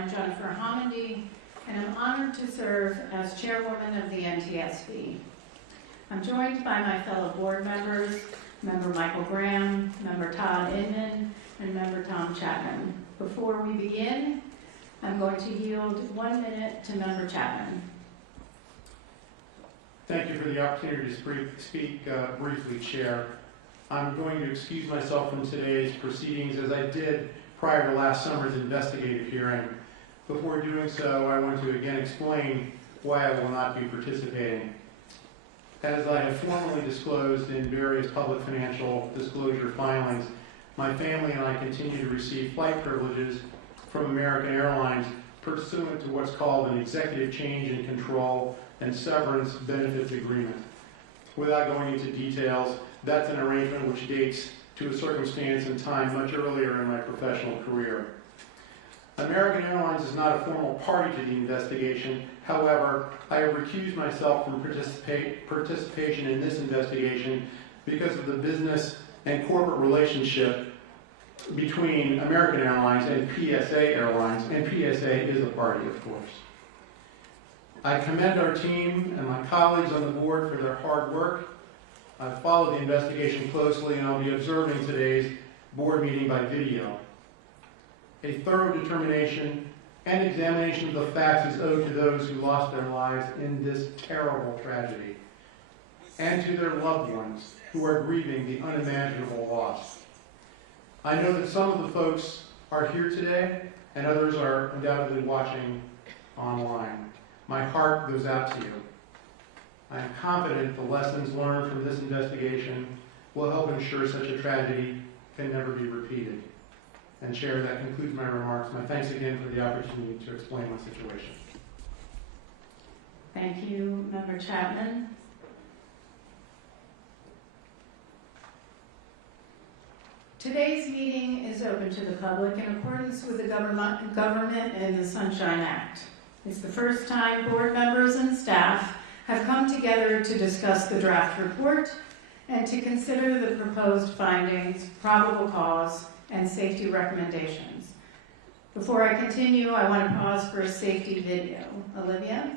I'm Jennifer Homendy, and I'm honored to serve as chairwoman of the NTSB. I'm joined by my fellow board members, Member Michael Graham, Member Todd Inman, and Member Tom Chapman. Before we begin, I'm going to yield 1 minute to Member Chapman. Thank you for the opportunity to speak briefly, Chair. I'm going to excuse myself from today's proceedings as I did prior to last summer's investigative hearing. Before doing so, I want to again explain why I will not be participating. As I have formally disclosed in various public financial disclosure filings, my family and I continue to receive flight privileges from American Airlines pursuant to what's called an executive change in control and severance benefits agreement. Without going into details, that's an arrangement which dates to a circumstance and time much earlier in my professional career. American Airlines is not a formal party to the investigation. However, I have recused myself from participation in this investigation because of the business and corporate relationship between American Airlines and PSA Airlines, and PSA is a party, of course. I commend our team and my colleagues on the board for their hard work. I've followed the investigation closely, and I'll be observing today's board meeting by video. A thorough determination and examination of the facts is owed to those who lost their lives in this terrible tragedy, and to their loved ones who are grieving the unimaginable loss. I know that some of the folks are here today, and others are undoubtedly watching online. My heart goes out to you. I am confident the lessons learned from this investigation will help ensure such a tragedy can never be repeated. And Chair, that concludes my remarks. My thanks again for the opportunity to explain my situation. Thank you, Member Chapman. Today's meeting is open to the public in accordance with the Government and the Sunshine Act. It's the first time board members and staff have come together to discuss the draft report and to consider the proposed findings, probable cause, and safety recommendations. Before I continue, I want to pause for a safety video. Olivia?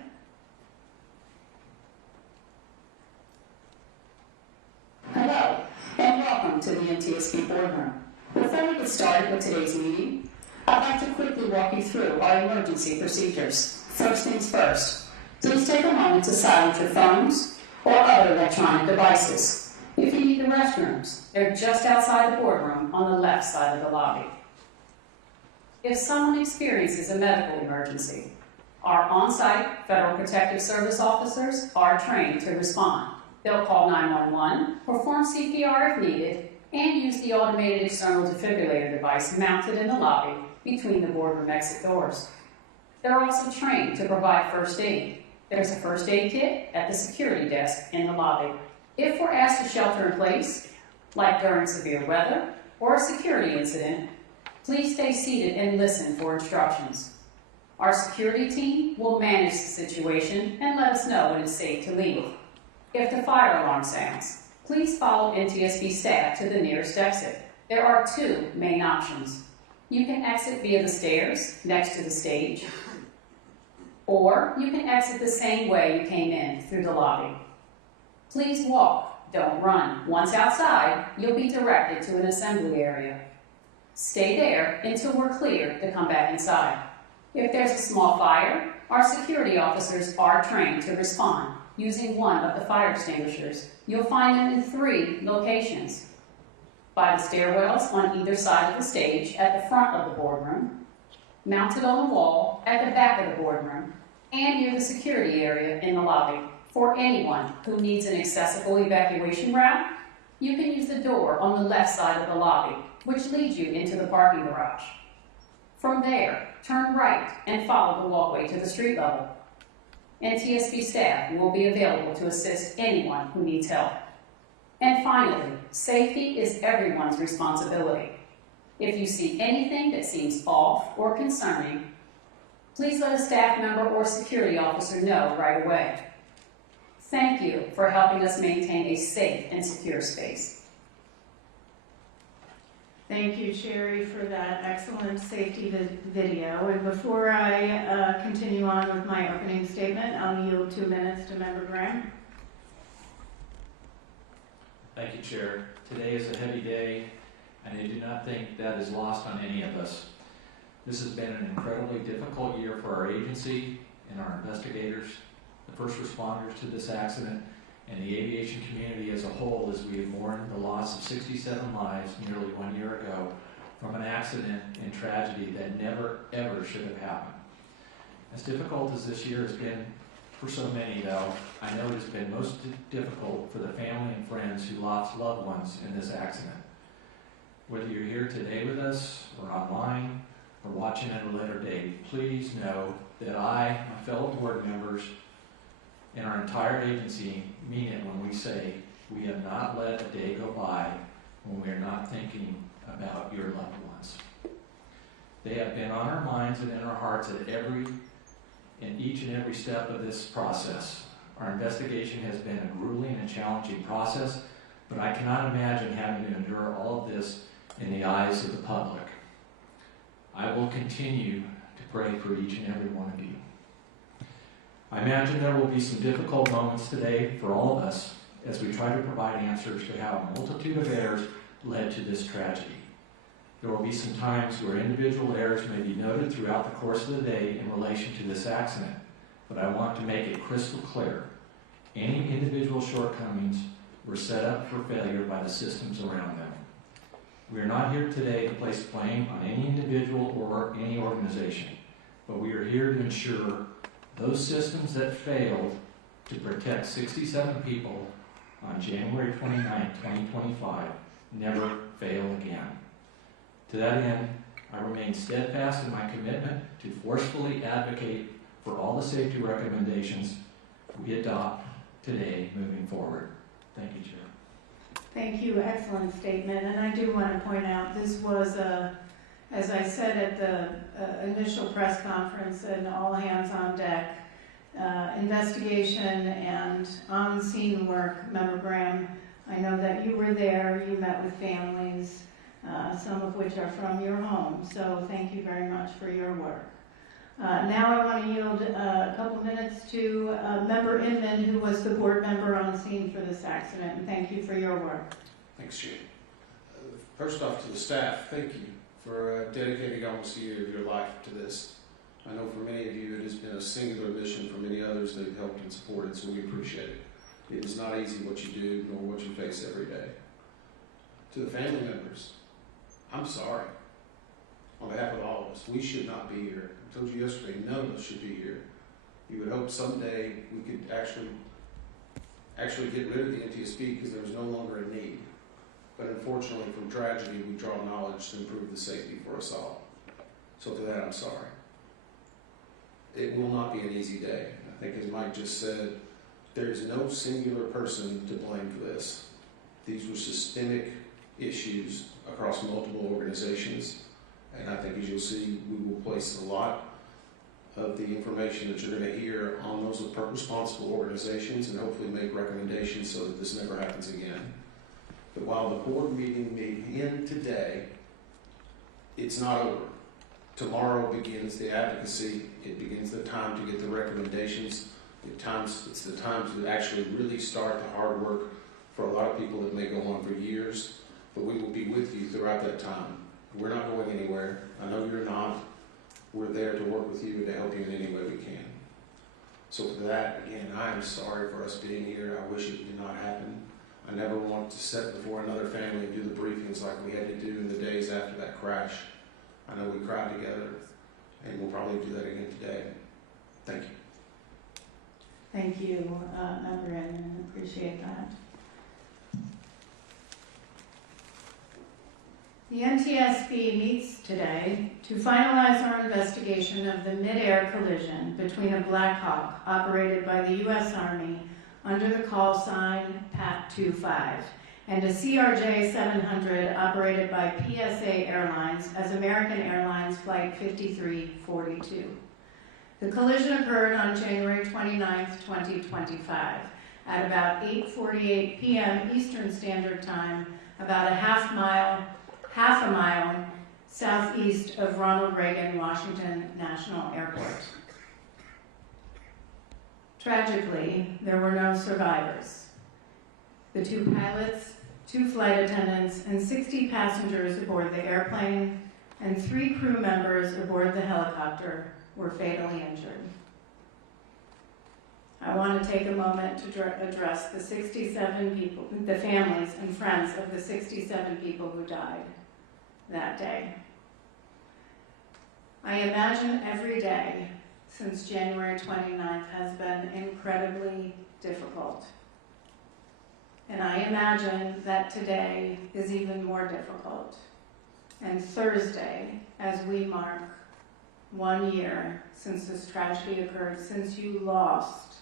Hello, and welcome to the NTSB boardroom. Before we get started with today's meeting, I'd like to quickly walk you through our emergency procedures. First things first, please take a moment to silence your phones or other electronic devices. If you need the restrooms, they're just outside the boardroom on the left side of the lobby. If someone experiences a medical emergency, our on-site Federal Protective Service officers are trained to respond. They'll call 911, perform CPR if needed, and use the automated external defibrillator device mounted in the lobby between the boardroom exit doors. They're also trained to provide first aid. There's a first aid kit at the security desk in the lobby. If we're asked to shelter in place, like during severe weather or a security incident, please stay seated and listen for instructions. Our security team will manage the situation and let us know when it's safe to leave. If the fire alarm sounds, please follow NTSB staff to the nearest exit. There are two main options. You can exit via the stairs next to the stage, or you can exit the same way you came in through the lobby. Please walk, don't run. Once outside, you'll be directed to an assembly area. Stay there until we're clear to come back inside. If there's a small fire, our security officers are trained to respond using one of the fire extinguishers. You'll find them in 3 locations: by the stairwells on either side of the stage at the front of the boardroom, mounted on the wall at the back of the boardroom, and near the security area in the lobby. For anyone who needs an accessible evacuation route, you can use the door on the left side of the lobby, which leads you into the parking garage. From there, turn right and follow the walkway to the street level. NTSB staff will be available to assist anyone who needs help. And finally, safety is everyone's responsibility. If you see anything that seems off or concerning, please let a staff member or security officer know right away. Thank you for helping us maintain a safe and secure space. Thank you, Sherry, for that excellent safety video. And before I continue on with my opening statement, I'll yield 2 minutes to Member Graham. Thank you, Chair. Today is a heavy day, and I do not think that is lost on any of us. This has been an incredibly difficult year for our agency and our investigators, the first responders to this accident, and the aviation community as a whole, as we have mourned the loss of 67 lives nearly 1 year ago from an accident and tragedy that never, ever should have happened. As difficult as this year has been for so many, though, I know it has been most difficult for the family and friends who lost loved ones in this accident. Whether you're here today with us, or online, or watching at a later date, please know that I, my fellow board members, and our entire agency mean it when we say we have not let a day go by when we are not thinking about your loved ones. They have been on our minds and in our hearts at each and every step of this process. Our investigation has been a grueling and challenging process, but I cannot imagine having to endure all of this in the eyes of the public. I will continue to pray for each and every one of you. I imagine there will be some difficult moments today for all of us as we try to provide answers to how a multitude of errors led to this tragedy. There will be some times where individual errors may be noted throughout the course of the day in relation to this accident, but I want to make it crystal clear. Any individual shortcomings were set up for failure by the systems around them. We are not here today to place blame on any individual or any organization, but we are here to ensure those systems that failed to protect 67 people on January 29, 2025, never fail again. To that end, I remain steadfast in my commitment to forcefully advocate for all the safety recommendations we adopt today moving forward. Thank you, Chair. Thank you. Excellent statement. And I do want to point out this was as I said at the initial press conference, an all hands on deck investigation and on-scene work. Member Graham, I know that you were there, you met with families, some of which are from your home, so thank you very much for your work. Now I want to yield a couple minutes to Member Inman, who was the board member on scene for this accident, and thank you for your work. Thanks, Jane. First off, to the staff, thank you for dedicating almost a year of your life to this. I know for many of you it has been a singular mission. For many others, they've helped and supported, so we appreciate it. It is not easy what you do nor what you face every day. To the family members, I'm sorry. On behalf of all of us, we should not be here. I told you yesterday, none of us should be here. You would hope someday we could actually get rid of the NTSB because there's no longer a need. But unfortunately, from tragedy, we draw knowledge to improve the safety for us all. So for that, I'm sorry. It will not be an easy day. I think as Mike just said, there is no singular person to blame for this. These were systemic issues across multiple organizations. And I think as you'll see, we will place a lot of the information that you're going to hear on those responsible organizations and hopefully make recommendations so that this never happens again. But while the board meeting may end today, it's not over. Tomorrow begins the advocacy. It begins the time to get the recommendations. It's the time to actually really start the hard work for a lot of people that may go on for years. But we will be with you throughout that time. We're not going anywhere. I know you're not. We're there to work with you and to help you in any way we can. So for that, again, I am sorry for us being here. I wish it did not happen. I never want to sit before another family and do the briefings like we had to do in the days after that crash. I know we cried together, and we'll probably do that again today. Thank you. Thank you, Member Inman. Appreciate that. The NTSB meets today to finalize our investigation of the Midair collision between a Black Hawk operated by the U.S. Army under the call sign PAT-25 and a CRJ 700 operated by PSA Airlines as American Airlines Flight 5342. The collision occurred on January 29, 2025 at about 8:48 p.m. Eastern Standard Time, about a half a mile southeast of Ronald Reagan Washington National Airport. Tragically, there were no survivors. The 2 pilots, 2 flight attendants, and 60 passengers aboard the airplane, and 3 crew members aboard the helicopter were fatally injured. I want to take a moment to address the 67 people, the families and friends of the 67 people who died that day. I imagine every day since January 29th has been incredibly difficult. And I imagine that today is even more difficult. And Thursday, as we mark 1 year since this tragedy occurred, since you lost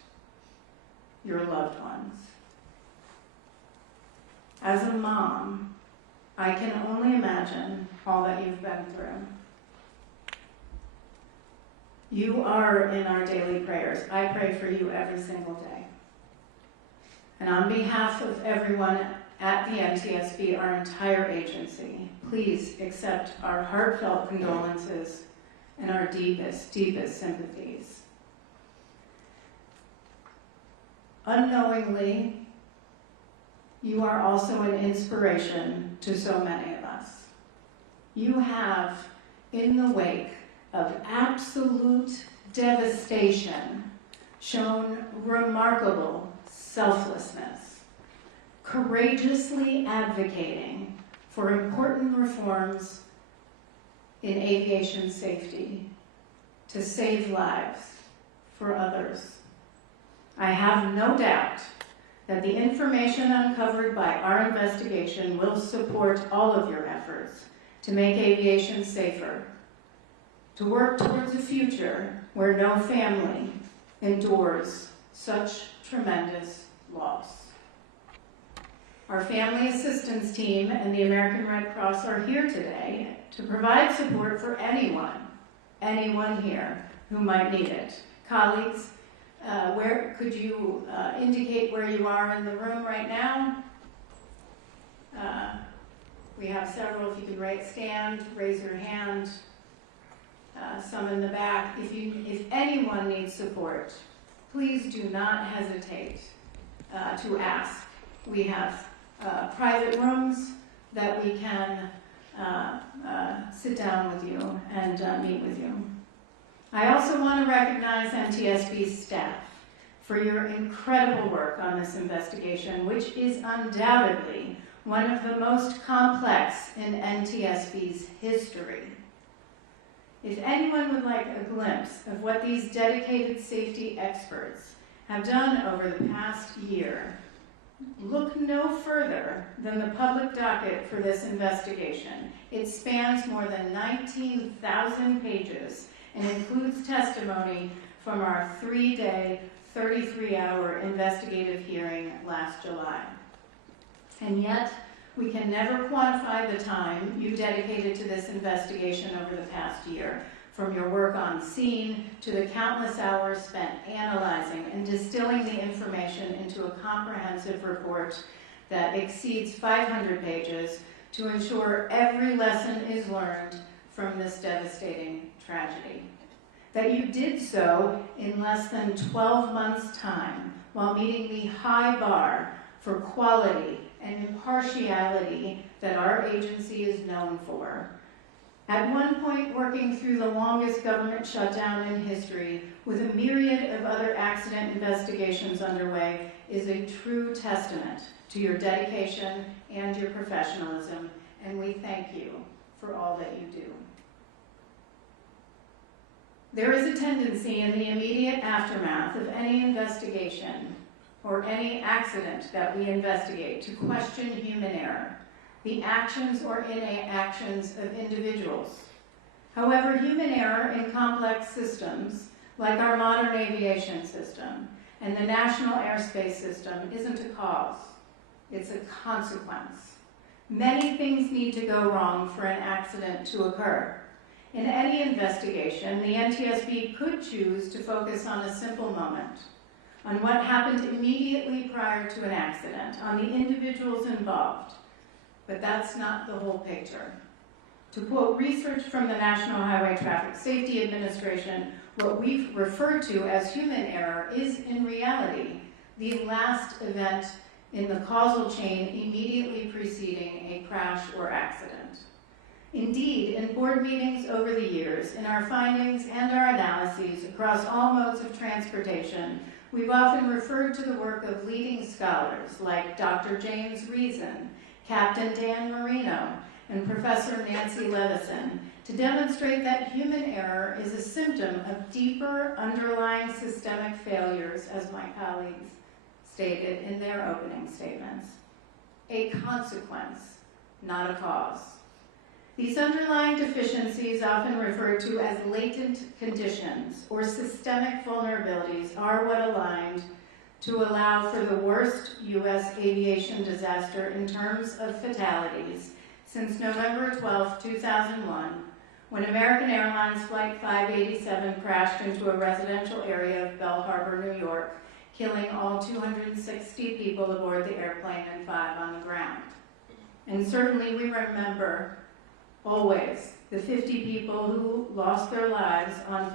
your loved ones. As a mom, I can only imagine all that you've been through. You are in our daily prayers. I pray for you every single day. And on behalf of everyone at the NTSB, our entire agency, please accept our heartfelt condolences and our deepest, deepest sympathies. Unknowingly, you are also an inspiration to so many of us. You have, in the wake of absolute devastation, shown remarkable selflessness, courageously advocating for important reforms in aviation safety to save lives for others. I have no doubt that the information uncovered by our investigation will support all of your efforts to make aviation safer, to work towards a future where no family endures such tremendous loss. Our Family Assistance Team and the American Red Cross are here today to provide support for anyone here who might need it. Colleagues, where could you indicate where you are in the room right now? We have several. If you could stand, raise your hand. Some in the back. If anyone needs support, please do not hesitate to ask. We have private rooms that we can sit down with you and meet with you. I also want to recognize NTSB staff for your incredible work on this investigation, which is undoubtedly one of the most complex in NTSB's history. If anyone would like a glimpse of what these dedicated safety experts have done over the past year, look no further than the public docket for this investigation. It spans more than 19,000 pages and includes testimony from our 3-day, 33-hour investigative hearing last July. And yet, we can never quantify the time you dedicated to this investigation over the past year, from your work on scene to the countless hours spent analyzing and distilling the information into a comprehensive report that exceeds 500 pages to ensure every lesson is learned from this devastating tragedy. That you did so in less than 12 months' time while meeting the high bar for quality and impartiality that our agency is known for. At one point, working through the longest government shutdown in history with a myriad of other accident investigations underway is a true testament to your dedication and your professionalism, and we thank you for all that you do. There is a tendency in the immediate aftermath of any investigation or any accident that we investigate to question human error, the actions or inactions of individuals. However, human error in complex systems, like our modern aviation system and the National Airspace System, isn't a cause, it's a consequence. Many things need to go wrong for an accident to occur. In any investigation, the NTSB could choose to focus on a simple moment, on what happened immediately prior to an accident, on the individuals involved. But that's not the whole picture. To quote research from the National Highway Traffic Safety Administration, what we refer to as human error is in reality the last event in the causal chain immediately preceding a crash or accident. Indeed, in board meetings over the years, in our findings and our analyses across all modes of transportation, we've often referred to the work of leading scholars like Dr. James Reason, Captain Dan Marino, and Professor Nancy Levison to demonstrate that human error is a symptom of deeper underlying systemic failures, as my colleagues stated in their opening statements. A consequence, not a cause. These underlying deficiencies, often referred to as latent conditions or systemic vulnerabilities, are what aligned to allow for the worst U.S. aviation disaster in terms of fatalities since November 12, 2001, when American Airlines Flight 587 crashed into a residential area of Belle Harbor, New York, killing all 260 people aboard the airplane and 5 on the ground. And certainly we remember always the 50 people who lost their lives on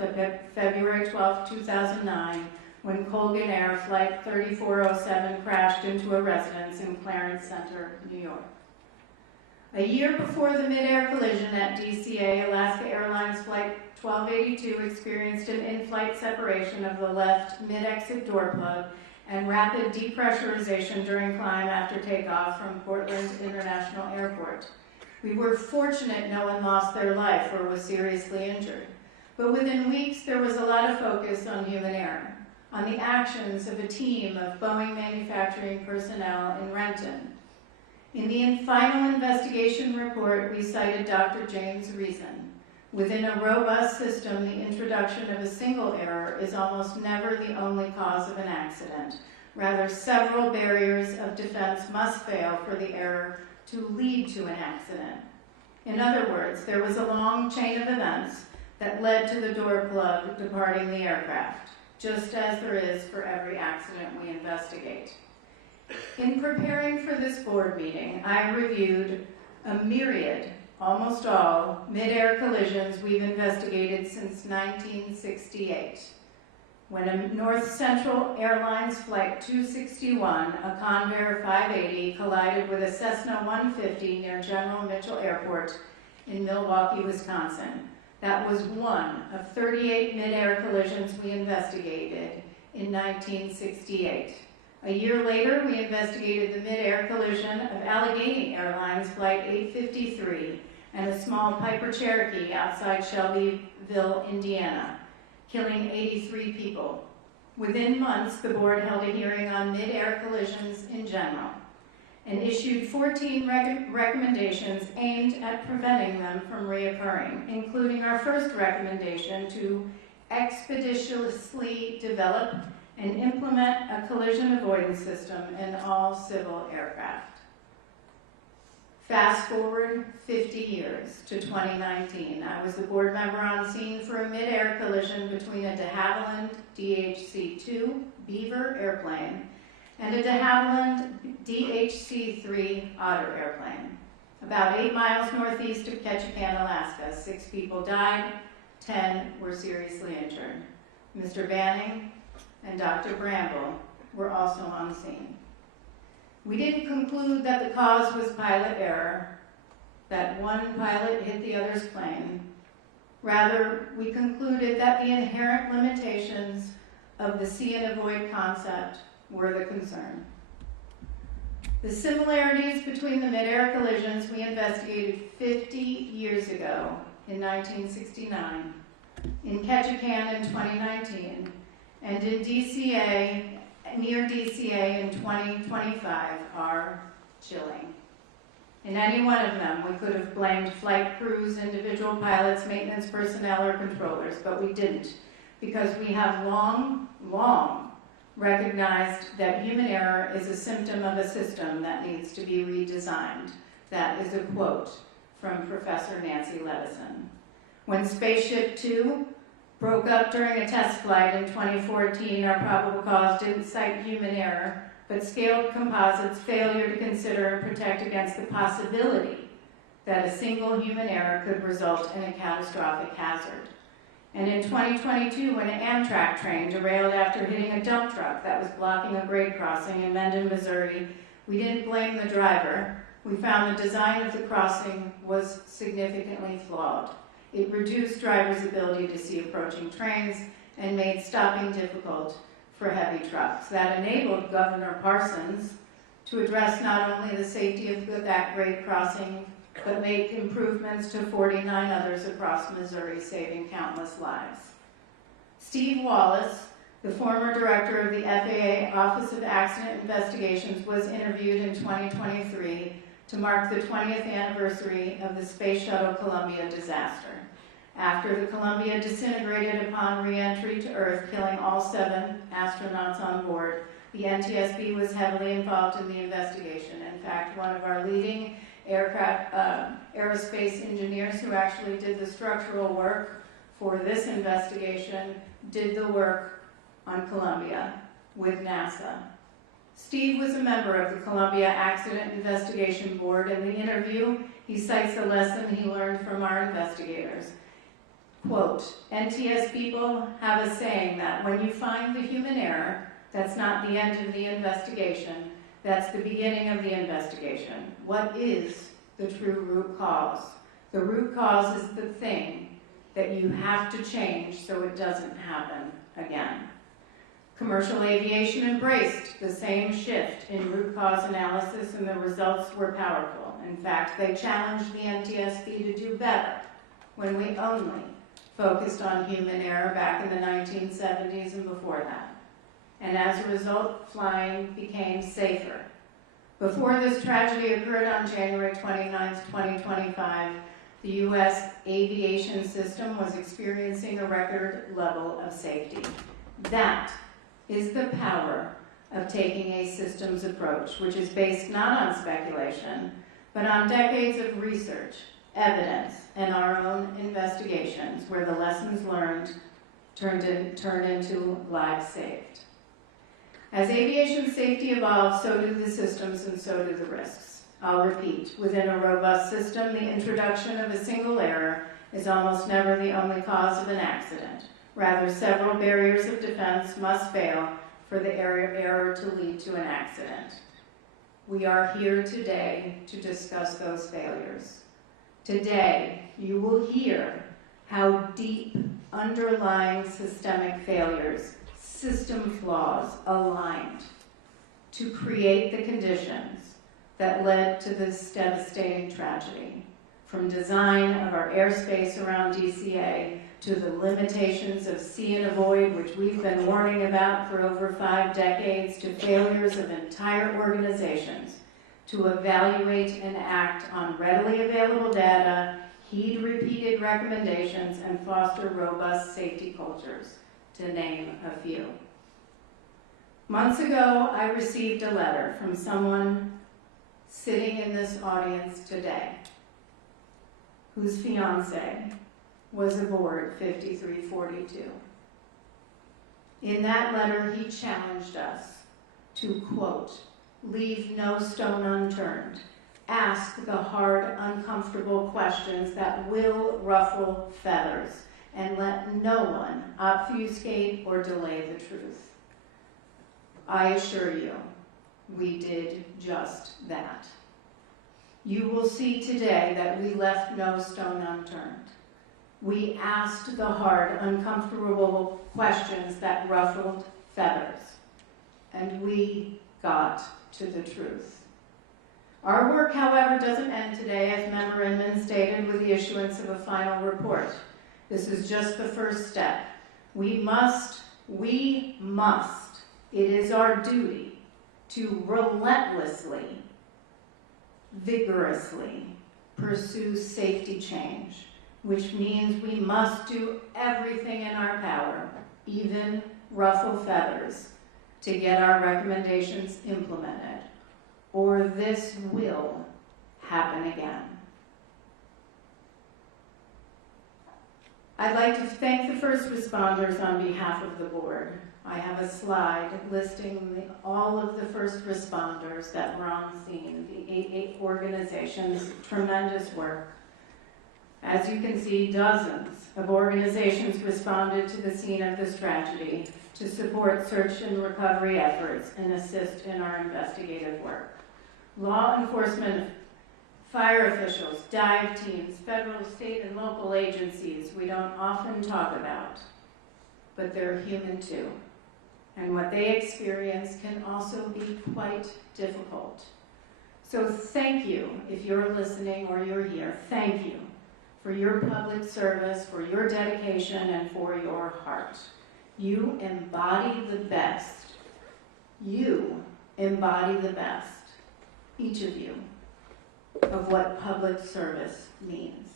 February 12, 2009, when Colgan Air Flight 3407 crashed into a residence in Clarence Center, New York. A year before the Midair collision at DCA, Alaska Airlines Flight 1282 experienced an in-flight separation of the left mid-exit door plug and rapid depressurization during climb after takeoff from Portland International Airport. We were fortunate no one lost their life or was seriously injured. But within weeks, there was a lot of focus on human error, on the actions of a team of Boeing manufacturing personnel in Renton. In the final investigation report, we cited Dr. James Reason. Within a robust system, the introduction of a single error is almost never the only cause of an accident. Rather, several barriers of defense must fail for the error to lead to an accident. In other words, there was a long chain of events that led to the door plug departing the aircraft, just as there is for every accident we investigate. In preparing for this board meeting, I reviewed a myriad, almost all, mid-air collisions we've investigated since 1968, when a North Central Airlines Flight 261, a Convair 580, collided with a Cessna 150 near General Mitchell Airport in Milwaukee, Wisconsin. That was one of 38 mid-air collisions we investigated in 1968. A year later, we investigated the mid-air collision of Allegheny Airlines Flight 853 and a small Piper Cherokee outside Shelbyville, Indiana, killing 83 people. Within months, the board held a hearing on mid-air collisions in general and issued 14 recommendations aimed at preventing them from reoccurring, including our first recommendation to expeditiously develop and implement a collision avoidance system in all civil aircraft. Fast forward 50 years to 2019. I was the board member on scene for a mid-air collision between a de Havilland DHC-2 Beaver airplane and a de Havilland DHC-3 Otter airplane. About 8 miles northeast of Ketchikan, Alaska, 6 people died, 10 were seriously injured. Mr. Banning and Dr. Bramble were also on scene. We didn't conclude that the cause was pilot error, that one pilot hit the other's plane. Rather, we concluded that the inherent limitations of the see and avoid concept were the concern. The similarities between the mid-air collisions we investigated 50 years ago in 1969, in Ketchikan in 2019, and in DCA, near DCA in 2025 are chilling. In any one of them, we could have blamed flight crews, individual pilots, maintenance personnel, or controllers, but we didn't, because we have long recognized that human error is a symptom of a system that needs to be redesigned. That is a quote from Professor Nancy Levison. When Spaceship Two broke up during a test flight in 2014, our probable cause didn't cite human error, but scaled composites' failure to consider and protect against the possibility that a single human error could result in a catastrophic hazard. And in 2022, when an Amtrak train derailed after hitting a dump truck that was blocking a grade crossing in Mendon, Missouri, we didn't blame the driver. We found the design of the crossing was significantly flawed. It reduced drivers' ability to see approaching trains and made stopping difficult for heavy trucks. That enabled Governor Parsons to address not only the safety of that grade crossing, but make improvements to 49 others across Missouri, saving countless lives. Steve Wallace, the former director of the FAA Office of Accident Investigations, was interviewed in 2023 to mark the 20th anniversary of the Space Shuttle Columbia disaster. After the Columbia disintegrated upon re-entry to Earth, killing all 7 astronauts on board, the NTSB was heavily involved in the investigation. In fact, one of our leading aerospace engineers who actually did the structural work for this investigation did the work on Columbia with NASA. Steve was a member of the Columbia Accident Investigation Board. In the interview, he cites a lesson he learned from our investigators. Quote, NTS people have a saying that when you find the human error, that's not the end of the investigation, that's the beginning of the investigation. What is the true root cause? The root cause is the thing that you have to change so it doesn't happen again. Commercial aviation embraced the same shift in root cause analysis, and the results were powerful. In fact, they challenged the NTSB to do better when we only focused on human error back in the 1970s and before that. And as a result, flying became safer. Before this tragedy occurred on January 29, 2025, the U.S. aviation system was experiencing a record level of safety. That is the power of taking a systems approach, which is based not on speculation, but on decades of research, evidence, and our own investigations, where the lessons learned turned into lives saved. As aviation safety evolves, so do the systems and so do the risks. I'll repeat, within a robust system, the introduction of a single error is almost never the only cause of an accident. Rather, several barriers of defense must fail for the error to lead to an accident. We are here today to discuss those failures. Today, you will hear how deep underlying systemic failures, system flaws aligned to create the conditions that led to this devastating tragedy. From design of our airspace around DCA to the limitations of see and avoid, which we've been warning about for over 5 decades, to failures of entire organizations to evaluate and act on readily available data, heed repeated recommendations, and foster robust safety cultures, to name a few. Months ago, I received a letter from someone sitting in this audience today whose fiance was aboard 5342. In that letter, he challenged us to, quote, leave no stone unturned, ask the hard, uncomfortable questions that will ruffle feathers, and let no one obfuscate or delay the truth. I assure you, we did just that. You will see today that we left no stone unturned. We asked the hard, uncomfortable questions that ruffled feathers, and we got to the truth. Our work, however, doesn't end today, as Member Inman stated, with the issuance of a final report. This is just the first step. We must, it is our duty to relentlessly, vigorously pursue safety change, which means we must do everything in our power, even ruffle feathers, to get our recommendations implemented, or this will happen again. I'd like to thank the first responders on behalf of the board. I have a slide listing all of the first responders that were on scene, the 8 organizations, tremendous work. As you can see, dozens of organizations responded to the scene of this tragedy to support search and recovery efforts and assist in our investigative work. Law enforcement, fire officials, dive teams, federal, state, and local agencies we don't often talk about, but they're human too. And what they experience can also be quite difficult. So thank you, if you're listening or you're here, thank you for your public service, for your dedication, and for your heart. You embody the best. You embody the best, each of you, of what public service means.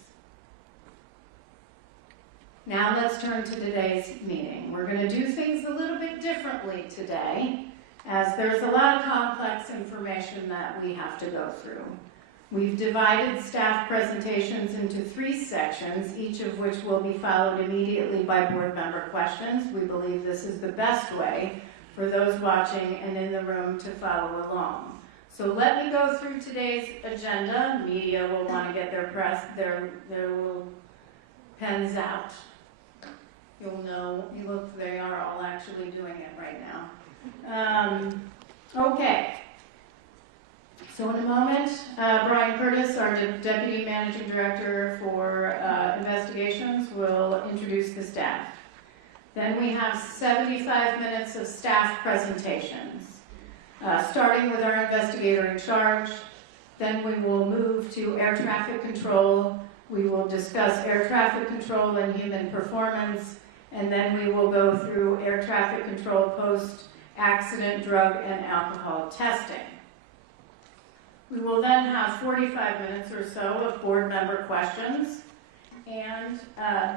Now let's turn to today's meeting. We're going to do things a little bit differently today, as there's a lot of complex information that we have to go through. We've divided staff presentations into 3 sections, each of which will be followed immediately by board member questions. We believe this is the best way for those watching and in the room to follow along. So let me go through today's agenda. Media will want to get their little pens out. You'll know, look, they are all actually doing it right now. Okay. So in a moment, Brian Curtis, our Deputy Managing Director for Investigations, will introduce the staff. Then we have 75 minutes of staff presentations, starting with our investigator in charge. Then we will move to air traffic control. We will discuss air traffic control and human performance. And then we will go through air traffic control post-accident drug and alcohol testing. We will then have 45 minutes or so of board member questions. And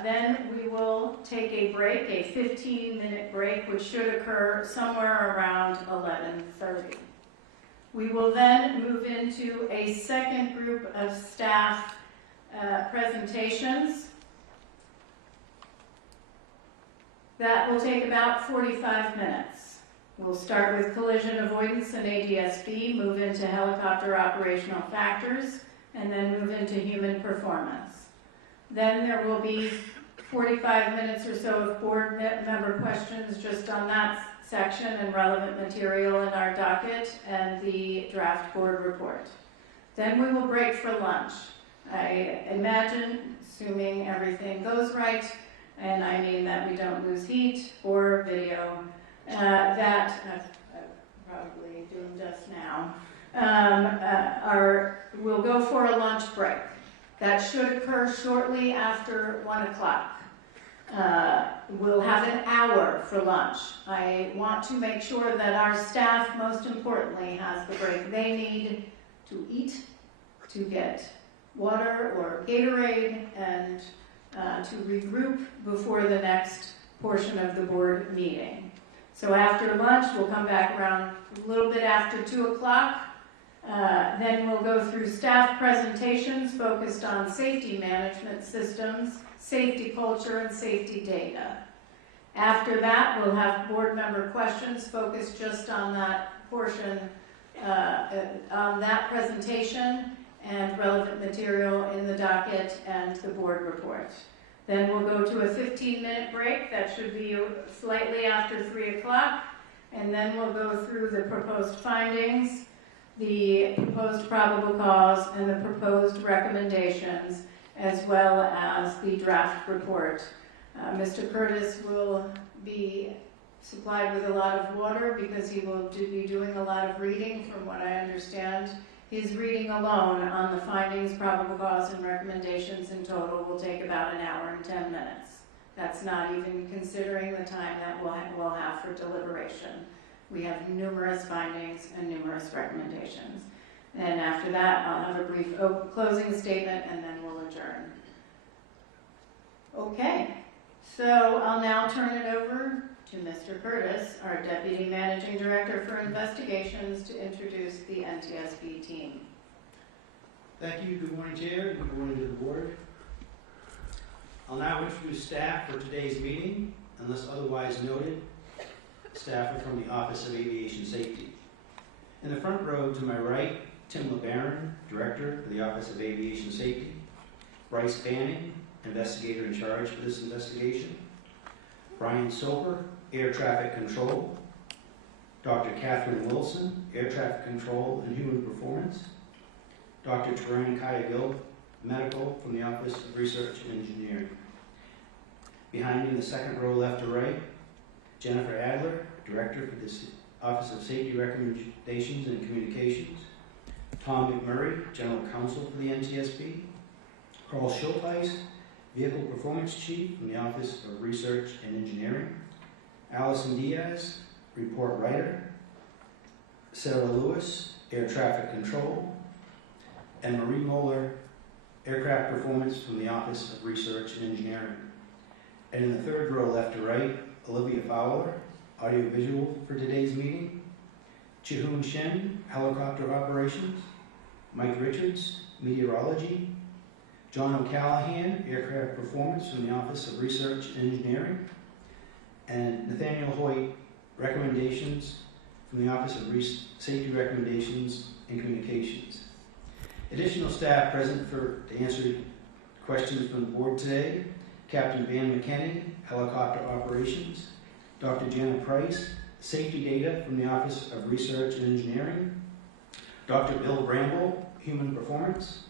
then we will take a break, a 15-minute break, which should occur somewhere around 11:30. We will then move into a second group of staff presentations. That will take about 45 minutes. We'll start with collision avoidance and NTSB, move into helicopter operational factors, and then move into human performance. Then there will be 45 minutes or so of board member questions just on that section and relevant material in our docket and the draft board report. Then we will break for lunch. I imagine, assuming everything goes right, and I mean that we don't lose heat or video, that probably doing just now, we'll go for a lunch break. That should occur shortly after 1 o'clock. We'll have an hour for lunch. I want to make sure that our staff, most importantly, has the break they need to eat, to get water or Gatorade, and to regroup before the next portion of the board meeting. So after lunch, we'll come back around a little bit after 2 o'clock. Then we'll go through staff presentations focused on safety management systems, safety culture, and safety data. After that, we'll have board member questions focused just on that portion, on that presentation, and relevant material in the docket and the board report. Then we'll go to a 15-minute break. That should be slightly after 3 o'clock. And then we'll go through the proposed findings, the proposed probable cause, and the proposed recommendations, as well as the draft report. Mr. Curtis will be supplied with a lot of water because he will be doing a lot of reading, from what I understand. His reading alone on the findings, probable cause, and recommendations in total will take about 1 hour and 10 minutes. That's not even considering the time that we'll have for deliberation. We have numerous findings and numerous recommendations. And after that, I'll have a brief closing statement, and then we'll adjourn. Okay, so I'll now turn it over to Mr. Curtis, our Deputy Managing Director for Investigations, to introduce the NTSB team. Thank you. Good morning, Chair. Good morning to the board. I'll now introduce staff for today's meeting. Unless otherwise noted, staff are from the Office of Aviation Safety. In the front row to my right, Tim LeBaron, Director for the Office of Aviation Safety. Bryce Banning, Investigator in charge for this investigation. Brian Soper, Air Traffic Control. Dr. Catherine Wilson, Air Traffic Control and Human Performance. Dr. Tarang Kayagil, Medical from the Office of Research and Engineering. Behind me in the second row, left to right, Jennifer Adler, Director for the Office of Safety Recommendations and Communications. Tom McMurray, General Counsel for the NTSB. Carl Schultheis, Vehicle Performance Chief from the Office of Research and Engineering. Allison Diaz, Report Writer. Sarah Lewis, Air Traffic Control. And Marie Moeller, Aircraft Performance from the Office of Research and Engineering. And in the third row, left to right, Olivia Fowler, Audiovisual for today's meeting. Chihoon Shin, Helicopter Operations. Mike Richards, Meteorology. John O'Callahan, Aircraft Performance from the Office of Research and Engineering. And Nathaniel Hoyt, Recommendations from the Office of Safety Recommendations and Communications. Additional staff present to answer questions from the board today: Captain Van McKinney, Helicopter Operations. Dr. Janet Price, Safety Data from the Office of Research and Engineering. Dr. Bill Bramble, Human Performance.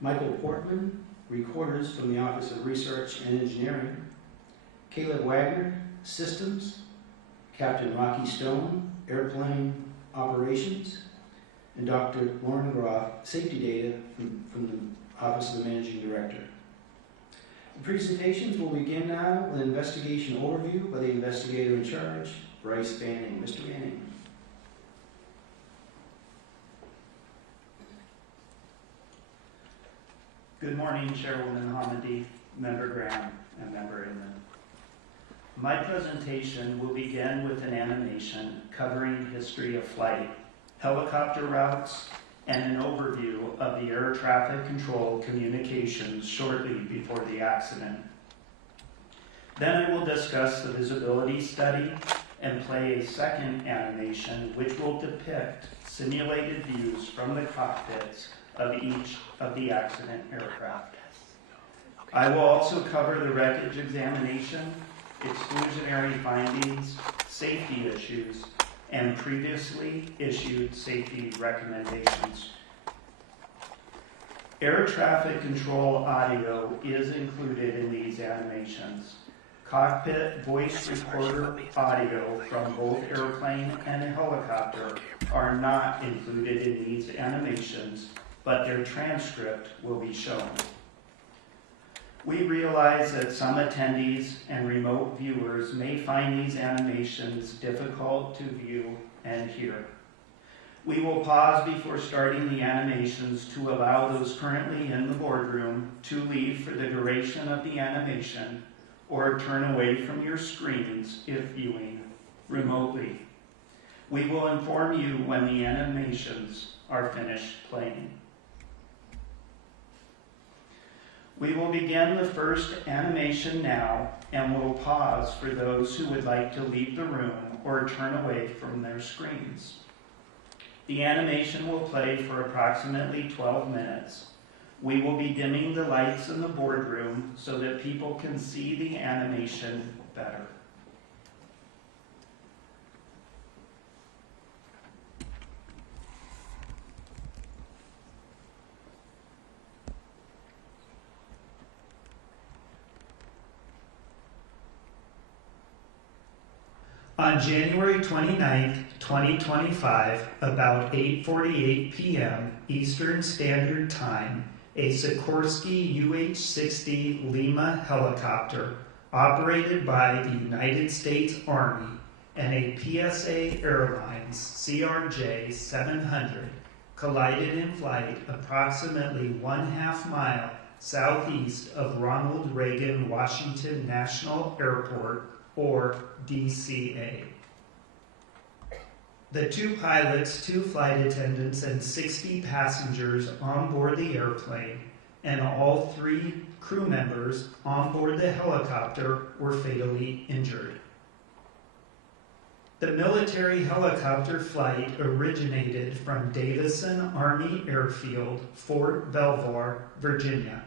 Michael Portman, Recorders from the Office of Research and Engineering. Caleb Wagner, Systems. Captain Rocky Stone, Airplane Operations. And Dr. Lauren Groff, Safety Data from the Office of the Managing Director. The presentations will begin now with an investigation overview by the investigator in charge, Bryce Banning. Mr. Banning. Good morning, Chairwoman Hamidi, Member Graham, and Member Inman. My presentation will begin with an animation covering history of flight, helicopter routes, and an overview of the air traffic control communications shortly before the accident. Then I will discuss the visibility study and play a second animation which will depict simulated views from the cockpits of each of the accident aircraft. I will also cover the wreckage examination, exclusionary findings, safety issues, and previously issued safety recommendations. Air traffic control audio is included in these animations. Cockpit voice recorder audio from both airplane and helicopter are not included in these animations, but their transcript will be shown. We realize that some attendees and remote viewers may find these animations difficult to view and hear. We will pause before starting the animations to allow those currently in the boardroom to leave for the duration of the animation or turn away from your screens if viewing remotely. We will inform you when the animations are finished playing. We will begin the first animation now and will pause for those who would like to leave the room or turn away from their screens. The animation will play for approximately 12 minutes. We will be dimming the lights in the boardroom so that people can see the animation better. On January 29, 2025, about 8:48 p.m. Eastern Standard Time, a Sikorsky UH-60 Lima helicopter operated by the United States Army and a PSA Airlines CRJ-700 collided in flight approximately 1/2 mile southeast of Ronald Reagan Washington National Airport, or DCA. The 2 pilots, 2 flight attendants, and 60 passengers on board the airplane and all 3 crew members on board the helicopter were fatally injured. The military helicopter flight originated from Davison Army Airfield, Fort Belvoir, Virginia.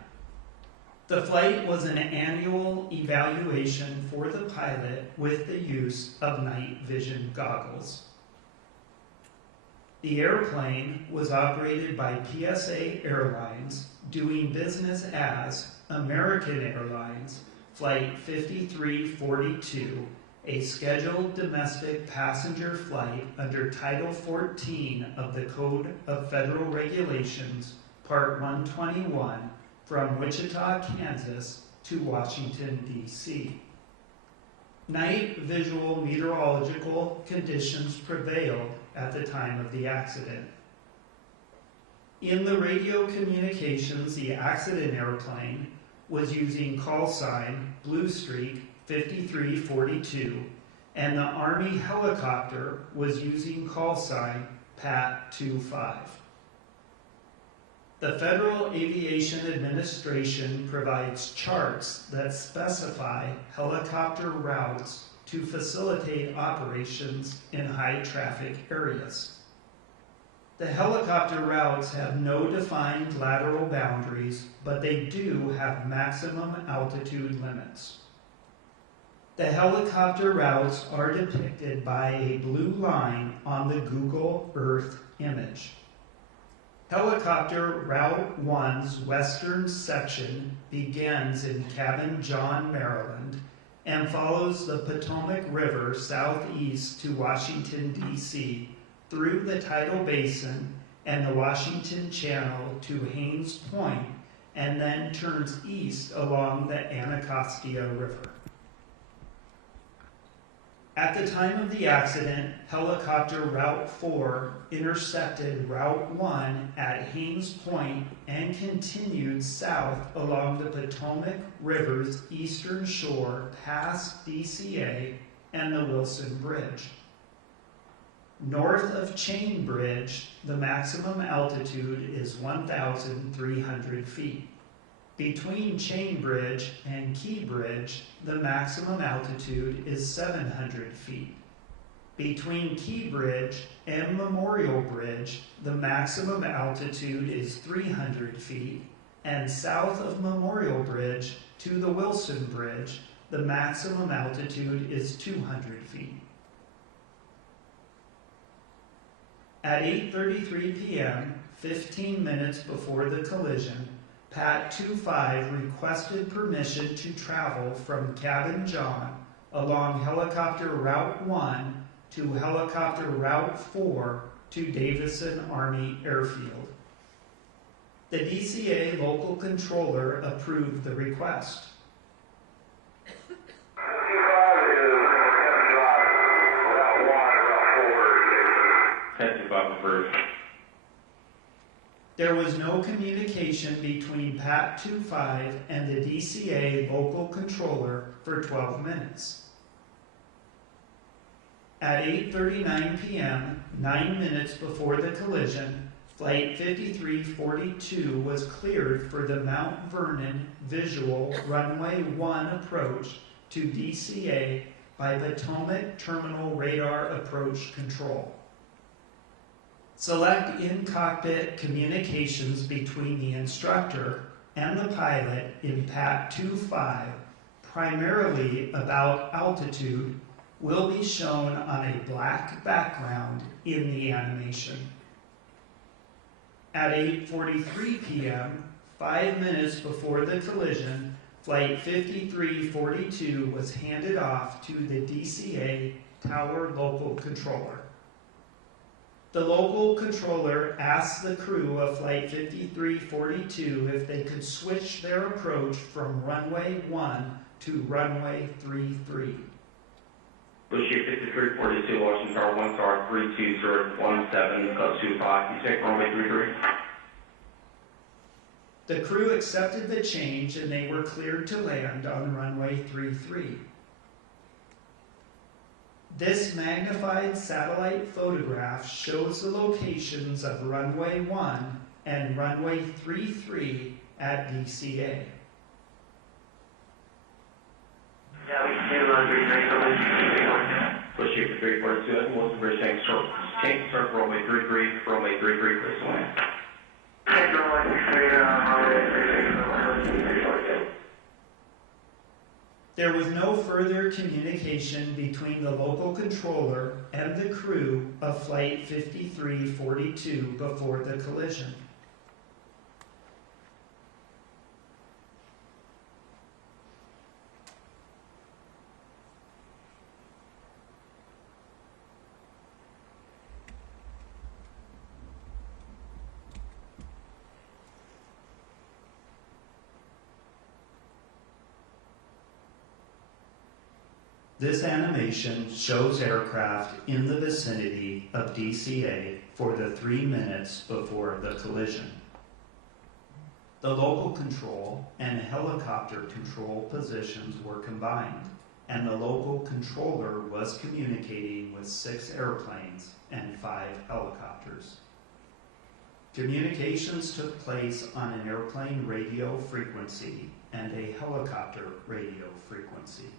The flight was an annual evaluation for the pilot with the use of night vision goggles. The airplane was operated by PSA Airlines, doing business as American Airlines Flight 5342, a scheduled domestic passenger flight under Title 14 of the Code of Federal Regulations, Part 121, from Wichita, Kansas to Washington, D.C. Night visual meteorological conditions prevailed at the time of the accident. In the radio communications, the accident airplane was using call sign Blue Streak 5342, and the Army helicopter was using call sign Pat 25. The Federal Aviation Administration provides charts that specify helicopter routes to facilitate operations in high traffic areas. The helicopter routes have no defined lateral boundaries, but they do have maximum altitude limits. The helicopter routes are depicted by a blue line on the Google Earth image. Helicopter Route 1's western section begins in Cabin John, Maryland, and follows the Potomac River southeast to Washington, D.C., through the Tidal Basin and the Washington Channel to Haines Point, and then turns east along the Anacostia River. At the time of the accident, helicopter Route 4 intercepted Route 1 at Haines Point and continued south along the Potomac River's eastern shore past DCA and the Wilson Bridge. North of Chain Bridge, the maximum altitude is 1,300 feet. Between Chain Bridge and Key Bridge, the maximum altitude is 700 feet. Between Key Bridge and Memorial Bridge, the maximum altitude is 300 feet, and south of Memorial Bridge to the Wilson Bridge, the maximum altitude is 200 feet. At 8:33 p.m., 15 minutes before the collision, Pat 25 requested permission to travel from Cabin John along helicopter Route 1 to helicopter Route 4 to Davison Army Airfield. The DCA local controller approved the request. There was no communication between Pat 25 and the DCA local controller for 12 minutes. At 8:39 p.m., 9 minutes before the collision, Flight 5342 was cleared for the Mount Vernon Visual Runway 1 approach to DCA by Potomac Terminal Radar Approach Control. Select in-cockpit communications between the instructor and the pilot in Pat 25, primarily about altitude, will be shown on a black background in the animation. At 8:43 p.m., 5 minutes before the collision, Flight 5342 was handed off to the DCA Tower Local Controller. The local controller asked the crew of Flight 5342 if they could switch their approach from runway 1 to runway 33. Bushir 5342, Washington Tower 1 star 32017, code 25. You take runway 33. The crew accepted the change and they were cleared to land on runway 33. This magnified satellite photograph shows the locations of runway 1 and runway 33 at DCA. Yeah, we can do 3-3, push you for 342, and Wilson Bridge, tank circle, runway 33, runway 33, please away. Tank runway 33, runway 33, There was no further communication between the local controller and the crew of Flight 5342 before the collision. This animation shows aircraft in the vicinity of DCA for the 3 minutes before the collision. The local control and helicopter control positions were combined, and the local controller was communicating with 6 airplanes and 5 helicopters. Communications took place on an airplane radio frequency and a helicopter radio frequency.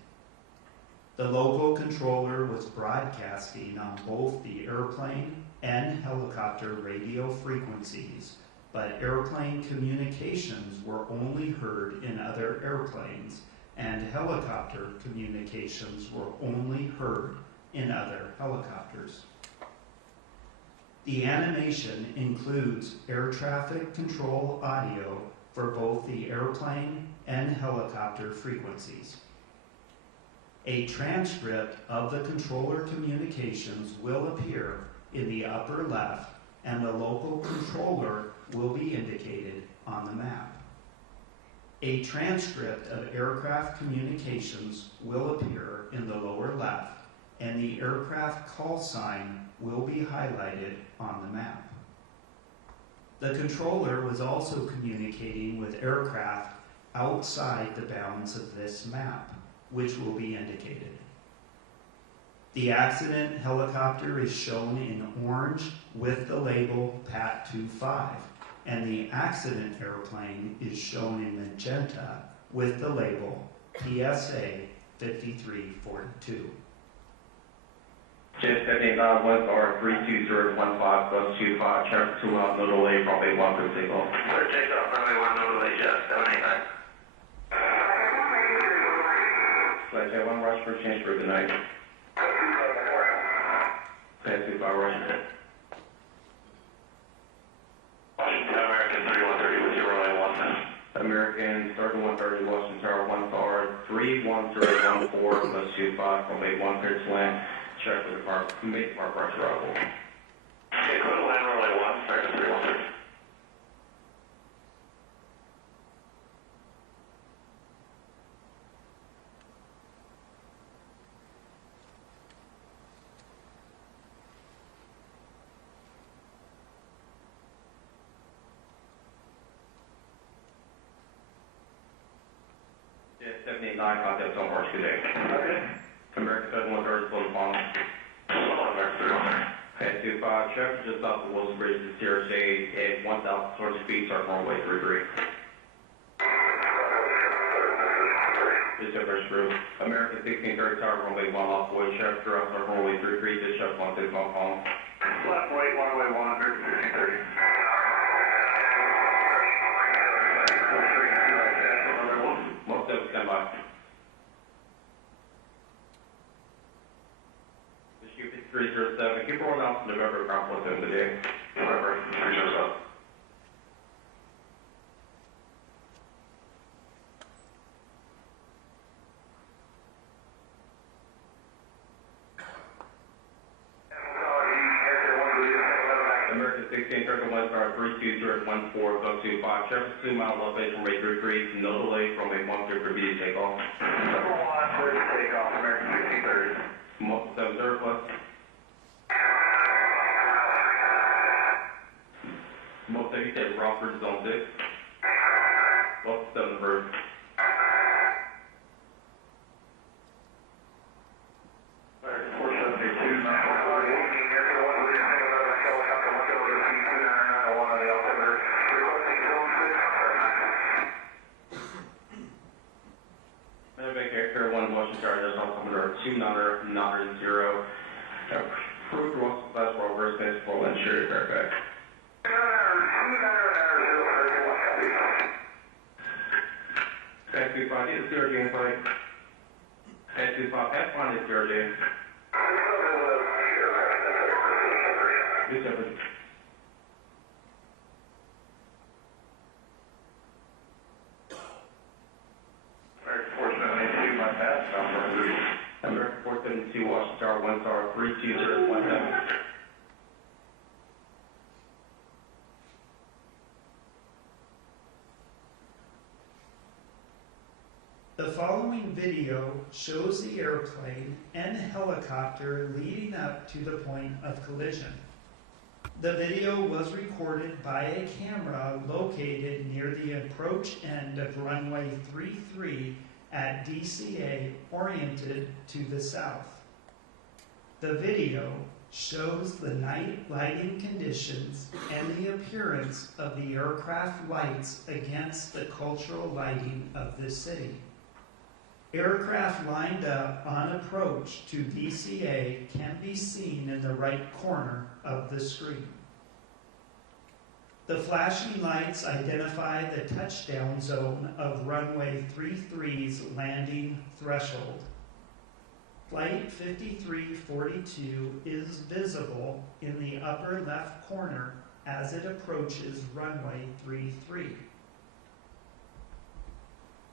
The local controller was broadcasting on both the airplane and helicopter radio frequencies, but airplane communications were only heard in other airplanes, and helicopter communications were only heard in other helicopters. The animation includes air traffic control audio for both the airplane and helicopter frequencies. A transcript of the controller communications will appear in the upper left, and the local controller will be indicated on the map. A transcript of aircraft communications will appear in the lower left, and the aircraft call sign will be highlighted on the map. The controller was also communicating with aircraft outside the bounds of this map, which will be indicated. The accident helicopter is shown in orange with the label PAT 25, and the accident airplane is shown in magenta with the label PSA 5342. Jet 75, West R 32015, bus 25, traffic 2 out, no delay, runway 1 for takeoff. Clear takeoff, runway 1, no delay, Jet 785. Flight Jet 1, rush for change for good night. Flight 25, rush. Washington, American 3130 with 091. American, starting 130, Washington Tower 1 Tower 31014, bus 25, runway 1 clear to land. Check with the park, make park rush arrival. Okay, go to land runway 1, start to 313. Jet 789, contact on March, good day. Okay. American 7130, slow to follow. American 313. Head 25, traffic just off the Wilson Bridge to Sierra Shade at 1,020 feet, start runway 33. Just up our screw. American 1630, tower runway 1 off the way, traffic throughout, start runway 33, just shut 16 on phone. Left right, runway 1, American 1630. Most of them stand by. The Cupid 307, keep rolling out to November, ground point of the day. November 307. American 16, Turkey 1 star 32014, go to 5, traffic 2 mile elevation from 833, no delay from a 1 clear for immediate takeoff. Number 1, clear to takeoff, American 1630. 70 plus. Most of you take Rockford zone 6. Well, 7 bird. Approved loss of class for reverse base for insured Fairfax. Thank you, 5 is zero James Lake. Thank you, 5 F1 is zero James. Yes, sir. American 472 Washington Tower 1 Tower 32017. The following video shows the airplane and helicopter leading up to the point of collision. The video was recorded by a camera located near the approach end of runway 33 at DCA, oriented to the south. The video shows the night lighting conditions and the appearance of the aircraft lights against the cultural lighting of the city. Aircraft lined up on approach to DCA can be seen in the right corner of the screen. The flashing lights identify the touchdown zone of runway 33's landing threshold. Flight 5342 is visible in the upper left corner as it approaches runway 33.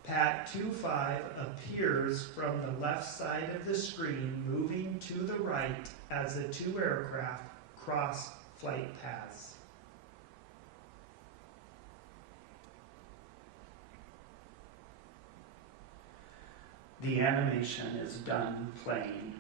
Pat 25 appears from the left side of the screen, moving to the right as the two aircraft cross flight paths. The animation is done playing.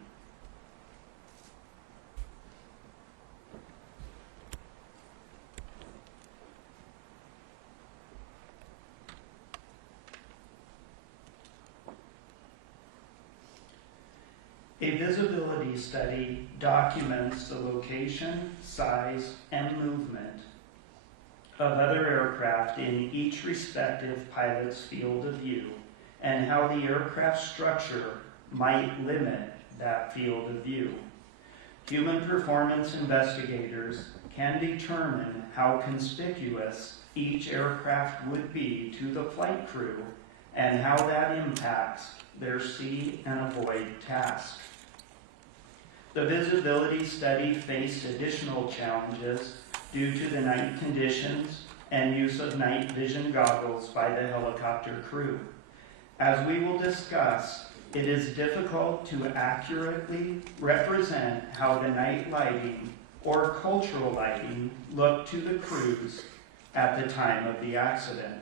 A visibility study documents the location, size, and movement of other aircraft in each respective pilot's field of view, and how the aircraft structure might limit that field of view. Human performance investigators can determine how conspicuous each aircraft would be to the flight crew and how that impacts their see and avoid task. The visibility study faced additional challenges due to the night conditions and use of night vision goggles by the helicopter crew. As we will discuss, it is difficult to accurately represent how the night lighting or cultural lighting looked to the crews at the time of the accident.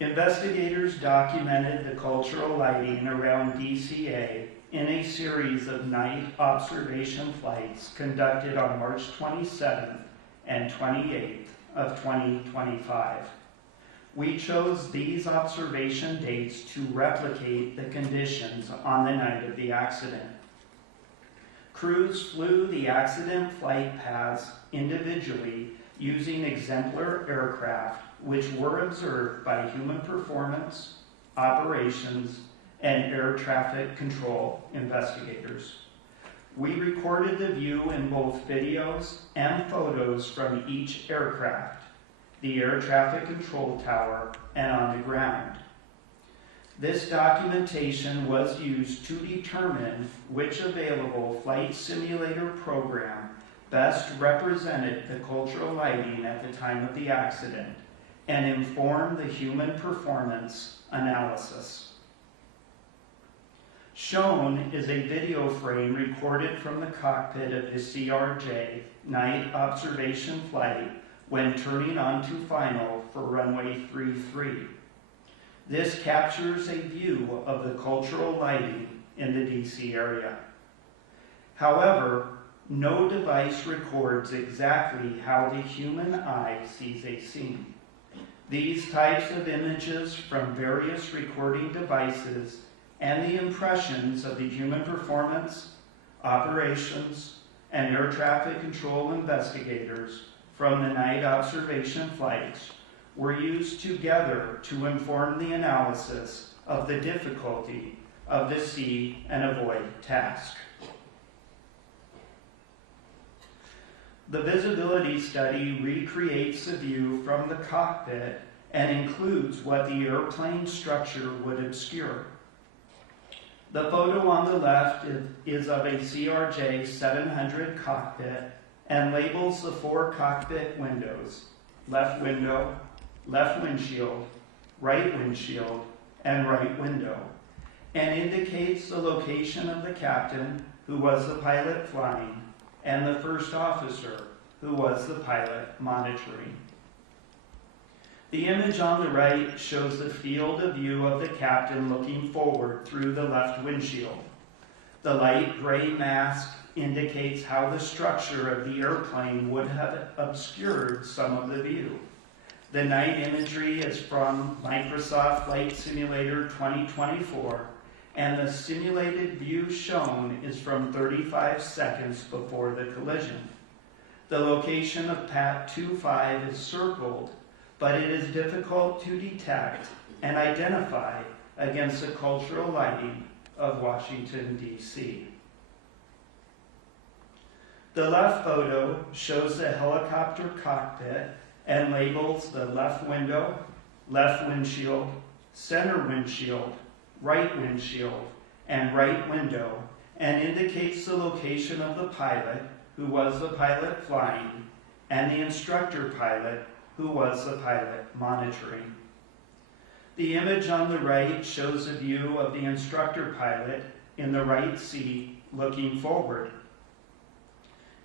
Investigators documented the cultural lighting around DCA in a series of night observation flights conducted on March 27th and 28th of 2025. We chose these observation dates to replicate the conditions on the night of the accident. Crews flew the accident flight paths individually using exemplar aircraft which were observed by human performance, operations, and air traffic control investigators. We recorded the view in both videos and photos from each aircraft, the air traffic control tower, and on the ground. This documentation was used to determine which available flight simulator program best represented the cultural lighting at the time of the accident and informed the human performance analysis. Shown is a video frame recorded from the cockpit of the CRJ night observation flight when turning onto final for runway 33. This captures a view of the cultural lighting in the DC area. However, no device records exactly how the human eye sees a scene. These types of images from various recording devices and the impressions of the human performance, operations, and air traffic control investigators from the night observation flights were used together to inform the analysis of the difficulty of the see and avoid task. The visibility study recreates the view from the cockpit and includes what the airplane structure would obscure. The photo on the left is of a CRJ 700 cockpit and labels the 4 cockpit windows: left window, left windshield, right windshield, and right window, and indicates the location of the captain, who was the pilot flying, and the first officer, who was the pilot monitoring. The image on the right shows the field of view of the captain looking forward through the left windshield. The light gray mask indicates how the structure of the airplane would have obscured some of the view. The night imagery is from Microsoft Flight Simulator 2024, and the simulated view shown is from 35 seconds before the collision. The location of PAT 25 is circled, but it is difficult to detect and identify against the cultural lighting of Washington, D.C. The left photo shows the helicopter cockpit and labels the left window, left windshield, center windshield, right windshield, and right window, and indicates the location of the pilot, who was the pilot flying, and the instructor pilot, who was the pilot monitoring. The image on the right shows a view of the instructor pilot in the right seat looking forward.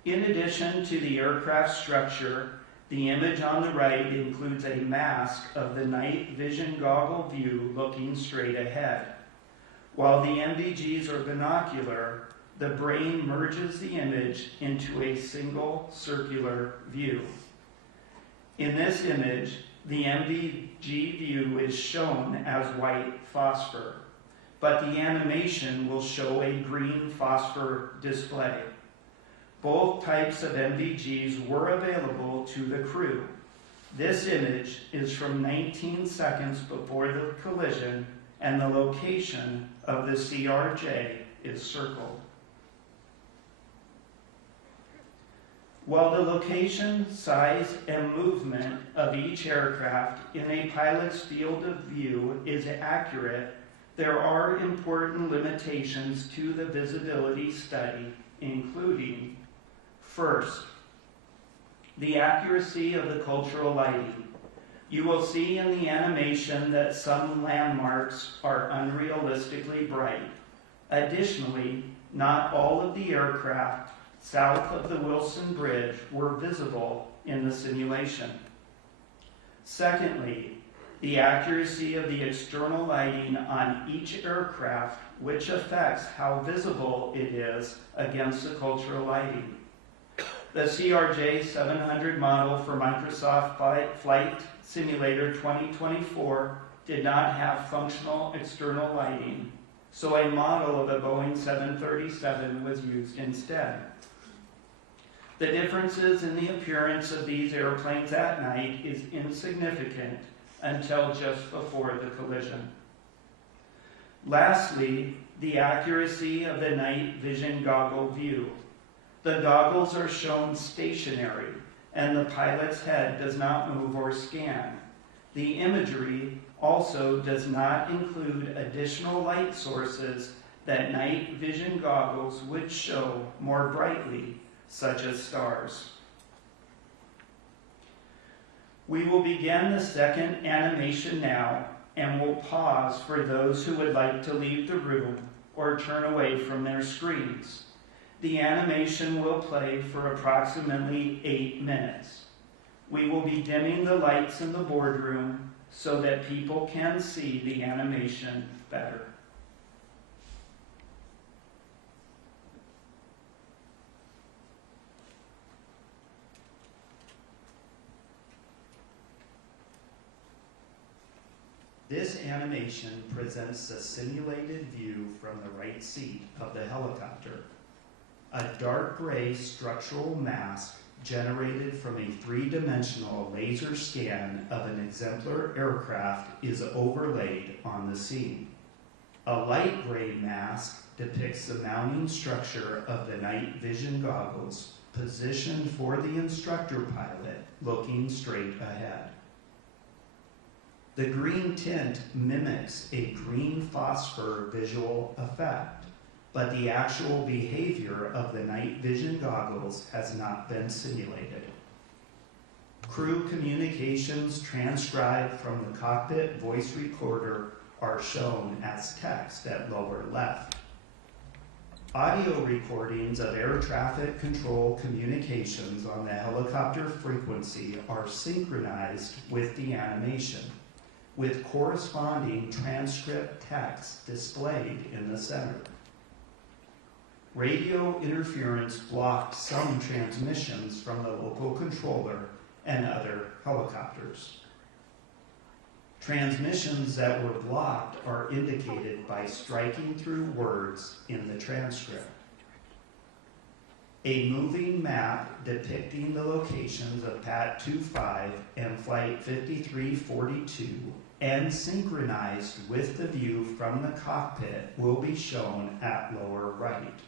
In addition to the aircraft structure, the image on the right includes a mask of the night vision goggle view looking straight ahead. While the NVGs are binocular, the brain merges the image into a single circular view. In this image, the NVG view is shown as white phosphor, but the animation will show a green phosphor display. Both types of NVGs were available to the crew. This image is from 19 seconds before the collision, and the location of the CRJ is circled. While the location, size, and movement of each aircraft in a pilot's field of view is accurate, there are important limitations to the visibility study, including: first, the accuracy of the cultural lighting. You will see in the animation that some landmarks are unrealistically bright. Additionally, not all of the aircraft south of the Wilson Bridge were visible in the simulation. Secondly, the accuracy of the external lighting on each aircraft, which affects how visible it is against the cultural lighting. The CRJ 700 model for Microsoft Flight Simulator 2024 did not have functional external lighting, so a model of a Boeing 737 was used instead. The differences in the appearance of these airplanes at night is insignificant until just before the collision. Lastly, the accuracy of the night vision goggle view. The goggles are shown stationary, and the pilot's head does not move or scan. The imagery also does not include additional light sources that night vision goggles would show more brightly, such as stars. We will begin the second animation now, and will pause for those who would like to leave the room or turn away from their screens. The animation will play for approximately 8 minutes. We will be dimming the lights in the boardroom so that people can see the animation better. This animation presents the simulated view from the right seat of the helicopter. A dark gray structural mask generated from a three-dimensional laser scan of an exemplar aircraft is overlaid on the scene. A light gray mask depicts the mounting structure of the night vision goggles positioned for the instructor pilot, looking straight ahead. The green tint mimics a green phosphor visual effect, but the actual behavior of the night vision goggles has not been simulated. Crew communications transcribed from the cockpit voice recorder are shown as text at lower left. Audio recordings of air traffic control communications on the helicopter frequency are synchronized with the animation, with corresponding transcript text displayed in the center. Radio interference blocked some transmissions from the local controller and other helicopters. Transmissions that were blocked are indicated by striking through words in the transcript. A moving map depicting the locations of PAT 25 and Flight 5342 and synchronized with the view from the cockpit will be shown at lower right.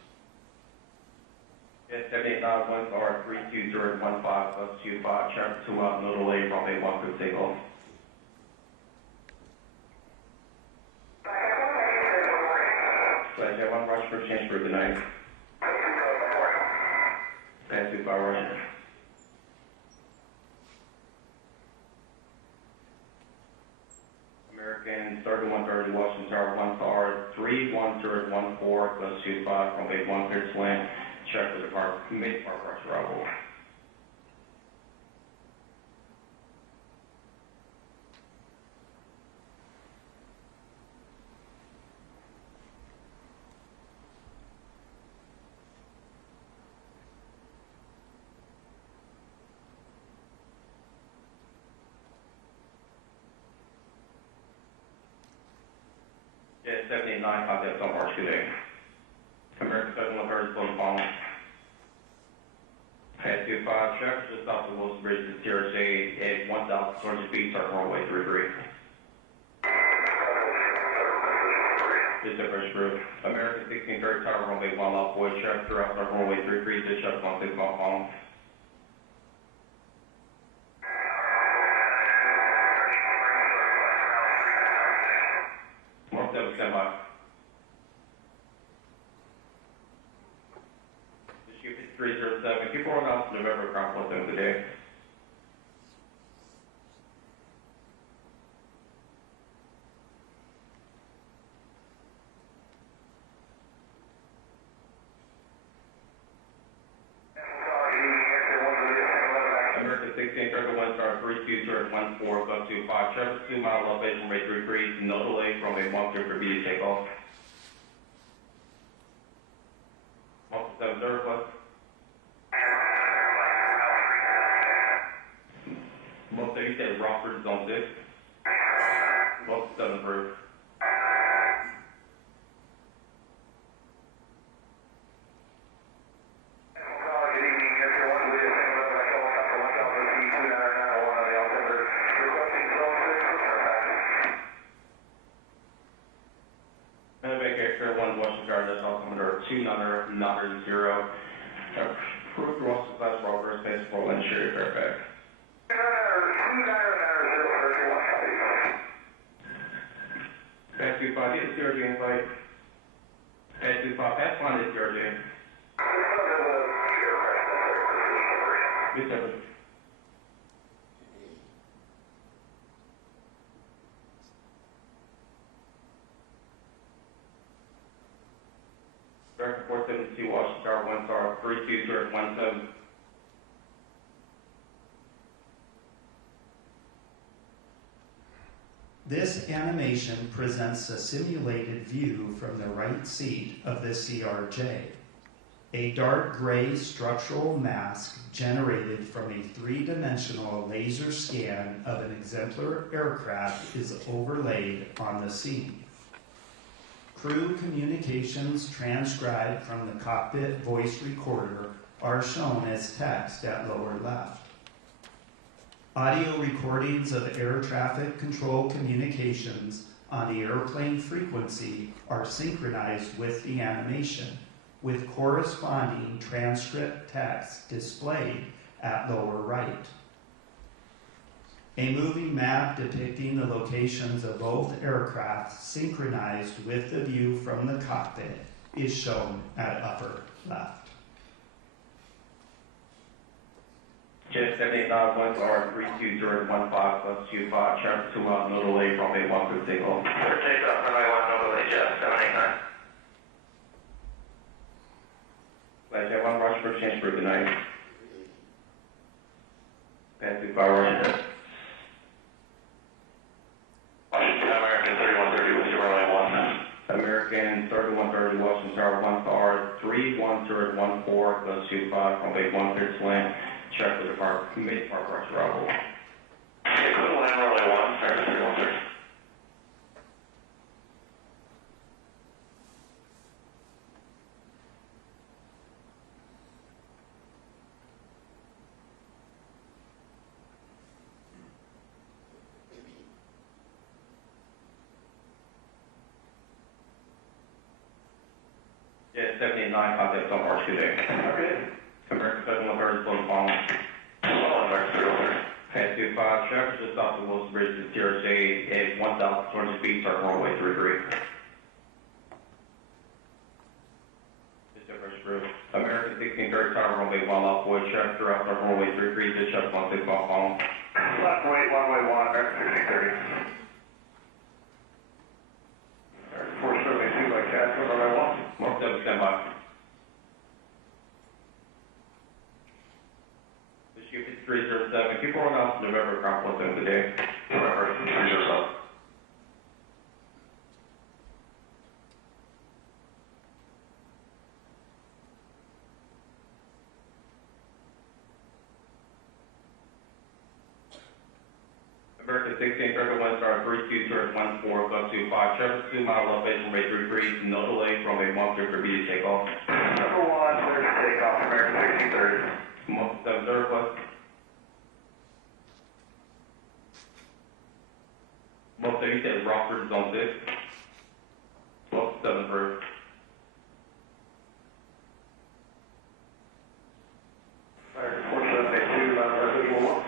Yes, 78 winds are 32015 plus 25, traffic 2 out, no delay, runway 1 for takeoff. Flight 1 rush for change for good night. Pass 25 rush. American, starting 130, Washington Tower, 1 tower, 31014 plus 25, runway 1 clear to land. Check with the park, mid-park rush arrival. Yeah, 789, contact on March today. American 7130, full phone. Head 25, traffic just off the Wilson Bridge to TRJ at 1,200 feet, start runway 33. This is Fresh Group. American 1630, tower runway 1 left, void traffic throughout, start runway 33, this shut 16 phone. Mark 7, stand by. 307. Keep rolling out to November ground floor today. American 1631 star 3214 bus 25. Traffic 2 mile elevation runway 33. No delay from a 1 for B to take off. 7 surplus. Most of you said Rockford is on 6. Most 7 approved. Extra 1 Washington Guard, that's all coming under 2990. Approved Ross class Rover, space for and Sherry Fairfax. Pass 25, get the CRJ invite. Pass 25, pass line is CRJ. Good service. Director 472, Washington Tower, 1 star, 3217. This animation presents a simulated view from the right seat of the CRJ. A dark gray structural mask generated from a three-dimensional laser scan of an exemplar aircraft is overlaid on the scene. Crew communications transcribed from the cockpit voice recorder are shown as text at lower left. Audio recordings of air traffic control communications on the airplane frequency are synchronized with the animation, with corresponding transcript text displayed at lower right. A moving map depicting the locations of both aircraft synchronized with the view from the cockpit is shown at upper left. Jet 789, 1 star 32015 plus 25, traffic 2 miles, no delay, runway 1 take off. Clear takeoff, runway 1, no delay, Jet 789. Flight Jet 1, rush for change for good night. Pass 25, rush. Washington, American 3130 with your runway 1. American 3130, Washington Tower 1 star 31014 plus 25, runway 1 clear to land. Check with the park, mid park rush Probable. Okay, clear to land, runway 1, American 3130. Yeah, 789, contact on March 2 day. Okay. American 7130, flown phone. American 303. Pass 25, traffic just off the Wilson Bridge to TRJ at 1,200 feet, start runway 33. Just over through. American 1630, tower runway 1, left void, traffic throughout, start runway 33, just check 16 phone. Left wait, runway 1, American 1630. 472 by Cat, runway 1. Mark 7, stand by. Issue 5307, keep rolling out to November, ground 17 today. November 307. American 1631, star 3214 plus 25, traffic 2 mile elevation, runway 33, no delay, runway 1 clear for B to take off. Number 1, clear to take off, American 1630. 730 plus. Most you said Rockford is on 6. Well, 7 for. Alright, 4782, visual 1.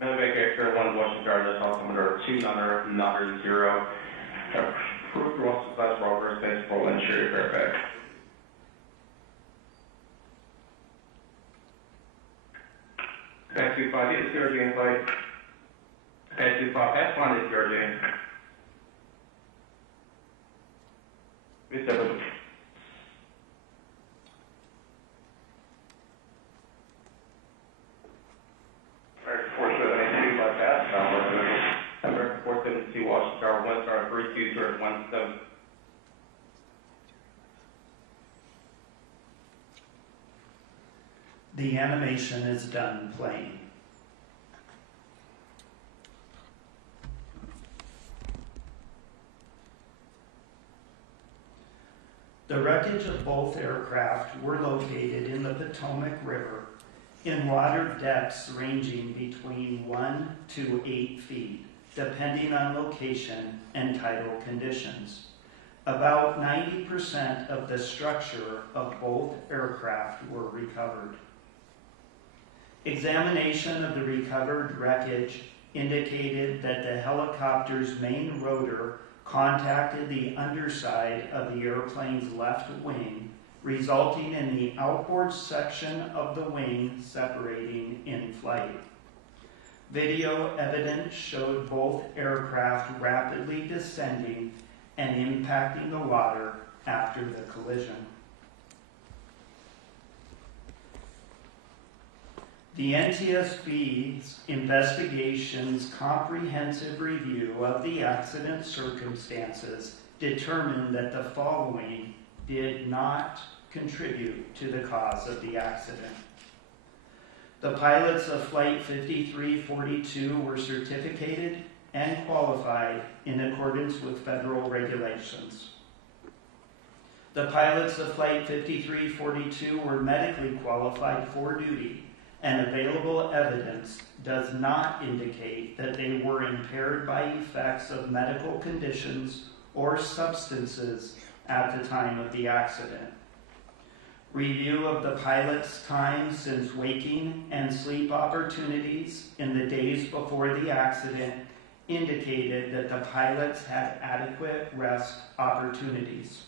Medevac Air 1 Washington Gardens, altimeter 290. Approved Washington class Rover, space for Interior Fairfax. Pass 25, get the CRJ invite. Pass 25, pass 1 is CRJ. Miss Evans. American 472 by pass, American 472 Washington Tower 1 star 3217. The animation is done playing. The wreckage of both aircraft were located in the Potomac River in water depths ranging between 1 to 8 feet, depending on location and tidal conditions. About 90% of the structure of both aircraft were recovered. Examination of the recovered wreckage indicated that the helicopter's main rotor contacted the underside of the airplane's left wing, resulting in the outboard section of the wing separating in flight. Video evidence showed both aircraft rapidly descending and impacting the water after the collision. The NTSB's investigation's comprehensive review of the accident circumstances determined that the following did not contribute to the cause of the accident. The pilots of Flight 5342 were certificated and qualified in accordance with federal regulations. The pilots of Flight 5342 were medically qualified for duty and available evidence does not indicate that they were impaired by effects of medical conditions or substances at the time of the accident. Review of the pilot's time since waking and sleep opportunities in the days before the accident indicated that the pilots had adequate rest opportunities.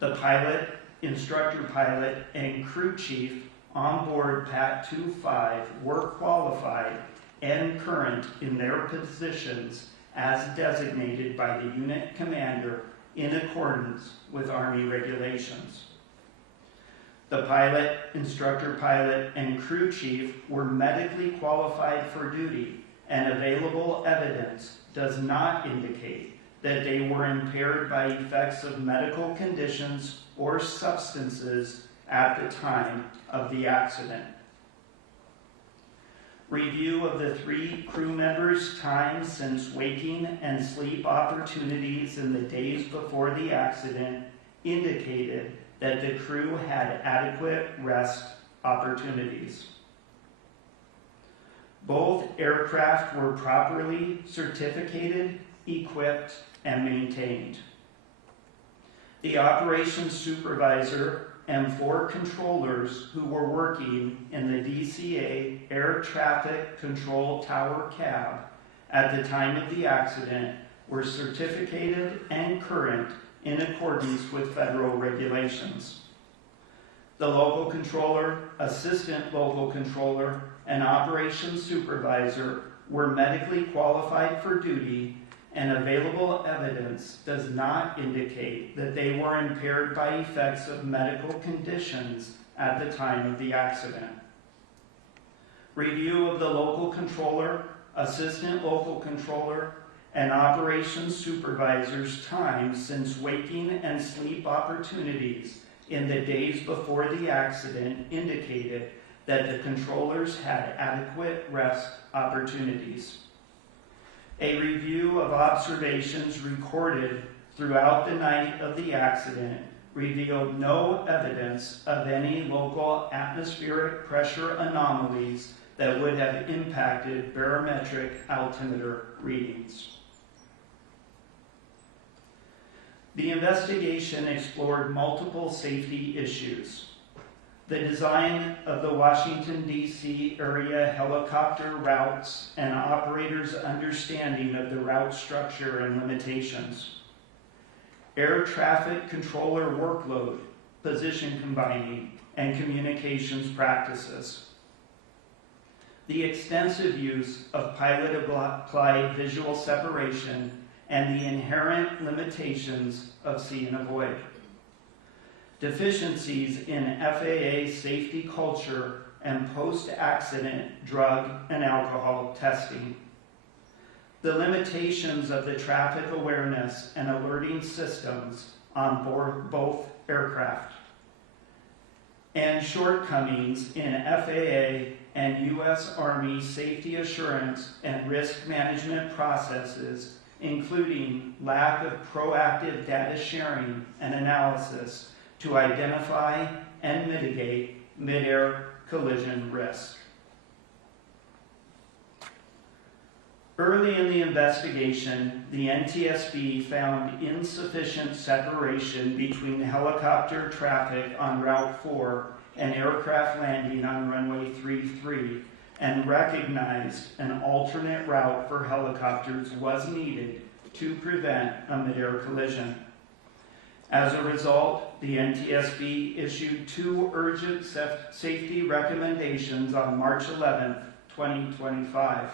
The pilot, instructor pilot, and crew chief on board PAT 25 were qualified and current in their positions as designated by the unit commander in accordance with Army regulations. The pilot, instructor pilot, and crew chief were medically qualified for duty, and available evidence does not indicate that they were impaired by effects of medical conditions or substances at the time of the accident. Review of the 3 crew members' time since waking and sleep opportunities in the days before the accident indicated that the crew had adequate rest opportunities. Both aircraft were properly certificated, equipped, and maintained. The operations supervisor and 4 controllers who were working in the DCA air traffic control tower cab at the time of the accident were certificated and current in accordance with federal regulations. The local controller, assistant local controller, and operations supervisor were medically qualified for duty, and available evidence does not indicate that they were impaired by effects of medical conditions at the time of the accident. Review of the local controller, assistant local controller, and operations supervisor's time since waking and sleep opportunities in the days before the accident indicated that the controllers had adequate rest opportunities. A review of observations recorded throughout the night of the accident revealed no evidence of any local atmospheric pressure anomalies that would have impacted barometric altimeter readings. The investigation explored multiple safety issues. The design of the Washington, D.C. area helicopter routes and operators' understanding of the route structure and limitations. Air traffic controller workload, position combining, and communications practices. The extensive use of pilot-applied visual separation and the inherent limitations of see and avoid. Deficiencies in FAA safety culture and post-accident drug and alcohol testing. The limitations of the traffic awareness and alerting systems on board both aircraft. And shortcomings in FAA and U.S. Army safety assurance and risk management processes, including lack of proactive data sharing and analysis to identify and mitigate mid-air collision risk. Early in the investigation, the NTSB found insufficient separation between helicopter traffic on Route 4 and aircraft landing on runway 33, and recognized an alternate route for helicopters was needed to prevent a mid-air collision. As a result, the NTSB issued 2 urgent safety recommendations on March 11, 2025.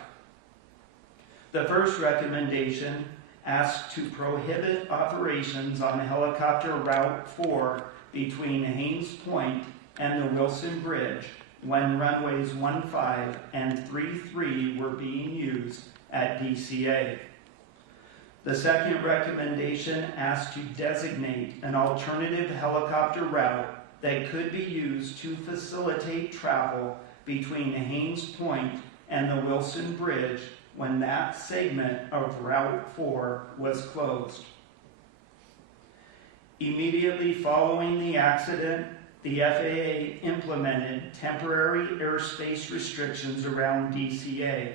The first recommendation asked to prohibit operations on helicopter Route 4 between Haynes Point and the Wilson Bridge when runways 15 and 33 were being used at DCA. The second recommendation asked to designate an alternative helicopter route that could be used to facilitate travel between Haynes Point and the Wilson Bridge when that segment of Route 4 was closed. Immediately following the accident, the FAA implemented temporary airspace restrictions around DCA.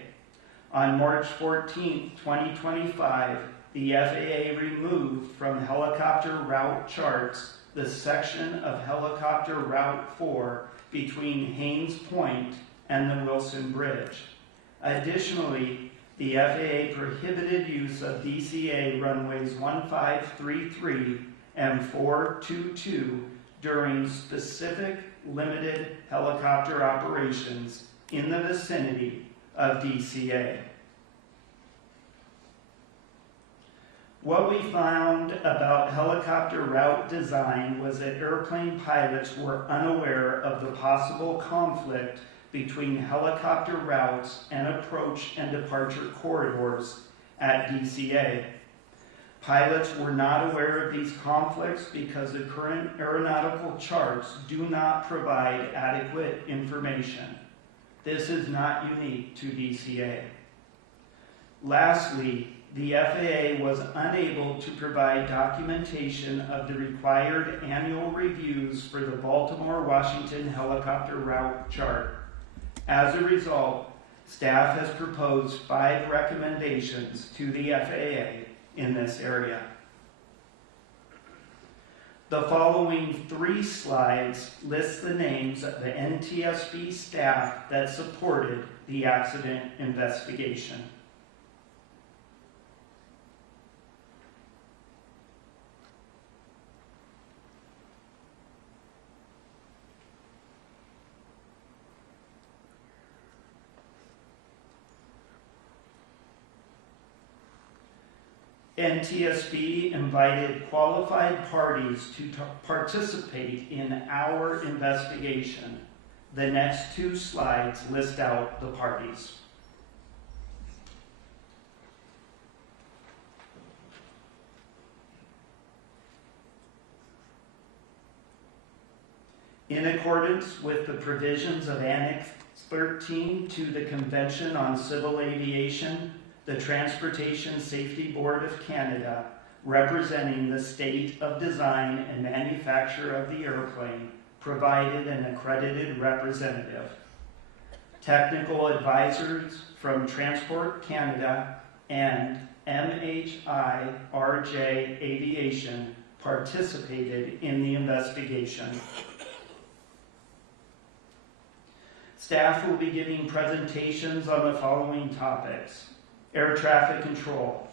On March 14, 2025, the FAA removed from helicopter route charts the section of helicopter route 4 between Haynes Point and the Wilson Bridge. Additionally, the FAA prohibited use of DCA runways 1533 and 422 during specific limited helicopter operations in the vicinity of DCA. What we found about helicopter route design was that airplane pilots were unaware of the possible conflict between helicopter routes and approach and departure corridors at DCA. Pilots were not aware of these conflicts because the current aeronautical charts do not provide adequate information. This is not unique to DCA. Lastly, the FAA was unable to provide documentation of the required annual reviews for the Baltimore-Washington helicopter route chart. As a result, staff has proposed 5 recommendations to the FAA in this area. The following 3 slides list the names of the NTSB staff that supported the accident investigation. NTSB invited qualified parties to participate in our investigation. The next 2 slides list out the parties. In accordance with the provisions of Annex 13 to the Convention on Civil Aviation, the Transportation Safety Board of Canada, representing the state of design and manufacture of the airplane, provided an accredited representative. Technical advisors from Transport Canada and MHIRJ Aviation participated in the investigation. Staff will be giving presentations on the following topics: air traffic control,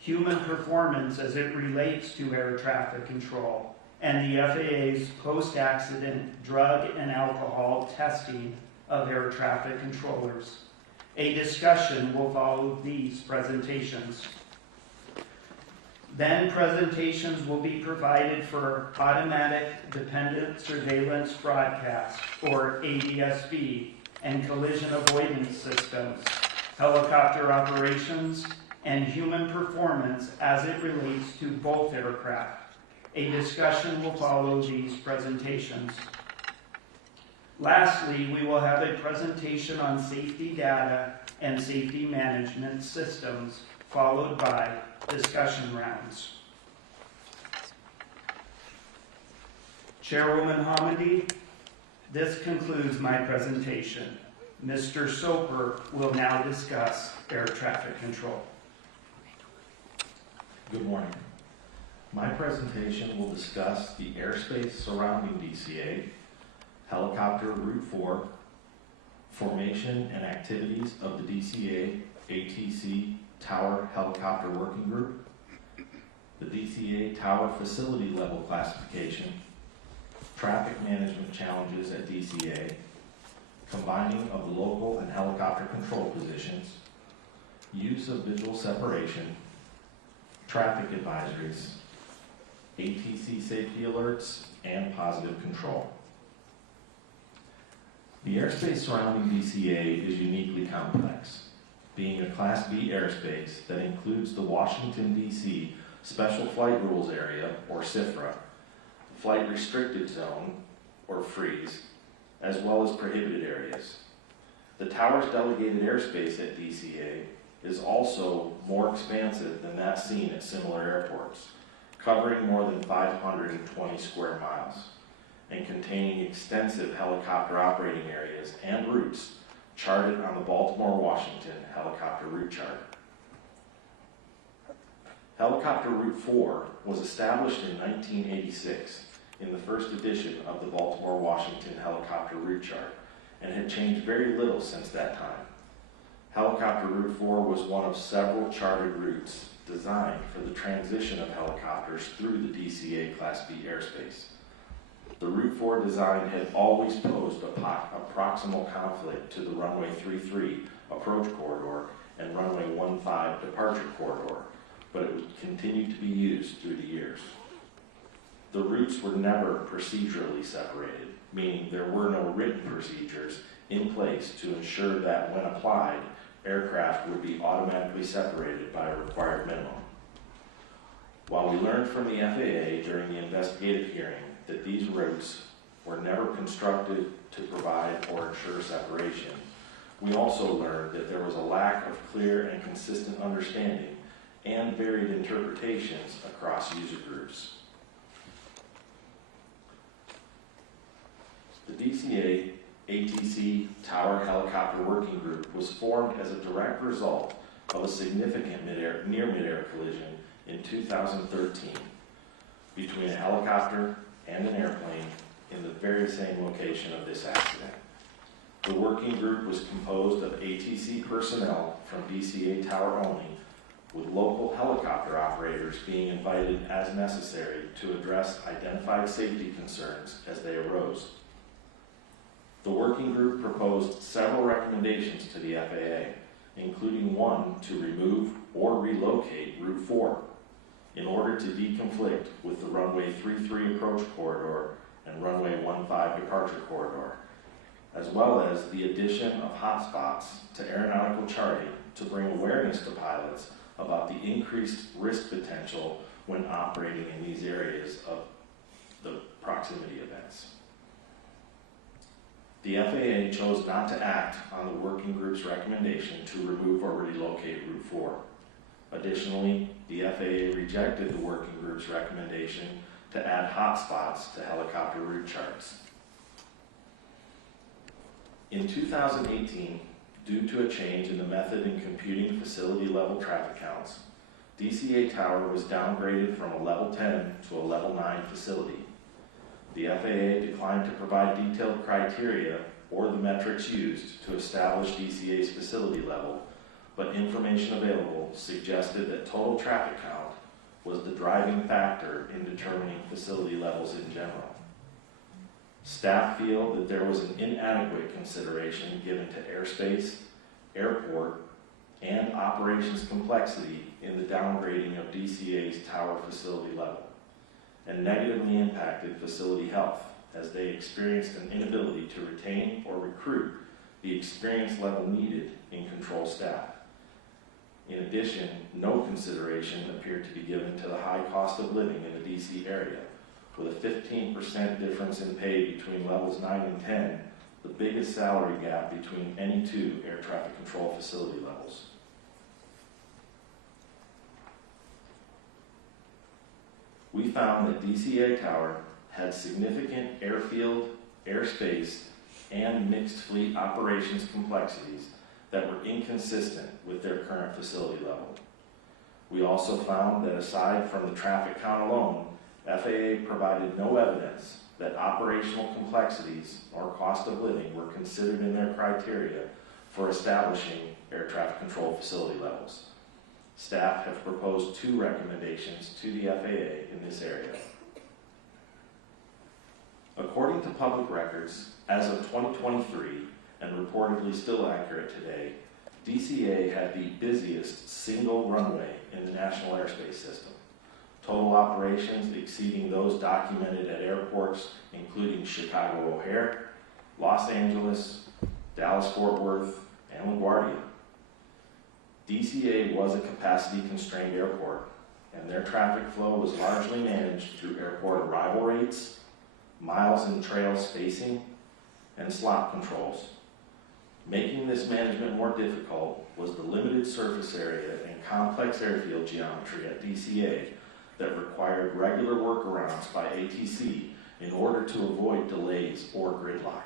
human performance as it relates to air traffic control, and the FAA's post-accident drug and alcohol testing of air traffic controllers. A discussion will follow these presentations. Then presentations will be provided for automatic dependent surveillance broadcast, or ADSB, and collision avoidance systems, helicopter operations, and human performance as it relates to both aircraft. A discussion will follow these presentations. Lastly, we will have a presentation on safety data and safety management systems, followed by discussion rounds. Chairwoman Hamady, this concludes my presentation. Mr. Soper will now discuss air traffic control. Good morning. My presentation will discuss the airspace surrounding DCA, helicopter Route 4, formation and activities of the DCA ATC Tower Helicopter Working Group, the DCA Tower Facility Level Classification, traffic management challenges at DCA, combining of local and helicopter control positions, use of visual separation, traffic advisories, ATC safety alerts, and positive control. The airspace surrounding DCA is uniquely complex, being a Class B airspace that includes the Washington, D.C. Special Flight Rules Area, or SFRA, Flight Restricted Zone, or FREEZE, as well as prohibited areas. The tower's delegated airspace at DCA is also more expansive than that seen at similar airports, covering more than 520 square miles. and containing extensive helicopter operating areas and routes charted on the Baltimore-Washington helicopter route chart. Helicopter Route 4 was established in 1986 in the first edition of the Baltimore-Washington helicopter route chart and had changed very little since that time. Helicopter Route 4 was one of several charted routes designed for the transition of helicopters through the DCA Class B airspace. The Route 4 design had always posed a proximal conflict to the runway 33 approach corridor and runway 15 departure corridor, but it would continue to be used through the years. The routes were never procedurally separated, meaning there were no written procedures in place to ensure that when applied, aircraft would be automatically separated by a required minimum. While we learned from the FAA during the investigative hearing that these routes were never constructed to provide or ensure separation, we also learned that there was a lack of clear and consistent understanding and varied interpretations across user groups. The DCA ATC Tower Helicopter Working Group was formed as a direct result of a significant near-midair collision in 2013 between a helicopter and an airplane in the very same location of this accident. The working group was composed of ATC personnel from DCA Tower only, with local helicopter operators being invited as necessary to address identified safety concerns as they arose. The working group proposed several recommendations to the FAA, including one to remove or relocate Route 4 in order to deconflict with the runway 33 approach corridor and runway 15 departure corridor, as well as the addition of hotspots to aeronautical charting to bring awareness to pilots about the increased risk potential when operating in these areas of the proximity events. The FAA chose not to act on the working group's recommendation to remove or relocate Route 4. Additionally, the FAA rejected the working group's recommendation to add hotspots to helicopter route charts. In 2018, due to a change in the method in computing facility-level traffic counts, DCA Tower was downgraded from a Level 10 to a Level 9 facility. The FAA declined to provide detailed criteria or the metrics used to establish DCA's facility level, but information available suggested that total traffic count was the driving factor in determining facility levels in general. Staff feel that there was an inadequate consideration given to airspace, airport, and operations complexity in the downgrading of DCA's tower facility level, and negatively impacted facility health as they experienced an inability to retain or recruit the experience level needed in control staff. In addition, no consideration appeared to be given to the high cost of living in the DC area, with a 15% difference in pay between levels 9 and 10, the biggest salary gap between any two air traffic control facility levels. We found that DCA Tower had significant airfield, airspace, and mixed fleet operations complexities that were inconsistent with their current facility level. We also found that aside from the traffic count alone, FAA provided no evidence that operational complexities or cost of living were considered in their criteria for establishing air traffic control facility levels. Staff have proposed 2 recommendations to the FAA in this area. According to public records, as of 2023, and reportedly still accurate today, DCA had the busiest single runway in the national airspace system. Total operations exceeding those documented at airports including Chicago O'Hare, Los Angeles, Dallas-Fort Worth, and LaGuardia. DCA was a capacity-constrained airport, and their traffic flow was largely managed through airport arrival rates, miles and trail spacing, and slot controls. Making this management more difficult was the limited surface area and complex airfield geometry at DCA that required regular workarounds by ATC in order to avoid delays or gridlock.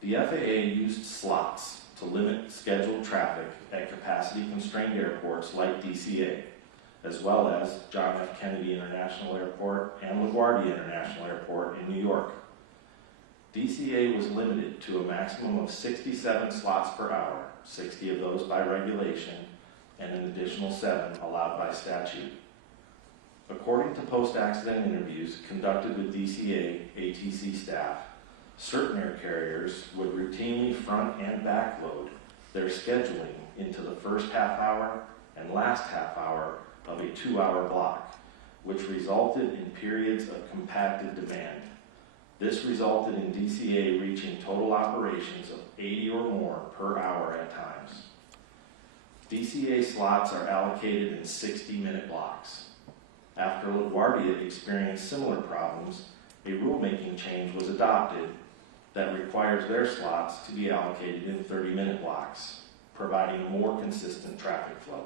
The FAA used slots to limit scheduled traffic at capacity-constrained airports like DCA, as well as John F. Kennedy International Airport and LaGuardia International Airport in New York. DCA was limited to a maximum of 67 slots per hour, 60 of those by regulation, and an additional 7 allowed by statute. According to post-accident interviews conducted with DCA ATC staff, certain air carriers would routinely front and back load their scheduling into the first half hour and last half hour of a 2-hour block, which resulted in periods of compacted demand. This resulted in DCA reaching total operations of 80 or more per hour at times. DCA slots are allocated in 60-minute blocks. After LaGuardia experienced similar problems, a rulemaking change was adopted that requires their slots to be allocated in 30-minute blocks, providing a more consistent traffic flow.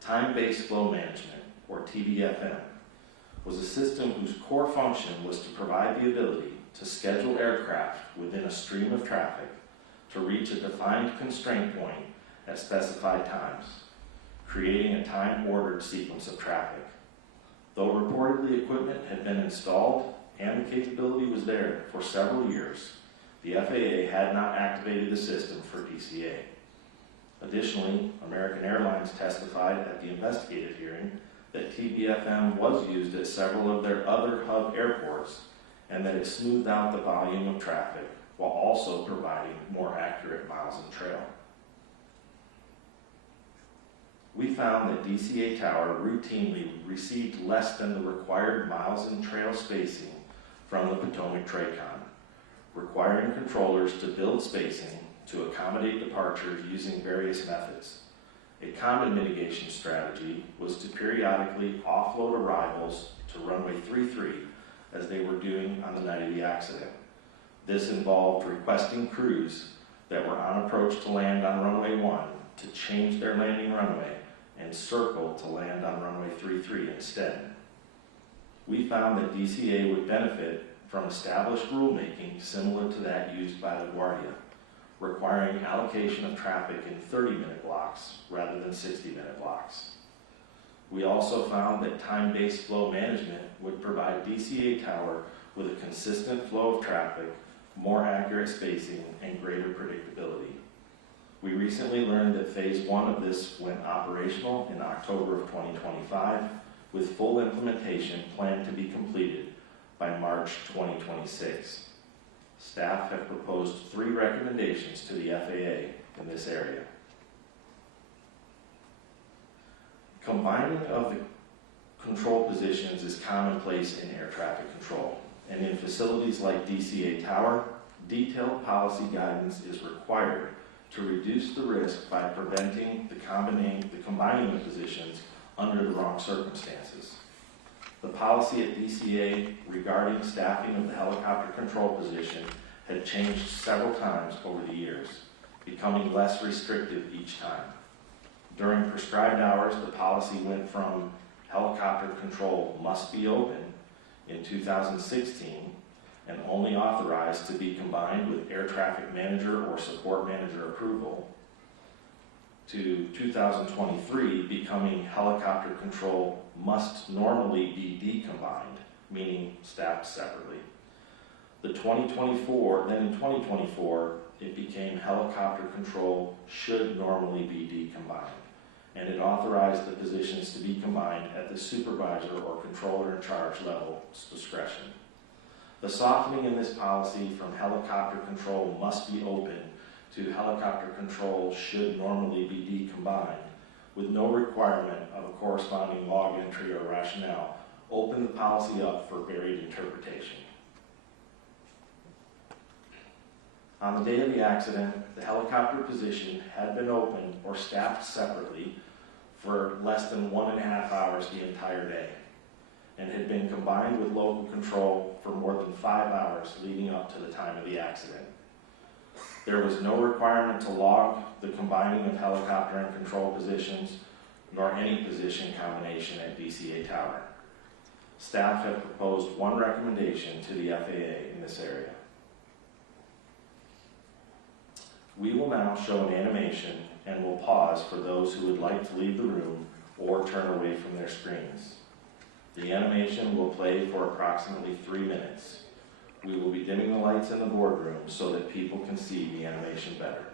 Time-based flow management, or TBFM, was a system whose core function was to provide the ability to schedule aircraft within a stream of traffic to reach a defined constraint point at specified times, creating a time-ordered sequence of traffic. Though reportedly equipment had been installed and the capability was there for several years, the FAA had not activated the system for DCA. Additionally, American Airlines testified at the investigative hearing that TBFM was used at several of their other hub airports and that it smoothed out the volume of traffic while also providing more accurate miles in trail. We found that DCA Tower routinely received less than the required miles in trail spacing from the Potomac Tracon, requiring controllers to build spacing to accommodate departures using various methods. A common mitigation strategy was to periodically offload arrivals to runway 33 as they were doing on the night of the accident. This involved requesting crews that were on approach to land on runway 1 to change their landing runway and circle to land on runway 33 instead. We found that DCA would benefit from established rulemaking similar to that used by LaGuardia, requiring allocation of traffic in 30-minute blocks rather than 60-minute blocks. We also found that time-based flow management would provide DCA Tower with a consistent flow of traffic, more accurate spacing, and greater predictability. We recently learned that phase 1 of this went operational in October of 2025, with full implementation planned to be completed by March 2026. Staff have proposed 3 recommendations to the FAA in this area. Combining of the control positions is commonplace in air traffic control, and in facilities like DCA Tower, detailed policy guidance is required to reduce the risk by preventing the combining of positions under the wrong circumstances. The policy at DCA regarding staffing of the helicopter control position had changed several times over the years, becoming less restrictive each time. During prescribed hours, the policy went from helicopter control must be open in 2016 and only authorized to be combined with air traffic manager or support manager approval to 2023 becoming helicopter control must normally be decombined, meaning staffed separately. In 2024, it became helicopter control should normally be decombined, and it authorized the positions to be combined at the supervisor or controller in charge level's discretion. The softening in this policy from helicopter control must be open to helicopter control should normally be decombined, with no requirement of a corresponding log entry or rationale, opened the policy up for varied interpretation. On the day of the accident, the helicopter position had been open or staffed separately for less than 1.5 hours the entire day, and had been combined with local control for more than 5 hours leading up to the time of the accident. There was no requirement to log the combining of helicopter and control positions nor any position combination at DCA Tower. Staff have proposed one recommendation to the FAA in this area. We will now show an animation and will pause for those who would like to leave the room or turn away from their screens. The animation will play for approximately 3 minutes. We will be dimming the lights in the boardroom so that people can see the animation better.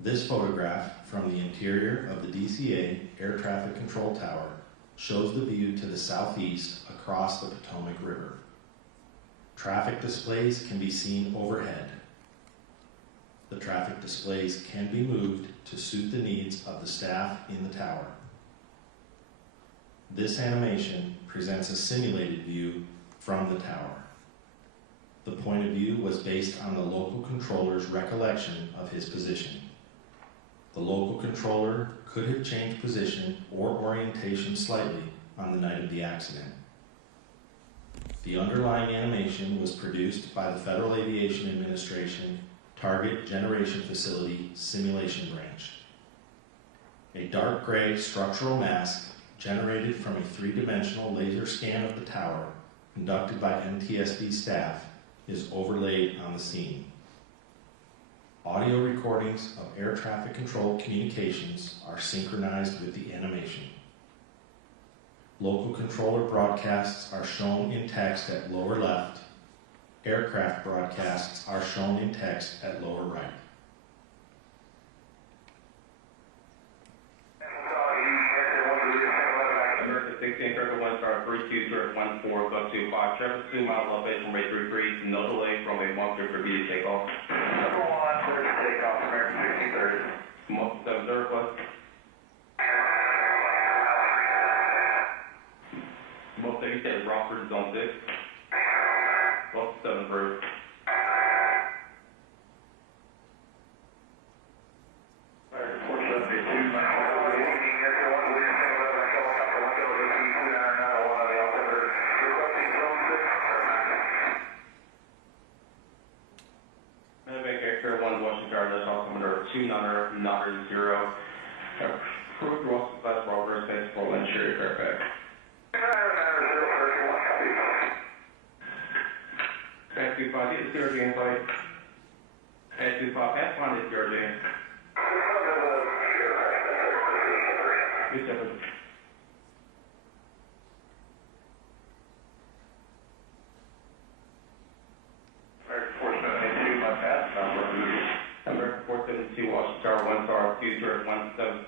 This photograph from the interior of the DCA Air Traffic Control Tower shows the view to the southeast across the Potomac River. Traffic displays can be seen overhead. The traffic displays can be moved to suit the needs of the staff in the tower. This animation presents a simulated view from the tower. The point of view was based on the local controller's recollection of his position. The local controller could have changed position or orientation slightly on the night of the accident. The underlying animation was produced by the Federal Aviation Administration Target Generation Facility Simulation Branch. A dark gray structural mask generated from a three-dimensional laser scan of the tower conducted by NTSB staff is overlaid on the scene. Audio recordings of air traffic control communications are synchronized with the animation. Local controller broadcasts are shown in text at lower left. Aircraft broadcasts are shown in text at lower right. American 16, Circle 1 star 32, Circle 14, bus 25, traffic 2 miles elevation from 833, no delay from a 1 for B to take off. Circle 1, clear to take off, American 1630. Most 7 request. Most 7 says Rockford Zone 6. Most 7 approved. Approved Ross class progress thanks for Lynn Sherry Fairfax. Pass 25, get the CRJ invite. Pass 25, pass find the CRJ. Good job. American 472, Washington Tower 1 star 2 0 17.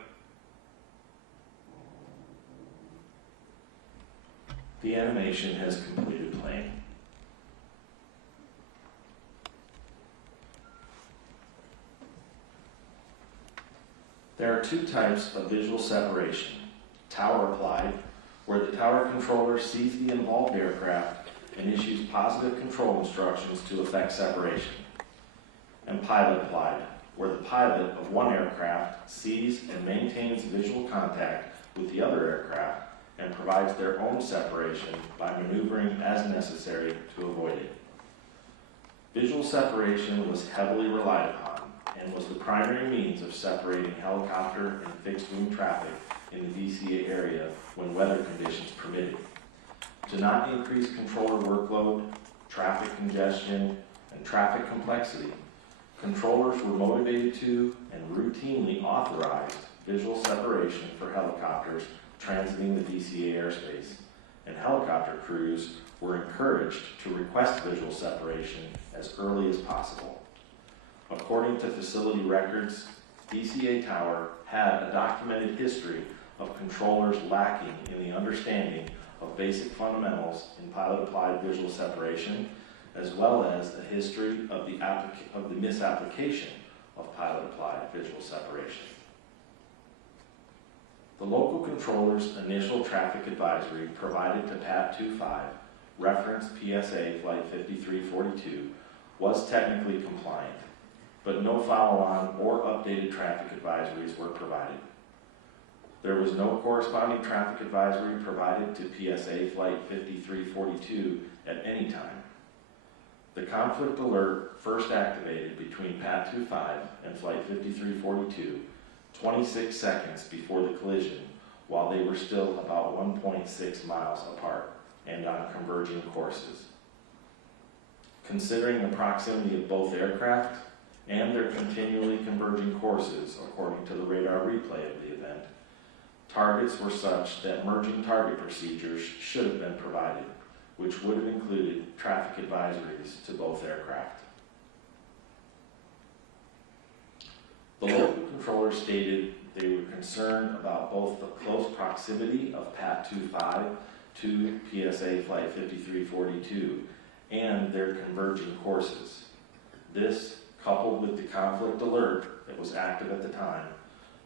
The animation has completed playing. There are two types of visual separation. Tower applied, where the tower controller sees the involved aircraft and issues positive control instructions to effect separation. And pilot applied, where the pilot of one aircraft sees and maintains visual contact with the other aircraft and provides their own separation by maneuvering as necessary to avoid it. Visual separation was heavily relied upon and was the primary means of separating helicopter and fixed-wing traffic in the DCA area when weather conditions permitted. To not increase controller workload, traffic congestion, and traffic complexity, controllers were motivated to and routinely authorized visual separation for helicopters transiting the DCA airspace, and helicopter crews were encouraged to request visual separation as early as possible. According to facility records, DCA Tower had a documented history of controllers lacking in the understanding of basic fundamentals in pilot-applied visual separation, as well as a history of the misapplication of pilot-applied visual separation. The local controller's initial traffic advisory provided to PAT 25, reference PSA Flight 5342, was technically compliant, but no follow-on or updated traffic advisories were provided. There was no corresponding traffic advisory provided to PSA Flight 5342 at any time. The conflict alert first activated between PAT 25 and Flight 5342 26 seconds before the collision, while they were still about 1.6 miles apart and on converging courses. Considering the proximity of both aircraft and their continually converging courses, according to the radar replay of the event, targets were such that merging target procedures should have been provided, which would have included traffic advisories to both aircraft. The local controller stated they were concerned about both the close proximity of PAT 25 to PSA Flight 5342 and their converging courses. This, coupled with the conflict alert that was active at the time,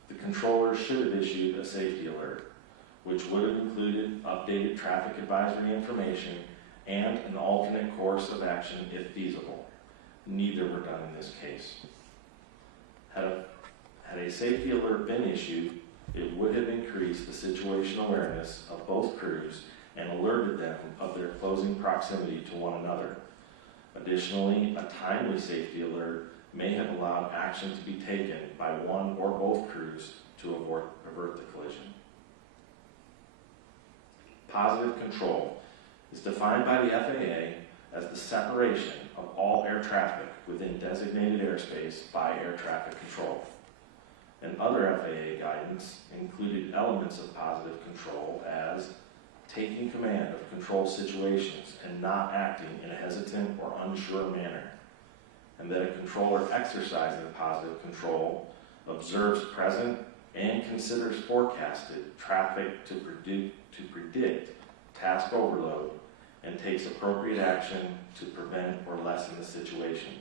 the controller should have issued a safety alert, which would have included updated traffic advisory information and an alternate course of action if feasible. Neither were done in this case. Had a safety alert been issued, it would have increased the situational awareness of both crews and alerted them of their closing proximity to one another. Additionally, a timely safety alert may have allowed action to be taken by one or both crews to avert the collision. Positive control is defined by the FAA as the separation of all air traffic within designated airspace by air traffic control. And other FAA guidance included elements of positive control as taking command of control situations and not acting in a hesitant or unsure manner, and that a controller exercising positive control observes present and considers forecasted traffic to predict task overload and takes appropriate action to prevent or lessen the situation.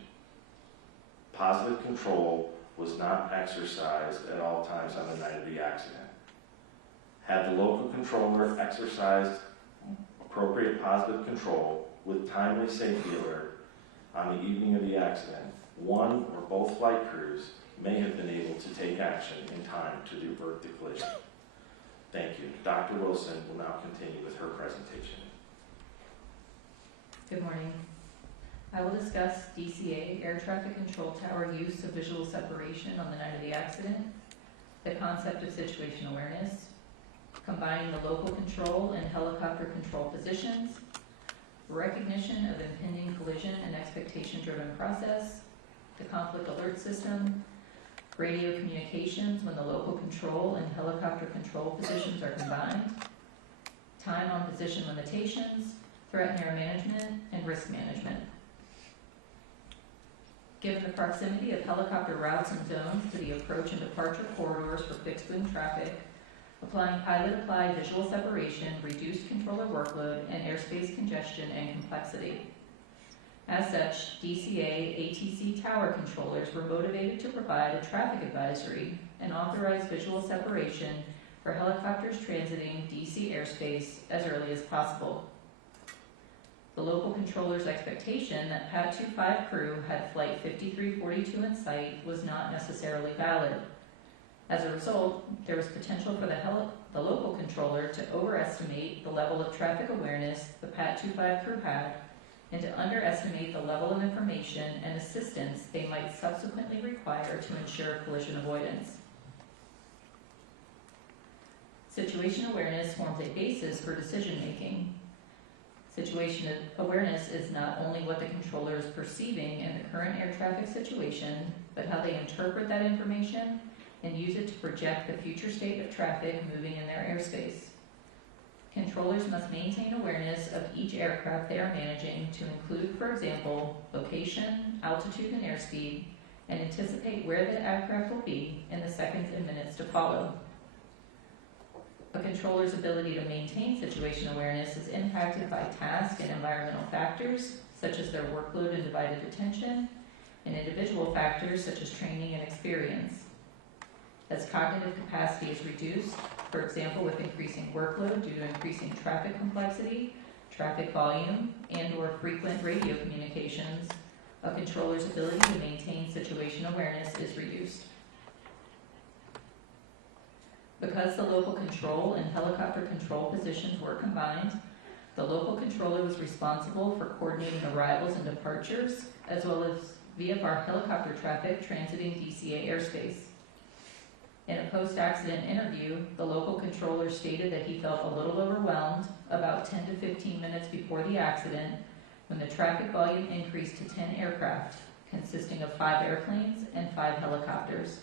Positive control was not exercised at all times on the night of the accident. Had the local controller exercised appropriate positive control with timely safety alert on the evening of the accident, one or both flight crews may have been able to take action in time to divert the collision. Thank you. Dr. Wilson will now continue with her presentation. Good morning. I will discuss DCA, air traffic control tower use of visual separation on the night of the accident, the concept of situation awareness, combining the local control and helicopter control positions, recognition of impending collision and expectation-driven process, the conflict alert system, radio communications when the local control and helicopter control positions are combined, time on position limitations, threat and air management, and risk management. Given the proximity of helicopter routes and zones to the approach and departure corridors for fixed-wing traffic, applying pilot-applied visual separation reduced controller workload and airspace congestion and complexity. As such, DCA ATC tower controllers were motivated to provide a traffic advisory and authorize visual separation for helicopters transiting DC airspace as early as possible. The local controller's expectation that PAT 25 crew had Flight 5342 in sight was not necessarily valid. As a result, there was potential for the local controller to overestimate the level of traffic awareness the PAT 25 crew had and to underestimate the level of information and assistance they might subsequently require to ensure collision avoidance. Situation awareness forms a basis for decision making. Situation awareness is not only what the controller is perceiving in the current air traffic situation, but how they interpret that information and use it to project the future state of traffic moving in their airspace. Controllers must maintain awareness of each aircraft they are managing to include, for example, location, altitude, and airspeed, and anticipate where the aircraft will be in the seconds and minutes to follow. A controller's ability to maintain situation awareness is impacted by task and environmental factors, such as their workload and divided attention, and individual factors such as training and experience. As cognitive capacity is reduced, for example with increasing workload due to increasing traffic complexity, traffic volume, and/or frequent radio communications, a controller's ability to maintain situation awareness is reduced. Because the local control and helicopter control positions were combined, the local controller was responsible for coordinating arrivals and departures, as well as VFR helicopter traffic transiting DCA airspace. In a post-accident interview, the local controller stated that he felt a little overwhelmed about 10 to 15 minutes before the accident when the traffic volume increased to 10 aircraft, consisting of 5 airplanes and 5 helicopters.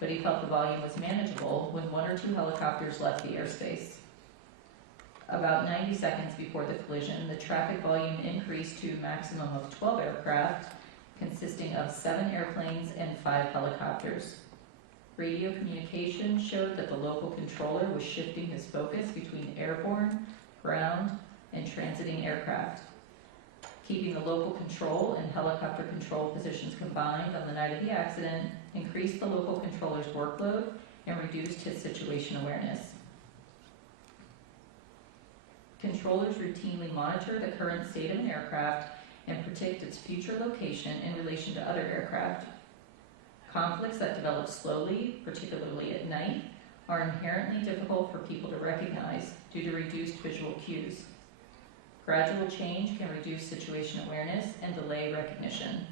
But he felt the volume was manageable when 1 or 2 helicopters left the airspace. About 90 seconds before the collision, the traffic volume increased to a maximum of 12 aircraft, consisting of 7 airplanes and 5 helicopters. Radio communication showed that the local controller was shifting his focus between airborne, ground, and transiting aircraft. Keeping the local control and helicopter control positions combined on the night of the accident increased the local controller's workload and reduced his situation awareness. Controllers routinely monitor the current state of an aircraft and predict its future location in relation to other aircraft. Conflicts that develop slowly, particularly at night, are inherently difficult for people to recognize due to reduced visual cues. Gradual change can reduce situation awareness and delay recognition.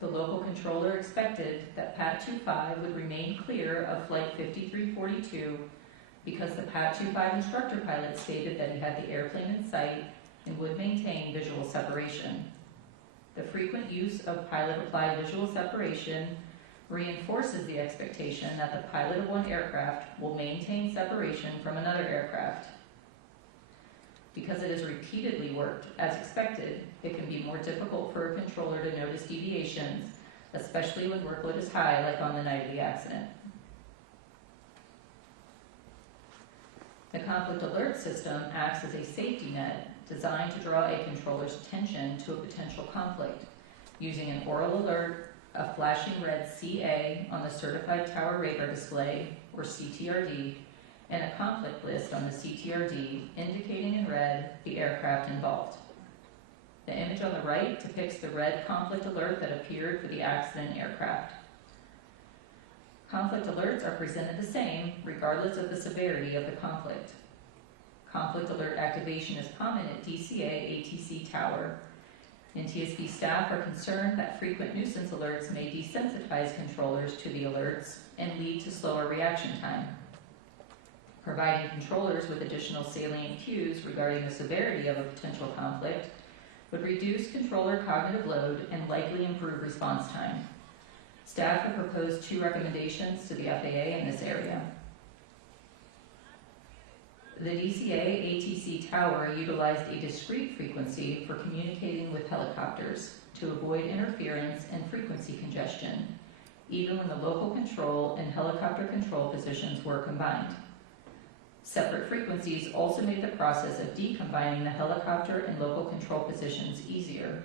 The local controller expected that PAT 25 would remain clear of Flight 5342 because the PAT 25 instructor pilot stated that he had the airplane in sight and would maintain visual separation. The frequent use of pilot-applied visual separation reinforces the expectation that the pilot of one aircraft will maintain separation from another aircraft. Because it has repeatedly worked as expected, it can be more difficult for a controller to notice deviations, especially when workload is high, like on the night of the accident. The conflict alert system acts as a safety net designed to draw a controller's attention to a potential conflict, using an oral alert, a flashing red CA on the Certified Tower Radar Display, or CTRD, and a conflict list on the CTRD indicating in red the aircraft involved. The image on the right depicts the red conflict alert that appeared for the accident aircraft. Conflict alerts are presented the same regardless of the severity of the conflict. Conflict alert activation is common at DCA ATC Tower. NTSB staff are concerned that frequent nuisance alerts may desensitize controllers to the alerts and lead to slower reaction time. Providing controllers with additional salient cues regarding the severity of a potential conflict would reduce controller cognitive load and likely improve response time. Staff have proposed 2 recommendations to the FAA in this area. The DCA ATC Tower utilized a discrete frequency for communicating with helicopters to avoid interference and frequency congestion, even when the local control and helicopter control positions were combined. Separate frequencies also made the process of decombining the helicopter and local control positions easier.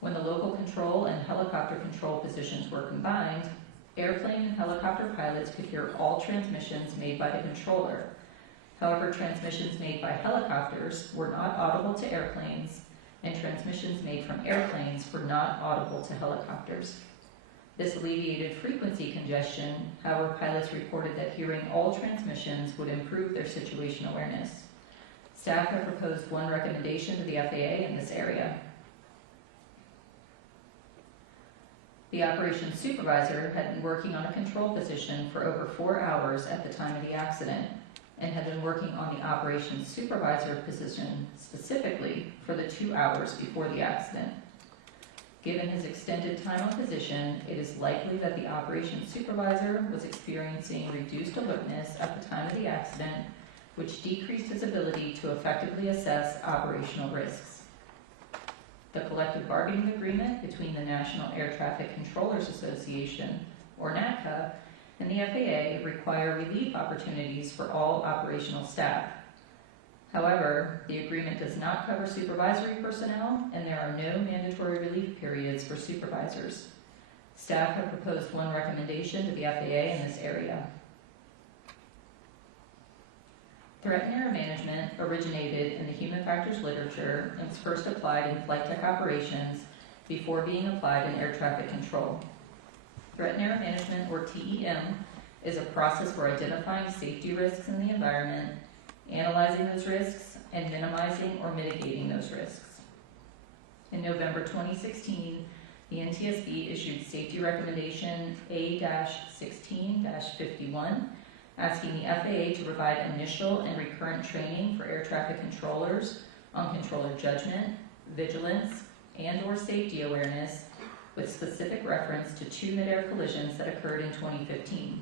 When the local control and helicopter control positions were combined, airplane and helicopter pilots could hear all transmissions made by the controller. However, transmissions made by helicopters were not audible to airplanes, and transmissions made from airplanes were not audible to helicopters. This alleviated frequency congestion. However, pilots reported that hearing all transmissions would improve their situation awareness. Staff have proposed 1 recommendation to the FAA in this area. The operations supervisor had been working on a control position for over 4 hours at the time of the accident, and had been working on the operations supervisor position specifically for the 2 hours before the accident. Given his extended time on position, it is likely that the operations supervisor was experiencing reduced alertness at the time of the accident, which decreased his ability to effectively assess operational risks. The collective bargaining agreement between the National Air Traffic Controllers Association, or NATCA, and the FAA require relief opportunities for all operational staff. However, the agreement does not cover supervisory personnel, and there are no mandatory relief periods for supervisors. Staff have proposed 1 recommendation to the FAA in this area. Threat and error management originated in the human factors literature and was first applied in flight tech operations before being applied in air traffic control. Threat and Error Management, or TEM, is a process for identifying safety risks in the environment, analyzing those risks, and minimizing or mitigating those risks. In November 2016, the NTSB issued Safety Recommendation A-16-51, asking the FAA to provide initial and recurrent training for air traffic controllers on controller judgment, vigilance, and/or safety awareness, with specific reference to 2 midair collisions that occurred in 2015.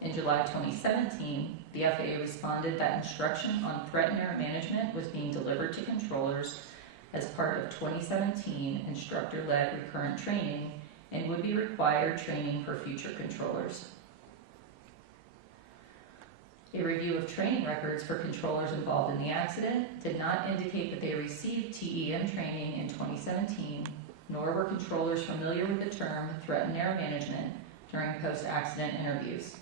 In July 2017, the FAA responded that instruction on threat and error management was being delivered to controllers as part of 2017 instructor-led recurrent training and would be required training for future controllers. A review of training records for controllers involved in the accident did not indicate that they received TEM training in 2017, nor were controllers familiar with the term threat and error management during post-accident interviews.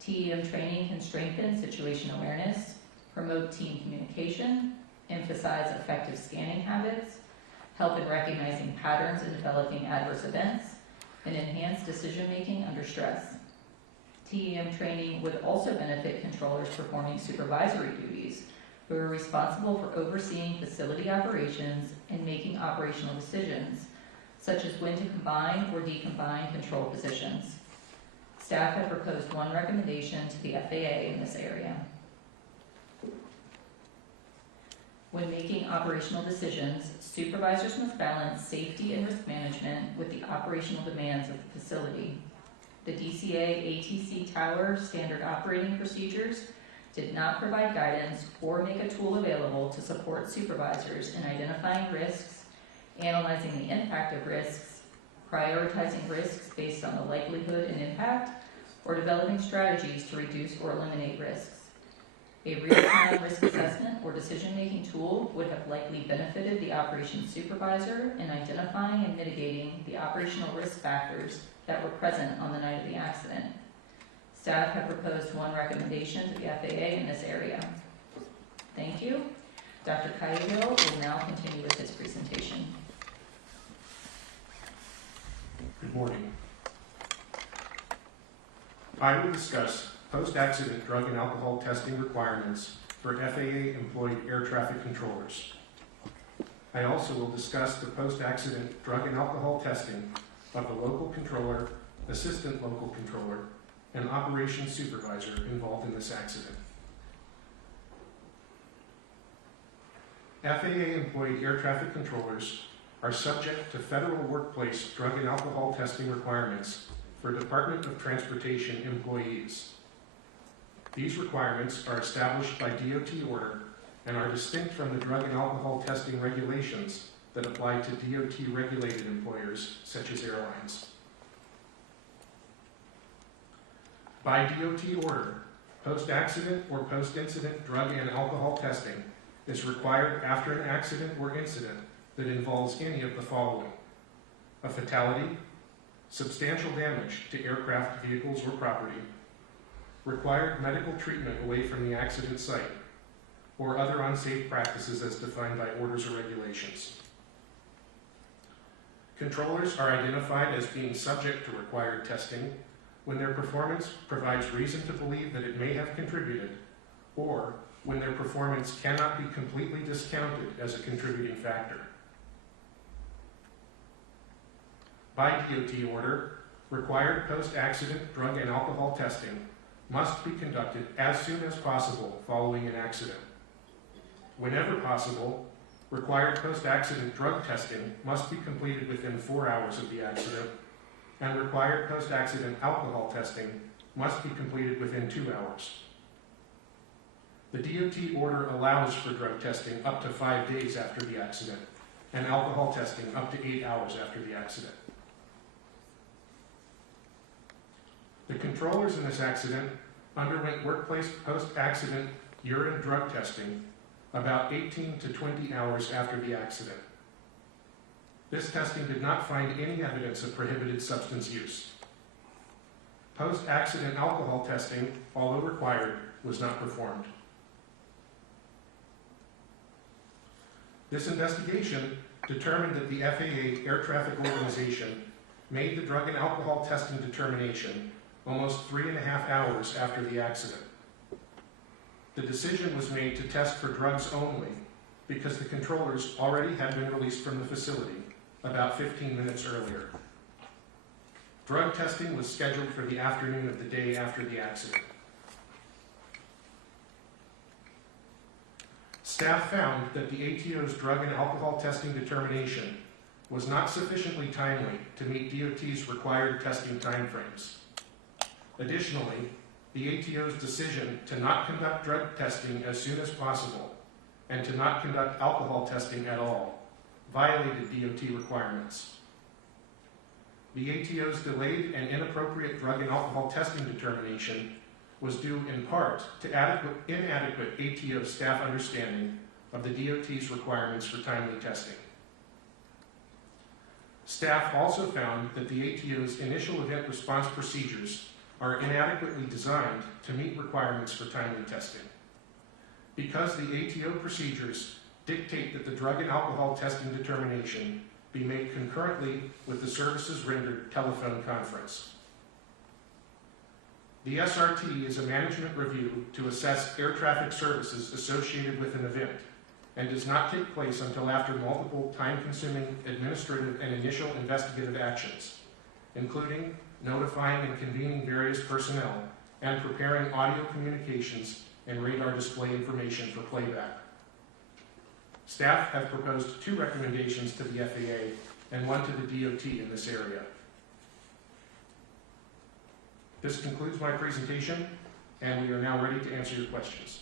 TEM training can strengthen situation awareness, promote team communication, emphasize effective scanning habits, help in recognizing patterns and developing adverse events, and enhance decision-making under stress. TEM training would also benefit controllers performing supervisory duties who are responsible for overseeing facility operations and making operational decisions, such as when to combine or decombine control positions. Staff had proposed one recommendation to the FAA in this area. When making operational decisions, supervisors must balance safety and risk management with the operational demands of the facility. The DCA ATC Tower Standard Operating Procedures did not provide guidance or make a tool available to support supervisors in identifying risks, analyzing the impact of risks, prioritizing risks based on the likelihood and impact, or developing strategies to reduce or eliminate risks. A real-time risk assessment or decision-making tool would have likely benefited the operations supervisor in identifying and mitigating the operational risk factors that were present on the night of the accident. Staff have proposed one recommendation to the FAA in this area. Thank you. Dr. Cayaville will now continue with his presentation. Good morning. I will discuss post-accident drug and alcohol testing requirements for FAA-employed air traffic controllers. I also will discuss the post-accident drug and alcohol testing of the local controller, assistant local controller, and operations supervisor involved in this accident. FAA-employed air traffic controllers are subject to federal workplace drug and alcohol testing requirements for Department of Transportation employees. These requirements are established by DOT order and are distinct from the drug and alcohol testing regulations that apply to DOT-regulated employers such as airlines. By DOT order, post-accident or post-incident drug and alcohol testing is required after an accident or incident that involves any of the following: a fatality, substantial damage to aircraft, vehicles, or property, required medical treatment away from the accident site, or other unsafe practices as defined by orders or regulations. Controllers are identified as being subject to required testing when their performance provides reason to believe that it may have contributed, or when their performance cannot be completely discounted as a contributing factor. By DOT order, required post-accident drug and alcohol testing must be conducted as soon as possible following an accident. Whenever possible, required post-accident drug testing must be completed within 4 hours of the accident, and required post-accident alcohol testing must be completed within 2 hours. The DOT order allows for drug testing up to 5 days after the accident, and alcohol testing up to 8 hours after the accident. The controllers in this accident underwent workplace post-accident urine drug testing about 18 to 20 hours after the accident. This testing did not find any evidence of prohibited substance use. Post-accident alcohol testing, although required, was not performed. This investigation determined that the FAA Air Traffic Organization made the drug and alcohol testing determination almost 3.5 hours after the accident. The decision was made to test for drugs only because the controllers already had been released from the facility about 15 minutes earlier. Drug testing was scheduled for the afternoon of the day after the accident. Staff found that the ATO's drug and alcohol testing determination was not sufficiently timely to meet DOT's required testing timeframes. Additionally, the ATO's decision to not conduct drug testing as soon as possible and to not conduct alcohol testing at all violated DOT requirements. The ATO's delayed and inappropriate drug and alcohol testing determination was due in part to inadequate ATO staff understanding of the DOT's requirements for timely testing. Staff also found that the ATO's initial event response procedures are inadequately designed to meet requirements for timely testing. Because the ATO procedures dictate that the drug and alcohol testing determination be made concurrently with the services rendered telephone conference. The SRT is a management review to assess air traffic services associated with an event and does not take place until after multiple time-consuming administrative and initial investigative actions, including notifying and convening various personnel and preparing audio communications and radar display information for playback. Staff have proposed 2 recommendations to the FAA and 1 to the DOT in this area. This concludes my presentation, and we are now ready to answer your questions.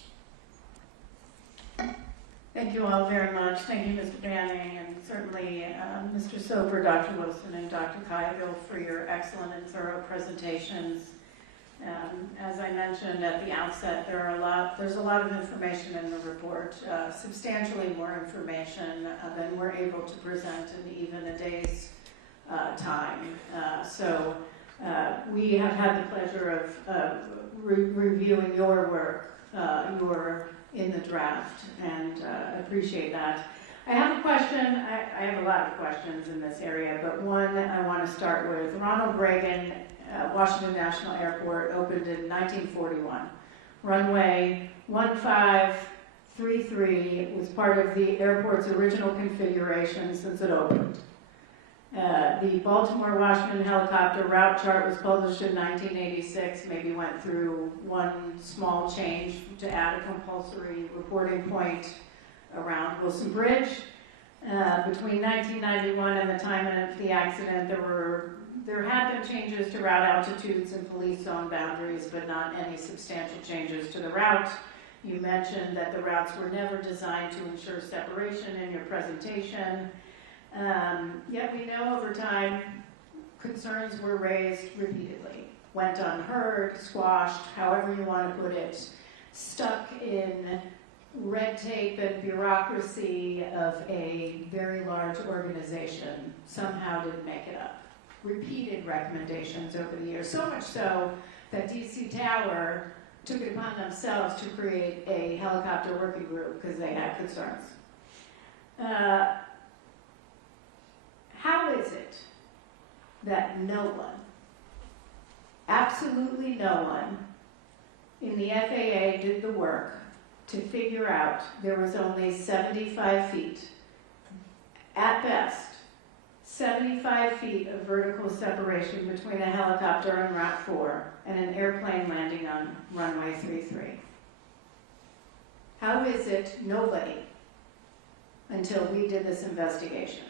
Thank you all very much. Thank you, Mr. Banning, and certainly Mr. Sober, Dr. Wilson, and Dr. Kayaville for your excellent and thorough presentations. As I mentioned at the outset, there's a lot of information in the report, substantially more information than we're able to present in even a day's time. So we have had the pleasure of reviewing your work, in the draft, and appreciate that. I have a question. I have a lot of questions in this area, but one I want to start with. Ronald Reagan Washington National Airport opened in 1941. Runway 1533 was part of the airport's original configuration since it opened. The Baltimore-Washington helicopter route chart was published in 1986, maybe went through one small change to add a compulsory reporting point around Wilson Bridge. Between 1991 and the time of the accident, there had been changes to route altitudes and police zone boundaries, but not any substantial changes to the route. You mentioned that the routes were never designed to ensure separation in your presentation. Yet we know over time concerns were raised repeatedly, went unheard, squashed, however you want to put it, stuck in red tape and bureaucracy of a very large organization, somehow didn't make it up. Repeated recommendations over the years, so much so that DC Tower took it upon themselves to create a helicopter working group because they had concerns. How is it that no one, absolutely no one, in the FAA did the work to figure out there was only 75 feet, at best, 75 feet of vertical separation between a helicopter on Route 4 and an airplane landing on runway 33? How is it nobody, until we did this investigation?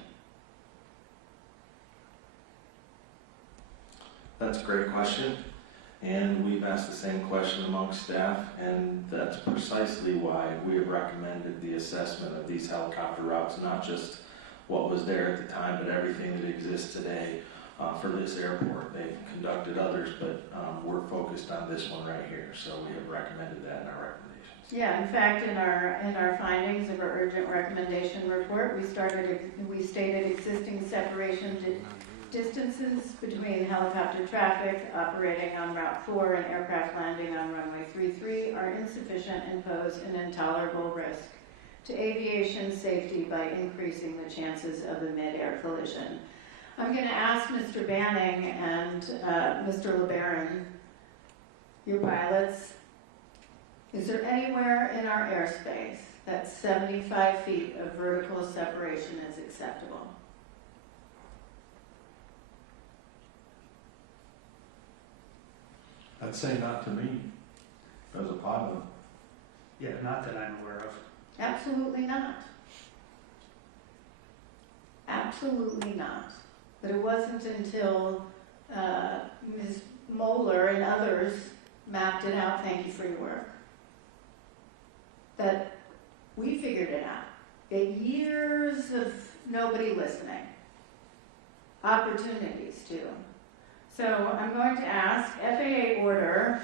That's a great question, and we've asked the same question amongst staff, and that's precisely why we have recommended the assessment of these helicopter routes, not just what was there at the time, but everything that exists today for this airport. They've conducted others, but we're focused on this one right here, so we have recommended that in our recommendations. Yeah, in fact, in our findings of our urgent recommendation report, we stated existing separation distances between helicopter traffic operating on Route 4 and aircraft landing on runway 33 are insufficient and pose an intolerable risk to aviation safety by increasing the chances of a mid-air collision. I'm going to ask Mr. Banning and Mr. LeBaron, your pilots, is there anywhere in our airspace that 75 feet of vertical separation is acceptable? I'd say not to me, as a pilot. Yeah, not that I'm aware of. Absolutely not. Absolutely not. But it wasn't until Ms. Moeller and others mapped it out, thank you for your work, that we figured it out. Years of nobody listening. Opportunities too. So I'm going to ask, FAA order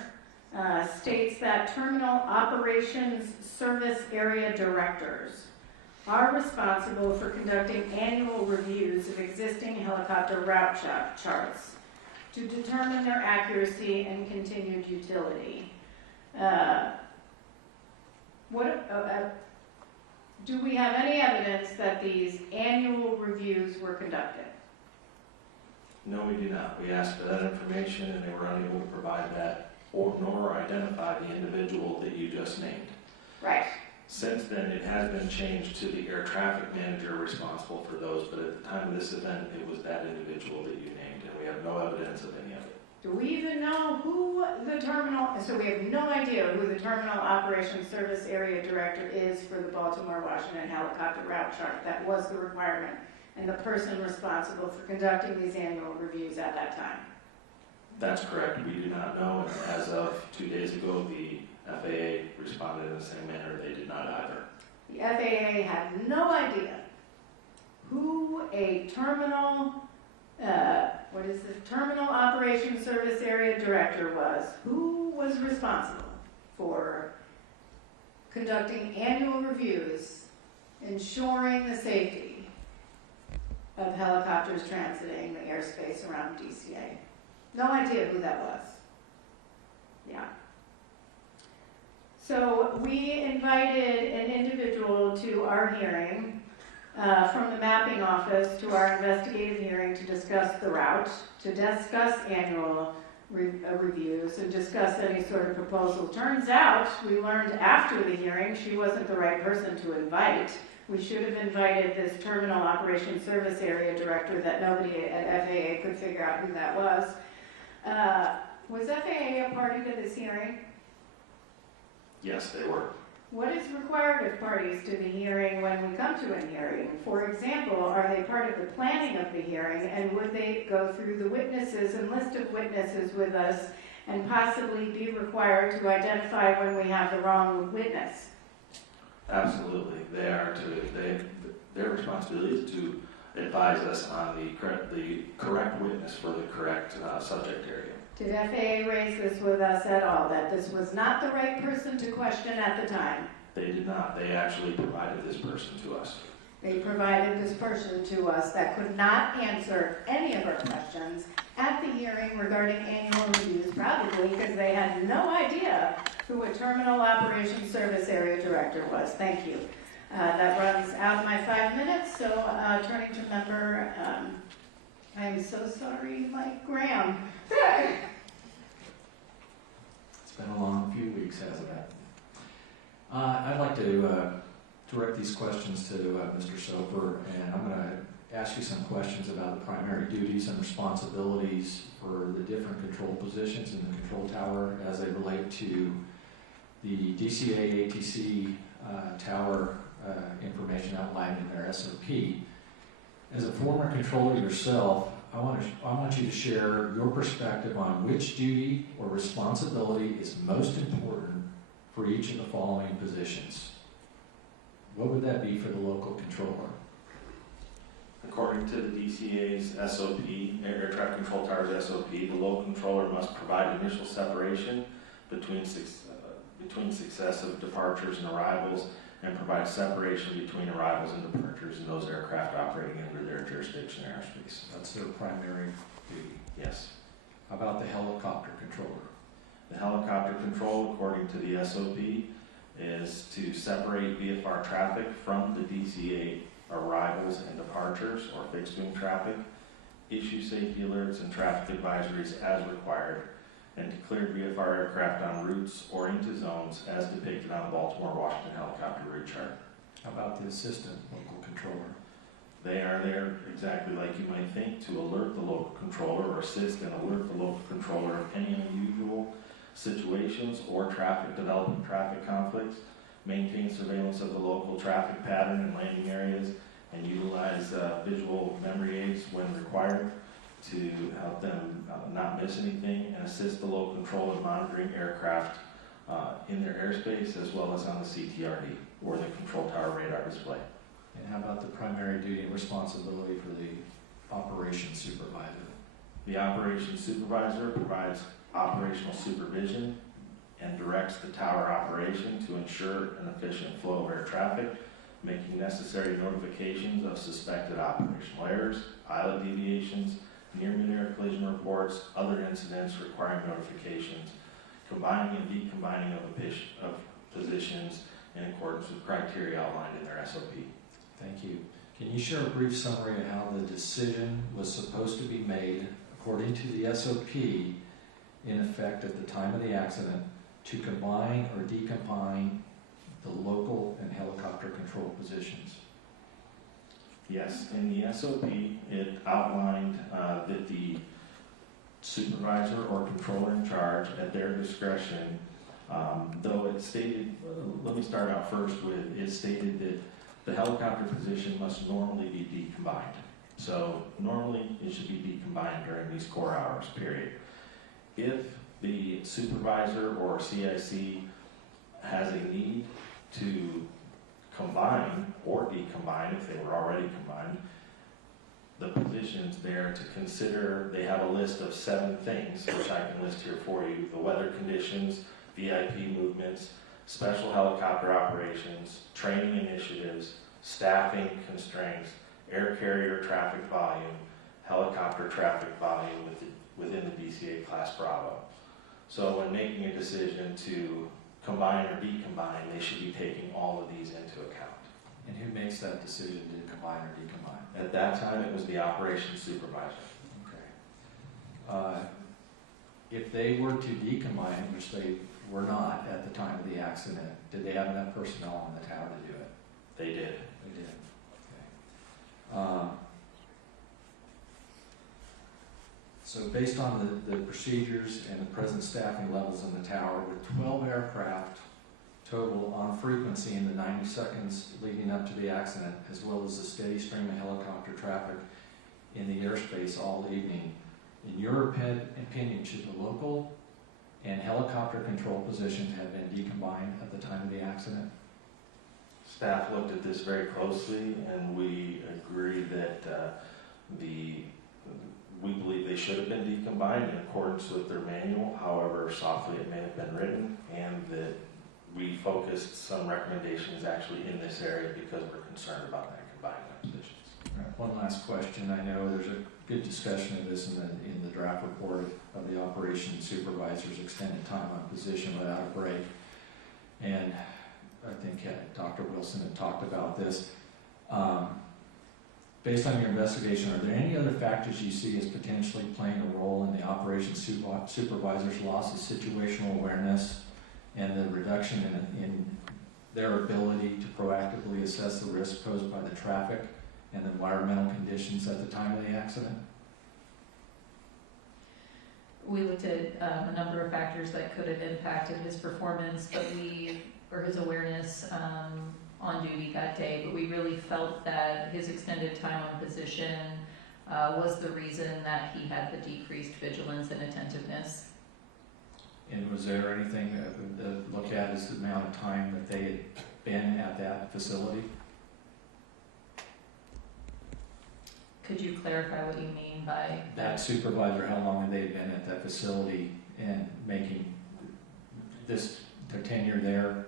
states that terminal operations service area directors are responsible for conducting annual reviews of existing helicopter route charts to determine their accuracy and continued utility. Do we have any evidence that these annual reviews were conducted? No, we do not. We asked for that information and they were unable to provide that nor identify the individual that you just named. Right. Since then, it has been changed to the air traffic manager responsible for those, but at the time of this event, it was that individual that you named, and we have no evidence of any of it. Do we even know who the terminal, so we have no idea who the terminal operations service area director is for the Baltimore, Washington helicopter route chart. That was the requirement, and the person responsible for conducting these annual reviews at that time. That's correct. We do not know, and as of 2 days ago, the FAA responded in the same manner. They did not either. The FAA had no idea who a terminal, terminal operations service area director was. Who was responsible for conducting annual reviews, ensuring the safety of helicopters transiting the airspace around DCA. No idea who that was. Yeah. So we invited an individual to our hearing from the mapping office to our investigative hearing to discuss the route, to discuss annual reviews, and discuss any sort of proposal. Turns out, we learned after the hearing, she wasn't the right person to invite. We should have invited this terminal operations service area director that nobody at FAA could figure out who that was. Was FAA a party to this hearing? Yes, they were. What is required of parties to the hearing when we come to a hearing? For example, are they part of the planning of the hearing, and would they go through the witnesses and list of witnesses with us and possibly be required to identify when we have the wrong witness? Absolutely. Their responsibility is to advise us on the correct witness for the correct subject area. Did FAA raise this with us at all, that this was not the right person to question at the time? They did not. They actually provided this person to us. They provided this person to us that could not answer any of our questions at the hearing regarding annual reviews, probably because they had no idea who a terminal operations service area director was. Thank you. That runs out my 5 minutes, so turning to member, I am so sorry, Mike Graham. It's been a long few weeks, hasn't it? I'd like to direct these questions to Mr. Soper, and I'm going to ask you some questions about the primary duties and responsibilities for the different control positions in the control tower as they relate to the DCA ATC tower information outlined in their SOP. As a former controller yourself, I want you to share your perspective on which duty or responsibility is most important for each of the following positions. What would that be for the local controller? According to the DCA's SOP, Air Traffic Control Tower's SOP, the local controller must provide initial separation between successive departures and arrivals, and provide separation between arrivals and departures in those aircraft operating under their jurisdiction airspace. That's their primary duty. Yes. How about the helicopter controller? The helicopter control, according to the SOP, is to separate VFR traffic from the DCA arrivals and departures, or fixed wing traffic, issue safety alerts and traffic advisories as required, and declared VFR aircraft on routes or into zones as depicted on the Baltimore-Washington helicopter route chart. How about the assistant local controller? They are there exactly like you might think to alert the local controller or assist and alert the local controller of any unusual situations or developing traffic conflicts, maintain surveillance of the local traffic pattern and landing areas, and utilize visual memory aids when required to help them not miss anything, and assist the local controller in monitoring aircraft in their airspace as well as on the CTRD or the control tower radar display. And how about the primary duty and responsibility for the operations supervisor? The operations supervisor provides operational supervision and directs the tower operation to ensure an efficient flow of air traffic, making necessary notifications of suspected operational errors, pilot deviations, near-midair collision reports, other incidents requiring notifications, combining and decombining of positions in accordance with criteria outlined in their SOP. Thank you. Can you share a brief summary of how the decision was supposed to be made according to the SOP in effect at the time of the accident to combine or decombine the local and helicopter control positions? Yes, in the SOP, it outlined that the supervisor or controller in charge, at their discretion, though it stated, let me start out first with, it stated that the helicopter position must normally be decombined. So normally it should be decombined during these core hours, period. If the supervisor or CIC has a need to combine or decombine, if they were already combined, the positions there to consider, they have a list of 7 things, which I can list here for you: the weather conditions, VIP movements, special helicopter operations, training initiatives, staffing constraints, air carrier traffic volume, helicopter traffic volume within the DCA Class Bravo. So when making a decision to combine or decombine, they should be taking all of these into account. And who makes that decision to combine or decombine? At that time, it was the operations supervisor. Okay. If they were to decombine, which they were not at the time of the accident, did they have enough personnel on the tower to do it? They did. They did. Okay. So based on the procedures and the present staffing levels in the tower, with 12 aircraft total on frequency in the 90 seconds leading up to the accident, as well as a steady stream of helicopter traffic in the airspace all evening, in your opinion, should the local and helicopter control positions have been decombined at the time of the accident? Staff looked at this very closely, and we agree that we believe they should have been decombined in accordance with their manual. However, softly it may have been written, and that we focused some recommendations actually in this area because we're concerned about that combining of positions. All right, one last question. I know there's a good discussion of this in the draft report of the operations supervisor's extended time on position without a break. And I think Dr. Wilson had talked about this. Based on your investigation, are there any other factors you see as potentially playing a role in the operations supervisor's loss of situational awareness and the reduction in their ability to proactively assess the risk posed by the traffic and environmental conditions at the time of the accident? We looked at a number of factors that could have impacted his performance, or his awareness on duty that day, but we really felt that his extended time on position was the reason that he had the decreased vigilance and attentiveness. And was there anything to look at as the amount of time that they had been at that facility? Could you clarify what you mean by That supervisor, how long had they been at that facility and making their tenure there?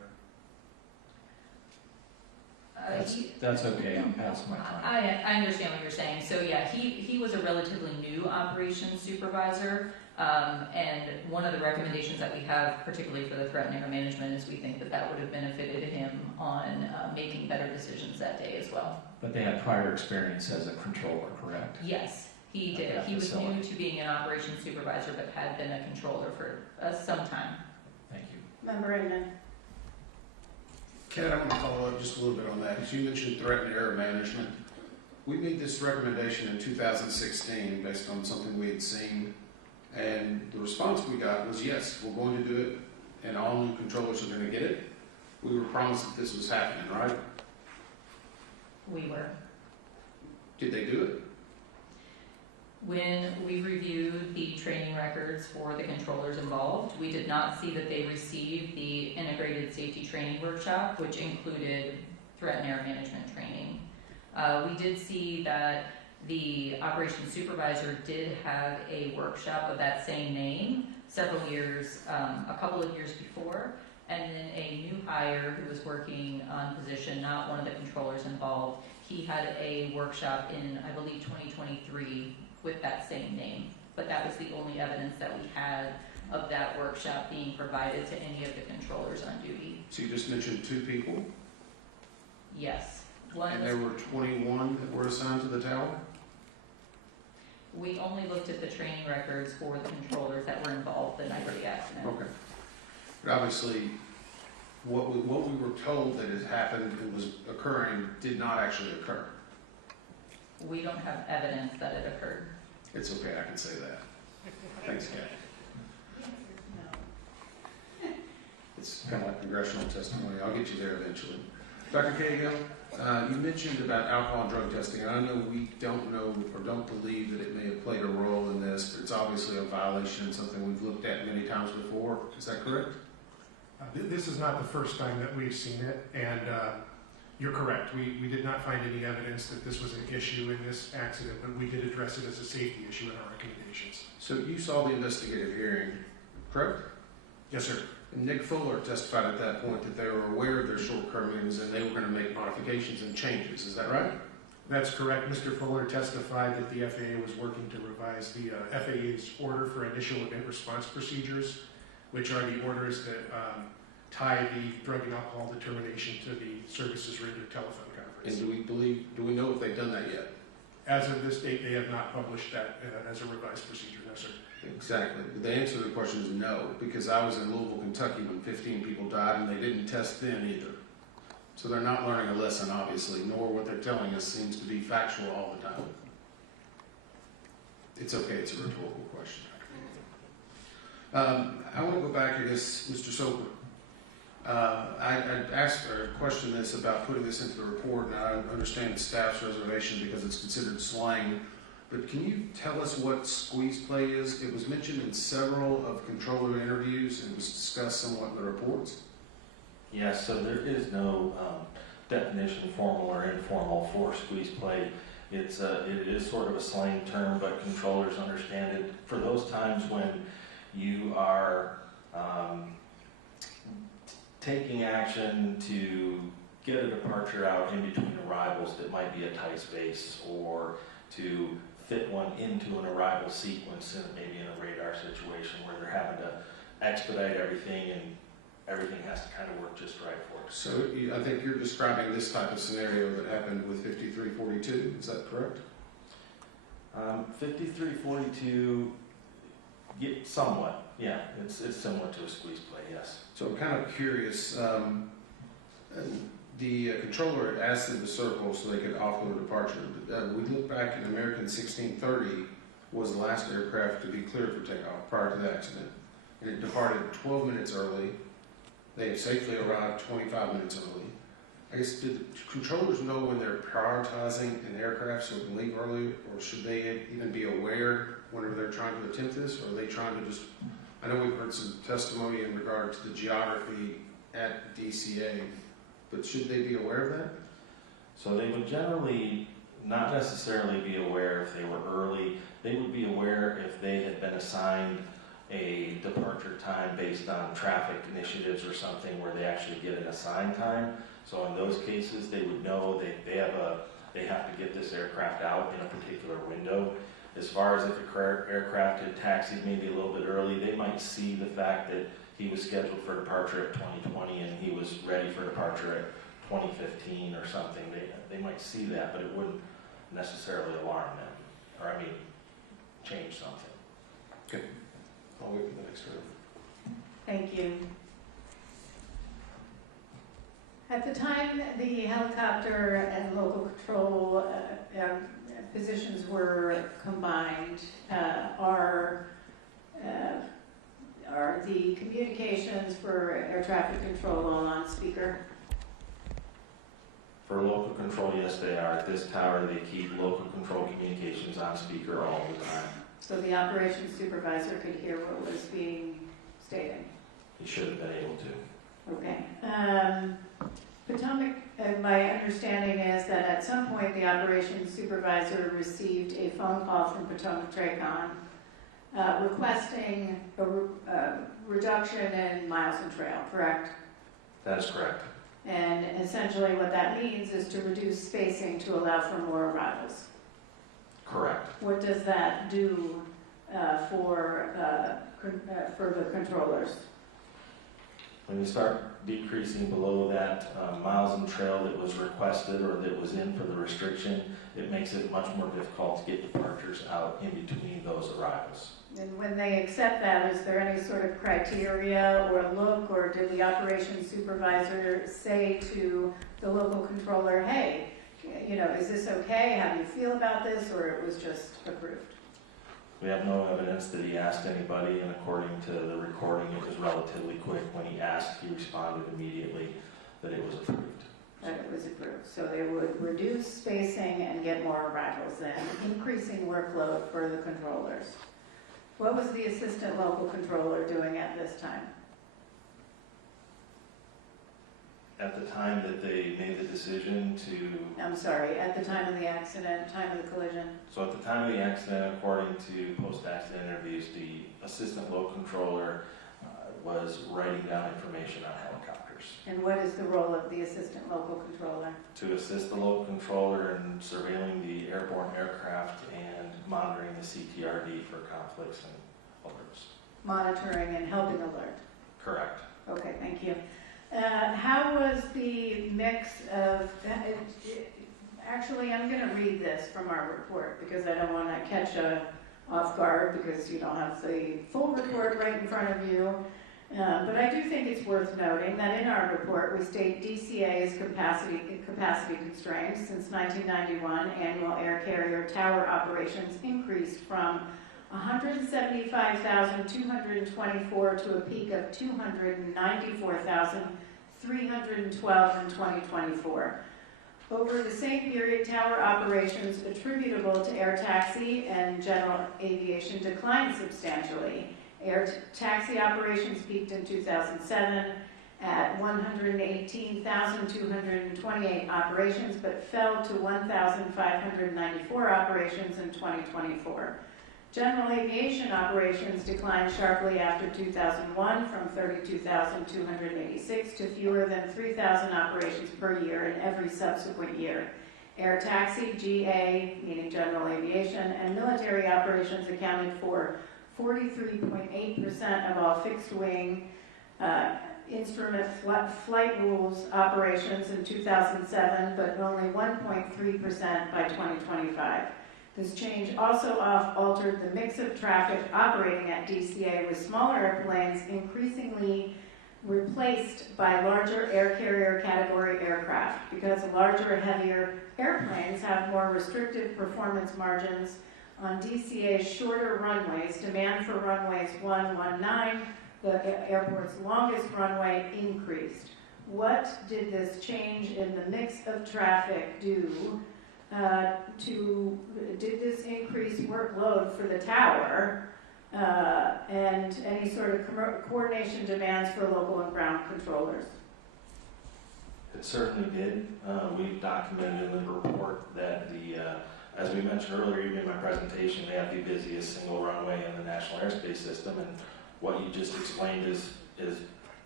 That's okay, I'm past my time. I understand what you're saying. So yeah, he was a relatively new operations supervisor, and one of the recommendations that we have, particularly for the threat and error management, is we think that would have benefited him on making better decisions that day as well. But they had prior experience as a controller, correct? Yes, He at did. that He was facility. new to being an operations supervisor, but had been a controller for some time. Thank you. Member Inman. Ken, I want to follow up just a little bit on that, because you mentioned threat and error management. We made this recommendation in 2016 based on something we had seen, and the response we got was, yes, we're going to do it, and all new controllers are going to get it. We were promised that this was happening, right? We were. Did they do it? When we reviewed the training records for the controllers involved, we did not see that they received the integrated safety training workshop, which included threat and error management training. We did see that the operations supervisor did have a workshop of that same name several years, a couple of years before, and then a new hire who was working on position, not one of the controllers involved, he had a workshop in, I believe, 2023 with that same name. But that was the only evidence that we had of that workshop being provided to any of the controllers on duty. So you just mentioned 2 people, Yes. One and was, there were 21 that were assigned to the tower? we only looked at the training records for the controllers that were involved the night of the accident. Okay. But obviously, what we were told that had happened and was occurring did not actually occur. We don't have evidence that it occurred. It's okay, I can say that. Thanks, Kathy. It's kind of like congressional testimony. I'll get you there eventually. Dr. Cahill, you mentioned about alcohol and drug testing. I know we don't know or don't believe that it may have played a role in this, but it's obviously a violation, something we've looked at many times before. Is that correct? This is not the first time that we've seen it, and you're correct. We did not find any evidence that this was an issue in this accident, but we did address it as a safety issue in our recommendations. So you saw the investigative hearing, correct? Yes, sir. And Nick Fuller testified at that point that they were aware of their shortcomings and they were going to make modifications and changes. Is that right? That's correct. Mr. Fuller testified that the FAA was working to revise the FAA's order for initial event response procedures, which are the orders that tie the drug and alcohol determination to the services rendered telephone conference. And do we know if they've done that yet? As of this date, they have not published that as a revised procedure, no, sir. Exactly. The answer to the question is no, because I was in Louisville, Kentucky when 15 people died and they didn't test then either. So they're not learning a lesson, obviously, nor what they're telling us seems to be factual all the time. It's okay, it's a rhetorical question. I want to go back to this, Mr. Soper. I asked or questioned this about putting this into the report, and I understand the staff's reservation because it's considered slang. But can you tell us what squeeze play is? It was mentioned in several of controller interviews and was discussed somewhat in the reports. Yes, so there is no definition, formal or informal, for squeeze play. It is sort of a slang term, but controllers understand it for those times when you are taking action to get a departure out in between arrivals that might be a tight space, or to fit one into an arrival sequence, and maybe in a radar situation where they're having to expedite everything and everything has to kind of work just right for it. So I think you're describing this type of scenario that happened with 5342, is that correct? 5342, somewhat, yeah, it's similar to a squeeze play, yes. So I'm kind of curious, the controller had asked them to circle so they could offload a departure. We look back in American 1630 was the last aircraft to be cleared for takeoff prior to the accident. And it departed 12 minutes early. They safely arrived 25 minutes early. I guess, did the controllers know when they're prioritizing an aircraft so it can leave early, or should they even be aware whenever they're trying to attempt this, or are they trying to just, I know we've heard some testimony in regard to the geography at DCA, but should they be aware of that? So they would generally not necessarily be aware if they were early. They would be aware if they had been assigned a departure time based on traffic initiatives or something where they actually get an assigned time. So in those cases, they would know they have to get this aircraft out in a particular window. As far as if the aircraft had taxied maybe a little bit early, they might see the fact that he was scheduled for departure at 2020 and he was ready for departure at 2015 or something. They might see that, but it wouldn't necessarily alarm them. Or I mean, change something. I'll wait for the next round. Thank you. At the time the helicopter and local control positions were combined, are the communications for air traffic control all on speaker? For local control, yes, they are. At this tower, they keep local control communications on speaker all the time. So the operations supervisor could hear what was being stated? He should have been able to. Okay. Potomac, my understanding is that at some point the operations supervisor received a phone call from Potomac Tracon requesting a reduction in miles and trail, correct? That is correct. And essentially what that means is to reduce spacing to allow for more arrivals. Correct. What does that do for the controllers? When you start decreasing below that miles and trail that was requested or that was in for the restriction, it makes it much more difficult to get departures out in between those arrivals. And when they accept that, is there any sort of criteria or look, or did the operations supervisor say to the local controller, hey, you know, is this okay? How do you feel about this? Or it was just approved? We have no evidence that he asked anybody, and according to the recording, it was relatively quick. When he asked, he responded immediately that it was approved. That it was approved. So they would reduce spacing and get more arrivals then, increasing workload for the controllers. What was the assistant local controller doing at this time? At the time that they made the decision to... I'm sorry, at the time of the accident, time of the collision? So at the time of the accident, according to post-accident interviews, the assistant local controller was writing down information on helicopters. And what is the role of the assistant local controller? To assist the local controller in surveilling the airborne aircraft and monitoring the CTRD for conflicts and alerts. Monitoring and helping alert? Correct. Okay, thank you. How was the mix of, actually I'm going to read this from our report because I don't want to catch off guard because you don't have the full report right in front of you. But I do think it's worth noting that in our report we state DCA is capacity constrained. Since 1991, annual air carrier tower operations increased from 175,224 to a peak of 294,312 in 2024. Over the same period, tower operations attributable to air taxi and general aviation declined substantially. Air taxi operations peaked in 2007 at 118,228 operations, but fell to 1,594 operations in 2024. General aviation operations declined sharply after 2001 from 32,286 to fewer than 3,000 operations per year in every subsequent year. Air taxi, GA, meaning general aviation, and military operations accounted for 43.8% of all fixed-wing instrument flight rules operations in 2007, but only 1.3% by 2025. This change also altered the mix of traffic operating at DCA, with smaller airplanes increasingly replaced by larger air carrier category aircraft. Because larger, heavier airplanes have more restrictive performance margins on DCA's shorter runways, demand for runways 119, the airport's longest runway, increased. What did this change in the mix of traffic do did this increase workload for the tower and any sort of coordination demands for local and ground controllers? It certainly did. We've documented in the report that as we mentioned earlier, even in my presentation, they have the busiest single runway in the National Airspace System, and what you just explained is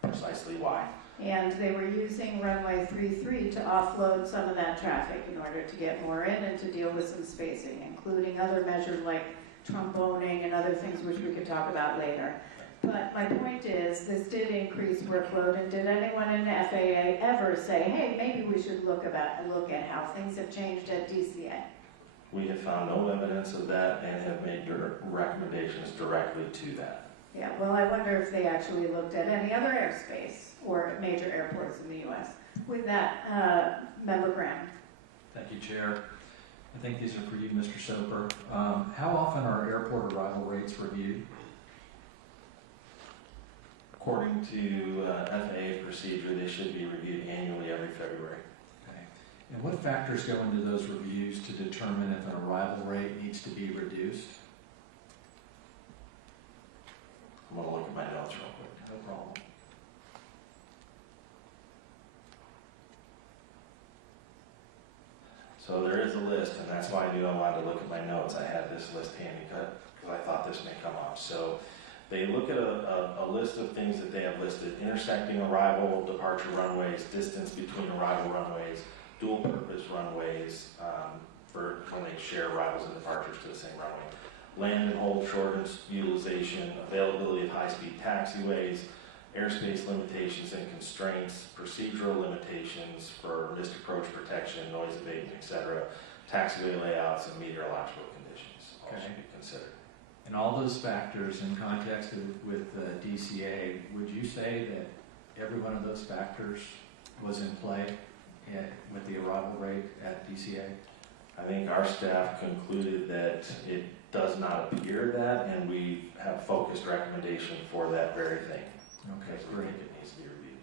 precisely why. And they were using runway 33 to offload some of that traffic in order to get more in and to deal with some spacing, including other measures like tromboning and other things which we could talk about later. But my point is, this did increase workload, and did anyone in the FAA ever say, hey, maybe we should look at how things have changed at DCA? We have found no evidence of that and have made recommendations directly to that. Yeah, well, I wonder if they actually looked at any other airspace or major airports in the U.S. With that, Member Graham. Thank you, Chair. I think these are for you, Mr. Soper. How often are airport arrival rates reviewed? According to FAA procedure, they should be reviewed annually every February. Okay. And what factors go into those reviews to determine if an arrival rate needs to be reduced? I'm going to look at my notes real quick. No problem. So there is a list, and that's why I knew I wanted to look at my notes. I had this list handy because I thought this may come up. So they look at a list of things that they have listed: intersecting arrival, departure runways, distance between arrival runways, dual purpose runways for when they share arrivals and departures to the same runway, land and hold shortness utilization, availability of high-speed taxiways, airspace limitations and constraints, procedural limitations for missed approach protection, noise abatement, etc., taxiway layouts, and meteorological conditions all should be considered. And all those factors in context with DCA, would you say that every one of those factors was in play with the arrival rate at DCA? I think our staff concluded that it does not appear that, and we have focused recommendation for that very thing. Okay, Because we great. think it needs to be reviewed.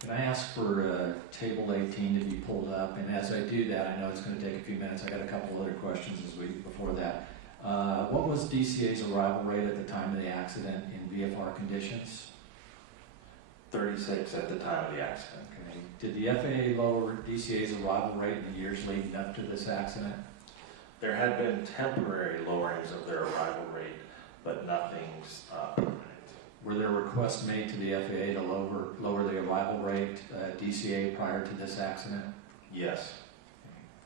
Can I ask for Table 18 to be pulled up? And as I do that, I know it's going to take a few minutes. I got a couple other questions before that. What was DCA's arrival rate at the time of the accident in VFR conditions? 36 at the time of the accident. Okay. Did the FAA lower DCA's arrival rate in the years leading up to this accident? There had been temporary lowerings of their arrival rate, but nothing's permanent. Were there requests made to the FAA to lower the arrival rate at DCA prior to this accident? Yes.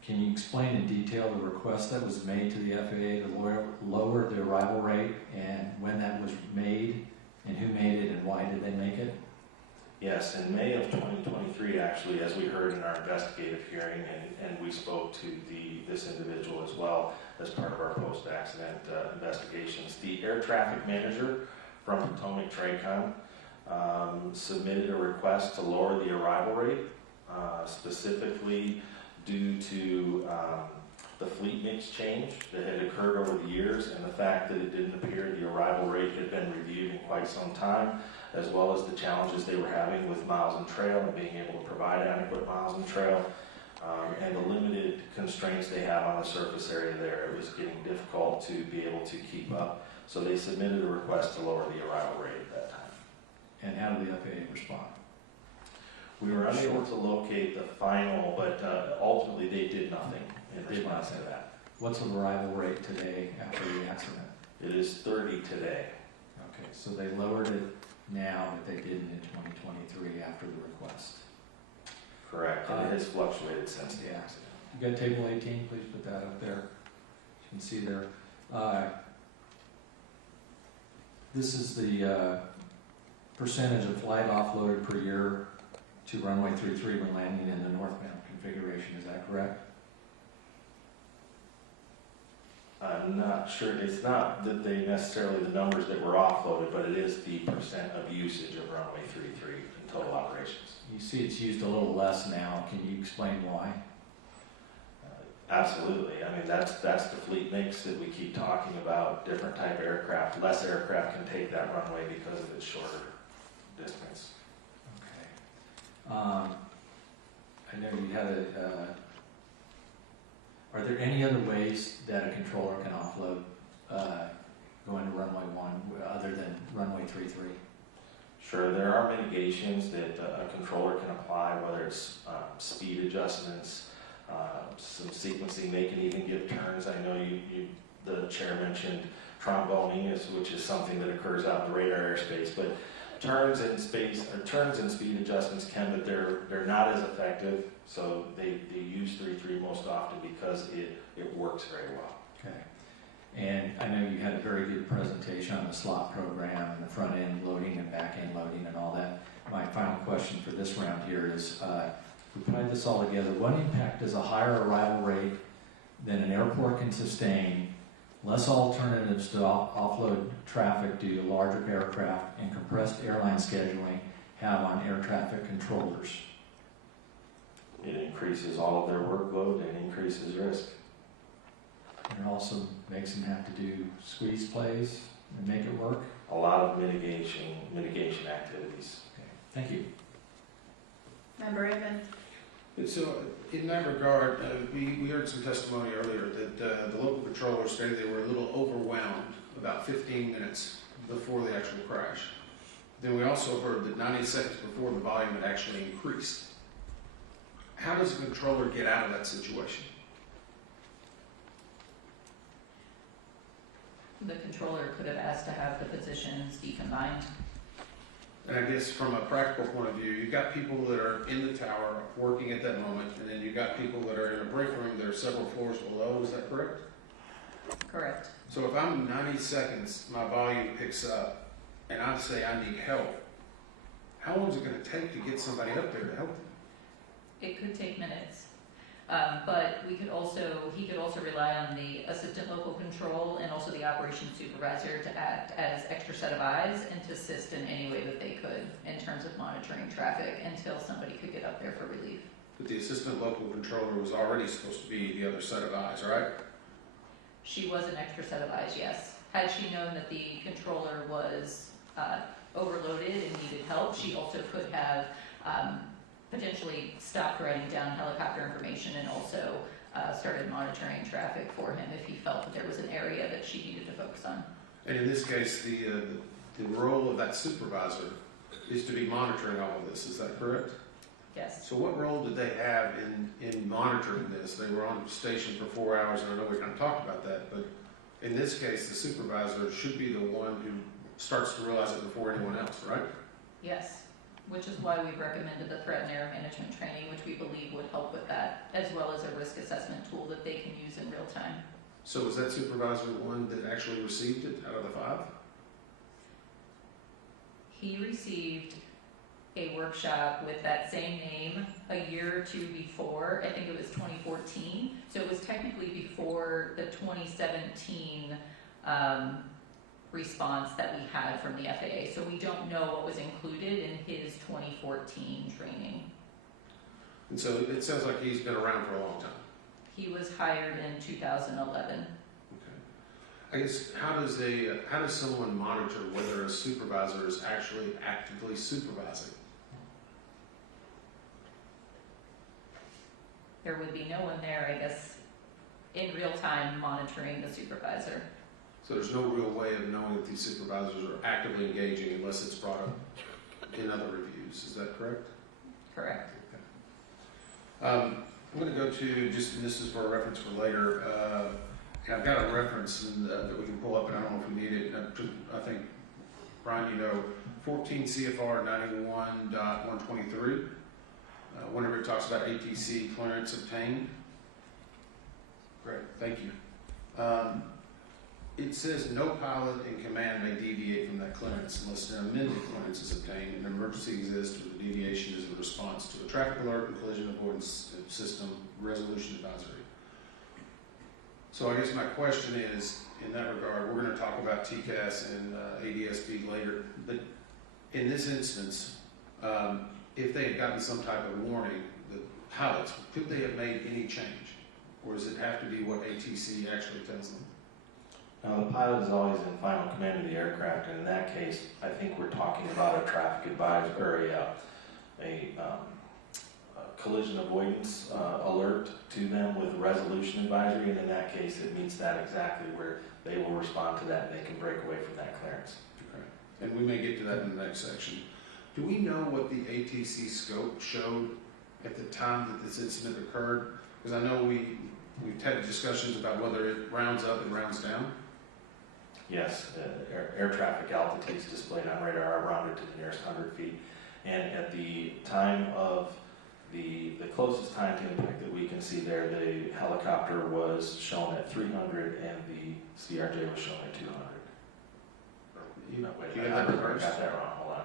Can you explain in detail the request that was made to the FAA to lower the arrival rate and when that was made and who made it and why did they make it? Yes, in May of 2023, actually, as we heard in our investigative hearing, and we spoke to this individual as well as part of our post-accident investigations, the air traffic manager from Potomac River submitted a request to lower the arrival rate, specifically due to the fleet mix change that had occurred over the years and the fact that it didn't appear the arrival rate had been reviewed in quite some time, as well as the challenges they were having with miles and trail and being able to provide adequate miles and trail, and the limited constraints they have on the surface area there. It was getting difficult to be able to keep up. So they submitted a request to lower the arrival rate at that time. And how did the FAA respond? We were unable to locate the final, but ultimately they did nothing in response to that. What's the arrival rate today after the accident? It is 30 today. Okay, so they lowered it now that they didn't in 2023 after the request. Correct, and it has fluctuated since the accident. You got Table 18, please put that up there. You can see there. This is the percentage of flight offloaded per year to runway 33 when landing in the northbound configuration. Is that correct? I'm not sure. It's not that they necessarily the numbers that were offloaded, but it is the percent of usage of runway 33 in total operations. You see it's used a little less now. Can you explain why? Absolutely. I mean, that's the fleet mix that we keep talking about. Different type of aircraft. Less aircraft can take that runway because of its shorter distance. Okay. I know you had are there any other ways that a controller can offload going to runway 1 other than runway 33? Sure, there are mitigations that a controller can apply, whether it's speed adjustments, some sequencing. They can even give turns. I know the chair mentioned tromboning, which is something that occurs out in the radar airspace, but turns and speed adjustments can, but they're not as effective. So they use 33 most often because it works very well. Okay. And I know you had a very good presentation on the slot program and the front end loading and back end loading and all that. My final question for this round here is, if we put this all together, what impact does a higher arrival rate than an airport can sustain, less alternatives to offload traffic due to larger aircraft and compressed airline scheduling have on air traffic controllers. It increases all of their workload and increases risk. And it also makes them have to do squeeze plays and make it work. A lot of mitigation activities. Okay. Thank you. Member Reagan. And so, in that regard, we heard some testimony earlier that the local controllers stated they were a little overwhelmed about 15 minutes before the actual crash. Then we also heard that 90 seconds before the volume had actually increased. How does a controller get out of that situation? The controller could have asked to have the positions decombined. And I guess from a practical point of view, you've got people that are in the tower working at that moment, and then you've got people that are in a break room that are several floors below. Is that correct? Correct. So if I'm 90 seconds, my volume picks up, and I say I need help, how long is it going to take to get somebody up there to help them? It could take minutes. But he could also rely on the assistant local control and also the operations supervisor to act as extra set of eyes and to assist in any way that they could in terms of monitoring traffic until somebody could get up there for relief. But the assistant local controller was already supposed to be the other set of eyes, right? She was an extra set of eyes, yes. Had she known that the controller was overloaded and needed help, she also could have potentially stopped writing down helicopter information and also started monitoring traffic for him if he felt that there was an area that she needed to focus on. And in this case, the role of that supervisor is to be monitoring all of this. Is that correct? Yes. So what role did they have in monitoring this? They were on station for 4 hours, and I know we kind of talked about that, but in this case, the supervisor should be the one who starts to realize it before anyone else, right? Yes, which is why we've recommended the threat and error management training, which we believe would help with that, as well as a risk assessment tool that they can use in real time. So was that supervisor the one that actually received it out of the 5? He received a workshop with that same name a year or two before. I think it was 2014. So it was technically before the 2017 response that we had from the FAA. So we don't know what was included in his 2014 training. And so it sounds like he's been around for a long time. He was hired in 2011. I guess how does someone monitor whether a supervisor is actually actively supervising? There would be no one there, I guess, in real time monitoring the supervisor. So there's no real way of knowing if these supervisors are actively engaging unless it's brought up in other reviews. Is that correct? Correct. I'm going to go to just, and this is for a reference for later. I've got a reference that we can pull up, and I don't know if we need it. I think, Brian, you know, 14 CFR 91.123. Whenever it talks about ATC clearance obtained. Great, thank you. It says no pilot in command may deviate from that clearance unless an amended clearance is obtained and an emergency exists or the deviation is in response to a traffic alert and collision avoidance system resolution advisory. So I guess my question is, in that regard, we're going to talk about TCAS and ADSB later, but in this instance, if they had gotten some type of warning, the pilots, could they have made any change? Or does it have to be what ATC actually tells them? Now, the pilot is always in final command of the aircraft, and in that case, I think we're talking about a traffic advisory, or a collision avoidance alert to them with resolution advisory, and in that case, it meets that exactly where they will respond to that and they can break away from that clearance. Okay. And we may get to that in the next section. Do we know what the ATC scope showed at the time that this incident occurred? Because I know we've had discussions about whether it rounds up and rounds down. Yes, air traffic altitudes displayed on radar are rounded to the nearest 100 feet. And at the time of the closest time to impact that we can see there, the helicopter was shown at 300 and the CRJ was shown at 200. Wait, You I have that reversed? got that wrong. Hold on.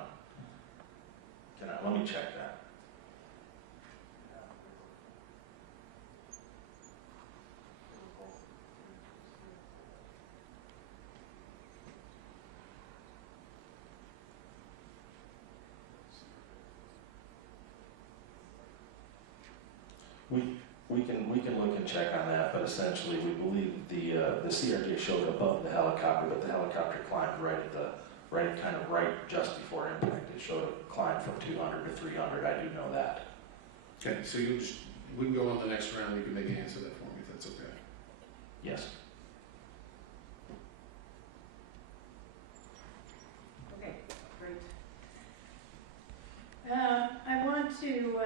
Let me check that. We can look and check on that, but essentially we believe the CRJ showed above the helicopter, but the helicopter climbed right just before impact. It showed a climb from 200 to 300. I do know that. Okay, so we can go on the next round, you can maybe answer that for me if that's okay. Yes. Okay, great. I want to,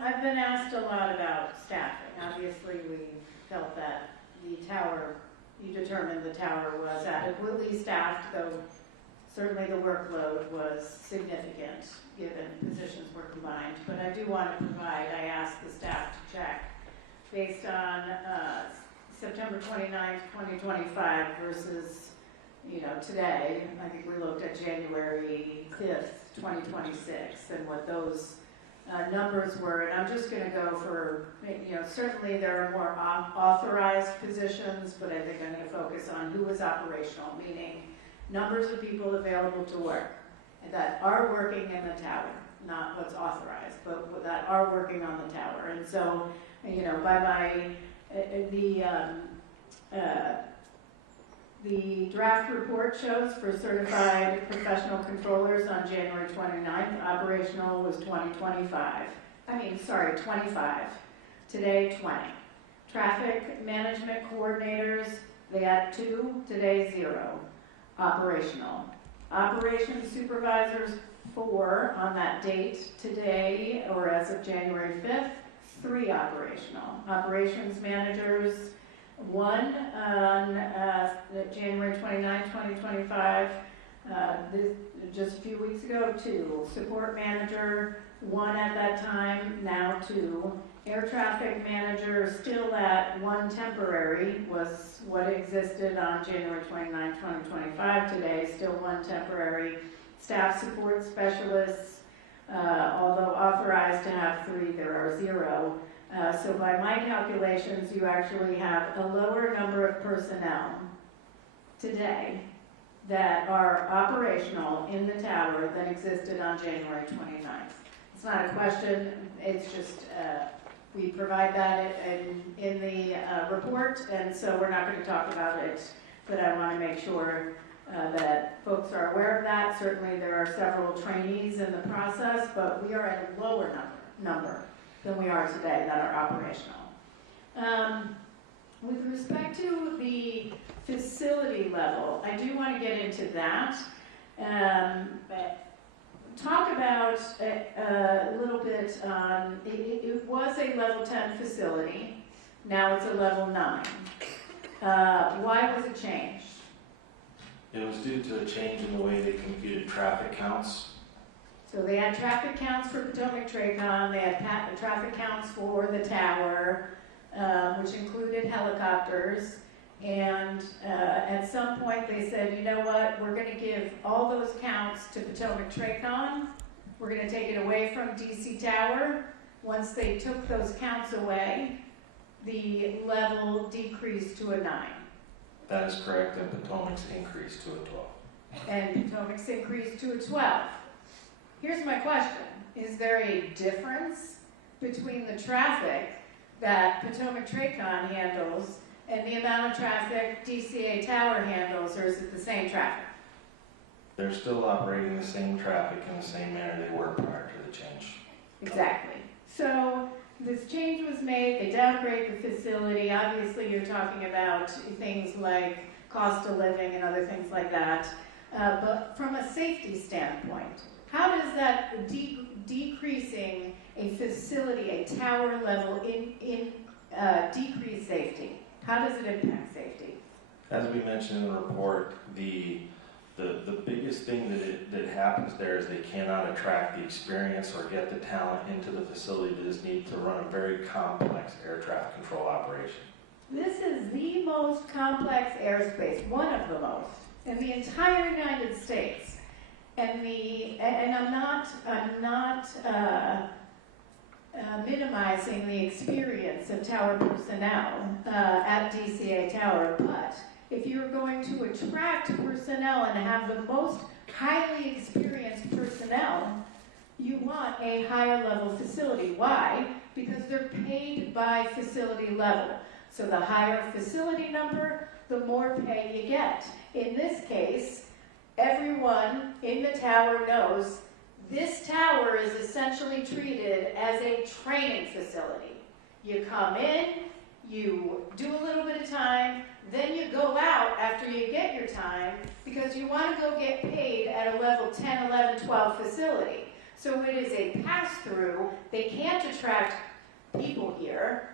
I've been asked a lot about staffing. Obviously, we felt that you determined the tower was adequately staffed, though certainly the workload was significant given positions were combined. But I do want to I asked the staff to check based on September 29th, 2025 versus, today. I think we looked at January 5th, 2026, and what those numbers were. And I'm just going to go for, certainly there are more authorized positions, but I think I'm going to focus on who was operational, meaning numbers of people available to work that are working in the tower, not what's authorized, but that are working on the tower. And so, by the draft report shows for certified professional controllers on January 29th, operational was 25. Today, 20. Traffic management coordinators, they had 2, today 0. Operational. Operations supervisors, 4 on that date today, or as of January 5th, 3 operational. Operations managers, 1 on January 29, 2025, just a few weeks ago, 2. Support manager, 1 at that time, now 2. Air traffic manager, still at 1 temporary, was what existed on January 29, 2025. Today, still 1 temporary. Staff support specialists, although authorized to have 3, there are 0. So by my calculations, you actually have a lower number of personnel today that are operational in the tower than existed on January 29th. It's not a question, it's just we provide that in the report, and so we're not going to talk about it, but I want to make sure that folks are aware of that. Certainly there are several trainees in the process, but we are at a lower number than we are today that are operational. With respect to the facility level, I do want to get into that. Talk about a little bit on, it was a level 10 facility, now it's a level 9. Why was it changed? It was due to a change in the way they computed traffic counts. So they had traffic counts for Potomac River, they had traffic counts for the tower, which included helicopters. And at some point they said, you know what, we're going to give all those counts to Potomac Tracon. We're going to take it away from DC Tower. Once they took those counts away, the level decreased to a 9. That is correct, and Potomac's increased to a 12. And Potomac's increased to a 12. Here's my question. Is there a difference between the traffic that Potomac Tracon handles and the amount of traffic DCA Tower handles, or is it the same traffic? They're still operating the same traffic in the same manner they were prior to the change. Exactly. So this change was made, they downgrade the facility. Obviously you're talking about things like cost of living and other things like that. But from a safety standpoint, how does that decreasing a facility, a tower level, decrease safety? How does it impact safety? As we mentioned in the report, the biggest thing that happens there is they cannot attract the experience or get the talent into the facility that is needed to run a very complex air traffic control operation. This is the most complex airspace, one of the most, in the entire United States. And I'm not minimizing the experience of tower personnel at DCA Tower, but if you're going to attract personnel and have the most highly experienced personnel, you want a higher level facility. Why? because they're paid by facility level. So the higher facility number, the more pay you get. In this case, everyone in the tower knows this tower is essentially treated as a training facility. You come in, you do a little bit of time, then you go out after you get your time because you want to go get paid at a level 10, 11, 12 facility. So it is a pass-through. They can't attract people here,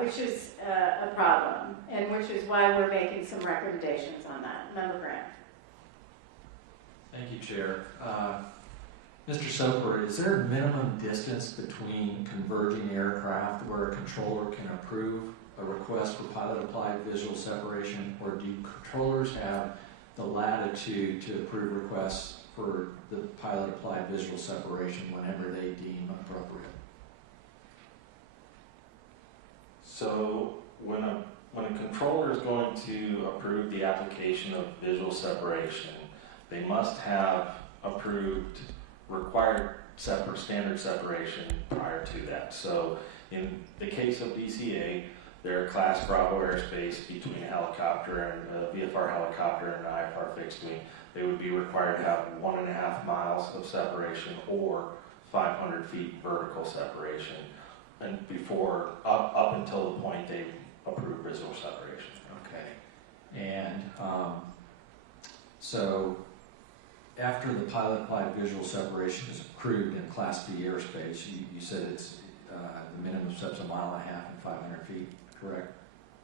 which is a problem, and which is why we're making some recommendations on that. Member Grant. Thank you, Chair. Mr. Soper, is there a minimum distance between converging aircraft where a controller can approve a request for pilot-applied visual separation, or do controllers have the latitude to approve requests for the pilot-applied visual separation whenever they deem appropriate? So when a controller is going to approve the application of visual separation, they must have approved required standard separation prior to that. So in the case of DCA, they're class Bravo airspace between a helicopter and a VFR helicopter and an IFR fixed wing. They would be required to have 1.5 miles of separation or 500 feet vertical separation, and before up until the point they approve visual separation. Okay. And so after the pilot-applied visual separation is approved in Class B airspace, you said it's the minimum steps 1.5 miles and 500 feet, correct?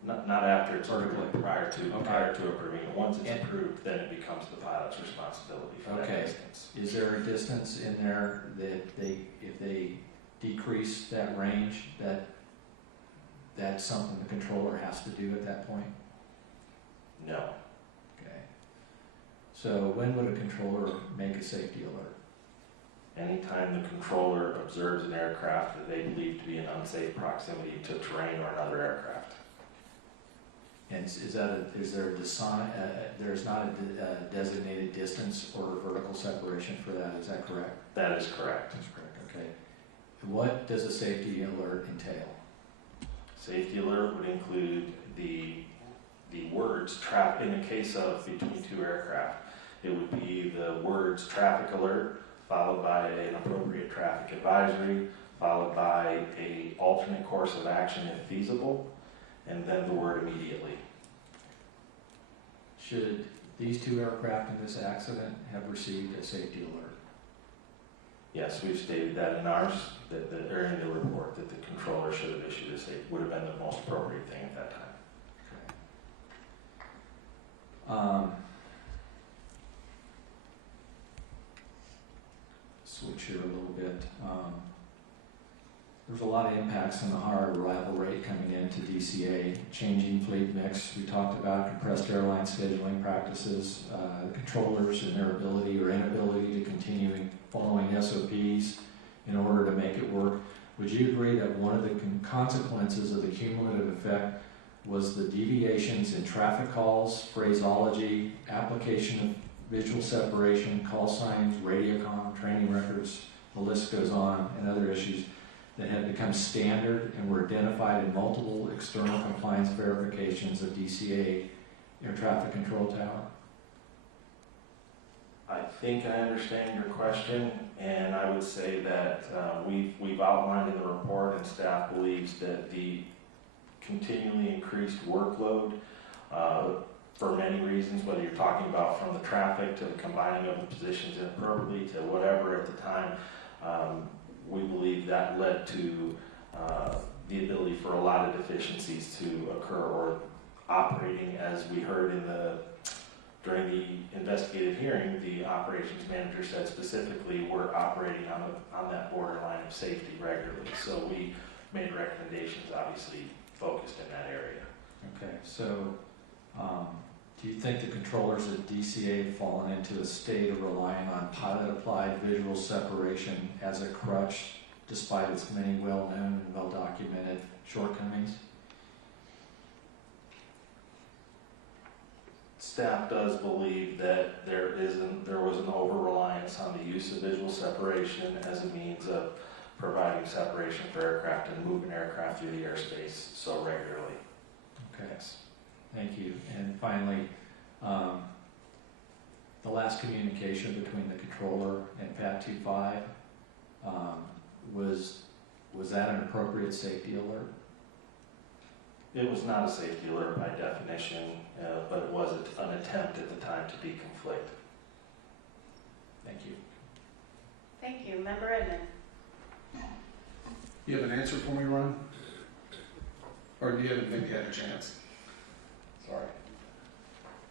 Not after it's approved, prior to approving it. Once it's And approved, then it becomes the pilot's responsibility for that distance. Is there a distance in there that if they decrease that range, that's something the controller has to do at that point? No. Okay. So when would a controller make a safety alert? Anytime the controller observes an aircraft that they believe to be in unsafe proximity to terrain or another aircraft. And there's not a designated distance or vertical separation for that, is that correct? That is correct. That's correct, okay. What does a safety alert entail? Safety alert would include the words, in the case of between two aircraft, it would be the words traffic alert, followed by an appropriate traffic advisory, followed by an alternate course of action if feasible, and then the word immediately. Should these two aircraft in this accident have received a safety alert? Yes, we've stated that in ours, or in the report, that the controller should have issued a safety, would have been the most appropriate thing at that time. Switch here a little bit. There's a lot of impacts on the higher arrival rate coming into DCA, changing fleet mix. We talked about compressed airline scheduling practices, controllers and their ability or inability to continue following SOPs in order to make it work. Would you agree that one of the consequences of the cumulative effect was the deviations in traffic calls, phraseology, application of visual separation, call signs, radiocom, training records, the list goes on, and other issues that had become standard and were identified in multiple external compliance verifications of DCA air traffic control tower? I think I understand your question, and I would say that we've outlined in the report, and staff believes that the continually increased workload for many reasons, whether you're talking about from the traffic to the combining of the positions inappropriately to whatever at the time, we believe that led to the ability for a lot of deficiencies to occur, or operating, as we heard during the investigative hearing, the operations manager said specifically we're operating on that borderline of safety regularly. So we made recommendations, obviously focused in that area. Okay, so do you think the controllers at DCA have fallen into a state of relying on pilot-applied visual separation as a crutch, despite its many well-known and well-documented shortcomings? Staff does believe that there was an over-reliance on the use of visual separation as a means of providing separation for aircraft and moving aircraft through the airspace so regularly. Okay, thank you. And finally, the last communication between the controller and Pat 25, was that an appropriate safety alert? It was not a safety alert by definition, but it was an attempt at the time to deconflict. Thank you. Thank you. Member Edmond. You have an answer for me, Ron? Or do you haven't maybe had a chance? Sorry.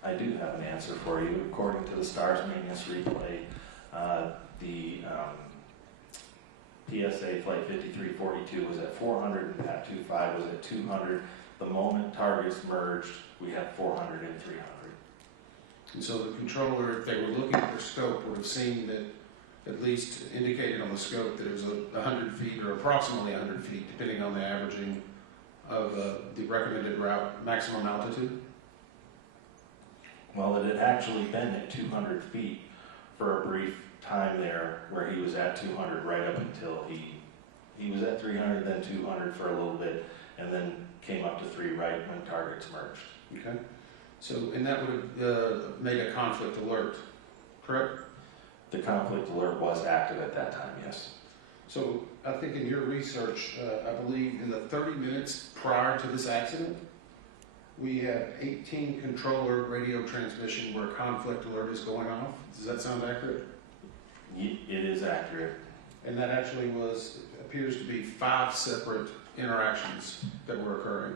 I do have an answer for you. According to the STARS maintenance replay, the PSA flight 5342 was at 400 and Pat 25 was at 200. The moment targets merged, we had 400 and 300. And so the controller, if they were looking at their scope, would have seen that, at least indicated on the scope, that it was 100 feet or approximately 100 feet, depending on the averaging of the recommended route maximum altitude. Well, it had actually been at 200 feet for a brief time there, where he was at 200 right up until he was at 300, then 200 for a little bit, and then came up to 3 right when targets merged. Okay. So, and that would have made a conflict alert, correct? The conflict alert was active at that time, yes. So I think in your research, I believe in the 30 minutes prior to this accident, we have 18 controller radio transmission where conflict alert is going off. Does that sound accurate? It is accurate. And that actually appears to be 5 separate interactions that were occurring.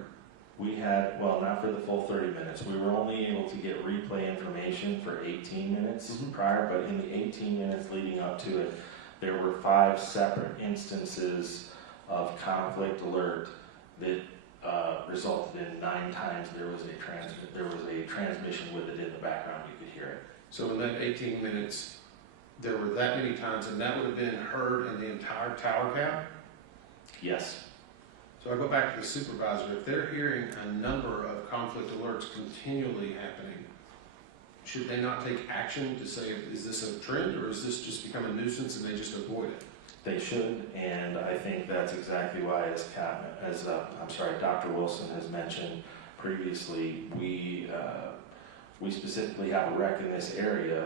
We had, well, not for the full 30 minutes. We were only able to get replay information for 18 minutes prior, but in the 18 minutes leading up to it, there were 5 separate instances of conflict alert that resulted in 9 times there was a transmission with it in the background. You could hear it. So in that 18 minutes, there were that many times, and that would have been heard in the entire tower cap? Yes. So I go back to the supervisor. If they're hearing a number of conflict alerts continually happening, should they not take action to say, is this a trend, or is this just become a nuisance and they just avoid it? They should, and I think that's exactly why, as Dr. Wilson has mentioned previously, we specifically have a rec in this area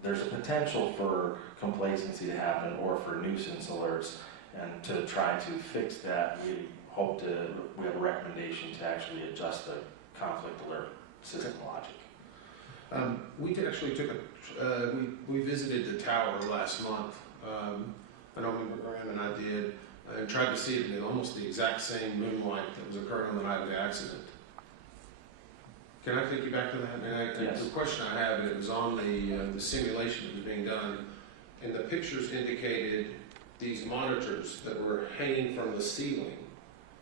there's a potential for complacency to happen or for nuisance alerts, and to try to fix that, we have a recommendation to actually adjust the conflict alert system logic. We we visited the tower last month. I know Member Graham and I did, and tried to see it in almost the exact same moonlight that was occurring on the night of the accident. Can I take you back to that? And yes. The question I have, it was on the simulation that was being done, and the pictures indicated these monitors that were hanging from the ceiling.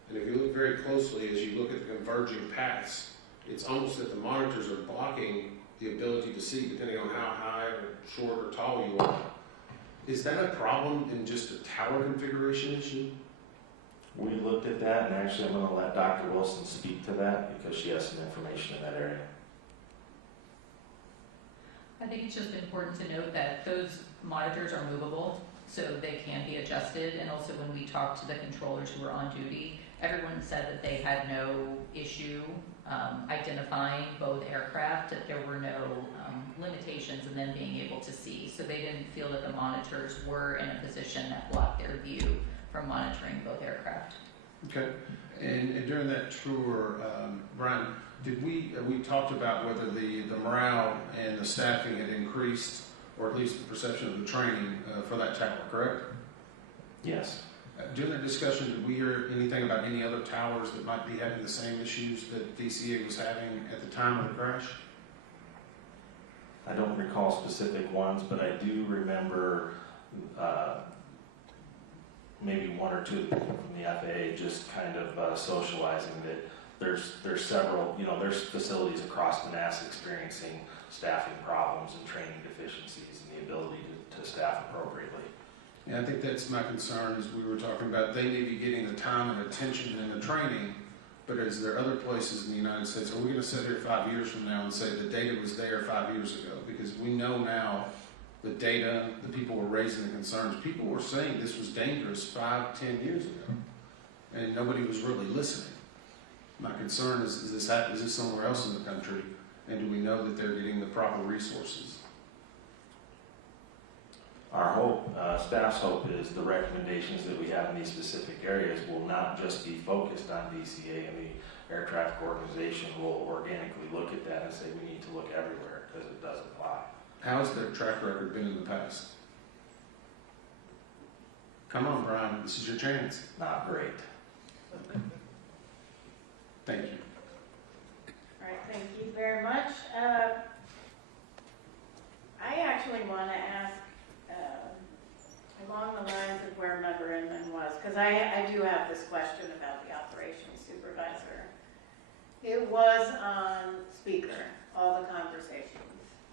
And if you look very closely, as you look at the converging paths, it's almost that the monitors are blocking the ability to see, depending on how high or short or tall you are. Is that a problem in just a tower configuration issue? We looked at that, and actually I'm going to let Dr. Wilson speak to that because she has some information in that area. I think it's just important to note that those monitors are movable, so they can be adjusted. And also when we talked to the controllers who were on duty, everyone said that they had no issue identifying both aircraft, that there were no limitations in them being able to see. So they didn't feel that the monitors were in a position that blocked their view from monitoring both aircraft. Okay. And during that tour, Brian, did we talked about whether the morale and the staffing had increased, or at least the perception of the training for that tower, correct? Yes. During that discussion, did we hear anything about any other towers that might be having the same issues that DCA was having at the time of the crash? I don't recall specific ones, but I do remember maybe 1 or 2 people from the FAA just kind of socializing that there's several, there's facilities across Manassas experiencing staffing problems and training deficiencies and the ability to staff appropriately. Yeah, I think that's my concern, as we were talking about. They may be getting the time and attention and the training, but is there other places in the United States? Are we going to sit here 5 years from now and say the data was there 5 years ago? Because we know now the data, the people were raising the concerns. People were saying this was dangerous 5-10 years ago, and nobody was really listening. My concern is this somewhere else in the country, and do we know that they're getting the proper resources? Our hope, staff's hope, is the recommendations that we have in these specific areas will not just be focused on DCA, and the air traffic organization will organically look at that and say we need to look everywhere because it does apply. How has their track record been in the past? Come on, Brian, this is your chance. Not great. Thank you. All right, thank you very much. I actually want to ask along the lines of where Member Inman was, because I do have this question about the operations supervisor. It was on speaker, all the conversations.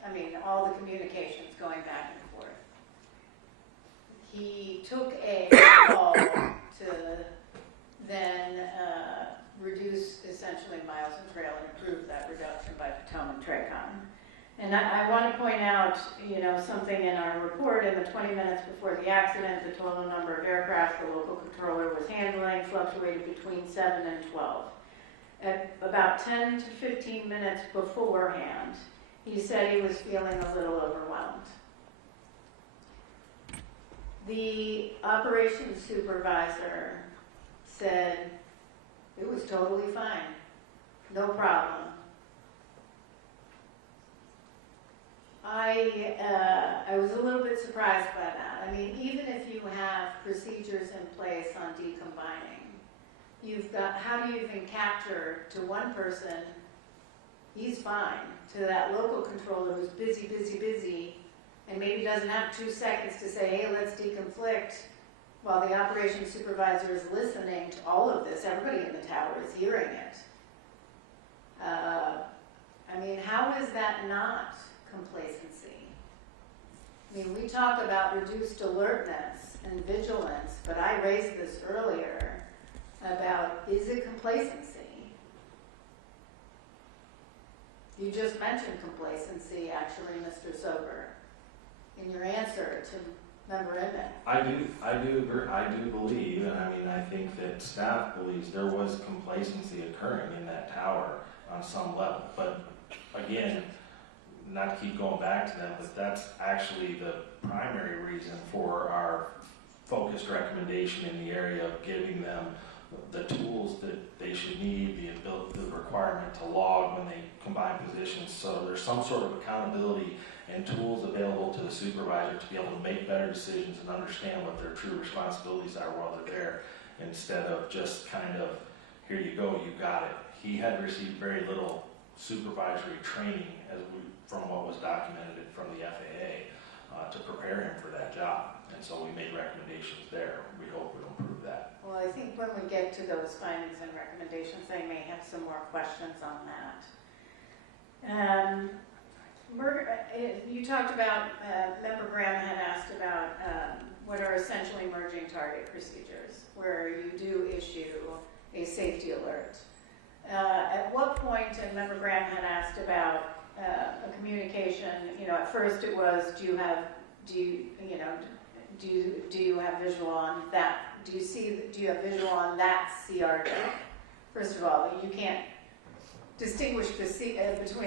I mean, all the communications going back and forth. He took a call to then reduce essentially miles and trail and improve that reduction by Potomac River. And I want to point out, something in our report. In the 20 minutes before the accident, the total number of aircraft the local controller was handling fluctuated between 7 and 12. At about 10 to 15 minutes beforehand, he said he was feeling a little overwhelmed. The operations supervisor said it was totally fine, no problem. I was a little bit surprised by that. I mean, even if you have procedures in place on decombining, how do you even capture to one person, he's fine, to that local controller who's busy, and maybe doesn't have 2 seconds to say, hey, let's deconflict, while the operations supervisor is listening to all of this. Everybody in the tower is hearing it. I mean, how is that not complacency? I mean, we talk about reduced alertness and vigilance, but I raised this earlier about, is it complacency? You just mentioned complacency, actually, Mr. Sober, in your answer to Member Emmett. I do believe, and I think that staff believes there was complacency occurring in that tower on some level. But again, not to keep going back to them, but that's actually the primary reason for our focused recommendation in the area of giving them the tools that they should need, the requirement to log when they combine positions. So there's some sort of accountability and tools available to the supervisor to be able to make better decisions and understand what their true responsibilities are while they're there, instead of just kind of, here you go, you got it. He had received very little supervisory training, from what was documented from the FAA, to prepare him for that job. And so we made recommendations there. We hope we'll improve that. Well, I think when we get to those findings and recommendations, I may have some more questions on that. You talked about, Member Graham had asked about what are essentially merging target procedures, where you do issue a safety alert. At what point, and Member Graham had asked about a communication, at first it was, do you have visual on that? Do you have visual on that CRJ? First of all, you can't distinguish between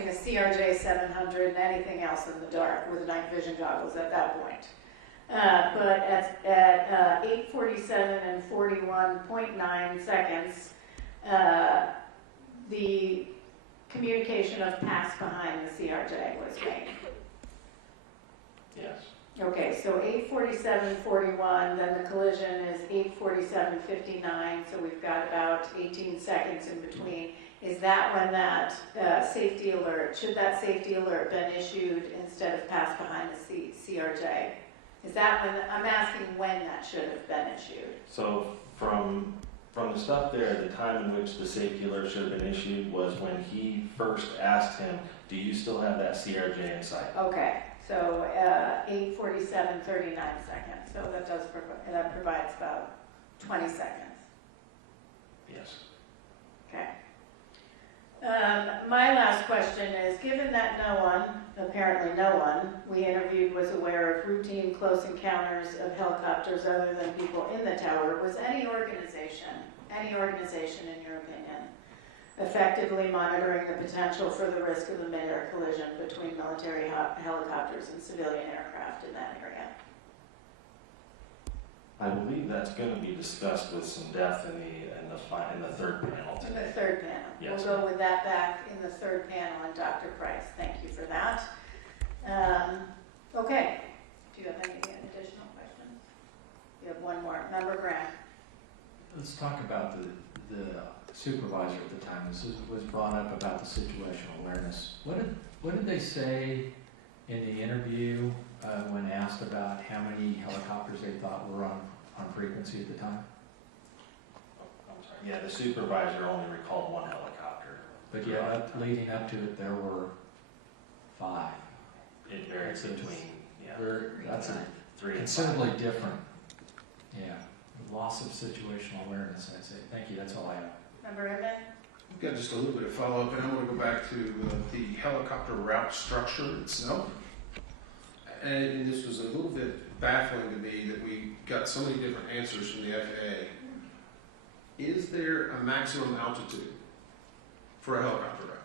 a CRJ 700 and anything else in the dark with night vision goggles at that point. But at 8:47 and 41.9 seconds, the communication of pass behind the CRJ was made. Yes. Okay, so 8:47:41, then the collision is 8:47:59, so we've got about 18 seconds in between. Is that when that safety alert, should that safety alert been issued instead of pass behind the CRJ? Is that when, I'm asking when that should have been issued? So from the stuff there, the time in which the safety alert should have been issued was when he first asked him, do you still have that CRJ in sight? Okay, so 8:47:39 seconds, so that provides about 20 seconds. Yes. Okay. My last question is, given that no one, apparently no one, we interviewed was aware of routine close encounters of helicopters other than people in the tower, was any organization in your opinion, effectively monitoring the potential for the risk of a Midair collision between military helicopters and civilian aircraft in that area? I believe that's going to be discussed with some depth in the third panel In today. the third panel. Yes. We'll go with that back in the third panel, and Dr. Price, thank you for that. Okay, do you have any additional questions? You have one more. Member Graham. Let's talk about the supervisor at the time. This was brought up about the situational awareness. What did they say in the interview when asked about how many helicopters they thought were on frequency at the time? I'm sorry. Yeah, the supervisor only recalled one helicopter. But yeah, leading up to it, there were 5. It varied between, yeah, That's a 3 and 5. considerably different. Yeah, loss of situational awareness, I'd say. Thank you, that's all I have. Member Inman? I've got just a little bit of follow-up, and I want to go back to the helicopter route structure itself. And this was a little bit baffling to me that we got so many different answers from the FAA. Is there a maximum altitude for a helicopter route?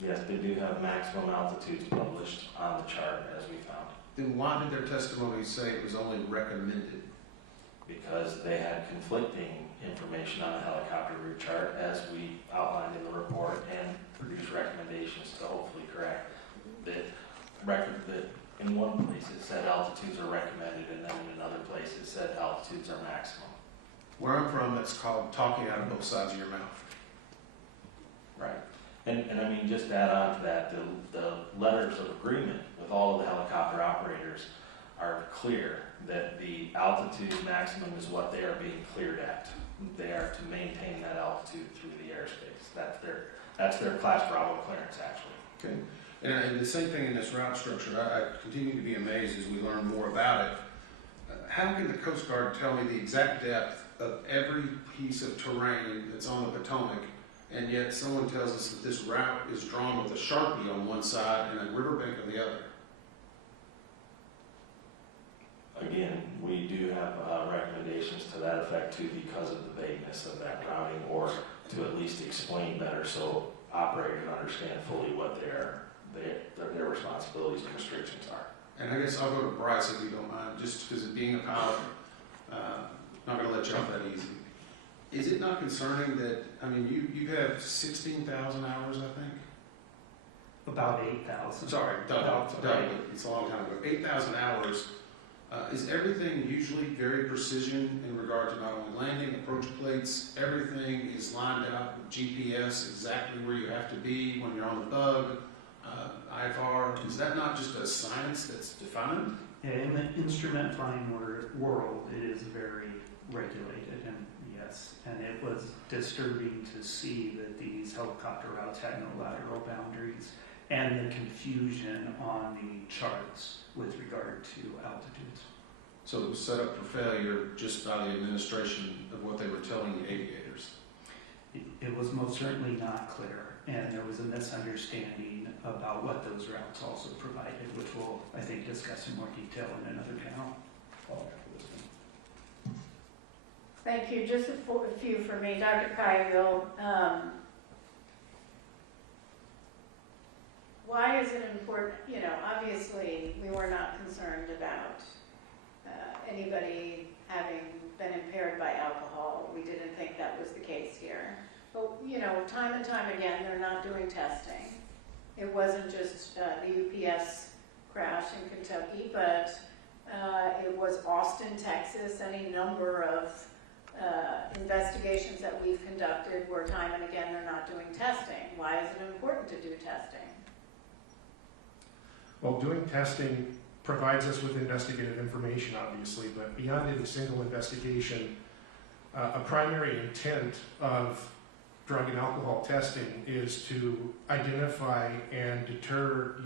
Yes, they do have maximum altitudes published on the chart, as we found, Then why did their testimony say it was only recommended? because they had conflicting information on the helicopter route chart, as we outlined in the report, and produced recommendations to hopefully correct that in one place it said altitudes are recommended, and then in another place it said altitudes are maximum. Where I'm from, that's called talking out of both sides of your mouth. Right. And I mean, just to add on to that, the letters of agreement with all of the helicopter operators are clear that the altitude maximum is what they are being cleared at. They are to maintain that altitude through the airspace. That's their Class Bravo clearance, actually. Okay. And the same thing in this route structure, I continue to be amazed as we learn more about it. How can the Coast Guard tell me the exact depth of every piece of terrain that's on the Potomac, and yet someone tells us that this route is drawn with a Sharpie on one side and a riverbank on the other? Again, we do have recommendations to that effect too, because of the vagueness of that routing, or to at least explain better so operators understand fully what their responsibilities and restrictions are. And I guess I'll go to Bryce if you don't mind, just because of being a pilot, not going to let you off that easy. Is it not concerning that, I mean, you have 16,000 hours, I think? About 8,000. Sorry, double, it's a long time ago. 8,000 hours. Is everything usually very precision in regard to not only landing, approach plates, everything is lined out with GPS, exactly where you have to be when you're on the bug, IFR? Is that not just a science that's defined? Yeah, in the instrument flying world, it is very regulated, and yes, and it was disturbing to see that these helicopter routes had no lateral boundaries, and the confusion on the charts with regard to altitudes. So it was set up for failure just by the administration of what they were telling the aviators. It was most certainly not clear, and there was a misunderstanding about what those routes also provided, which we'll, I think, discuss in more detail in another panel. Thank you. Just a few for me. Dr. Kyle, why is it important? You know, obviously, we were not concerned about anybody having been impaired by alcohol. We didn't think that was the case here. But, you know, time and time again, they're not doing testing. It wasn't just the UPS crash in Kentucky, but it was Austin, Texas, any number of investigations that we've conducted where time and again they're not doing testing. Why is it important to do testing? Well, doing testing provides us with investigative information, obviously, but beyond any single investigation, a primary intent of drug and alcohol testing is to identify and deter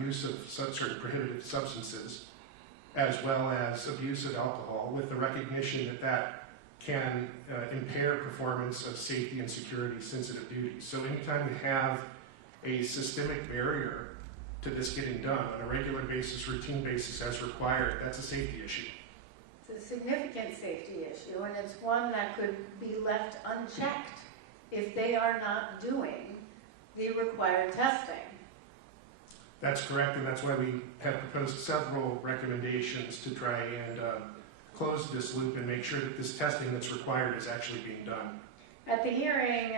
use of certain prohibited substances, as well as abuse of alcohol, with the recognition that that can impair performance of safety and security sensitive duties. So anytime you have a systemic barrier to this getting done on a regular basis, routine basis as required, that's a safety issue. It's a significant safety issue, and it's one that could be left unchecked if they are not doing the required testing. That's correct, and that's why we have proposed several recommendations to try and close this loop and make sure that this testing that's required is actually being done. At the hearing,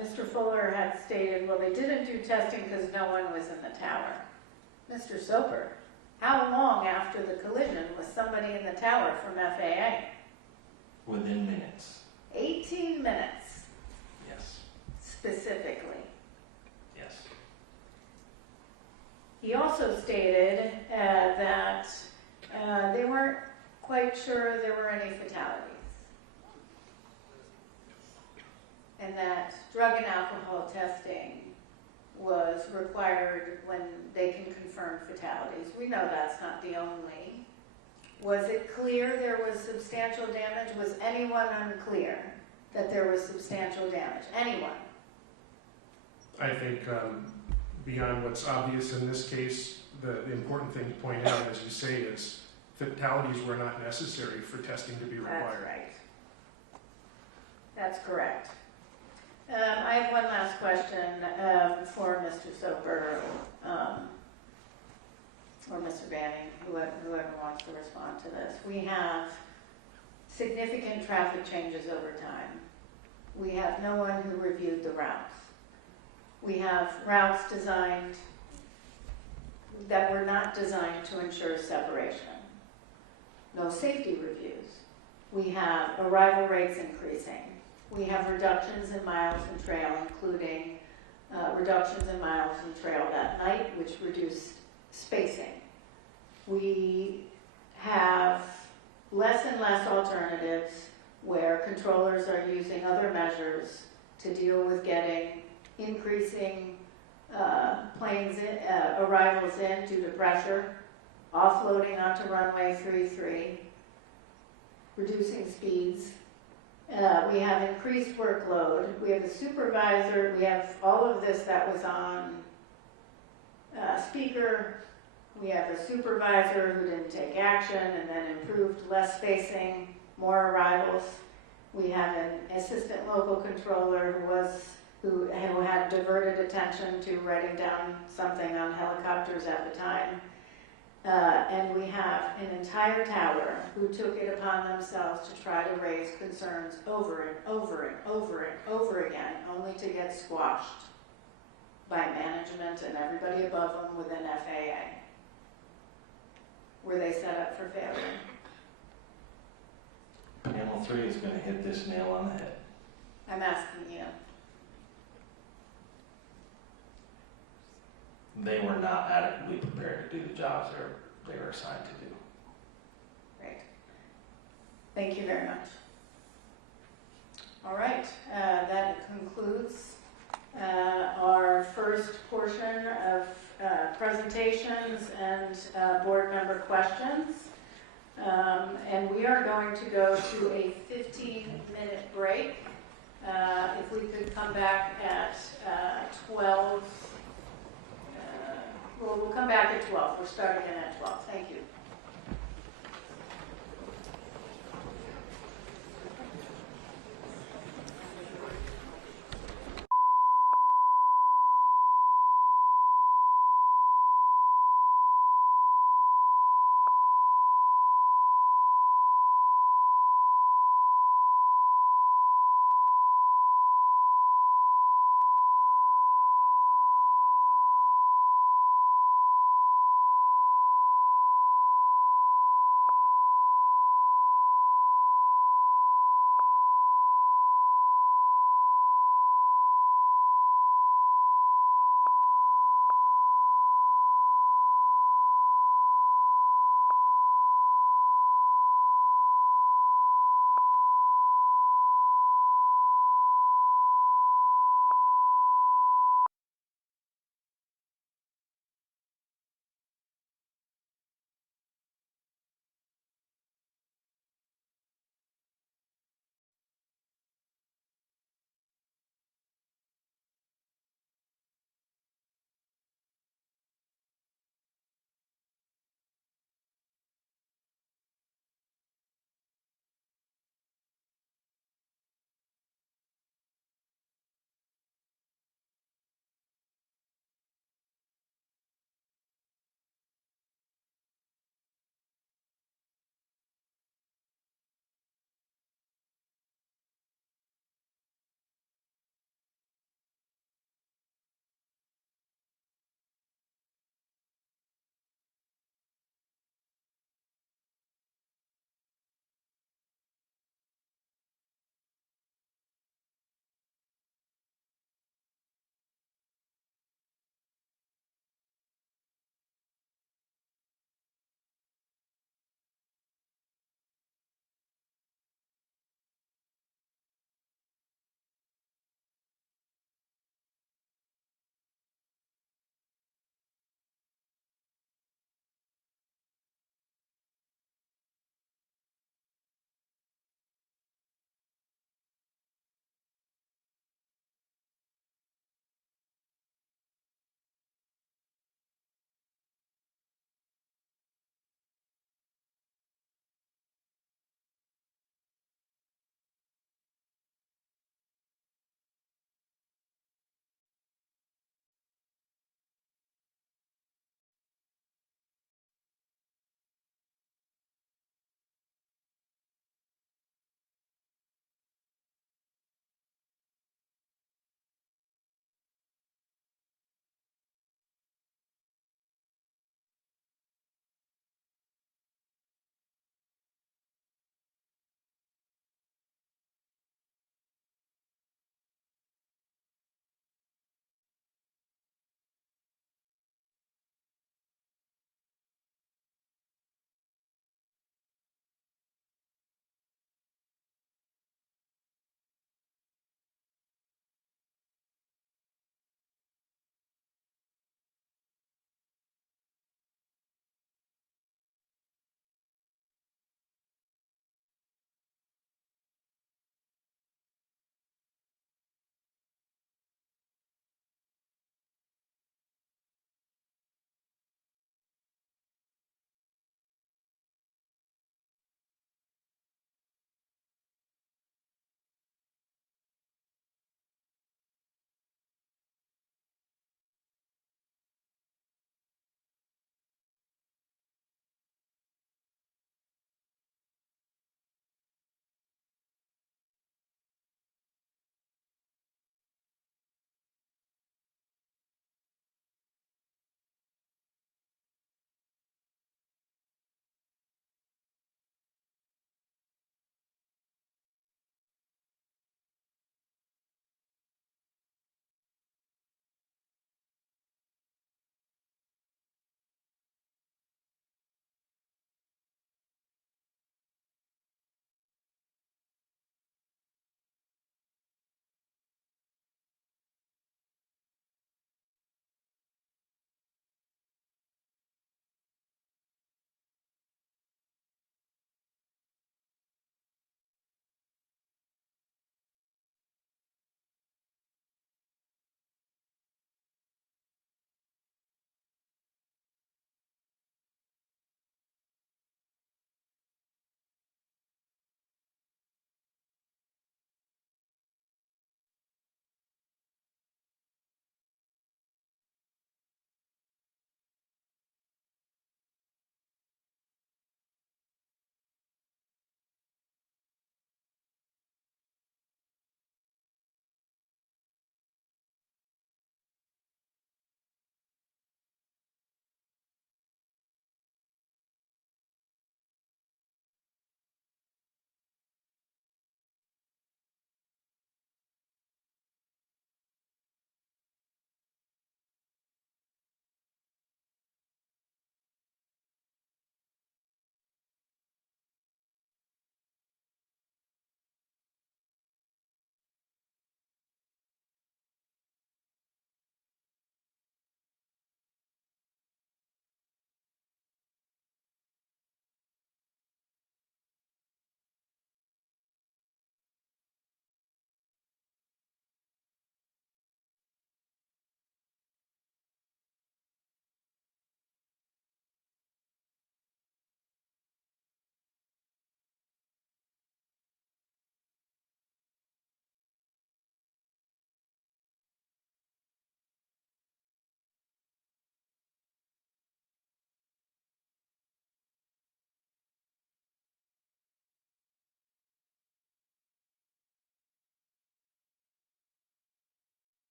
Mr. Fuller had stated, well, they didn't do testing because no one was in the tower. Mr. Soper, how long after the collision was somebody in the tower from FAA? Within minutes. 18 minutes, Yes. specifically. Yes. He also stated that they weren't quite sure there were any fatalities, and that drug and alcohol testing was required when they can confirm fatalities. We know that's not the only. Was it clear there was substantial damage? Was anyone unclear that there was substantial damage? Anyone? I think beyond what's obvious in this case, the important thing to point out, as you say, is fatalities were not necessary for testing to be required. That's right. That's correct. I have one last question for Mr. Soper or Mr. Banning, whoever wants to respond to this. We have significant traffic changes over time. We have no one who reviewed the routes. We have routes designed that were not designed to ensure separation. No safety reviews. We have arrival rates increasing. We have reductions in miles and trail, including reductions in miles and trail that night, which reduced spacing. We have less and less alternatives where controllers are using other measures to deal with getting increasing arrivals in due to pressure, offloading onto runway 33, reducing speeds. We have increased workload. We have a supervisor. We have all of this that was on speaker. We have a supervisor who didn't take action and then improved less spacing, more arrivals. We have an assistant local controller who had diverted attention to writing down something on helicopters at the time. And we have an entire tower who took it upon themselves to try to raise concerns over and over and over and over again, only to get squashed by management and everybody above them within FAA. Were they set up for failure? Panel 3 is going to hit this nail on the head. I'm asking you. They were not adequately prepared to do the jobs they were assigned to do. Great. Thank you very much. All right, that concludes our first portion of presentations and board member questions. And we are going to go to a 15-minute break. If we could come back at 12. We'll come back at 12. We're starting in at 12. Thank you.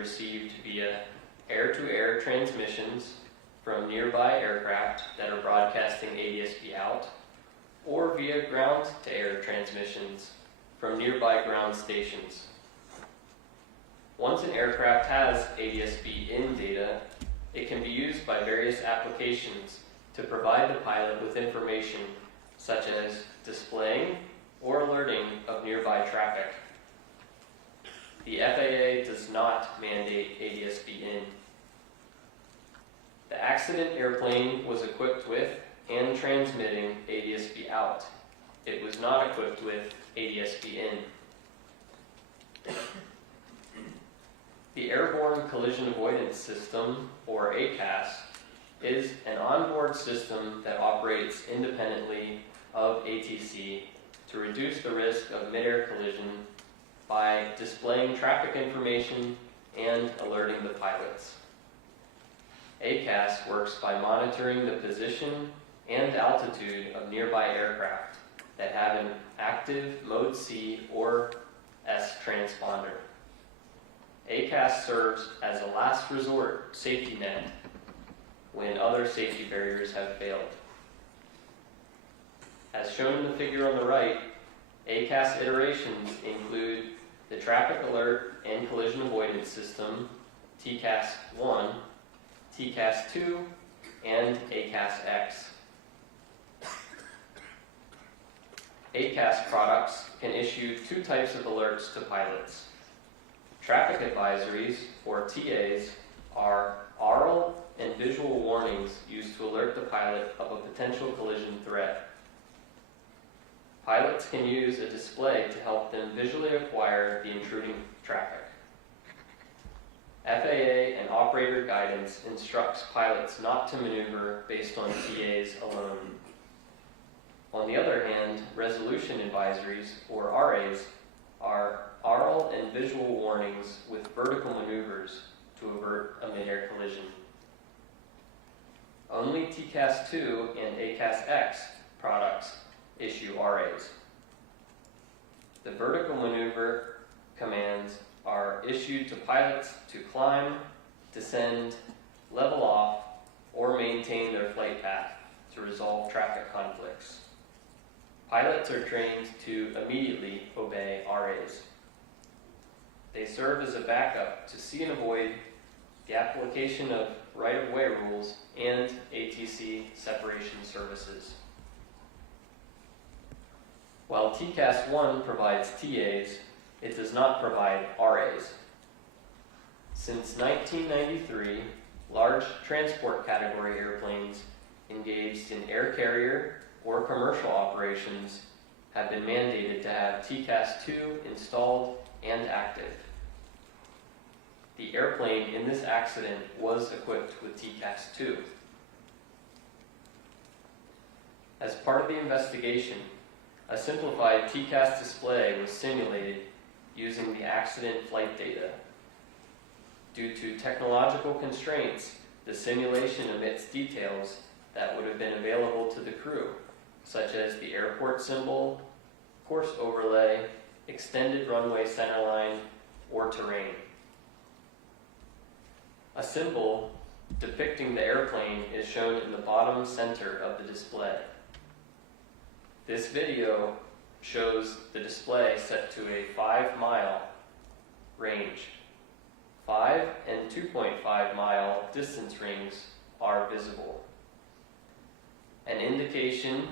received via air-to-air transmissions from nearby aircraft that are broadcasting ADSB out, or via ground-to-air transmissions from nearby ground stations. Once an aircraft has ADSB in data, it can be used by various applications to provide the pilot with information such as displaying or alerting of nearby traffic. The FAA does not mandate ADSB in. The accident airplane was equipped with and transmitting ADSB out. It was not equipped with ADSB in. The Airborne Collision Avoidance System, or ACAS, is an onboard system that operates independently of ATC to reduce the risk of midair collision by displaying traffic information and alerting the pilots. ACAS works by monitoring the position and altitude of nearby aircraft that have an active Mode C or S transponder. ACAS serves as a last resort safety net when other safety barriers have failed. As shown in the figure on the right, ACAS iterations include the Traffic Alert and Collision Avoidance System, TCAS 1, TCAS 2, and ACAS X. ACAS products can issue two types of alerts to pilots. Traffic advisories, or TAs, are aural and visual warnings used to alert the pilot of a potential collision threat. Pilots can use a display to help them visually acquire the intruding traffic. FAA and operator guidance instructs pilots not to maneuver based on TAs alone. On the other hand, resolution advisories, or RAs, are aural and visual warnings with vertical maneuvers to avert a midair collision. Only TCAS 2 and ACAS X products issue RAs. The vertical maneuver commands are issued to pilots to climb, descend, level off, or maintain their flight path to resolve traffic conflicts. Pilots are trained to immediately obey RAs. They serve as a backup to see and avoid the application of right-of-way rules and ATC separation services. While TCAS 1 provides TAs, it does not provide RAs. Since 1993, large transport category airplanes engaged in air carrier or commercial operations have been mandated to have TCAS 2 installed and active. The airplane in this accident was equipped with TCAS 2. As part of the investigation, a simplified TCAS display was simulated using the accident flight data. Due to technological constraints, the simulation omits details that would have been available to the crew, such as the airport symbol, course overlay, extended runway centerline, or terrain. A symbol depicting the airplane is shown in the bottom center of the display. This video shows the display set to a 5-mile range. 5 and 2.5 mile distance rings are visible. An indication,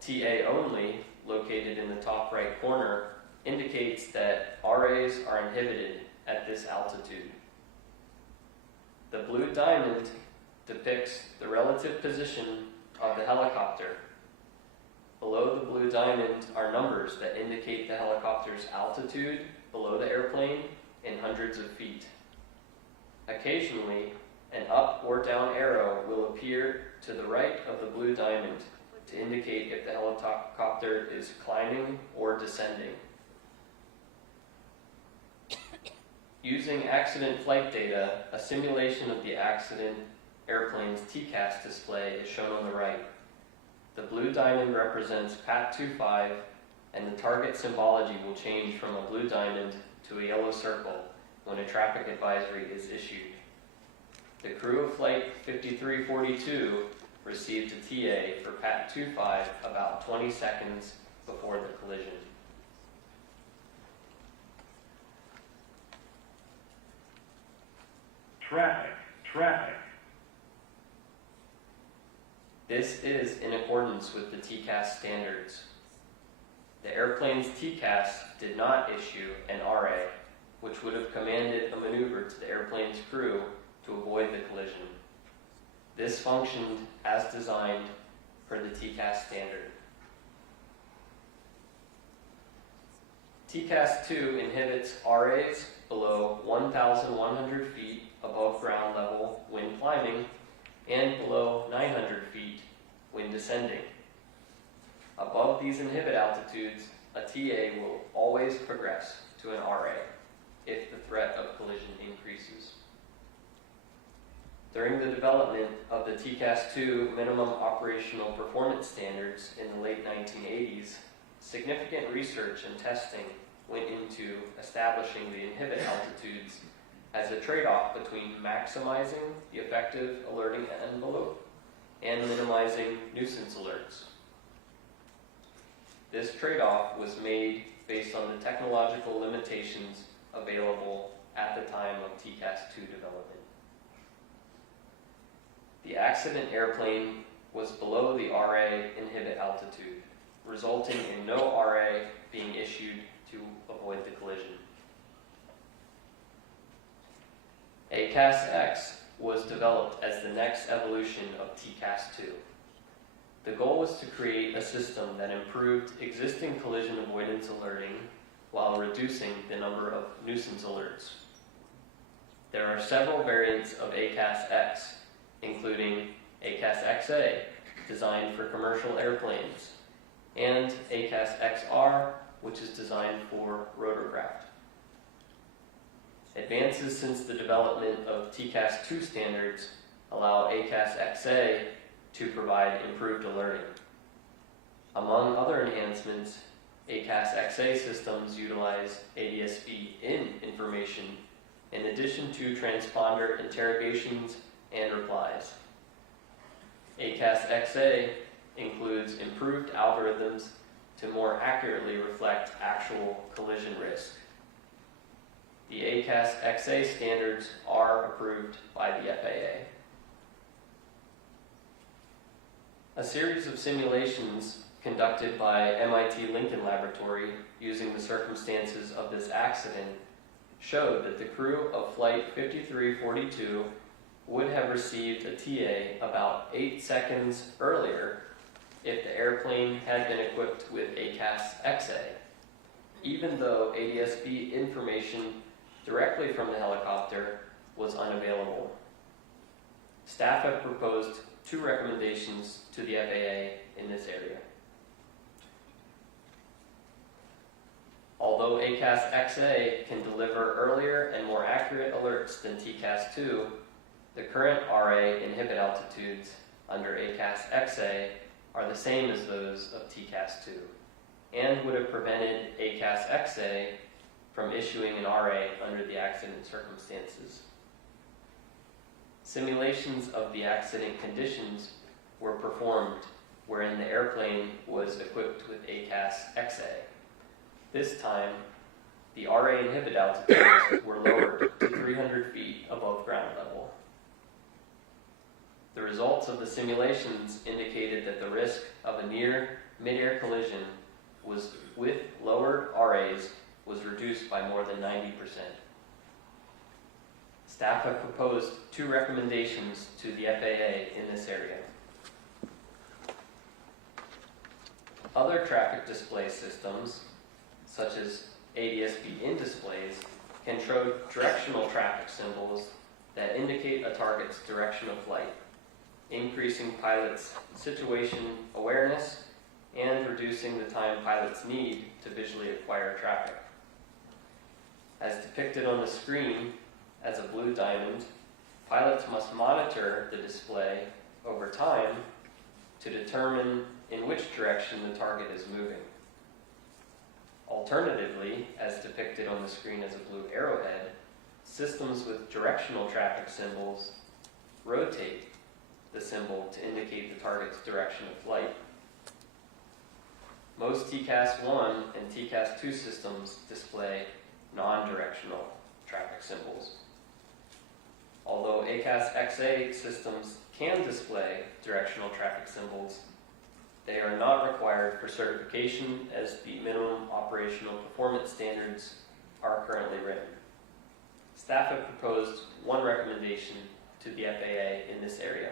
TA only, located in the top right corner, indicates that RAs are inhibited at this altitude. The blue diamond depicts the relative position of the helicopter. Below the blue diamond are numbers that indicate the helicopter's altitude below the airplane in hundreds of feet. Occasionally, an up or down arrow will appear to the right of the blue diamond to indicate if the helicopter is climbing or descending. Using accident flight data, a simulation of the accident airplane's TCAS display is shown on the right. The blue diamond represents PAT 25, and the target symbology will change from a blue diamond to a yellow circle when a traffic advisory is issued. The crew of Flight 5342 received a TA for PAT 25 about 20 seconds before the collision. Traffic. This is in accordance with the TCAS standards. The airplane's TCAS did not issue an RA, which would have commanded a maneuver to the airplane's crew to avoid the collision. This functioned as designed per the TCAS standard. TCAS 2 inhibits RAs below 1,100 feet above ground level when climbing and below 900 feet when descending. Above these inhibit altitudes, a TA will always progress to an RA if the threat of collision increases. During the development of the TCAS 2 minimum operational performance standards in the late 1980s, significant research and testing went into establishing the inhibit altitudes as a trade-off between maximizing the effective alerting envelope and minimizing nuisance alerts. This trade-off was made based on the technological limitations available at the time of TCAS 2 development. The accident airplane was below the RA inhibit altitude, resulting in no RA being issued to avoid the collision. ACAS-X was developed as the next evolution of TCAS 2. The goal was to create a system that improved existing collision avoidance alerting while reducing the number of nuisance alerts. There are several variants of ACAS-X, including ACAS-XA, designed for commercial airplanes, and ACAS-XR, which is designed for rotorcraft. Advances since the development of TCAS 2 standards allow ACAS-XA to provide improved alerting. Among other enhancements, ACAS-XA systems utilize ADSB in information in addition to transponder interrogations and replies. ACAS-XA includes improved algorithms to more accurately reflect actual collision risk. The ACAS-XA standards are approved by the FAA. A series of simulations conducted by MIT Lincoln Laboratory using the circumstances of this accident showed that the crew of Flight 5342 would have received a TA about 8 seconds earlier if the airplane had been equipped with ACAS-XA, even though ADSB information directly from the helicopter was unavailable. Staff have proposed 2 recommendations to the FAA in this area. Although ACAS-XA can deliver earlier and more accurate alerts than TCAS 2, the current RA inhibit altitudes under ACAS-XA are the same as those of TCAS 2 and would have prevented ACAS-XA from issuing an RA under the accident circumstances. Simulations of the accident conditions were performed wherein the airplane was equipped with ACAS-XA. This time, the RA inhibit altitudes were lowered to 300 feet above ground level. The results of the simulations indicated that the risk of a near midair collision was with lowered RAs was reduced by more than 90%. Staff have proposed 2 recommendations to the FAA in this area. Other traffic display systems, such as ADSB in displays, can show directional traffic symbols that indicate a target's direction of flight, increasing pilots' situation awareness and reducing the time pilots need to visually acquire traffic. As depicted on the screen as a blue diamond, pilots must monitor the display over time to determine in which direction the target is moving. Alternatively, as depicted on the screen as a blue arrowhead, systems with directional traffic symbols rotate the symbol to indicate the target's direction of flight. Most TCAS-1 and TCAS-2 systems display non-directional traffic symbols. Although ACAS-XA systems can display directional traffic symbols, they are not required for certification as the minimum operational performance standards are currently written. Staff have proposed one recommendation to the FAA in this area.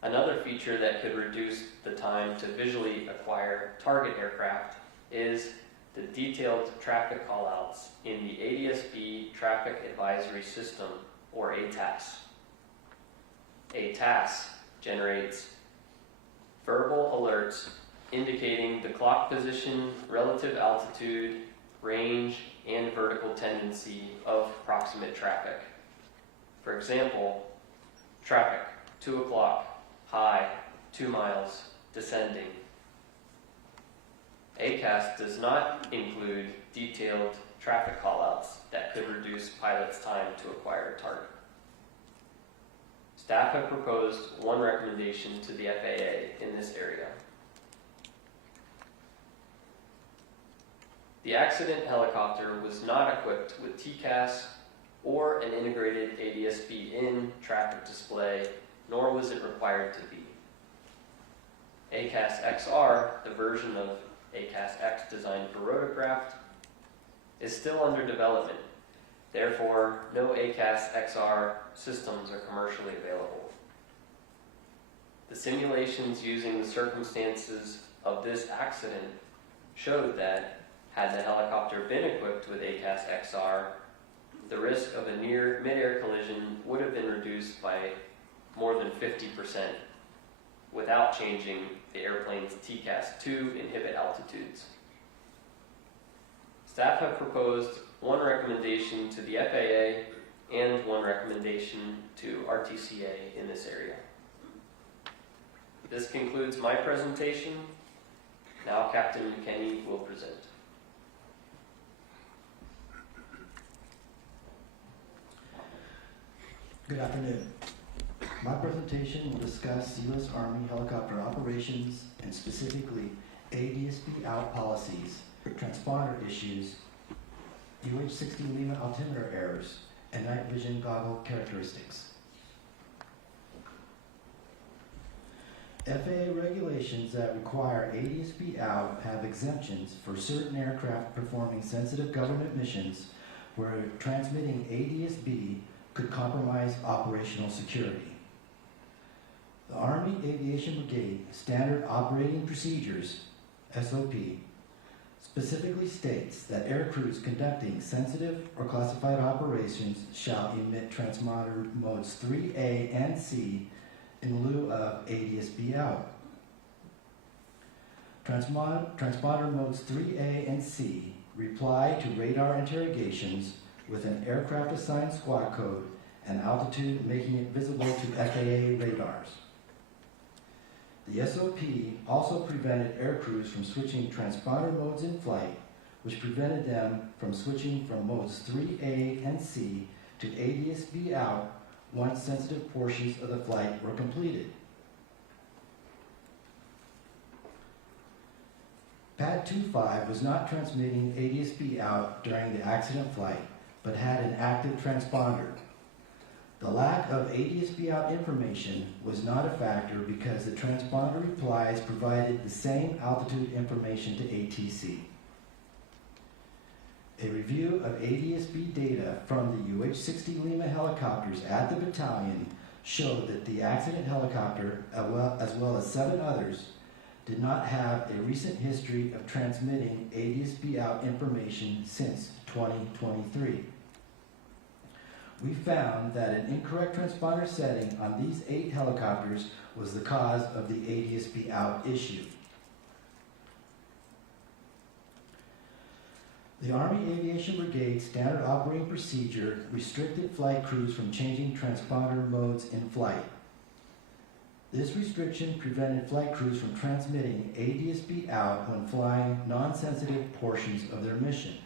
Another feature that could reduce the time to visually acquire target aircraft is the detailed traffic callouts in the ADSB Traffic Advisory System, or ATAS. ATAS generates verbal alerts indicating the clock position, relative altitude, range, and vertical tendency of proximate traffic. For example, traffic, 2 o'clock, high, 2 miles, descending. ACAS does not include detailed traffic callouts that could reduce pilots' time to acquire a target. Staff have proposed one recommendation to the FAA in this area. The accident helicopter was not equipped with TCAS or an integrated ADSB in traffic display, nor was it required to be. ACAS XR, the version of ACAS X designed for rotorcraft, is still under development. Therefore, no ACAS XR systems are commercially available. The simulations using the circumstances of this accident showed that had the helicopter been equipped with ACAS XR, the risk of a near midair collision would have been reduced by more than 50% without changing the airplane's TCAS-2 inhibit altitudes. Staff have proposed one recommendation to the FAA and one recommendation to RTCA in this area. This concludes my presentation. Now Captain McKenney will present. Good afternoon. My presentation will discuss U.S. Army helicopter operations and specifically ADSB out policies, transponder issues, UH-60 Lima altimeter errors, and night vision goggle characteristics. FAA regulations that require ADSB out have exemptions for certain aircraft performing sensitive government missions where transmitting ADSB could compromise operational security. The Army Aviation Brigade Standard Operating Procedures, SOP, specifically states that air crews conducting sensitive or classified operations shall emit transponder modes 3A and C in lieu of ADSB out. Transponder modes 3A and C reply to radar interrogations with an aircraft assigned squad code and altitude making it visible to FAA radars. The SOP also prevented air crews from switching transponder modes in flight, which prevented them from switching from modes 3A and C to ADSB out once sensitive portions of the flight were completed. Pad 25 was not transmitting ADSB out during the accident flight, but had an active transponder. The lack of ADSB out information was not a factor because the transponder replies provided the same altitude information to ATC. A review of ADSB data from the UH-60 Lima helicopters at the battalion showed that the accident helicopter, as well as 7 others, did not have a recent history of transmitting ADSB out information since 2023. We found that an incorrect transponder setting on these 8 helicopters was the cause of the ADSB out issue. The Army Aviation Brigade Standard Operating Procedure restricted flight crews from changing transponder modes in flight. This restriction prevented flight crews from transmitting ADSB out when flying non-sensitive portions of their mission.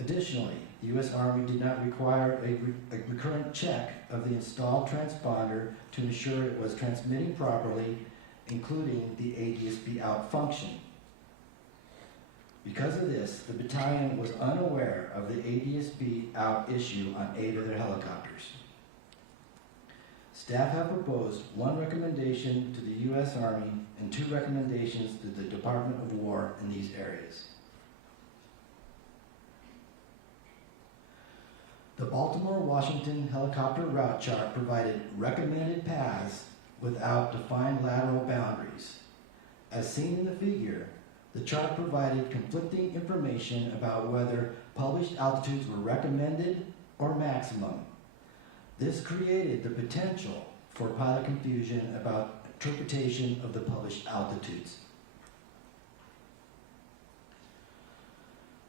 Additionally, the U.S. Army did not require a recurrent check of the installed transponder to ensure it was transmitting properly, including the ADSB out function. Because of this, the battalion was unaware of the ADSB out issue on 8 of their helicopters. Staff have proposed 1 recommendation to the U.S. Army and 2 recommendations to the Department of War in these areas. The Baltimore-Washington helicopter route chart provided recommended paths without defined lateral boundaries. As seen in the figure, the chart provided conflicting information about whether published altitudes were recommended or maximum. This created the potential for pilot confusion about interpretation of the published altitudes.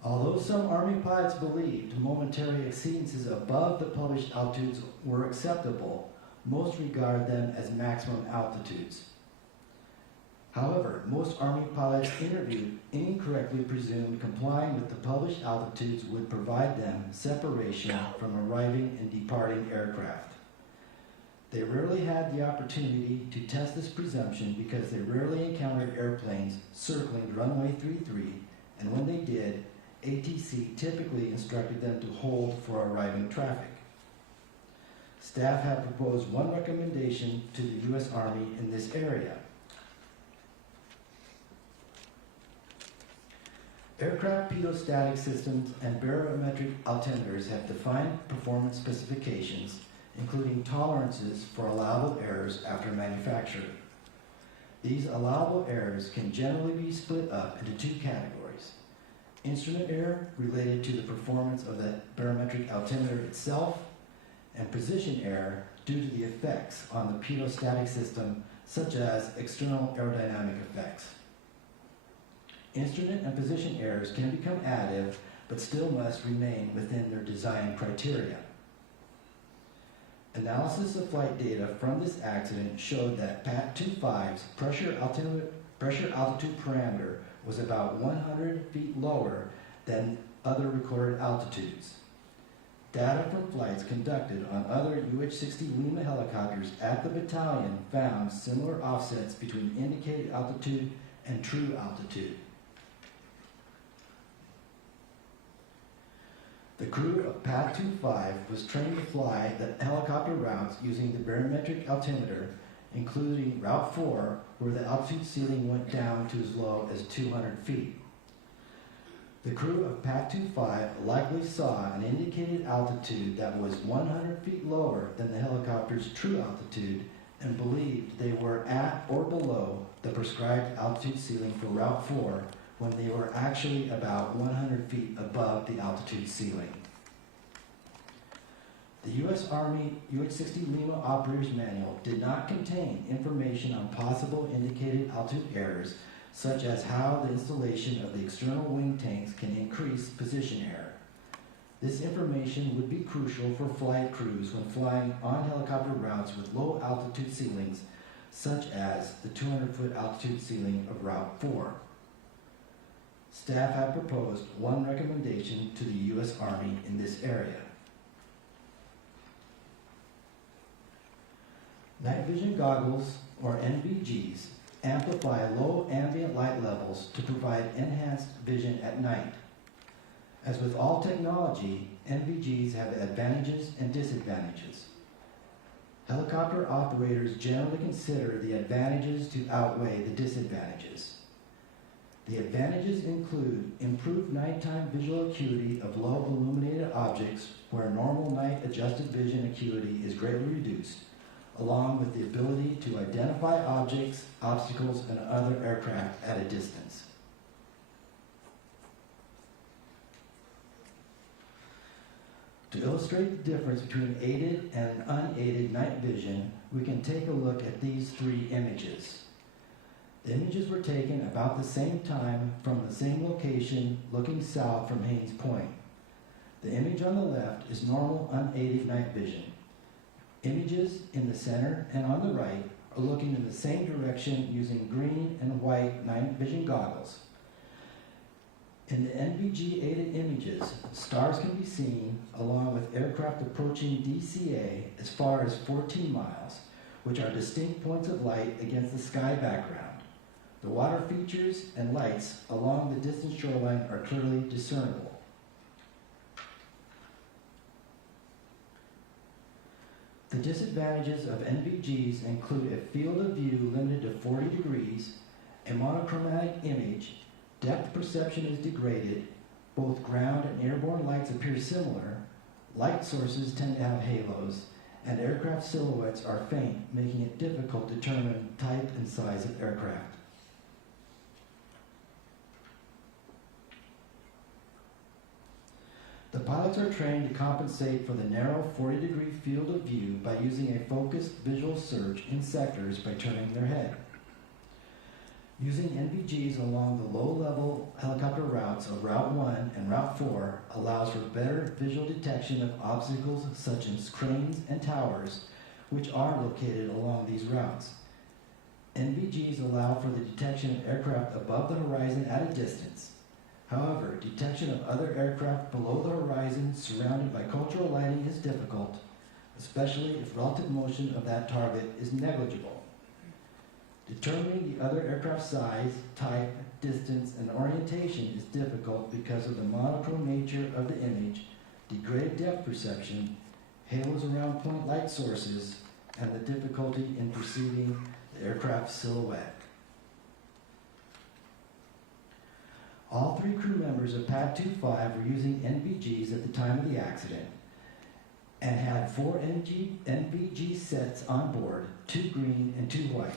Although some Army pilots believed momentary exceedances above the published altitudes were acceptable, most regard them as maximum altitudes. However, most Army pilots interviewed incorrectly presumed complying with the published altitudes would provide them separation from arriving and departing aircraft. They rarely had the opportunity to test this presumption because they rarely encountered airplanes circling runway 33, and when they did, ATC typically instructed them to hold for arriving traffic. Staff have proposed 1 recommendation to the U.S. Army in this area. Aircraft pitot-static systems and barometric altimeters have defined performance specifications, including tolerances for allowable errors after manufacture. These allowable errors can generally be split up into 2 categories. Instrument error related to the performance of the barometric altimeter itself, and position error due to the effects on the pitot-static system, such as external aerodynamic effects. Instrument and position errors can become additive, but still must remain within their design criteria. Analysis of flight data from this accident showed that PAT 25's pressure altitude parameter was about 100 feet lower than other recorded altitudes. Data from flights conducted on other UH-60 Lima helicopters at the battalion found similar offsets between indicated altitude and true altitude. The crew of PAT 25 was trained to fly the helicopter routes using the barometric altimeter, including Route 4, where the altitude ceiling went down to as low as 200 feet. The crew of PAT 25 likely saw an indicated altitude that was 100 feet lower than the helicopter's true altitude and believed they were at or below the prescribed altitude ceiling for Route 4 when they were actually about 100 feet above the altitude ceiling. The U.S. Army UH-60 Lima Operator's Manual did not contain information on possible indicated altitude errors, such as how the installation of the external wing tanks can increase position error. This information would be crucial for flight crews when flying on helicopter routes with low altitude ceilings, such as the 200-foot altitude ceiling of Route 4. Staff have proposed 1 recommendation to the U.S. Army in this area. Night vision goggles, or NVGs, amplify low ambient light levels to provide enhanced vision at night. As with all technology, NVGs have advantages and disadvantages. Helicopter operators generally consider the advantages to outweigh the disadvantages. The advantages include improved nighttime visual acuity of low illuminated objects where normal night adjusted vision acuity is greatly reduced, along with the ability to identify objects, obstacles, and other aircraft at a distance. To illustrate the difference between aided and unaided night vision, we can take a look at these 3 images. The images were taken about the same time from the same location looking south from Haynes Point. The image on the left is normal unaided night vision. Images in the center and on the right are looking in the same direction using green and white night vision goggles. In the NVG-aided images, stars can be seen along with aircraft approaching DCA as far as 14 miles, which are distinct points of light against the sky background. The water features and lights along the distant shoreline are clearly discernible. The disadvantages of NVGs include a field of view limited to 40 degrees, a monochromatic image, depth perception is degraded, both ground and airborne lights appear similar, light sources tend to have halos, and aircraft silhouettes are faint, making it difficult to determine type and size of aircraft. The pilots are trained to compensate for the narrow 40-degree field of view by using a focused visual search in sectors by turning their head. Using NVGs along the low-level helicopter routes of Route 1 and Route 4 allows for better visual detection of obstacles such as cranes and towers, which are located along these routes. NVGs allow for the detection of aircraft above the horizon at a distance. However, detection of other aircraft below the horizon surrounded by cultural lighting is difficult, especially if relative motion of that target is negligible. Determining the other aircraft size, type, distance, and orientation is difficult because of the monochrome nature of the image, degraded depth perception, halos around point light sources, and the difficulty in perceiving the aircraft silhouette. All 3 crew members of Pad 25 were using NVGs at the time of the accident and had 4 NVG sets on board, 2 green and 2 white.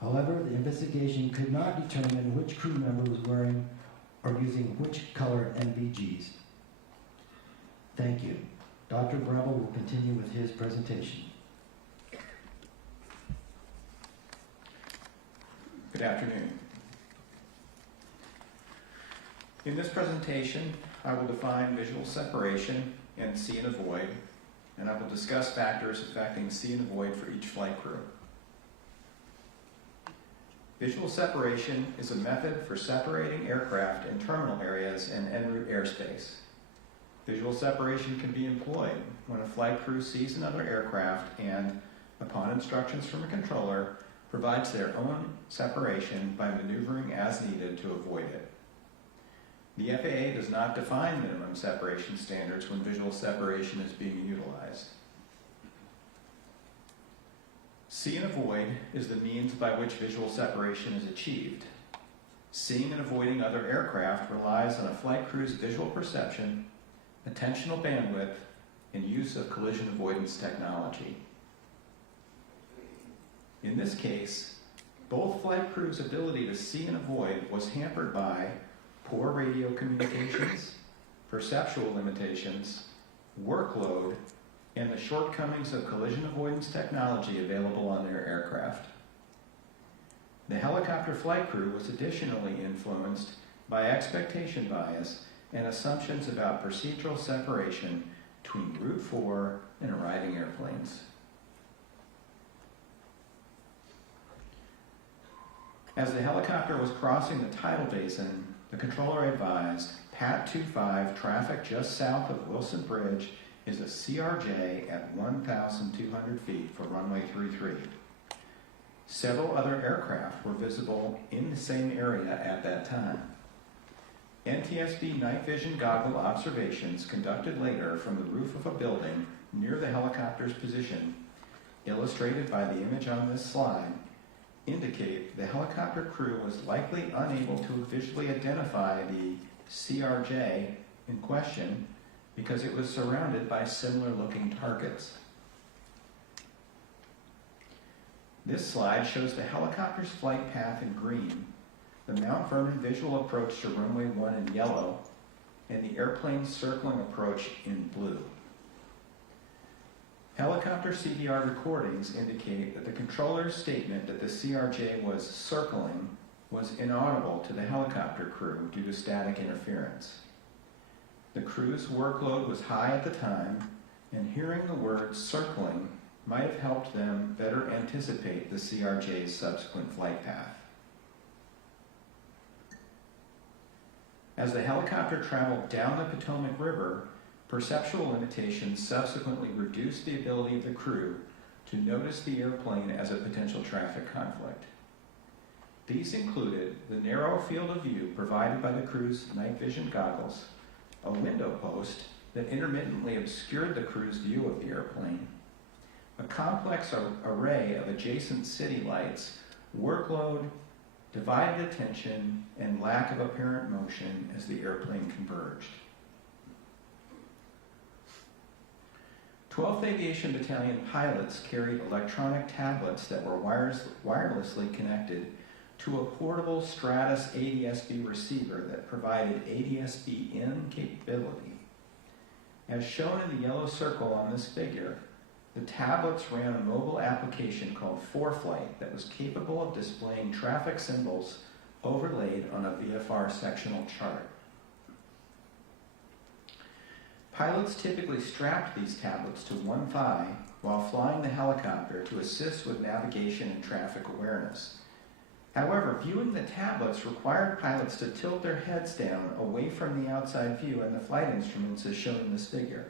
However, the investigation could not determine which crew member was wearing or using which color NVGs. Thank you. Dr. Probable will continue with his presentation. Good afternoon. In this presentation, I will define visual separation and see and avoid, and I will discuss factors affecting see and avoid for each flight crew. Visual separation is a method for separating aircraft in terminal areas and en route airspace. Visual separation can be employed when a flight crew sees another aircraft and, upon instructions from a controller, provides their own separation by maneuvering as needed to avoid it. The FAA does not define minimum separation standards when visual separation is being utilized. See and avoid is the means by which visual separation is achieved. Seeing and avoiding other aircraft relies on a flight crew's visual perception, attentional bandwidth, and use of collision avoidance technology. In this case, both flight crews' ability to see and avoid was hampered by poor radio communications, perceptual limitations, workload, and the shortcomings of collision avoidance technology available on their aircraft. The helicopter flight crew was additionally influenced by expectation bias and assumptions about procedural separation between Route 4 and arriving airplanes. As the helicopter was crossing the tidal basin, the controller advised, Pat 25 traffic just south of Wilson Bridge is a CRJ at 1,200 feet for runway 33. Several other aircraft were visible in the same area at that time. NTSB night vision goggle observations conducted later from the roof of a building near the helicopter's position, illustrated by the image on this slide, indicate the helicopter crew was likely unable to visually identify the CRJ in question because it was surrounded by similar-looking targets. This slide shows the helicopter's flight path in green, the Mount Vernon visual approach to runway 1 in yellow, and the airplane's circling approach in blue. Helicopter CVR recordings indicate that the controller's statement that the CRJ was circling was inaudible to the helicopter crew due to static interference. The crew's workload was high at the time, and hearing the word circling might have helped them better anticipate the CRJ's subsequent flight path. As the helicopter traveled down the Potomac River, perceptual limitations subsequently reduced the ability of the crew to notice the airplane as a potential traffic conflict. These included the narrow field of view provided by the crew's night vision goggles, a window post that intermittently obscured the crew's view of the airplane, a complex array of adjacent city lights, workload, divided attention, and lack of apparent motion as the airplane converged. 12th Aviation Battalion pilots carried electronic tablets that were wirelessly connected to a portable Stratus ADSB receiver that provided ADSB-in capability. As shown in the yellow circle on this figure, the tablets ran a mobile application called 4Flight that was capable of displaying traffic symbols overlaid on a VFR sectional chart. Pilots typically strapped these tablets to one thigh while flying the helicopter to assist with navigation and traffic awareness. However, viewing the tablets required pilots to tilt their heads down away from the outside view and the flight instruments as shown in this figure.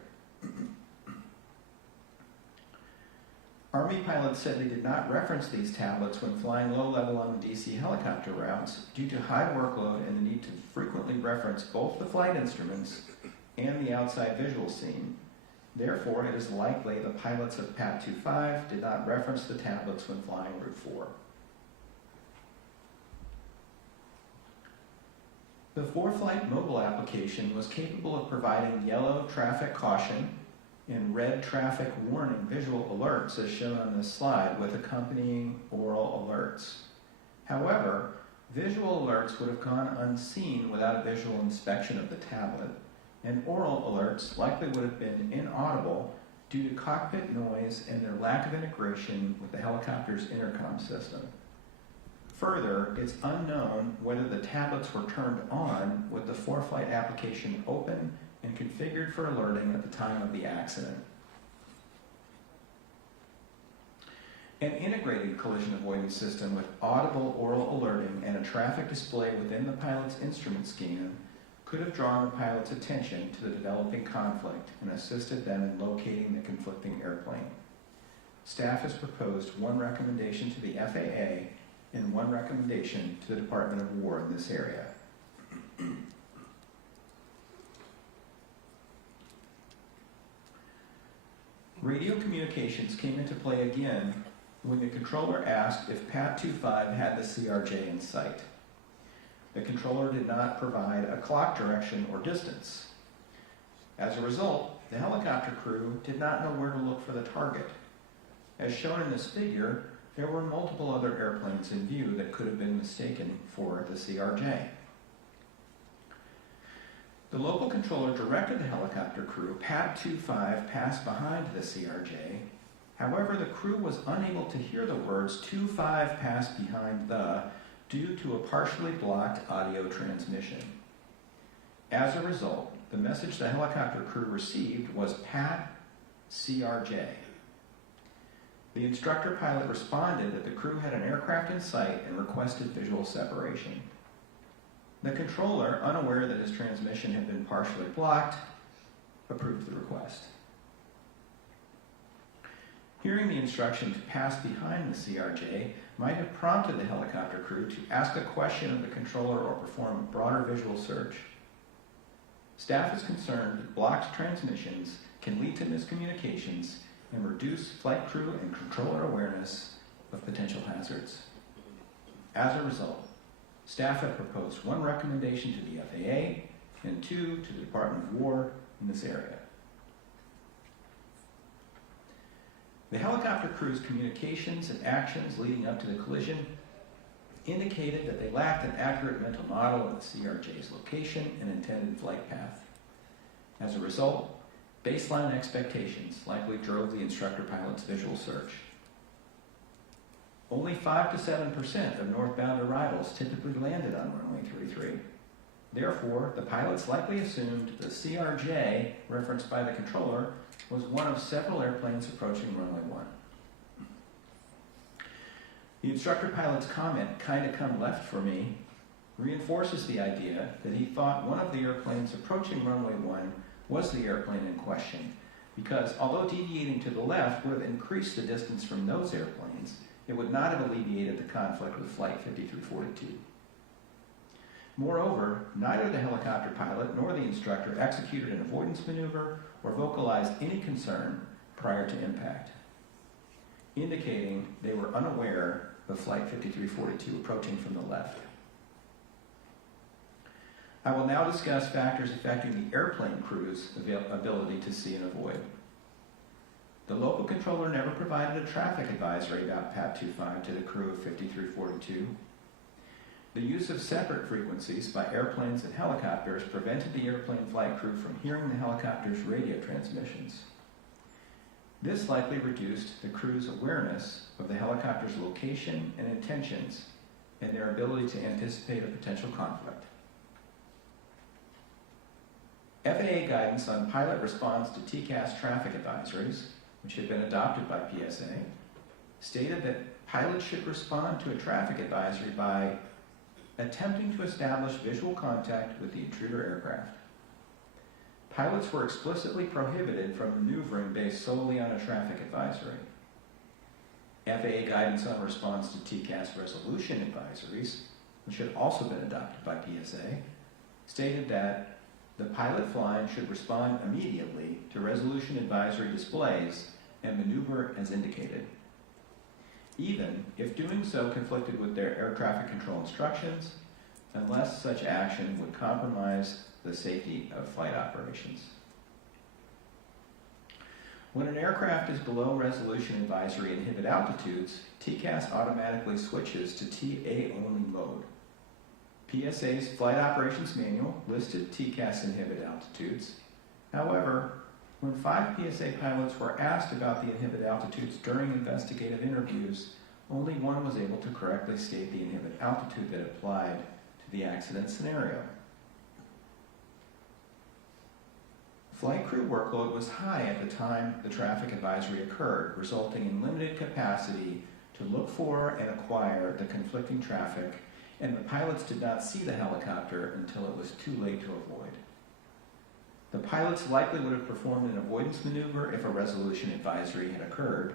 Army pilots said they did not reference these tablets when flying low level on the DC helicopter routes due to high workload and the need to frequently reference both the flight instruments and the outside visual scene. Therefore, it is likely the pilots of PAT 25 did not reference the tablets when flying Route 4. The 4Flight mobile application was capable of providing yellow traffic caution and red traffic warning visual alerts as shown on this slide with accompanying oral alerts. However, visual alerts would have gone unseen without a visual inspection of the tablet, and oral alerts likely would have been inaudible due to cockpit noise and their lack of integration with the helicopter's intercom system. Further, it's unknown whether the tablets were turned on with the 4Flight application open and configured for alerting at the time of the accident. An integrated collision avoidance system with audible oral alerting and a traffic display within the pilot's instrument scan could have drawn the pilot's attention to the developing conflict and assisted them in locating the conflicting airplane. Staff has proposed one recommendation to the FAA and one recommendation to the Department of War in this area. Radio communications came into play again when the controller asked if PAT 25 had the CRJ in sight. The controller did not provide a clock direction or distance. As a result, the helicopter crew did not know where to look for the target. As shown in this figure, there were multiple other airplanes in view that could have been mistaken for the CRJ. The local controller directed the helicopter crew, PAT 25 passed behind the CRJ. However, the crew was unable to hear the words 25 passed behind the due to a partially blocked audio transmission. As a result, the message the helicopter crew received was PAT CRJ. The instructor pilot responded that the crew had an aircraft in sight and requested visual separation. The controller, unaware that his transmission had been partially blocked, approved the request. Hearing the instruction to pass behind the CRJ might have prompted the helicopter crew to ask a question of the controller or perform a broader visual search. Staff is concerned that blocked transmissions can lead to miscommunications and reduce flight crew and controller awareness of potential hazards. As a result, staff have proposed one recommendation to the FAA and two to the Department of War in this area. The helicopter crew's communications and actions leading up to the collision indicated that they lacked an accurate mental model of the CRJ's location and intended flight path. As a result, baseline expectations likely drove the instructor pilot's visual search. Only 5 to 7% of northbound arrivals typically landed on runway 33. Therefore, the pilots likely assumed the CRJ, referenced by the controller, was one of several airplanes approaching runway 1. The instructor pilot's comment, "kinda come left for me," reinforces the idea that he thought one of the airplanes approaching runway 1 was the airplane in question, because although deviating to the left would have increased the distance from those airplanes, it would not have alleviated the conflict with Flight 5342. Moreover, neither the helicopter pilot nor the instructor executed an avoidance maneuver or vocalized any concern prior to impact, indicating they were unaware of Flight 5342 approaching from the left. I will now discuss factors affecting the airplane crew's ability to see and avoid. The local controller never provided a traffic advisory about PAT 25 to the crew of 5342. The use of separate frequencies by airplanes and helicopters prevented the airplane flight crew from hearing the helicopter's radio transmissions. This likely reduced the crew's awareness of the helicopter's location and intentions and their ability to anticipate a potential conflict. FAA guidance on pilot response to TCAS traffic advisories, which had been adopted by PSA, stated that pilots should respond to a traffic advisory by attempting to establish visual contact with the intruder aircraft. Pilots were explicitly prohibited from maneuvering based solely on a traffic advisory. FAA guidance on response to TCAS resolution advisories, which had also been adopted by PSA, stated that the pilot flying should respond immediately to resolution advisory displays and maneuver as indicated, even if doing so conflicted with their air traffic control instructions, unless such action would compromise the safety of flight operations. When an aircraft is below resolution advisory inhibit altitudes, TCAS automatically switches to TA-only mode. PSA's Flight Operations Manual listed TCAS inhibit altitudes. However, when 5 PSA pilots were asked about the inhibit altitudes during investigative interviews, only one was able to correctly state the inhibit altitude that applied to the accident scenario. Flight crew workload was high at the time the traffic advisory occurred, resulting in limited capacity to look for and acquire the conflicting traffic, and the pilots did not see the helicopter until it was too late to avoid. The pilots likely would have performed an avoidance maneuver if a resolution advisory had occurred.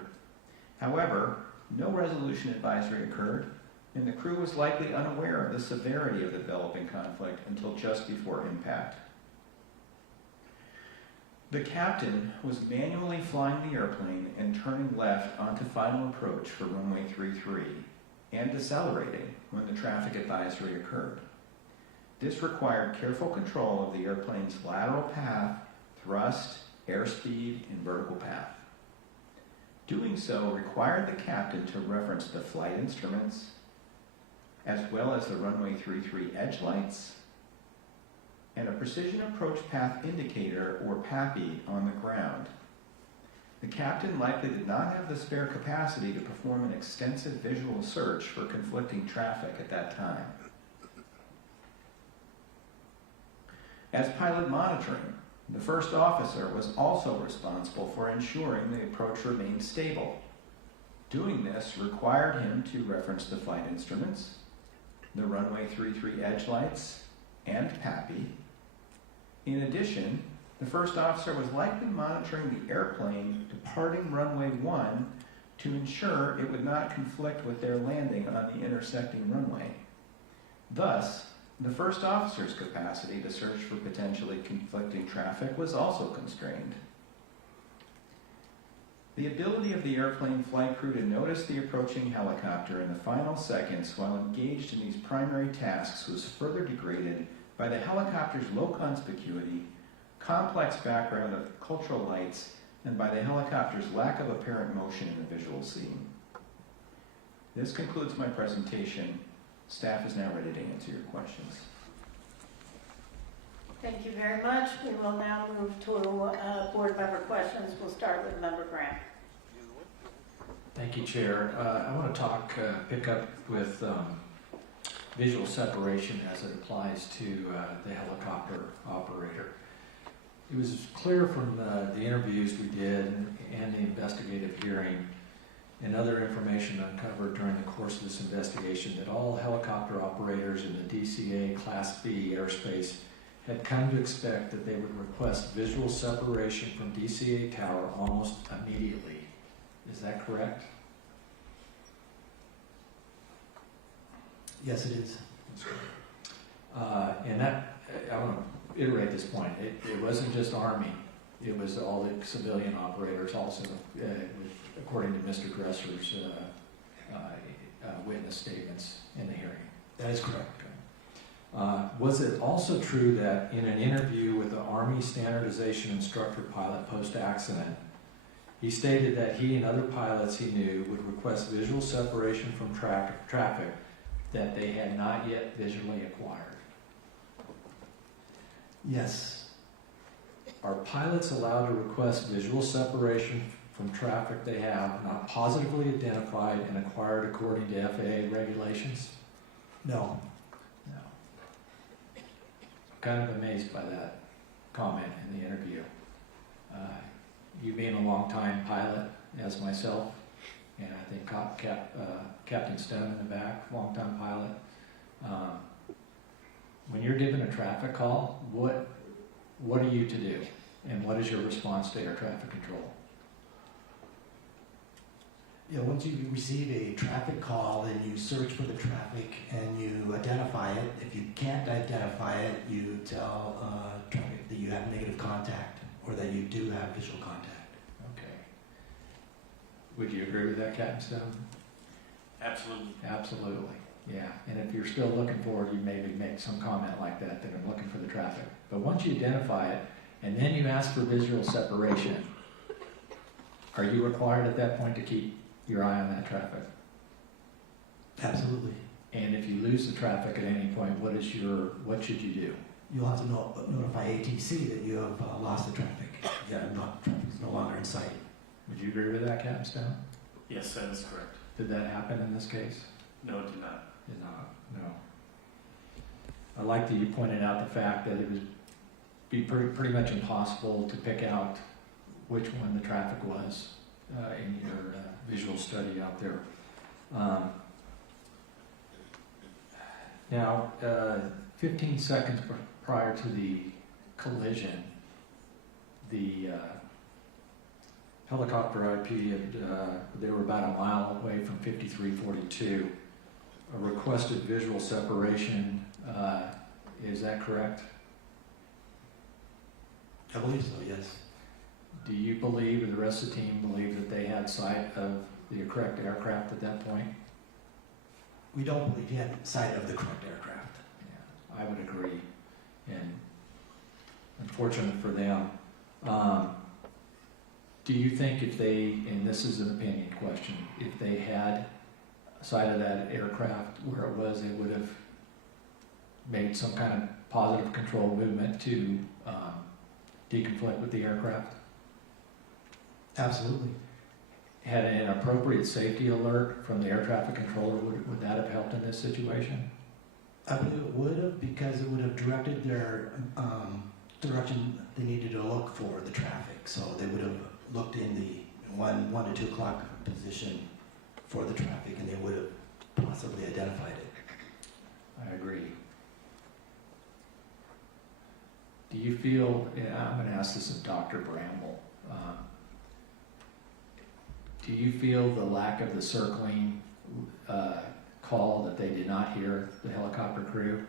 However, no resolution advisory occurred, and the crew was likely unaware of the severity of the developing conflict until just before impact. The captain was manually flying the airplane and turning left onto final approach for runway 33 and decelerating when the traffic advisory occurred. This required careful control of the airplane's lateral path, thrust, airspeed, and vertical path. Doing so required the captain to reference the flight instruments, as well as the runway 33 edge lights, and a precision approach path indicator, or PAPI, on the ground. The captain likely did not have the spare capacity to perform an extensive visual search for conflicting traffic at that time. As pilot monitoring, the first officer was also responsible for ensuring the approach remained stable. Doing this required him to reference the flight instruments, the runway 33 edge lights, and PAPI. In addition, the first officer was likely monitoring the airplane departing runway 1 to ensure it would not conflict with their landing on the intersecting runway. Thus, the first officer's capacity to search for potentially conflicting traffic was also constrained. The ability of the airplane flight crew to notice the approaching helicopter in the final seconds while engaged in these primary tasks was further degraded by the helicopter's low conspicuity, complex background of cultural lights, and by the helicopter's lack of apparent motion in the visual scene. This concludes my presentation. Staff is now ready to answer your questions. Thank you very much. We will now move to board member questions. We'll start with Member Grant. Thank you, Chair. I want to pick up with visual separation as it applies to the helicopter operator. It was clear from the interviews we did and the investigative hearing and other information uncovered during the course of this investigation that all helicopter operators in the DCA Class B airspace had come to expect that they would request visual separation from DCA tower almost immediately. Is that correct? Yes, it is. And that, I want to iterate this point, it wasn't just Army, it was all the civilian operators also, according to Mr. Dresser's witness statements in the hearing. That is correct. Was it also true that in an interview with the Army Standardization Instructor pilot post-accident, he stated that he and other pilots he knew would request visual separation from traffic that they had not yet visually acquired? Yes. Are pilots allowed to request visual separation from traffic they have not positively identified and acquired according to FAA regulations? No. No. Kind of amazed by that comment in the interview. You being a long-time pilot, as myself, and I think Captain Stone in the back, long-time pilot. When you're given a traffic call, what are you to do? And what is your response to air traffic control? Yeah, once you receive a traffic call, then you search for the traffic and you identify it. If you can't identify it, you tell traffic that you have negative contact or that you do have visual contact. Okay. Would you agree with that, Captain Stone? Absolutely. Absolutely, yeah. And if you're still looking for it, you maybe make some comment like that I'm looking for the traffic. But once you identify it, and then you ask for visual separation, are you required at that point to keep your eye on that traffic? Absolutely. And if you lose the traffic at any point, what should you do? You'll have to notify ATC that you have lost the traffic. Traffic is no longer in sight. Would you agree with that, Captain Stone? Yes, that is correct. Did that happen in this case? No, it did not. Did not, no. I like that you pointed out the fact that it would be pretty much impossible to pick out which one the traffic was in your visual study out there. Now, 15 seconds prior to the collision, the helicopter IP, they were about a mile away from 5342. A requested visual separation, is that correct? I believe so, yes. Do you believe, or the rest of the team believe, that they had sight of the correct aircraft at that point? We don't believe you had sight of the correct aircraft. Yeah, I would agree. And unfortunate for them. Do you think if they, and this is an opinion question, if they had sight of that aircraft where it was, they would have made some kind of positive control movement to deconflict with the aircraft? Absolutely. Had an appropriate safety alert from the air traffic controller, would that have helped in this situation? I believe it would have, because it would have directed their direction they needed to look for the traffic. So they would have looked in the 1 to 2 o'clock position for the traffic, and they would have possibly identified it. I agree. Do you feel, and I'm going to ask this of Dr. Bramble, do you feel the lack of the circling call that they did not hear, the helicopter crew,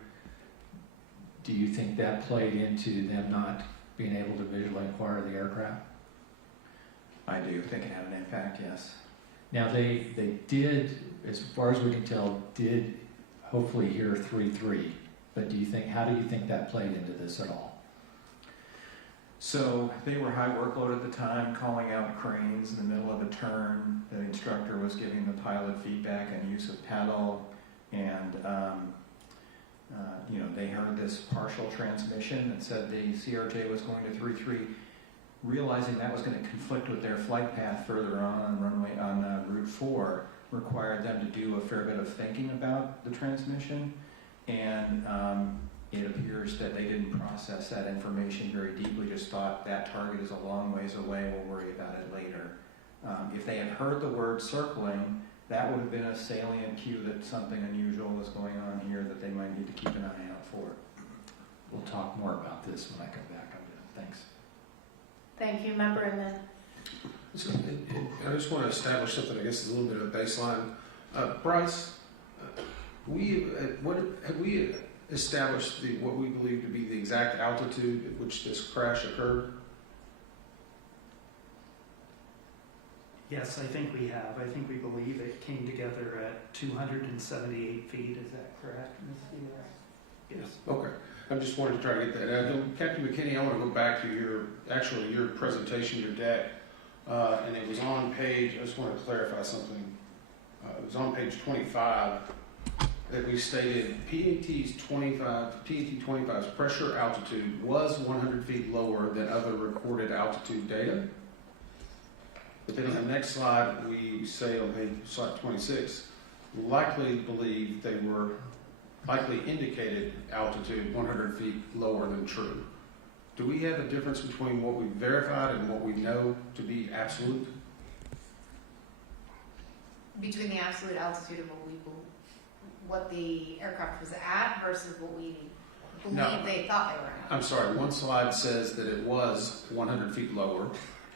do you think that played into them not being able to visually acquire the aircraft? I do think it had an impact, yes. Now they did, as far as we can tell, did hopefully hear 3-3, but how do you think that played into this at all? So they were high workload at the time, calling out cranes in the middle of a turn. The instructor was giving the pilot feedback on use of paddle, and they heard this partial transmission that said the CRJ was going to 3-3. Realizing that was going to conflict with their flight path further on Route 4, required them to do a fair bit of thinking about the transmission, and it appears that they didn't process that information very deeply, just thought that target is a long ways away, we'll worry about it later. If they had heard the word circling, that would have been a salient cue that something unusual was going on here that they might need to keep an eye out for. We'll talk more about this when I come back on it. Thanks. Thank you, Member Inman. So, I just want to establish something, I guess, is a little bit of a baseline. Bryce, have we established what we believe to be the exact altitude at which this crash occurred? Yes, I think we have. I think we believe it came together at 278 feet. Is that correct, Ms. Midair? Yes. Okay. I just wanted to try to get that. Captain McKinney, I want to go back to your presentation, your deck, and it was on page, I just want to clarify something. It was on page 25 that we stated PAT 25's pressure altitude was 100 feet lower than other recorded altitude data. But then on the next slide, we say on page slide 26, likely indicated altitude 100 feet lower than true. Do we have a difference between what we verified and what we know to be absolute? Between the absolute altitude of what the aircraft was at versus what we believe they thought they were at. I'm sorry, one slide says that it was 100 feet lower.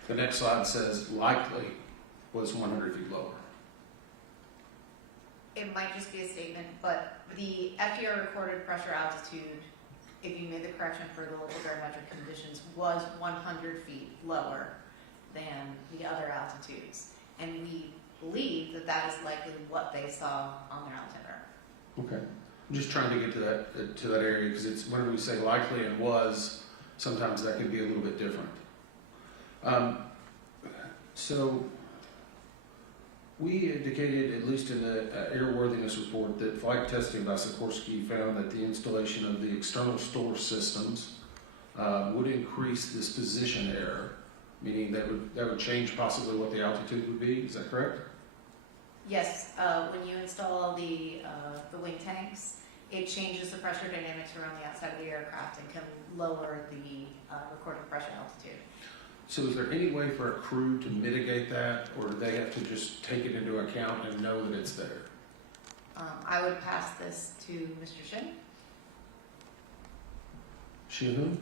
The next slide says likely was 100 feet lower. It might just be a statement, but the FDR recorded pressure altitude, if you made the correction for the local barometric conditions, was 100 feet lower than the other altitudes. And we believe that that is likely what they saw on their altimeter. Okay. I'm just trying to get to that area because it's when we say likely and was, sometimes that can be a little bit different. So we indicated, at least in the airworthiness report, that flight testing by Sikorsky found that the installation of the external store systems would increase this position error, meaning that would change possibly what the altitude would be. Is that correct? Yes, when you install the wing tanks, it changes the pressure dynamics around the outside of the aircraft and can lower the recorded pressure altitude. So is there any way for a crew to mitigate that, or do they have to just take it into account and know that it's there? I would pass this to Mr. Shin. Shin who?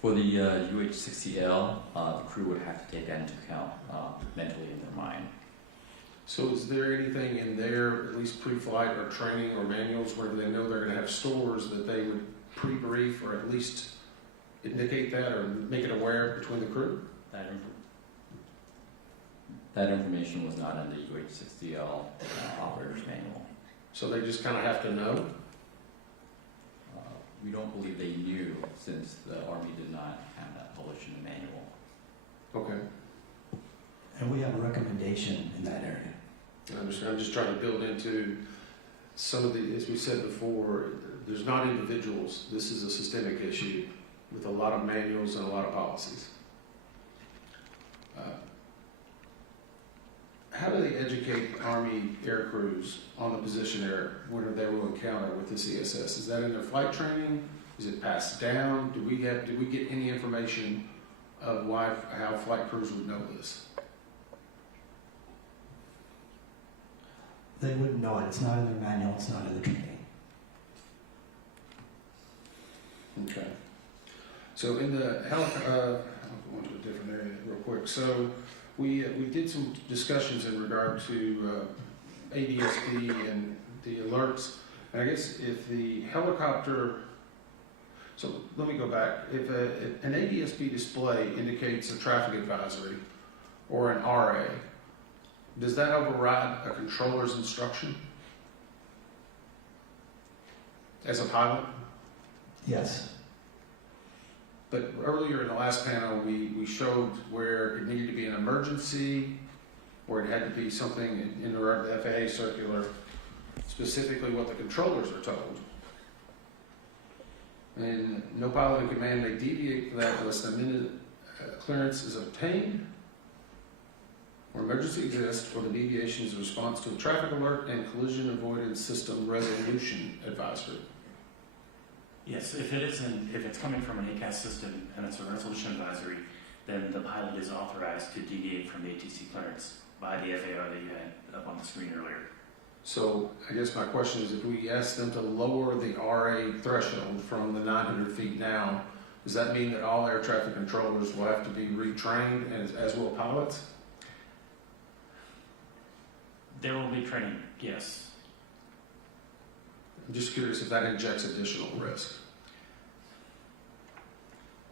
For the UH-60L, the crew would have to take that into account mentally in their mind. So is there anything in there, at least pre-flight or training or manuals, where they know they're going to have stores that they would pre-brief or at least indicate that or make it aware between the crew? That information was not in the UH-60L operator's manual. So they just kind of have to know? We don't believe they knew, since the Army did not have that published in the manual. Okay. And we have a recommendation in that area. I understand. I'm just trying to build into some of the, as we said before, there's not individuals. This is a systemic issue with a lot of manuals and a lot of policies. How do they educate Army air crews on the position error when they will encounter with this ESS? Is that in their flight training? Is it passed down? Do we get any information of how flight crews would know this? They wouldn't know it. It's not in their manual. It's not in the training. Okay. So in the I'll go into a different area real quick. So we did some discussions in regard to ADSB and the alerts. And I guess if the helicopter, so let me go back. If an ADSB display indicates a traffic advisory or an RA, does that override a controller's instruction as a pilot? Yes. But earlier in the last panel, we showed where it needed to be an emergency, or it had to be something in the FAA circular, specifically what the controllers are told. And no pilot in command may deviate from that unless the minute clearance is obtained, or emergency exists, or the deviation is a response to a traffic alert and collision avoidance system resolution advisory. Yes, if it's coming from an ACAS system and it's a resolution advisory, then the pilot is authorized to deviate from ATC clearance by the FAR that you had up on the screen earlier. So I guess my question is, if we ask them to lower the RA threshold from the 900 feet now, does that mean that all air traffic controllers will have to be retrained, as will pilots? There will be training, yes. I'm just curious if that injects additional risk.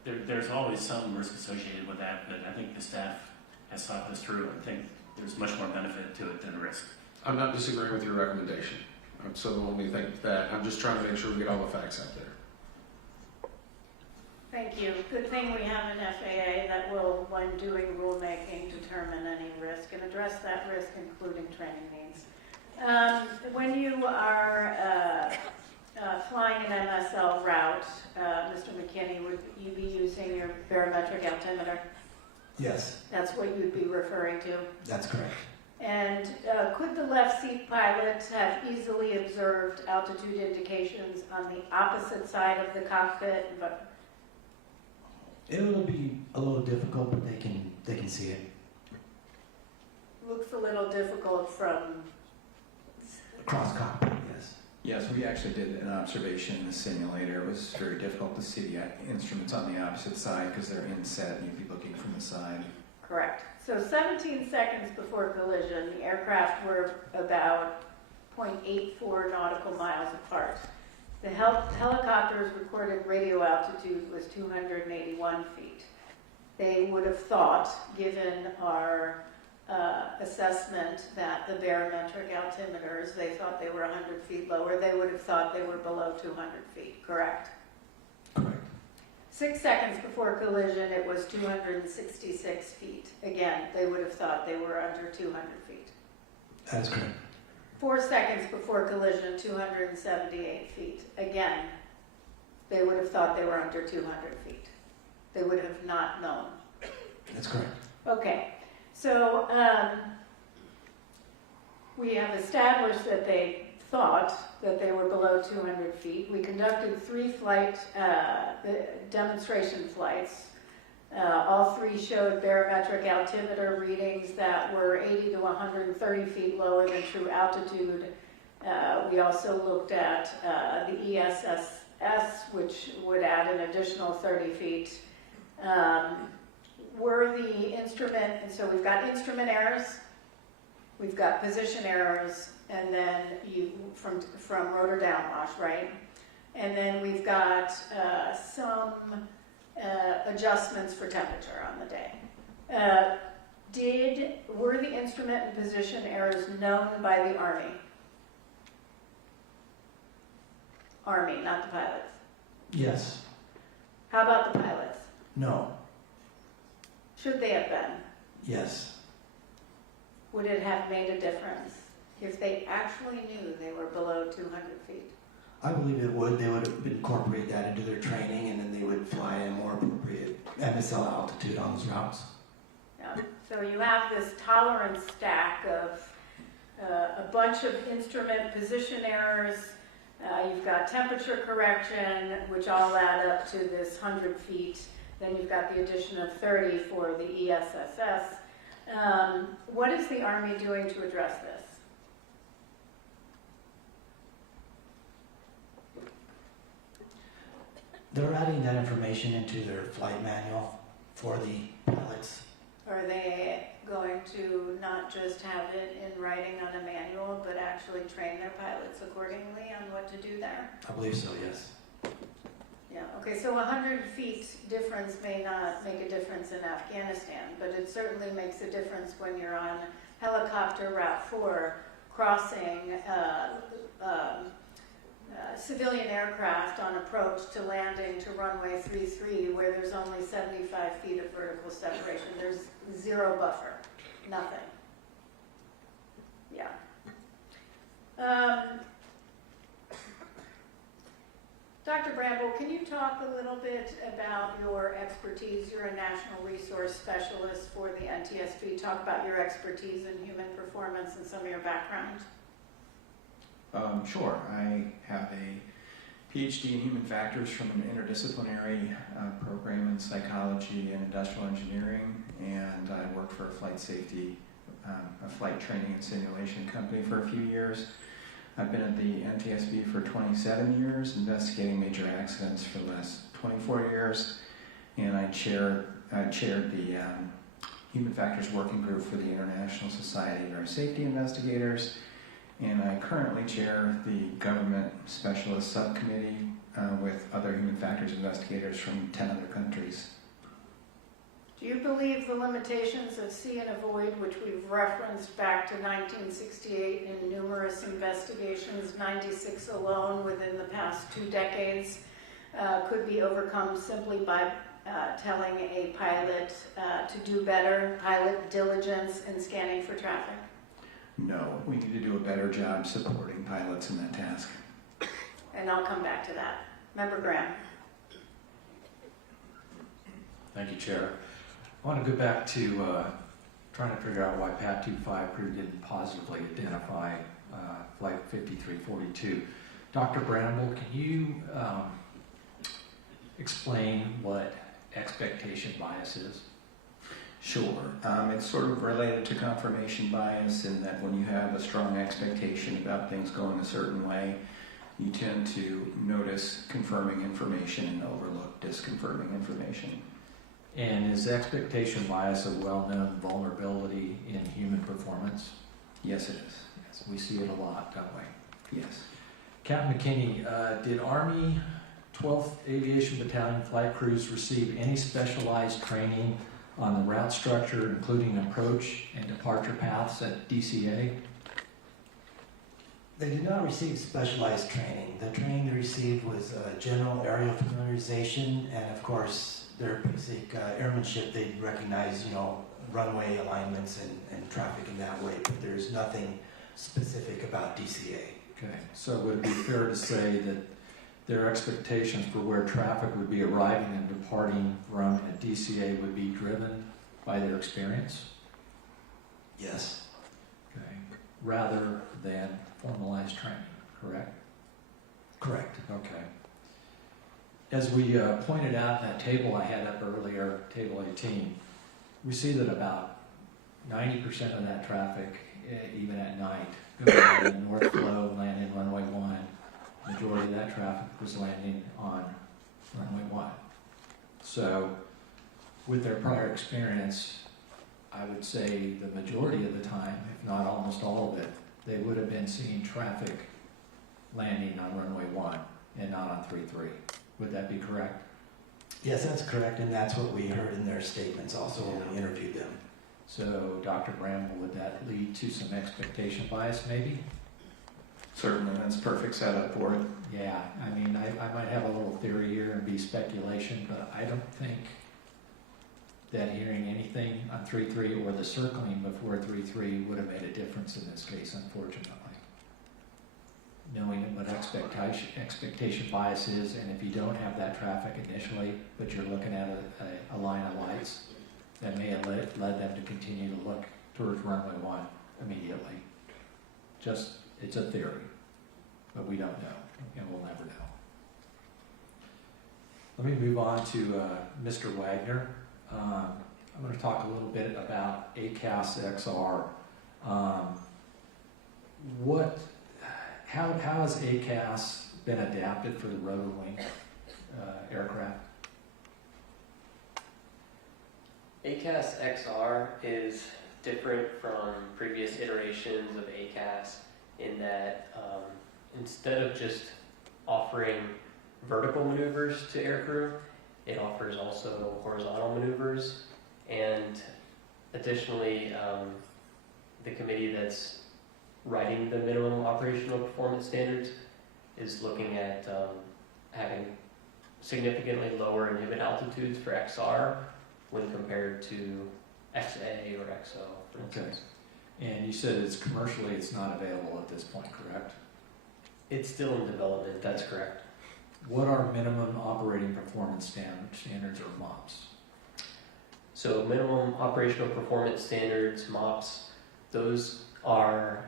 There's always some risk associated with that, but I think the staff has thought this through and think there's much more benefit to it than risk. I'm not disagreeing with your recommendation. So let me think that. I'm just trying to make sure we get all the facts out there. Thank you. Good thing we have an FAA that will, when doing rulemaking, determine any risk and address that risk, including training needs. When you are flying an MSL route, Mr. McKinney, would you be using your barometric altimeter? Yes, That's what you'd be referring to. that's correct. And could the left seat pilot have easily observed altitude indications on the opposite side of the cockpit? But It will be a little difficult, but they can see it. looks a little difficult from. Across cockpit, yes. Yes, we actually did an observation in the simulator. It was very difficult to see the instruments on the opposite side because they're inset and you'd be looking from the side. Correct. So 17 seconds before collision, the aircraft were about 0.84 nautical miles apart. The helicopter's recorded radio altitude was 281 feet. They would have thought, given our assessment that the barometric altimeters, they thought they were 100 feet lower. They would have thought they were below 200 feet, correct? Correct. 6 seconds before collision, it was 266 feet. Again, they would have thought they were under 200 feet. That's correct. 4 seconds before collision, 278 feet. Again, they would have thought they were under 200 feet. They would have not known. That's correct. Okay, so we have established that they thought that they were below 200 feet. We conducted 3 demonstration flights. All 3 showed barometric altimeter readings that were 80 to 130 feet lower than true altitude. We also looked at the ESSS, which would add an additional 30 feet. Were the instrument, and so we've got instrument errors, we've got position errors, and then from rotor downwash, right? And then we've got some adjustments for temperature on the day. Were the instrument and position errors known by the Army? Army, not the pilots. Yes. How about the pilots? No. Should they have been? Yes. Would it have made a difference if they actually knew they were below 200 feet? I believe it would. They would incorporate that into their training, and then they would fly a more appropriate MSL altitude on those routes. Yeah. So you have this tolerance stack of a bunch of instrument position errors. You've got temperature correction, which all add up to this 100 feet. Then you've got the addition of 30 for the ESSS. What is the Army doing to address this? They're adding that information into their flight manual for the pilots. Are they going to not just have it in writing on a manual, but actually train their pilots accordingly on what to do there? I believe so, yes. Yeah, okay, so 100 feet difference may not make a difference in Afghanistan, but it certainly makes a difference when you're on helicopter Route 4 crossing civilian aircraft on approach to landing to runway 33, where there's only 75 feet of vertical separation. There's 0 buffer, nothing. Yeah. Dr. Bramble, can you talk a little bit about your expertise? You're a national resource specialist for the NTSB. Talk about your expertise in human performance and some of your background. Sure. I have a PhD in human factors from an interdisciplinary program in psychology and industrial engineering, and I worked for a flight safety, a flight training and simulation company for a few years. I've been at the NTSB for 27 years, investigating major accidents for the last 24 years, and I chaired the Human Factors Working Group for the International Society of Air Safety Investigators, and I currently chair the Government Specialist Subcommittee with other human factors investigators from 10 other countries. Do you believe the limitations of see and avoid, which we've referenced back to 1968 in numerous investigations, 96 alone within the past 2 decades, could be overcome simply by telling a pilot to do better, pilot diligence in scanning for traffic? No, we need to do a better job supporting pilots in that task. And I'll come back to that. Member Graham. Thank you, Chair. I want to go back to trying to figure out why PAT 25 crew didn't positively identify Flight 5342. Dr. Bramble, can you explain what expectation bias is? Sure. It's sort of related to confirmation bias in that when you have a strong expectation about things going a certain way, you tend to notice confirming information and overlook disconfirming information. And is expectation bias a well-known vulnerability in human performance? Yes, it is. Yes, we see it a lot, don't we? Yes. Captain McKinney, did Army 12th Aviation Battalion flight crews receive any specialized training on the route structure, including approach and departure paths at DCA? They did not receive specialized training. The training they received was general aerial familiarization, and of course, their basic airmanship. They recognize, runway alignments and traffic in that way, but there's nothing specific about DCA. Okay, so would it be fair to say that their expectations for where traffic would be arriving and departing from at DCA would be driven by their experience? Yes. Okay, rather than formalized training, correct? Correct. Okay. As we pointed out in that table I had up earlier, table 18, we see that about 90% of that traffic, even at night, goes on the north flow, landing runway 1. Majority of that traffic was landing on runway 1. So, with their prior experience, I would say the majority of the time, if not almost all of it, they would have been seeing traffic landing on runway 1 and not on 33. Would that be correct? Yes, that's correct, and that's what we heard in their statements also when we interviewed them. So, Dr. Bramble, would that lead to some expectation bias, maybe? Certainly, that's perfect setup for it. Yeah, I mean, I might have a little theory here and be speculation, but I don't think that hearing anything on 3.3 or the circling before 3.3 would have made a difference in this case, unfortunately. Knowing what expectation bias is, and if you don't have that traffic initially, but you're looking at a line of lights, that may have led them to continue to look towards runway 1 immediately. Just, it's a theory, but we don't know, and we'll never know. Let me move on to Mr. Wagner. I'm going to talk a little bit about ACAS XR. How has ACAS been adapted for the rotor wing aircraft? ACAS XR is different from previous iterations of ACAS in that instead of just offering vertical maneuvers to aircrew, it offers also horizontal maneuvers, and additionally, the committee that's writing the minimum operational performance standards is looking at having significantly lower inhibit altitudes for XR when compared to XA or XO, for instance. Okay. And you said it's commercially it's not available at this point, correct? It's still in development, that's correct. What are minimum operating performance standards or MOPS? So minimum operational performance standards, MOPS, those are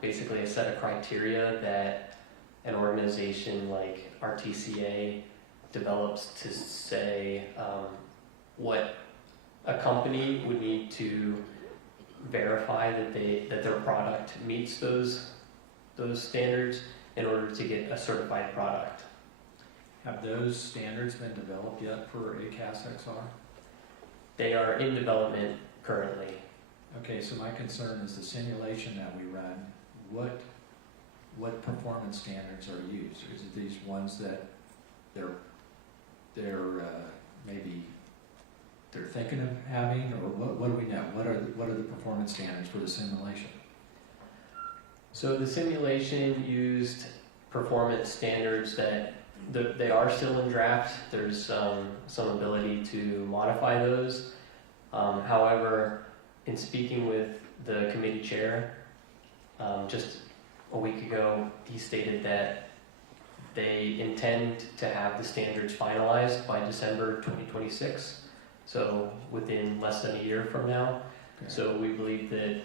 basically a set of criteria that an organization like RTCA develops to say what a company would need to verify that their product meets those standards in order to get a certified product. Have those standards been developed yet for ACAS XR? They are in development currently. Okay, so my concern is the simulation that we run. What performance standards are used? Is it these ones that they're maybe they're thinking of having, or what do we know? What are the performance standards for the simulation? So the simulation used performance standards that they are still in draft. There's some ability to modify those. However, in speaking with the committee chair just a week ago, he stated that they intend to have the standards finalized by December 2026, so within less than a year from now. Okay. So we believe that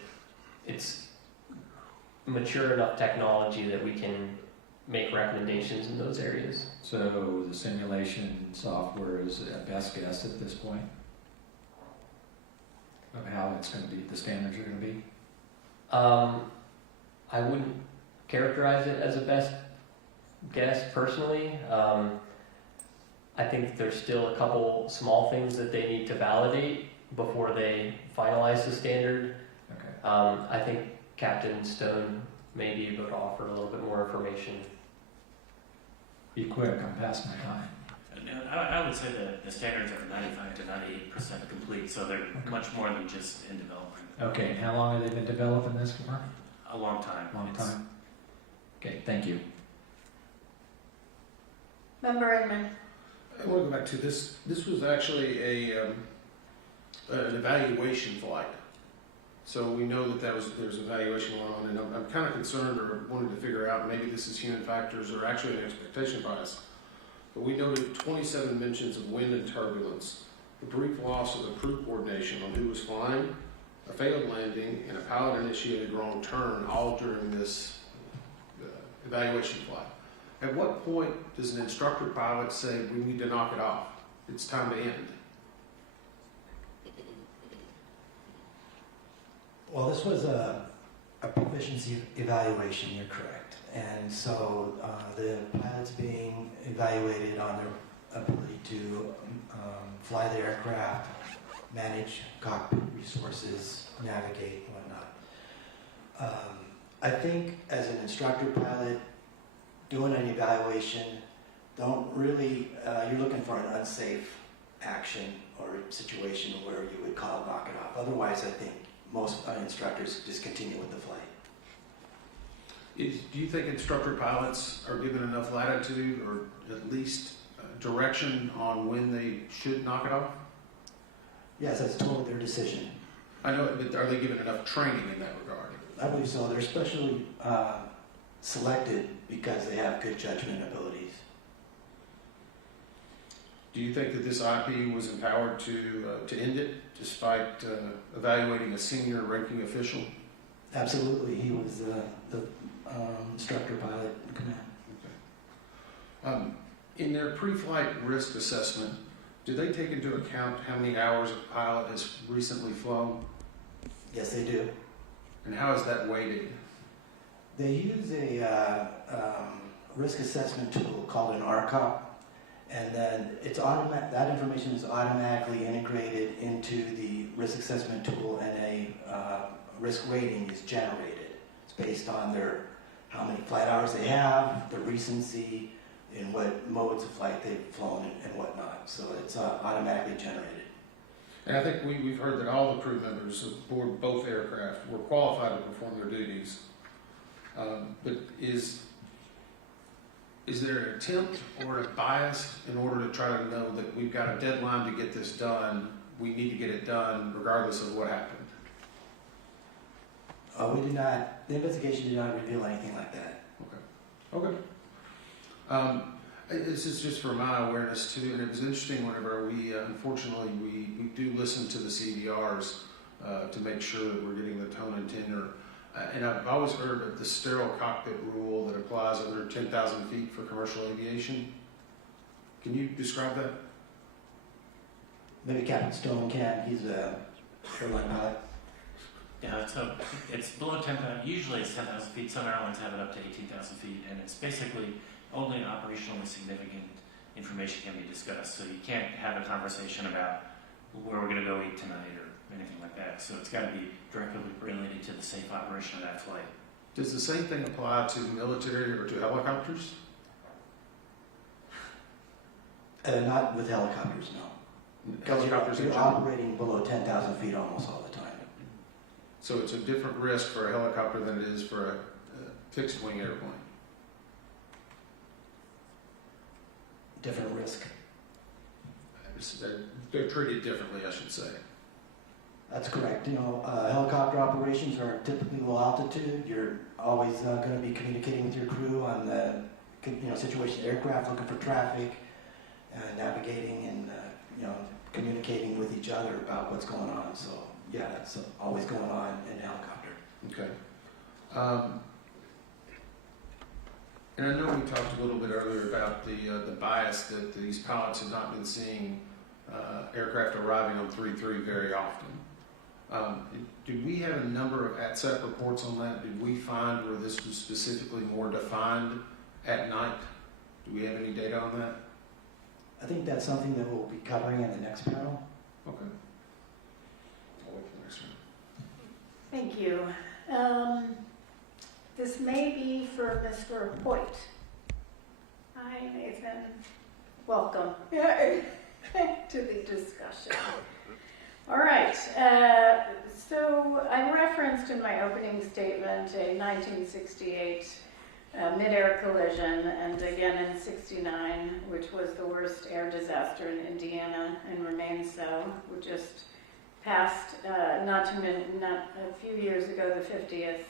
it's mature enough technology that we can make recommendations in those areas. So the simulation software is a best guess at this point of how it's going to be, the standards are going to be? I wouldn't characterize it as a best guess personally. I think there's still a couple small things that they need to validate before they finalize the standard. Okay. I think Captain Stone may be able to offer a little bit more information. Be quick, I'm past my time. I would say that the standards are 95 to 98% complete, so they're much more than just in development. Okay, and how long have they been developing this for? A long time. Long time? Okay, thank you. Member Edmund. I want to go back to this. This was actually an evaluation flight. So we know that there's evaluation going on, and I'm kind of concerned or wanted to figure out maybe this is human factors or actually an expectation bias. But we noted 27 mentions of wind and turbulence, a brief loss of the crew coordination on who was flying, a failed landing, and a pilot-initiated wrong turn, all during this evaluation flight. At what point does an instructor pilot say, we need to knock it off? It's time to end. Well, this was a proficiency evaluation, you're correct. And so the pilot's being evaluated on their ability to fly the aircraft, manage cockpit resources, navigate, and whatnot. I think as an instructor pilot, doing an evaluation, don't really, you're looking for an unsafe action or situation where you would call knock it off. Otherwise, I think most instructors just continue with the flight. Do you think instructor pilots are given enough latitude or at least direction on when they should knock it off? Yes, that's totally their decision. I know, but are they given enough training in that regard? I believe so. They're specially selected because they have good judgment abilities. Do you think that this IP was empowered to end it despite evaluating a senior ranking official? Absolutely. He was the instructor pilot in command. Okay. In their pre-flight risk assessment, do they take into account how many hours a pilot has recently flown? Yes, they do. And how is that weighted? They use a risk assessment tool called an RCOP, and then it's that information is automatically integrated into the risk assessment tool, and a risk rating is generated. It's based on how many flight hours they have, the recency, and what modes of flight they've flown and whatnot. So it's automatically generated. And I think we've heard that all the crew members aboard both aircraft were qualified to perform their duties. But is there an attempt or a bias in order to try to know that we've got a deadline to get this done, we need to get it done regardless of what happened? We did not, the investigation did not reveal anything like that. Okay. This is just for my awareness too, and it was interesting whenever unfortunately, we do listen to the CVRs to make sure that we're getting the tone and tenor. And I've always heard of the sterile cockpit rule that applies under 10,000 feet for commercial aviation. Can you describe that? Maybe Captain Stone can, he's a airline pilot. Yeah, so it's below 10,000, usually it's 10,000 feet. Some airlines have it up to 18,000 feet, and it's basically only operationally significant information can be discussed. So you can't have a conversation about where we're going to go eat tonight or anything like that. So it's got to be directly related to the safe operation of that flight. Does the same thing apply to military or to helicopters? Not with helicopters, no. Helicopters You're operating below 10,000 feet almost all the time. So it's a different risk for a helicopter than it is for a fixed wing airplane. Different risk. They're treated differently, I should say. That's correct. Helicopter operations are typically low altitude. You're always going to be communicating with your crew on the situation of the aircraft, looking for traffic, navigating, and communicating with each other about what's going on. So yeah, that's always going on in a helicopter. Okay. And I know we talked a little bit earlier about the bias that these pilots have not been seeing aircraft arriving on 3-3 very often. Did we have a number of ATSAP reports on that? Did we find where this was specifically more defined at night? Do we have any data on that? I think that's something that we'll be covering in the next panel. Okay. I'll wait for the next one. Thank you. This may be for Mr. Hoyt. Hi, Nathan. Welcome to the discussion. All right. So I referenced in my opening statement a 1968 Midair collision, and again in '69, which was the worst air disaster in Indiana and remains so. We just passed, not a few years ago, the 50th,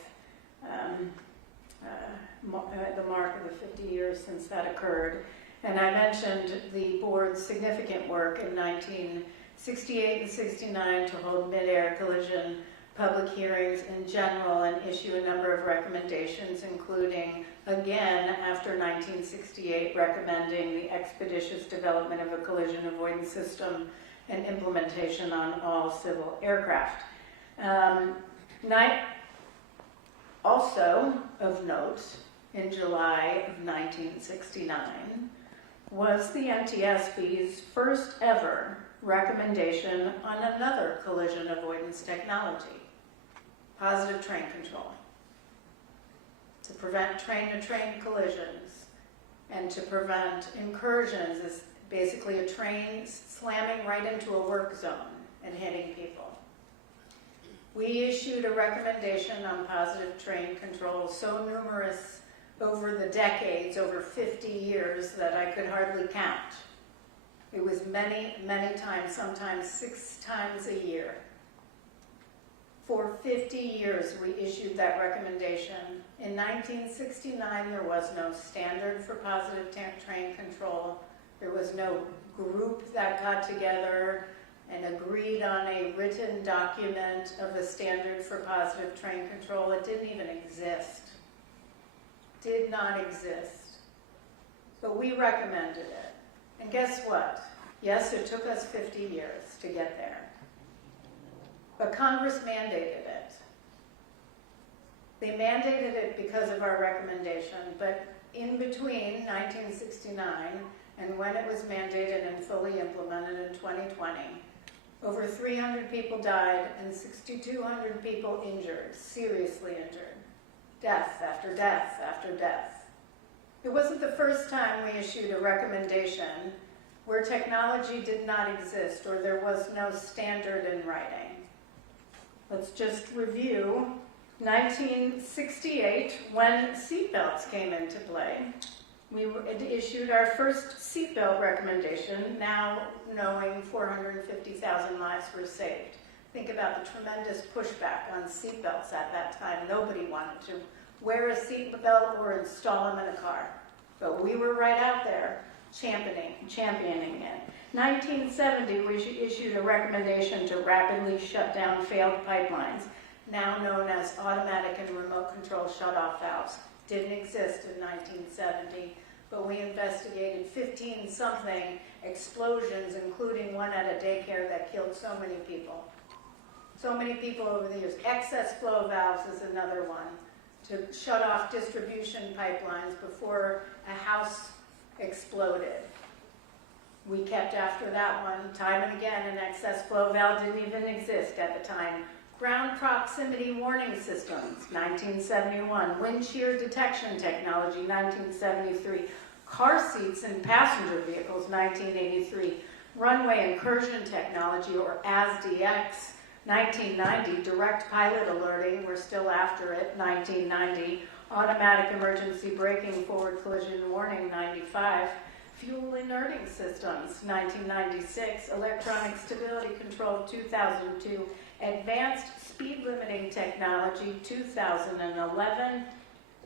the mark of the 50 years since that occurred. And I mentioned the board's significant work in 1968 and '69 to hold mid-air collision public hearings in general and issue a number of recommendations, including, again, after 1968, recommending the expeditious development of a collision avoidance system and implementation on all civil aircraft. Also of note, in July of 1969, was the NTSB's first ever recommendation on another collision avoidance technology, positive train control, to prevent train-to-train collisions and to prevent incursions, is basically a train slamming right into a work zone and hitting people. We issued a recommendation on positive train control so numerous over the decades, over 50 years, that I could hardly count. It was many, many times, sometimes 6 times a year. For 50 years, we issued that recommendation. In 1969, there was no standard for positive train control. There was no group that got together and agreed on a written document of a standard for positive train control. It didn't even exist. Did not exist. But we recommended it. And guess what? Yes, it took us 50 years to get there. But Congress mandated it. They mandated it because of our recommendation, but in between 1969 and when it was mandated and fully implemented in 2020, over 300 people died and 6,200 people injured, seriously injured. Death after death after death. It wasn't the first time we issued a recommendation where technology did not exist or there was no standard in writing. Let's just review 1968, when seatbelts came into play. We issued our first seatbelt recommendation, now knowing 450,000 lives were saved. Think about the tremendous pushback on seatbelts at that time. Nobody wanted to wear a seatbelt or install them in a car. But we were right out there championing it. 1970, we issued a recommendation to rapidly shut down failed pipelines. now known as automatic and remote control shutoff valves. Didn't exist in 1970, but we investigated 15-something explosions, including one at a daycare that killed so many people. So many people over the years. Excess flow valves is another one, to shut off distribution pipelines before a house exploded. We kept after that one time and again. An excess flow valve didn't even exist at the time. Ground proximity warning systems, 1971. Wind shear detection technology, 1973. Car seats in passenger vehicles, 1983. Runway incursion technology, or ASDX, 1990. Direct pilot alerting, we're still after it, 1990. Automatic emergency braking forward collision warning, 95. Fuel inerting systems, 1996. Electronic stability control, 2002. Advanced speed limiting technology, 2011.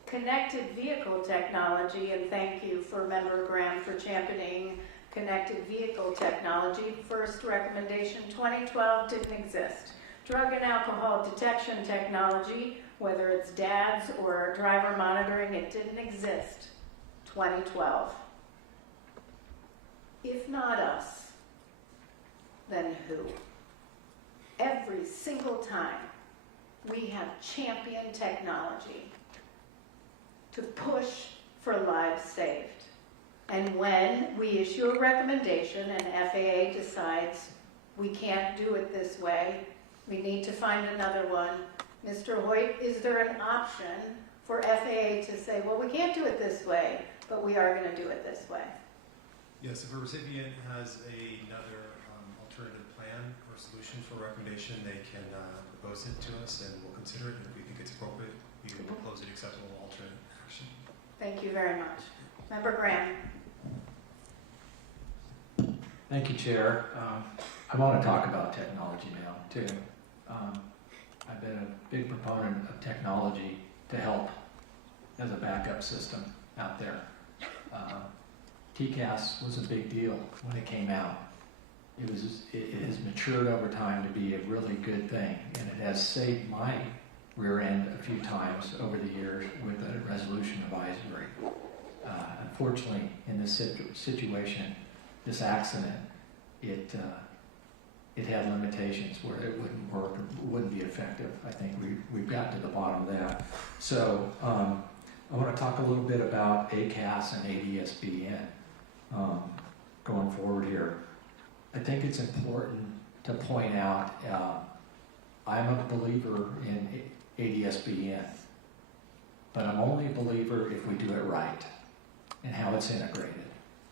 Connected vehicle technology, and thank you for Member Graham for championing connected vehicle technology. First recommendation, 2012, didn't exist. Drug and alcohol detection technology, whether it's DADS or driver monitoring, it didn't exist. 2012. If not us, then who? Every single time we have championed technology to push for lives saved. And when we issue a recommendation and FAA decides we can't do it this way, we need to find another one. Mr. Hoyt, is there an option for FAA to say, well, we can't do it this way, but we are going to do it this way? Yes, if a recipient has another alternative plan or solution for recommendation, they can propose it to us and we'll consider it. And if we think it's appropriate, we will propose an acceptable alternate action. Thank you very much. Member Graham. Thank you, Chair. I want to talk about technology now, too. I've been a big proponent of technology to help as a backup system out there. TCAS was a big deal when it came out. It has matured over time to be a really good thing, and it has saved my rear end a few times over the years with a resolution advisory. Unfortunately, in this situation, this accident, it had limitations where it wouldn't work, or wouldn't be effective. I think we've got to the bottom of that. So I want to talk a little bit about ACAS and ADSBN going forward here. I think it's important to point out I'm a believer in ADSBN, but I'm only a believer if we do it right and how it's integrated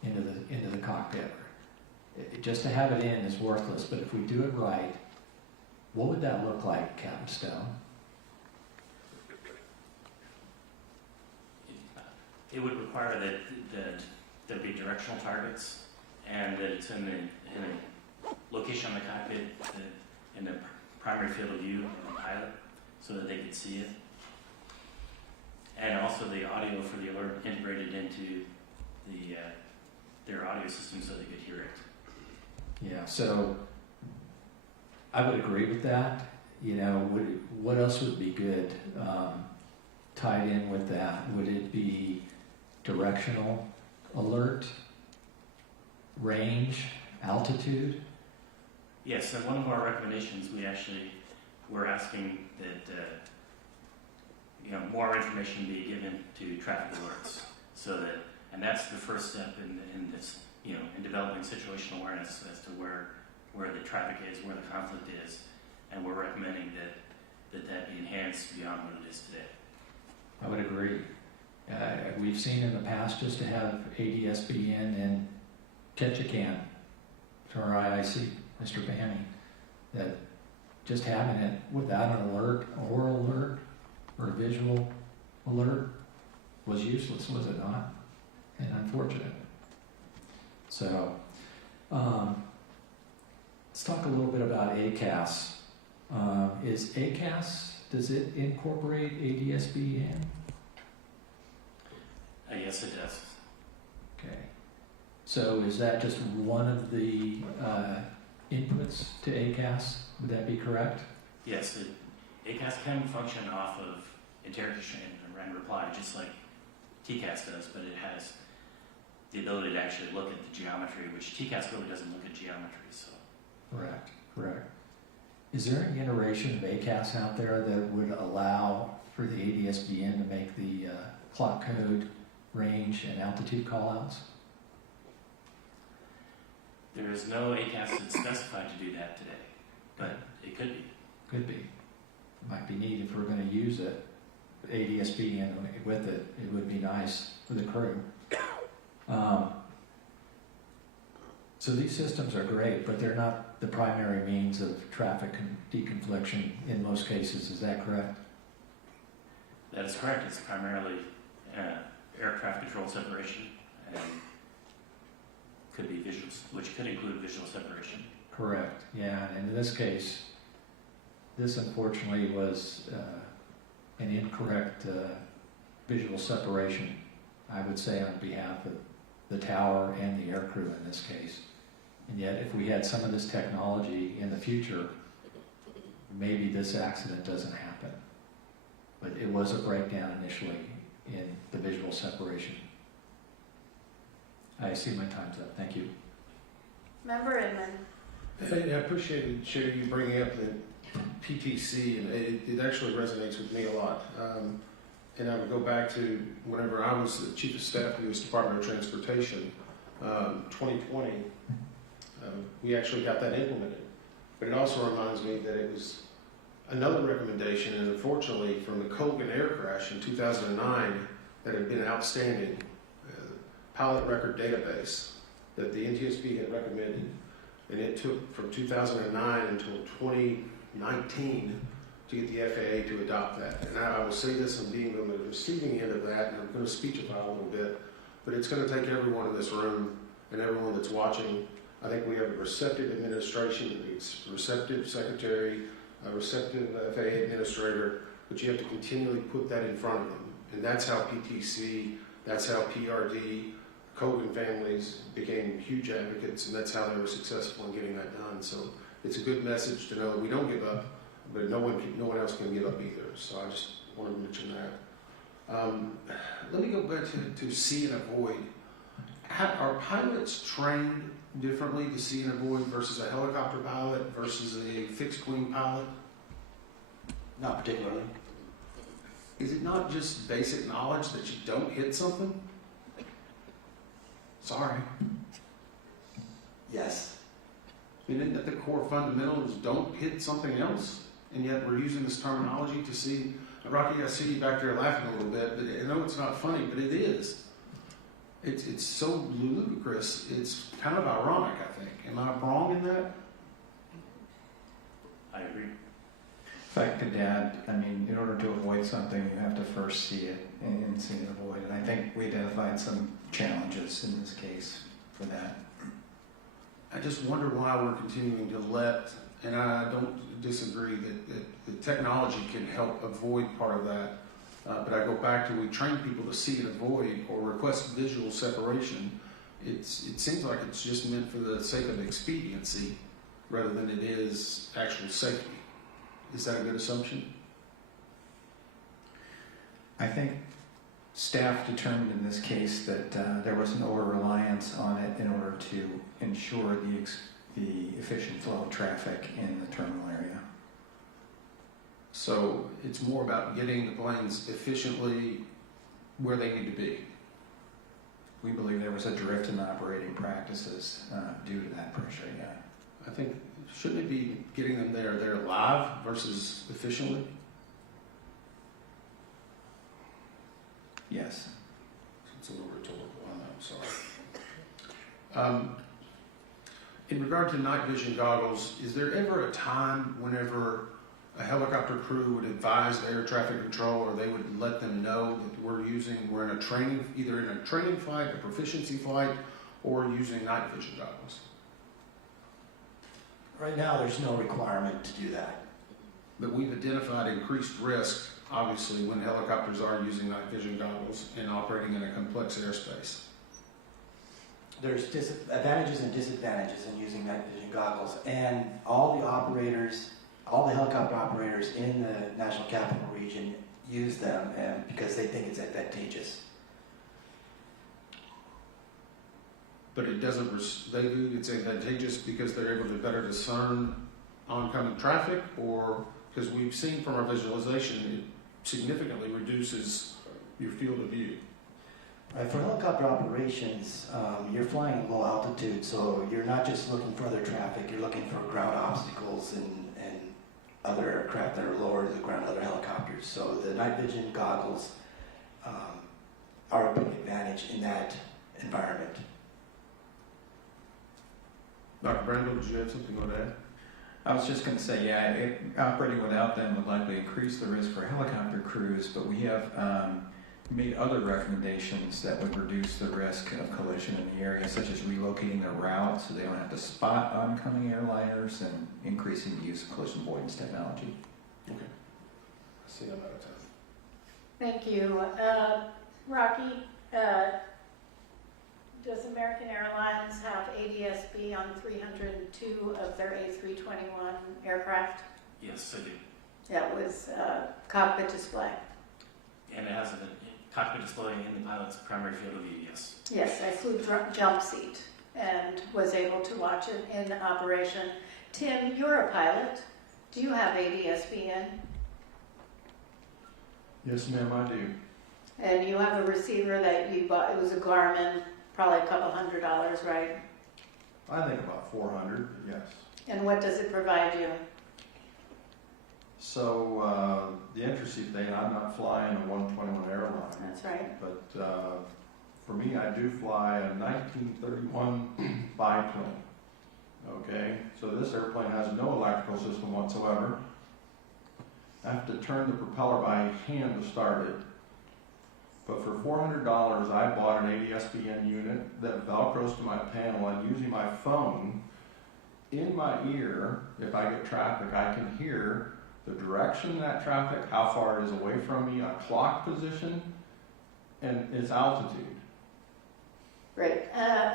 into the cockpit. Just to have it in is worthless, but if we do it right, what would that look like, Captain Stone? It would require that there be directional targets and that it's in a location on the cockpit in the primary field of view of the pilot so that they could see it. And also the audio for the alert integrated into their audio system so they could hear it. Yeah, so I would agree with that. You know, what else would be good tied in with that? Would it be directional alert, range, altitude? Yes, and one of our recommendations, we're asking that more information be given to traffic alerts, so that, and that's the first step in this, in developing situational awareness as to where the traffic is, where the conflict is, and we're recommending that be enhanced beyond what it is today. I would agree. We've seen in the past just to have ADSBN and Ketchikan for our IIC, Mr. Banning, that just having it without an alert, oral alert, or a visual alert was useless, was it not? And unfortunate. So, let's talk a little bit about ACAS. Does it incorporate ADSBN? Yes, it does. Okay. So is that just one of the inputs to ACAS? Would that be correct? Yes, ACAS can function off of interrogation and reply, just like TCAS does, but it has the ability to actually look at the geometry, which TCAS really doesn't look at geometry. So. Correct, correct. Is there any iteration of ACAS out there that would allow for the ADSBN to make the clock code, range, and altitude callouts? There is no ACAS that's specified to do that today, but it could be. Could be. Might be neat if we're going to use it. ADSBN with it, it would be nice for the crew. So these systems are great, but they're not the primary means of traffic deconfliction in most cases. Is that correct? That is correct. It's primarily air traffic control separation and could be visuals, which could include visual separation. Correct. Yeah, and in this case, this unfortunately was an incorrect visual separation, I would say, on behalf of the tower and the aircrew in this case. And yet, if we had some of this technology in the future, maybe this accident doesn't happen. But it was a breakdown initially in the visual separation. I see my time's up. Thank you. Member Inman. I appreciated, Chair, you bringing up the PTC, and it actually resonates with me a lot. And I would go back to whenever I was the Chief of Staff of the U.S. Department of Transportation, 2020, we actually got that implemented. But it also reminds me that it was another recommendation, and unfortunately from the Colgan air crash in 2009 that had been outstanding, pilot record database that the NTSB had recommended. And it took from 2009 until 2019 to get the FAA to adopt that. And I will say this, I'm being on the receiving end of that, and I'm going to speechify a little bit, but it's going to take everyone in this room and everyone that's watching. I think we have a receptive administration, a receptive secretary, a receptive FAA administrator, but you have to continually put that in front of them. And that's how PTC, that's how PRD, Colgan families became huge advocates, and that's how they were successful in getting that done. So it's a good message to know that we don't give up, but no one else can give up either. So I just wanted to mention that. Let me go back to see and avoid. Are pilots trained differently to see and avoid versus a helicopter pilot versus a fixed wing pilot? Not particularly. Is it not just basic knowledge that you don't hit something? Sorry. Yes. I mean, isn't that the core fundamental is don't hit something else? And yet we're using this terminology to see, Rocky, I see you back there laughing a little bit, but I know it's not funny, but it is. It's so ludicrous, it's kind of ironic, I think. Am I wrong in that? I agree. If I could add, I mean, in order to avoid something, you have to first see it and see and avoid it. I think we identified some challenges in this case for that. I just wonder why we're continuing to let, and I don't disagree that the technology can help avoid part of that, but I go back to we train people to see and avoid or request visual separation. It seems like it's just meant for the sake of expediency rather than it is actual safety. Is that a good assumption? I think staff determined in this case that there was an over-reliance on it in order to ensure the efficient flow of traffic in the terminal area. So it's more about getting the planes efficiently where they need to be. We believe there was a drift in operating practices due to that pressure, yeah. I think, shouldn't it be getting them there live versus efficiently? Yes. It's a little rhetorical, I'm sorry. In regard to night vision goggles, is there ever a time whenever a helicopter crew would advise air traffic control, or they would let them know that we're in a training, either in a training flight, a proficiency flight, or using night vision goggles? Right now, there's no requirement to do that. But we've identified increased risk, obviously, when helicopters are using night vision goggles and operating in a complex airspace. There's advantages and disadvantages in using night vision goggles, and all the operators all the helicopter operators in the National Capital Region use them and because they think it's advantageous. But it doesn't, they think it's advantageous because they're able to better discern oncoming traffic, or because we've seen from our visualization it significantly reduces your field of view. Right, for helicopter operations, you're flying at low altitude, so you're not just looking for other traffic, you're looking for ground obstacles and other aircraft that are lower to the ground, other helicopters. So the night vision goggles are a big advantage in that environment. Dr. Brandel, did you have something to add? I was just going to say, yeah, operating without them would likely increase the risk for helicopter crews, but we have made other recommendations that would reduce the risk of collision in the area, such as relocating their route so they don't have to spot oncoming airliners and increasing the use of collision avoidance technology. Okay. I see I'm out of time. Thank you. Rocky, does American Airlines have ADS-B on 302 of their A321 aircraft? Yes, I do. That was cockpit display. And it has a cockpit display in the pilot's primary field of view, yes. Yes, I flew jump seat and was able to watch it in operation. Tim, you're a pilot. Do you have ADS-B in? Yes, ma'am, I do. And you have a receiver that you bought, it was a Garmin, probably a couple $100, right? I think about 400, yes. And what does it provide you? So the interesting thing, I'm not flying a 121 airline. That's right. But for me, I do fly a 1931 biplane. Okay, so this airplane has no electrical system whatsoever. I have to turn the propeller by hand to start it. But for $400, I bought an ADS-BN unit that velcros to my panel, and using my phone in my ear, if I get traffic, I can hear the direction of that traffic, how far it is away from me, a clock position, and its altitude. Great.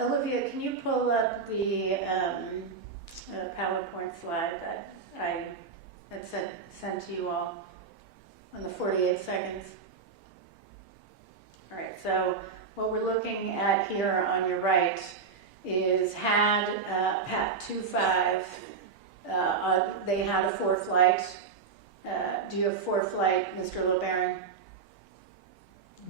Olivia, can you pull up the PowerPoint slide that I had sent to you all on the 48 seconds? All right, so what we're looking at here on your right is had PAT 25, they had a 4-flight. Do you have 4-flight, Mr. LeBaron?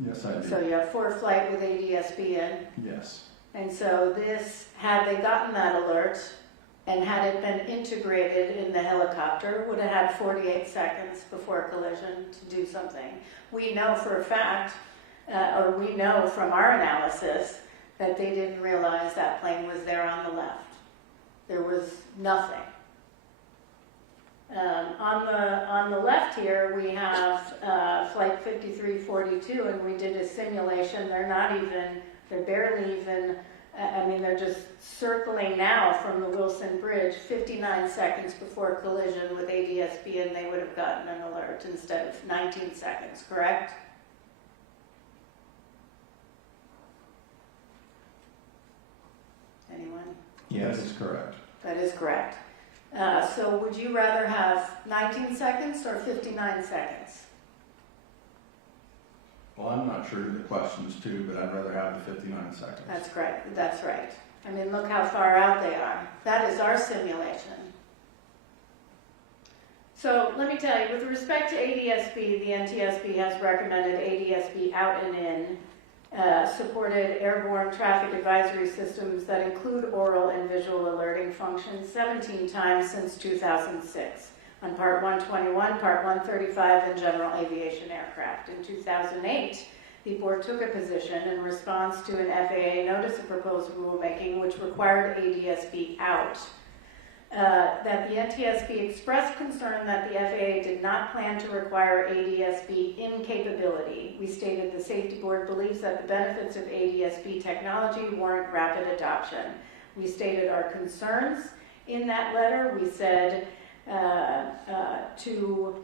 Yes, I do. So you have 4-flight with ADS-B in? Yes. And so this, had they gotten that alert and had it been integrated in the helicopter, would have had 48 seconds before collision to do something. We know for a fact, or we know from our analysis, that they didn't realize that plane was there on the left. There was nothing. On the left here, we have flight 5342, and we did a simulation. They're barely even, they're just circling now from the Wilson Bridge 59 seconds before collision with ADS-B, and they would have gotten an alert instead of 19 seconds, correct? Anyone? Yes, that is correct. That is correct. So would you rather have 19 seconds or 59 seconds? Well, I'm not sure the question's too, but I'd rather have the 59 seconds. That's correct. That's right. I mean, look how far out they are. That is our simulation. So let me tell you, with respect to ADS-B, the NTSB has recommended ADS-B out and in supported airborne traffic advisory systems that include oral and visual alerting functions 17 times since 2006 on Part 121, Part 135, and general aviation aircraft. In 2008, the board took a position in response to an FAA notice of proposed rulemaking which required ADS-B out. That the NTSB expressed concern that the FAA did not plan to require ADS-B in capability. We stated the safety board believes that the benefits of ADS-B technology warrant rapid adoption. We stated our concerns in that letter. We said to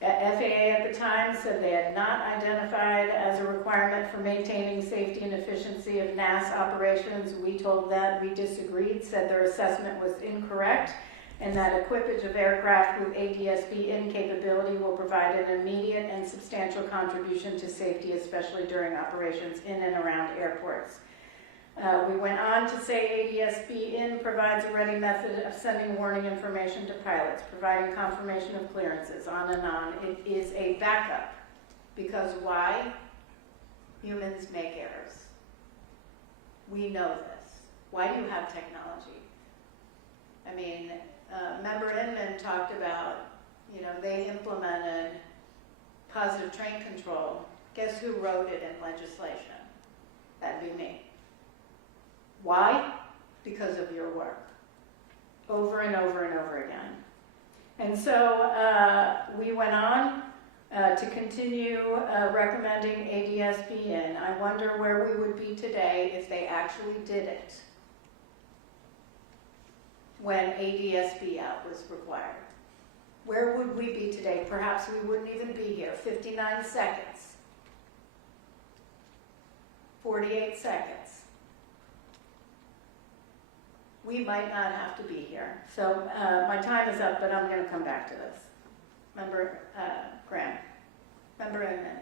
FAA at the time said they had not identified as a requirement for maintaining safety and efficiency of NAS operations. We told them we disagreed, said their assessment was incorrect, and that equipage of aircraft with ADS-B in capability will provide an immediate and substantial contribution to safety, especially during operations in and around airports. We went on to say ADS-B in provides a ready method of sending warning information to pilots, providing confirmation of clearances, on and on. It is a backup, because why? Humans make errors. We know this. Why do you have technology? I mean, Member Inman talked about, they implemented positive train control. Guess who wrote it in legislation? That'd be me. Why? Because of your work. Over and over and over again. And so we went on to continue recommending ADS-B in. I wonder where we would be today if they actually did it when ADS-B out was required. Where would we be today? Perhaps we wouldn't even be here. 59 seconds. 48 seconds. We might not have to be here. So my time is up, but I'm going to come back to this. Member Graham. Member Inman.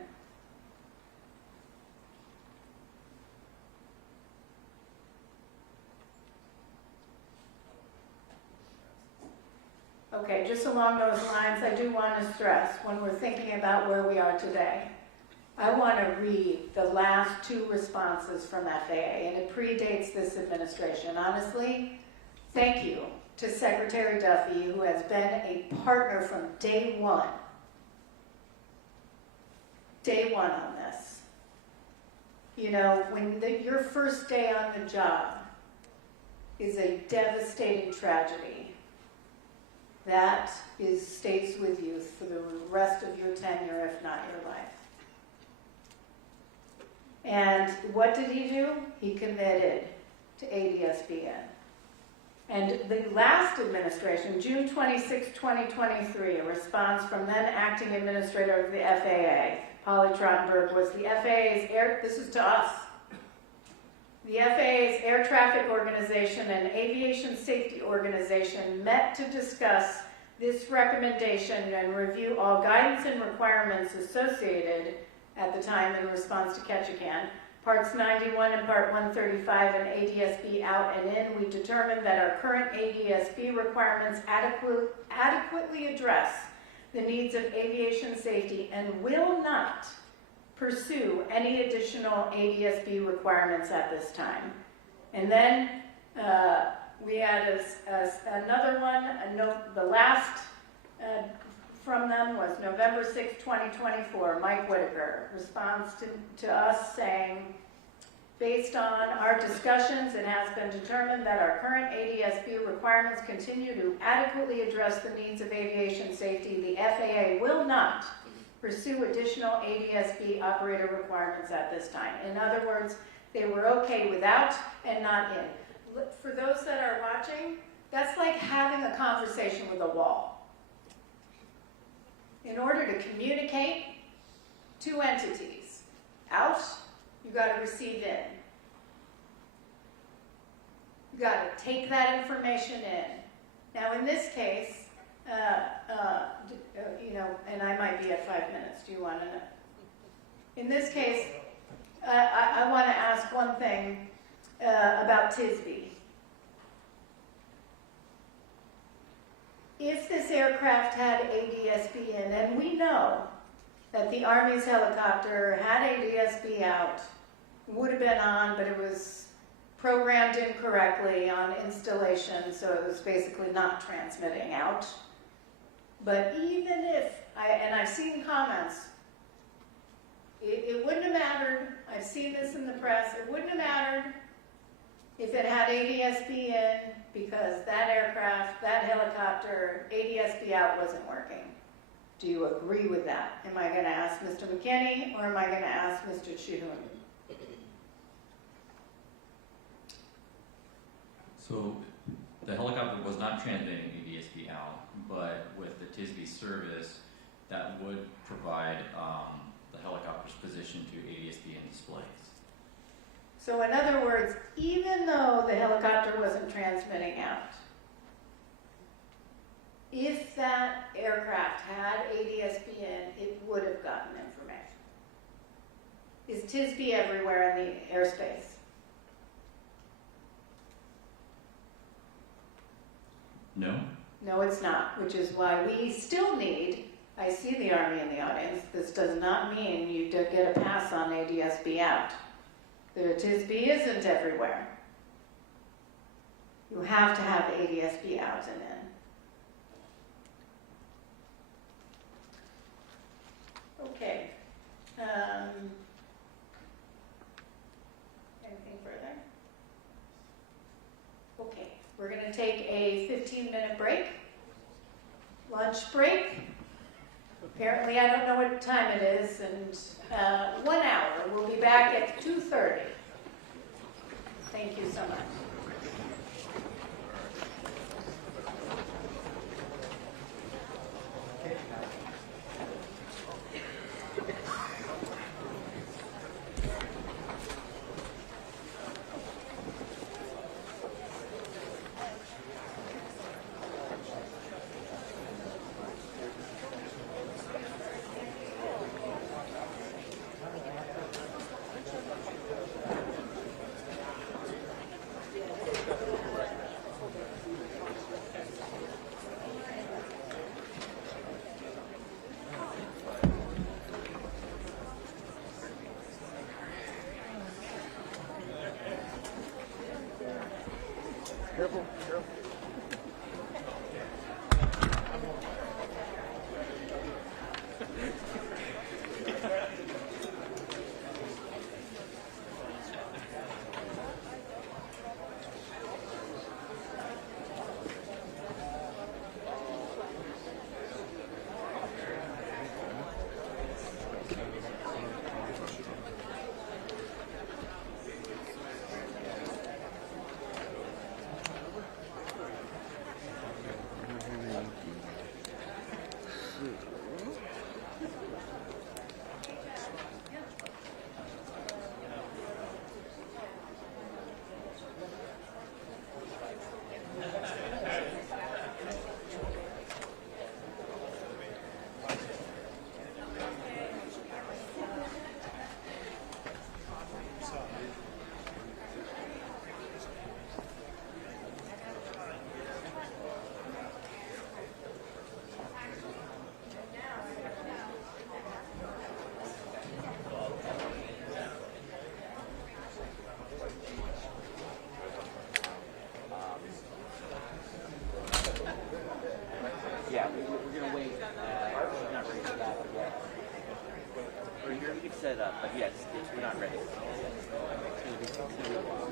Okay, just along those lines, I do want to stress, when we're thinking about where we are today, I want to read the last two responses from FAA, and it predates this administration. Honestly, thank you to Secretary Duffy, who has been a partner from day one. Day one on this. When your first day on the job is a devastating tragedy, that stays with you for the rest of your tenure, if not your life. And what did he do? He committed to ADS-B in. And the last administration, June 26, 2023, a response from then acting administrator of the FAA, Polly Trottenberg, was the FAA's this is to us, the FAA's Air Traffic Organization and Aviation Safety Organization met to discuss this recommendation and review all guidance and requirements associated at the time in response to Ketchikan. Parts 91 and Part 135 and ADS-B out and in, we determined that our current ADS-B requirements adequately address the needs of aviation safety and will not pursue any additional ADS-B requirements at this time. And then we had another one, a note, the last from them was November 6, 2024, Mike Whitaker, response to us saying, based on our discussions, it has been determined that our current ADS-B requirements continue to adequately address the needs of aviation safety. The FAA will not pursue additional ADS-B operator requirements at this time. In other words, they were okay without and not in. For those that are watching, that's like having a conversation with a wall. In order to communicate two entities, out, you got to receive in. You got to take that information in. Now, in this case, and I might be at 5 minutes. Do you want to know? In this case, I want to ask one thing about TSB. If this aircraft had ADS-B in, and we know that the Army's helicopter had ADS-B out, would have been on, but it was programmed incorrectly on installation, so it was basically not transmitting out. But even if, and I've seen comments, it wouldn't have mattered, I've seen this in the press, it wouldn't have mattered if it had ADS-B in, because that aircraft, that helicopter, ADS-B out wasn't working. Do you agree with that? Am I going to ask Mr. McKinney, or am I going to ask Mr. Chihoun? So the helicopter was not transmitting ADS-B out, but with the TSB service, that would provide the helicopter's position to ADS-B in displays. So in other words, even though the helicopter wasn't transmitting out, If that aircraft had ADSB in, it would have gotten information. Is TSB everywhere in the airspace? No? No, it's not, which is why we still need, I see the Army in the audience, this does not mean you get a pass on ADSB out. The TSB isn't everywhere. You have to have ADSB out and in. Okay. Anything further? Okay, we're going to take a 15-minute break, lunch break. Apparently, I don't know what time it is, and 1 hour. We'll be back at 2:30. Thank you so much. Careful, careful. Yeah, we're gonna wait. We're not ready for that yet. Or here we can set it up, but yes, we're not ready. It's gonna be a while.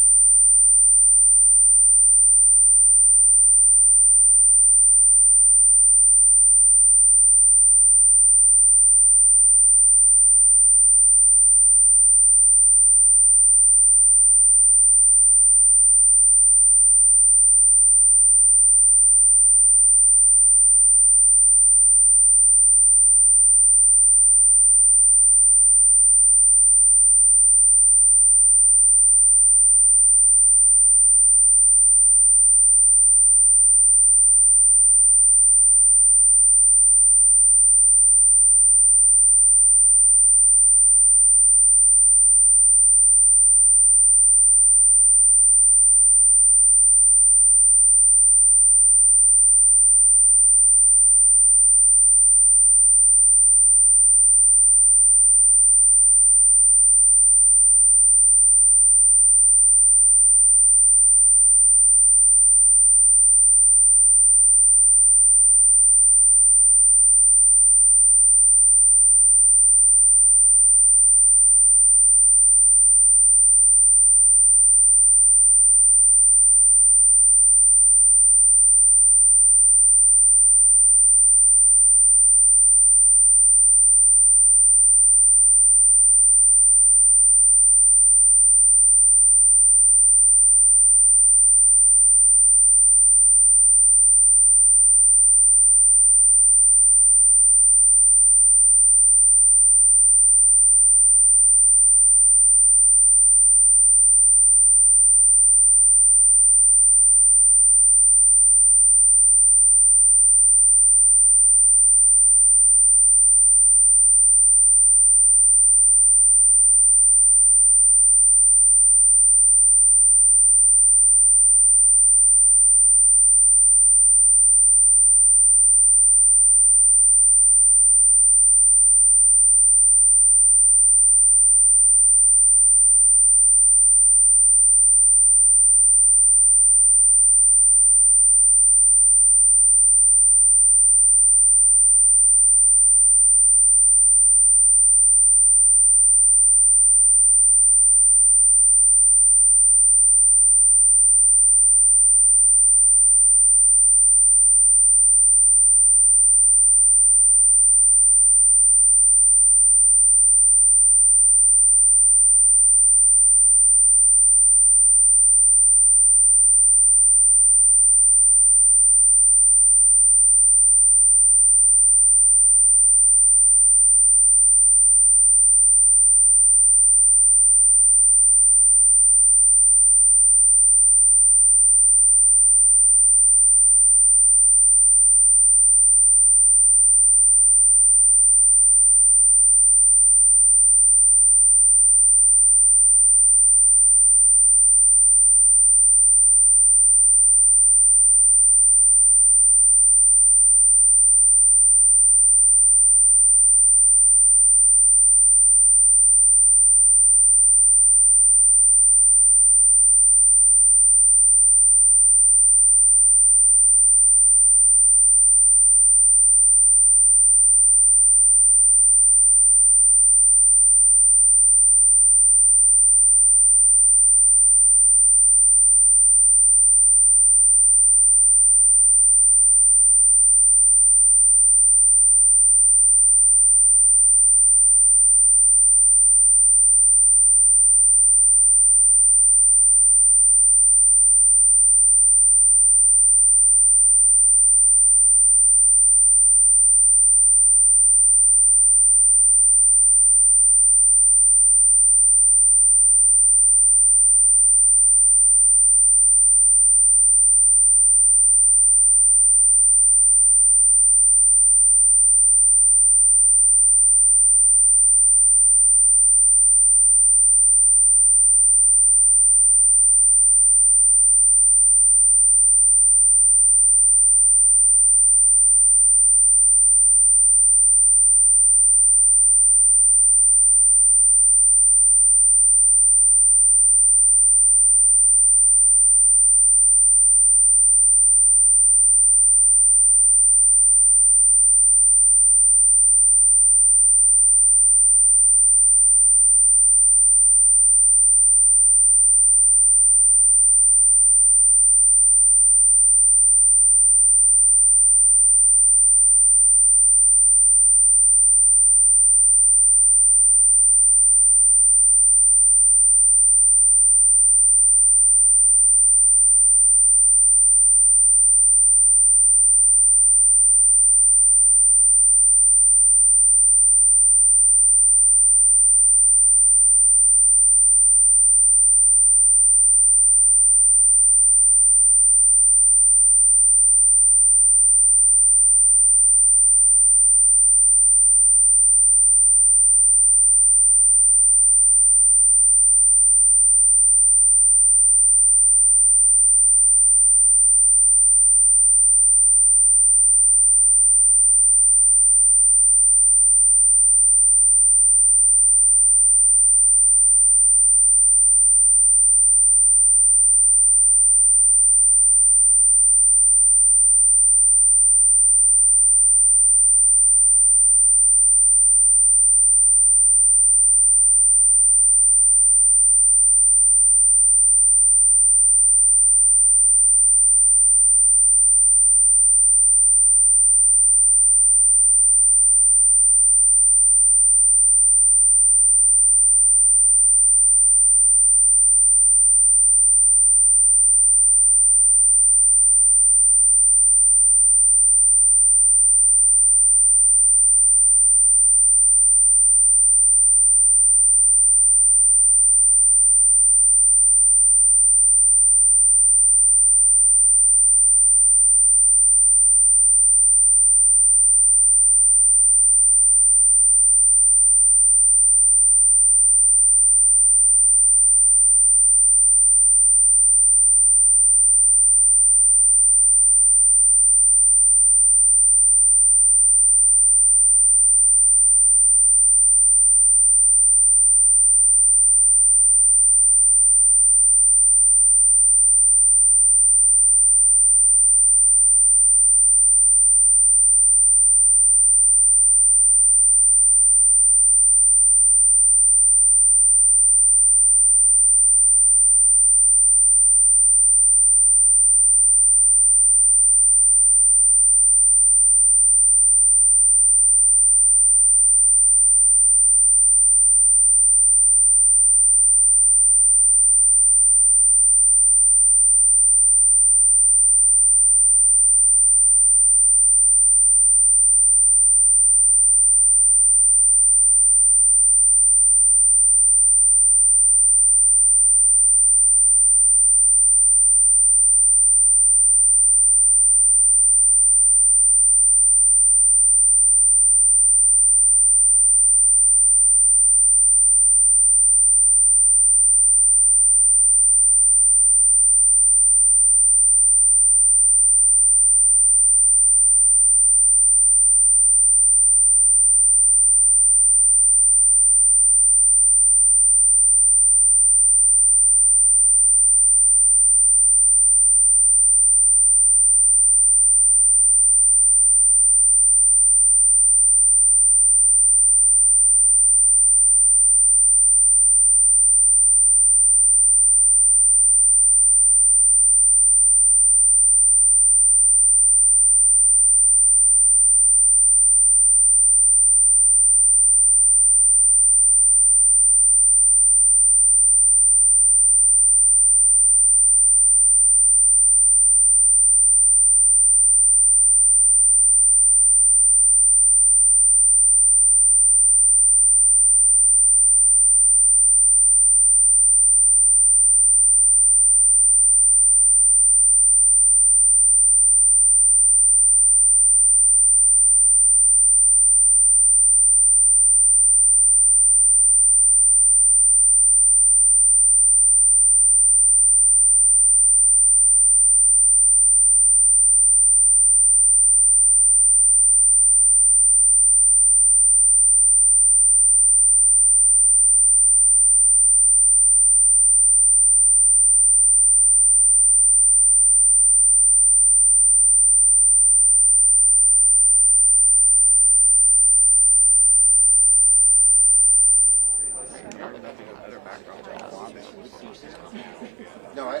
No, I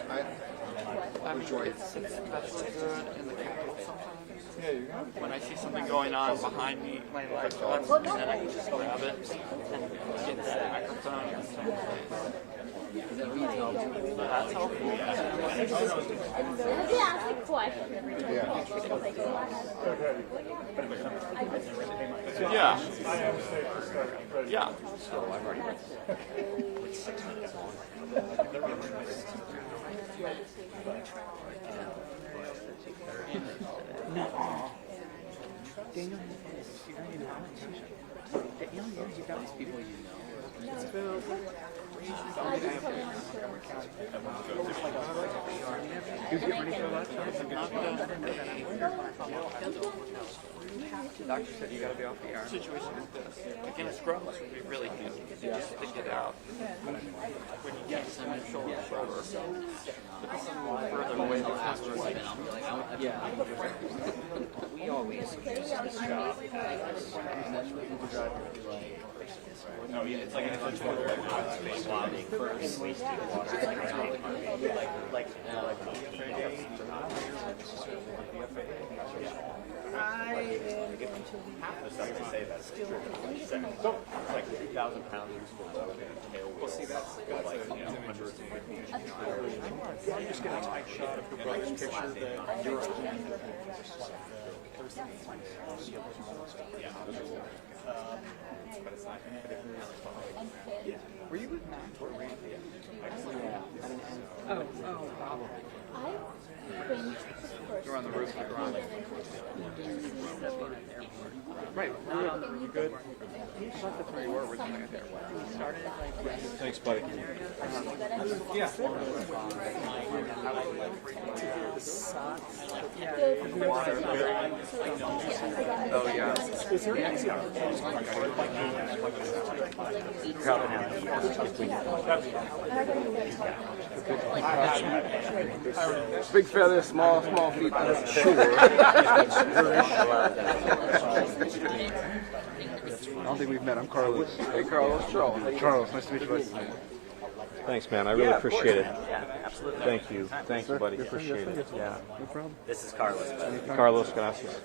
enjoy it. It's especially good in the capital sometimes. When I see something going on behind me, my light on, and then I can just grab it and get the microphone and stuff. That's helpful. Yeah. Yeah. Daniel, you got these people you know. It's food. You get ready for lunch? The doctor said you got to be off the air. Situation is this. Again, a scrub would be really handy just to get out. When you get some shoulder to shoulder, further away than faster. Yeah. We always use this job. Oh yeah, it's like an essential lobbying first, waste water, like I am going to say that. It's like 2,000 pounds useful tail. Well, see, that's like, you know, hundreds of I'm just getting a tight shot of your brother's picture that you're Were you with Matt or Reagan? Yeah. Oh, probably. You're on the roof here, Ron. Right. You good? I thought that's where you were originally there. Thanks, buddy. Yeah. Oh, yeah. Is there any Big feather, small feet. Sure. I don't think we've met. I'm Carlos. Hey, Carlos. Charles, nice to meet you. Thanks, man. I really appreciate it. Yeah, absolutely. Thank you. Thank you, buddy. Appreciate it. Yeah. No problem. This is Carlos. Carlos, gracias.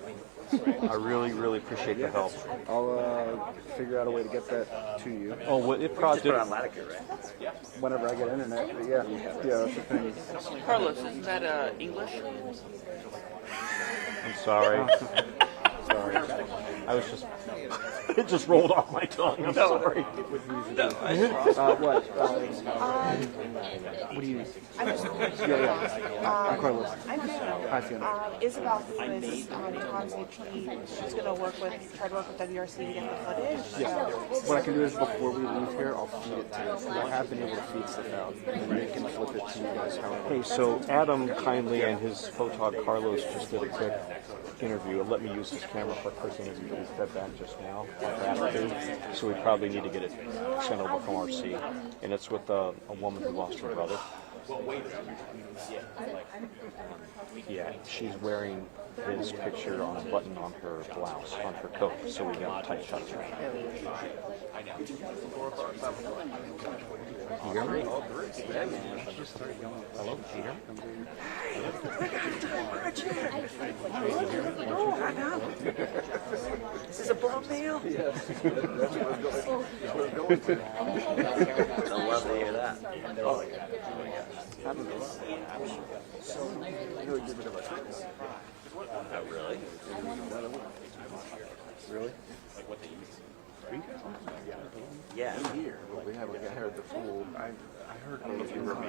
I really appreciate the help. I'll figure out a way to get that to you. Oh, what it Just put on Latitude, right? whenever I get internet. But yeah, that's the thing. Carlos, isn't that English? I'm sorry. Sorry. I was just. It just rolled off my tongue. I'm sorry. What? What do you? I'm Carlos. I'm Hi, Fiona. Isabel, who is Tom's VP, she's going to try to work with WRC to get the footage. Yeah. What I can do is before we leave here, I'll feed it to you. I have been able to feed stuff out, and they can flip it to you guys however. Hey, so Adam kindly and his photog Carlos just did a quick interview. Let me use his camera for a quick interview, but he fed back just now. So we probably need to get it sent over from RC, and it's with a woman who lost her brother. Yeah, she's wearing his picture on a button on her blouse, on her coat, so we got a tight shot of her. You hear me? Hello? You hear me? This is a blown mail. Yes. I'd love to hear that. Oh, really? Really? Like what they use? Yeah. Here, we have a guy at the pool. I heard. I don't know if you heard me.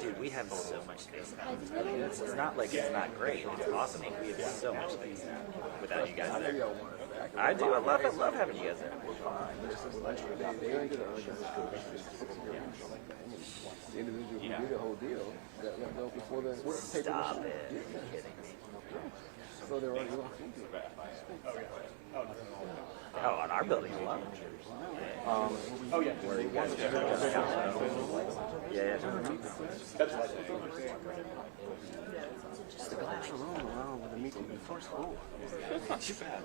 Dude, we have so much space now. I mean, it's not like it's not great. It's awesome. We have so much space without you guys there. I do. I love having you guys there. The individual who did the whole deal that let go before the paper. Stop it. You're kidding me. So they're already locked into it. Oh, on our building, I love it. Oh yeah. Where you guys yeah. Just the glass alone around with the meat in the first floor. Not too bad.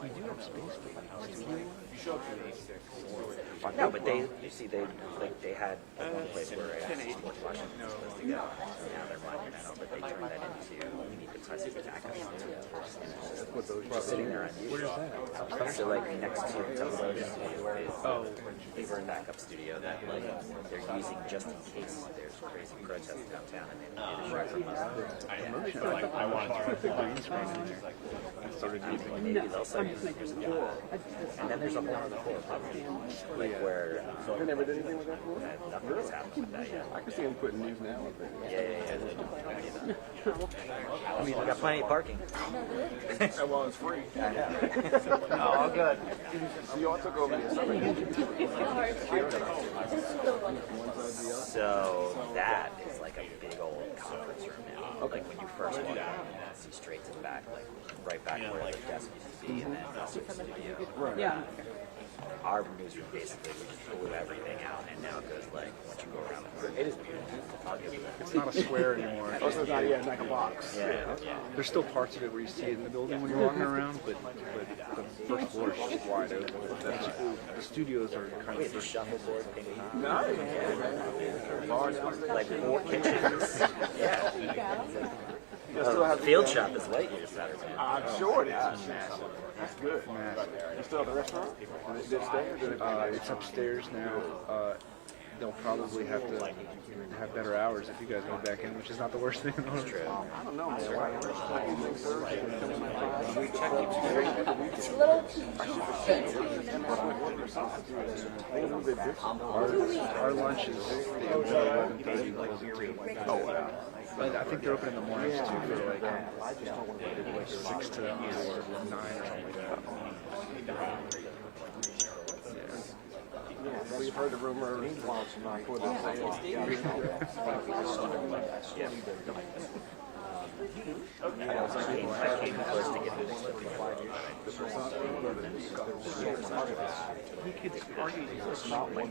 We do have space for like 2 No, but they, you see, they had one place where I asked what Washington was supposed to go. Now they're running that over. They turned that into, you need to press your attack us. Just sitting there unusual. So like next to the television studio is a backup studio that like they're using just in case there's crazy protests downtown and they need a shot from us. I wanted to put the green screen in there. Started using maybe they'll start using years ago. And then there's a whole other floor like where They never did anything with that floor? nothing has happened with that yet. I can see them putting news now up there. Yeah. I mean, we got plenty of parking. Well, it's free. I know. All good. So y'all took over the summer. So that is like a big old conference room now. Like when you first walk in, you see straight to the back, like right back where the desk used to be, and then also the studio. Yeah. Our newsroom basically, we just blew everything out, and now it goes like once you go around the corner, it is beautiful. I'll give you that. It's not a square anymore. Oh, so it's not, yeah, it's like a box. Yeah. There's still parts of it where you see it in the building when you're walking around, but the first floor is just wide open. The studios are kind of... Wait, the shuffleboard thing? No. Like 4 kitchens. Yeah. Field shop is late here Saturday. I'm sure it is. That's good. You still at the restaurant? Is it stay? It's upstairs now. They'll probably have to have better hours if you guys go back in, which is not the worst thing in the world. I don't know, man. Why do you think Thursday? It's a little too Our lunch is 11:30. Oh, wow. But I think they're open in the mornings too for like 6 to 9 or something like that. We've heard the rumor for the I came close to getting this he could argue it's not one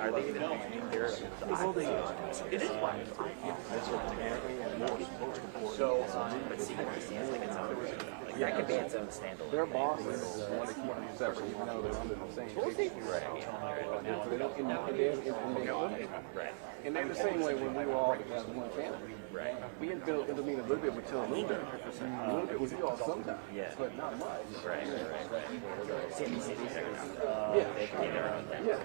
Are they even there? It is one. So, but see, that could be its own standalone. Their bosses want to keep them separate, even though they're under the same page. Right. And they're the same way when we were all together as one family. Right. We intervene a little bit with Till a little bit. A little bit with you all sometimes. Yeah. But not much. Right. CBC. Yeah. They can do their own thing. Yeah.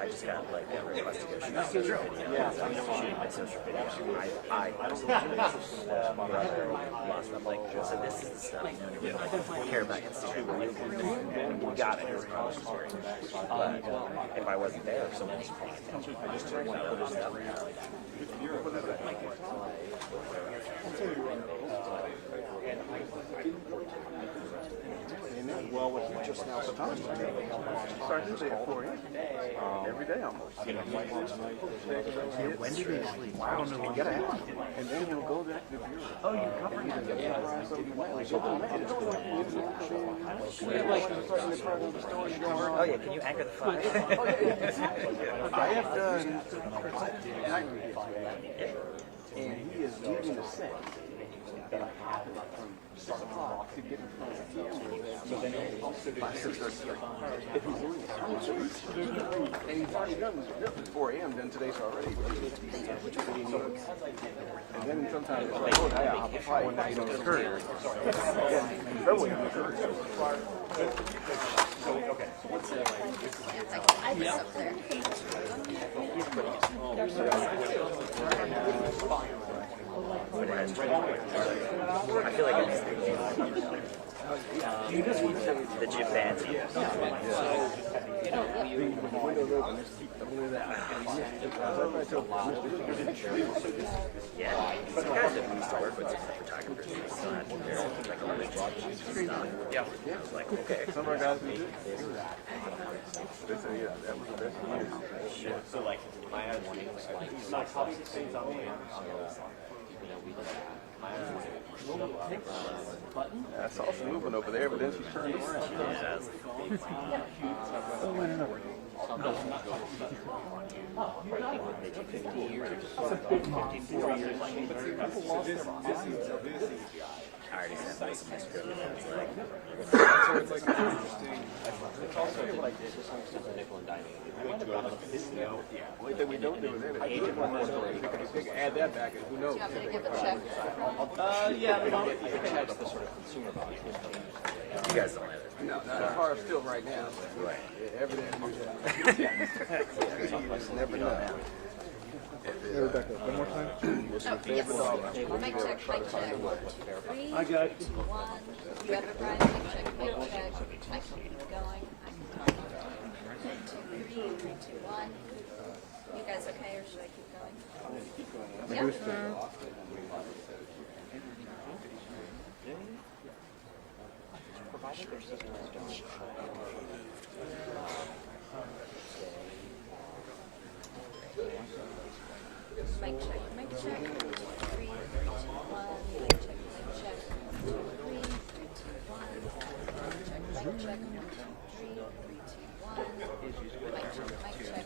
I just got like a request to go shoot my social video. Shooting my social video. I brother lost. I'm like, so this is the stuff I care about Instagram. We got it. But if I wasn't there, if someone was paying attention, I just turned out other stuff. Well, what you just now started Tuesday at 4 a.m. Every day almost. When do they sleep? I don't know when you get out. And then you'll go back to the bureau. Oh, you're covering it. Oh yeah, can you anchor the fire? I have done and he is leaving the set. From 6 o'clock to get in front of the camera. So then by 6:30. If he's doing it. And he's already done this 4 a.m. Then today's already. And then sometimes it's like, oh, yeah, I'll fight when that don't occur. And probably not occur. Okay. I feel like it's the gym bands. Yeah, some guys that we used to work with, some photographers, they still had their like a little stuff. Yeah, I was like, okay. Some of our guys we do. They say, yeah, that was the best one. So like, my morning was like, I saw some movement over there, but then she turned around. 50 years or just 54 years. I already sent my script. It's like interesting. It's also like this is nickel and diming. Only thing we don't do is edit. Add that back, and who knows? Do you want me to give a check? Yeah, we don't get checks the sort of consumer value. You guys don't have it. No, the car is still right now. Right. Yeah, everything moves out. Never know. Rebecca, one more time. Mic check, mic check. 3, I got it. 2, 1. You have it, Brian? Mic check, mic check. Mic going. 2, 3, 2, 1. You guys okay, or should I keep going? Yep. Mic check, mic check. 3, 3, 2, 1. Mic check, mic check. 2, 3, 3, 2, 1. Mic check, mic check. 3, 3, 2, 1. Mic check, mic check.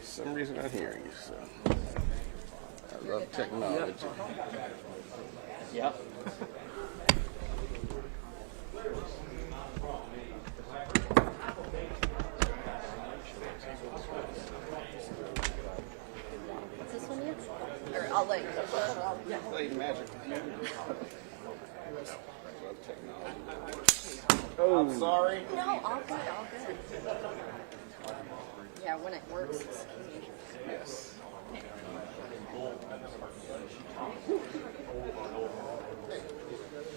For some reason I'm hearing you, so. I love technology. Yep. Is this one you? Or I'll let you. Play magic. Oh, I'm sorry. No, all good, all good. Yeah, when it works, it's key. Yes.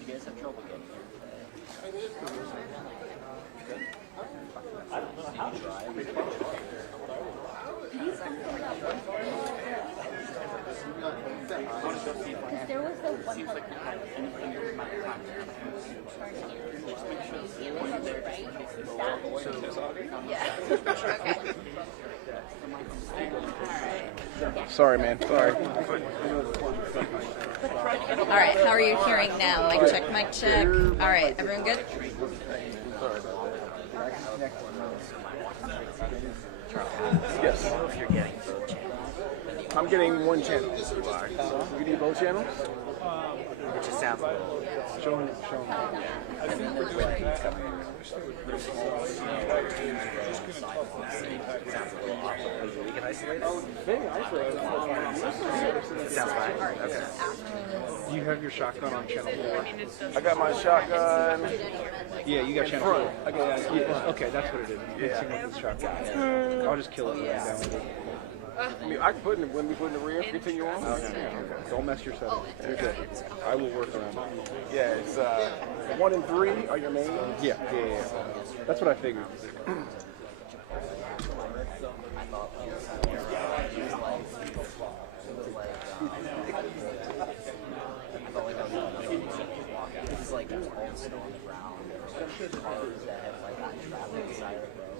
You guys have trouble getting here today? I don't know how to drive. Because there was the one part that I was in Yeah. Okay. Sorry, man. Sorry. All right. How are you hearing now? Mic check. Mic check. All right. Everyone good? Yes. I'm getting one channel. You need both channels? It just sounds a little. Show me. I think we're doing that. Sounds a little off. We can isolate it? Maybe isolate it. Sounds fine. Okay. You have your shotgun on channel 4. I got my shotgun. Yeah, you got channel 4. Okay, that's what it is. Yeah. With this shotgun. I'll just kill it when I'm done with it. I mean, I can put it when we put in the rear. Continue on. Okay. Don't mess your setup. You're good. I will work around it. Yeah, it's 1 and 3 are your main. Yeah. That's what I figured. This is like there's all snow on the ground. There's cars that have like got traffic side of the road.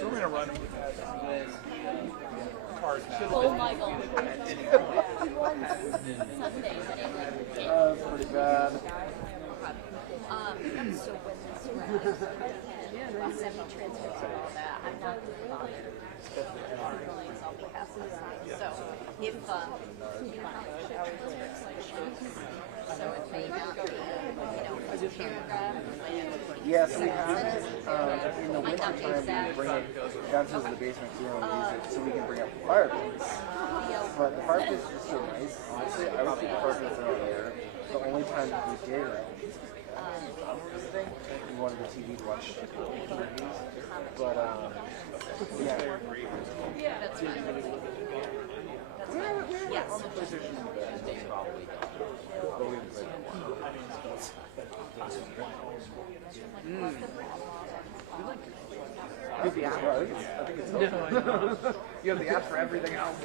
So we're gonna run with cars now. Oh my god. Pretty bad. So when this semi-transcripts and all that, I'm not going to bother. I'll pass this on. So if, you know how transcripts like so it may not be, a paragraph. Yes, we have it. In the winter time, we bring it down to the basement here and use it so we can bring up the fire pits. But the fire pits are so nice. Honestly, I would keep the fire pits out there. The only time we did we wanted the TV to watch movies. But yeah. That's fine. Yes. Probably. But we haven't played that one. I think it's you have the apps for everything else.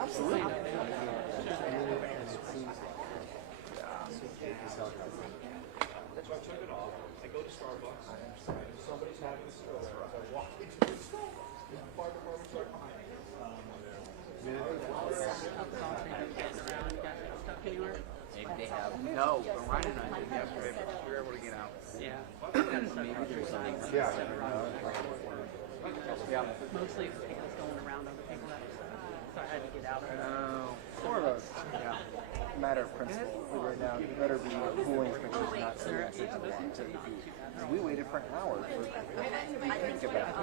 Absolutely. I go to Starbucks. Somebody's having a stroke. I walk into the store. Fire department's right behind me. Maybe they have. No, but Ryan and I did yesterday, but we were able to get out. Yeah. Maybe there's something. Yeah. Yeah. Mostly chaos going around other people that so I had to get out of it. More of a matter of principle. Right now, you better be cooling for those not seeing kids in the long term. We waited for an hour for to get back.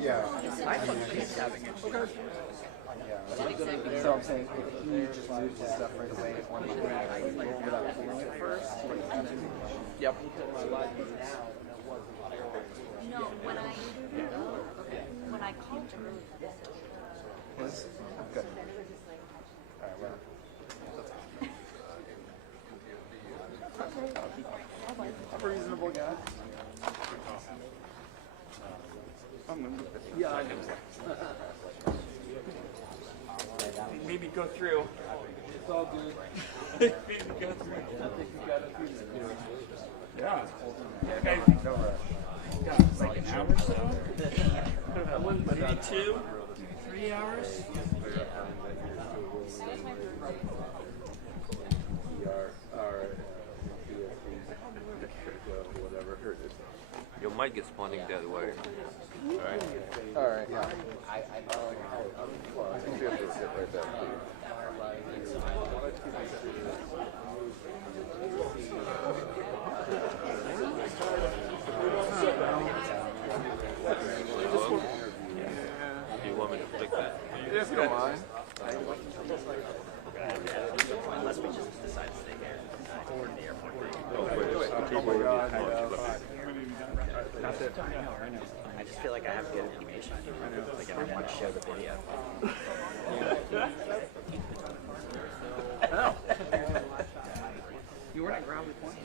Yeah. So I'm saying if he just moves his stuff right away on the without cooling it first. Yep. No, when I called her. Yes. Good. All right, well. I'm a reasonable guy. Yeah, I know. Maybe go through. It's all good. Maybe go through. I think you got it through. Yeah. No rush. Like an hour or so? Maybe 2, 3 hours? You might get spawning that way. Alright? Alright, yeah. I think we have to sit right there. Do you want me to flick that? Yes, go on. Unless we just decide to stay here or in the airport. Oh my God. That's it. I know. I just feel like I have good information. Like I don't want to show the video. Oh. You were at ground point.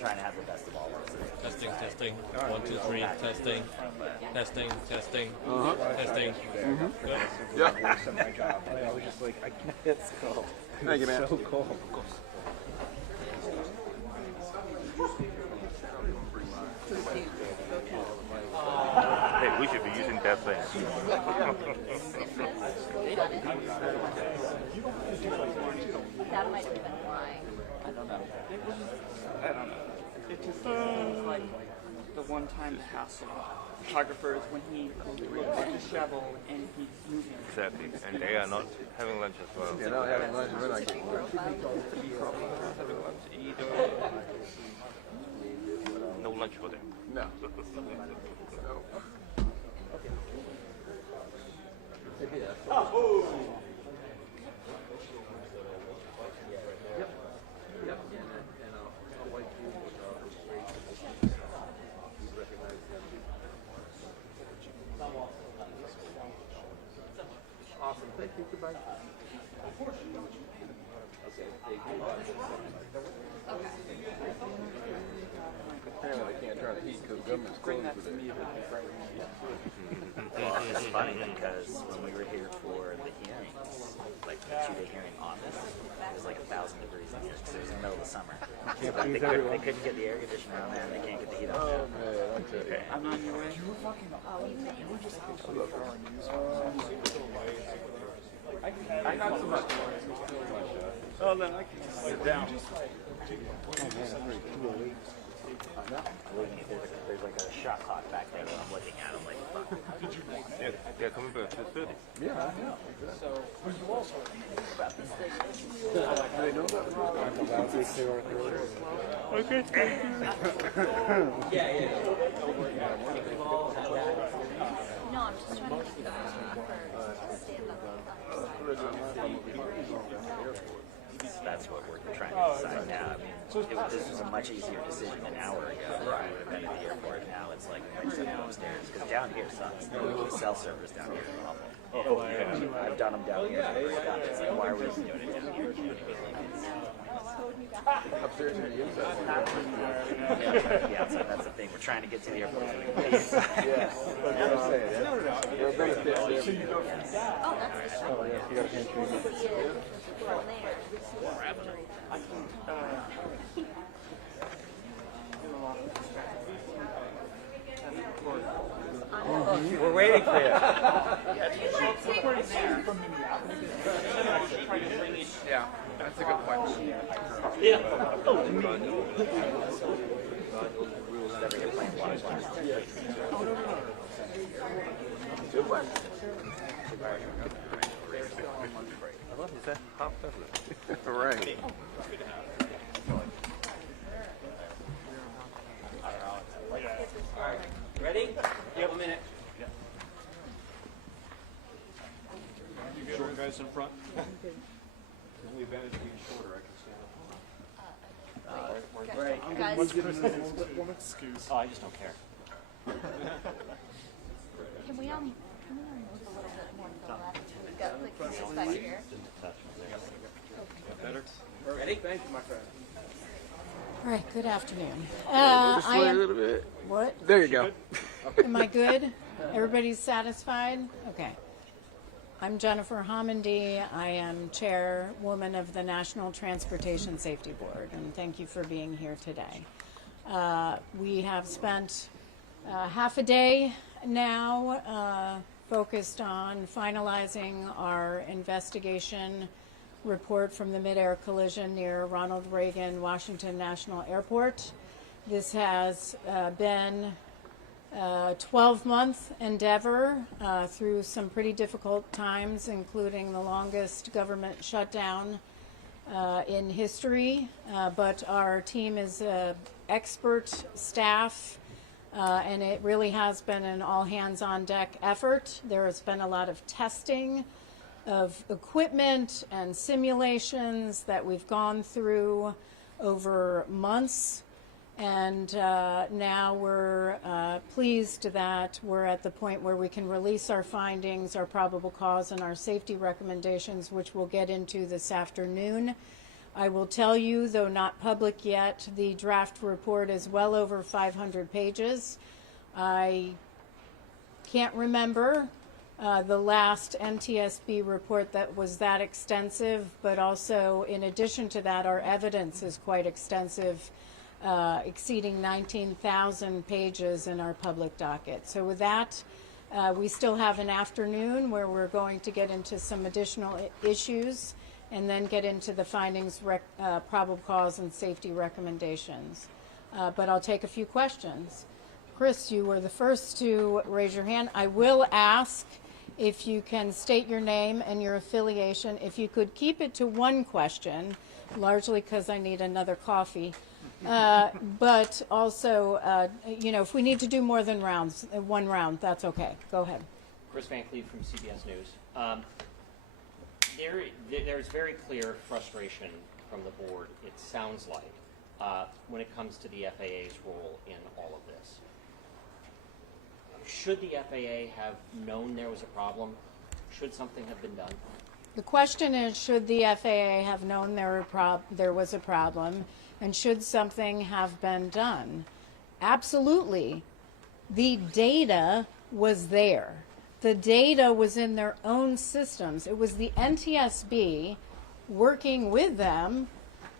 Trying to have the best of all worlds. Testing. 1, 2, 3. Testing. Testing. Testing. Good. Yeah. I was just like, I can't. It's cold. Thank you, man. So cold. Hey, we should be using that thing. That might have been why. I don't know. It just seems like the one time the hassle photographer is when he goes with a shovel and he's moving. Exactly, and they are not having lunch as well. They're not having lunch, we're not getting lunch. Having lunch either. No lunch for them. No. Awesome. Thank you. Goodbye. Apparently they can't turn the heat because the government's closed today. Well, it's funny because when we were here for the hearings, like the 2-day hearing on this, it was like 1,000 degrees in here because it was in the middle of the summer. They couldn't get the air conditioner on there and they can't get the heat on there. Oh man, I tell you. I'm on your way. You were fucking I got some much. Oh, then I can just sit down. There's like a shot clock back there that I'm looking at. I'm like, fuck. They're coming back to 30. Yeah, I know. So, but you also about this thing. They know that. Okay. Yeah. No, I'm just trying to get the stand up. That's what we're trying to decide now. I mean, this was a much easier decision an hour ago. I would have been at the airport. Now it's like I just have to go upstairs because down here sucks. The cell service down here is awful. I've done them down here. It's like, why are we doing it down here? Upstairs or the inside? The outside, that's the thing. We're trying to get to the airport. Yeah, that's what I'm saying. There are benefits there. Oh, that's the Oh, yeah, you got a hand cream. We're waiting for you. Yeah. That's a good point. Yeah. Oh, me. Is that half dozen? Right. Ready? You have a minute. You short guys in front? The only advantage of being shorter, I can stand up. Right. Guys. One excuse. Oh, I just don't care. Can we move a little bit more to the left? We've got like this back here. Better? Ready? Thank you, my friend. All right, good afternoon. This way a little bit. What? There you go. Am I good? Everybody's satisfied? Okay. I'm Jennifer Homendy. I am chairwoman of the National Transportation Safety Board, and thank you for being here today. We have spent half a day now focused on finalizing our investigation report from the Midair collision near Ronald Reagan Washington National Airport. This has been a 12-month endeavor through some pretty difficult times, including the longest government shutdown in history. But our team is expert staff, and it really has been an all-hands-on-deck effort. There has been a lot of testing of equipment and simulations that we've gone through over months. And now we're pleased that we're at the point where we can release our findings, our probable cause, and our safety recommendations, which we'll get into this afternoon. I will tell you, though not public yet, the draft report is well over 500 pages. I can't remember the last NTSB report that was that extensive, but also in addition to that, our evidence is quite extensive, exceeding 19,000 pages in our public docket. So with that, we still have an afternoon where we're going to get into some additional issues and then get into the findings, probable cause, and safety recommendations. But I'll take a few questions. Chris, you were the first to raise your hand. I will ask if you can state your name and your affiliation. If you could keep it to one question, largely because I need another coffee. But also, if we need to do more than one round, that's okay. Go ahead. Chris Van Cleve from CBS News. There's very clear frustration from the board, it sounds like, when it comes to the FAA's role in all of this. Should the FAA have known there was a problem? Should something have been done? The question is, should the FAA have known there was a problem, and should something have been done? Absolutely. The data was there. The data was in their own systems. It was the NTSB working with them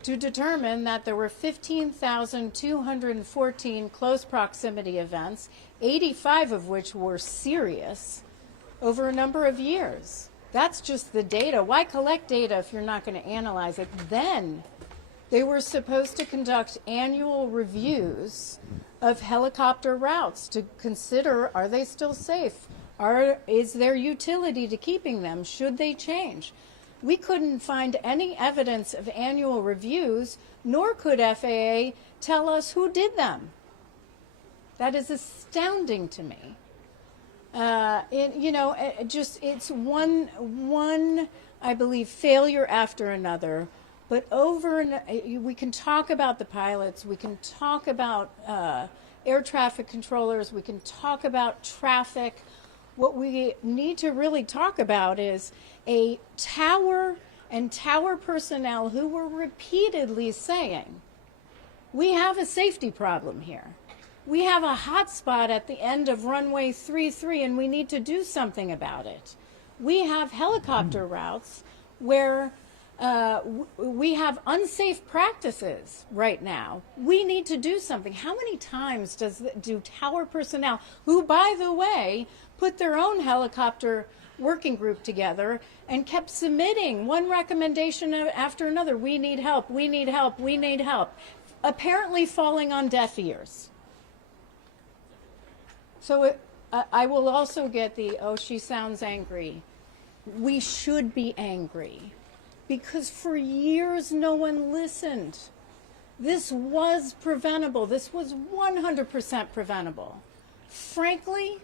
to determine that there were 15,214 close proximity events, 85 of which were serious, over a number of years. That's just the data. Why collect data if you're not going to analyze it? Then they were supposed to conduct annual reviews of helicopter routes to consider, are they still safe? Is there utility to keeping them? Should they change? We couldn't find any evidence of annual reviews, nor could FAA tell us who did them. That is astounding to me. It's one, I believe, failure after another. But we can talk about the pilots, we can talk about air traffic controllers, we can talk about traffic. What we need to really talk about is a tower and tower personnel who were repeatedly saying, we have a safety problem here. We have a hot spot at the end of runway 33 and we need to do something about it. We have helicopter routes where we have unsafe practices right now. We need to do something. How many times do tower personnel, who, by the way, put their own helicopter working group together and kept submitting one recommendation after another. We need help, we need help, we need help. Apparently falling on deaf ears. So I will also get the, oh, she sounds angry. We should be angry because for years no one listened. This was preventable. This was 100% preventable. Frankly,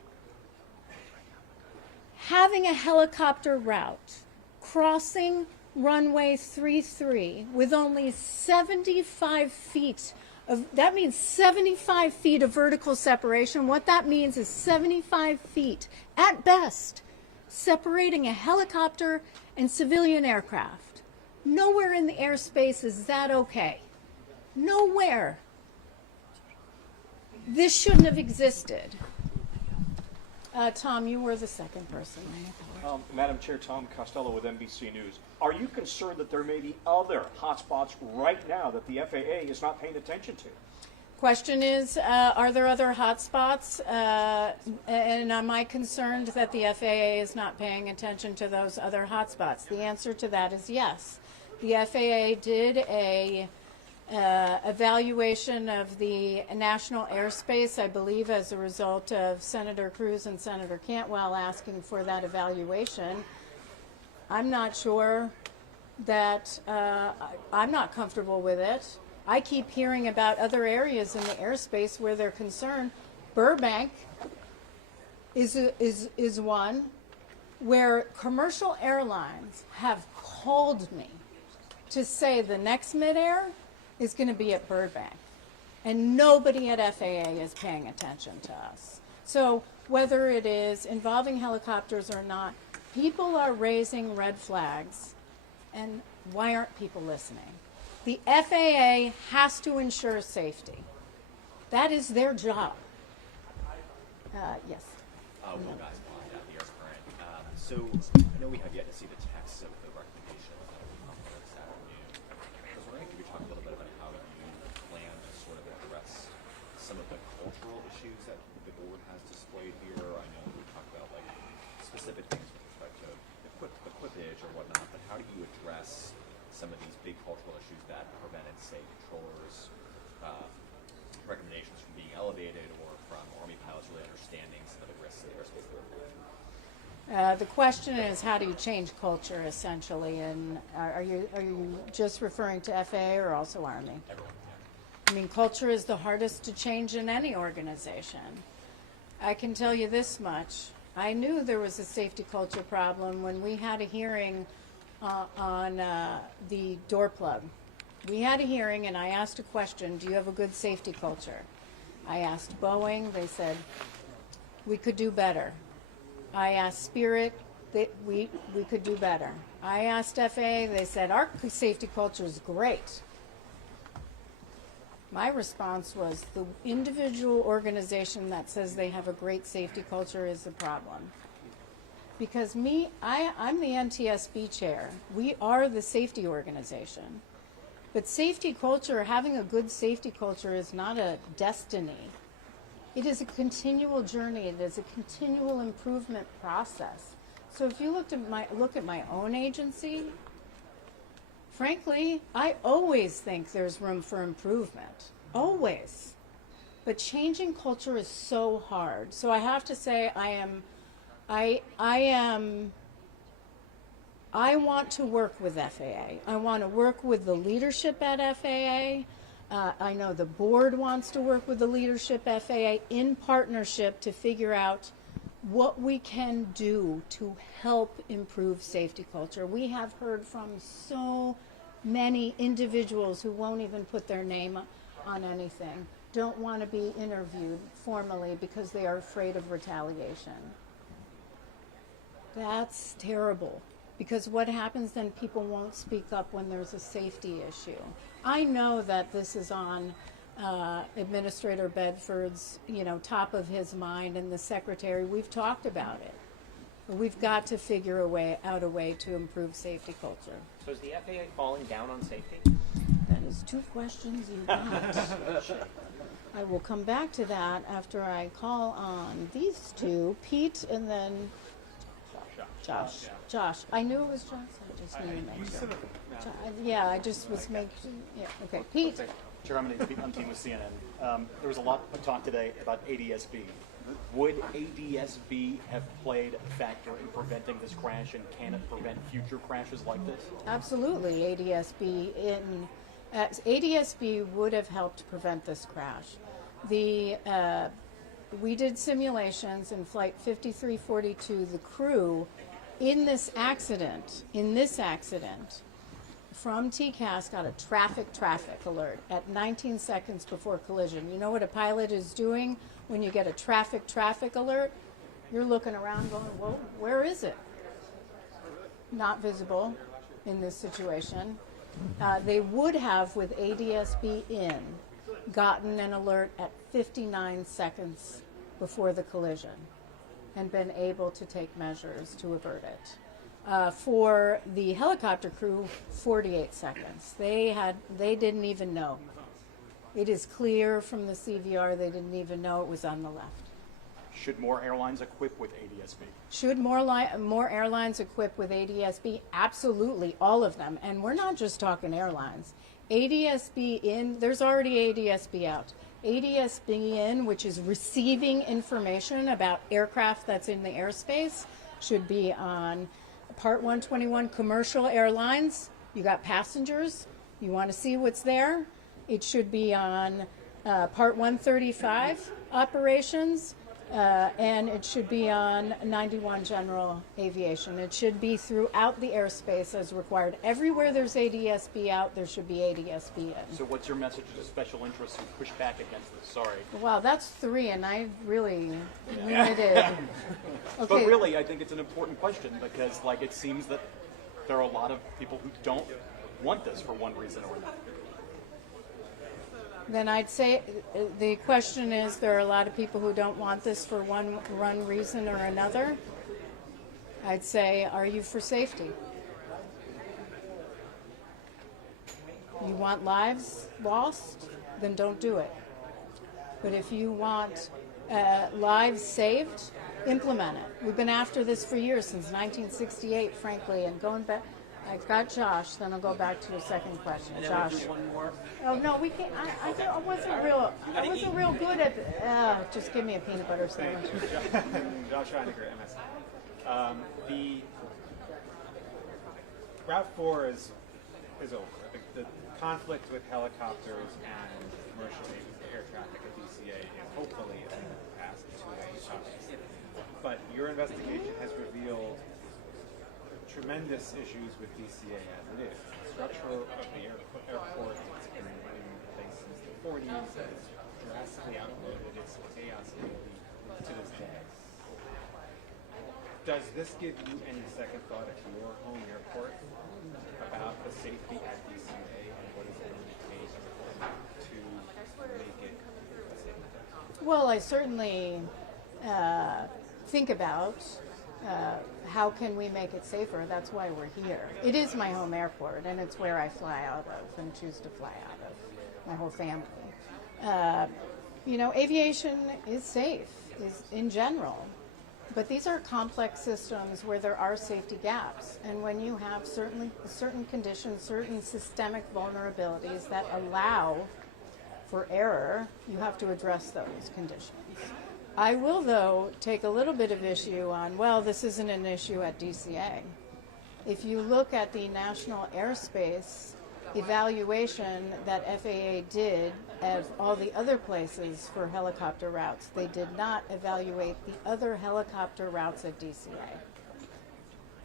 having a helicopter route crossing runway 33 with only 75 feet of, that means 75 feet of vertical separation. What that means is 75 feet at best separating a helicopter and civilian aircraft. Nowhere in the airspace is that okay. Nowhere. This shouldn't have existed. Tom, you were the second person. Madam Chair, Tom Costello with NBC News. Are you concerned that there may be other hotspots right now that the FAA is not paying attention to? Question is, are there other hotspots? And am I concerned that the FAA is not paying attention to those other hotspots? The answer to that is yes. The FAA did a evaluation of the national airspace, I believe, as a result of Senator Cruz and Senator Cantwell asking for that evaluation. I'm not sure that I'm not comfortable with it. I keep hearing about other areas in the airspace where they're concerned. Burbank is one where commercial airlines have called me to say the next Midair is going to be at Burbank. And nobody at FAA is paying attention to us. So whether it is involving helicopters or not, people are raising red flags. And why aren't people listening? The FAA has to ensure safety. That is their job. Yes. Will guys, the Air Current. So I know we have yet to see the text of the recommendation that will come forward this afternoon. I was wondering if you could talk a little bit about how you plan to sort of address some of the cultural issues that the board has displayed here. I know we talked about like specific things with respect to equipage or whatnot, but how do you address some of these big cultural issues that prevented, say, controllers' recommendations from being elevated or from Army pilots really understanding some of the risks of the airspace they were flying? The question is, how do you change culture, essentially? And are you just referring to FAA or also Army? Everyone. I mean, culture is the hardest to change in any organization. I can tell you this much. I knew there was a safety culture problem when we had a hearing on the door plug. We had a hearing and I asked a question, do you have a good safety culture? I asked Boeing, they said, we could do better. I asked Spirit, we could do better. I asked FAA, they said, our safety culture is great. My response was, the individual organization that says they have a great safety culture is the problem. Because I'm the NTSB chair. We are the safety organization. But safety culture, having a good safety culture is not a destiny. It is a continual journey. It is a continual improvement process. So if you look at my own agency, frankly, I always think there's room for improvement. Always. But changing culture is so hard. So I have to say I want to work with FAA. I want to work with the leadership at FAA. I know the board wants to work with the leadership at FAA in partnership to figure out what we can do to help improve safety culture. We have heard from so many individuals who won't even put their name on anything, don't want to be interviewed formally because they are afraid of retaliation. That's terrible, because what happens then, people won't speak up when there's a safety issue. I know that this is on Administrator Bedford's, top of his mind, and the Secretary. We've talked about it. But we've got to figure out a way to improve safety culture. So is the FAA falling down on safety? That is two questions you got. I will come back to that after I call on these two, Pete and then Josh. I knew it was Josh. I just knew to make sure. Yeah, I just was making. Yeah. Okay, Pete. Chair, I'm Pete Hunting with CNN. There was a lot of talk today about ADSB. Would ADSB have played a factor in preventing this crash, and can it prevent future crashes like this? Absolutely, ADSB would have helped prevent this crash. We did simulations in Flight 5342. The crew in this accident, from TCAS got a traffic alert at 19 seconds before collision. You know what a pilot is doing when you get a traffic alert? You're looking around going, well, where is it? Not visible in this situation. They would have, with ADSB in, gotten an alert at 59 seconds before the collision and been able to take measures to avert it. For the helicopter crew, 48 seconds. They didn't even know. It is clear from the CVR they didn't even know it was on the left. Should more airlines equip with ADSB? Should more airlines equip with ADSB? Absolutely, all of them. And we're not just talking airlines. ADSB in, there's already ADSB out. ADSB in, which is receiving information about aircraft that's in the airspace, should be on Part 121 commercial airlines. You got passengers. You want to see what's there? It should be on Part 135 operations. And it should be on 91 general aviation. It should be throughout the airspace as required. Everywhere there's ADSB out, there should be ADSB in. So what's your message to special interests who push back against this? Sorry. Wow, that's 3, and I really Yeah. limited. Okay. But really, I think it's an important question because, like, it seems that there are a lot of people who don't want this for one reason or another. Then I'd say the question is, there are a lot of people who don't want this for one reason or another. I'd say, are you for safety? You want lives lost? Then don't do it. But if you want lives saved, implement it. We've been after this for years, since 1968, frankly, and going back. I've got Josh, then I'll go back to your second question. Josh. One more. Oh no, we can't. I wasn't real good at. Just give me a peanut butter sandwich. Josh Reiniger, MS. The Route 4 is over. The conflict with helicopters and commercial air traffic at DCA is hopefully a thing of the past. But your investigation has revealed tremendous issues with DCA as it is. The structure of the airport has been in place since the 40s, has drastically outmoded its chaos ability to this day. Does this give you any second thought at your home airport about the safety at DCA and what is going to take to make it safe? Well, I certainly think about how can we make it safer. That's why we're here. It is my home airport, and it's where I fly out of and choose to fly out of, my whole family. Aviation is safe in general, but these are complex systems where there are safety gaps, and when you have certain conditions, certain systemic vulnerabilities that allow for error, you have to address those conditions. I will, though, take a little bit of issue on, well, this isn't an issue at DCA. If you look at the national airspace evaluation that FAA did of all the other places for helicopter routes, they did not evaluate the other helicopter routes at DCA.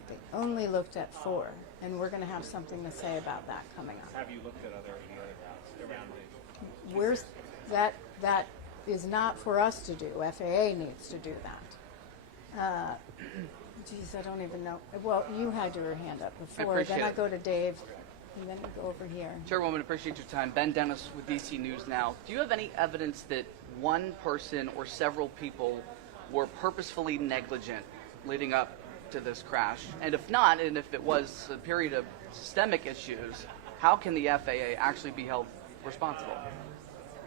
They only looked at 4, and we're going to have something to say about that coming up. Have you looked at other routes around it? Where's that is not for us to do. FAA needs to do that. Geez, I don't even know. Well, you had your hand up before. Then I go to Dave, and then we go over here. Chairwoman, appreciate your time. Ben Dennis with DC News Now. Do you have any evidence that one person or several people were purposefully negligent leading up to this crash? And if not, and if it was a period of systemic issues, how can the FAA actually be held responsible?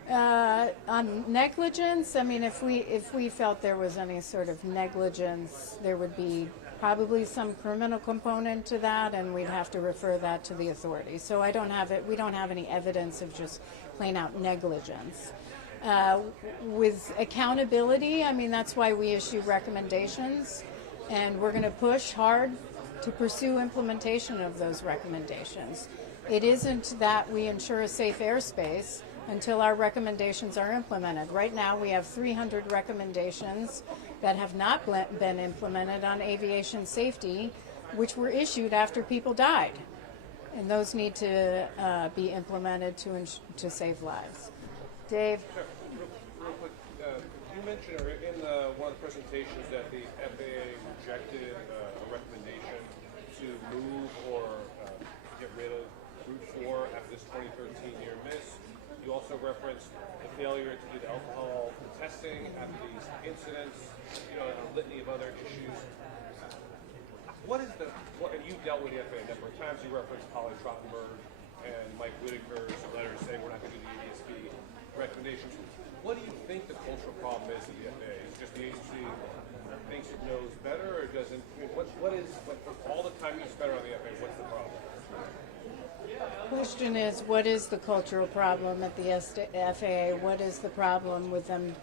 On negligence, I mean, if we felt there was any sort of negligence, there would be probably some criminal component to that, and we'd have to refer that to the authorities. So I don't have it. We don't have any evidence of just plain out negligence. With accountability, I mean, that's why we issue recommendations, and we're going to push hard to pursue implementation of those recommendations. It isn't that we ensure a safe airspace until our recommendations are implemented. Right now, we have 300 recommendations that have not been implemented on aviation safety, which were issued after people died. And those need to be implemented to save lives. Dave? Real quick, you mentioned in one of the presentations that the FAA rejected a recommendation to move or get rid of Route 4 after this 2013 year miss. You also referenced the failure to do the alcohol testing after these incidents, you know, and a litany of other issues. What is and you've dealt with the FAA a number of times. You referenced Holly Trottenberg and Mike Whitaker's letters saying we're not going to do the ADSB recommendations. What do you think the cultural problem is at the FAA? Is it just the agency thinks it knows better, or doesn't? I mean, what is all the time you spend on the FAA? What's the problem? Question is, what is the cultural problem at the FAA? What is the problem with them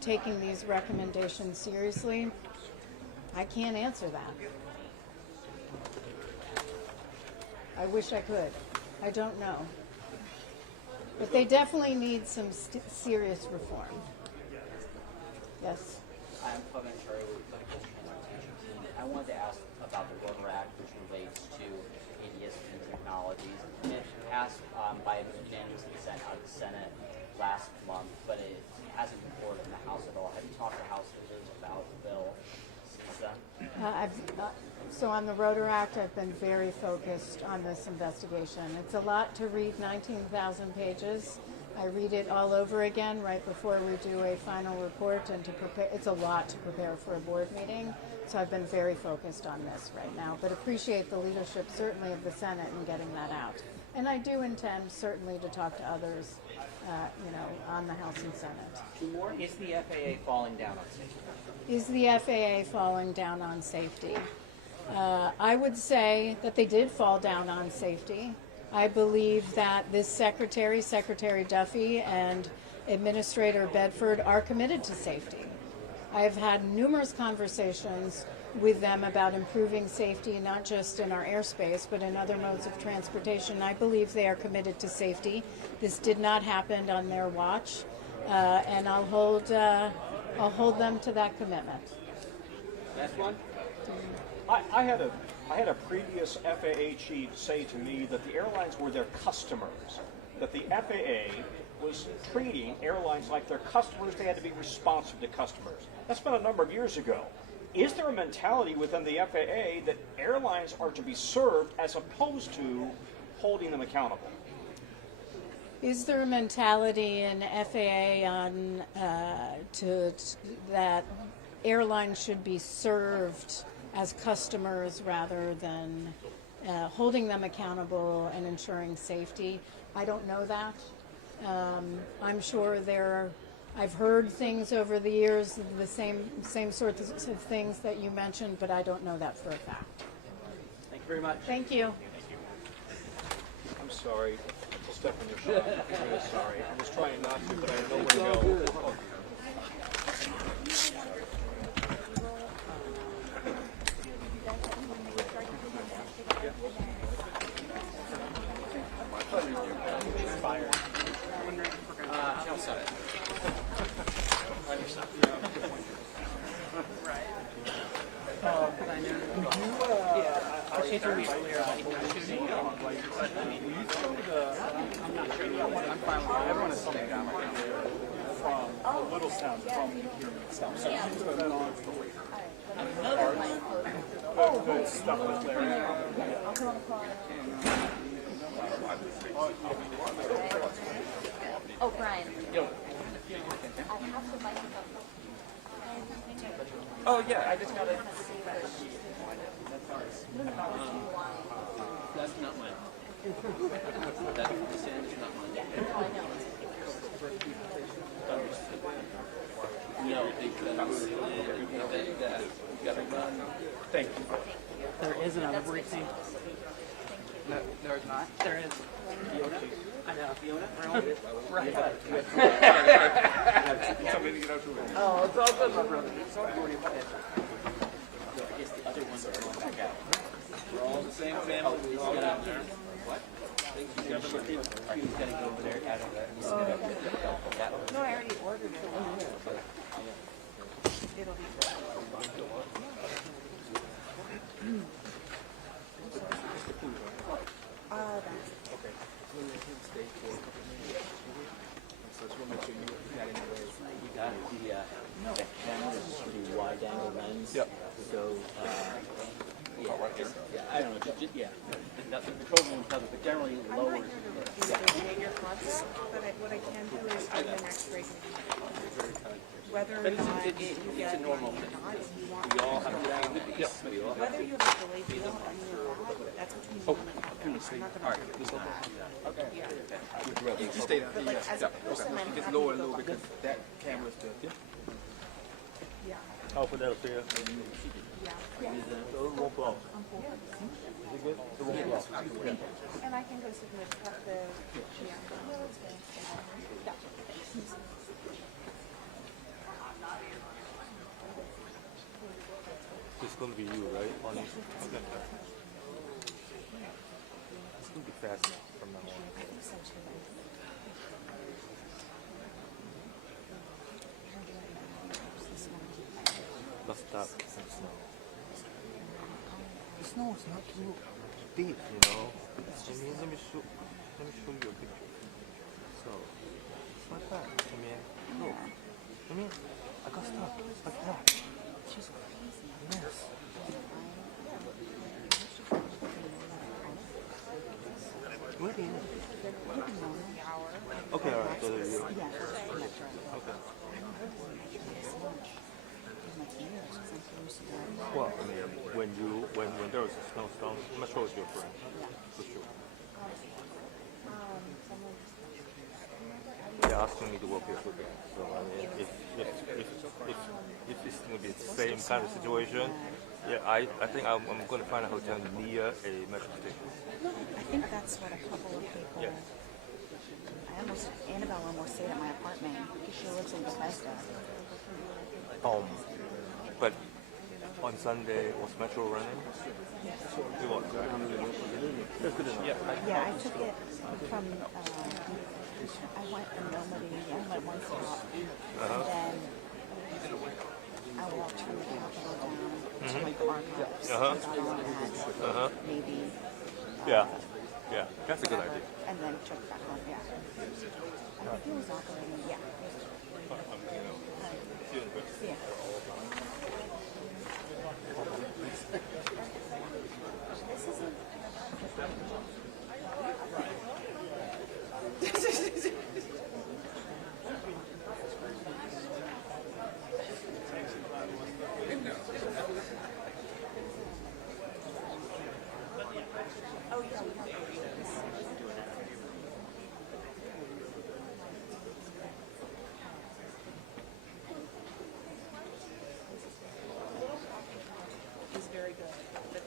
taking these recommendations seriously? I can't answer that. I wish I could. I don't know. But they definitely need some serious reform. Yes? I'm Kevin Cherry with Clinical Transportation Team. I wanted to ask about the Rotor Act, which relates to ADSB technologies. It passed by unanimous consent out of the Senate last month, but it hasn't been forwarded in the House at all. Have you talked to House leaders about the bill since then? So on the Rotor Act, I've been very focused on this investigation. It's a lot to read, 19,000 pages. I read it all over again right before we do a final report, and to prepare, it's a lot to prepare for a board meeting. So I've been very focused on this right now, but appreciate the leadership certainly of the Senate in getting that out. And I do intend certainly to talk to others, on the House and Senate. Is the FAA falling down on safety? Is the FAA falling down on safety? I would say that they did fall down on safety. I believe that this Secretary Duffy, and Administrator Bedford are committed to safety. I have had numerous conversations with them about improving safety, not just in our airspace, but in other modes of transportation. I believe they are committed to safety. This did not happen on their watch, and I'll hold them to that commitment. Last one. I had a previous FAA chief say to me that the airlines were their customers, that the FAA was treating airlines like their customers. They had to be responsive to customers. That's been a number of years ago. Is there a mentality within the FAA that airlines are to be served as opposed to holding them accountable? Is there a mentality in FAA on that airlines should be served as customers rather than holding them accountable and ensuring safety? I don't know that. I'm sure I've heard things over the years, the same sorts of things that you mentioned, but I don't know that for a fact. Thank you very much. Thank you. I'm sorry to step on your shot. I'm really sorry. I was trying not to, but I know where to go. Everyone is coming down from the little sound from stuff. So you put that on for good stuff with Larry. Oh, Brian. Yo. I have to bite the Oh, yeah, I just got it. That's not mine. That sand is not mine. Yeah, I know. No, because you gotta run. Thank you. There is another briefing. No, there's not. There is. I know. Right. Somebody to get out to it. Oh, it's all good, my brother. I guess the other ones are going back out. We're all the same family. We all get out there. What? He's gonna go over there out of that. No, I already ordered it. It'll be. Okay. We'll let him stay for a couple minutes. So just want to make sure you got any ways. You got the camera's a pretty wide angle lens. Yep. So, yeah, I don't know, yeah. The control room cover, but generally lowers. Bigger concept, but what I can do is do an X-ray. Whether or not you get a normal. or not, if you want. We all have to do the piece. Whether you have a delayed deal or not, that's what you want. I'm not gonna. Okay. Yeah. You just stay down. But like as a person, I'm Just happy lower a to little go bit because that camera's good. Yeah. I'll put that up here. Yeah. So it won't blow. Is it good? It won't blow. And I can go submit the, yeah. Yeah. It's going to be you, right? Okay. It's going to be fast from now on. Let's stop some snow. The snow is not too deep, you know. Let me show you a picture. So, it's not bad. Come here. Look. Come here. I got stuck. Like that. She's crazy. Yes. Where do you live? Okay, alright. So there you go. Okay. Well, I mean, when there was a snowstorm, I'm not sure it's your friend. For sure. They're asking me to work here for them. So I mean, if it's going to be the same kind of situation, yeah, I think I'm going to find a hotel near a metro station. I think that's what a couple of people. Yes. Annabelle almost stayed at my apartment because she lives in Bethesda. But on Sunday, was Metro running? It was, right? That's good enough. Yeah, I took it from, I went from Normandy, I went one stop, and then I walked from the Capitol down to like archives. I got on at maybe. Yeah, that's a good idea. And then took it back home, yeah. I think it was operating, yeah. Yeah. Very good.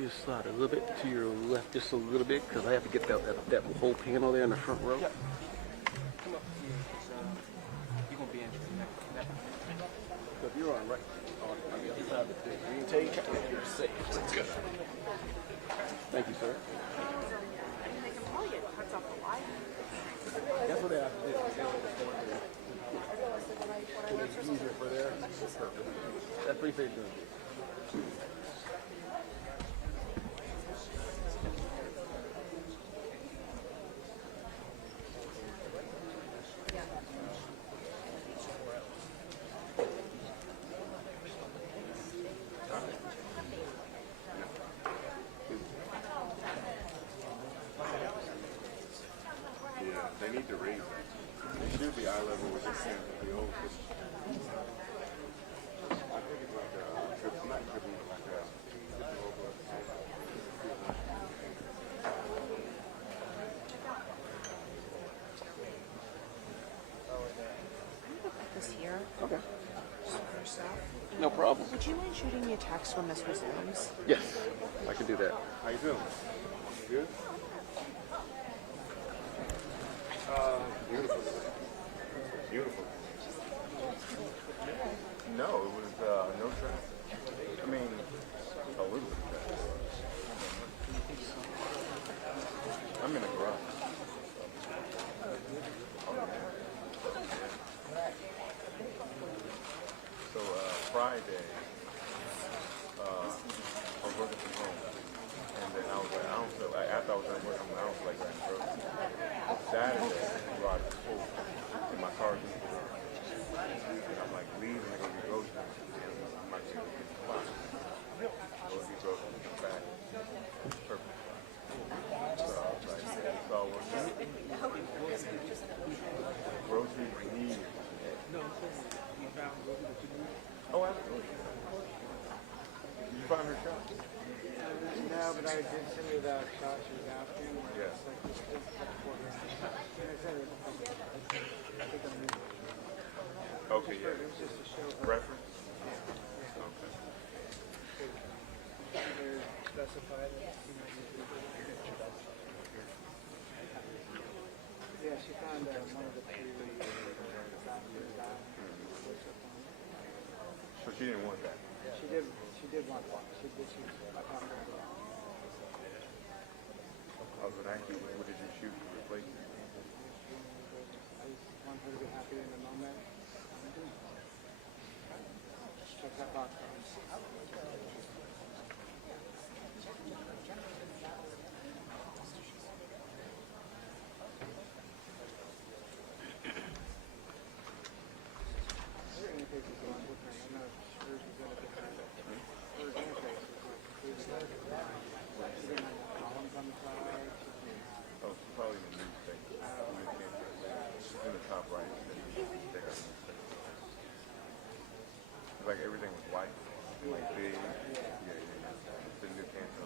you to slide a little bit to your left, just a little bit, because I have to get that whole panel there in the front row. Yep. Come up. You're going to be interested in that. So if you're on the other side of the thing, you can take it, you're safe. That's good. Thank you, sir. That's what they have to do. It's easier for there. That's pretty safe doing it. They need to raise it. It should be eye level with the same with the old system. I think it's like not triple, like This here. Okay. Yourself. No problem. Would you mind shooting me a text when this resumes? Yes, I can do that. How you feeling? Good? Beautiful. Beautiful. No, it was no traffic. I mean, a little bit of traffic. I'm in the garage. So Friday, I was working from home, and then I was like, I don't feel like, after I was done working, I don't feel like riding groceries. Saturday, the garage was full, and my car was full. And I'm like, leaving to go get groceries, and I'm like, it's 6 o'clock. Go get groceries, come back. Perfect. So I was like, so I was groceries needed. Oh, absolutely. Did you find her shot? No, but I did send you that shot she was after you. Yes. Okay, yeah. It was just to show her. Reference? Okay. Either specify that she might need to yeah, she found one of the two So she didn't want that? She did want one. She I talked to her about it. I was going to ask you, what did you shoot to replace it? I just want her to be happy in the moment. Check that box out. Oh, it's probably in the newspaper. It's in the top right. It's like everything was white, like big. Yeah. It's a new cancer.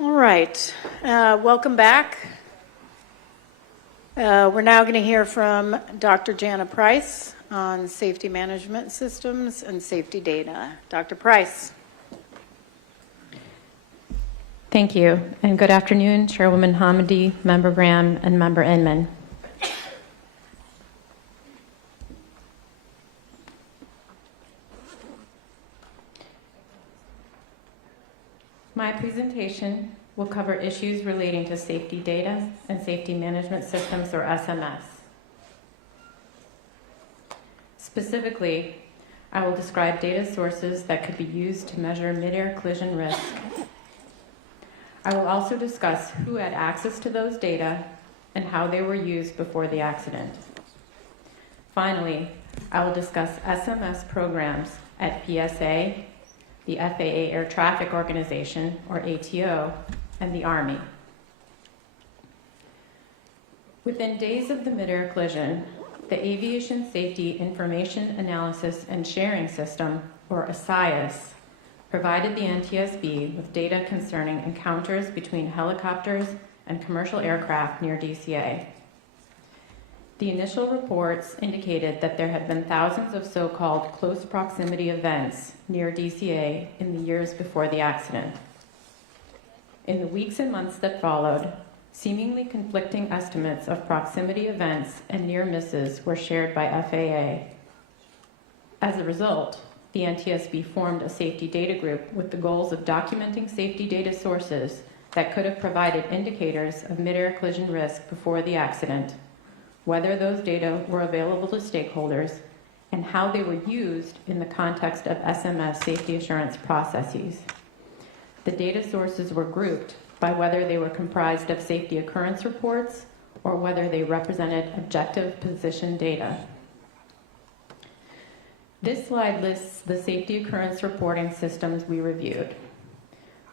All right, welcome back. We're now going to hear from Dr. Jana Price on safety management systems and safety data. Dr. Price. Thank you, and good afternoon, Chairwoman Hamidi, Member Graham, and Member Inman. My presentation will cover issues relating to safety data and safety management systems, or SMS. Specifically, I will describe data sources that could be used to measure midair collision risk. I will also discuss who had access to those data and how they were used before the accident. Finally, I will discuss SMS programs at PSA, the FAA Air Traffic Organization, or ATO, and the Army. Within days of the midair collision, the Aviation Safety Information Analysis and Sharing System, or ASIAS, provided the NTSB with data concerning encounters between helicopters and commercial aircraft near DCA. The initial reports indicated that there had been thousands of so-called close proximity events near DCA in the years before the accident. In the weeks and months that followed, seemingly conflicting estimates of proximity events and near misses were shared by FAA. As a result, the NTSB formed a safety data group with the goals of documenting safety data sources that could have provided indicators of midair collision risk before the accident, whether those data were available to stakeholders, and how they were used in the context of SMS safety assurance processes. The data sources were grouped by whether they were comprised of safety occurrence reports or whether they represented objective position data. This slide lists the safety occurrence reporting systems we reviewed.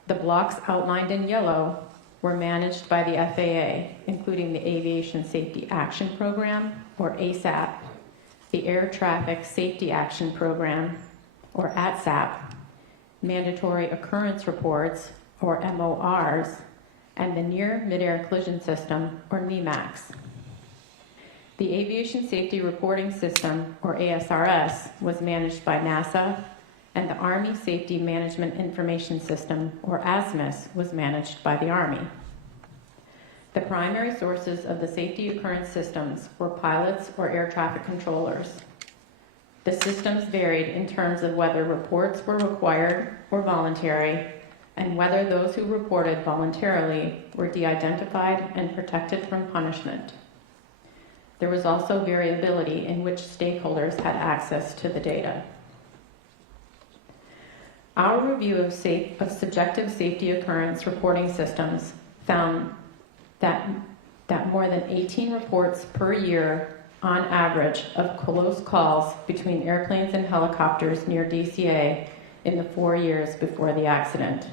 The blocks outlined in yellow were managed by the FAA, including the Aviation Safety Action Program, or ASAP, the Air Traffic Safety Action Program, or ATSAP, mandatory occurrence reports, or MORs, and the Near Midair Collision System, or NEMACS. The Aviation Safety Reporting System, or ASRS, was managed by NASA, and the Army Safety Management Information System, or ASMIS, was managed by the Army. The primary sources of the safety occurrence systems were pilots or air traffic controllers. The systems varied in terms of whether reports were required or voluntary, and whether those who reported voluntarily were de-identified and protected from punishment. There was also variability in which stakeholders had access to the data. Our review of subjective safety occurrence reporting systems found that more than 18 reports per year on average of close calls between airplanes and helicopters near DCA in the 4 years before the accident.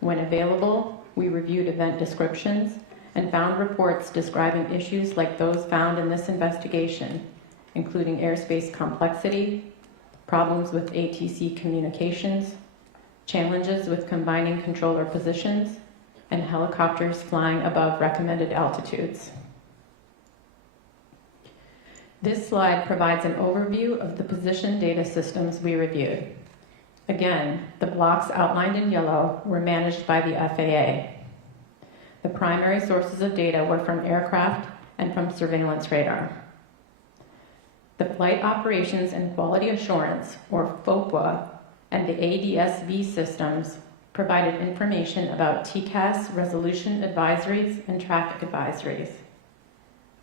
When available, we reviewed event descriptions and found reports describing issues like those found in this investigation, including airspace complexity, problems with ATC communications, challenges with combining controller positions, and helicopters flying above recommended altitudes. This slide provides an overview of the position data systems we reviewed. Again, the blocks outlined in yellow were managed by the FAA. The primary sources of data were from aircraft and from surveillance radar. The Flight Operations and Quality Assurance, or FOQA, and the ADSV systems provided information about TCAS resolution advisories and traffic advisories.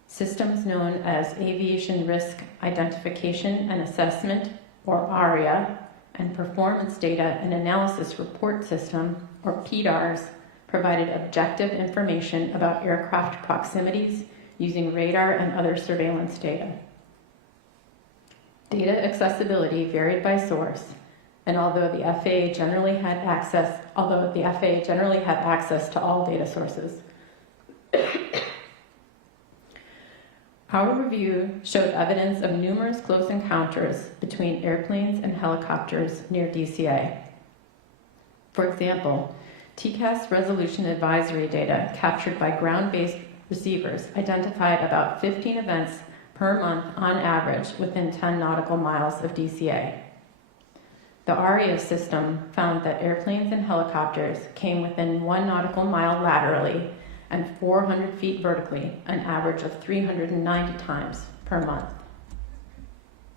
Systems known as Aviation Risk Identification and Assessment, or ARIA, and Performance Data and Analysis Report System, or PDARS, provided objective information about aircraft proximities using radar and other surveillance data. Data accessibility varied by source, and although the FAA generally had access to all data sources. Our review showed evidence of numerous close encounters between airplanes and helicopters near DCA. For example, TCAS resolution advisory data captured by ground-based receivers identified about 15 events per month on average within 10 nautical miles of DCA. The ARIA system found that airplanes and helicopters came within 1 nautical mile laterally and 400 feet vertically, an average of 390 times per month.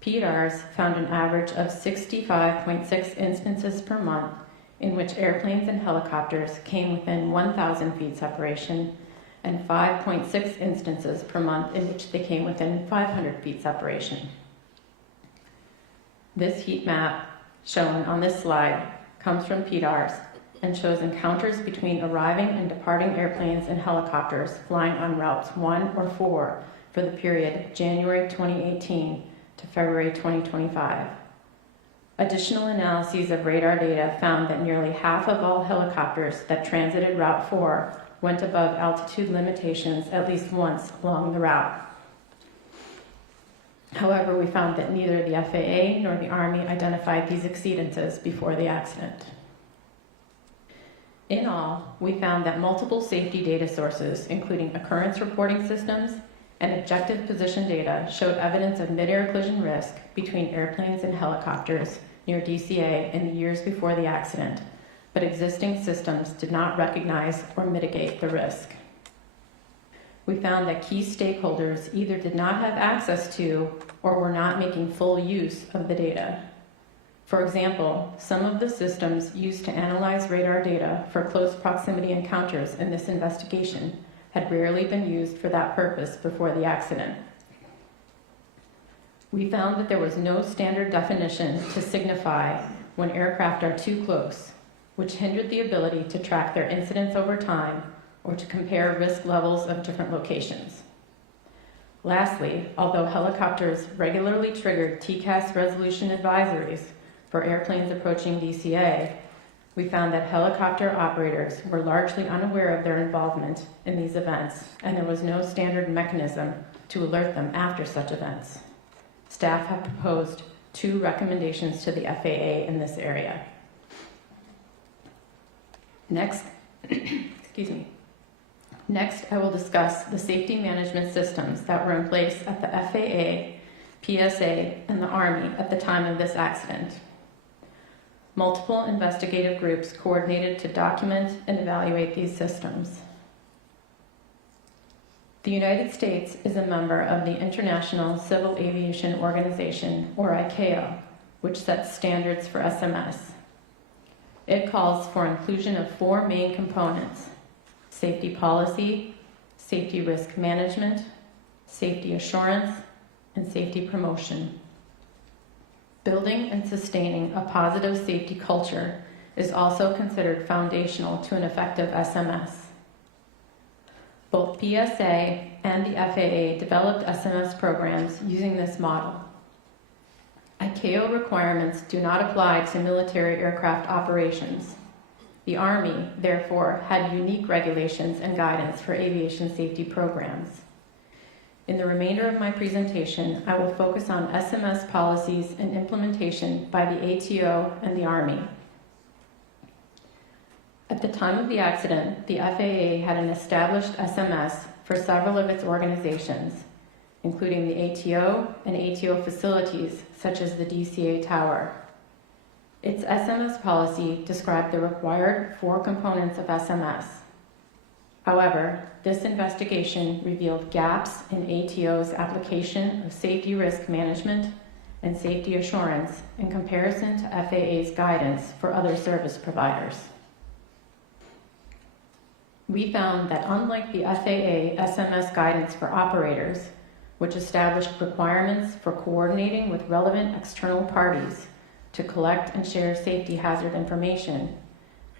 PDARS found an average of 65.6 instances per month in which airplanes and helicopters came within 1,000 feet separation, and 5.6 instances per month in which they came within 500 feet separation. This heat map shown on this slide comes from PDARS and shows encounters between arriving and departing airplanes and helicopters flying on routes 1 or 4 for the period January 2018 to February 2025. Additional analyses of radar data found that nearly half of all helicopters that transited Route 4 went above altitude limitations at least once along the route. However, we found that neither the FAA nor the Army identified these exceedances before the accident. In all, we found that multiple safety data sources, including occurrence reporting systems and objective position data showed evidence of mid-air collision risk between airplanes and helicopters near DCA in the years before the accident, but existing systems did not recognize or mitigate the risk. We found that key stakeholders either did not have access to or were not making full use of the data. For example, some of the systems used to analyze radar data for close proximity encounters in this investigation had rarely been used for that purpose before the accident. We found that there was no standard definition to signify when aircraft are too close, which hindered the ability to track their incidents over time or to compare risk levels of different locations. Lastly, although helicopters regularly triggered TCAS resolution advisories for airplanes approaching DCA, we found that helicopter operators were largely unaware of their involvement in these events, and there was no standard mechanism to alert them after such events. Staff have proposed 2 recommendations to the FAA in this area. Next, excuse me. Next, I will discuss the safety management systems that were in place at the FAA, PSA, and the Army at the time of this accident. Multiple investigative groups coordinated to document and evaluate these systems. The United States is a member of the International Civil Aviation Organization, or ICAO, which sets standards for SMS. It calls for inclusion of 4 main components: safety policy, safety risk management, safety assurance, and safety promotion. Building and sustaining a positive safety culture is also considered foundational to an effective SMS. Both PSA and the FAA developed SMS programs using this model. ICAO requirements do not apply to military aircraft operations. The Army, therefore, had unique regulations and guidance for aviation safety programs. In the remainder of my presentation, I will focus on SMS policies and implementation by the ATO and the Army. At the time of the accident, the FAA had an established SMS for several of its organizations, including the ATO and ATO facilities, such as the DCA Tower. Its SMS policy described the required 4 components of SMS. However, this investigation revealed gaps in ATO's application of safety risk management and safety assurance in comparison to FAA's guidance for other service providers. We found that unlike the FAA SMS guidance for operators, which established requirements for coordinating with relevant external parties to collect and share safety hazard information,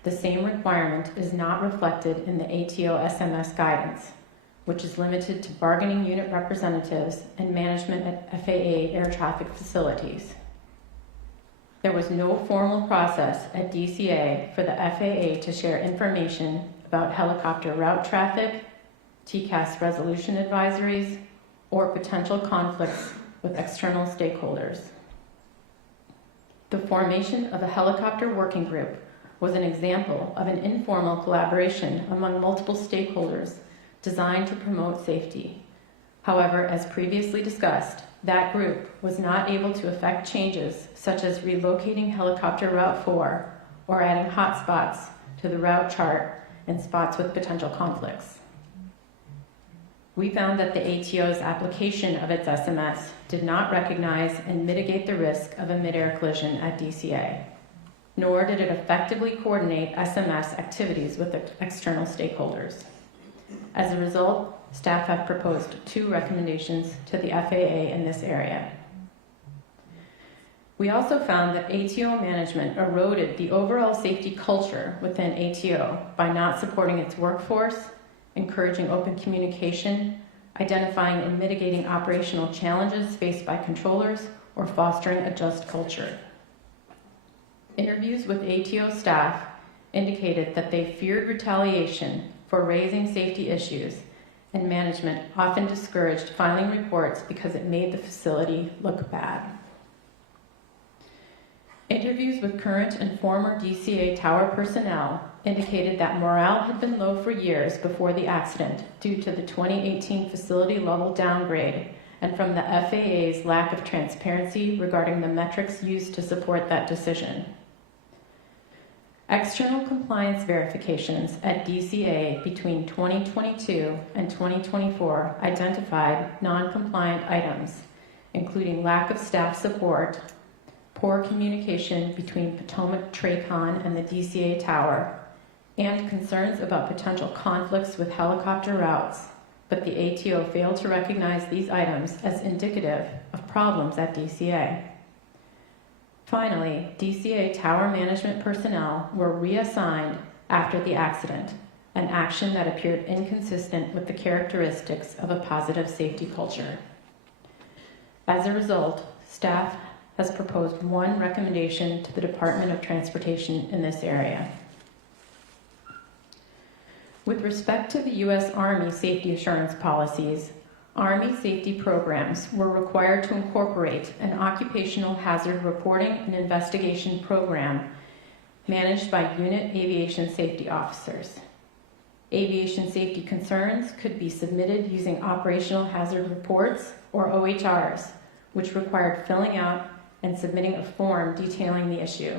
the same requirement is not reflected in the ATO SMS guidance, which is limited to bargaining unit representatives and management at FAA air traffic facilities. There was no formal process at DCA for the FAA to share information about helicopter route traffic, TCAS resolution advisories, or potential conflicts with external stakeholders. The formation of a helicopter working group was an example of an informal collaboration among multiple stakeholders designed to promote safety. However, as previously discussed, that group was not able to effect changes such as relocating helicopter Route 4 or adding hotspots to the route chart and spots with potential conflicts. We found that the ATO's application of its SMS did not recognize and mitigate the risk of a mid-air collision at DCA, nor did it effectively coordinate SMS activities with external stakeholders. As a result, staff have proposed 2 recommendations to the FAA in this area. We also found that ATO management eroded the overall safety culture within ATO by not supporting its workforce, encouraging open communication, identifying and mitigating operational challenges faced by controllers, or fostering a just culture. Interviews with ATO staff indicated that they feared retaliation for raising safety issues, and management often discouraged filing reports because it made the facility look bad. Interviews with current and former DCA tower personnel indicated that morale had been low for years before the accident due to the 2018 facility level downgrade and from the FAA's lack of transparency regarding the metrics used to support that decision. External compliance verifications at DCA between 2022 and 2024 identified non-compliant items, including lack of staff support, poor communication between Potomac Tracon and the DCA tower, and concerns about potential conflicts with helicopter routes, but the ATO failed to recognize these items as indicative of problems at DCA. Finally, DCA tower management personnel were reassigned after the accident, an action that appeared inconsistent with the characteristics of a positive safety culture. As a result, staff has proposed one recommendation to the Department of Transportation in this area. With respect to the U.S. Army safety assurance policies, Army safety programs were required to incorporate an occupational hazard reporting and investigation program managed by unit aviation safety officers. Aviation safety concerns could be submitted using operational hazard reports, or OHRs, which required filling out and submitting a form detailing the issue.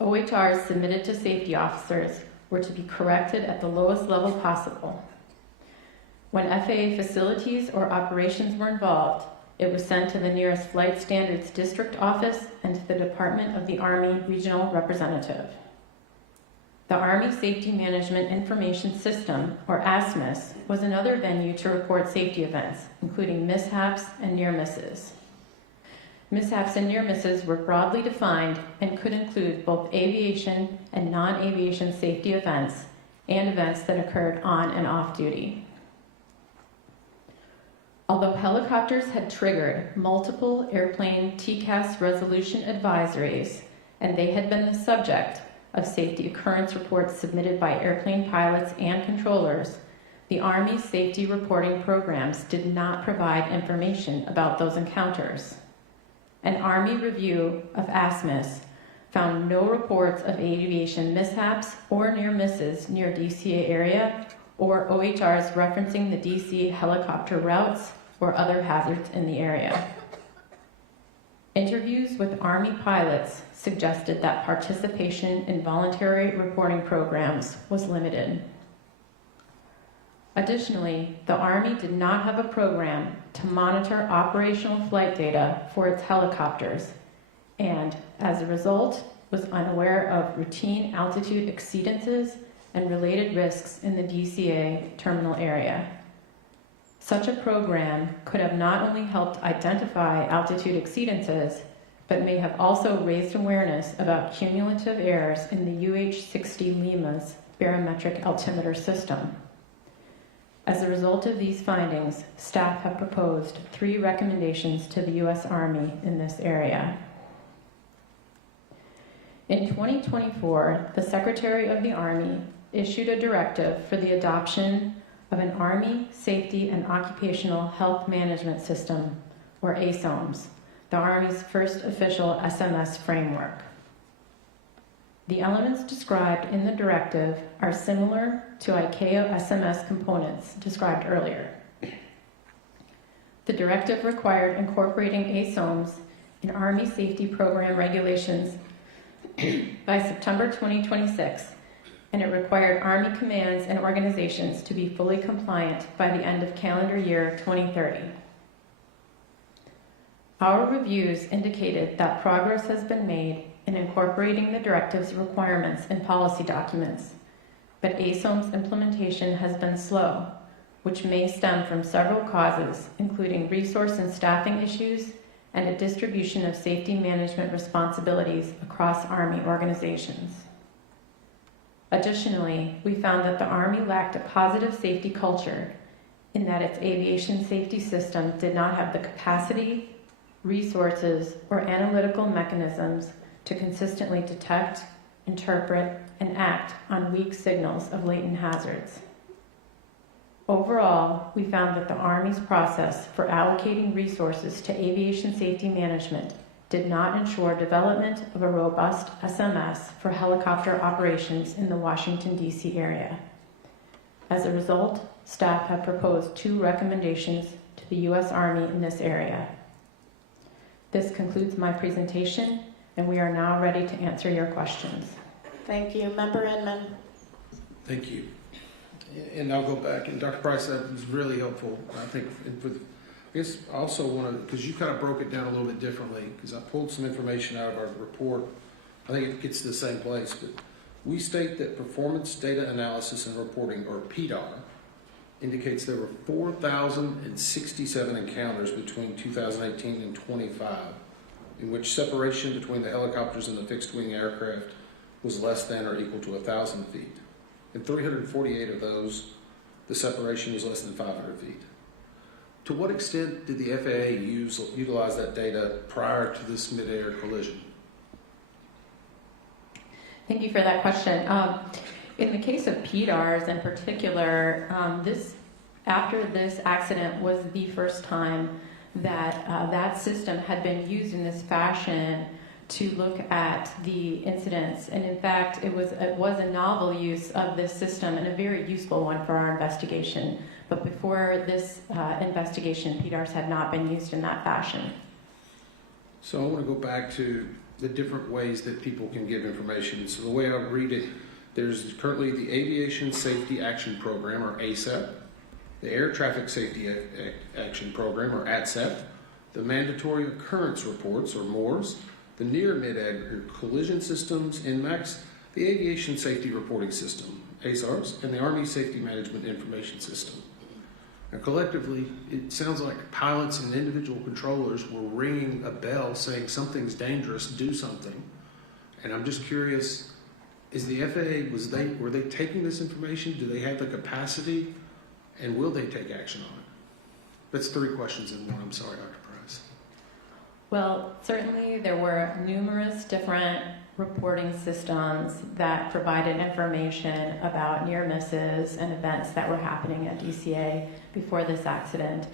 OHRs submitted to safety officers were to be corrected at the lowest level possible. When FAA facilities or operations were involved, it was sent to the nearest Flight Standards District Office and to the Department of the Army Regional Representative. The Army Safety Management Information System, or ASMIS, was another venue to report safety events, including mishaps and near misses. Mishaps and near misses were broadly defined and could include both aviation and non-aviation safety events and events that occurred on and off duty. Although helicopters had triggered multiple airplane TCAS resolution advisories, and they had been the subject of safety occurrence reports submitted by airplane pilots and controllers, the Army's safety reporting programs did not provide information about those encounters. An Army review of ASMIS found no reports of aviation mishaps or near misses near DCA area or OHRs referencing the DC helicopter routes or other hazards in the area. Interviews with Army pilots suggested that participation in voluntary reporting programs was limited. Additionally, the Army did not have a program to monitor operational flight data for its helicopters and, as a result, was unaware of routine altitude exceedances and related risks in the DCA terminal area. Such a program could have not only helped identify altitude exceedances, but may have also raised awareness about cumulative errors in the UH-60 Lima's barometric altimeter system. As a result of these findings, staff have proposed 3 recommendations to the U.S. Army in this area. In 2024, the Secretary of the Army issued a directive for the adoption of an Army Safety and Occupational Health Management System, or ASOMS, the Army's first official SMS framework. The elements described in the directive are similar to ICAO SMS components described earlier. The directive required incorporating ASOMS in Army Safety Program regulations by September 2026, and it required Army commands and organizations to be fully compliant by the end of calendar year 2030. Our reviews indicated that progress has been made in incorporating the directive's requirements in policy documents, but ASOM's implementation has been slow, which may stem from several causes, including resource and staffing issues and a distribution of safety management responsibilities across Army organizations. Additionally, we found that the Army lacked a positive safety culture in that its aviation safety system did not have the capacity, resources, or analytical mechanisms to consistently detect, interpret, and act on weak signals of latent hazards. Overall, we found that the Army's process for allocating resources to aviation safety management did not ensure development of a robust SMS for helicopter operations in the Washington, D.C. area. As a result, staff have proposed 2 recommendations to the U.S. Army in this area. This concludes my presentation, and we are now ready to answer your questions. Thank you. Member Inman. Thank you. And I'll go back, and Dr. Price, that was really helpful. I think, I guess I also want to, because you kind of broke it down a little bit differently, because I pulled some information out of our report. I think it gets to the same place, but we state that performance data analysis and reporting, or PDAR, indicates there were 4,067 encounters between 2018 and 25, in which separation between the helicopters and the fixed-wing aircraft was less than or equal to 1,000 feet. In 348 of those, the separation was less than 500 feet. To what extent did the FAA utilize that data prior to this mid-air collision? Thank you for that question. In the case of PDARs in particular, after this accident was the first time that that system had been used in this fashion to look at the incidents. And in fact, it was a novel use of this system and a very useful one for our investigation. But before this investigation, PDARs had not been used in that fashion. So I want to go back to the different ways that people can give information. So the way I read it, there's currently the Aviation Safety Action Program, or ASAP, the Air Traffic Safety Action Program, or ATSAP, the Mandatory Occurrence Reports, or MORS, the Near Mid-Air Collision Systems, NMACS, the Aviation Safety Reporting System, ASARS, and the Army Safety Management Information System. Now, collectively, it sounds like pilots and individual controllers were ringing a bell saying something's dangerous, do something. And I'm just curious, is the FAA, were they taking this information? Do they have the capacity? And will they take action on it? That's 3 questions in one. I'm sorry, Dr. Price. Well, certainly there were numerous different reporting systems that provided information about near misses and events that were happening at DCA before this accident.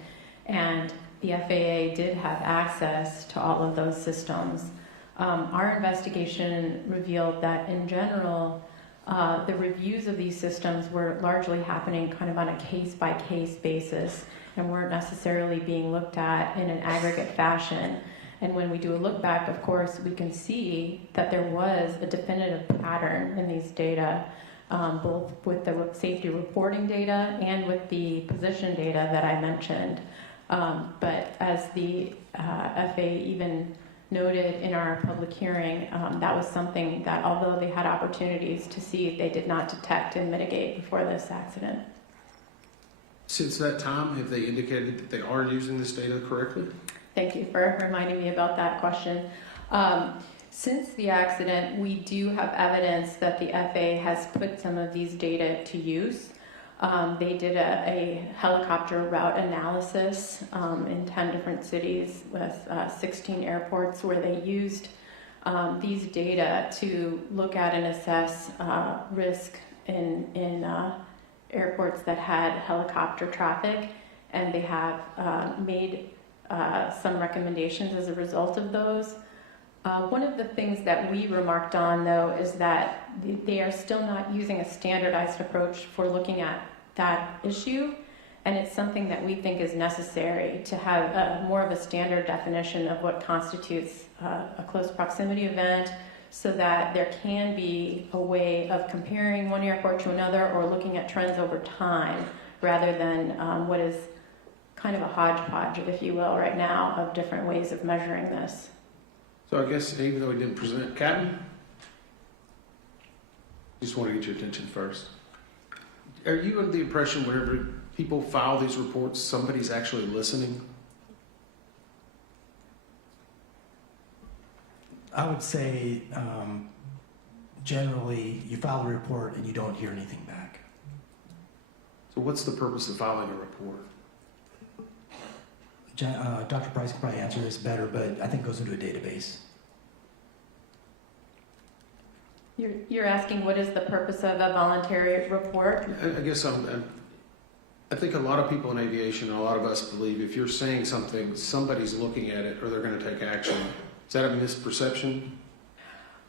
And the FAA did have access to all of those systems. Our investigation revealed that in general, the reviews of these systems were largely happening kind of on a case-by-case basis and weren't necessarily being looked at in an aggregate fashion. And when we do a look back, of course, we can see that there was a definitive pattern in these data, both with the safety reporting data and with the position data that I mentioned. But as the FAA even noted in our public hearing, that was something that, although they had opportunities to see, they did not detect and mitigate before this accident. Since that time, have they indicated that they are using this data correctly? Thank you for reminding me about that question. Since the accident, we do have evidence that the FAA has put some of these data to use. They did a helicopter route analysis in 10 different cities with 16 airports where they used these data to look at and assess risk in airports that had helicopter traffic, and they have made some recommendations as a result of those. One of the things that we remarked on, though, is that they are still not using a standardized approach for looking at that issue, and it's something that we think is necessary to have more of a standard definition of what constitutes a close proximity event, so that there can be a way of comparing one airport to another or looking at trends over time, rather than what is kind of a hodgepodge, if you will, right now of different ways of measuring this. So I guess even though we didn't present, Captain, just want to get your attention first. Are you under the impression whenever people file these reports, somebody's actually listening? I would say generally you file a report and you don't hear anything back. So what's the purpose of filing a report? Dr. Price can probably answer this better, but I think it goes into a database. You're asking what is the purpose of a voluntary report? I guess I think a lot of people in aviation and a lot of us believe if you're saying something, somebody's looking at it or they're going to take action. Is that a misperception?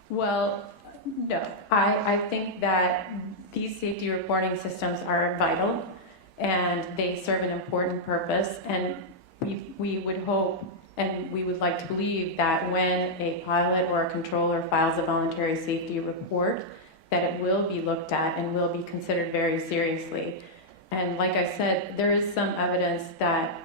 Well, no. I think that these safety reporting systems are vital and they serve an important purpose, and we would hope and we would like to believe that when a pilot or a controller files a voluntary safety report, that it will be looked at and will be considered very seriously. And like I said, there is some evidence that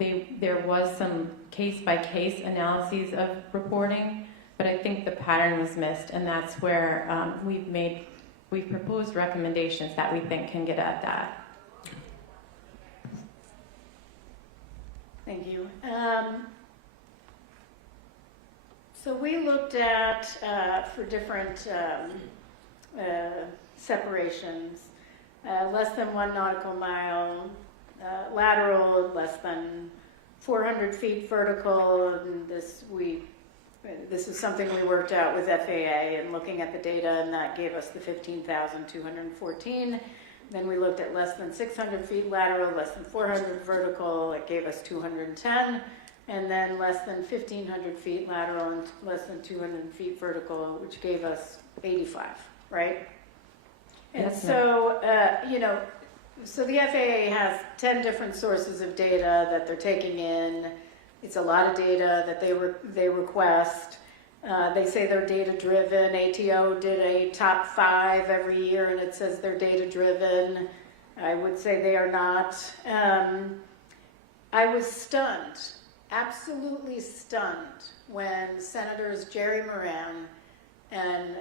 there was some case-by-case analyses of reporting, but I think the pattern was missed, and that's where we've proposed recommendations that we think can get at that. Thank you. So we looked at, for different separations, less than 1 nautical mile, lateral, less than 400 feet vertical, and this is something we worked out with FAA and looking at the data, and that gave us the 15,214. Then we looked at less than 600 feet lateral, less than 400 vertical, it gave us 210. And then less than 1,500 feet lateral and less than 200 feet vertical, which gave us 85, right? And Yes, so, so the FAA has 10 different sources of data that they're taking in. It's a lot of data that they request. They say they're data-driven. ATO did a top 5 every year, and it says they're data-driven. I would say they are not. I was stunned, absolutely stunned, when Senators Jerry Moran and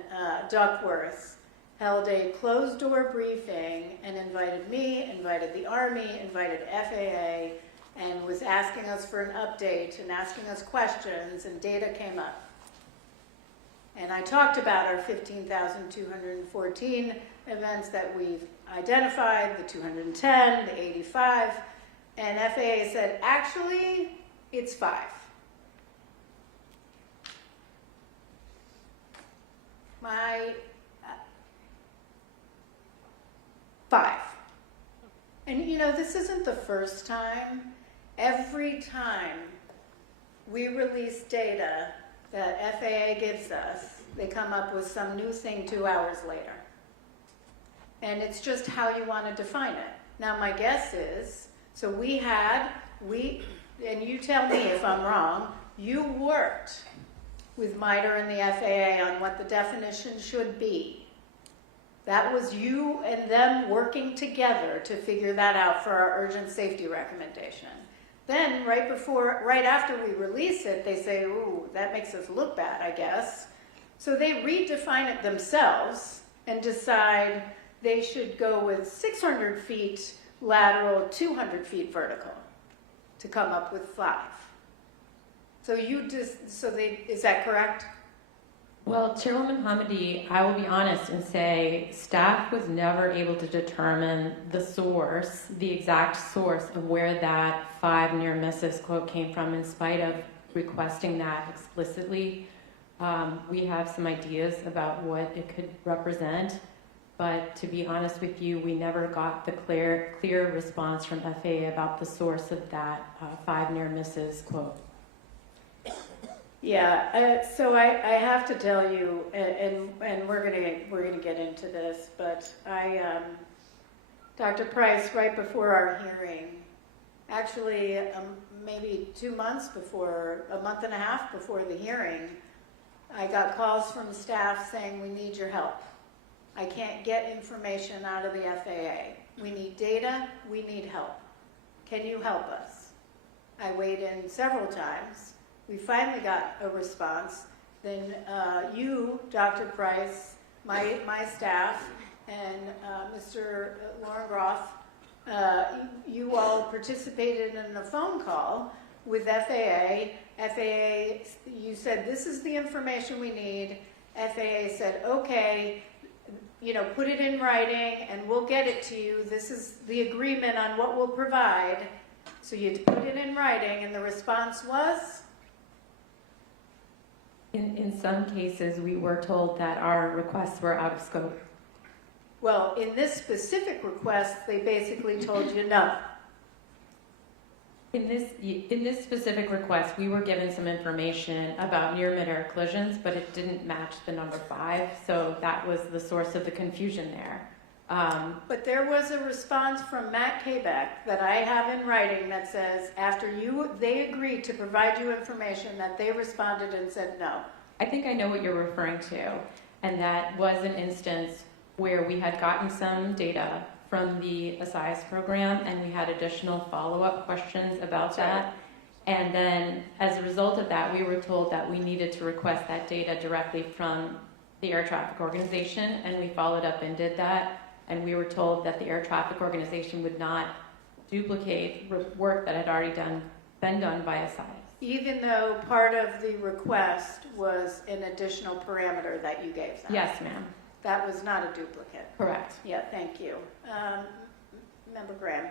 Duckworth held a closed-door briefing and invited me, invited the Army, invited FAA, and was asking us for an update and asking us questions, and data came up. And I talked about our 15,214 events that we've identified, the 210, the 85, and FAA said, actually, it's 5. My 5. And this isn't the first time. Every time we release data that FAA gives us, they come up with some new thing 2 hours later. And it's just how you want to define it. Now, my guess is, so and you tell me if I'm wrong, you worked with Midair and the FAA on what the definition should be. That was you and them working together to figure that out for our urgent safety recommendation. Then, right after we release it, they say, ooh, that makes us look bad, I guess. So they redefine it themselves and decide they should go with 600 feet lateral, 200 feet vertical to come up with 5. So is that correct? Well, Chairwoman Hamidi, I will be honest and say staff was never able to determine the exact source of where that 5 near misses quote came from, in spite of requesting that explicitly. We have some ideas about what it could represent, but to be honest with you, we never got the clear response from FAA about the source of that 5 near misses quote. Yeah, so I have to tell you, and we're gonna get into this, but Dr. Price, right before our hearing, actually maybe 2 months before, a month and a half before the hearing, I got calls from staff saying, we need your help. I can't get information out of the FAA. We need data, we need help. Can you help us? I weighed in several times. We finally got a response. Then you, Dr. Price, my staff, and Mr. Lauren Groff, you all participated in a phone call with FAA. FAA, you said, this is the information we need. FAA said, okay, put it in writing and we'll get it to you. This is the agreement on what we'll provide. So you put it in writing, and the response was? In some cases, we were told that our requests were out of scope. Well, in this specific request, they basically told you no. In this specific request, we were given some information about near midair collisions, but it didn't match the number 5, so that was the source of the confusion there. But there was a response from Matt Kaybeck that I have in writing that says after they agreed to provide you information that they responded and said no. I think I know what you're referring to, and that was an instance where we had gotten some data from the ASIAS program, and we had additional follow-up questions about that. And then, as a result of that, we were told that we needed to request that data directly from the Air Traffic Organization, and we followed up and did that. And we were told that the Air Traffic Organization would not duplicate work that had already been done by ASIAS. Even though part of the request was an additional parameter that you gave them? Yes, ma'am. That was not a duplicate? Correct. Yeah, thank you. Member Graham.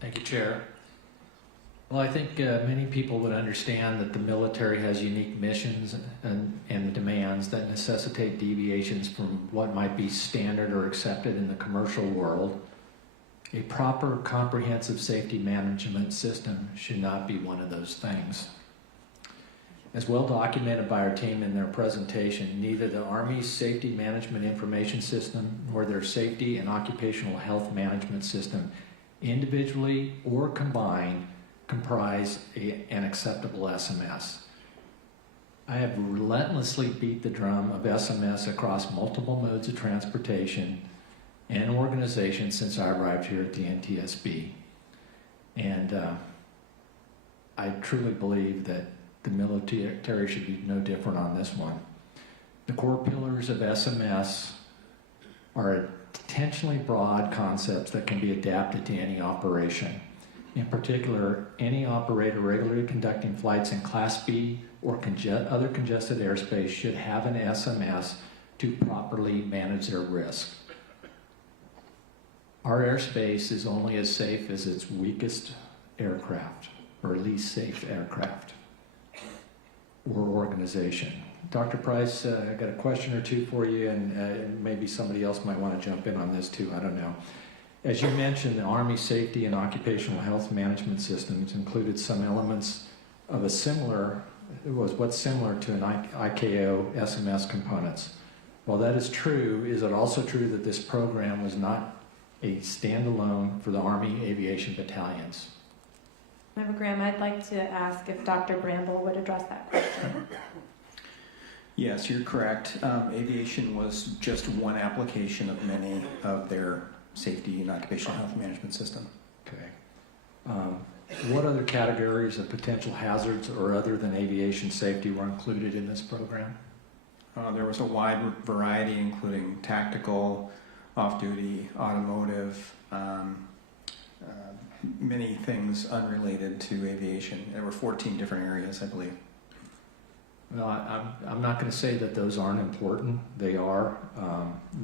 Thank you, Chair. Well, I think many people would understand that the military has unique missions and demands that necessitate deviations from what might be standard or accepted in the commercial world. A proper, comprehensive safety management system should not be one of those things. As well documented by our team in their presentation, neither the Army's Safety Management Information System nor their Safety and Occupational Health Management System, individually or combined, comprise an acceptable SMS. I have relentlessly beat the drum of SMS across multiple modes of transportation and organizations since I arrived here at the NTSB. And I truly believe that the military should be no different on this one. The core pillars of SMS are intentionally broad concepts that can be adapted to any operation. In particular, any operator regularly conducting flights in Class B or other congested airspace should have an SMS to properly manage their risk. Our airspace is only as safe as its weakest aircraft, or least safe aircraft, or organization. Dr. Price, I got a question or two for you, and maybe somebody else might want to jump in on this too, I don't know. As you mentioned, the Army Safety and Occupational Health Management Systems included some elements of what's similar to an ICAO SMS components. While that is true, is it also true that this program was not a standalone for the Army Aviation Battalions? Member Graham, I'd like to ask if Dr. Bramble would address that question. Yes, you're correct. Aviation was just one application of many of their safety and occupational health management system. Okay. What other categories of potential hazards or other than aviation safety were included in this program? There was a wide variety, including tactical, off-duty, automotive, many things unrelated to aviation. There were 14 different areas, I believe. Well, I'm not going to say that those aren't important. They are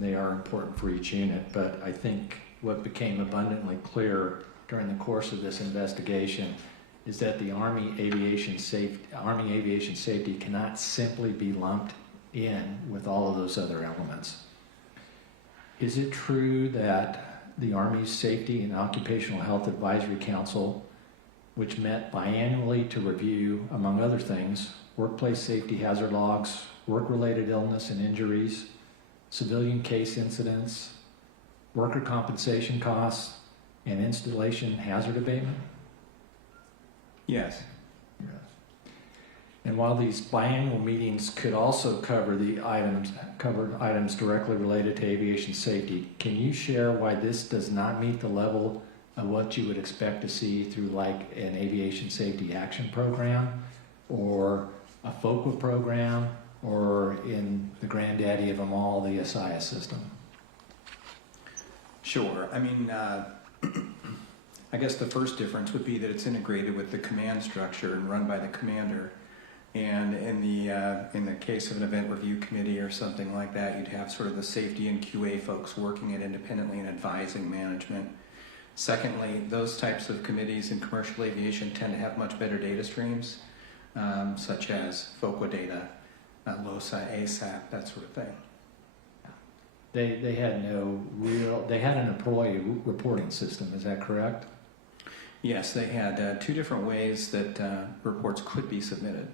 important for each unit, but I think what became abundantly clear during the course of this investigation is that the Army Aviation Safety cannot simply be lumped in with all of those other elements. Is it true that the Army's Safety and Occupational Health Advisory Council, which met biannually to review, among other things, workplace safety hazard logs, work-related illness and injuries, civilian case incidents, worker compensation costs, and installation hazard abatement? Yes. And while these biannual meetings could also cover items directly related to aviation safety, can you share why this does not meet the level of what you would expect to see through like an aviation safety action program or a FOCA program or in the granddaddy of them all, the ASIAS system? Sure. I mean, I guess the first difference would be that it's integrated with the command structure and run by the commander. And in the case of an event review committee or something like that, you'd have sort of the safety and QA folks working it independently and advising management. Secondly, those types of committees in commercial aviation tend to have much better data streams, such as FOCA data, LOSA, ASAP, that sort of thing. They had an employee reporting system, is that correct? Yes, they had 2 different ways that reports could be submitted.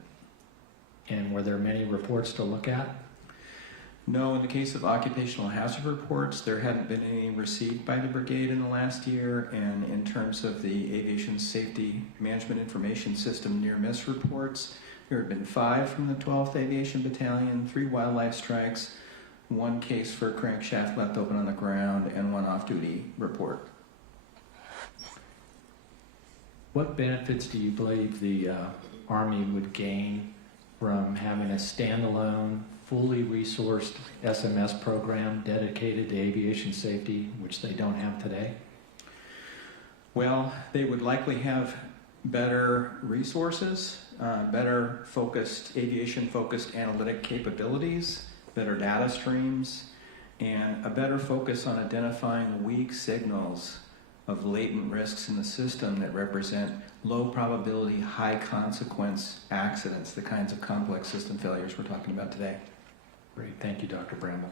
And were there many reports to look at? No, in the case of occupational hazard reports, there hadn't been any received by the brigade in the last year, and in terms of the Aviation Safety Management Information System near-miss reports, there had been 5 from the 12th Aviation Battalion, 3 wildlife strikes, 1 case for a crankshaft left open on the ground, and 1 off-duty report. What benefits do you believe the Army would gain from having a standalone, fully resourced SMS program dedicated to aviation safety, which they don't have today? Well, they would likely have better resources, better focused, aviation-focused analytic capabilities, better data streams, and a better focus on identifying weak signals of latent risks in the system that represent low probability, high consequence accidents, the kinds of complex system failures we're talking about today. Great, thank you, Dr. Bramble.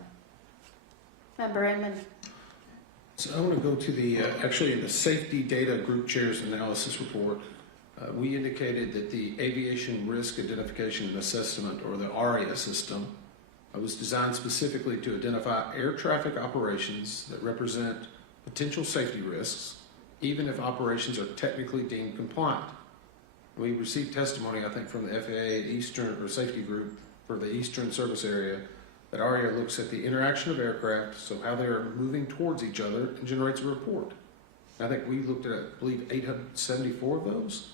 Member Inman. So I want to go to the, actually in the Safety Data Group Chairs Analysis Report, we indicated that the Aviation Risk Identification and Assessment, or the ARIA system, was designed specifically to identify air traffic operations that represent potential safety risks, even if operations are technically deemed compliant. We received testimony, I think, from the FAA Eastern or Safety Group for the Eastern Service Area that ARIA looks at the interaction of aircraft, so how they are moving towards each other, and generates a report. I think we looked at, I believe, 874 of those,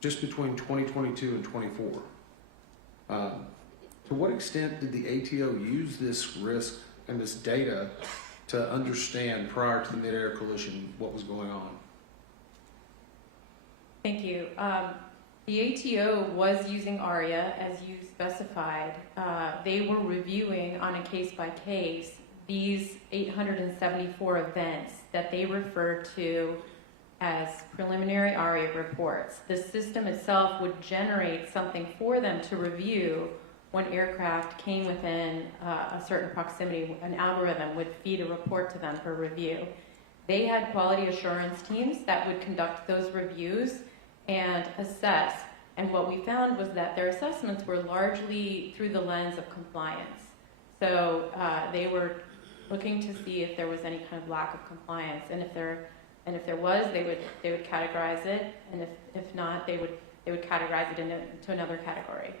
just between 2022 and 24. To what extent did the ATO use this risk and this data to understand prior to the mid-air collision what was going on? Thank you. The ATO was using ARIA, as you specified. They were reviewing on a case-by-case these 874 events that they referred to as preliminary ARIA reports. The system itself would generate something for them to review when aircraft came within a certain proximity. An algorithm would feed a report to them for review. They had quality assurance teams that would conduct those reviews and assess. And what we found was that their assessments were largely through the lens of compliance. So they were looking to see if there was any kind of lack of compliance, and if there was, they would categorize it, and if not, they would categorize it into another category.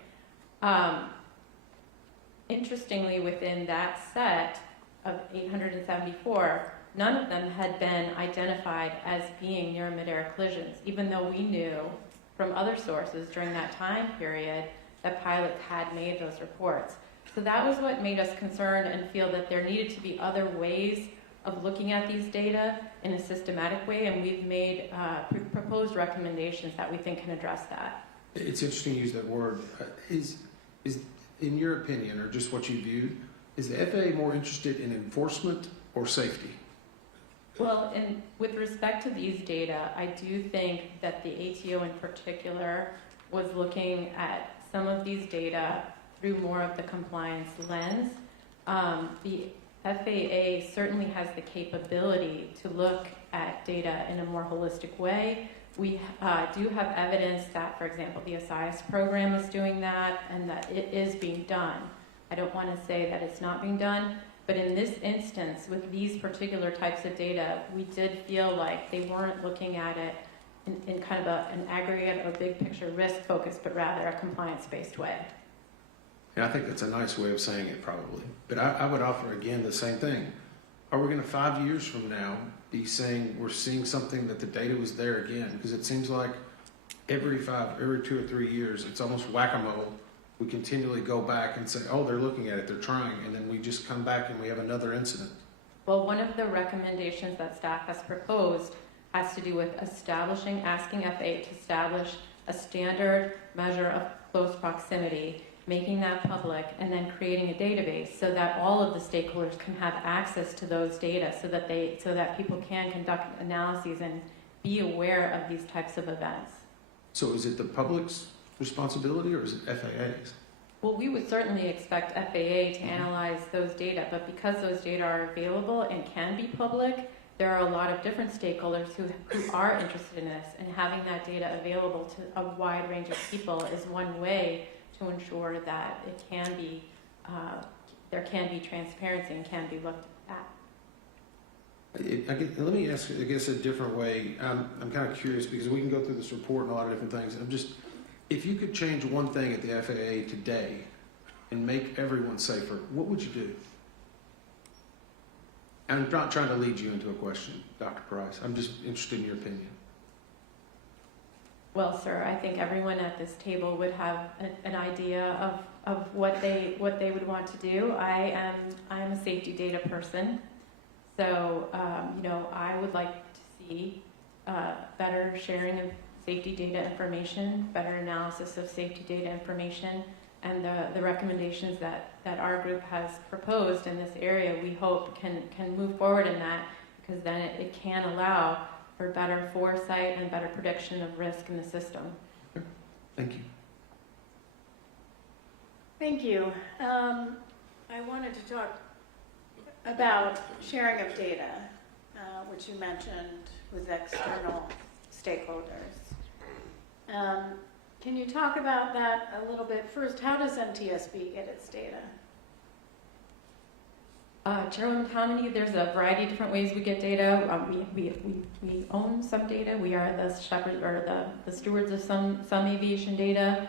Interestingly, within that set of 874, none of them had been identified as being near mid-air collisions, even though we knew from other sources during that time period that pilots had made those reports. So that was what made us concerned and feel that there needed to be other ways of looking at these data in a systematic way, and we've made proposed recommendations that we think can address that. It's interesting you use that word. Is in your opinion, or just what you viewed, is the FAA more interested in enforcement or safety? Well, with respect to these data, I do think that the ATO in particular was looking at some of these data through more of the compliance lens. The FAA certainly has the capability to look at data in a more holistic way. We do have evidence that, for example, the SIS program is doing that and that it is being done. I don't want to say that it's not being done, but in this instance, with these particular types of data, we did feel like they weren't looking at it in kind of an aggregate or big picture risk focus, but rather a compliance-based way. And I think that's a nice way of saying it, probably. But I would offer again the same thing. Are we going to 5 years from now be saying we're seeing something that the data was there again? Because it seems like every 2 or 3 years, it's almost whack-a-mole. We continually go back and say, oh, they're looking at it, they're trying, and then we just come back and we have another incident. Well, one of the recommendations that staff has proposed has to do with asking FAA to establish a standard measure of close proximity, making that public, and then creating a database so that all of the stakeholders can have access to those data, so that people can conduct analyses and be aware of these types of events. So is it the public's responsibility or is it FAA's? Well, we would certainly expect FAA to analyze those data, but because those data are available and can be public, there are a lot of different stakeholders who are interested in this, and having that data available to a wide range of people is one way to ensure that it can be, there can be transparency and can be looked at. Let me ask, I guess, a different way. I'm kind of curious because we can go through this report and a lot of different things. If you could change one thing at the FAA today and make everyone safer, what would you do? I'm not trying to lead you into a question, Dr. Price. I'm just interested in your opinion. Well, sir, I think everyone at this table would have an idea of what they would want to do. I am a safety data person, so you know, I would like to see better sharing of safety data information, better analysis of safety data information, and the recommendations that our group has proposed in this area, we hope can move forward in that, because then it can allow for better foresight and better prediction of risk in the system. Thank you. Thank you. I wanted to talk about sharing of data, which you mentioned with external stakeholders. Can you talk about that a little bit? First, how does NTSB get its data? Chairwoman Tammany, there's a variety of different ways we get data. We own some data. We are the shepherds or the stewards of some aviation data.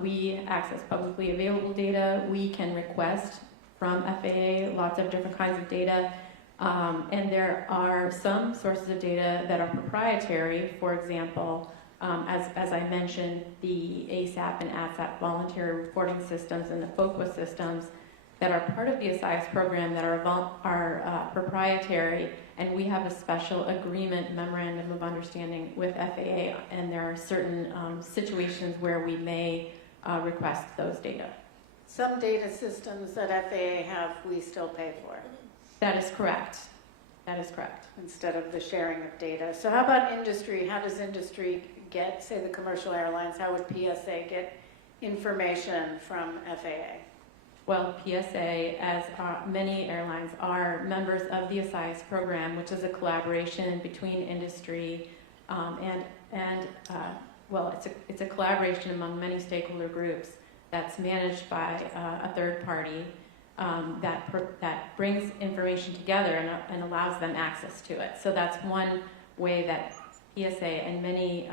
We access publicly available data. We can request from FAA lots of different kinds of data. And there are some sources of data that are proprietary. For example, as I mentioned, the ASAP and ASAP voluntary reporting systems and the FOQA systems that are part of the ASIS program that are proprietary, and we have a special agreement memorandum of understanding with FAA, and there are certain situations where we may request those data. Some data systems that FAA have, we still pay for. That is correct. That is correct. Instead of the sharing of data. So how about industry? How does industry get, say the commercial airlines, how would PSA get information from FAA? Well, PSA, as many airlines, are members of the ASIS program, which is a collaboration between industry well, it's a collaboration among many stakeholder groups that's managed by a third party that brings information together and allows them access to it. So that's one way that PSA and many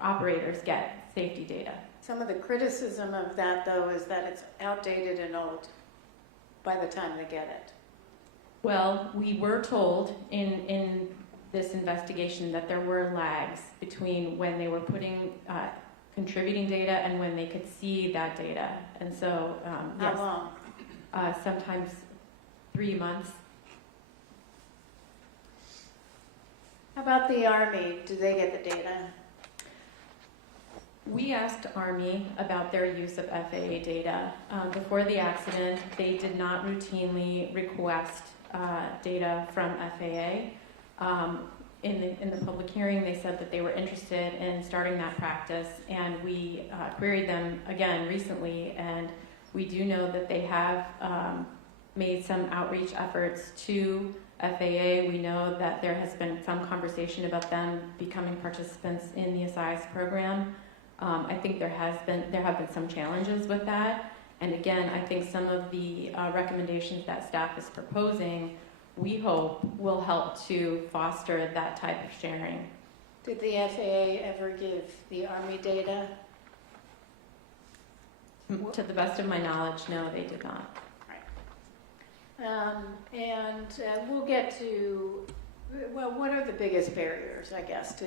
operators get safety data. Some of the criticism of that, though, is that it's outdated and old by the time they get it. Well, we were told in this investigation that there were lags between when they were contributing data and when they could see that data. And so, yes. How long? Sometimes 3 months. How about the Army? Do they get the data? We asked Army about their use of FAA data. Before the accident, they did not routinely request data from FAA. In the public hearing, they said that they were interested in starting that practice, and we queried them again recently, and we do know that they have made some outreach efforts to FAA. We know that there has been some conversation about them becoming participants in the ASIS program. I think there have been some challenges with that, and again, I think some of the recommendations that staff is proposing, we hope, will help to foster that type of sharing. Did the FAA ever give the Army data? To the best of my knowledge, no, they did not. And we'll get to, well, what are the biggest barriers, I guess, to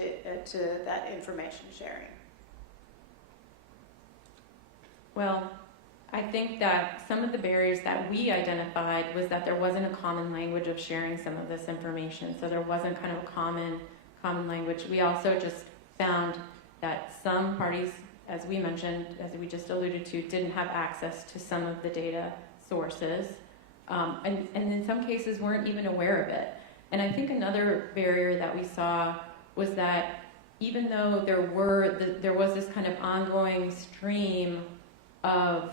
that information sharing? Well, I think that some of the barriers that we identified was that there wasn't a common language of sharing some of this information. So there wasn't kind of a common language. We also just found that some parties, as we mentioned, as we just alluded to, didn't have access to some of the data sources. And in some cases weren't even aware of it. And I think another barrier that we saw was that even though there was this kind of ongoing stream of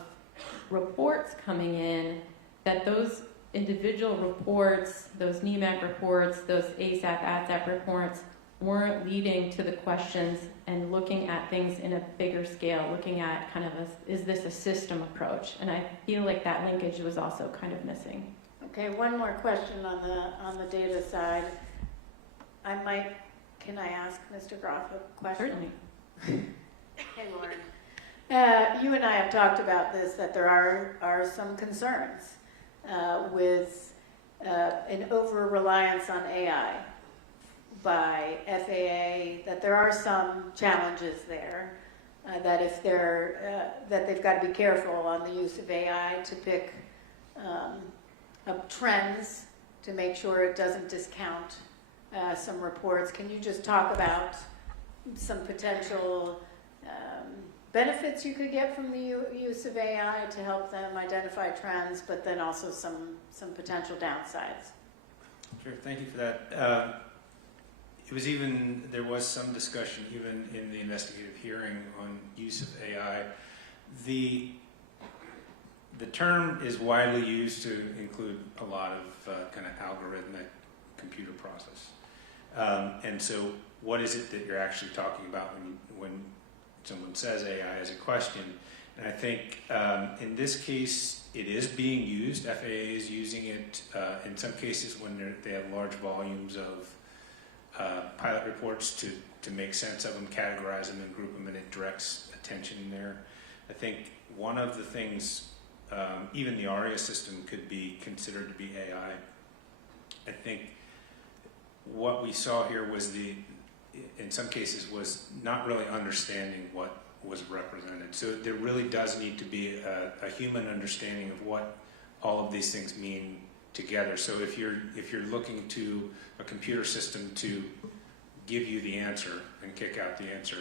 reports coming in, that those individual reports, those NEMAC reports, those ASAP, ASAP reports, weren't leading to the questions and looking at things in a bigger scale, looking at kind of is this a system approach? And I feel like that linkage was also kind of missing. Okay, one more question on the data side. Can I ask Mr. Groff a question? Certainly. Hey, Lauren. You and I have talked about this, that there are some concerns with an over-reliance on AI by FAA, that there are some challenges there, that if that they've got to be careful on the use of AI to pick up trends to make sure it doesn't discount some reports. Can you just talk about some potential benefits you could get from the use of AI to help them identify trends, but then also some potential downsides? Sure, thank you for that. There was some discussion even in the investigative hearing on use of AI. The term is widely used to include a lot of kind of algorithmic computer process. And so what is it that you're actually talking about when someone says AI as a question? And I think in this case, it is being used. FAA is using it in some cases when they have large volumes of pilot reports to make sense of them, categorize them, and group them, and it directs attention there. I think one of the things, even the ARIA system could be considered to be AI. I think what we saw here was in some cases, was not really understanding what was represented. So there really does need to be a human understanding of what all of these things mean together. So if you're looking to a computer system to give you the answer and kick out the answer,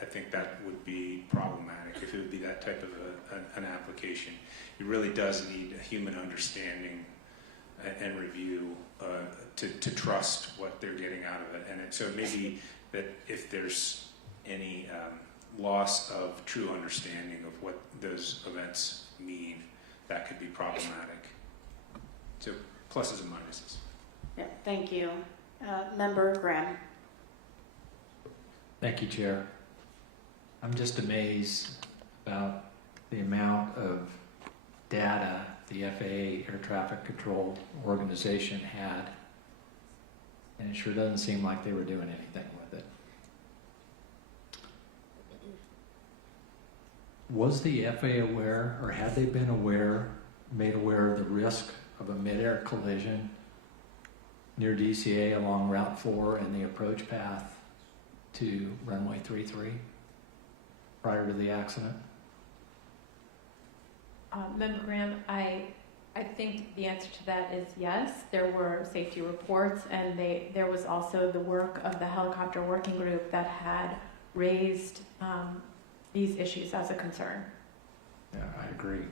I think that would be problematic if it would be that type of an application. It really does need a human understanding and review to trust what they're getting out of it. And so maybe that if there's any loss of true understanding of what those events mean, that could be problematic. So pluses and minuses. Yeah, thank you. Member Graham. Thank you, Chair. I'm just amazed about the amount of data the FAA Air Traffic Control Organization had, and it sure doesn't seem like they were doing anything with it. Was the FAA aware, or had they been made aware of the risk of a mid-air collision near DCA along Route 4 and the approach path to runway 33 prior to the accident? Member Graham, I think the answer to that is yes. There were safety reports, and there was also the work of the helicopter working group that had raised these issues as a concern. Yeah, I agree.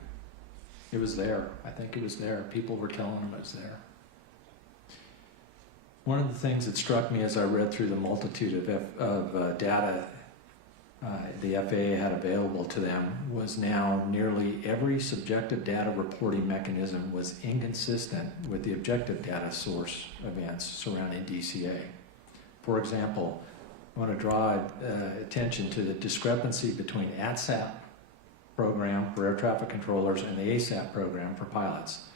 It was there. I think it was there. People were telling them it was there. One of the things that struck me as I read through the multitude of data the FAA had available to them was now nearly every subjective data reporting mechanism was inconsistent with the objective data source events surrounding DCA. For example, I want to draw attention to the discrepancy between ATSAP program for air traffic controllers and the ASAP program for pilots.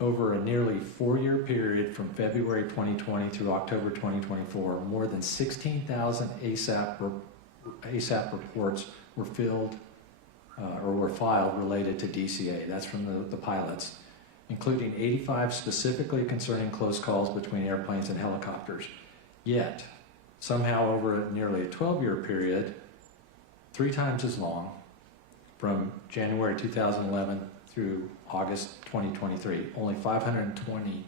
Over a nearly 4-year period from February 2020 through October 2024, more than 16,000 ASAP reports were filled or were filed related to DCA. That's from the pilots, including 85 specifically concerning close calls between airplanes and helicopters. Yet, somehow over nearly a 12-year period, 3 times as long, from January 2011 through August 2023, only 520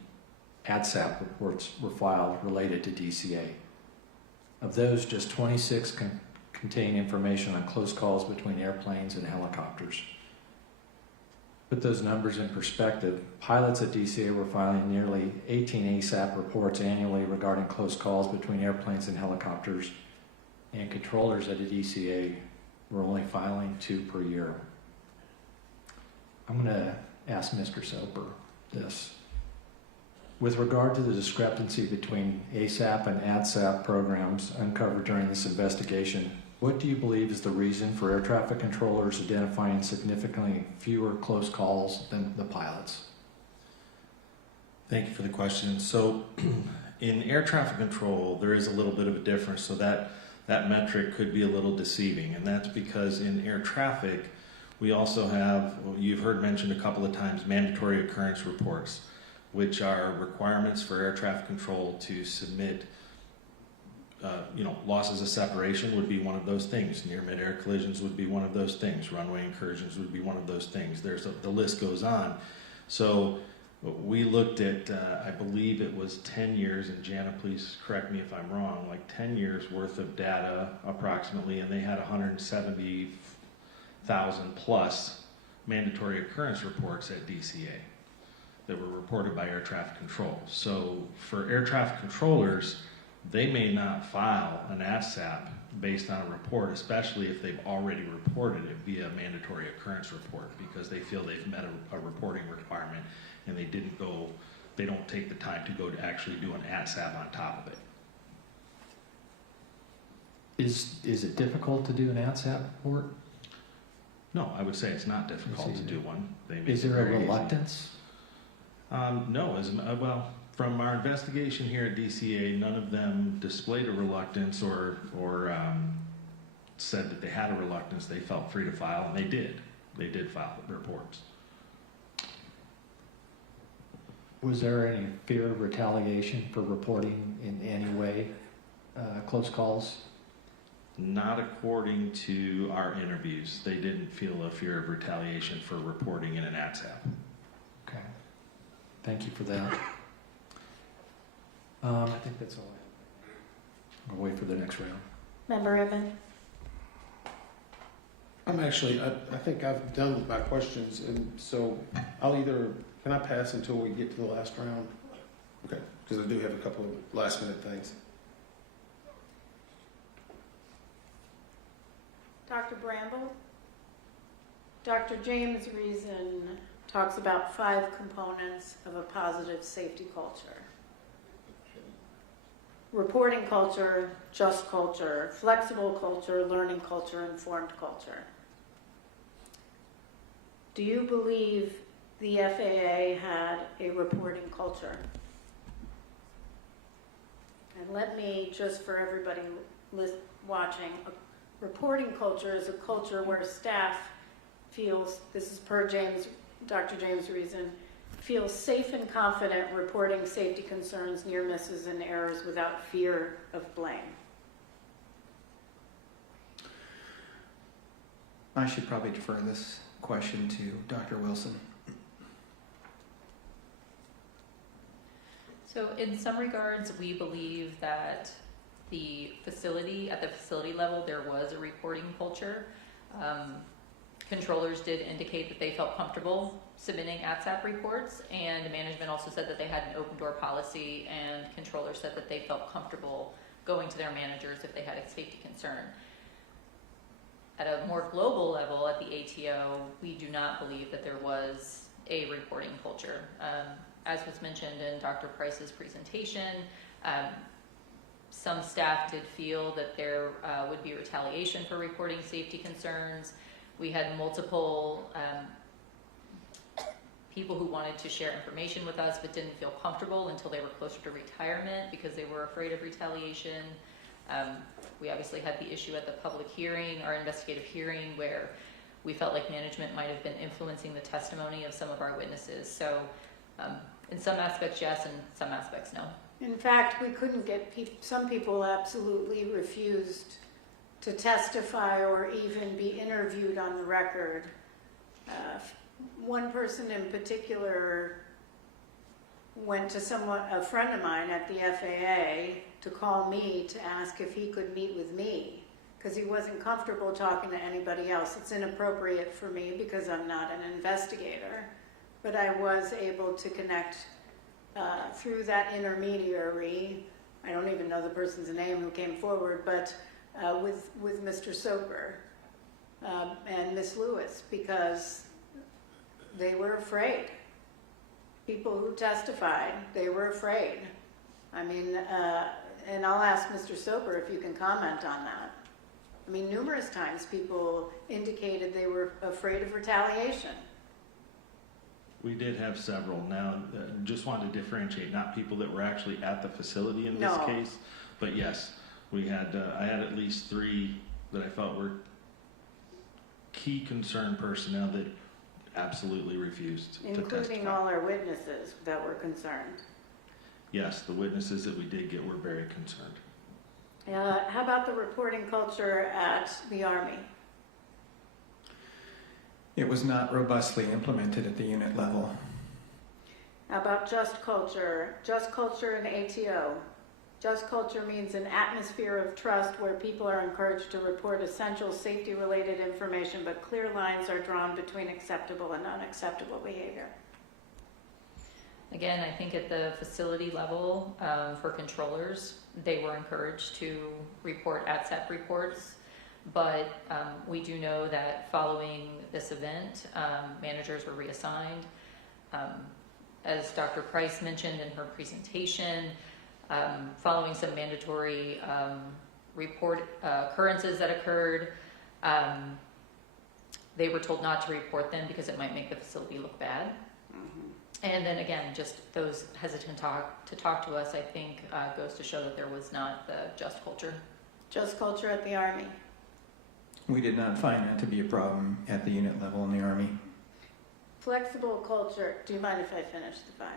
ATSAP reports were filed related to DCA. Of those, just 26 contain information on close calls between airplanes and helicopters. Put those numbers in perspective, pilots at DCA were filing nearly 18 ASAP reports annually regarding close calls between airplanes and helicopters, and controllers at a DCA were only filing 2 per year. I'm going to ask Mr. Soper this. With regard to the discrepancy between ASAP and ADSAP programs uncovered during this investigation, what do you believe is the reason for air traffic controllers identifying significantly fewer close calls than the pilots? Thank you for the question. So in air traffic control, there is a little bit of a difference, so that metric could be a little deceiving, and that's because in air traffic, we also have, well, you've heard mentioned a couple of times, mandatory occurrence reports, which are requirements for air traffic control to submit. Losses of separation would be one of those things. Near mid-air collisions would be one of those things. Runway incursions would be one of those things. The list goes on. So we looked at, I believe it was 10 years, and Jana, please correct me if I'm wrong, like 10 years worth of data approximately, and they had 170,000 plus mandatory occurrence reports at DCA that were reported by air traffic control. So for air traffic controllers, they may not file an ASAP based on a report, especially if they've already reported it via a mandatory occurrence report, because they feel they've met a reporting requirement and they don't take the time to go to actually do an ASAP on top of it. Is it difficult to do an ADSAP report? No, I would say it's not difficult to do one. Is there a reluctance? No, well, from our investigation here at DCA, none of them displayed a reluctance or said that they had a reluctance. They felt free to file, and they did. They did file the reports. Was there any fear of retaliation for reporting in any way close calls? Not according to our interviews. They didn't feel a fear of retaliation for reporting in an ADSAP. Okay. Thank you for that. I think that's all I have. I'll wait for the next round. Member Evan? I think I've done with my questions, and so can I pass until we get to the last round? Okay, because I do have a couple of last minute things. Dr. Bramble? Dr. James Reason talks about 5 components of a positive safety culture. Reporting culture, just culture, flexible culture, learning culture, informed culture. Do you believe the FAA had a reporting culture? And let me, just for everybody watching, a reporting culture is a culture where staff feels, this is per Dr. James Reason, feels safe and confident reporting safety concerns, near misses, and errors without fear of blame. I should probably defer this question to Dr. Wilson. So in some regards, we believe that at the facility level, there was a reporting culture. Controllers did indicate that they felt comfortable submitting ATSAP reports, and management also said that they had an open door policy, and controllers said that they felt comfortable going to their managers if they had a safety concern. At a more global level, at the ATO, we do not believe that there was a reporting culture. As was mentioned in Dr. Price's presentation, some staff did feel that there would be retaliation for reporting safety concerns. We had multiple people who wanted to share information with us but didn't feel comfortable until they were closer to retirement because they were afraid of retaliation. We obviously had the issue at the public hearing, our investigative hearing, where we felt like management might have been influencing the testimony of some of our witnesses. So in some aspects, yes, and some aspects, no. In fact, we couldn't get some people absolutely refused to testify or even be interviewed on the record. One person in particular went to a friend of mine at the FAA to call me to ask if he could meet with me because he wasn't comfortable talking to anybody else. It's inappropriate for me because I'm not an investigator, but I was able to connect through that intermediary. I don't even know the person's name who came forward, but with Mr. Soper and Miss Lewis, because they were afraid. People who testified, they were afraid. I mean, and I'll ask Mr. Soper if you can comment on that. I mean, numerous times people indicated they were afraid of retaliation. We did have several. Now, just wanted to differentiate, not people that were actually at the facility in this case, but yes, we had. I had at least 3 that I felt were key concern personnel that absolutely refused to testify. Including all our witnesses that were concerned. Yes, the witnesses that we did get were very concerned. How about the reporting culture at the Army? It was not robustly implemented at the unit level. How about just culture? Just culture in ATO. Just culture means an atmosphere of trust where people are encouraged to report essential safety-related information, but clear lines are drawn between acceptable and unacceptable behavior. Again, I think at the facility level, for controllers, they were encouraged to report ATSAP reports, but we do know that following this event, managers were reassigned. As Dr. Price mentioned in her presentation, following some mandatory report occurrences that occurred, they were told not to report them because it might make the facility look bad. And then again, just those hesitant to talk to us, I think, goes to show that there was not the just culture. Just culture at the Army. We did not find that to be a problem at the unit level in the Army. Flexible culture. Do you mind if I finish the 5?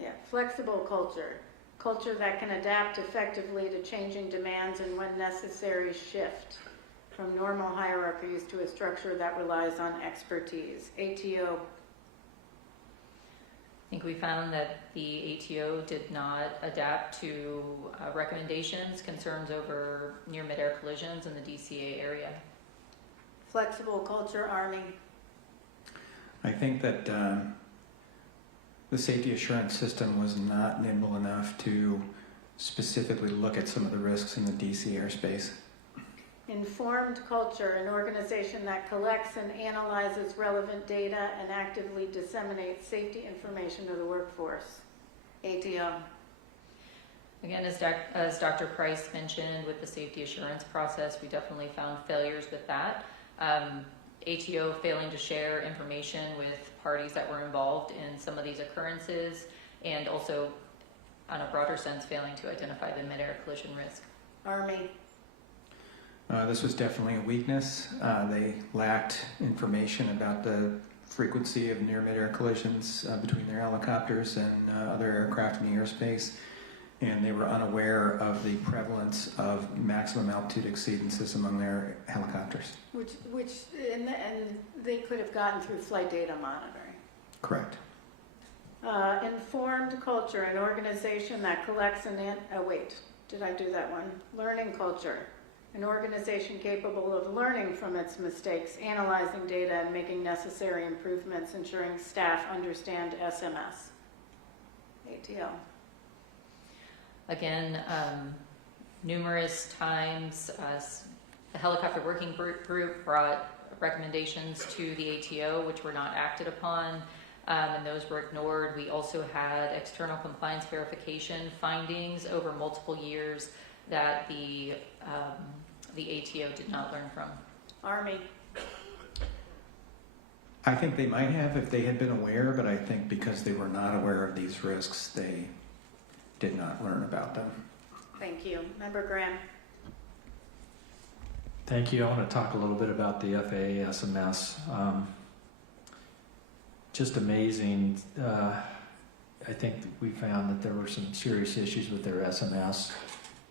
Yeah. Flexible culture. Culture that can adapt effectively to changing demands and when necessary shift from normal hierarchies to a structure that relies on expertise. ATO. I think we found that the ATO did not adapt to recommendations, concerns over near midair collisions in the DCA area. Flexible culture, Army. I think that the safety assurance system was not nimble enough to specifically look at some of the risks in the DC airspace. Informed culture, an organization that collects and analyzes relevant data and actively disseminates safety information to the workforce. ATO. Again, as Dr. Price mentioned with the safety assurance process, we definitely found failures with that. ATO failing to share information with parties that were involved in some of these occurrences, and also, on a broader sense, failing to identify the mid-air collision risk. Army. This was definitely a weakness. They lacked information about the frequency of near mid-air collisions between their helicopters and other aircraft in the airspace, and they were unaware of the prevalence of maximum altitude exceedances among their helicopters. And they could have gotten through flight data monitoring. Correct. Informed culture, an organization that collects and did I do that one? Learning culture, an organization capable of learning from its mistakes, analyzing data, and making necessary improvements, ensuring staff understand SMS. ATL. Again, numerous times, the helicopter working group brought recommendations to the ATO, which were not acted upon, and those were ignored. We also had external compliance verification findings over multiple years that the ATO did not learn from. Army. I think they might have if they had been aware, but I think because they were not aware of these risks, they did not learn about them. Thank you. Member Graham. Thank you. I want to talk a little bit about the FAA SMS. Just amazing. I think that we found that there were some serious issues with their SMS,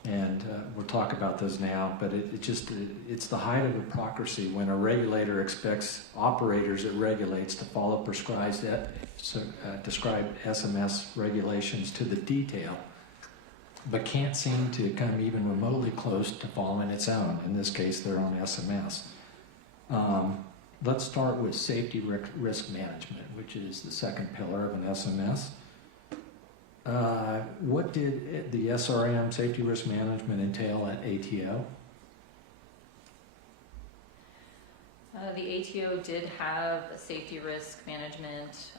and we'll talk about those now, but it's the height of hypocrisy when a regulator expects operators it regulates to follow prescribed SMS regulations to the detail, but can't seem to come even remotely close to following its own, in this case their own SMS. Let's start with safety risk management, which is the second pillar of an SMS. What did the SRM, safety risk management, entail at ATO? The ATO did have safety risk management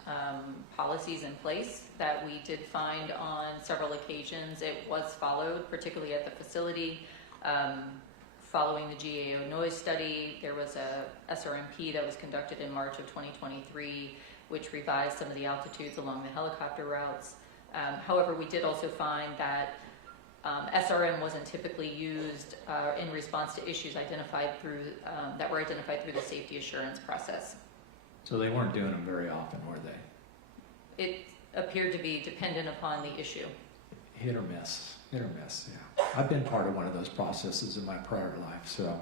policies in place that we did find on several occasions. It was followed, particularly at the facility. Following the GAO noise study, there was a SRMP that was conducted in March of 2023, which revised some of the altitudes along the helicopter routes. However, we did also find that SRM wasn't typically used in response to issues identified through that were identified through the safety assurance process. So they weren't doing them very often, were they? It appeared to be dependent upon the issue. Hit or miss, yeah. I've been part of one of those processes in my prior life, so.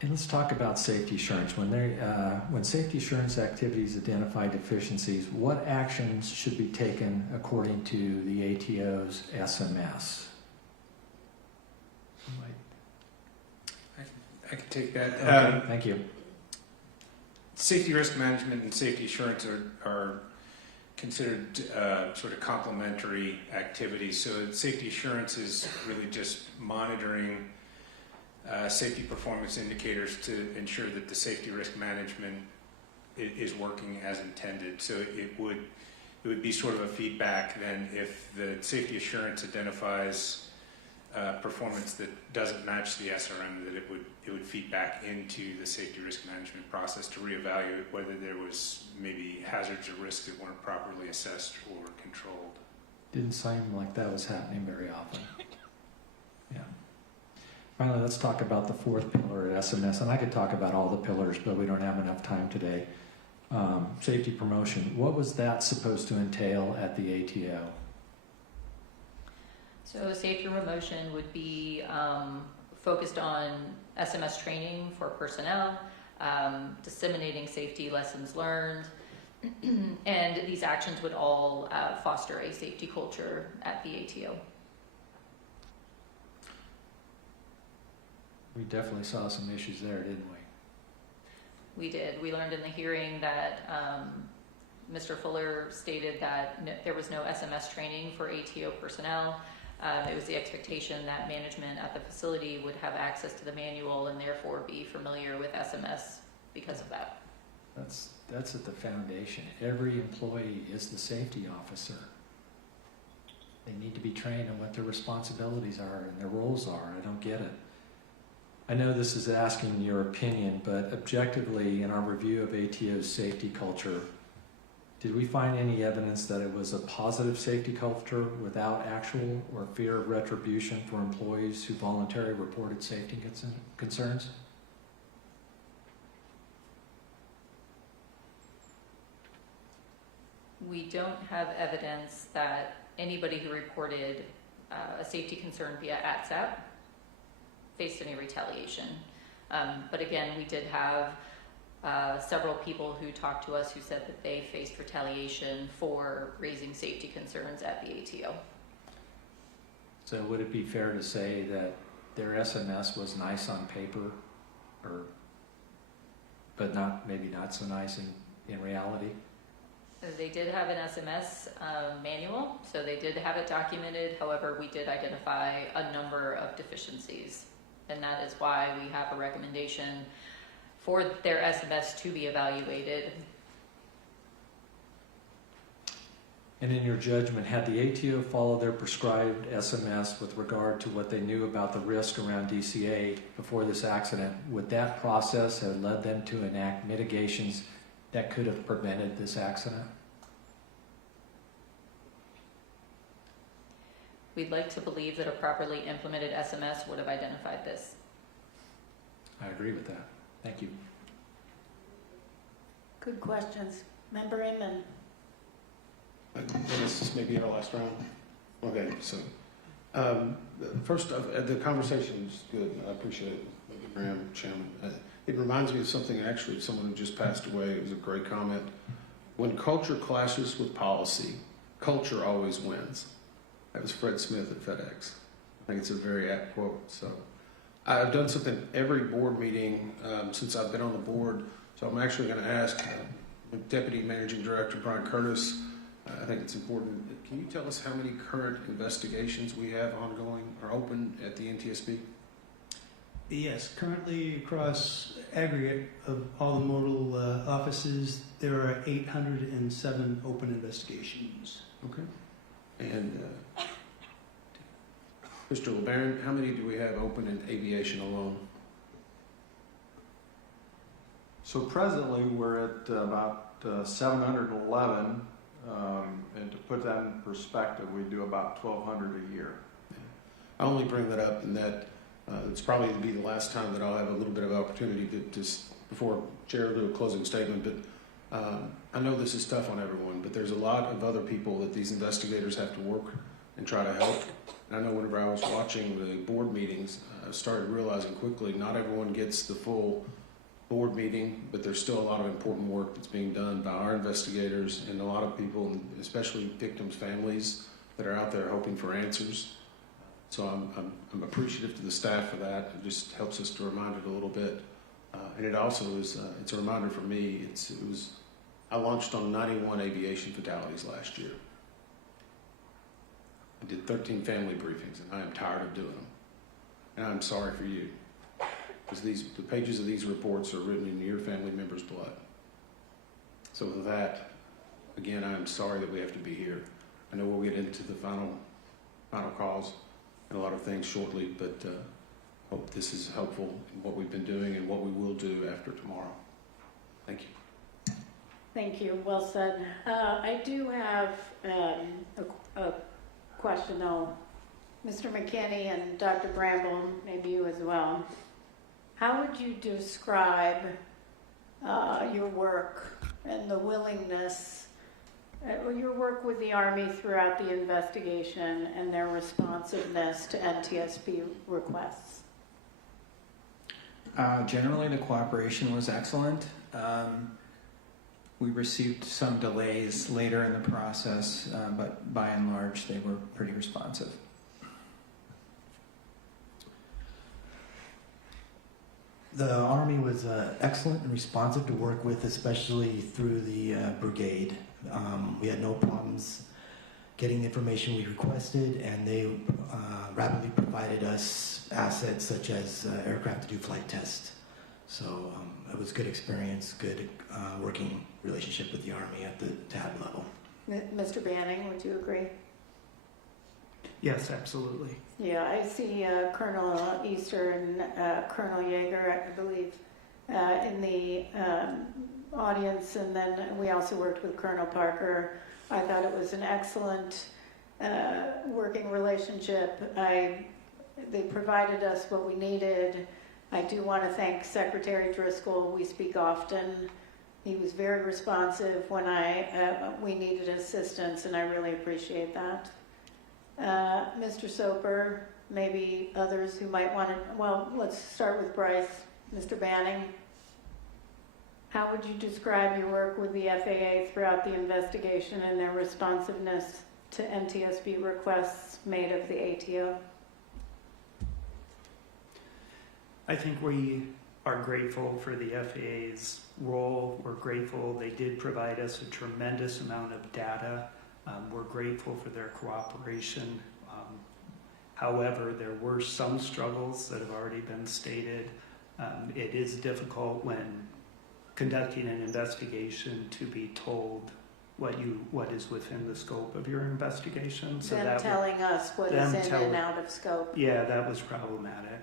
And let's talk about safety assurance. When safety assurance activities identify deficiencies, what actions should be taken according to the ATO's SMS? I can take that. Okay, thank you. Safety risk management and safety assurance are considered sort of complementary activities. So safety assurance is really just monitoring safety performance indicators to ensure that the safety risk management is working as intended. So it would be sort of a feedback then if the safety assurance identifies performance that doesn't match the SRM, that it would feed back into the safety risk management process to reevaluate whether there was maybe hazards or risks that weren't properly assessed or controlled. Didn't seem like that was happening very often. Yeah. Finally, let's talk about the fourth pillar at SMS, and I could talk about all the pillars, but we don't have enough time today. Safety promotion. What was that supposed to entail at the ATO? So safety promotion would be focused on SMS training for personnel, disseminating safety lessons learned, and these actions would all foster a safety culture at the ATO. We definitely saw some issues there, didn't we? We did. We learned in the hearing that Mr. Fuller stated that there was no SMS training for ATO personnel. It was the expectation that management at the facility would have access to the manual and therefore be familiar with SMS because of that. That's at the foundation. Every employee is the safety officer. They need to be trained on what their responsibilities are and their roles are. I don't get it. I know this is asking your opinion, but objectively, in our review of ATO's safety culture, did we find any evidence that it was a positive safety culture without actual or fear of retribution for employees who voluntarily reported safety concerns? We don't have evidence that anybody who reported a safety concern via ATSAP faced any retaliation. But again, we did have several people who talked to us who said that they faced retaliation for raising safety concerns at the ATO. So would it be fair to say that their SMS was nice on paper, but maybe not so nice in reality? They did have an SMS manual, so they did have it documented. However, we did identify a number of deficiencies, and that is why we have a recommendation for their SMS to be evaluated. And in your judgment, had the ATO followed their prescribed SMS with regard to what they knew about the risk around DCA before this accident, would that process have led them to enact mitigations that could have prevented this accident? We'd like to believe that a properly implemented SMS would have identified this. I agree with that. Thank you. Good questions. Member Inman. This is maybe our last round. Okay, so first, the conversation is good. I appreciate it, Graham, Chairman. It reminds me of something, actually, someone who just passed away. It was a great comment. When culture clashes with policy, culture always wins. That was Fred Smith at FedEx. I think it's a very apt quote. So I've done something every board meeting since I've been on the board. So I'm actually going to ask Deputy Managing Director Brian Curtis, I think it's important. Can you tell us how many current investigations we have ongoing or open at the NTSB? Yes, currently across aggregate of all the modal offices, there are 807 open investigations. Okay. And Mr. LeBaron, how many do we have open in aviation alone? So presently we're at about 711, and to put that in perspective, we do about 1,200 a year. I only bring that up in that it's probably to be the last time that I'll have a little bit of opportunity to before Chair will do a closing statement, but I know this is tough on everyone, but there's a lot of other people that these investigators have to work and try to help. And I know whenever I was watching the board meetings, I started realizing quickly not everyone gets the full board meeting, but there's still a lot of important work that's being done by our investigators and a lot of people, especially victims' families, that are out there hoping for answers. So I'm appreciative to the staff for that. It just helps us to remind it a little bit, and it also is it's a reminder for me. I launched on 91 aviation fatalities last year. I did 13 family briefings, and I am tired of doing them. And I'm sorry for you, because the pages of these reports are written in your family members' blood. So with that, again, I'm sorry that we have to be here. I know we'll get into the final calls and a lot of things shortly, but hope this is helpful in what we've been doing and what we will do after tomorrow. Thank you. Thank you. Well said. I do have a question, though. Mr. McKinney and Dr. Bramble, maybe you as well. How would you describe your work and the willingness, your work with the Army throughout the investigation and their responsiveness to NTSB requests? Generally, the cooperation was excellent. We received some delays later in the process, but by and large, they were pretty responsive. The Army was excellent and responsive to work with, especially through the brigade. We had no problems getting the information we requested, and they rapidly provided us assets such as aircraft to do flight tests. So it was a good experience, good working relationship with the Army at the TAB level. Mr. Banning, would you agree? Yes, absolutely. Yeah, I see Colonel Easter and Colonel Yeager, I believe, in the audience, and then we also worked with Colonel Parker. I thought it was an excellent working relationship. They provided us what we needed. I do want to thank Secretary Driscoll. We speak often. He was very responsive when we needed assistance, and I really appreciate that. Mr. Soper, maybe others who might want to, well, let's start with Bryce. Mr. Banning, how would you describe your work with the FAA throughout the investigation and their responsiveness to NTSB requests made of the ATO? I think we are grateful for the FAA's role. We're grateful they did provide us a tremendous amount of data. We're grateful for their cooperation. However, there were some struggles that have already been stated. It is difficult when conducting an investigation to be told what is within the scope of your investigation. So them telling us what is in and out of scope. Yeah, that was problematic.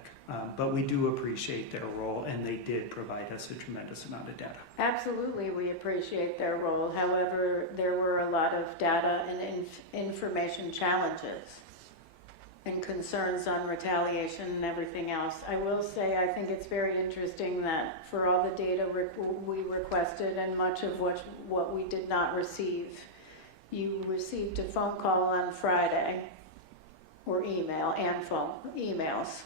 But we do appreciate their role, and they did provide us a tremendous amount of data. Absolutely, we appreciate their role. However, there were a lot of data and information challenges and concerns on retaliation and everything else. I will say I think it's very interesting that for all the data we requested and much of what we did not receive, you received a phone call on Friday, or emails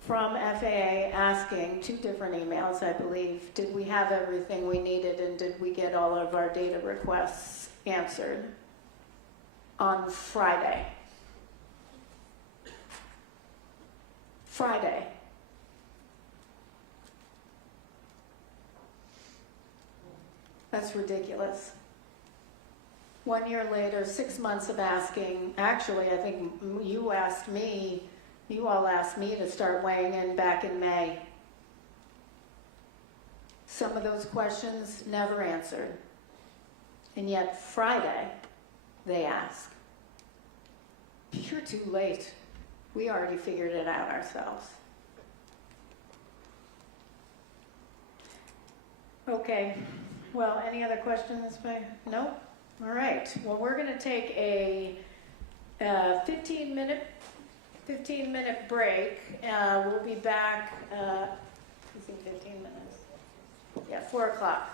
from FAA asking, 2 different emails I believe, did we have everything we needed and did we get all of our data requests answered on Friday. That's ridiculous. 1 year later, 6 months of asking, actually I think you asked me You all asked me to start weighing in back in May. Some of those questions never answered. And yet Friday, they ask. You're too late. We already figured it out ourselves. Okay, well, any other questions? No? All right, well, we're going to take a 15-minute break. We'll be back, 15 minutes. Yeah, 4 o'clock.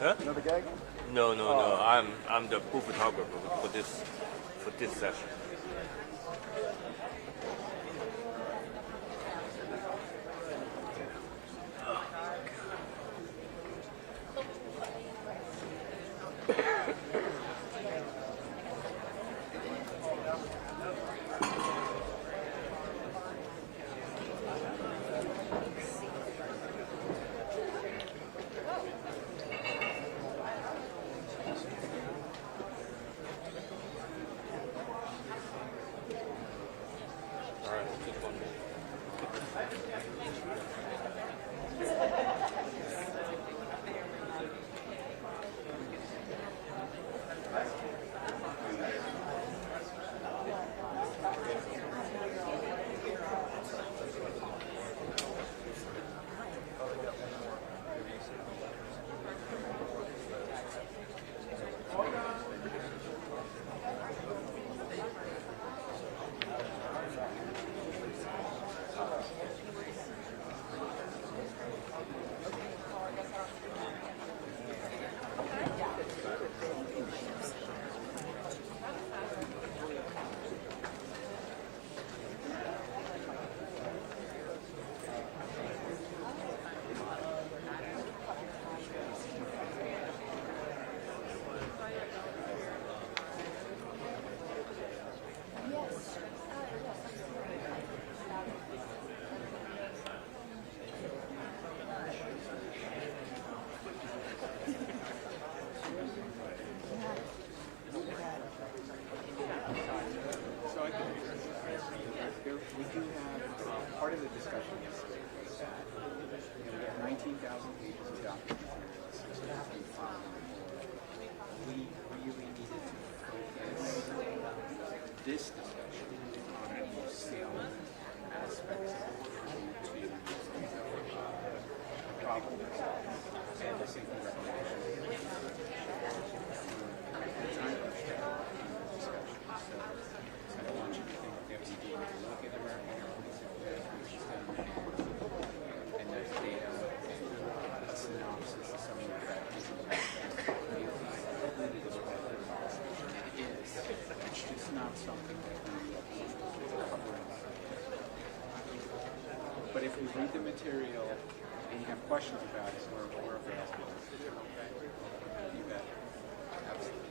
Huh? You know the gag? No. I'm the pool photographer for this session. This discussion on a more salient aspects to probable and the safety recommendations. The time of discussion. So I don't want you to think that we need to look at American Airlines and there's data, a synopsis of some of the factors. It's just not something that we cover. But if we read the material and you have questions about it, we're available. You bet. Absolutely.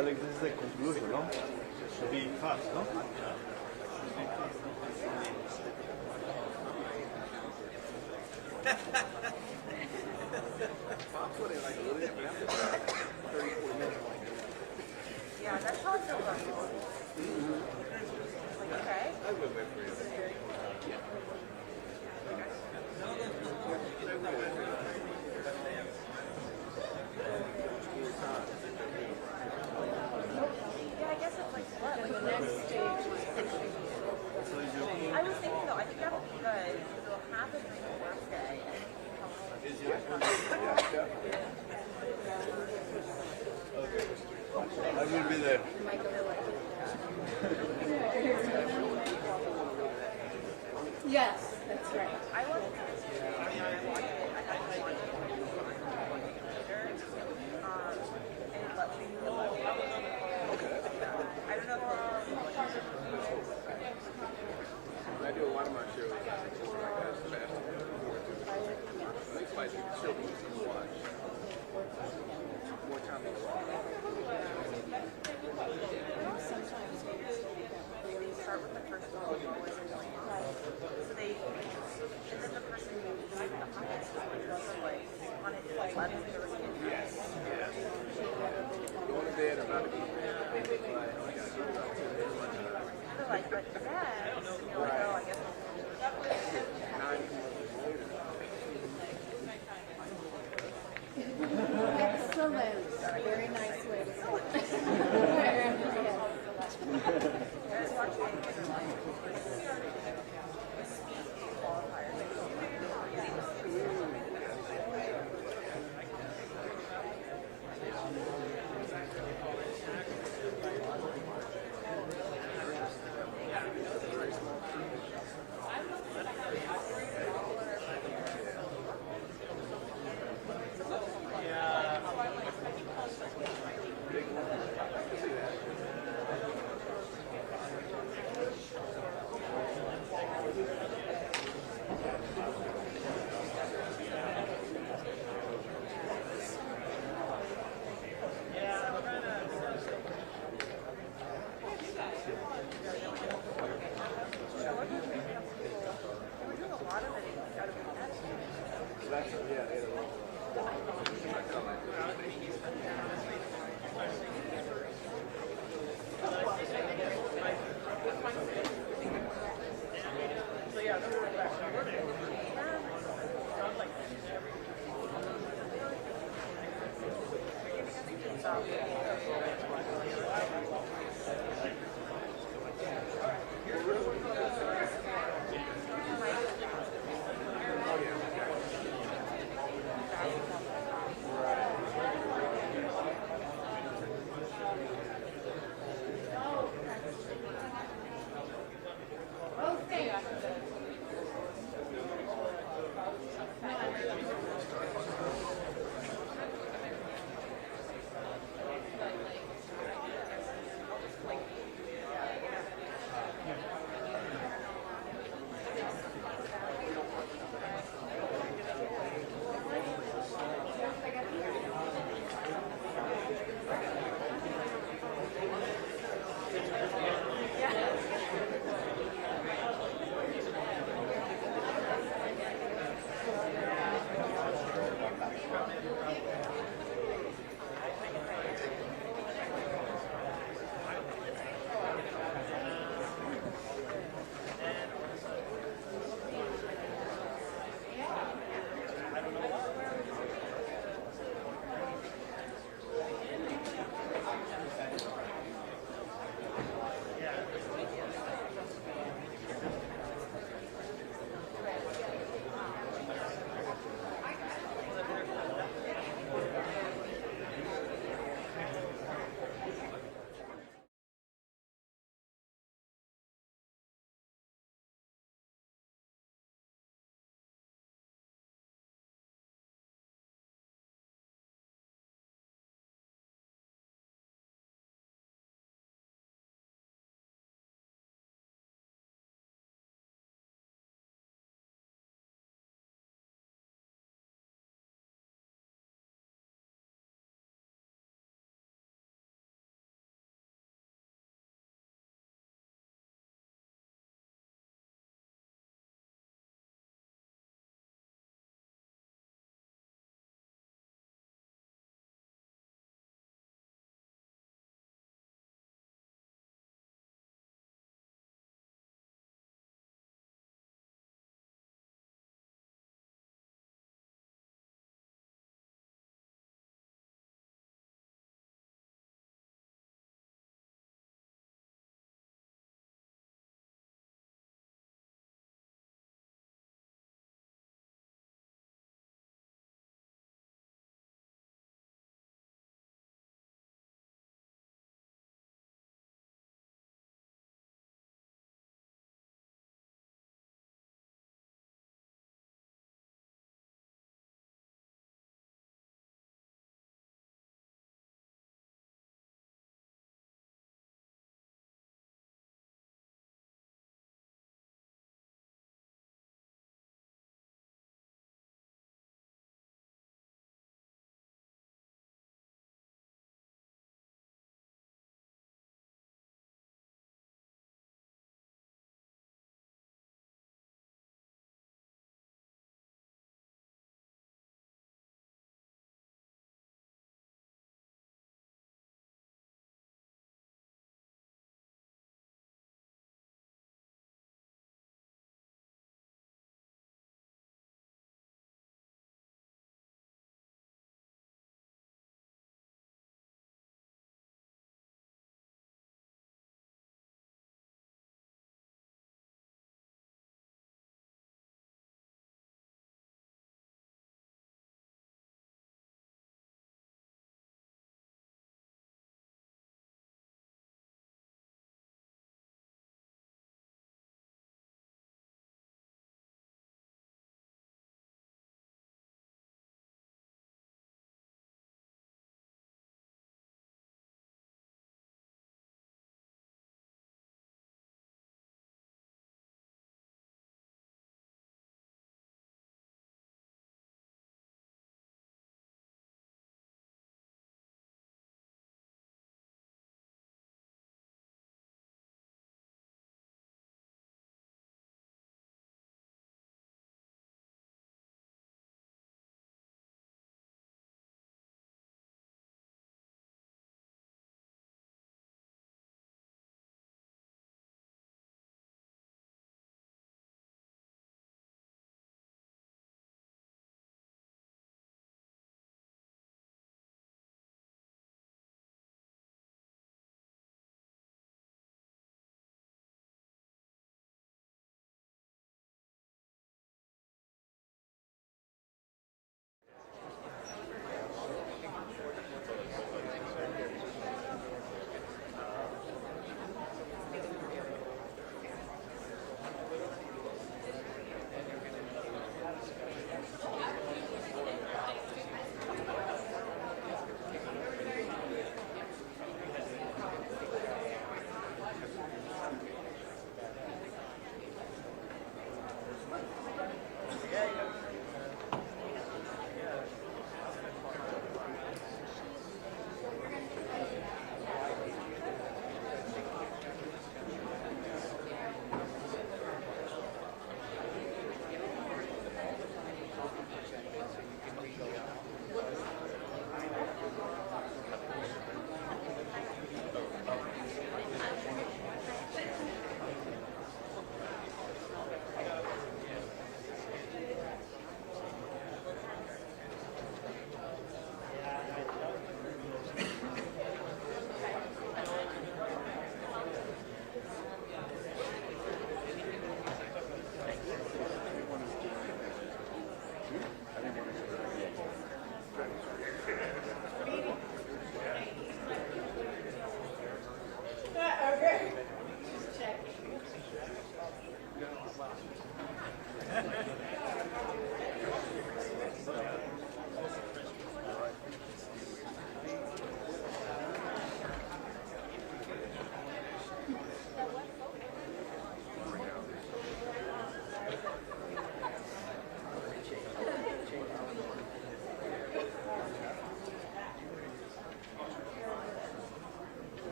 I think this is the conclusion, no? Should be fast, no? Yeah, that's how it feels on you. Okay. Yeah, I guess it's like what? Like the next stage is pitching. I was thinking though, I think that would be good because it'll happen during the workday I will be there. Yes, that's right. I wasn't. I do a lot of my shows. It's like children can watch more time than Start with the first one. So they, and then the person who decided the highest was like on it, like 11 or yes. Going to bed or about to be like, but then, you're like, oh, I guess excellent. Very nice way to say it.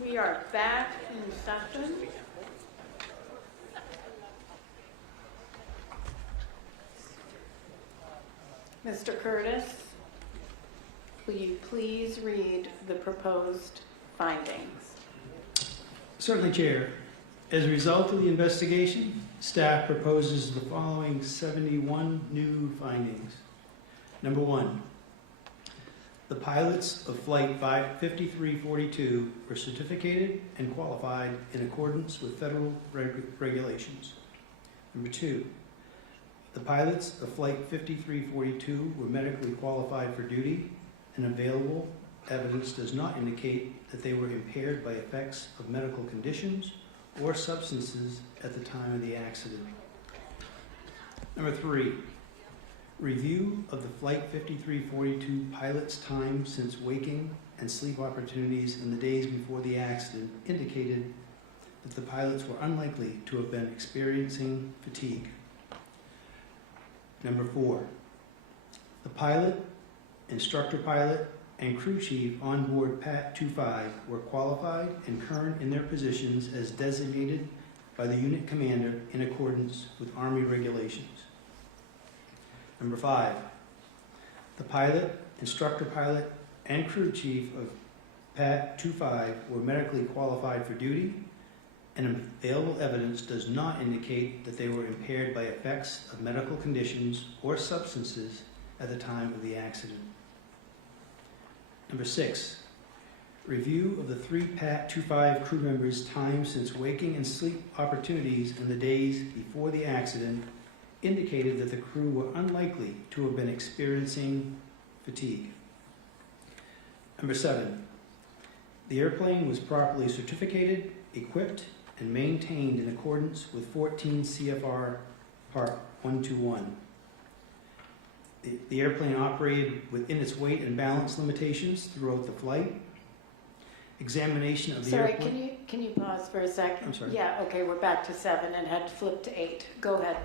We are back in session. Mr. Curtis, will you please read the proposed findings? Certainly, Chair. As a result of the investigation, staff proposes the following 71 new findings. Number 1, the pilots of Flight 5342 were certificated and qualified in accordance with federal regulations. Number 2, the pilots of Flight 5342 were medically qualified for duty, and available evidence does not indicate that they were impaired by effects of medical conditions or substances at the time of the accident. Number 3, review of the Flight 5342 pilot's time since waking and sleep opportunities in the days before the accident indicated that the pilots were unlikely to have been experiencing fatigue. Number 4, the pilot, instructor pilot, and crew chief on board PAT 25 were qualified and current in their positions as designated by the unit commander in accordance with Army regulations. Number 5, the pilot, instructor pilot, and crew chief of PAT 25 were medically qualified for duty, and available evidence does not indicate that they were impaired by effects of medical conditions or substances at the time of the accident. Number 6, review of the 3 PAT 25 crew members' time since waking and sleep opportunities in the days before the accident indicated that the crew were unlikely to have been experiencing fatigue. Number 7, the airplane was properly certificated, equipped, and maintained in accordance with 14 CFR Part 121. The airplane operated within its weight and balance limitations throughout the flight. Examination of the airplane. Sorry, can you pause for a second? I'm sorry. Yeah, okay, we're back to 7 and had flipped to 8. Go ahead.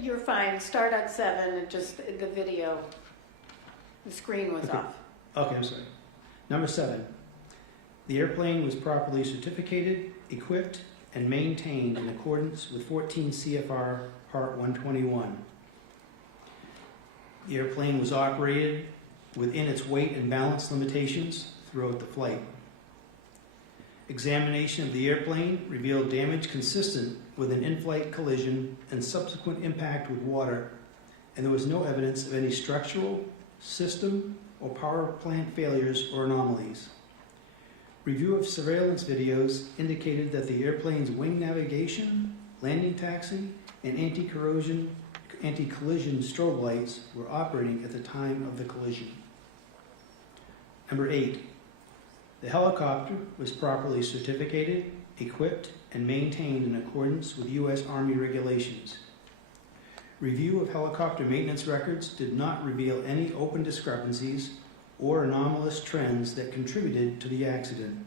You're fine. Start at 7 and just the video, the screen was off. Okay, I'm sorry. Number 7, the airplane was properly certificated, equipped, and maintained in accordance with 14 CFR Part 121. The airplane was operated within its weight and balance limitations throughout the flight. Examination of the airplane revealed damage consistent with an in-flight collision and subsequent impact with water, and there was no evidence of any structural, system, or power plant failures or anomalies. Review of surveillance videos indicated that the airplane's wing navigation, landing taxi, and anti-collision strobe lights were operating at the time of the collision. Number 8, the helicopter was properly certificated, equipped, and maintained in accordance with U.S. Army regulations. Review of helicopter maintenance records did not reveal any open discrepancies or anomalous trends that contributed to the accident.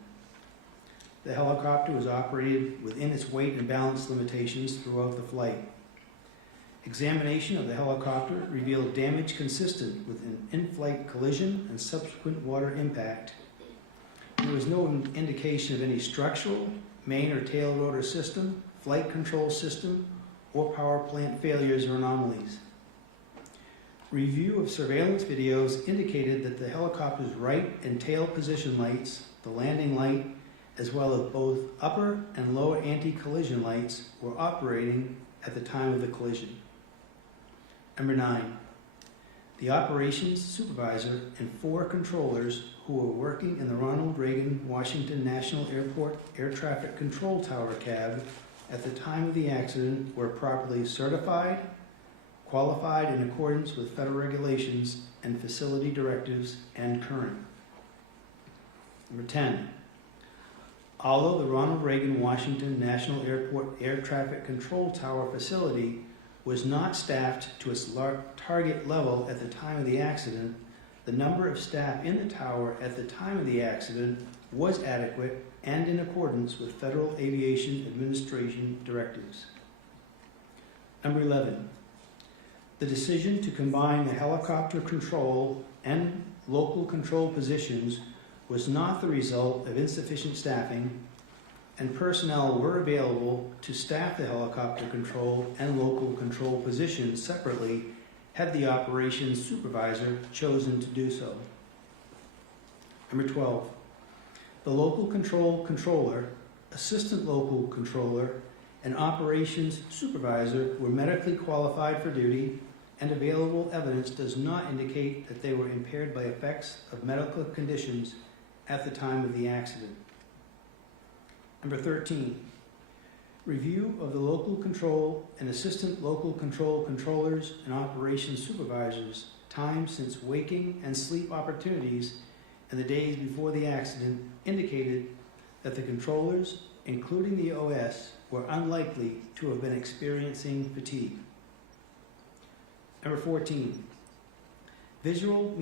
The helicopter was operated within its weight and balance limitations throughout the flight. Examination of the helicopter revealed damage consistent with an in-flight collision and subsequent water impact. There was no indication of any structural, main or tail rotor system, flight control system, or power plant failures or anomalies. Review of surveillance videos indicated that the helicopter's right and tail position lights, the landing light, as well as both upper and lower anti-collision lights were operating at the time of the collision. Number 9, the operations supervisor and 4 controllers who were working in the Ronald Reagan Washington National Airport Air Traffic Control Tower cab at the time of the accident were properly certified, qualified in accordance with federal regulations and facility directives, and current. Number 10, although the Ronald Reagan Washington National Airport Air Traffic Control Tower facility was not staffed to its target level at the time of the accident, the number of staff in the tower at the time of the accident was adequate and in accordance with Federal Aviation Administration directives. Number 11, the decision to combine the helicopter control and local control positions was not the result of insufficient staffing, and personnel were available to staff the helicopter control and local control positions separately had the operations supervisor chosen to do so. Number 12, the local control controller, assistant local controller, and operations supervisor were medically qualified for duty, and available evidence does not indicate that they were impaired by effects of medical conditions at the time of the accident. Number 13, review of the local control and assistant local control controllers and operations supervisors' time since waking and sleep opportunities in the days before the accident indicated that the controllers, including the OS, were unlikely to have been experiencing fatigue. Number 14, visual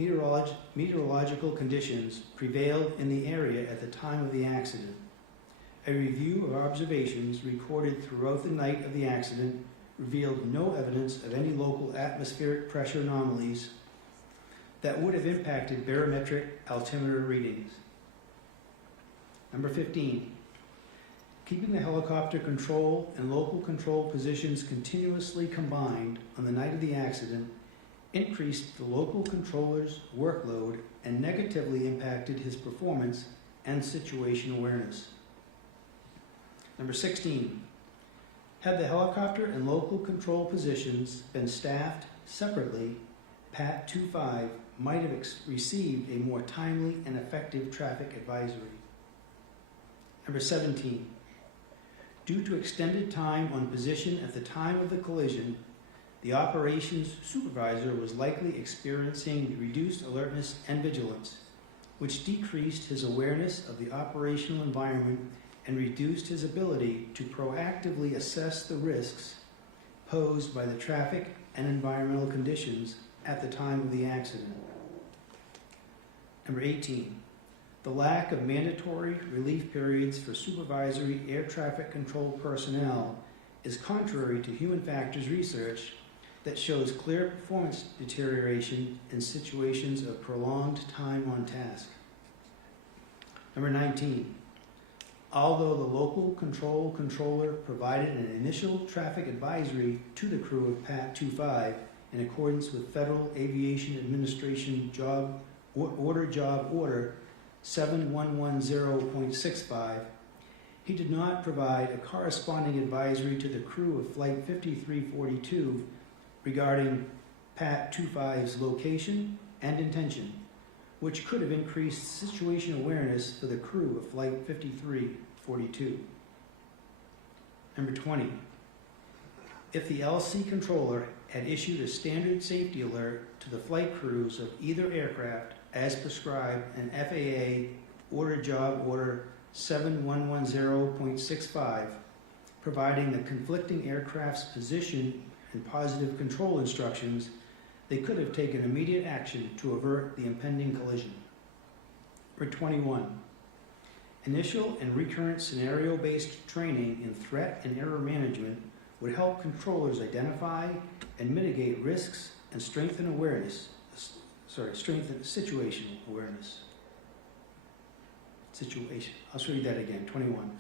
meteorological conditions prevailed in the area at the time of the accident. A review of observations recorded throughout the night of the accident revealed no evidence of any local atmospheric pressure anomalies that would have impacted barometric altimeter readings. Number 15, keeping the helicopter control and local control positions continuously combined on the night of the accident increased the local controller's workload and negatively impacted his performance and situation awareness. Number 16, had the helicopter and local control positions been staffed separately, PAT 25 might have received a more timely and effective traffic advisory. Number 17, due to extended time on position at the time of the collision, the operations supervisor was likely experiencing reduced alertness and vigilance, which decreased his awareness of the operational environment and reduced his ability to proactively assess the risks posed by the traffic and environmental conditions at the time of the accident. Number 18, the lack of mandatory relief periods for supervisory air traffic control personnel is contrary to human factors research that shows clear performance deterioration in situations of prolonged time on task. Number 19, although the local control controller provided an initial traffic advisory to the crew of PAT 25 in accordance with Federal Aviation Administration Job Order 7110.65, he did not provide a corresponding advisory to the crew of Flight 5342 regarding PAT 25's location and intention, which could have increased situation awareness for the crew of Flight 5342. Number 20, if the LC controller had issued a standard safety alert to the flight crews of either aircraft as prescribed in FAA Order Job Order 7110.65, providing the conflicting aircraft's position and positive control instructions, they could have taken immediate action to avert the impending collision. Number 21, initial and recurrent scenario-based training in threat and error management would help controllers identify and mitigate risks and strengthen situational awareness. I'll read that again, 21.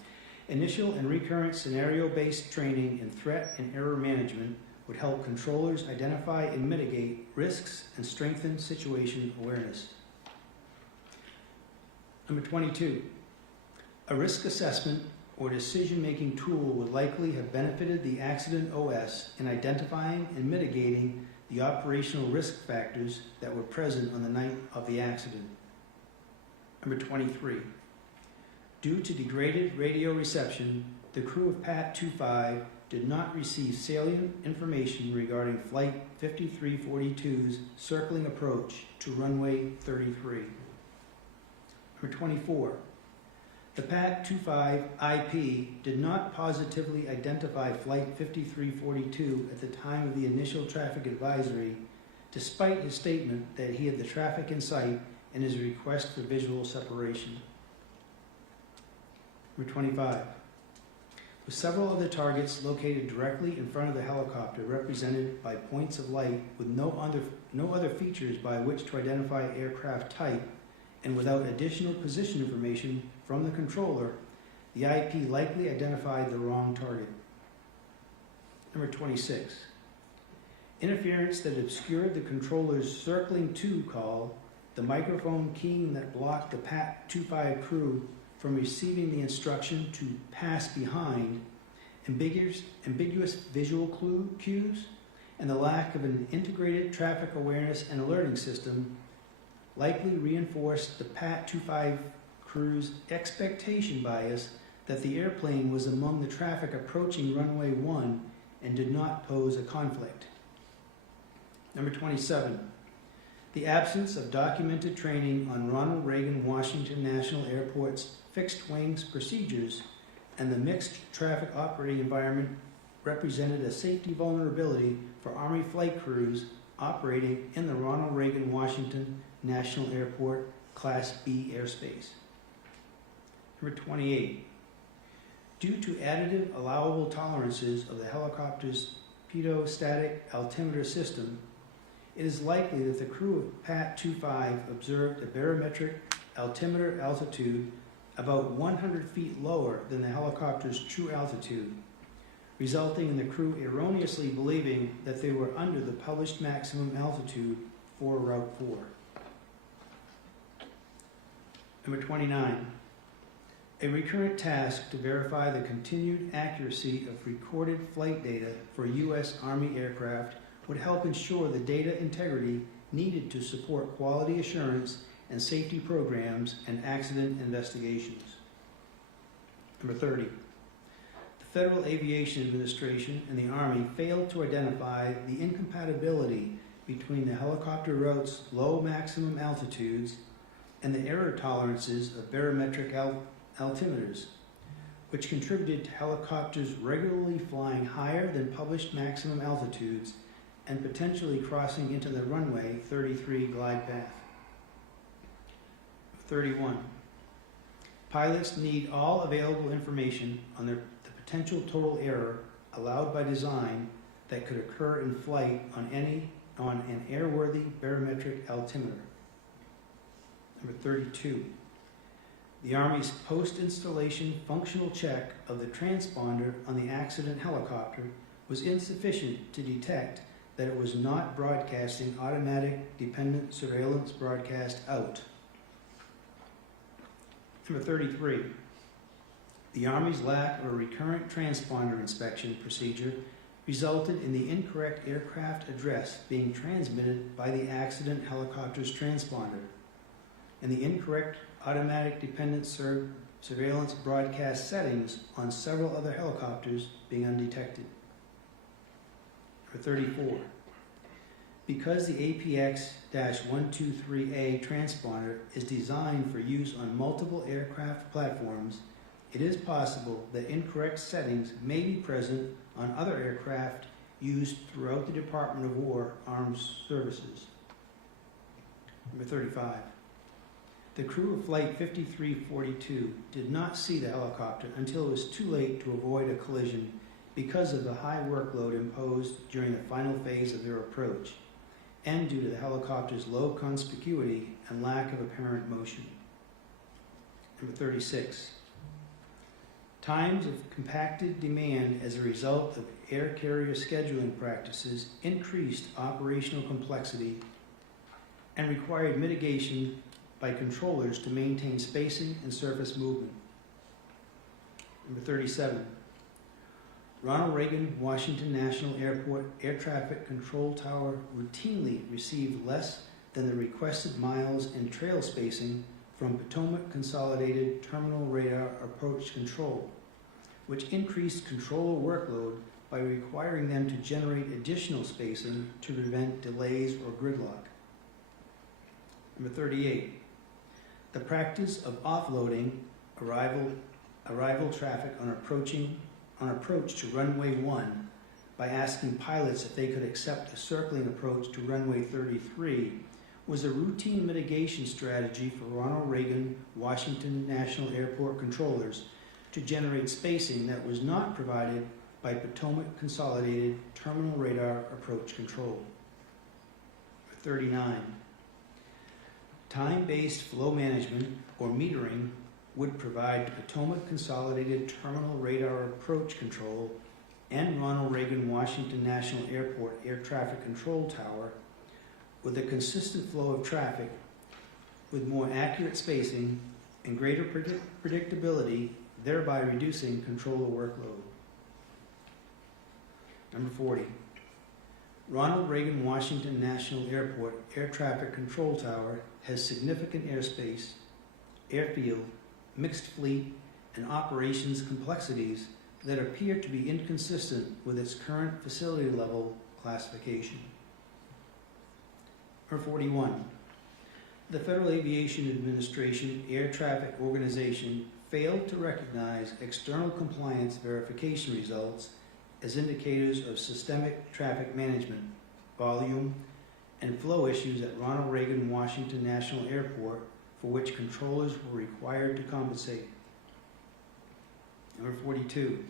Initial and recurrent scenario-based training in threat and error management would help controllers identify and mitigate risks and strengthen situation awareness. Number 22, a risk assessment or decision-making tool would likely have benefited the accident OS in identifying and mitigating the operational risk factors that were present on the night of the accident. Number 23, due to degraded radio reception, the crew of PAT 25 did not receive salient information regarding Flight 5342's circling approach to runway 33. Number 24, the PAT 25 IP did not positively identify Flight 5342 at the time of the initial traffic advisory, despite his statement that he had the traffic in sight and his request for visual separation. Number 25, with several other targets located directly in front of the helicopter represented by points of light with no other features by which to identify aircraft type, and without additional position information from the controller, the IP likely identified the wrong target. Number 26. Interference that obscured the controller's circling to call, the microphone keying that blocked the PAT 25 crew from receiving the instruction to pass behind, ambiguous visual cues, and the lack of an integrated traffic awareness and alerting system likely reinforced the PAT 25 crew's expectation bias that the airplane was among the traffic approaching runway 1 and did not pose a conflict. Number 27. The absence of documented training on Ronald Reagan Washington National Airport's fixed wings procedures and the mixed traffic operating environment represented a safety vulnerability for Army flight crews operating in the Ronald Reagan Washington National Airport Class B airspace. Number 28. Due to additive allowable tolerances of the helicopter's pitot-static altimeter system, it is likely that the crew of PAT 25 observed a barometric altimeter altitude about 100 feet lower than the helicopter's true altitude, resulting in the crew erroneously believing that they were under the published maximum altitude for Route 4. Number 29. A recurrent task to verify the continued accuracy of recorded flight data for U.S. Army aircraft would help ensure the data integrity needed to support quality assurance and safety programs and accident investigations. Number 30. The Federal Aviation Administration and the Army failed to identify the incompatibility between the helicopter route's low maximum altitudes and the error tolerances of barometric altimeters, which contributed to helicopters regularly flying higher than published maximum altitudes and potentially crossing into the runway 33 glide path. 31. Pilots need all available information on the potential total error allowed by design that could occur in flight on an airworthy barometric altimeter. Number 32. The Army's post-installation functional check of the transponder on the accident helicopter was insufficient to detect that it was not broadcasting automatic dependent surveillance broadcast out. Number 33. The Army's lack of a recurrent transponder inspection procedure resulted in the incorrect aircraft address being transmitted by the accident helicopter's transponder, and the incorrect automatic dependent surveillance broadcast settings on several other helicopters being undetected. Number 34. Because the APX-123A transponder is designed for use on multiple aircraft platforms, it is possible that incorrect settings may be present on other aircraft used throughout the Department of War Armed Services. Number 35. The crew of Flight 5342 did not see the helicopter until it was too late to avoid a collision because of the high workload imposed during the final phase of their approach, and due to the helicopter's low conspicuity and lack of apparent motion. Number 36. Times of compacted demand as a result of air carrier scheduling practices increased operational complexity and required mitigation by controllers to maintain spacing and surface movement. Number 37. Ronald Reagan Washington National Airport Air Traffic Control Tower routinely received less than the requested miles and trail spacing from Potomac Consolidated Terminal Radar Approach Control, which increased controller workload by requiring them to generate additional spacing to prevent delays or gridlock. Number 38. The practice of offloading arrival traffic on approach to runway 1 by asking pilots if they could accept a circling approach to runway 33 was a routine mitigation strategy for Ronald Reagan Washington National Airport controllers to generate spacing that was not provided by Potomac Consolidated Terminal Radar Approach Control. 39. Time-based flow management, or metering, would provide the Potomac Consolidated Terminal Radar Approach Control and Ronald Reagan Washington National Airport Air Traffic Control Tower with a consistent flow of traffic, with more accurate spacing and greater predictability, thereby reducing controller workload. Number 40. Ronald Reagan Washington National Airport Air Traffic Control Tower has significant airspace, airfield, mixed fleet, and operations complexities that appear to be inconsistent with its current facility level classification. Number 41. The Federal Aviation Administration Air Traffic Organization failed to recognize external compliance verification results as indicators of systemic traffic management, volume, and flow issues at Ronald Reagan Washington National Airport, for which controllers were required to compensate. Number 42.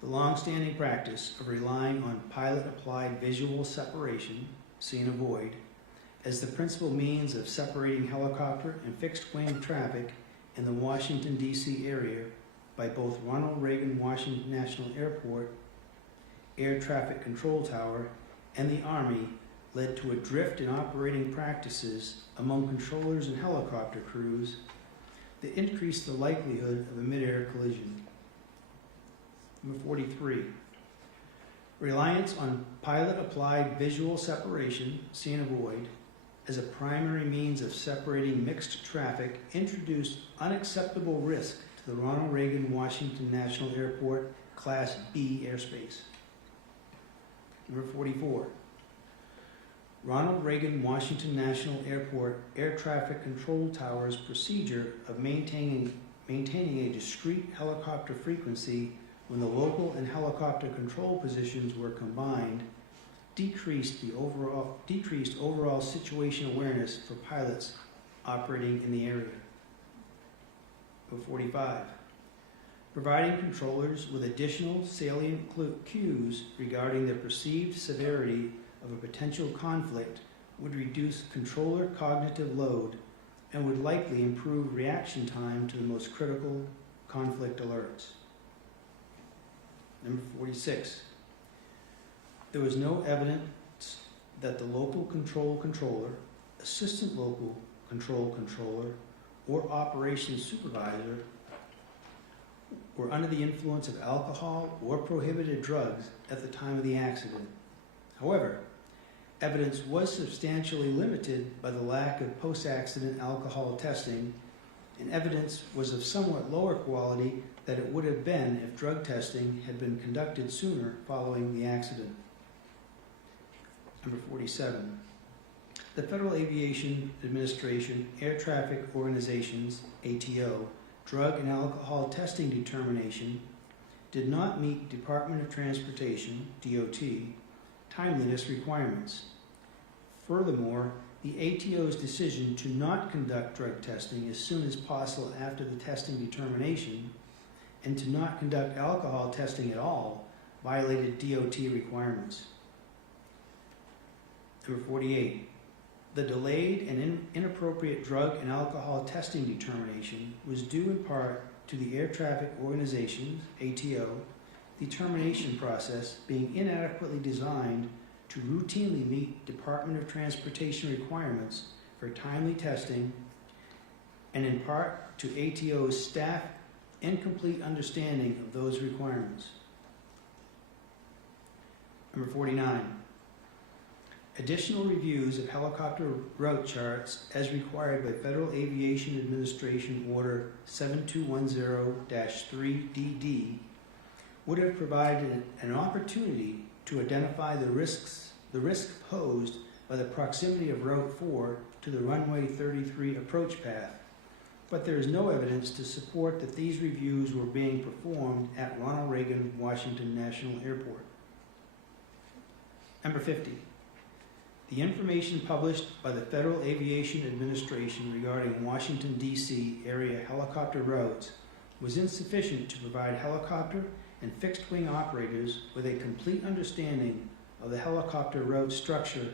The long-standing practice of relying on pilot-applied visual separation, see and avoid, as the principal means of separating helicopter and fixed-wing traffic in the Washington, D.C. area by both Ronald Reagan Washington National Airport Air Traffic Control Tower and the Army led to a drift in operating practices among controllers and helicopter crews that increased the likelihood of a mid-air collision. Number 43. Reliance on pilot-applied visual separation, see and avoid, as a primary means of separating mixed traffic introduced unacceptable risk to the Ronald Reagan Washington National Airport Class B airspace. Number 44. Ronald Reagan Washington National Airport Air Traffic Control Tower's procedure of maintaining a discrete helicopter frequency when the local and helicopter control positions were combined decreased overall situation awareness for pilots operating in the area. Number 45. Providing controllers with additional salient cues regarding the perceived severity of a potential conflict would reduce controller cognitive load and would likely improve reaction time to the most critical conflict alerts. Number 46. There was no evidence that the local control controller, assistant local control controller, or operations supervisor were under the influence of alcohol or prohibited drugs at the time of the accident. However, evidence was substantially limited by the lack of post-accident alcohol testing, and evidence was of somewhat lower quality than it would have been if drug testing had been conducted sooner following the accident. Number 47. The Federal Aviation Administration Air Traffic Organization's ATO drug and alcohol testing determination did not meet Department of Transportation, DOT, timeliness requirements. Furthermore, the ATO's decision to not conduct drug testing as soon as possible after the testing determination and to not conduct alcohol testing at all violated DOT requirements. Number 48. The delayed and inappropriate drug and alcohol testing determination was due in part to the Air Traffic Organization's, ATO, determination process being inadequately designed to routinely meet Department of Transportation requirements for timely testing, and in part to ATO's staff incomplete understanding of those requirements. Number 49. Additional reviews of helicopter route charts as required by Federal Aviation Administration Order 7210-3DD would have provided an opportunity to identify the risk posed by the proximity of Route 4 to the runway 33 approach path, but there is no evidence to support that these reviews were being performed at Ronald Reagan Washington National Airport. Number 50. The information published by the Federal Aviation Administration regarding Washington, D.C. area helicopter routes was insufficient to provide helicopter and fixed-wing operators with a complete understanding of the helicopter route structure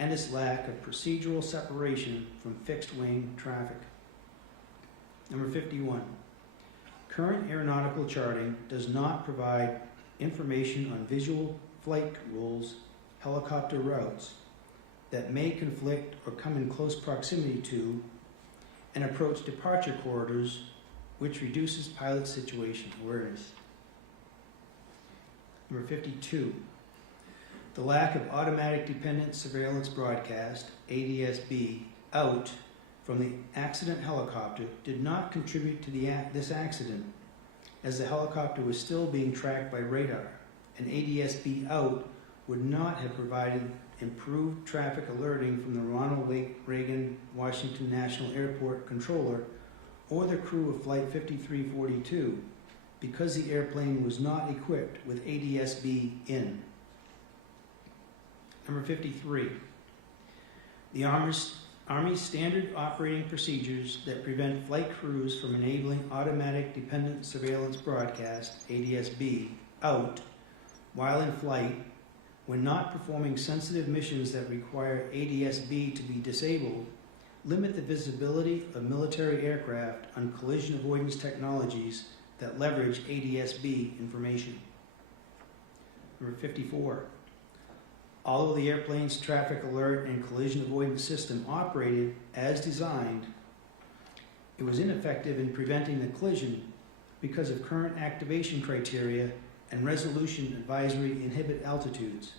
and its lack of procedural separation from fixed-wing traffic. Number 51. Current aeronautical charting does not provide information on visual flight rules, helicopter routes that may conflict or come in close proximity to and approach departure corridors, which reduces pilot situation awareness. Number 52. The lack of automatic dependent surveillance broadcast, ADSB, out from the accident helicopter did not contribute to this accident, as the helicopter was still being tracked by radar. An ADSB out would not have provided improved traffic alerting from the Ronald Reagan Washington National Airport controller or the crew of Flight 5342 because the airplane was not equipped with ADSB in. Number 53. The Army's standard operating procedures that prevent flight crews from enabling automatic dependent surveillance broadcast, ADSB, out while in flight when not performing sensitive missions that require ADSB to be disabled limit the visibility of military aircraft on collision avoidance technologies that leverage ADSB information. Number 54. Although the airplane's traffic alert and collision avoidance system operated as designed, it was ineffective in preventing the collision because of current activation criteria and resolution advisory inhibit altitudes.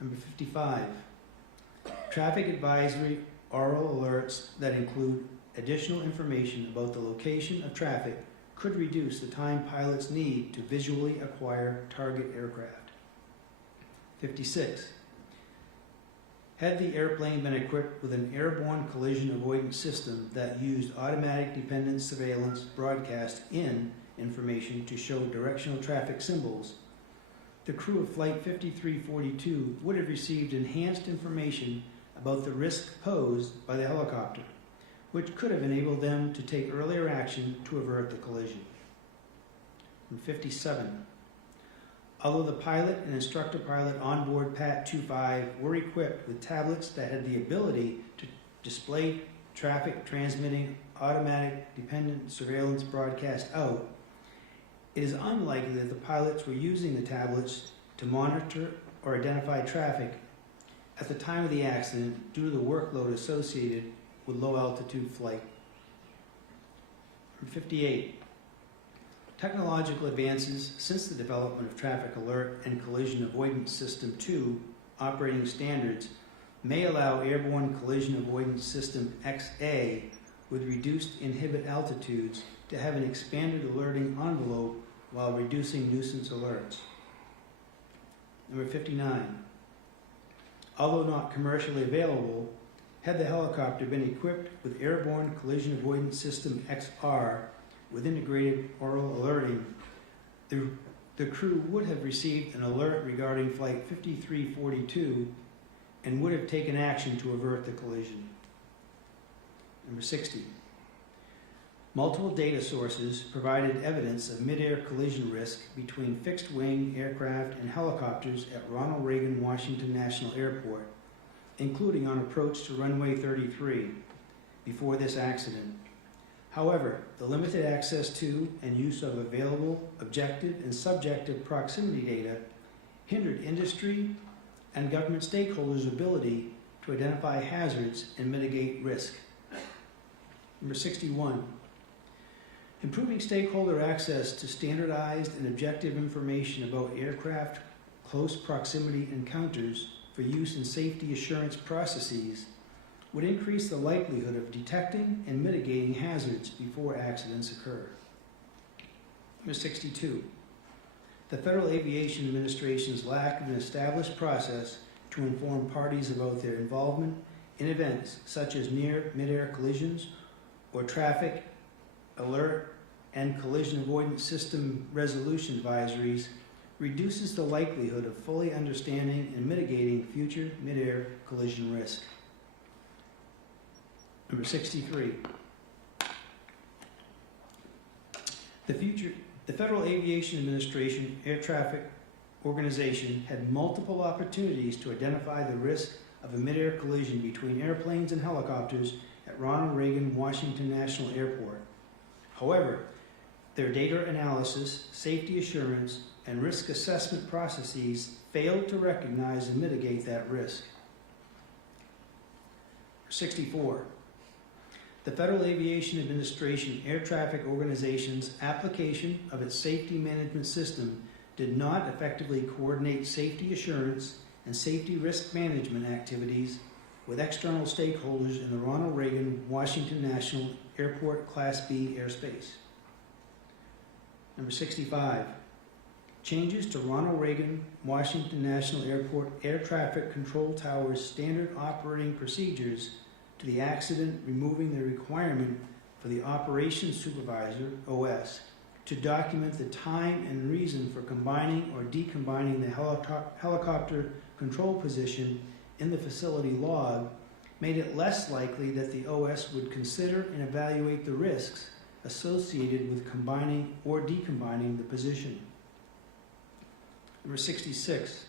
Number 55. Traffic advisory oral alerts that include additional information about the location of traffic could reduce the time pilots need to visually acquire target aircraft. 56. Had the airplane been equipped with an airborne collision avoidance system that used automatic dependent surveillance broadcast in information to show directional traffic symbols, the crew of Flight 5342 would have received enhanced information about the risk posed by the helicopter, which could have enabled them to take earlier action to avert the collision. And 57. Although the pilot and instructor pilot onboard PAT-25 were equipped with tablets that had the ability to display traffic transmitting automatic dependent surveillance broadcast out, it is unlikely that the pilots were using the tablets to monitor or identify traffic at the time of the accident due to the workload associated with low altitude flight. 58. Technological advances since the development of Traffic Alert and Collision Avoidance System 2 operating standards may allow Airborne Collision Avoidance System XA with reduced inhibit altitudes to have an expanded alerting envelope while reducing nuisance alerts. Number 59. Although not commercially available, had the helicopter been equipped with Airborne Collision Avoidance System XR with integrated oral alerting, the crew would have received an alert regarding Flight 5342 and would have taken action to avert the collision. Number 60. Multiple data sources provided evidence of mid-air collision risk between fixed-wing aircraft and helicopters at Ronald Reagan Washington National Airport, including on approach to runway 33 before this accident. However, the limited access to and use of available objective and subjective proximity data hindered industry and government stakeholders' ability to identify hazards and mitigate risk. Number 61. Improving stakeholder access to standardized and objective information about aircraft close proximity encounters for use in safety assurance processes would increase the likelihood of detecting and mitigating hazards before accidents occur. Number 62. The Federal Aviation Administration's lack of an established process to inform parties about their involvement in events such as near mid-air collisions or traffic alert and collision avoidance system resolution advisories reduces the likelihood of fully understanding and mitigating future mid-air collision risk. Number 63. The Federal Aviation Administration Air Traffic organization had multiple opportunities to identify the risk of a midair collision between airplanes and helicopters at Ronald Reagan Washington National Airport. However, their data analysis, safety assurance, and risk assessment processes failed to recognize and mitigate that risk. 64. The Federal Aviation Administration Air Traffic Organization's application of its safety management system did not effectively coordinate safety assurance and safety risk management activities with external stakeholders in the Ronald Reagan Washington National Airport Class B airspace. Number 65. Changes to Ronald Reagan Washington National Airport Air Traffic Control Tower's standard operating procedures to the accident, removing the requirement for the operations supervisor, OS, to document the time and reason for combining or decombining the helicopter control position in the facility log, made it less likely that the OS would consider and evaluate the risks associated with combining or decombining the position. Number 66.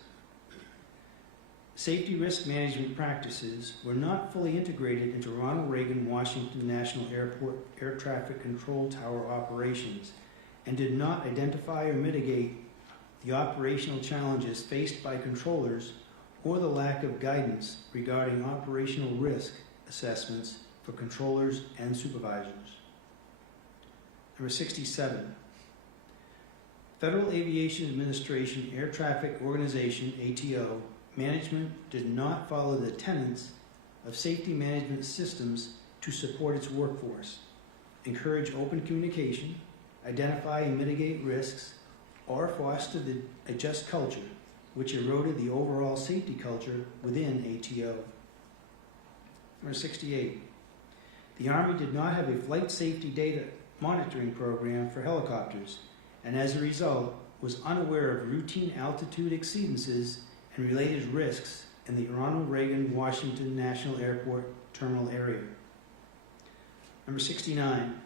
Safety risk management practices were not fully integrated into Ronald Reagan Washington National Airport Air Traffic Control Tower operations and did not identify or mitigate the operational challenges faced by controllers or the lack of guidance regarding operational risk assessments for controllers and supervisors. Number 67. Federal Aviation Administration Air Traffic Organization, ATO, management did not follow the tenets of safety management systems to support its workforce, encourage open communication, identify and mitigate risks, or foster a just culture, which eroded the overall safety culture within ATO. Number 68. The Army did not have a flight safety data monitoring program for helicopters, and as a result, was unaware of routine altitude exceedances and related risks in the Ronald Reagan Washington National Airport terminal area. Number 69.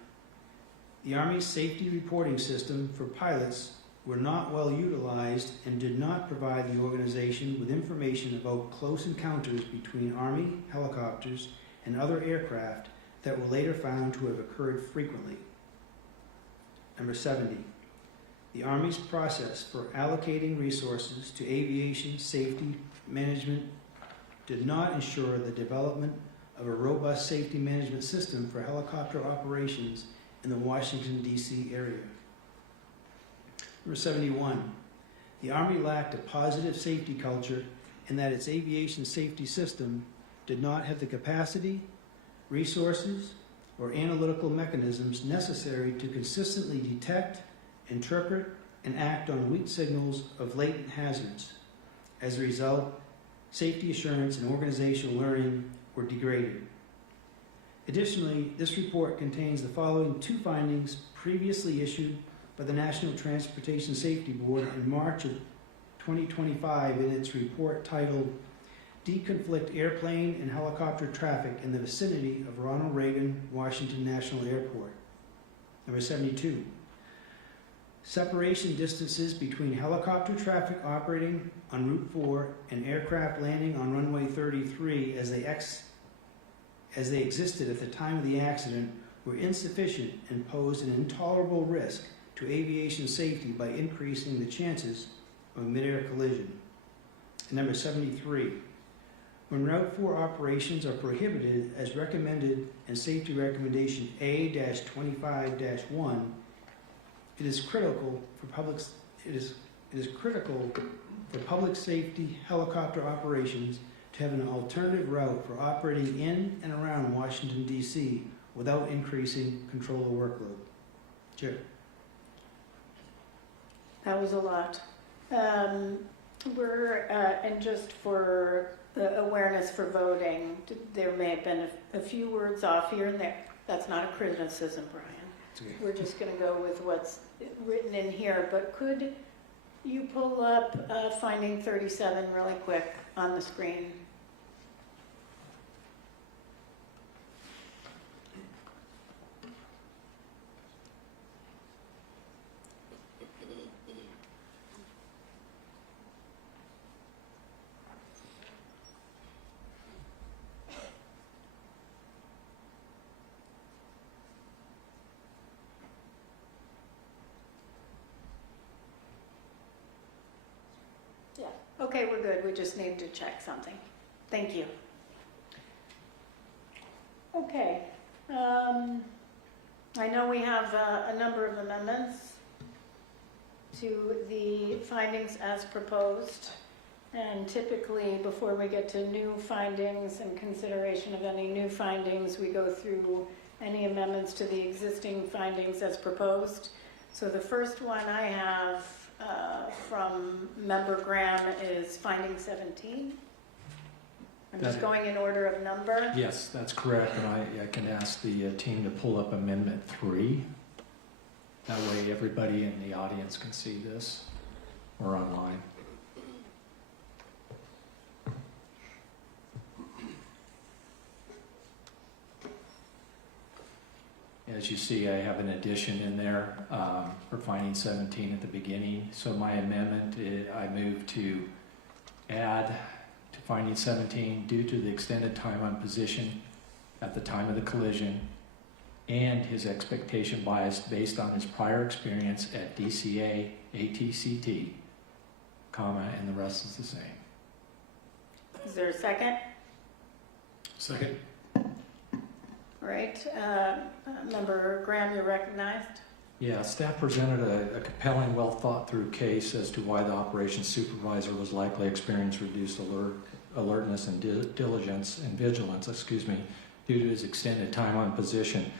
The Army's safety reporting system for pilots were not well utilized and did not provide the organization with information about close encounters between Army helicopters and other aircraft that were later found to have occurred frequently. Number 70. The Army's process for allocating resources to aviation safety management did not ensure the development of a robust safety management system for helicopter operations in the Washington, D.C. area. Number 71. The Army lacked a positive safety culture in that its aviation safety system did not have the capacity, resources, or analytical mechanisms necessary to consistently detect, interpret, and act on weak signals of latent hazards. As a result, safety assurance and organizational learning were degraded. Additionally, this report contains the following two findings previously issued by the National Transportation Safety Board in March of 2025 in its report titled Deconflict Airplane and Helicopter Traffic in the Vicinity of Ronald Reagan Washington National Airport. Number 72. Separation distances between helicopter traffic operating on Route 4 and aircraft landing on runway 33 as they existed at the time of the accident were insufficient and posed an intolerable risk to aviation safety by increasing the chances of a midair collision. And number 73. When Route 4 operations are prohibited as recommended in Safety Recommendation A-25-1, it is critical for public safety helicopter operations to have an alternative route for operating in and around Washington, D.C. without increasing controller workload. Chair. That was a lot. And just for the awareness for voting, there may have been a few words off here and there. That's not a criticism, Brian. Okay. We're just going to go with what's written in here. But could you pull up finding 37 really quick on the screen? Okay, we're good. We just need to check something. Thank you. Okay. I know we have a number of amendments to the findings as proposed. And typically, before we get to new findings and consideration of any new findings, we go through any amendments to the existing findings as proposed. So the first one I have from Member Graham is finding 17. I'm just going in order of number. Yes, that's correct, and I can ask the team to pull up Amendment 3. That way everybody in the audience can see this, or online. As you see, I have an addition in there for finding 17 at the beginning. So my amendment, I move to add to finding 17 due to the extended time on position at the time of the collision and his expectation bias based on his prior experience at DCA, ATCT, comma, and the rest is the same. Is there a second? Second. All right. Member Graham, you're recognized. Yeah, staff presented a compelling, well-thought-through case as to why the operations supervisor was likely experiencing reduced alertness and diligence and vigilance, due to his extended time on position.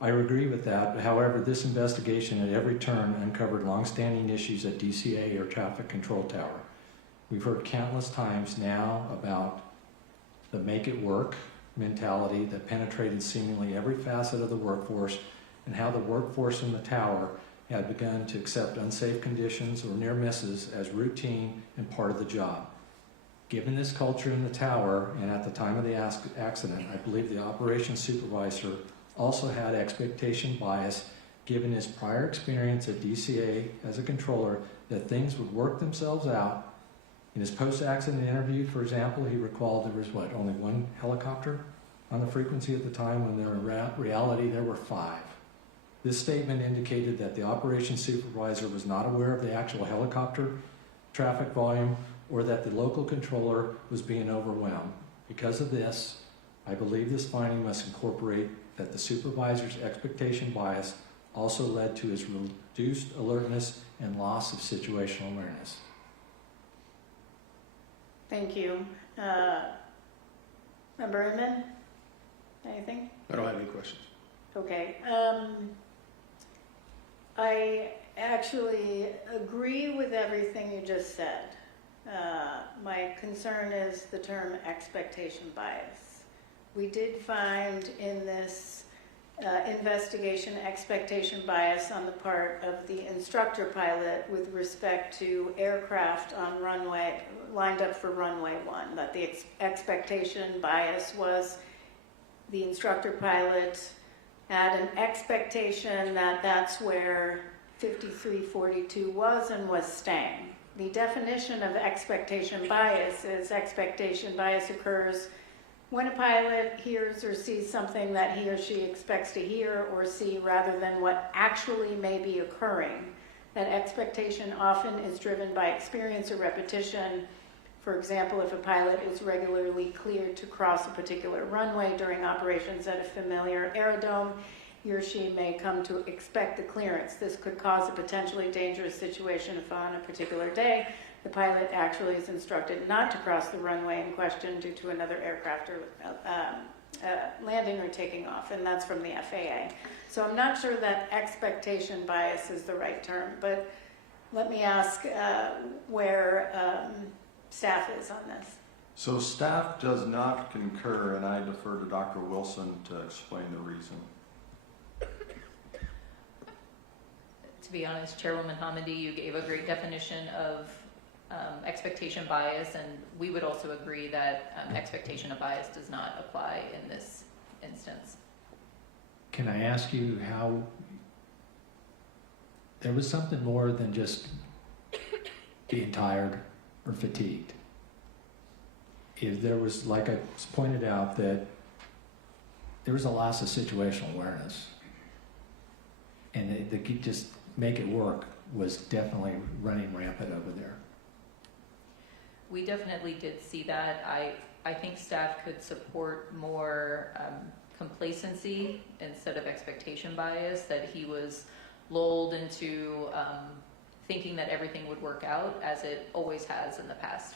I agree with that. However, this investigation at every turn uncovered long-standing issues at DCA or traffic control tower. We've heard countless times now about the make it work mentality that penetrated seemingly every facet of the workforce, and how the workforce in the tower had begun to accept unsafe conditions or near misses as routine and part of the job. Given this culture in the tower and at the time of the accident, I believe the operations supervisor also had expectation bias given his prior experience at DCA as a controller that things would work themselves out. In his post-accident interview, for example, he recalled there was, only one helicopter on the frequency at the time, when in reality there were 5. This statement indicated that the operations supervisor was not aware of the actual helicopter traffic volume or that the local controller was being overwhelmed. Because of this, I believe this finding must incorporate that the supervisor's expectation bias also led to his reduced alertness and loss of situational awareness. Thank you. Member Inman, anything? I don't have any questions. Okay. I actually agree with everything you just said. My concern is the term expectation bias. We did find in this investigation expectation bias on the part of the instructor pilot with respect to aircraft on runway, lined up for runway 1, that the expectation bias was the instructor pilot had an expectation that that's where 5342 was and was staying. The definition of expectation bias is expectation bias occurs when a pilot hears or sees something that he or she expects to hear or see rather than what actually may be occurring. That expectation often is driven by experience or repetition. For example, if a pilot is regularly cleared to cross a particular runway during operations at a familiar aerodrome, he or she may come to expect the clearance. This could cause a potentially dangerous situation if on a particular day the pilot actually is instructed not to cross the runway in question due to another aircraft or landing or taking off, and that's from the FAA. So I'm not sure that expectation bias is the right term, but let me ask where staff is on this. So staff does not concur, and I defer to Dr. Wilson to explain the reason. To be honest, Chairwoman Hamidi, you gave a great definition of expectation bias, and we would also agree that expectation of bias does not apply in this instance. Can I ask you how there was something more than just being tired or fatigued? If there was, like I pointed out, that there was a loss of situational awareness, and the just make it work was definitely running rampant over there. We definitely did see that. I think staff could support more complacency instead of expectation bias, that he was lulled into thinking that everything would work out as it always has in the past.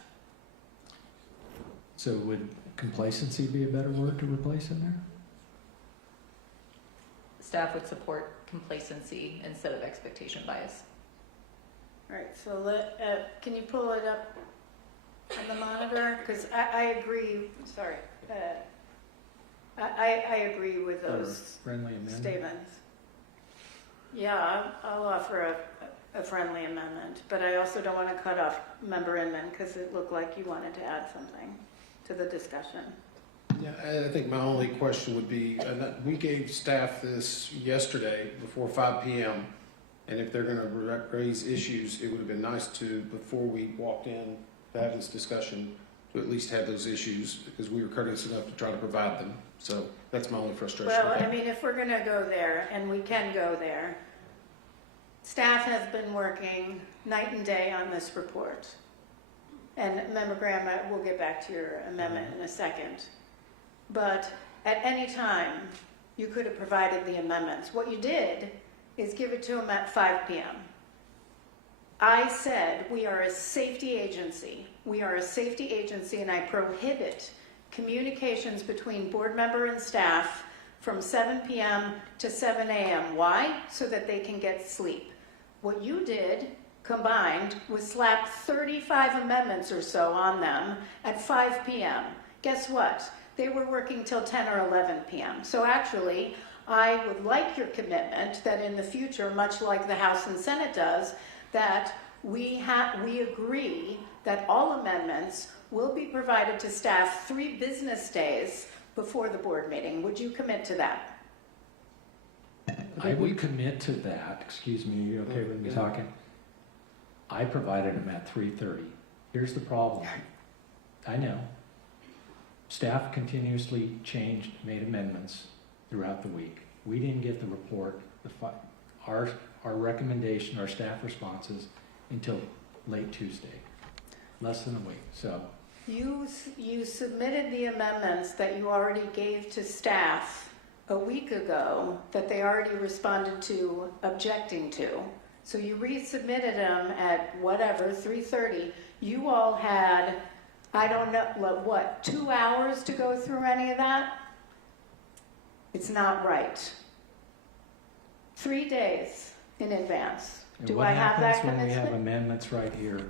So would complacency be a better word to replace in there? Staff would support complacency instead of expectation bias. All right, so can you pull it up on the monitor? Because I agree, sorry. I agree with those friendly amendment statements. Yeah, I'll offer a friendly amendment, but I also don't want to cut off member Inman because it looked like you wanted to add something to the discussion. Yeah, I think my only question would be, we gave staff this yesterday before 5 p.m. And if they're going to raise issues, it would have been nice to, before we walked in to have this discussion, to at least have those issues, because we were courteous enough to try to provide them. So that's my only frustration. Well, I mean, if we're going to go there, and we can go there, staff has been working night and day on this report. And Member Graham, we'll get back to your amendment in a second. But at any time, you could have provided the amendments. What you did is give it to them at 5 p.m. I said we are a safety agency. We are a safety agency, and I prohibit communications between board member and staff from 7 p.m. to 7 a.m. Why? So that they can get sleep. What you did, combined, was slap 35 amendments or so on them at 5 p.m. Guess what? They were working till 10 or 11 p.m. So actually, I would like your commitment that in the future, much like the House and Senate does, that we agree that all amendments will be provided to staff 3 business days before the board meeting. Would you commit to that? I would commit to that. Excuse me, are you okay with me talking? I provided them at 3:30. Here's the problem. I know. Staff continuously changed, made amendments throughout the week. We didn't get the report, our recommendation, our staff responses, until late Tuesday, less than a week. So you submitted the amendments that you already gave to staff a week ago that they already responded to objecting to. So you resubmitted them at whatever, 3:30. You all had, I don't know, what, 2 hours to go through any of that? It's not right. 3 days in advance. Do I have that What happens when we have commitment? amendments right here?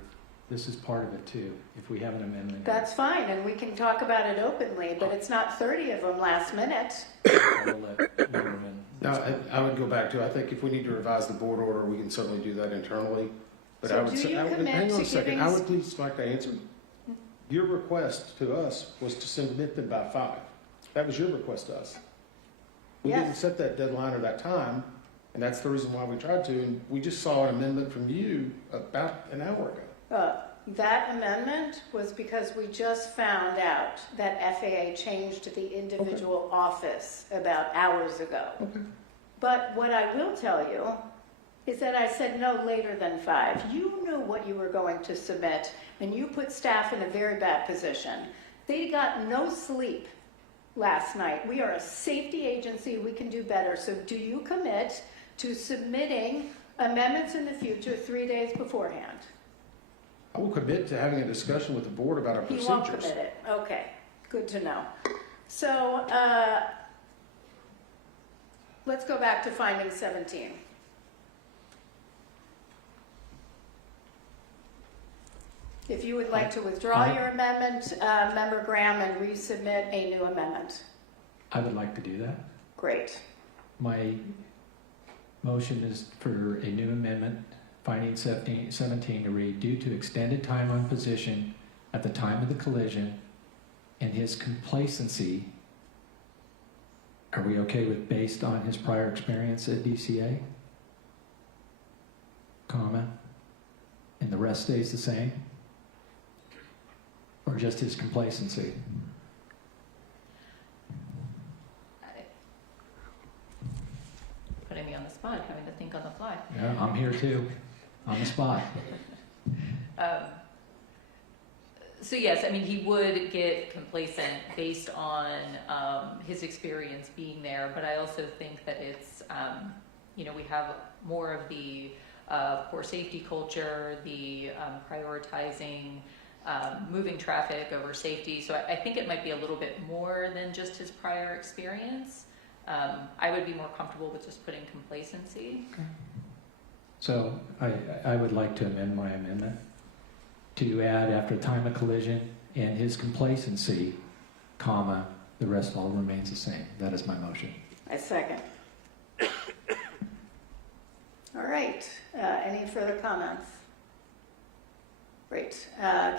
This is part of it too, if we have an amendment. That's fine, and we can talk about it openly, but it's not 30 of them last minute. No, I would go back to, I think if we need to revise the board order, we can certainly do that internally. But So I would do say, you commit hang on to a second, giving I would please like to answer. Your request to us was to submit them by 5. That was your request to us. We Yes. didn't set that deadline or that time, and that's the reason why we tried to, and we just saw an amendment from you about an hour ago. That amendment was because we just found out that FAA changed the individual office about hours ago. Okay. But what I will tell you is that I said no later than 5. You knew what you were going to submit, and you put staff in a very bad position. They got no sleep last night. We are a safety agency. We can do better. So do you commit to submitting amendments in the future 3 days beforehand? I will commit to having a discussion with the board about our He procedures. won't commit it. Okay, good to know. So let's go back to finding 17. If you would like to withdraw your amendment, Member Graham, and resubmit a new amendment. I would like to do that. Great. My motion is for a new amendment, finding 17 to read, due to extended time on position at the time of the collision and his complacency. Are we okay with based on his prior experience at DCA? Comma. And the rest stays the same? Or just his complacency? Putting me on the spot, having to think on the fly. Yeah, I'm here too, on the spot. So yes, I mean, he would get complacent based on his experience being there, but I also think that it's, we have more of the poor safety culture, the prioritizing moving traffic over safety. So I think it might be a little bit more than just his prior experience. I would be more comfortable with just putting complacency. Okay. So I would like to amend my amendment to add after time of collision and his complacency, comma, the rest all remains the same. That is my motion. I second. All right. Any further comments? Great.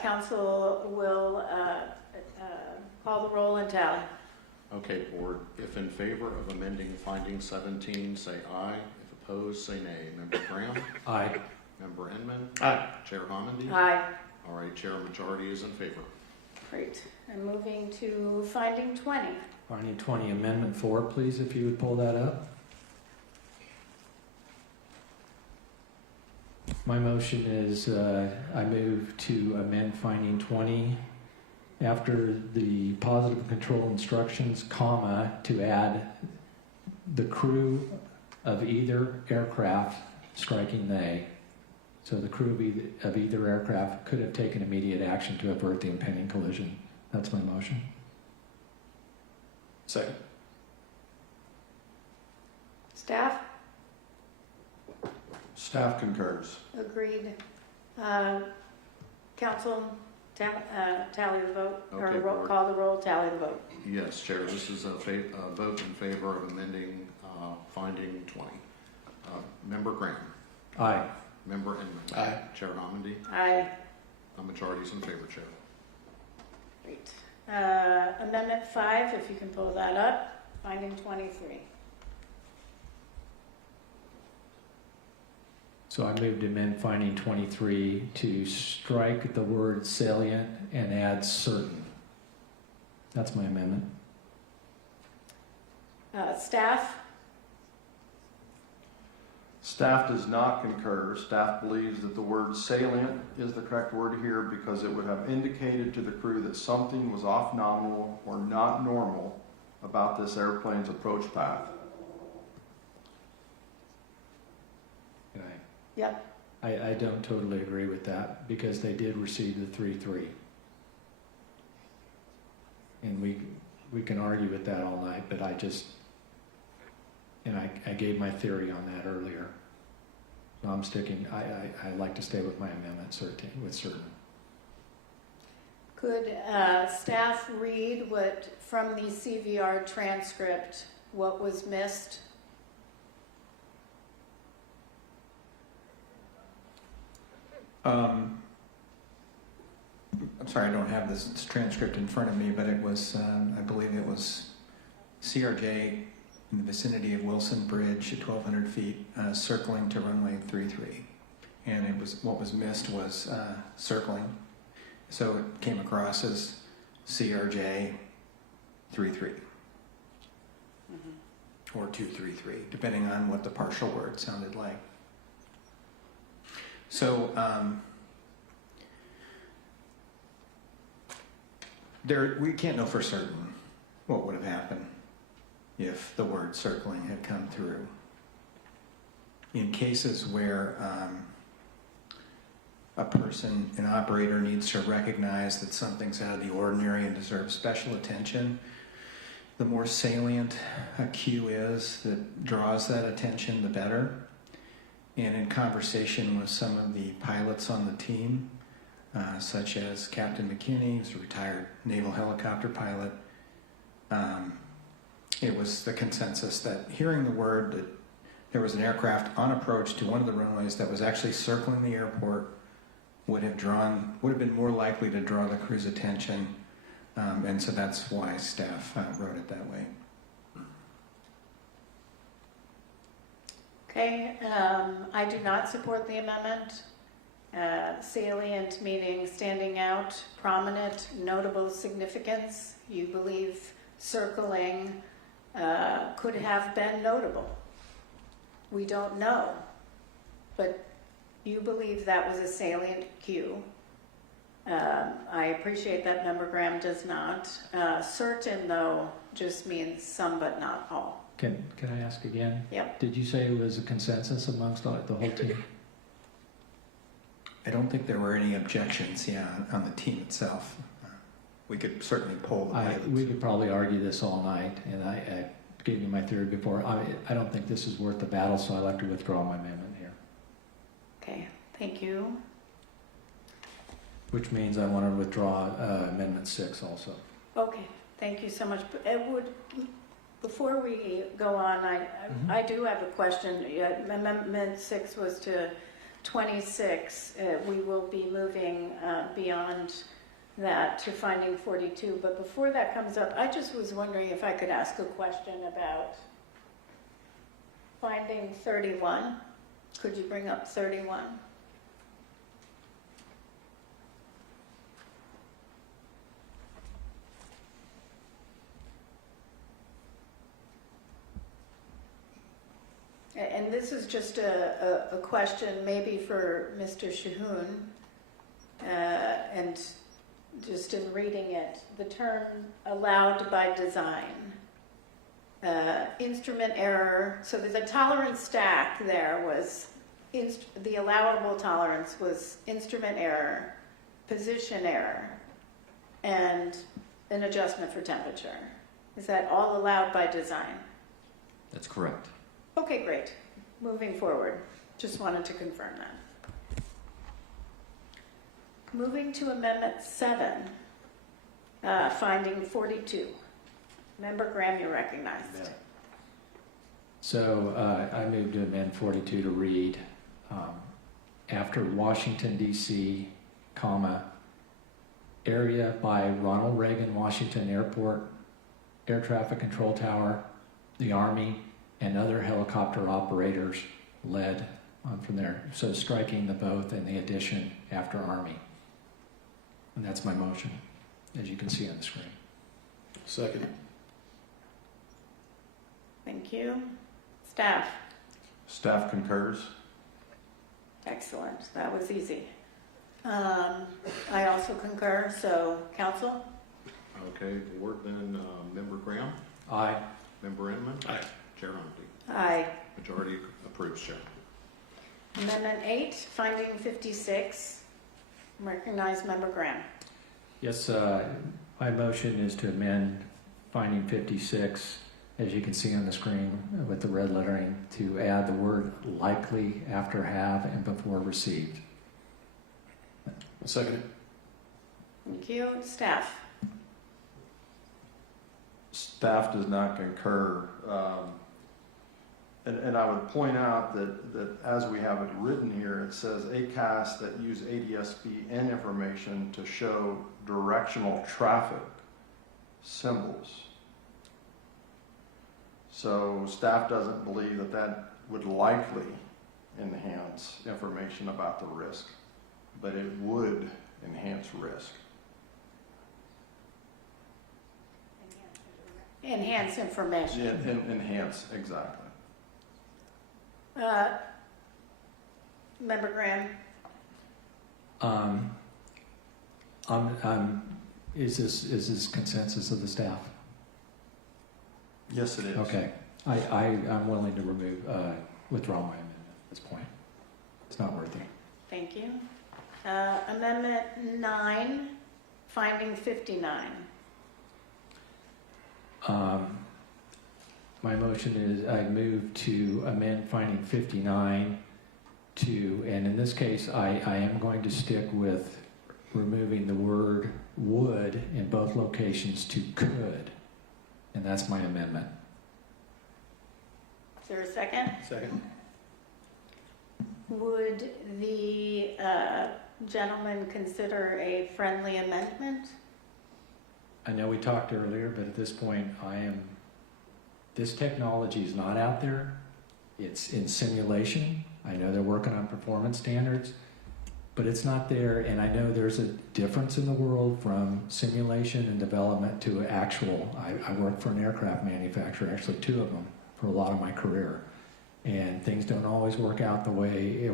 Council will call the roll and tally. Okay, board. If in favor of amending finding 17, say aye. If opposed, say nay. Member Graham? Aye. Member Inman? Aye. Chair Homendy? Aye. All right, chair majority is in favor. Great. And moving to finding 20. Finding 20, Amendment 4, please, if you would pull that up. My motion is I move to amend finding 20 after the positive control instructions, comma, to add the crew of either aircraft, striking they. So the crew of either aircraft could have taken immediate action to avert the impending collision. That's my motion. Second. Staff? Staff concurs. Agreed. Council, tally the vote, Okay, or board. call the roll, tally the vote. Yes, Chair, this is a vote in favor of amending finding 20. Member Graham? Aye. Member Inman? Aye. Chair Homendy? Aye. A majority is in favor, Chair. Great. Amendment 5, if you can pull that up, finding 23. So I moved to amend finding 23 to strike the word salient and add certain. That's my amendment. Staff? Staff does not concur. Staff believes that the word salient is the correct word here because it would have indicated to the crew that something was off nominal or not normal about this airplane's approach path. Yep. I don't totally agree with that because they did receive the 3-3. And we can argue with that all night, but I gave my theory on that earlier. So I'm sticking, I like to stay with my amendment certain. Could staff read from the CVR transcript, what was missed? I'm sorry, I don't have this transcript in front of me, but it was, I believe it was CRJ in the vicinity of Wilson Bridge at 1,200 feet, circling to runway 33. And it was, what was missed was circling. So it came across as CRJ 33. Or 233, depending on what the partial word sounded like. So we can't know for certain what would have happened if the word circling had come through. In cases where a person, an operator, needs to recognize that something's out of the ordinary and deserves special attention, the more salient a cue is that draws that attention, the better. And in conversation with some of the pilots on the team, such as Captain McKinney, who's a retired naval helicopter pilot, it was the consensus that hearing the word that there was an aircraft on approach to one of the runways that was actually circling the airport would have been more likely to draw the crew's attention, and so that's why staff wrote it that way. Okay, I do not support the amendment. Salient meaning standing out, prominent, notable significance. You believe circling could have been notable. We don't know, but you believe that was a salient cue. I appreciate that membergram does not. Certain, though, just means some but not all. Can I ask again? Yep. Did you say it was a consensus amongst the whole team? I don't think there were any objections, on the team itself. We could certainly poll the pilots. We could probably argue this all night, and I gave you my theory before. I don't think this is worth the battle, so I'd like to withdraw my amendment here. Okay, thank you. Which means I want to withdraw Amendment 6 also. Okay, thank you so much. Before we go on, I do have a question. Amendment 6 was to 26. We will be moving beyond that to finding 42. But before that comes up, I just was wondering if I could ask a question about finding 31. Could you bring up 31? And this is just a question maybe for Mr. Shahoon, and just in reading it, the term allowed by design, instrument error, so the tolerance stack there was, the allowable tolerance was instrument error, position error, and an adjustment for temperature. Is that all allowed by design? That's correct. Okay, great. Moving forward. Just wanted to confirm that. Moving to Amendment 7, finding 42. Member Graham, you're recognized. Yeah. So I move to amend 42 to read, after Washington, D.C., comma, area by Ronald Reagan Washington Airport, Air Traffic Control Tower, the Army, and other helicopter operators led on from there. So striking the both and the addition after Army. And that's my motion, as you can see on the screen. Second. Thank you. Staff. Staff concurs. Excellent. That was easy. I also concur. So, Council? Okay, board then, Member Graham? Aye. Member Inman? Aye. Chair Hunty? Aye. Majority approves, Chair. Amendment 8, finding 56. Recognize Member Graham. Yes, my motion is to amend finding 56, as you can see on the screen with the red lettering, to add the word likely after have and before received. Second. Thank you. Staff. Staff does not concur. And I would point out that as we have it written here, it says ACAS that use ADSB N information to show directional traffic symbols. So staff doesn't believe that that would likely enhance information about the risk, but it would enhance risk. Enhance information. Enhance, exactly. Member Graham. Is this consensus of the staff? Yes, it is. Okay. I'm willing to withdraw my amendment at this point. It's not worth it. Thank you. Amendment 9, finding 59. My motion is I move to amend finding 59 to, and in this case, I am going to stick with removing the word would in both locations to could. And that's my amendment. Is there a second? Second. Would the gentleman consider a friendly amendment? I know we talked earlier, but at this point, this technology is not out there. It's in simulation. I know they're working on performance standards, but it's not there. And I know there's a difference in the world from simulation and development to actual. I worked for an aircraft manufacturer, actually 2 of them, for a lot of my career. And things don't always work out the way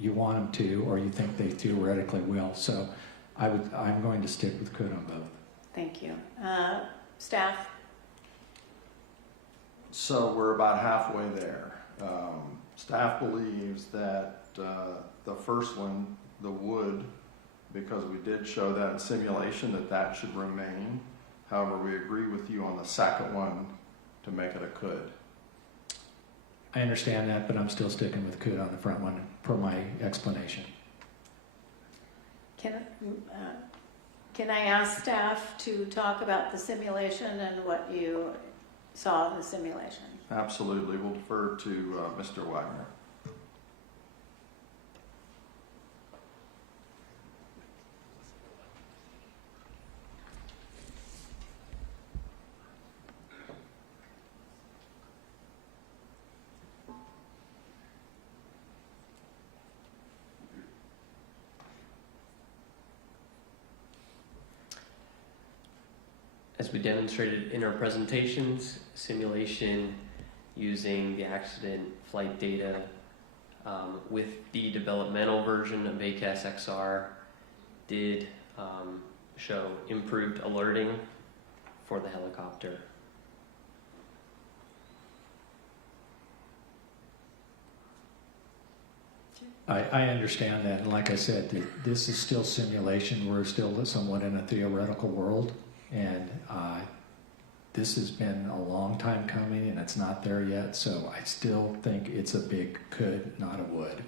you want them to, or you think they theoretically will. So I'm going to stick with could on both. Thank you. Staff? So we're about halfway there. Staff believes that the first one, the would, because we did show that in simulation that should remain. However, we agree with you on the second one to make it a could. I understand that, but I'm still sticking with could on the front one per my explanation. Can I ask staff to talk about the simulation and what you saw in the simulation? Absolutely. We'll defer to Mr. Wagner. As we demonstrated in our presentations, simulation using the accident flight data with the developmental version of ACAS XR did show improved alerting for the helicopter. I understand that, and like I said, this is still simulation. We're still somewhat in a theoretical world, and this has been a long time coming, and it's not there yet, so I still think it's a big could, not a would.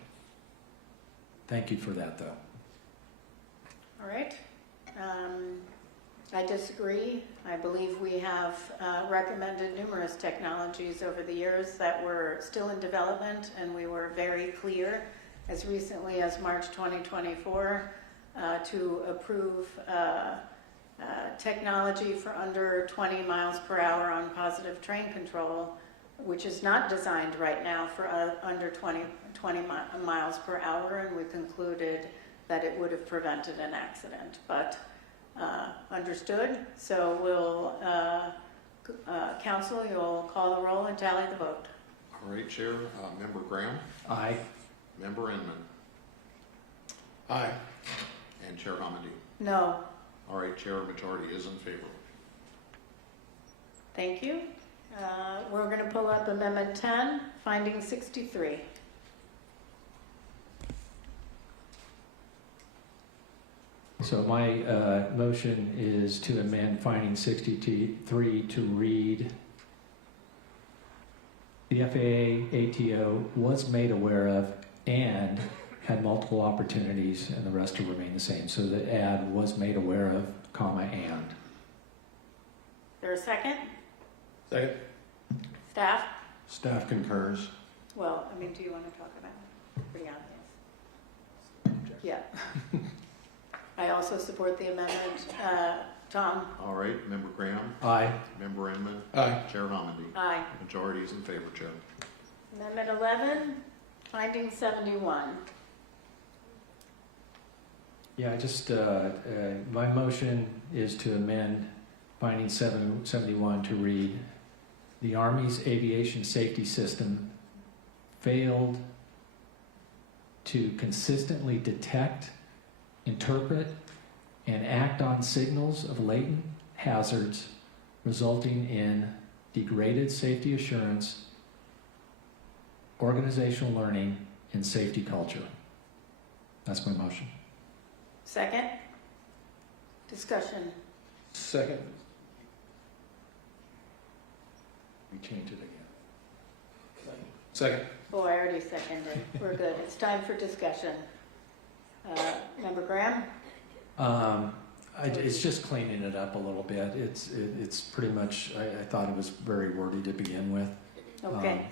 Thank you for that, though. All right. I disagree. I believe we have recommended numerous technologies over the years that were still in development, and we were very clear as recently as March 2024 to approve technology for under 20 miles per hour on positive train control, which is not designed right now for under 20 miles per hour, and we concluded that it would have prevented an accident. But understood. So we'll, council, you'll call the roll and tally the vote. All right, Chair. Member Graham? Aye. Member Inman? Aye. And Chair Hamady? No. All right, Chair, majority is in favor. Thank you. We're going to pull up Amendment 10, Finding 63. So my motion is to amend Finding 63 to read, the FAA ATO was made aware of and had multiple opportunities, and the rest will remain the same. So the add was made aware of, comma, and. There a second? Second. Staff? Staff concurs. Well, I mean, do you want to talk about it? Pretty obvious. Yeah. I also support the amendment. Tom? All right, Member Graham? Aye. Member Inman? Aye. Chair Hamady? Aye. Majority is in favor, Chair. Amendment 11, Finding 71. Yeah, my motion is to amend Finding 71 to read, the Army's aviation safety system failed to consistently detect, interpret, and act on signals of latent hazards, resulting in degraded safety assurance, organizational learning, and safety culture. That's my motion. Second? Discussion. Second. We change it again. Second. Oh, I already seconded. We're good. It's time for discussion. Member Graham? It's just cleaning it up a little bit. It's pretty much, I thought it was very wordy to begin with. Okay.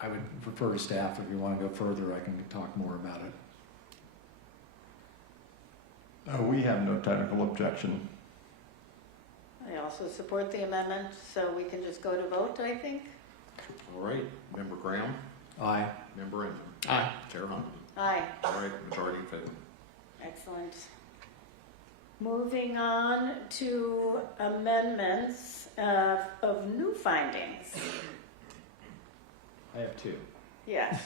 I would refer to staff. If you want to go further, I can talk more about it. We have no technical objection. I also support the amendment, so we can just go to vote, I think. All right, Member Graham? Aye. Member Inman? Aye. Chair Hamady? Aye. All right, majority in favor. Excellent. Moving on to amendments of new findings. I have two. Yes.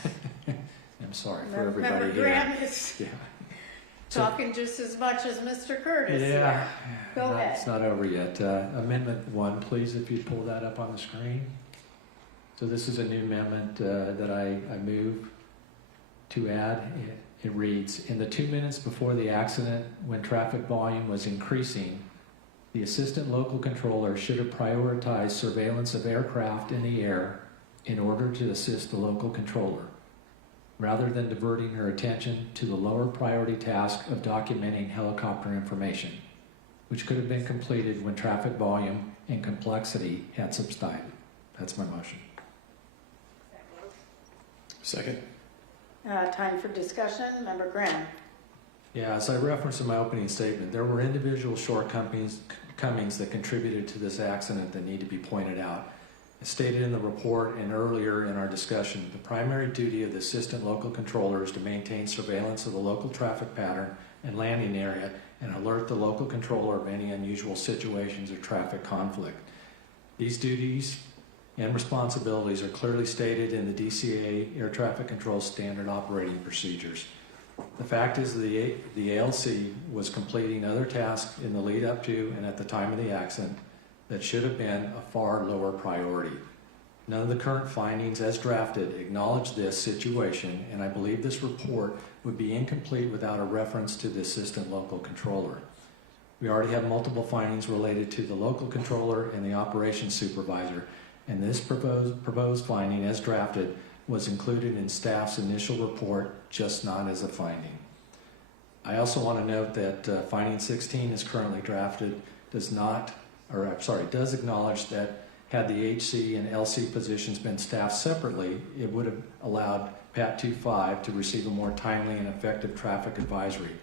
I'm sorry for Member everybody here. Graham is... Yeah. talking just as much as Mr. Curtis Yeah. here. Go ahead. It's not over yet. Amendment 1, please, if you pull that up on the screen. So this is a new amendment that I move to add. It reads, in the 2 minutes before the accident, when traffic volume was increasing, the assistant local controller should have prioritized surveillance of aircraft in the air in order to assist the local controller, rather than diverting her attention to the lower priority task of documenting helicopter information, which could have been completed when traffic volume and complexity had subsided. That's my motion. Second. Time for discussion. Member Graham. Yeah, as I referenced in my opening statement, there were individual shortcomings that contributed to this accident that need to be pointed out. As stated in the report and earlier in our discussion, the primary duty of the assistant local controller is to maintain surveillance of the local traffic pattern and landing area and alert the local controller of any unusual situations or traffic conflict. These duties and responsibilities are clearly stated in the DCA Air Traffic Control Standard Operating Procedures. The fact is the ALC was completing other tasks in the lead up to and at the time of the accident that should have been a far lower priority. None of the current findings as drafted acknowledge this situation, and I believe this report would be incomplete without a reference to the assistant local controller. We already have multiple findings related to the local controller and the operations supervisor, and this proposed finding as drafted was included in staff's initial report, just not as a finding. I also want to note that finding 16 is currently drafted does acknowledge that had the HC and LC positions been staffed separately, it would have allowed PAT 25 to receive a more timely and effective traffic advisory,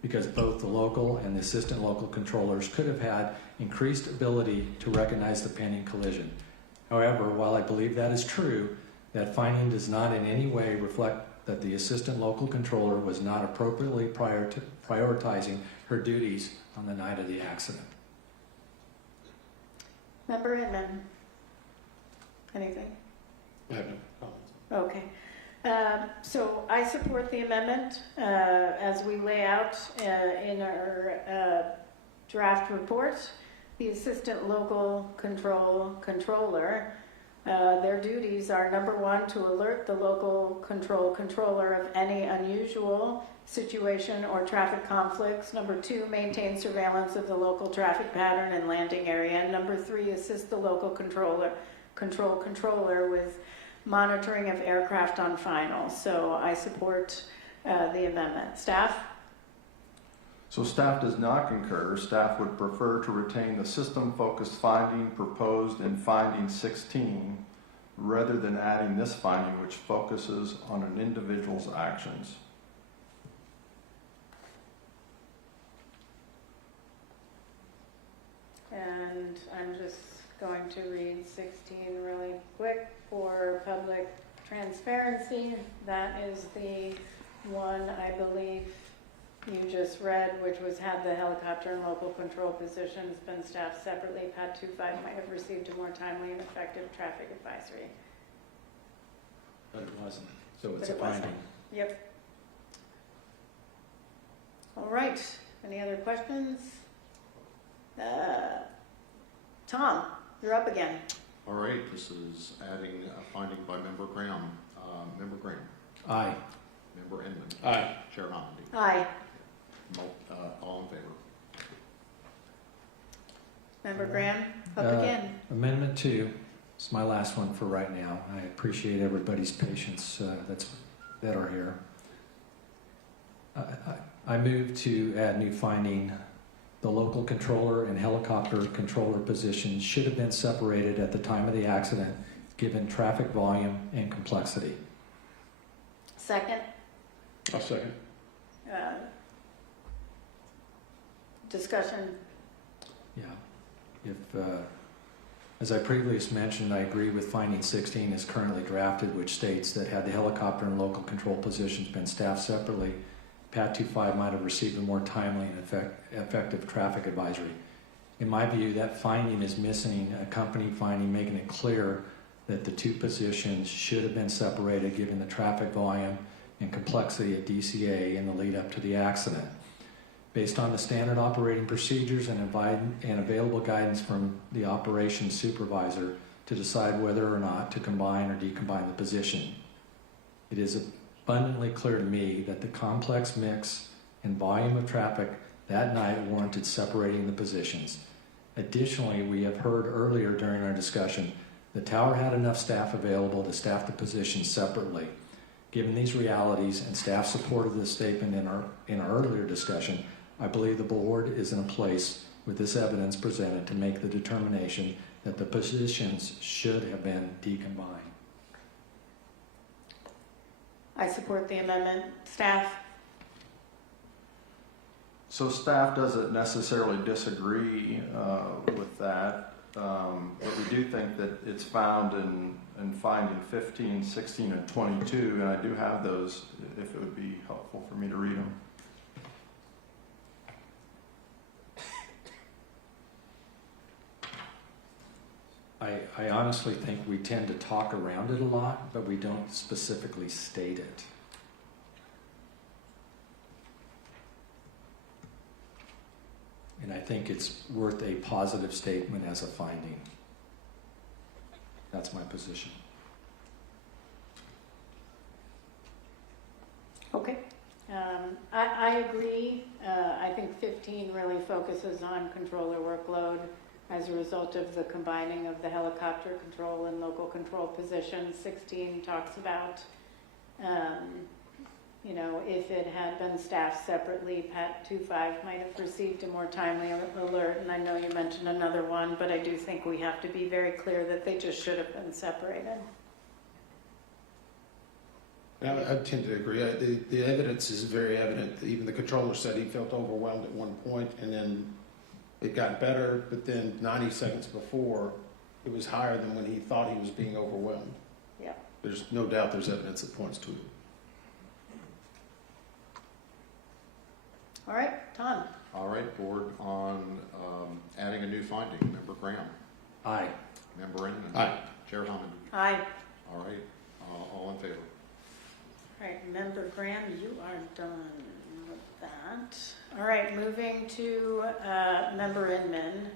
because both the local and the assistant local controllers could have had increased ability to recognize the pending collision. However, while I believe that is true, that finding does not in any way reflect that the assistant local controller was not appropriately prioritizing her duties on the night of the accident. Member Inman. Anything? I have no comments. Okay. So I support the amendment as we lay out in our draft report. The assistant local controller, their duties are number 1, to alert the local controller of any unusual situation or traffic conflicts. Number 2, maintain surveillance of the local traffic pattern and landing area. And number 3, assist the local controller with monitoring of aircraft on final. So I support the amendment. Staff? So staff does not concur. Staff would prefer to retain the system-focused finding proposed in finding 16 rather than adding this finding which focuses on an individual's actions. And I'm just going to read 16 really quick for public transparency. That is the one I believe you just read, which was had the helicopter and local control positions been staffed separately, PAT 25 might have received a more timely and effective traffic advisory. But it wasn't, so it's But a it wasn't. finding. Yep. All right, any other questions? Tom, you're up again. All right, this is adding a finding by Member Graham. Member Graham. Aye. Member Inman. Aye. Chair Hamady. Aye. All in favor. Member Graham, up again. Amendment 2 is my last one for right now. I appreciate everybody's patience that are here. I move to add new finding. The local controller and helicopter controller positions should have been separated at the time of the accident, given traffic volume and complexity. Second. I'll second. Discussion. Yeah. As I previously mentioned, I agree with finding 16 as currently drafted, which states that had the helicopter and local control positions been staffed separately, PAT 25 might have received a more timely and effective traffic advisory. In my view, that finding is missing a company finding making it clear that the two positions should have been separated given the traffic volume and complexity at DCA in the lead up to the accident. based on the standard operating procedures and available guidance from the operations supervisor to decide whether or not to combine or decombine the position. It is abundantly clear to me that the complex mix and volume of traffic that night warranted separating the positions. Additionally, we have heard earlier during our discussion, the tower had enough staff available to staff the positions separately. Given these realities and staff support of this statement in our earlier discussion, I believe the board is in a place with this evidence presented to make the determination that the positions should have been decombined. I support the amendment. Staff? So staff doesn't necessarily disagree with that, but we do think that it's found in finding 15, 16, and 22, and I do have those if it would be helpful for me to read them. I honestly think we tend to talk around it a lot, but we don't specifically state it. And I think it's worth a positive statement as a finding. That's my position. Okay. I agree. I think 15 really focuses on controller workload as a result of the combining of the helicopter control and local control positions. 16 talks about, if it had been staffed separately, Pat 25 might have received a more timely alert. And I know you mentioned another one, but I do think we have to be very clear that they just should have been separated. I tend to agree. The evidence is very evident. Even the controller said he felt overwhelmed at one point, and then it got better, but then 90 seconds before, it was higher than when he thought he was being overwhelmed. Yeah. There's no doubt there's evidence that points to it. All right, Tom. All right, board, on adding a new finding. Member Graham. Aye. Member Inman. Aye. Chair Hammond. Aye. All right, all in favor. All right, Member Graham, you are done with that. All right, moving to Member Inman.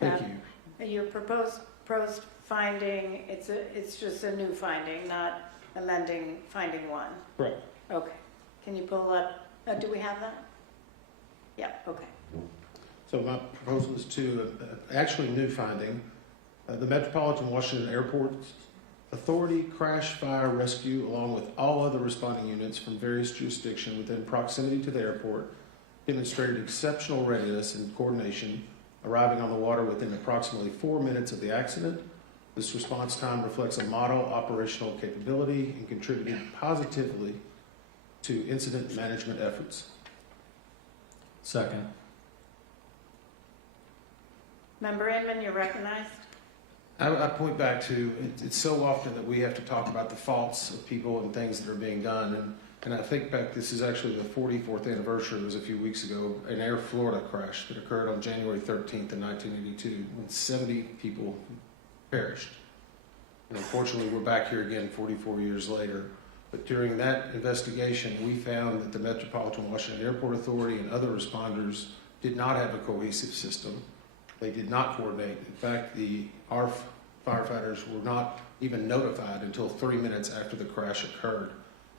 Thank you. Your proposed finding, it's just a new finding, not amending finding one. Correct. Okay. Can you pull up, do we have that? Yeah, okay. So my proposal is to actually new finding. The Metropolitan Washington Airport Authority Crash Fire Rescue, along with all other responding units from various jurisdictions within proximity to the airport, demonstrated exceptional readiness and coordination, arriving on the water within approximately 4 minutes of the accident. This response time reflects a model operational capability and contributed positively to incident management efforts. Second. Member Inman, you're recognized. I point back to, it's so often that we have to talk about the faults of people and things that are being done. And I think back, this is actually the 44th anniversary, it was a few weeks ago, an Air Florida crash that occurred on January 13th in 1982, when 70 people perished. And unfortunately, we're back here again 44 years later. But during that investigation, we found that the Metropolitan Washington Airport Authority and other responders did not have a cohesive system. They did not coordinate. In fact, our firefighters were not even notified until 3 minutes after the crash occurred.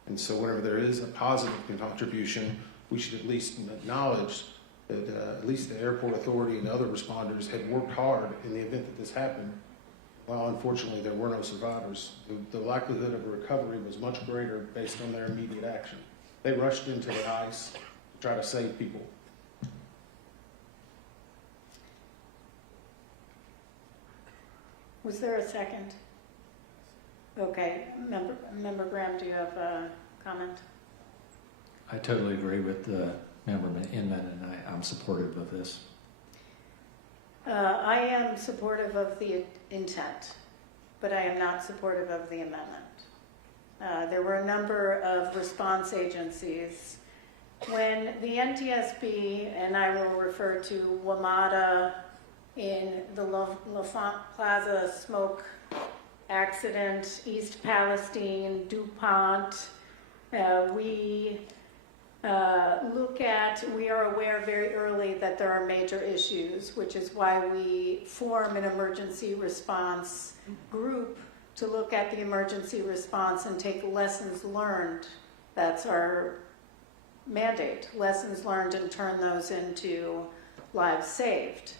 And so whenever there is a positive contribution, we should at least acknowledge that at least the airport authority and other responders had worked hard in the event that this happened. Well, unfortunately, there were no survivors. The likelihood of a recovery was much greater based on their immediate action. They rushed into the ice to try to save people. Was there a second? Okay, Member Graham, do you have a comment? I totally agree with Member Inman, and I'm supportive of this. I am supportive of the intent, but I am not supportive of the amendment. There were a number of response agencies. When the NTSB, and I will refer to WMATA in the L'Enfant Plaza smoke accident, East Palestine, DuPont, we we are aware very early that there are major issues, which is why we form an emergency response group to look at the emergency response and take lessons learned. That's our mandate, lessons learned, and turn those into lives saved.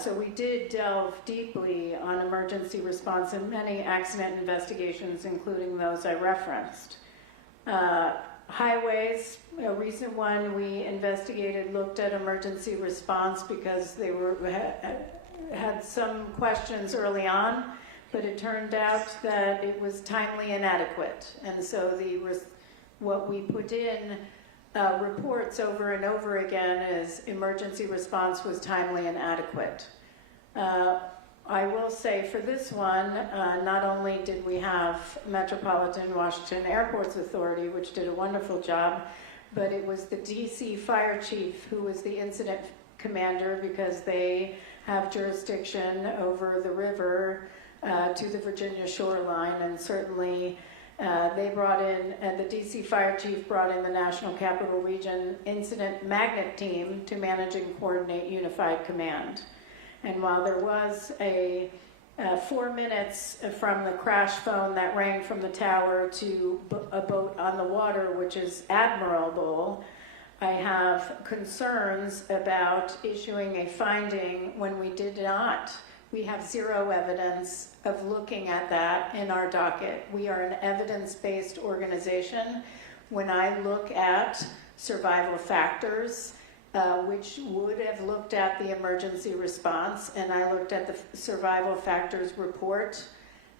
So we did delve deeply on emergency response in many accident investigations, including those I referenced. Highways, a recent one we investigated looked at emergency response because they had some questions early on, but it turned out that it was timely inadequate. And so what we put in reports over and over again is emergency response was timely and adequate. I will say for this one, not only did we have Metropolitan Washington Airports Authority, which did a wonderful job, but it was the DC fire chief who was the incident commander because they have jurisdiction over the river to the Virginia shoreline, and certainly they brought in, and the DC fire chief brought in the National Capital Region Incident Magnet Team to manage and coordinate unified command. And while there was a 4 minutes from the crash phone that rang from the tower to a boat on the water, which is admirable, I have concerns about issuing a finding when we did not. We have zero evidence of looking at that in our docket. We are an evidence-based organization. When I look at survival factors, which would have looked at the emergency response, and I looked at the survival factors report.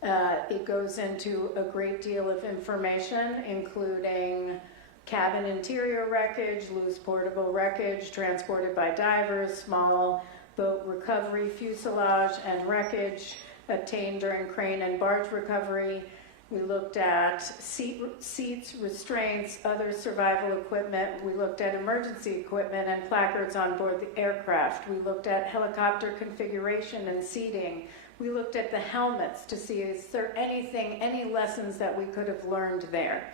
It goes into a great deal of information, including cabin interior wreckage, loose portable wreckage transported by divers, small boat recovery, fuselage and wreckage obtained during crane and barge recovery. We looked at seats, restraints, other survival equipment. We looked at emergency equipment and placards on board the aircraft. We looked at helicopter configuration and seating. We looked at the helmets to see is there any lessons that we could have learned there.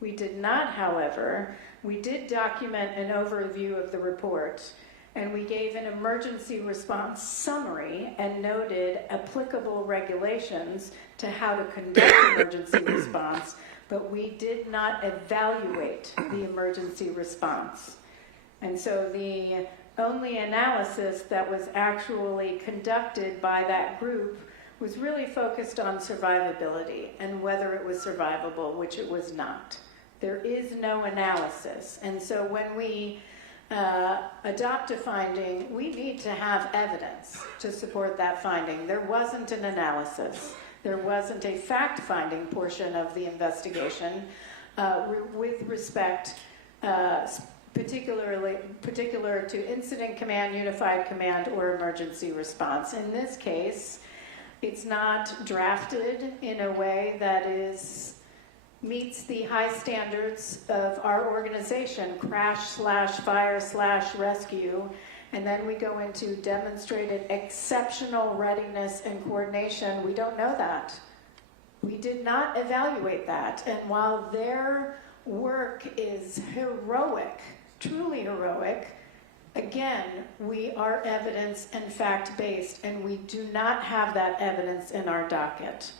We did not, however, we did document an overview of the report, and we gave an emergency response summary and noted applicable regulations to how to conduct emergency response, but we did not evaluate the emergency response. And so the only analysis that was actually conducted by that group was really focused on survivability and whether it was survivable, which it was not. There is no analysis. And so when we adopt a finding, we need to have evidence to support that finding. There wasn't an analysis. There wasn't a fact-finding portion of the investigation with respect particular to incident command, unified command, or emergency response. In this case, it's not drafted in a way that meets the high standards of our organization, crash/fire/rescue, and then we go into demonstrated exceptional readiness and coordination. We don't know that. We did not evaluate that, and while their work is heroic, truly heroic, again, we are evidence and fact-based, and we do not have that evidence in our docket.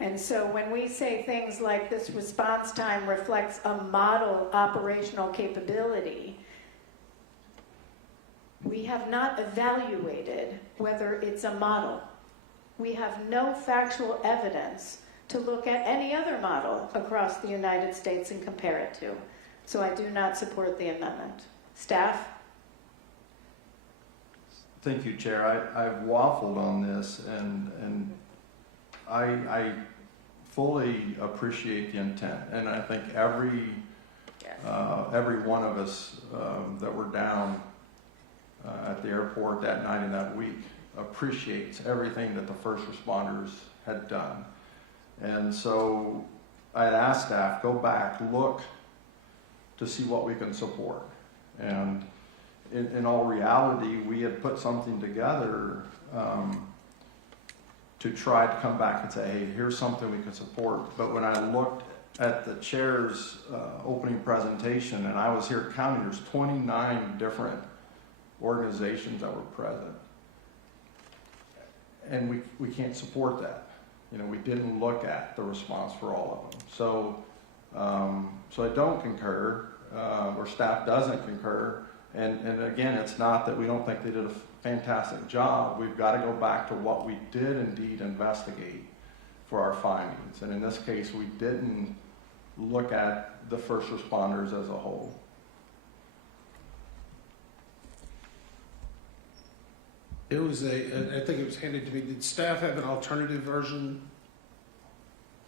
And so when we say things like this response time reflects a model operational capability, we have not evaluated whether it's a model. We have no factual evidence to look at any other model across the United States and compare it to. So I do not support the amendment. Staff? Thank you, Chair. I've waffled on this, and I fully appreciate the intent, and I think every one of us that were down at the airport that night and that week appreciates everything that the first responders had done. And so I had asked staff, go back, look to see what we can support. And in all reality, we had put something together to try to come back and say, hey, here's something we can support. But when I looked at the chair's opening presentation, and I was here counting, there's 29 different organizations that were present. And we can't support that. You know, we didn't look at the response for all of them. So, so I don't concur, or staff doesn't concur. And again, it's not that we don't think they did a fantastic job. We've got to go back to what we did indeed investigate for our findings. And in this case, we didn't look at the first responders as a whole. It was I think it was handed to me. Did staff have an alternative version?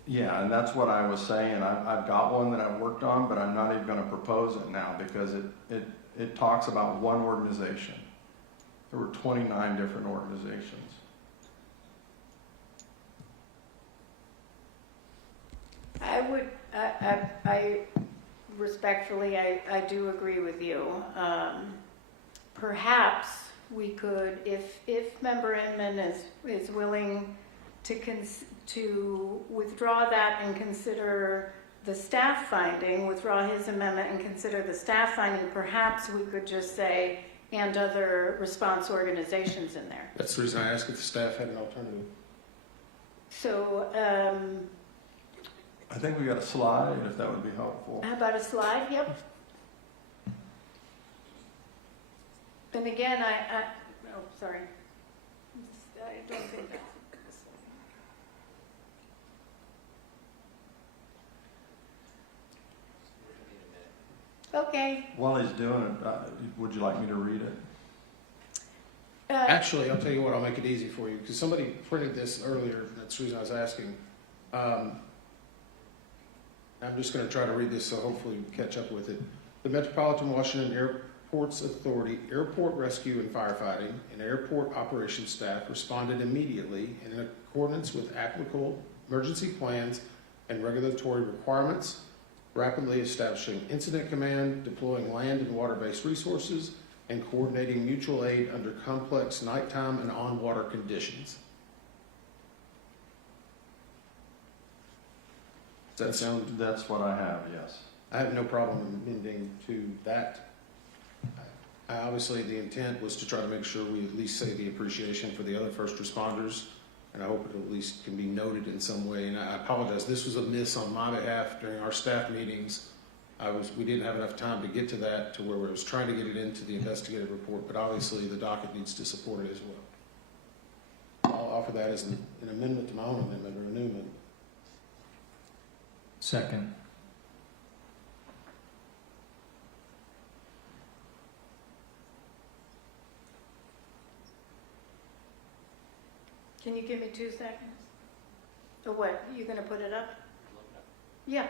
Yeah, and that's what I was saying. I've got one that I've worked on, but I'm not even going to propose it now because it talks about one organization. There were 29 different organizations. I respectfully, I do agree with you. Perhaps we could, if Member Inman is willing to withdraw that and consider the staff finding, withdraw his amendment and consider the staff finding, perhaps we could just say, and other response organizations in there. That's the reason I asked if the staff had an alternative. So, I think we got a slide, if that would be helpful. how about a slide? Yep. And again, oh, sorry. I don't think that's. Okay. While he's doing it, would you like me to read it? Actually, I'll tell you what, I'll make it easy for you, because somebody printed this earlier, that's the reason I was asking. I'm just going to try to read this, so hopefully we catch up with it. The Metropolitan Washington Airports Authority Airport Rescue and Firefighting and Airport Operations staff responded immediately in accordance with applicable emergency plans and regulatory requirements, rapidly establishing incident command, deploying land and water-based resources, and coordinating mutual aid under complex nighttime and on-water conditions. Does that sound? That's what I have, yes. I have no problem amending to that. Obviously, the intent was to try to make sure we at least say the appreciation for the other first responders, and I hope it at least can be noted in some way. And I apologize, this was a miss on my behalf during our staff meetings. We didn't have enough time to get to that, to where I was trying to get it into the investigative report, but obviously the docket needs to support it as well. I'll offer that as an amendment to my own amendment, or a new amendment. Second. Can you give me 2 seconds? So what, you gonna put it up? Yeah.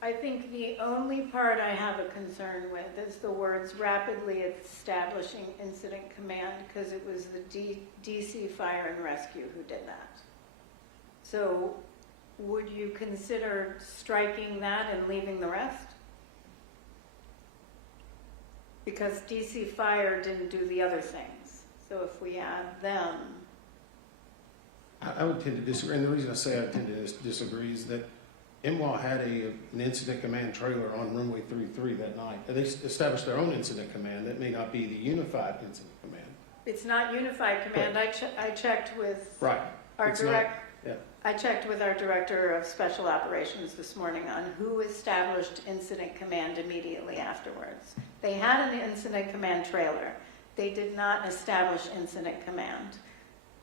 I think the only part I have a concern with is the words rapidly establishing incident command, because it was the DC Fire and Rescue who did that. So would you consider striking that and leaving the rest? Because DC Fire didn't do the other things. So if we add them. I would tend to disagree, and the reason I say I tend to disagree is that MWA had an incident command trailer on runway 33 that night. They established their own incident command. That may not be the unified incident command. It's not unified command. I checked with our I checked with our director of special operations this morning on who established incident command immediately afterwards. They had an incident command trailer. They did not establish incident command.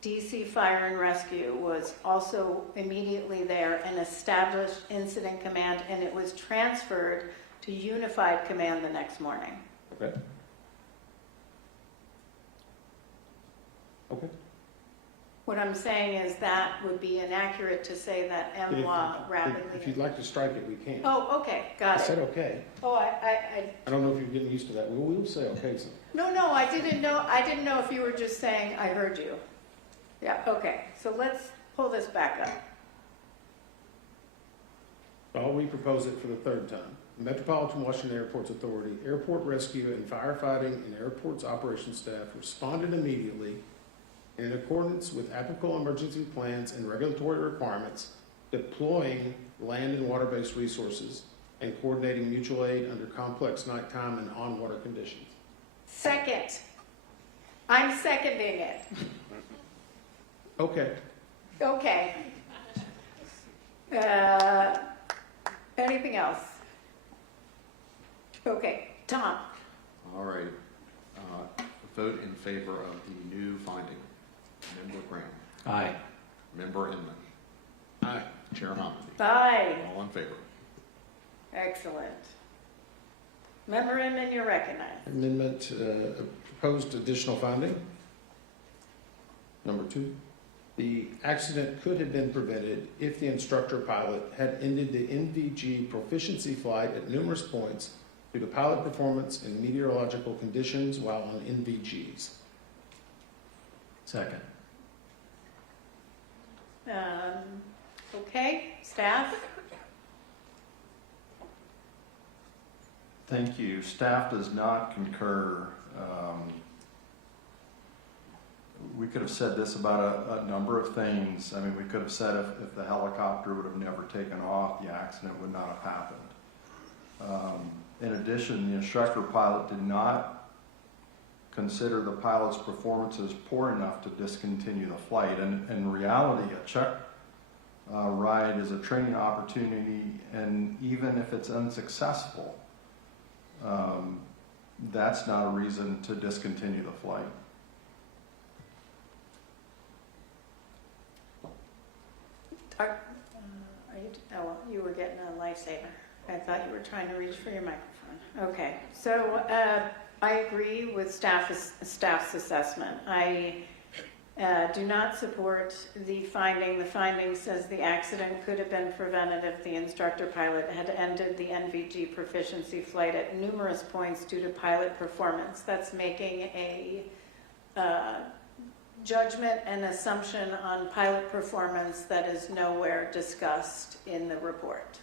DC Fire and Rescue was also immediately there and established incident command, and it was transferred to unified command the next morning. Okay. Okay. What I'm saying is that would be inaccurate to say that MWA rapidly. If you'd like to strike it, we can. Oh, okay, got it. I said okay. Oh, I don't know if you're getting used to that. We'll say okay. So. No, I didn't know. I didn't know if you were just saying I heard you. Yeah, okay. So let's pull this back up. I'll repropose it for the third time. Metropolitan Washington Airports Authority, airport rescue and firefighting and airports operations staff responded immediately in accordance with applicable emergency plans and regulatory requirements, deploying land and water-based resources and coordinating mutual aid under complex nighttime and on-water conditions. Second. I'm seconding it. Okay. Okay. Anything else? Okay, Tom. All right. Vote in favor of the new finding. Member Graham. Aye. Member Inman. Aye. Chair Hominy. Aye. All in favor. Excellent. Member Inman, you're recognized. Amendment, proposed additional finding. Number 2, the accident could have been prevented if the instructor pilot had ended the NVG proficiency flight at numerous points due to pilot performance and meteorological conditions while on NVGs. Second. Okay, staff? Thank you. Staff does not concur. We could have said this about a number of things. I mean, we could have said if the helicopter would have never taken off, the accident would not have happened. In addition, the instructor pilot did not consider the pilot's performances poor enough to discontinue the flight. And in reality, a check ride is a training opportunity, and even if it's unsuccessful, that's not a reason to discontinue the flight. You were getting a lifesaver. I thought you were trying to reach for your microphone. Okay, so I agree with staff's assessment. I do not support the finding. The finding says the accident could have been prevented if the instructor pilot had ended the NVG proficiency flight at numerous points due to pilot performance. That's making a judgment and assumption on pilot performance that is nowhere discussed in the report.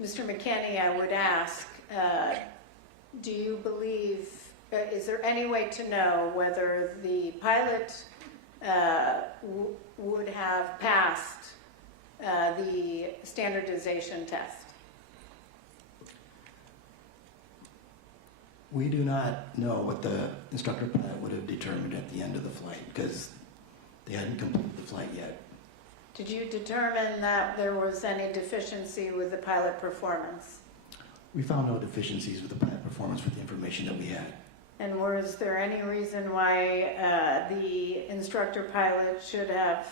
Mr. McKinney, I would ask, do you believe, is there any way to know whether the pilot would have passed the standardization test? We do not know what the instructor pilot would have determined at the end of the flight because they hadn't completed the flight yet. Did you determine that there was any deficiency with the pilot performance? We found no deficiencies with the pilot performance with the information that we had. And was there any reason why the instructor pilot should have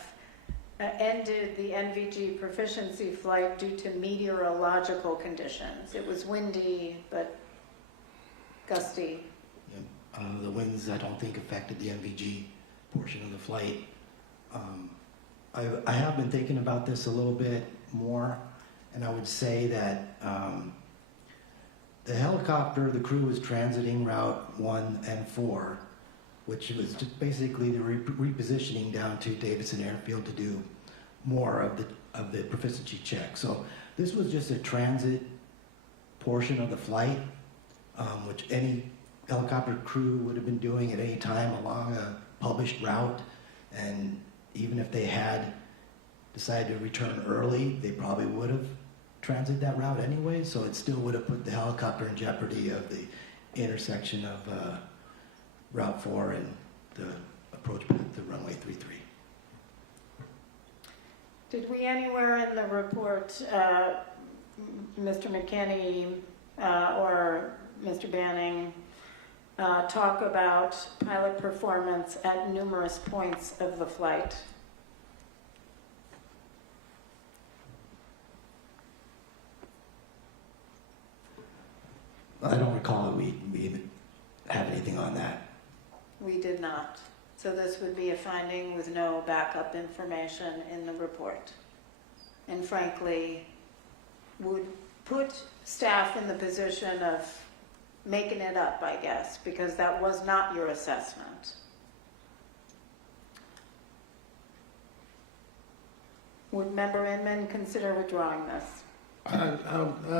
ended the NVG proficiency flight due to meteorological conditions? It was windy, but gusty. Yeah. The winds, I don't think, affected the NVG portion of the flight. I have been thinking about this a little bit more, and I would say that the helicopter, the crew was transiting Route 1 and 4, which was just basically the repositioning down to Davidson Airfield to do more of the proficiency check. So this was just a transit portion of the flight, which any helicopter crew would have been doing at any time along a published route. And even if they had decided to return early, they probably would have transited that route anyway. So it still would have put the helicopter in jeopardy of the intersection of Route 4 and the approach path to runway 33. Did we anywhere in the report, Mr. McKinney or Mr. Banning, talk about pilot performance at numerous points of the flight? I don't recall that we have anything on that. We did not. So this would be a finding with no backup information in the report. And frankly, would put staff in the position of making it up, I guess, because that was not your assessment. Would Member Inman consider withdrawing this? I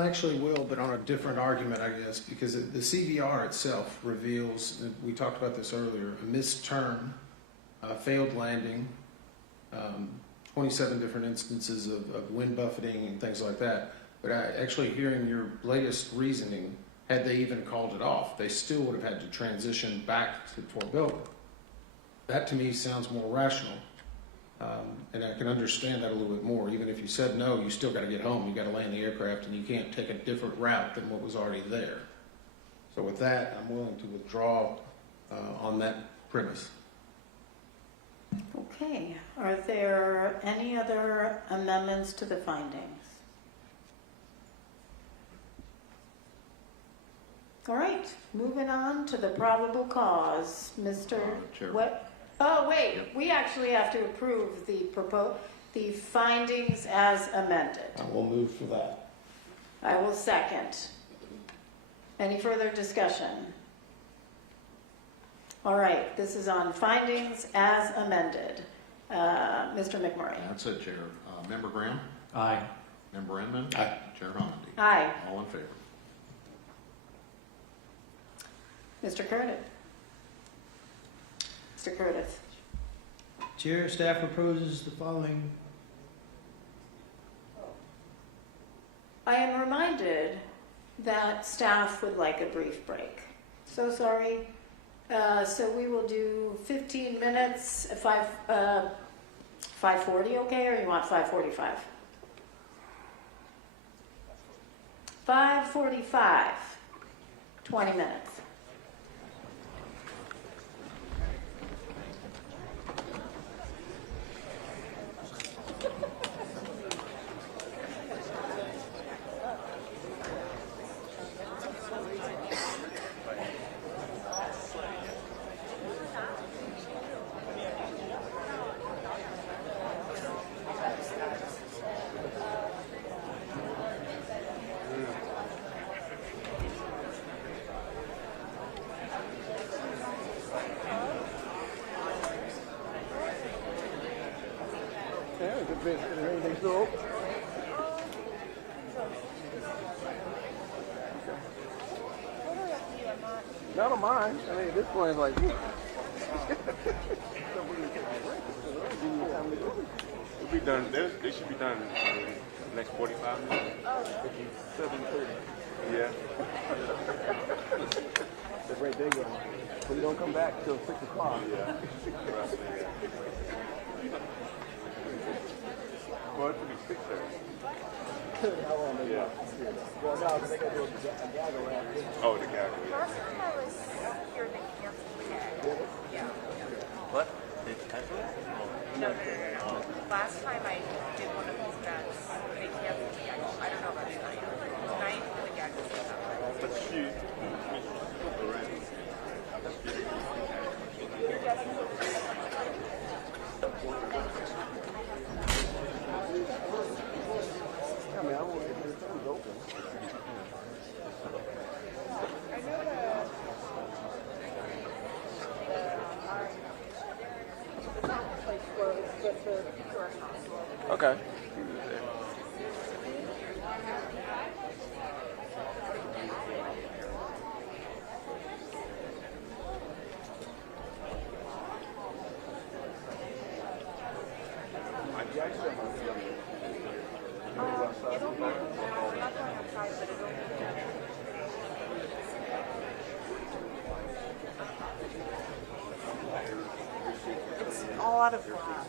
actually will, but on a different argument, I guess, because the CVR itself reveals, we talked about this earlier, a missed turn, failed landing, 27 different instances of wind buffeting and things like that. But actually hearing your latest reasoning, had they even called it off, they still would have had to transition back to Fort Belvoir. That to me sounds more rational. And I can understand that a little bit more. Even if you said no, you still got to get home. You got to land the aircraft, and you can't take a different route than what was already there. So with that, I'm willing to withdraw on that premise. Okay. Are there any other amendments to the findings? All right. Moving on to the probable cause. Mr. Chair. What? Oh, wait. We actually have to approve the findings as amended. I will move for that. I will second. Any further discussion? All right, this is on findings as amended. Mr. McMurray. That's it, Chair. Member Graham? Aye. Member Inman? Aye. Chair Homendy? Aye. All in favor? Mr. Curtis. Mr. Curtis. Chair, staff proposes the following. I am reminded that staff would like a brief break. So sorry. So we will do 15 minutes, 5:40, okay, or you want 5:45? 5:45, 20 minutes. Everything's still open. None of mine. I mean, this one is like. It'll be done. They should be done in the next 45 minutes. 7:30. Yeah. They're right there going. But you don't come back till 6 o'clock. Yeah. Well, it should be 6:30. How long they got? Well, no, they got to do a gag around. Oh, the gag. Last time I was here, they canceled the gag. Yeah. What? They canceled it? No. Last time I did one of these gags, they canceled the gag. I don't know about tonight. Tonight, the gag was not. But she already. I mean, I want to get the things open. Okay. It's all out of glass.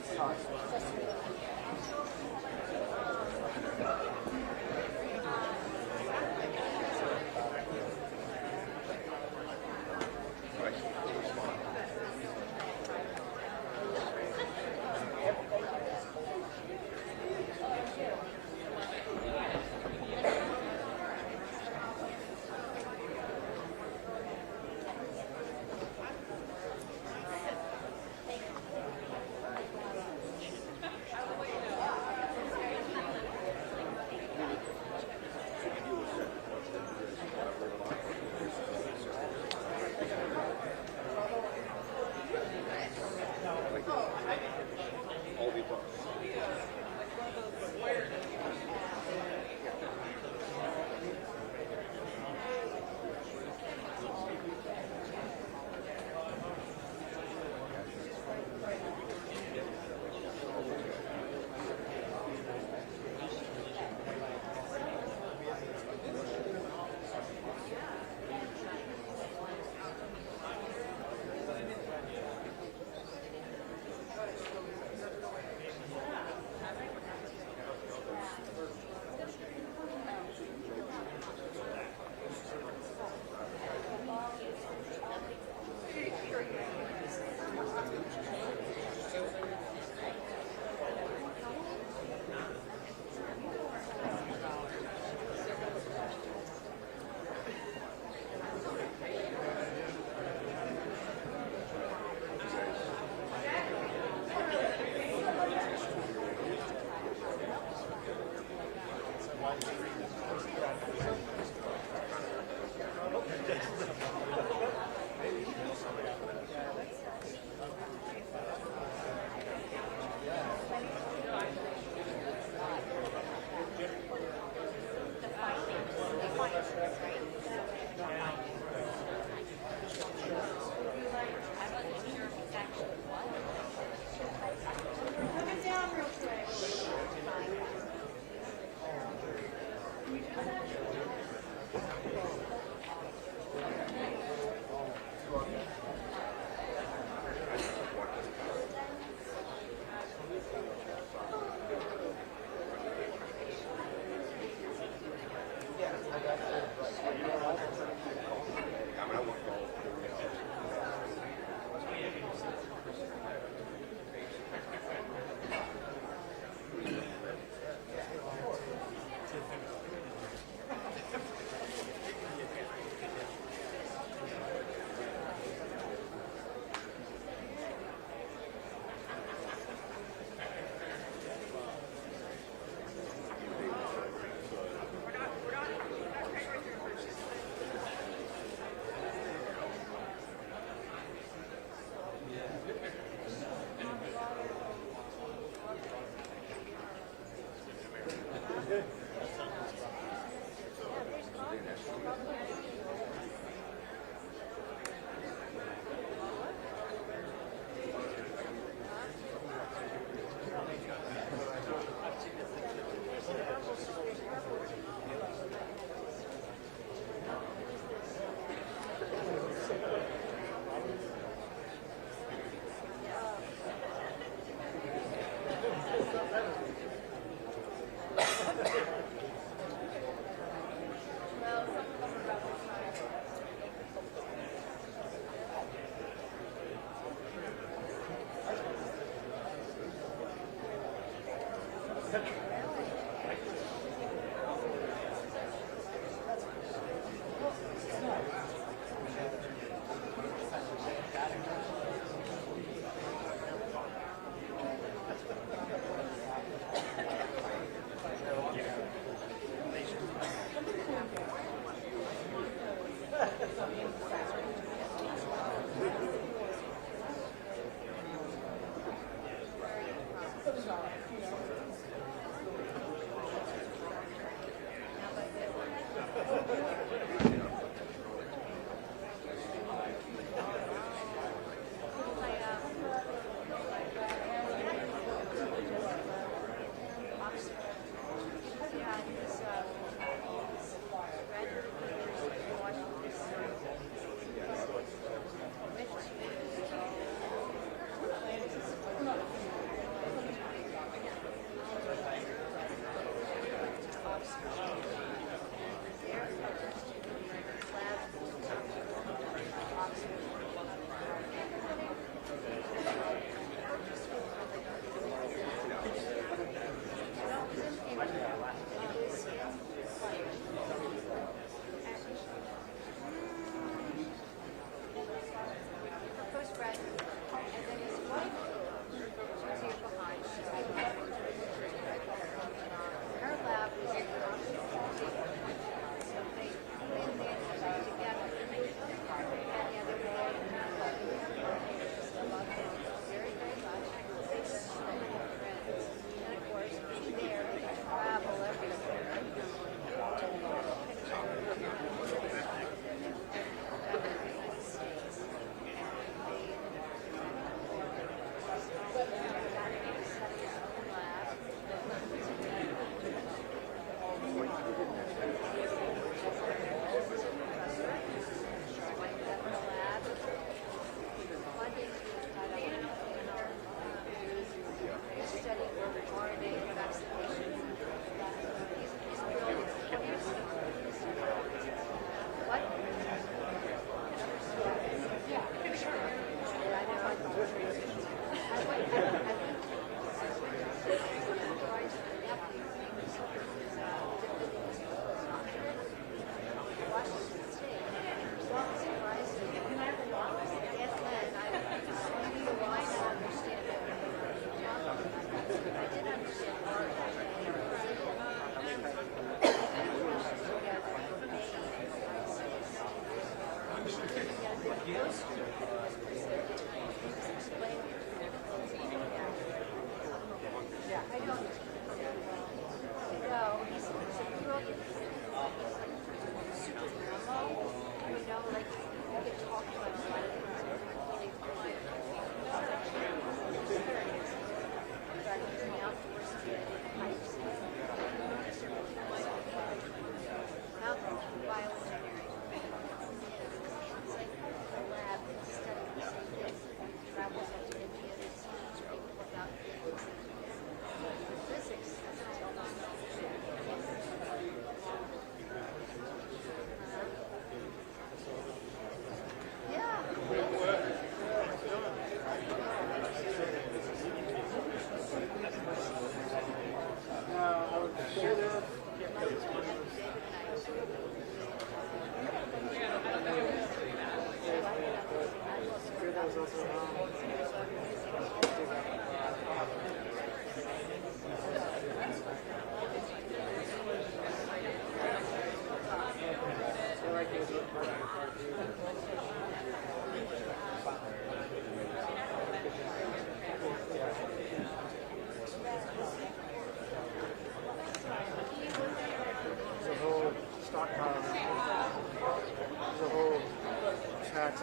And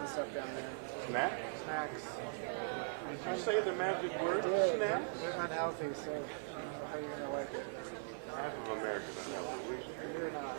stuff down there. Snacks? Snacks. Did you say the magic word? Snacks? They're unhealthy, so I don't know how you're gonna like it. Half of America doesn't have a reason. You're not.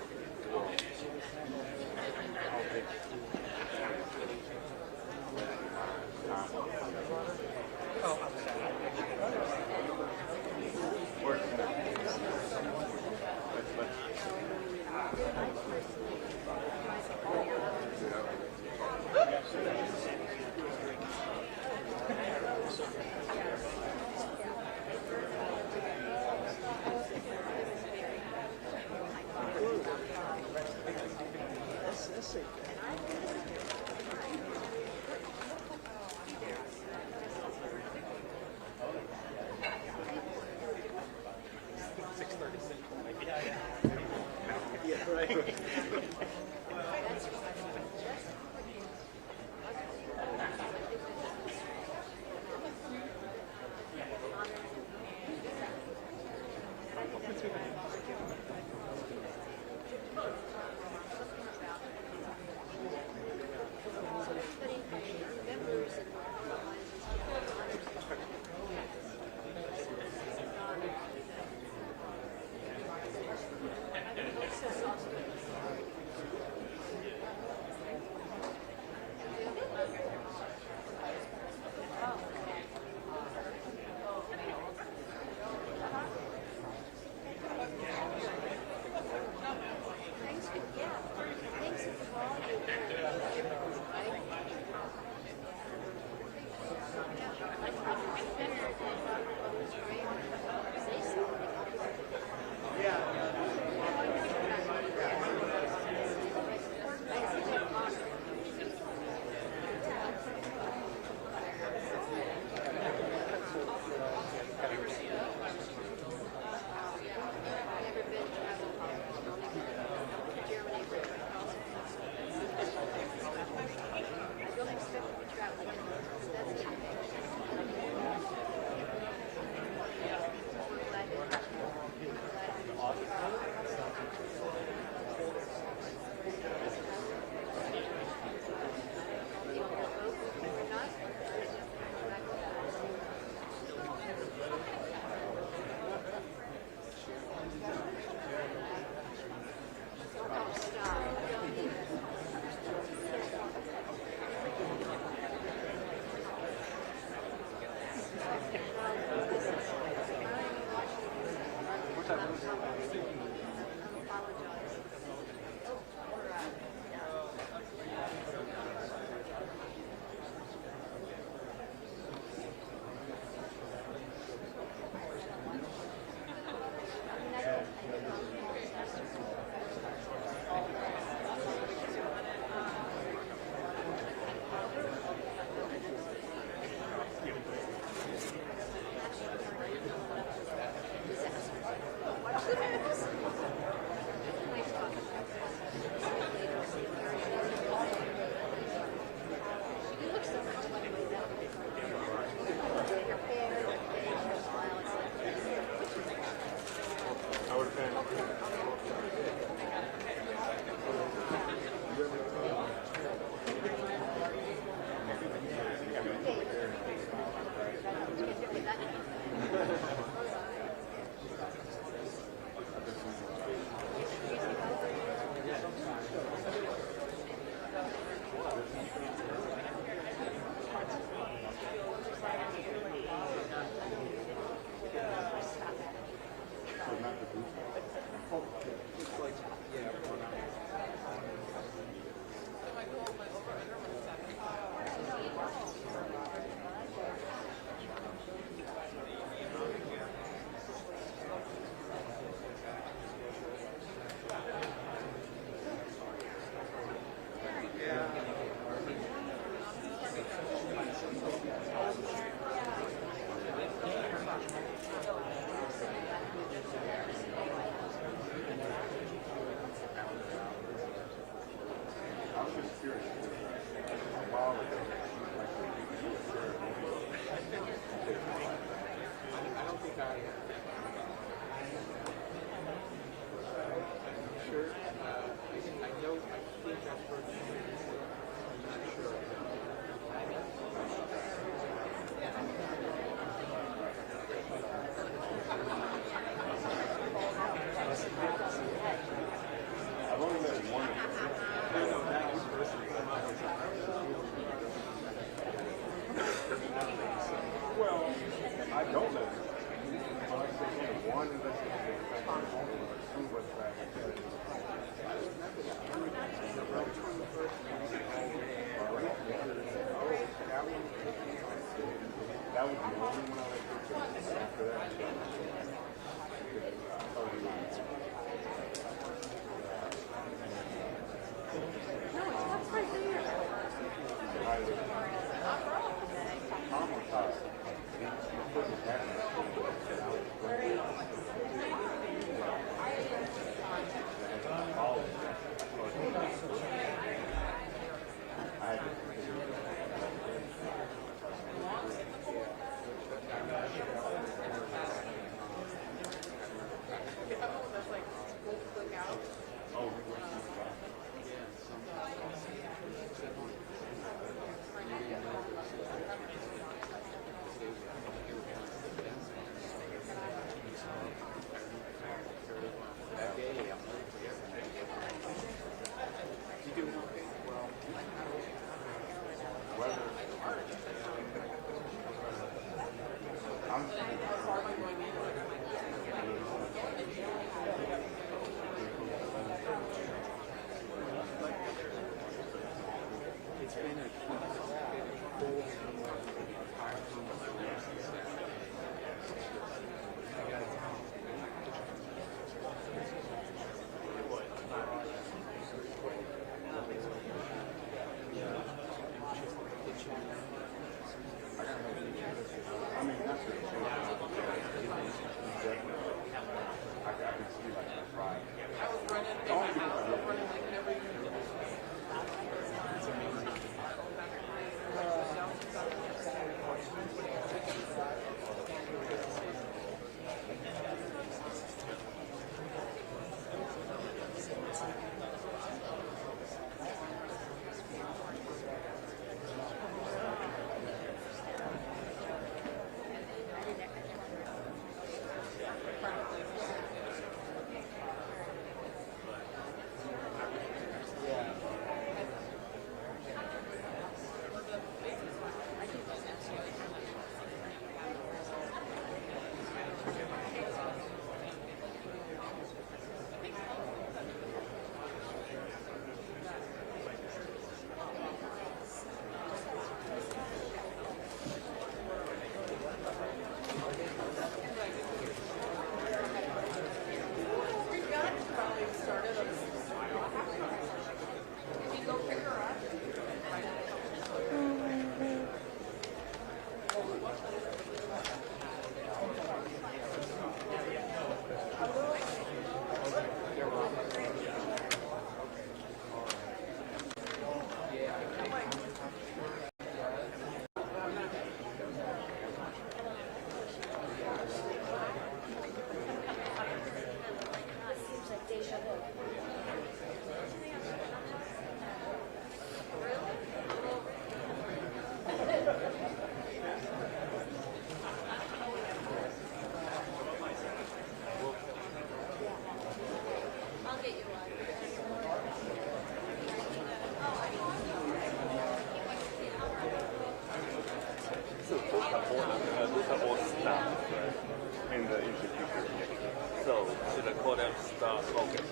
should I call them stop? Okay,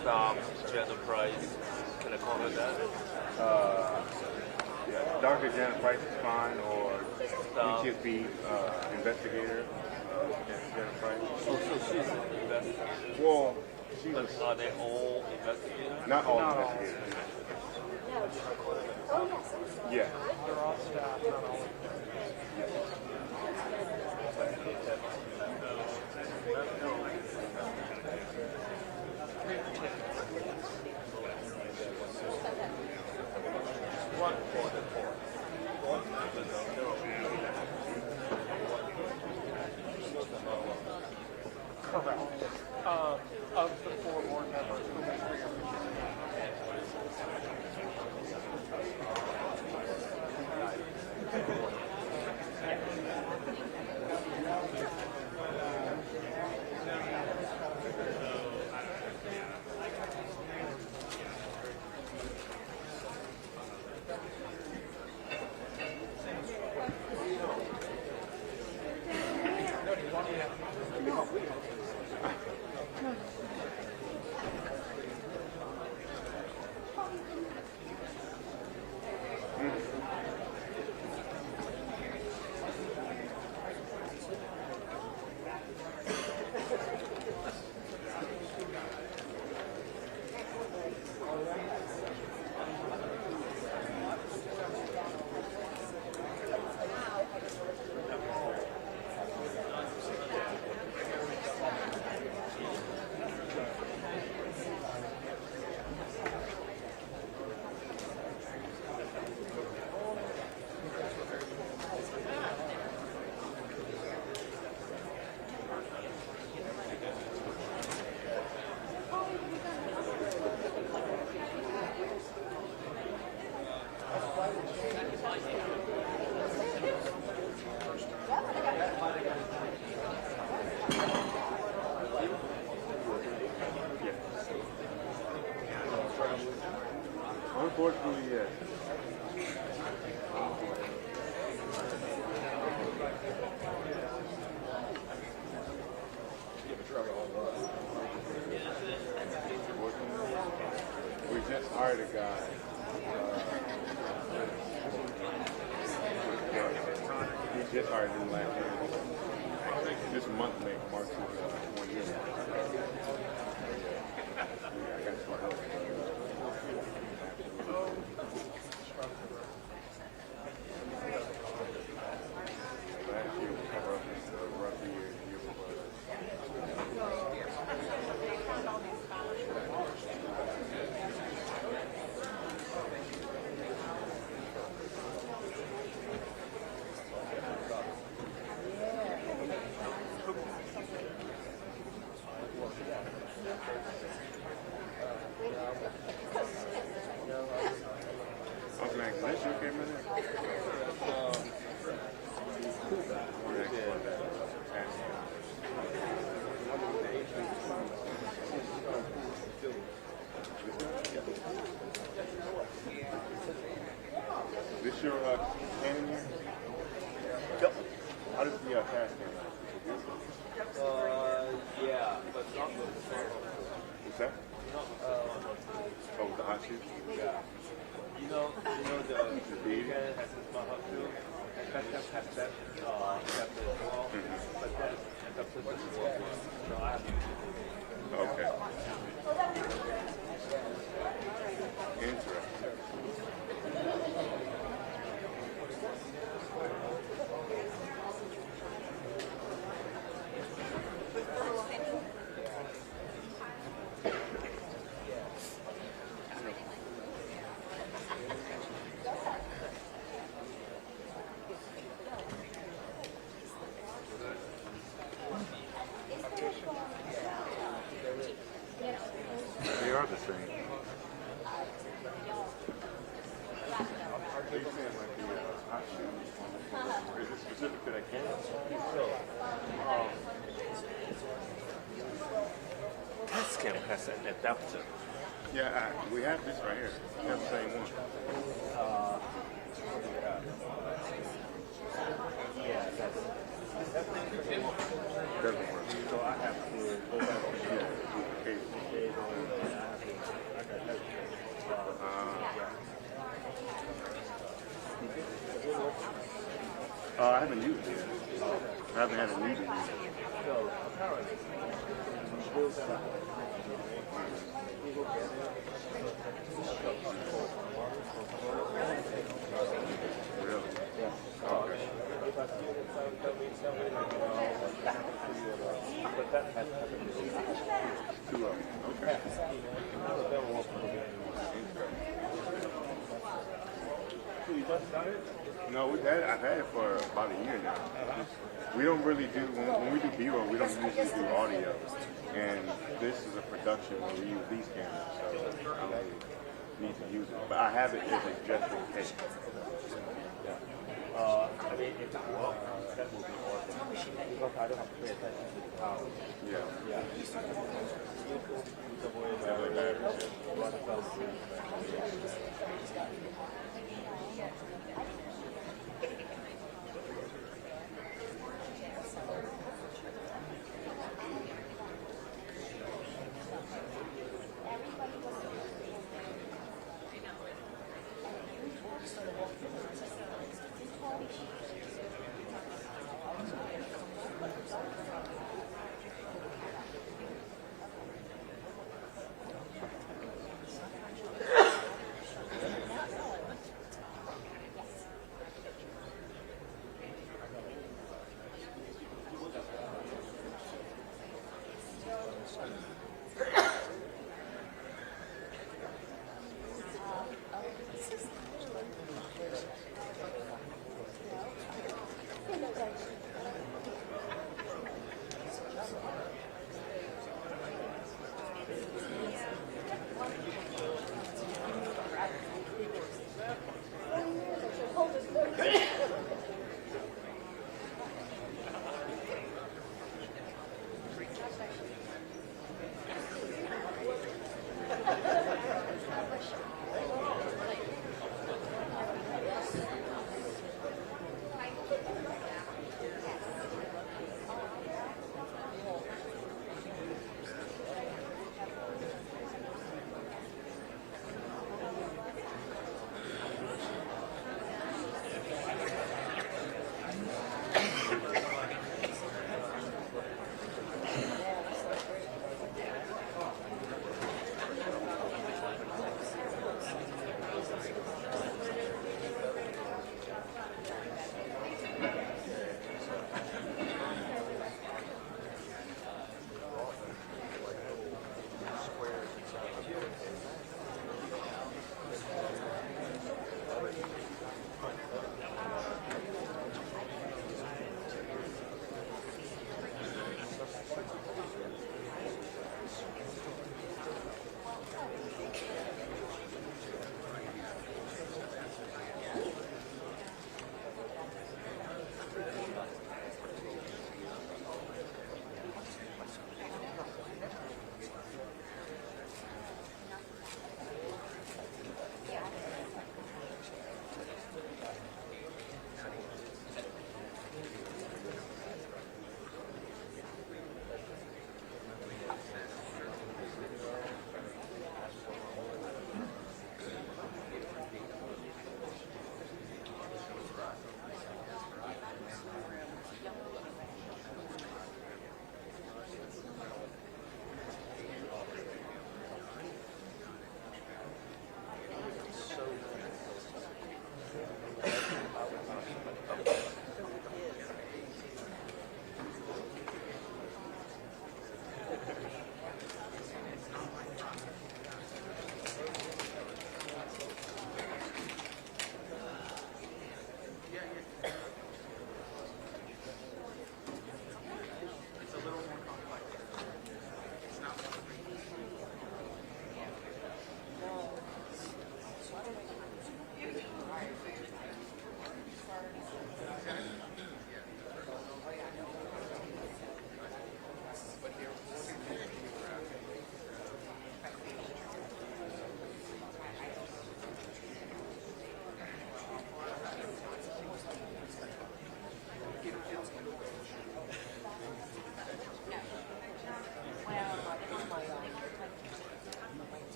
stop, Jenna Price. Can I call her that? Yeah, Dr. Janet Price is fine, or DCSB investigator, Janet Price. Oh, so she's an investigator. Well, but are they all investigators? not all investigators. Yeah. They're all staff, not all. Correct. Of the 4 board members, who was for your Unfortunately, yes. We just hired a guy. We just hired him last year. This month marks 1 year. I got some help. This your cannon here? Yep. How does the pass game? yeah, but not the What's that? Oh, the hot shoe? Yeah. You know the Reagan has this hot shoe. That has that chapter as well. But then the position was so I have to use it. Okay. Interesting. They are the same. Are you saying like the hot shoe? Is it specific to that cannon? So, test cam has an adapter. Yeah, we have this right here. We have the same one. Yeah, Doesn't work. So I have to go back to the cable. I haven't used it yet. I haven't had a need to use it. Really? Yeah. Okay. Two of them. Okay. No, I've had it for about a year now. We don't really do, when we do B-roll, we don't usually do audio. And this is a production where we use these cameras, so I don't really need to use it. But I have it as a just in case. I mean, if it works, that will be awesome. Because I don't have to pay attention to the power. Yeah. Yeah. Definitely matters,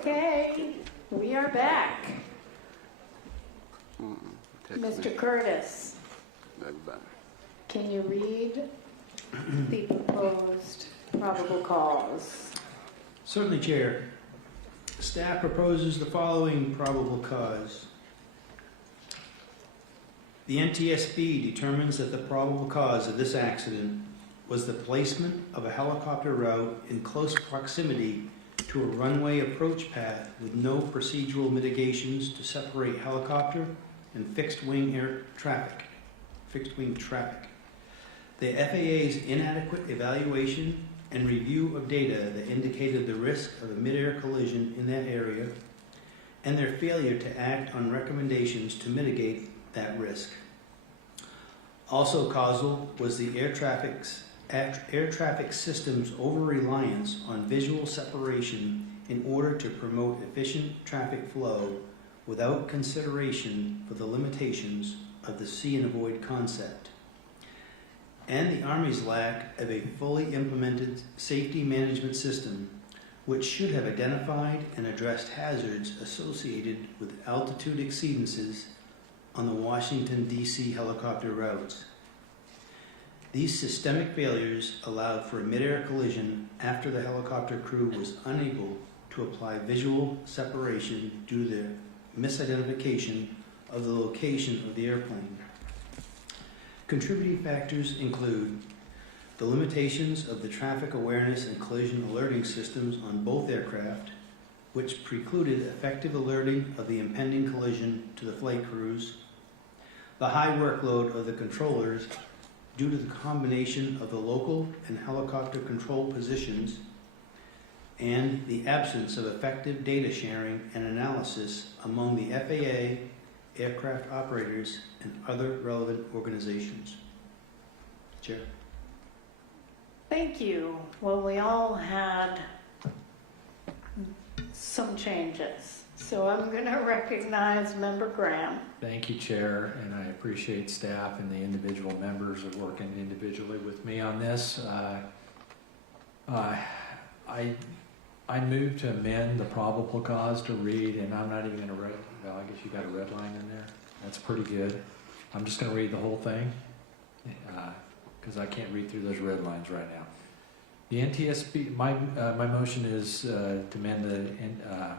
Okay, we are back. Mr. Curtis, can you read the proposed probable cause? Certainly, Chair. Staff proposes the following probable cause. The NTSB determines that the probable cause of this accident was the placement of a helicopter route in close proximity to a runway approach path with no procedural mitigations to separate helicopter and fixed-wing traffic. The FAA's inadequate evaluation and review of data that indicated the risk of a midair collision in that area, and their failure to act on recommendations to mitigate that risk. Also causal was the air traffic system's over-reliance on visual separation in order to promote efficient traffic flow without consideration for the limitations of the see and avoid concept. And the Army's lack of a fully implemented safety management system, which should have identified and addressed hazards associated with altitude exceedances on the Washington, D.C. helicopter routes. These systemic failures allowed for a midair collision after the helicopter crew was unable to apply visual separation due to their misidentification of the location of the airplane. Contributing factors include the limitations of the traffic awareness and collision alerting systems on both aircraft, which precluded effective alerting of the impending collision to the flight crews, the high workload of the controllers due to the combination of the local and helicopter control positions, and the absence of effective data sharing and analysis among the FAA, aircraft operators, and other relevant organizations. Chair. Thank you. Well, we all had some changes. So I'm going to recognize Member Graham. Thank you, Chair, and I appreciate staff and the individual members of working individually with me on this. I move to amend the probable cause to read, and I'm not even going to read, well, I guess you got a red line in there. That's pretty good. I'm just going to read the whole thing because I can't read through those red lines right now. The NTSB, my motion is to amend the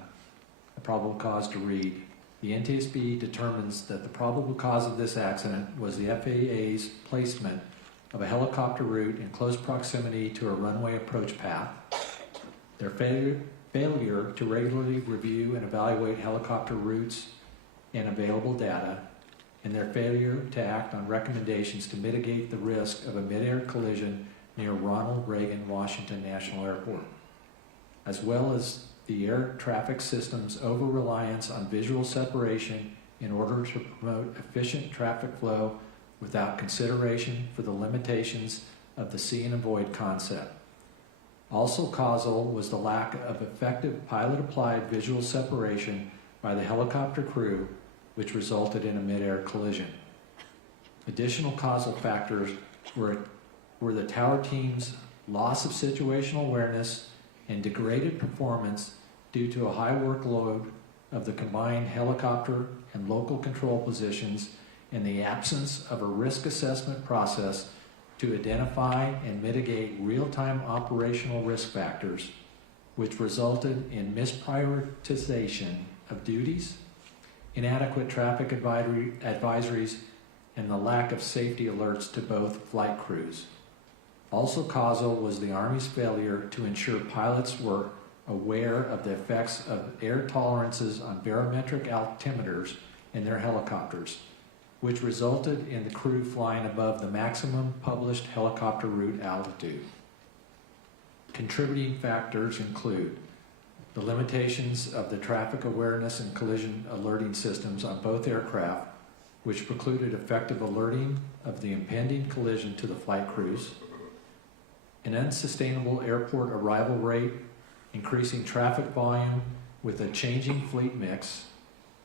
probable cause to read. The NTSB determines that the probable cause of this accident was the FAA's placement of a helicopter route in close proximity to a runway approach path, their failure to regularly review and evaluate helicopter routes and available data, and their failure to act on recommendations to mitigate the risk of a midair collision near Ronald Reagan Washington National Airport, as well as the air traffic system's over-reliance on visual separation in order to promote efficient traffic flow without consideration for the limitations of the see and avoid concept. Also causal was the lack of effective pilot-applied visual separation by the helicopter crew, which resulted in a midair collision. Additional causal factors were the tower team's loss of situational awareness and degraded performance due to a high workload of the combined helicopter and local control positions and the absence of a risk assessment process to identify and mitigate real-time operational risk factors, which resulted in misprioritization of duties, inadequate traffic advisories, and the lack of safety alerts to both flight crews. Also causal was the Army's failure to ensure pilots were aware of the effects of air tolerances on barometric altimeters in their helicopters, which resulted in the crew flying above the maximum published helicopter route altitude. Contributing factors include the limitations of the traffic awareness and collision alerting systems on both aircraft, which precluded effective alerting of the impending collision to the flight crews, an unsustainable airport arrival rate, increasing traffic volume with a changing fleet mix,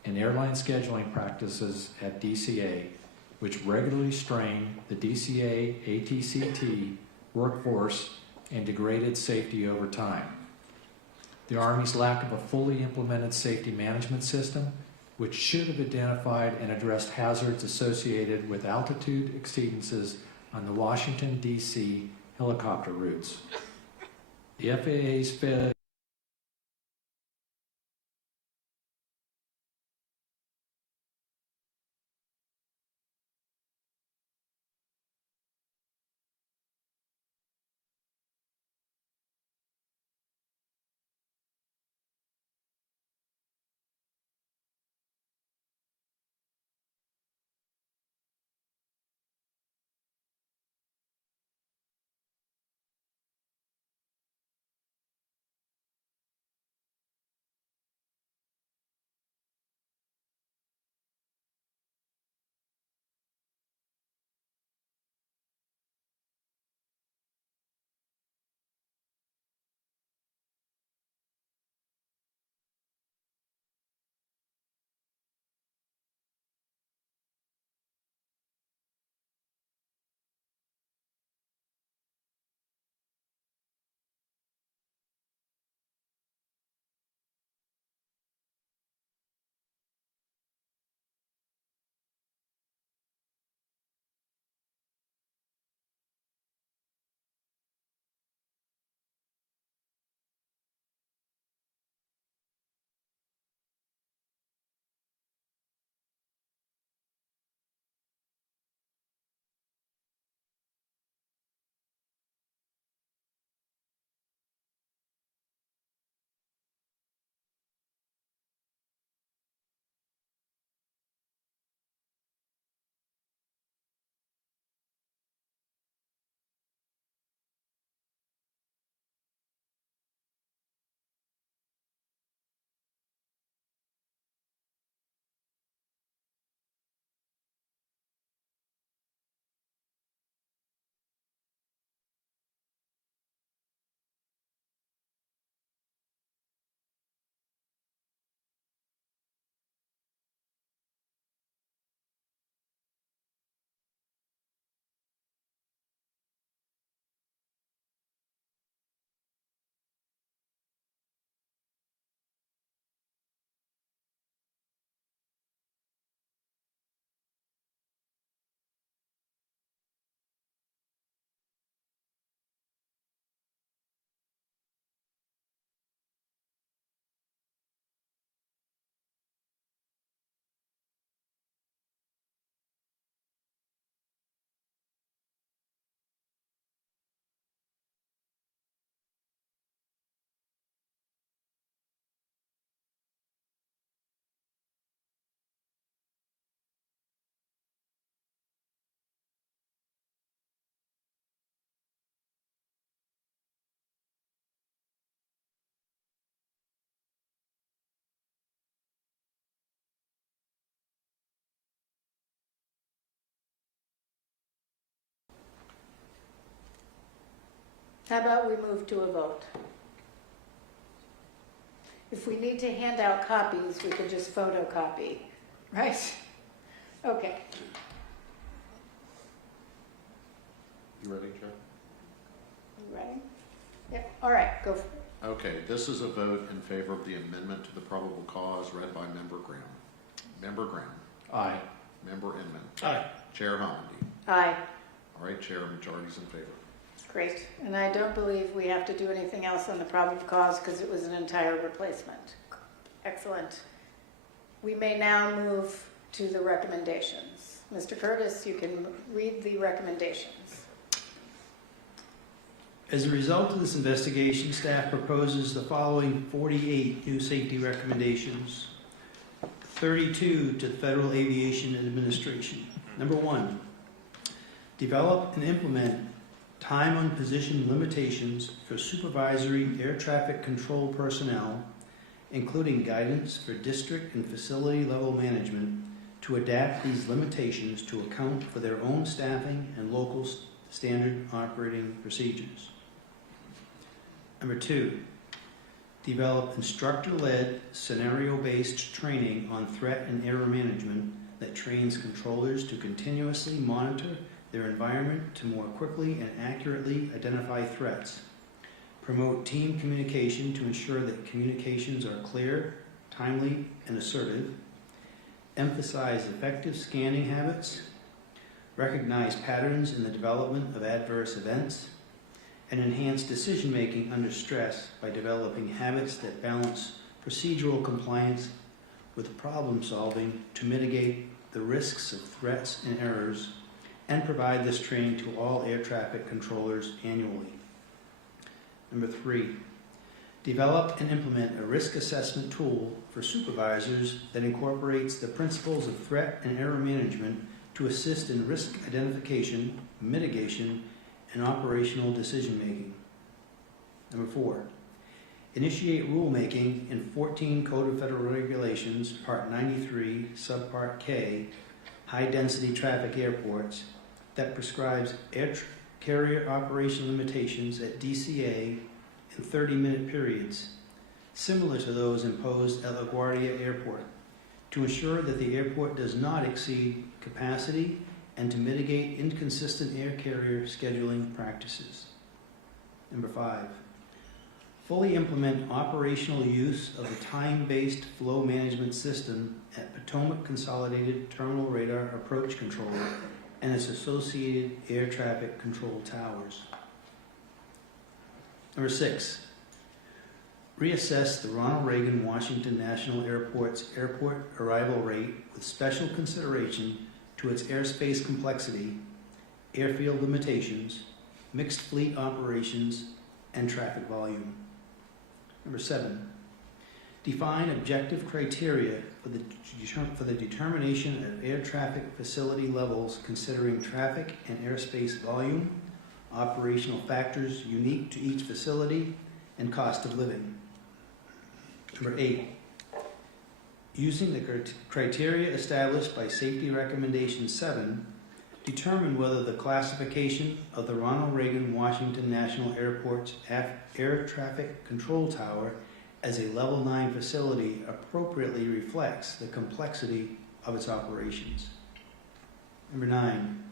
and airline scheduling practices at DCA, which regularly strained the DCA ATCT workforce and degraded safety over time. the Army's lack of a fully implemented safety management system, which should have identified and addressed hazards associated with altitude exceedances on the Washington, D.C. helicopter routes. The FAA's failure How about we move to a vote? If we need to hand out copies, we could just photocopy, right? Okay. You ready, Joe? You ready? Yep. All right, go for it. Okay, this is a vote in favor of the amendment to the probable cause read by Member Graham. Member Graham. Aye. Member Inman. Aye. Chair Hollandy. Aye. All right, Chair, majority's in favor. Great. And I don't believe we have to do anything else on the probable cause because it was an entire replacement. Excellent. We may now move to the recommendations. Mr. Curtis, you can read the recommendations. As a result of this investigation, staff proposes the following 48 new safety recommendations. 32 to the Federal Aviation Administration. Number 1, develop and implement time on position limitations for supervisory air traffic control personnel, including guidance for district and facility level management to adapt these limitations to account for their own staffing and local standard operating procedures. Number 2, develop instructor-led, scenario-based training on threat and error management that trains controllers to continuously monitor their environment to more quickly and accurately identify threats, promote team communication to ensure that communications are clear, timely, and assertive, emphasize effective scanning habits, recognize patterns in the development of adverse events, and enhance decision-making under stress by developing habits that balance procedural compliance with problem-solving to mitigate the risks of threats and errors, and provide this training to all air traffic controllers annually. Number 3, develop and implement a risk assessment tool for supervisors that incorporates the principles of threat and error management to assist in risk identification, mitigation, and operational decision-making. Number 4, initiate rulemaking in 14 Code of Federal Regulations, Part 93, Subpart K, high-density traffic airports, that prescribes carrier operation limitations at DCA in 30-minute periods, similar to those imposed at LaGuardia Airport, to ensure that the airport does not exceed capacity and to mitigate inconsistent air carrier scheduling practices. Number 5, fully implement operational use of the time-based flow management system at Potomac Consolidated Terminal Radar Approach Controller and its associated air traffic control towers. Number 6, reassess the Ronald Reagan Washington National Airport's airport arrival rate with special consideration to its airspace complexity, airfield limitations, mixed fleet operations, and traffic volume. Number 7, define objective criteria for the determination of air traffic facility levels considering traffic and airspace volume, operational factors unique to each facility, and cost of living. Number 8, using the criteria established by Safety Recommendation 7, determine whether the classification of the Ronald Reagan Washington National Airport's Air Traffic Control Tower as a Level 9 facility appropriately reflects the complexity of its operations. Number 9,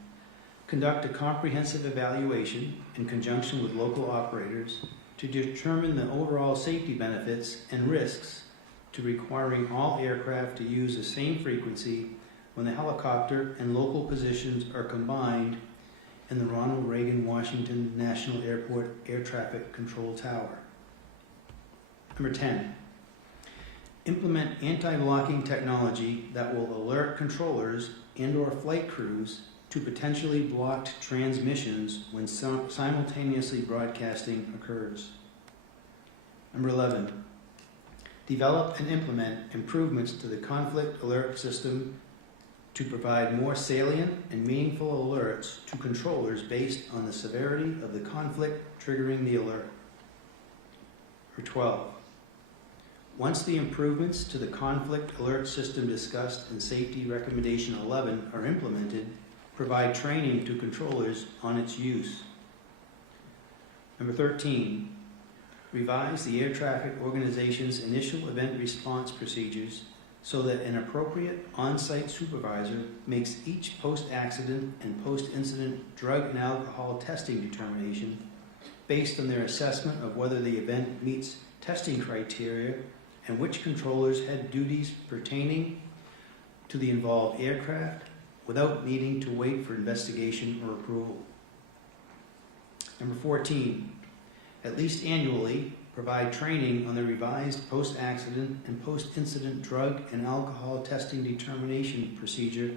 conduct a comprehensive evaluation in conjunction with local operators to determine the overall safety benefits and risks to requiring all aircraft to use the same frequency when the helicopter and local positions are combined in the Ronald Reagan Washington National Airport Air Traffic Control Tower. Number 10, implement anti-blocking technology that will alert controllers and/or flight crews to potentially blocked transmissions when simultaneously broadcasting occurs. Number 11, develop and implement improvements to the conflict alert system to provide more salient and meaningful alerts to controllers based on the severity of the conflict triggering the alert. Number 12, once the improvements to the conflict alert system discussed in Safety Recommendation 11 are implemented, provide training to controllers on its use. Number 13, revise the air traffic organization's initial event response procedures so that an appropriate on-site supervisor makes each post-accident and post-incident drug and alcohol testing determination based on their assessment of whether the event meets testing criteria and which controllers had duties pertaining to the involved aircraft without needing to wait for investigation or approval. Number 14, at least annually, provide training on the revised post-accident and post-incident drug and alcohol testing determination procedure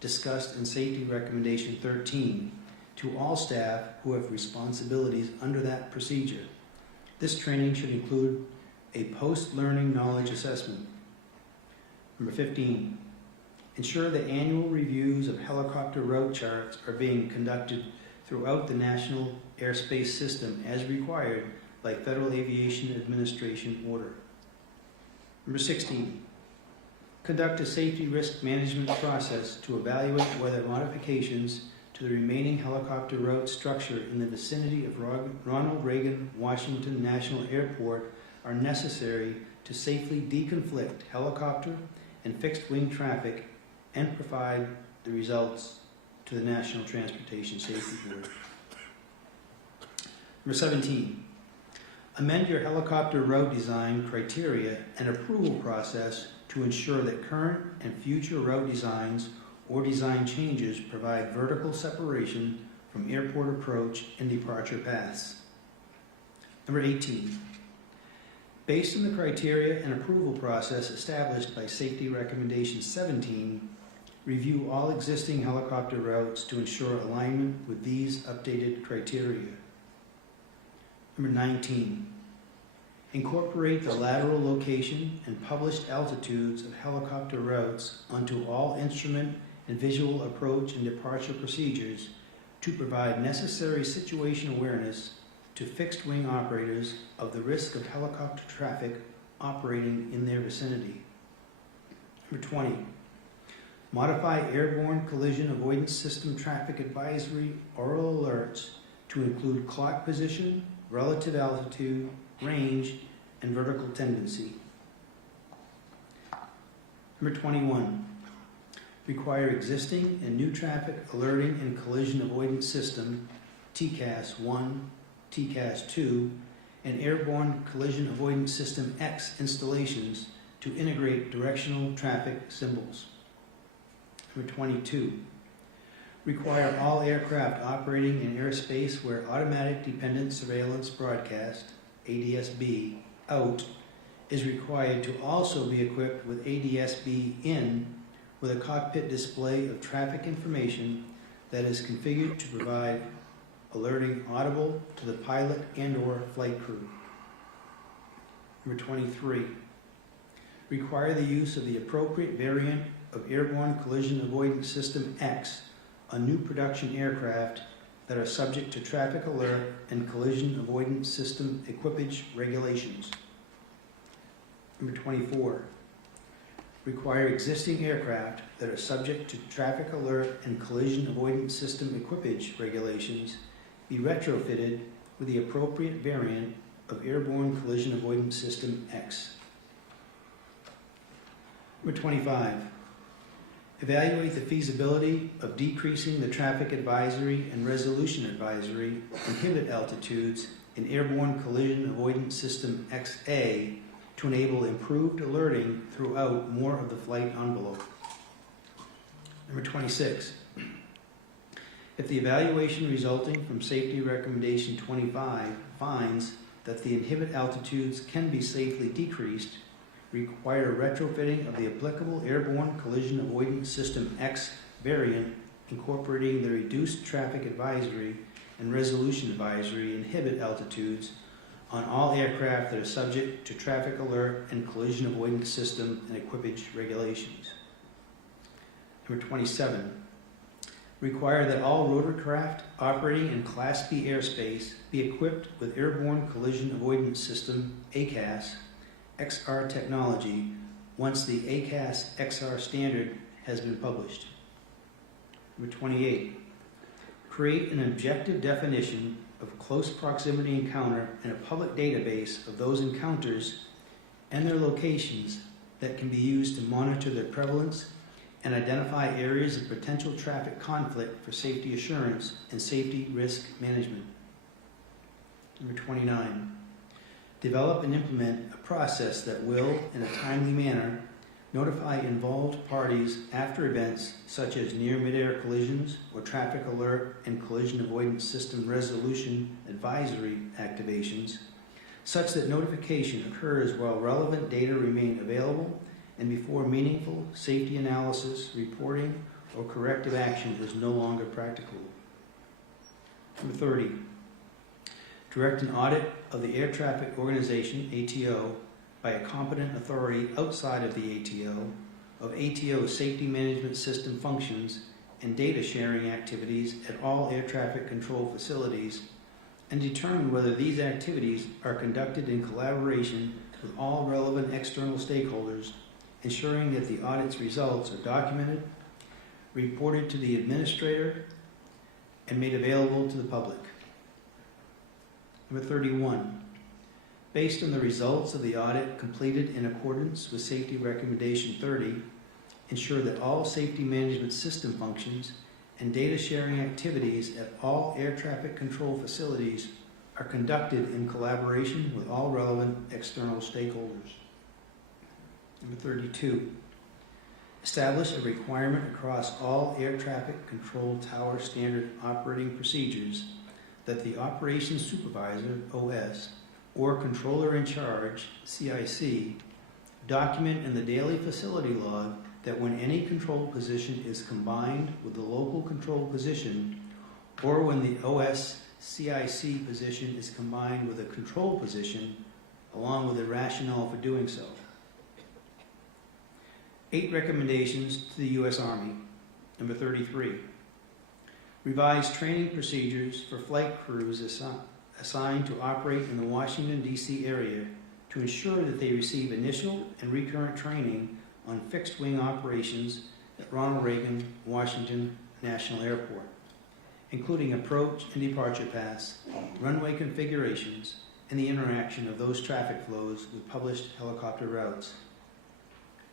discussed in Safety Recommendation 13 to all staff who have responsibilities under that procedure. This training should include a post-learning knowledge assessment. Number 15, ensure that annual reviews of helicopter route charts are being conducted throughout the national airspace system as required by Federal Aviation Administration order. Number 16, conduct a safety risk management process to evaluate whether modifications to the remaining helicopter route structure in the vicinity of Ronald Reagan Washington National Airport are necessary to safely deconflict helicopter and fixed-wing traffic and provide the results to the National Transportation Safety Board. Number 17, Amend your helicopter route design criteria and approval process to ensure that current and future route designs or design changes provide vertical separation from airport approach and departure paths. Number 18. Based on the criteria and approval process established by Safety Recommendation 17, review all existing helicopter routes to ensure alignment with these updated criteria. Number 19. Incorporate the lateral location and published altitudes of helicopter routes onto all instrument and visual approach and departure procedures to provide necessary situation awareness to fixed wing operators of the risk of helicopter traffic operating in their vicinity. Number 20. Modify airborne collision avoidance system traffic advisory oral alerts to include clock position, relative altitude, range, and vertical tendency. Number 21. Require existing and new traffic alerting and collision avoidance system, TCAS 1, TCAS 2, and airborne collision avoidance system X installations to integrate directional traffic symbols. Number 22. Require all aircraft operating in airspace where automatic dependent surveillance broadcast, ADSB, out is required to also be equipped with ADSB in with a cockpit display of traffic information that is configured to provide alerting audible to the pilot and/or flight crew. Number 23. Require the use of the appropriate variant of airborne collision avoidance system X on new production aircraft that are subject to traffic alert and collision avoidance system equipage regulations. Number 24. Require existing aircraft that are subject to traffic alert and collision avoidance system equipage regulations be retrofitted with the appropriate variant of airborne collision avoidance system X. Number 25. Evaluate the feasibility of decreasing the traffic advisory and resolution advisory inhibit altitudes in airborne collision avoidance system XA to enable improved alerting throughout more of the flight envelope. Number 26. If the evaluation resulting from Safety Recommendation 25 finds that the inhibit altitudes can be safely decreased, require retrofitting of the applicable airborne collision avoidance system X variant incorporating the reduced traffic advisory and resolution advisory inhibit altitudes on all aircraft that are subject to traffic alert and collision avoidance system and equipage regulations. Number 27. Require that all rotorcraft operating in Class B airspace be equipped with airborne collision avoidance system ACAS XR technology once the ACAS XR standard has been published. Number 28. Create an objective definition of close proximity encounter in a public database of those encounters and their locations that can be used to monitor their prevalence and identify areas of potential traffic conflict for safety assurance and safety risk management. Number 29. Develop and implement a process that will, in a timely manner, notify involved parties after events such as near midair collisions or traffic alert and collision avoidance system resolution advisory activations, such that notification occurs while relevant data remain available and before meaningful safety analysis, reporting, or corrective action is no longer practicable. Number 30. Direct an audit of the Air Traffic Organization, ATO, by a competent authority outside of the ATO, of ATO's safety management system functions and data sharing activities at all air traffic control facilities, and determine whether these activities are conducted in collaboration with all relevant external stakeholders, ensuring that the audit's results are documented, reported to the administrator, and made available to the public. Number 31. Based on the results of the audit completed in accordance with Safety Recommendation 30, ensure that all safety management system functions and data sharing activities at all air traffic control facilities are conducted in collaboration with all relevant external stakeholders. Number 32, establish a requirement across all air traffic control tower standard operating procedures that the operations supervisor, OS, or controller in charge, CIC, document in the daily facility log that when any control position is combined with the local control position, or when the OS CIC position is combined with a control position, along with a rationale for doing so. 8 recommendations to the U.S. Army. Number 33, revise training procedures for flight crews assigned to operate in the Washington, D.C. area to ensure that they receive initial and recurrent training on fixed-wing operations at Ronald Reagan, Washington National Airport, including approach and departure paths, runway configurations, and the interaction of those traffic flows with published helicopter routes.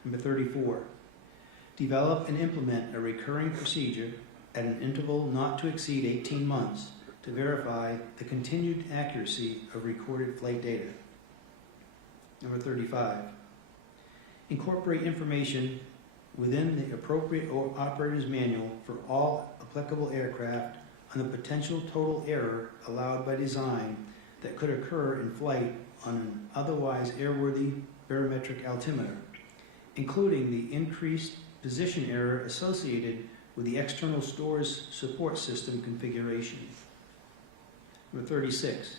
Number 34, develop and implement a recurring procedure at an interval not to exceed 18 months to verify the continued accuracy of recorded flight data. Number 35, incorporate information within the appropriate operator's manual for all applicable aircraft on the potential total error allowed by design that could occur in flight on an otherwise airworthy barometric altimeter, including the increased position error associated with the external stores support system configuration. Number 36,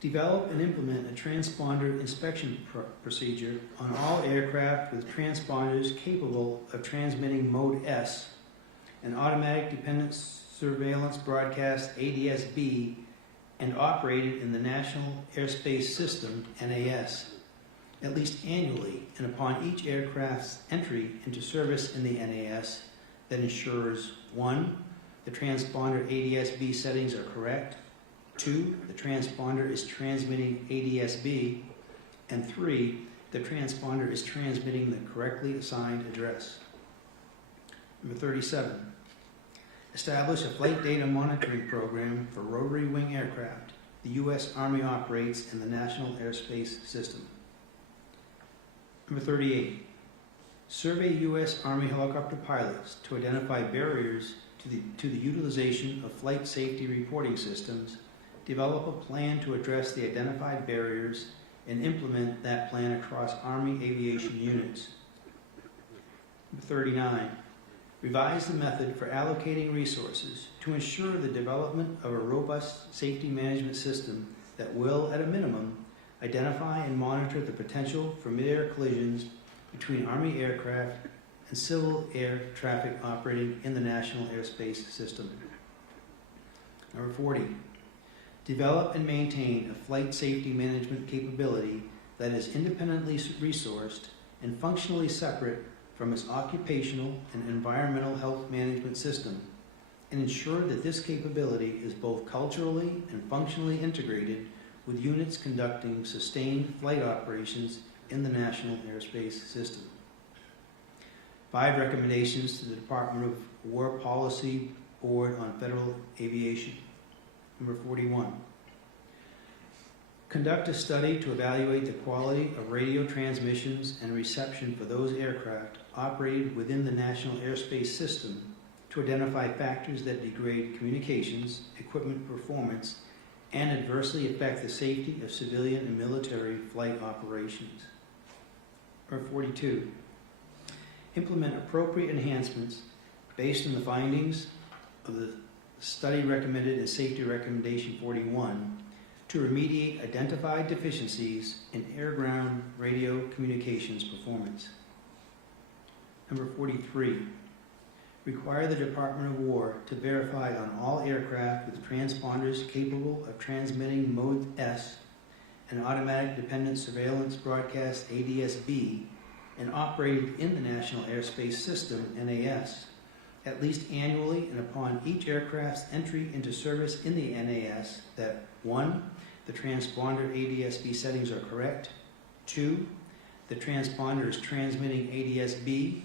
develop and implement a transponder inspection procedure on all aircraft with transponders capable of transmitting Mode S, an automatic dependent surveillance broadcast ADS-B, and operated in the National Airspace System, NAS, at least annually and upon each aircraft's entry into service in the NAS that ensures 1, the transponder ADS-B settings are correct, 2, the transponder is transmitting ADS-B, and 3, the transponder is transmitting the correctly assigned address. Number 37, establish a flight data monitoring program for rotary wing aircraft the U.S. Army operates in the National Airspace System. Number 38, survey U.S. Army helicopter pilots to identify barriers to the utilization of flight safety reporting systems, develop a plan to address the identified barriers, and implement that plan across Army aviation units. Number 39, revise the method for allocating resources to ensure the development of a robust safety management system that will, at a minimum, identify and monitor the potential for mid-air collisions between Army aircraft and civil air traffic operating in the National Airspace System. Number 40, develop and maintain a flight safety management capability that is independently resourced and functionally separate from its occupational and environmental health management system, and ensure that this capability is both culturally and functionally integrated with units conducting sustained flight operations in the National Airspace System. 5 recommendations to the Department of War Policy Board on Federal Aviation. Number 41, conduct a study to evaluate the quality of radio transmissions and reception for those aircraft operated within the National Airspace System to identify factors that degrade communications, equipment performance, and adversely affect the safety of civilian and military flight operations. Or 42, implement appropriate enhancements based on the findings of the study recommended in Safety Recommendation 41 to remediate identified deficiencies in air-ground radio communications performance. Number 43, require the Department of War to verify on all aircraft with transponders capable of transmitting Mode S, an automatic dependent surveillance broadcast ADS-B, and operated in the National Airspace System, NAS, at least annually and upon each aircraft's entry into service in the NAS that 1, the transponder ADS-B settings are correct, 2, the transponder is transmitting ADS-B,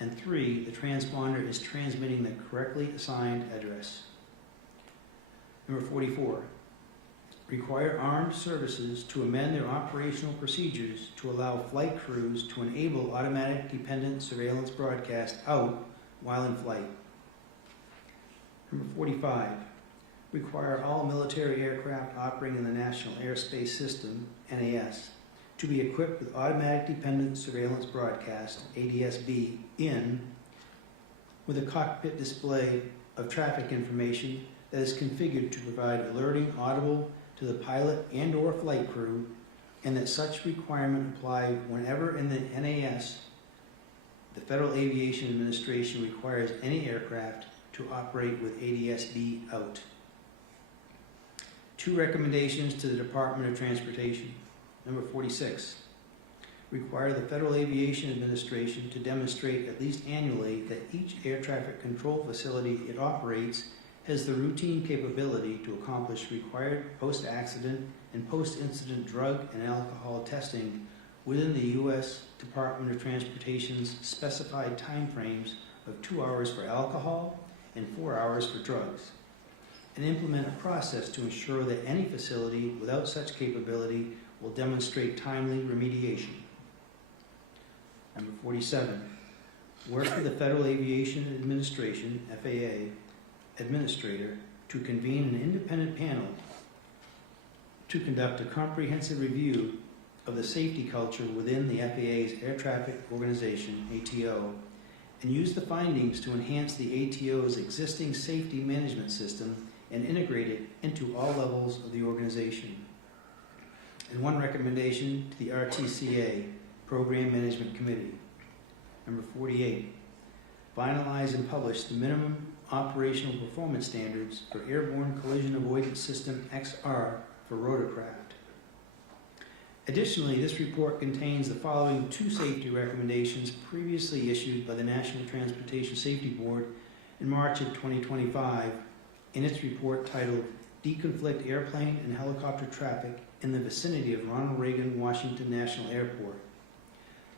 and 3, the transponder is transmitting the correctly assigned address. Number 44, require armed services to amend their operational procedures to allow flight crews to enable automatic dependent surveillance broadcast out while in flight. Number 45, require all military aircraft operating in the National Airspace System, NAS, to be equipped with automatic dependent surveillance broadcast, ADSB, with a cockpit display of traffic information that is configured to provide alerting audible to the pilot and or flight crew, and that such requirement apply whenever in the NAS the Federal Aviation Administration requires any aircraft to operate with ADSB out. 2 recommendations to the Department of Transportation. Number 46, require the Federal Aviation Administration to demonstrate at least annually that each air traffic control facility it operates has the routine capability to accomplish required post-accident and post-incident drug and alcohol testing within the U.S. Department of Transportation's specified timeframes of 2 hours for alcohol and 4 hours for drugs, and implement a process to ensure that any facility without such capability will demonstrate timely remediation. Number 47, work with the Federal Aviation Administration, FAA, administrator to convene an independent panel to conduct a comprehensive review of the safety culture within the FAA's Air Traffic Organization, ATO, and use the findings to enhance the ATO's existing safety management system and integrate it into all levels of the organization. And 1 recommendation to the RTCA, Program Management Committee. Number 48, finalize and publish the minimum operational performance standards for Airborne Collision Avoidance System XR for rotorcraft. Additionally, this report contains the following 2 safety recommendations previously issued by the National Transportation Safety Board in March of 2025 in its report titled Deconflict Airplane and Helicopter Traffic in the Vicinity of Ronald Reagan Washington National Airport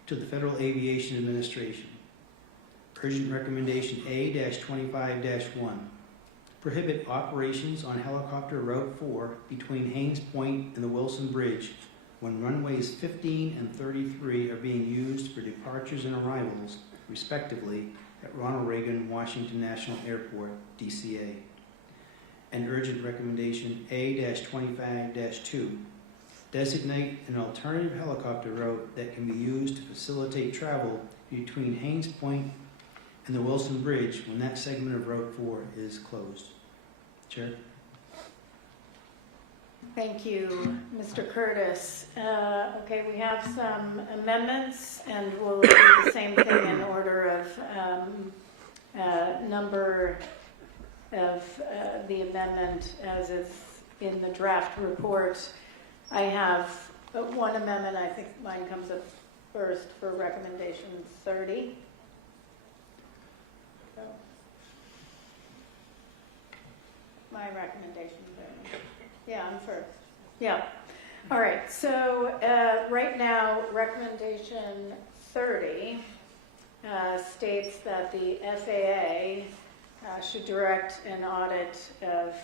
to the Federal Aviation Administration. Urgent Recommendation A-25-1. Prohibit operations on Helicopter Route 4 between Haines Point and the Wilson Bridge when runways 15 and 33 are being used for departures and arrivals, respectively, at Ronald Reagan Washington National Airport, DCA. And Urgent Recommendation A-25-2. Designate an alternative helicopter route that can be used to facilitate travel between Haines Point and the Wilson Bridge when that segment of Route 4 is closed. Chair? Thank you, Mr. Curtis. Okay, we have some amendments, and we'll do the same thing in order of number of the amendment as is in the draft report. I have 1 amendment. I think mine comes up first for recommendation 30. So, my recommendation 30. Yeah, I'm first. Yeah. All right. So right now, recommendation 30 states that the FAA should direct an audit of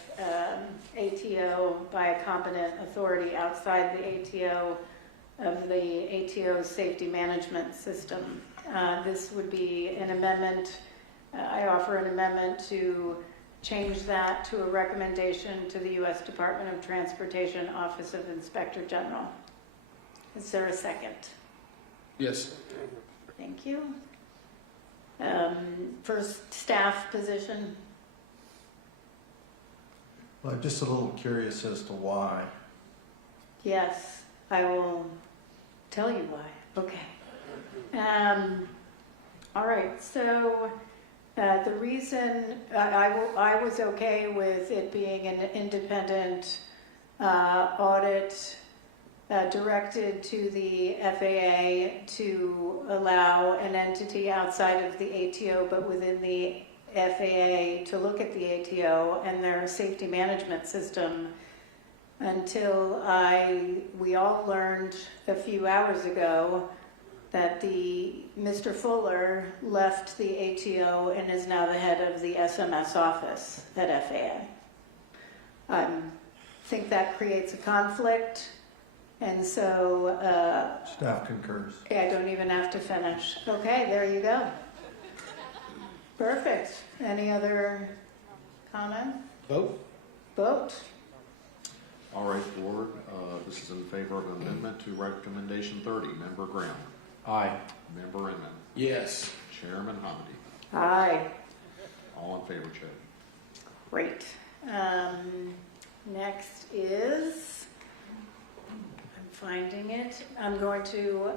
ATO by a competent authority outside the ATO of the ATO's safety management system. This would be an amendment. I offer an amendment to change that to a recommendation to the U.S. Department of Transportation Office of Inspector General. Is there a second? Yes. Thank you. First staff position. Well, I'm just a little curious as to why. Yes, I will tell you why. Okay. All right, so the reason I was okay with it being an independent audit directed to the FAA to allow an entity outside of the ATO but within the FAA to look at the ATO and their safety management system until we all learned a few hours ago that Mr. Fuller left the ATO and is now the head of the SMS office at FAA. I'm think that creates a conflict. And so, Staff concurs. I don't even have to finish. Okay, there you go. Perfect. Any other comment? Vote. Vote. All right, Board, this is in favor of amendment to recommendation 30. Member Graham. Aye. Member Inman. Yes. Chairman Hamdi. Aye. All in favor, Chair. Great. Next is, I'm finding it. I'm going to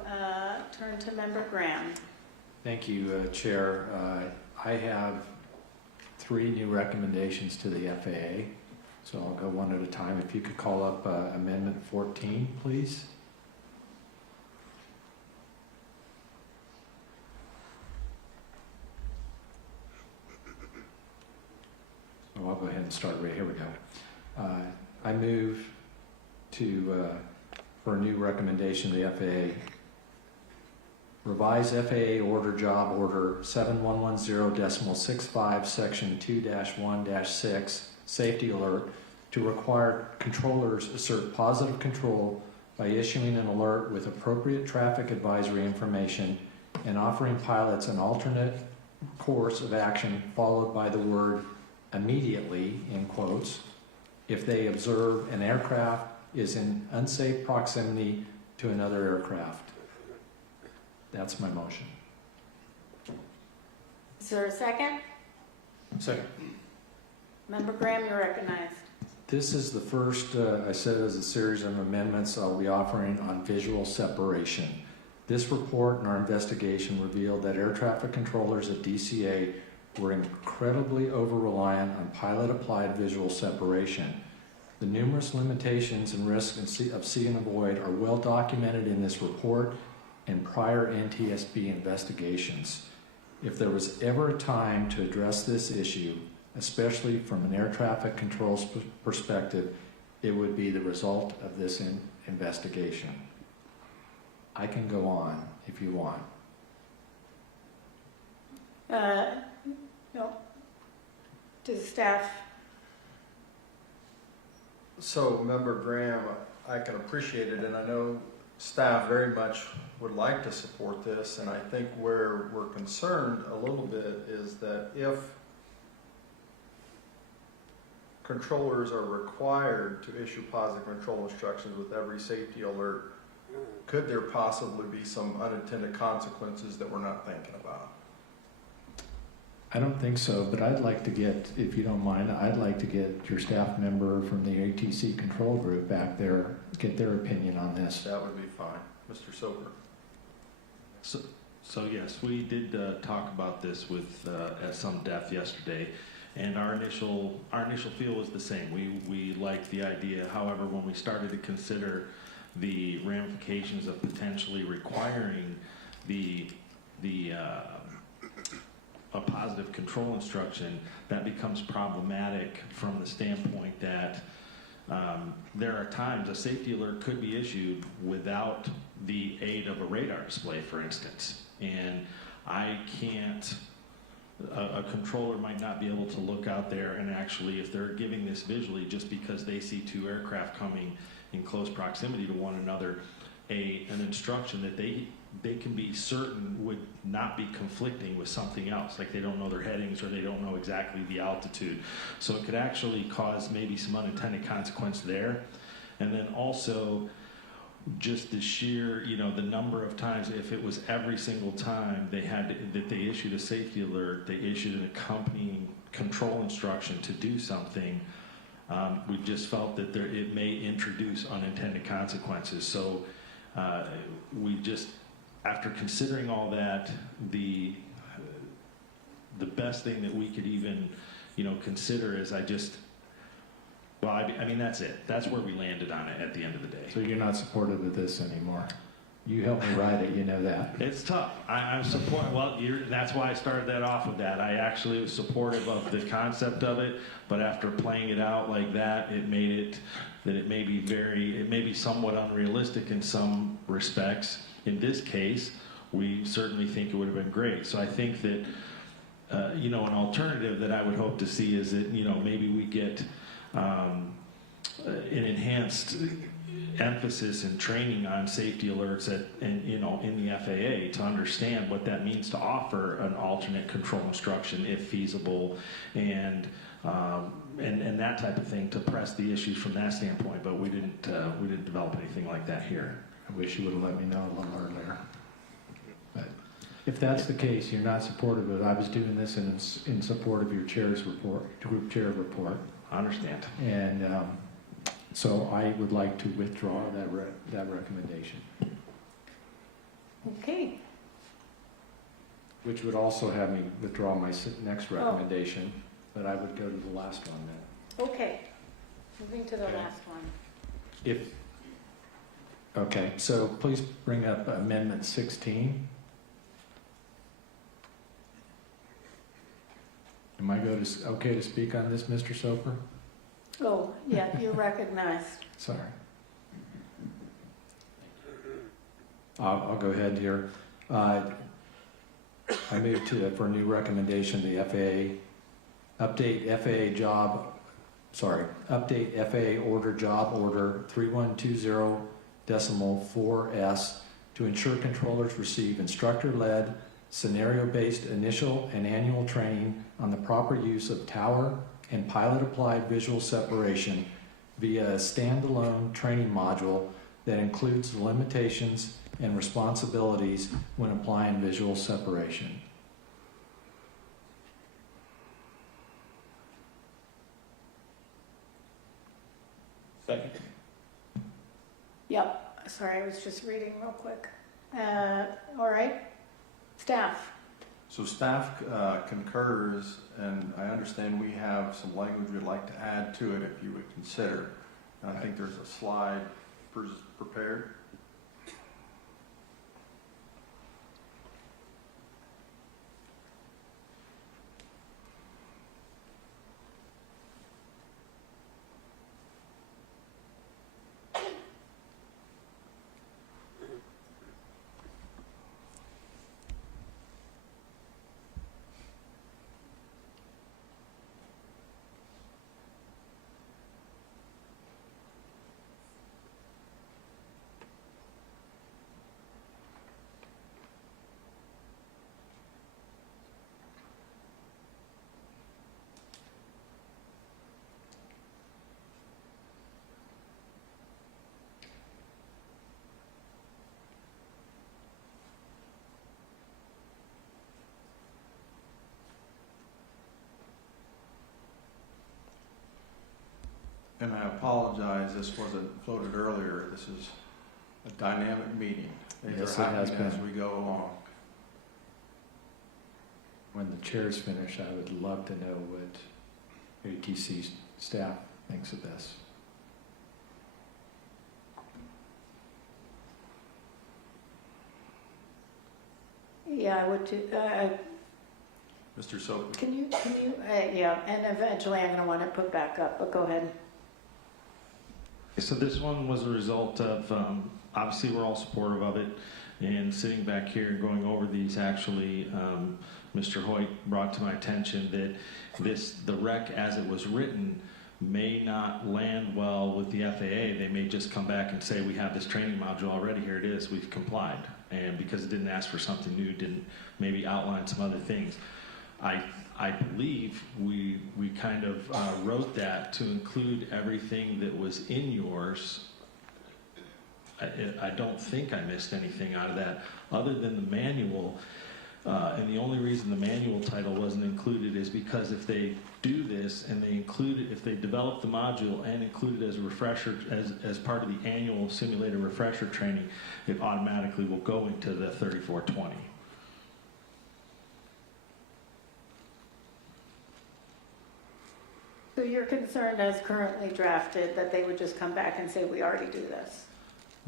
turn to Member Graham. Thank you, Chair. I have 3 new recommendations to the FAA, so I'll go one at a time. If you could call up Amendment 14, please. So I'll go ahead and start right here. We go. I move to for a new recommendation to the FAA. Revise FAA Order Job Order 7110.65, Section 2-1-6, Safety Alert, to require controllers assert positive control by issuing an alert with appropriate traffic advisory information and offering pilots an alternate course of action followed by the word immediately, in quotes, if they observe an aircraft is in unsafe proximity to another aircraft. That's my motion. Is there a second? Second. Member Graham, you're recognized. This is the first, I said, as a series of amendments I'll be offering on visual separation. This report and our investigation revealed that air traffic controllers at DCA were incredibly over-reliant on pilot-applied visual separation. The numerous limitations and risks of see and avoid are well documented in this report and prior NTSB investigations. If there was ever a time to address this issue, especially from an air traffic control perspective, it would be the result of this investigation. I can go on if you want. No. Does staff? So, Member Graham, I can appreciate it, and I know staff very much would like to support this, and I think where we're concerned a little bit is that if controllers are required to issue positive control instructions with every safety alert, could there possibly be some unintended consequences that we're not thinking about? I don't think so, but I'd like to get, if you don't mind, I'd like to get your staff member from the ATC control group back there, get their opinion on this. That would be fine. Mr. Sober. So yes, we did talk about this with at some depth yesterday, and our initial feel was the same. We liked the idea. However, when we started to consider the ramifications of potentially requiring a positive control instruction, that becomes problematic from the standpoint that there are times a safety alert could be issued without the aid of a radar display, for instance. And I can't, a controller might not be able to look out there and actually, if they're giving this visually just because they see 2 aircraft coming in close proximity to one another, an instruction that they can be certain would not be conflicting with something else, like they don't know their headings or they don't know exactly the altitude. So it could actually cause maybe some unintended consequence there. And then also just the sheer, the number of times, if it was every single time that they issued a safety alert, they issued an accompanying control instruction to do something, we just felt that it may introduce unintended consequences. So we just, after considering all that, the best thing that we could even, consider is I mean, that's it. That's where we landed on it at the end of the day. So you're not supportive of this anymore? You helped me write it, you know that. It's tough. I'm supportive. Well, that's why I started that off with that. I actually was supportive of the concept of it, but after playing it out like that, it made it that it may be somewhat unrealistic in some respects. In this case, we certainly think it would have been great. So I think that, an alternative that I would hope to see is that, maybe we get an enhanced emphasis and training on safety alerts in the FAA to understand what that means to offer an alternate control instruction if feasible, and that type of thing to press the issues from that standpoint. But we didn't develop anything like that here. I wish you would have let me know a little earlier. But if that's the case, you're not supportive of it. I was doing this in support of your chair's report, group chair report. I understand. And so I would like to withdraw that recommendation. Okay. Which would also have me withdraw my next recommendation, but I would go to the last one then. Okay. Moving to the last one. Okay, so please bring up Amendment 16. Am I okay to speak on this, Mr. Soper? Oh, yeah, you're recognized. Sorry. I'll go ahead here. I move for a new recommendation, the update FAA order job order 3120.4S to ensure controllers receive instructor-led, scenario-based initial and annual training on the proper use of tower and pilot-applied visual separation via a standalone training module that includes the limitations and responsibilities when applying visual separation. Second. Yep. Sorry, I was just reading real quick. All right. Staff. So staff concurs, and I understand we have some language we'd like to add to it if you would consider. And I think there's a slide prepared. And I apologize, this wasn't floated earlier. This is a dynamic meeting. These Yes, are it has happening as been. we go along. When the chair's finished, I would love to know what ATC staff thinks of this. Yeah, I would too. Mr. Soper. Can you, yeah, and eventually I'm going to want it put back up, but go ahead. So this one was a result of, obviously we're all supportive of it, and sitting back here and going over these, actually, Mr. Hoyt brought to my attention that the rec as it was written may not land well with the FAA. They may just come back and say, we have this training module already, here it is, we've complied. And because it didn't ask for something new, didn't maybe outline some other things. I believe we kind of wrote that to include everything that was in yours. I don't think I missed anything out of that other than the manual. And the only reason the manual title wasn't included is because if they do this and they include it, if they develop the module and include it as a refresher, as part of the annual simulator refresher training, it automatically will go into the 3420. So you're concerned as currently drafted that they would just come back and say, we already do this?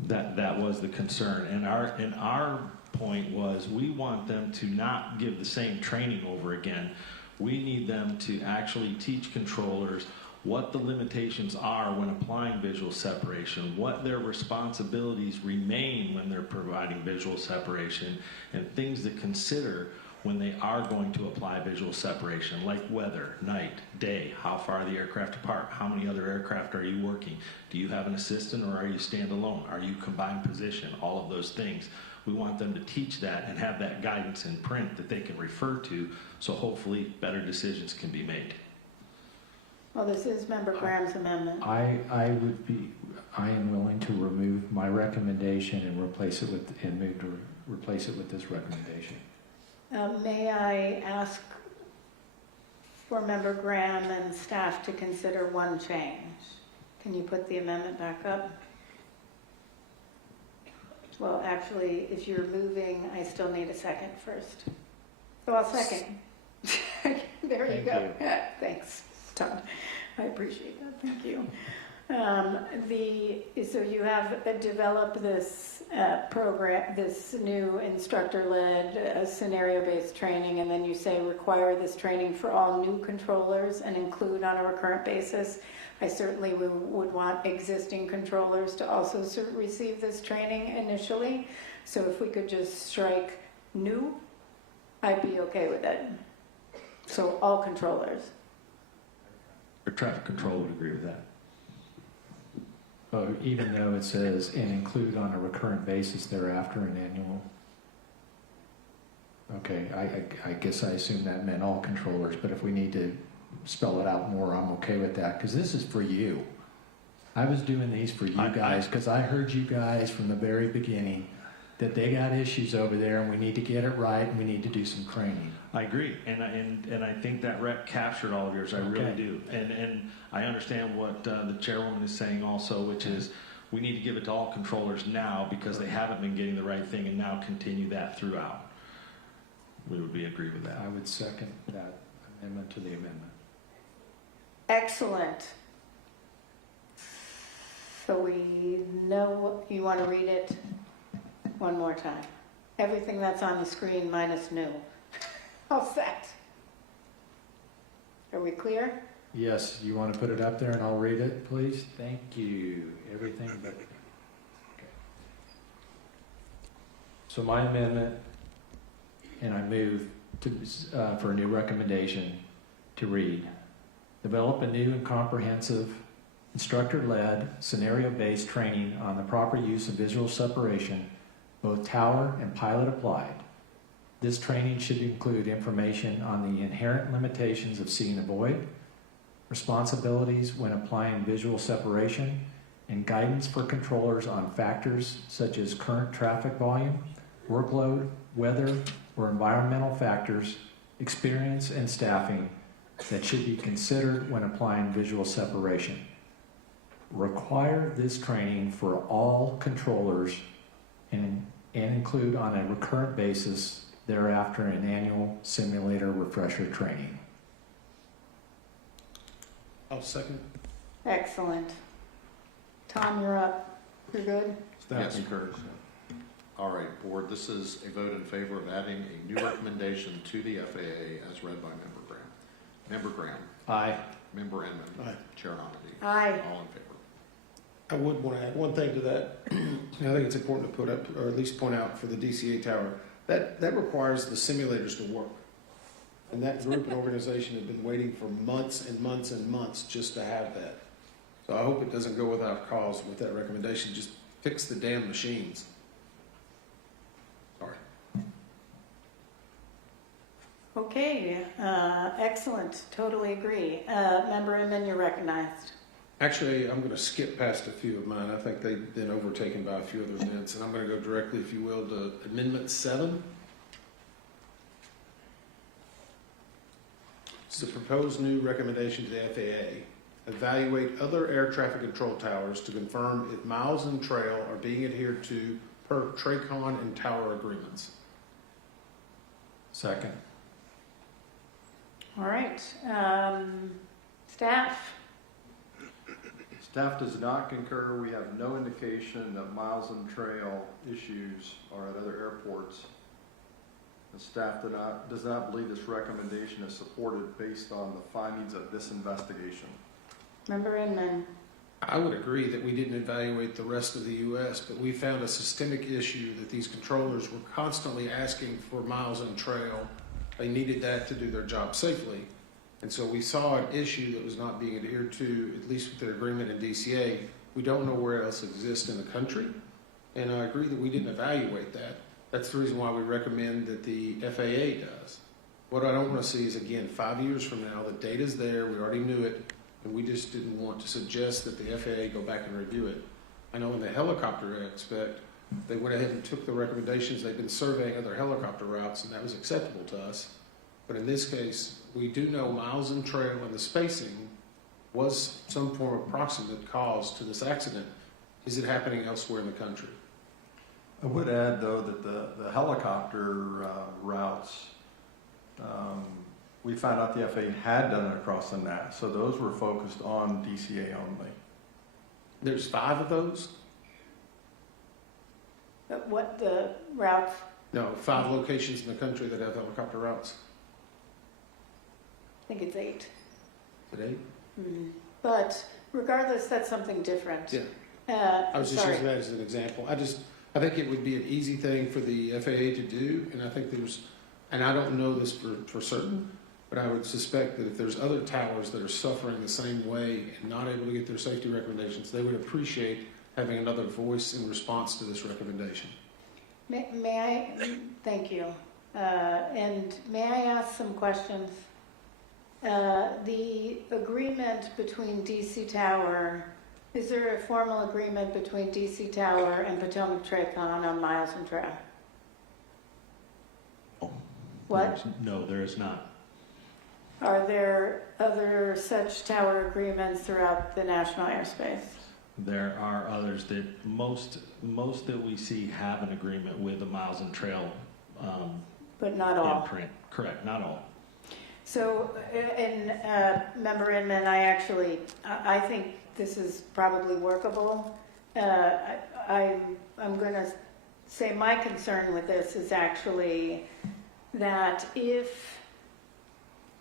That was the concern. And our point was we want them to not give the same training over again. We need them to actually teach controllers what the limitations are when applying visual separation, what their responsibilities remain when they're providing visual separation, and things to consider when they are going to apply visual separation, like weather, night, day, how far are the aircraft apart, how many other aircraft are you working, do you have an assistant or are you standalone, are you combined position, all of those things. We want them to teach that and have that guidance in print that they can refer to, so hopefully better decisions can be made. Well, this is Member Graham's amendment. I am willing to remove my recommendation and replace it with, and move to replace it with this recommendation. May I ask for Member Graham and staff to consider one change? Can you put the amendment back up? Well, actually, if you're moving, I still need a second first. So I'll second. There you go. Thanks, Todd. I appreciate that. Thank you. So you have developed this program, this new instructor-led scenario-based training, and then you say require this training for all new controllers and include on a recurrent basis. I certainly would want existing controllers to also receive this training initially. So if we could just strike new, I'd be okay with it. So all controllers. Air traffic control would agree with that. Oh, even though it says and include on a recurrent basis thereafter an annual. Okay, I guess I assume that meant all controllers, but if we need to spell it out more, I'm okay with that, because this is for you. I was doing these for you guys because I heard you guys from the very beginning that they got issues over there and we need to get it right and we need to do some training. I agree, and I think that rec captured all of yours. I really do, and I understand what the chairwoman is saying also, which is we need to give it to all controllers now because they haven't been getting the right thing, and now continue that throughout. We would agree with that. I would second that amendment to the amendment. Excellent. So we know you want to read it one more time. Everything that's on the screen minus new. All set. Are we clear? Yes, you want to put it up there and I'll read it, please? Thank you. Everything but... Okay. So my amendment, and I move to, for a new recommendation to read, develop a new and comprehensive instructor-led, scenario-based training on the proper use of visual separation, both tower and pilot applied. This training should include information on the inherent limitations of see and avoid, responsibilities when applying visual separation, and guidance for controllers on factors such as current traffic volume, workload, weather, or environmental factors, experience, and staffing that should be considered when applying visual separation. Require this training for all controllers and include on a recurrent basis thereafter an annual simulator refresher training. I'll second. Excellent. Tom, you're up. You're good? Yes. All right, board, this is a vote in favor of adding a new recommendation to the FAA as read by Member Graham. Member Graham. Aye. Member Inman. Aye. Chair Nonady. Aye. All in favor. I would want to add one thing to that. I think it's important to put up, or at least point out for the DCA tower, that requires the simulators to work. And that group and organization have been waiting for months and months and months just to have that. So I hope it doesn't go without cause with that recommendation. Just fix the damn machines. Sorry. Okay, excellent. Totally agree. Member Inman, you're recognized. Actually, I'm going to skip past a few of mine. I think they've been overtaken by a few other amendments, and I'm going to go directly, if you will, to Amendment 7. It's the proposed new recommendation to the FAA. Evaluate other air traffic control towers to confirm if miles and trail are being adhered to per TRACON and tower agreements. Second. All right. Staff. Staff does not concur. We have no indication that miles and trail issues are at other airports. The staff does not believe this recommendation is supported based on the findings of this investigation. Member Inman. I would agree that we didn't evaluate the rest of the U.S., but we found a systemic issue that these controllers were constantly asking for miles and trail They needed that to do their job safely. And so we saw an issue that was not being adhered to, at least with their agreement in DCA. We don't know where else exists in the country. And I agree that we didn't evaluate that. That's the reason why we recommend that the FAA does. What I don't want to see is, again, 5 years from now, the data's there, we already knew it, and we just didn't want to suggest that the FAA go back and review it. I know in the helicopter aspect, they went ahead and took the recommendations. They've been surveying other helicopter routes, and that was acceptable to us. But in this case, we do know miles in trail and the spacing was some form of proximate cause to this accident. Is it happening elsewhere in the country? I would add, though, that the helicopter routes, we found out the FAA had done it across the NAT, so those were focused on DCA only. There's 5 of those? What the routes? No, 5 locations in the country that have helicopter routes. I think it's 8. Is it 8? But regardless, that's something different. Yeah. I was just using that as an example. I think it would be an easy thing for the FAA to do, and I think and I don't know this for certain, but I would suspect that if there's other towers that are suffering the same way and not able to get their safety recommendations, they would appreciate having another voice in response to this recommendation. May I? Thank you. And may I ask some questions? The agreement between DC Tower, is there a formal agreement between DC Tower and Potomac Tracon on miles and trail? What? No, there is not. Are there other such tower agreements throughout the national airspace? There are others that most that we see have an agreement with the miles and trail. But not all. Imprint. Correct, not all. So, in Member Inman, I think this is probably workable. I'm going to say my concern with this is actually that if,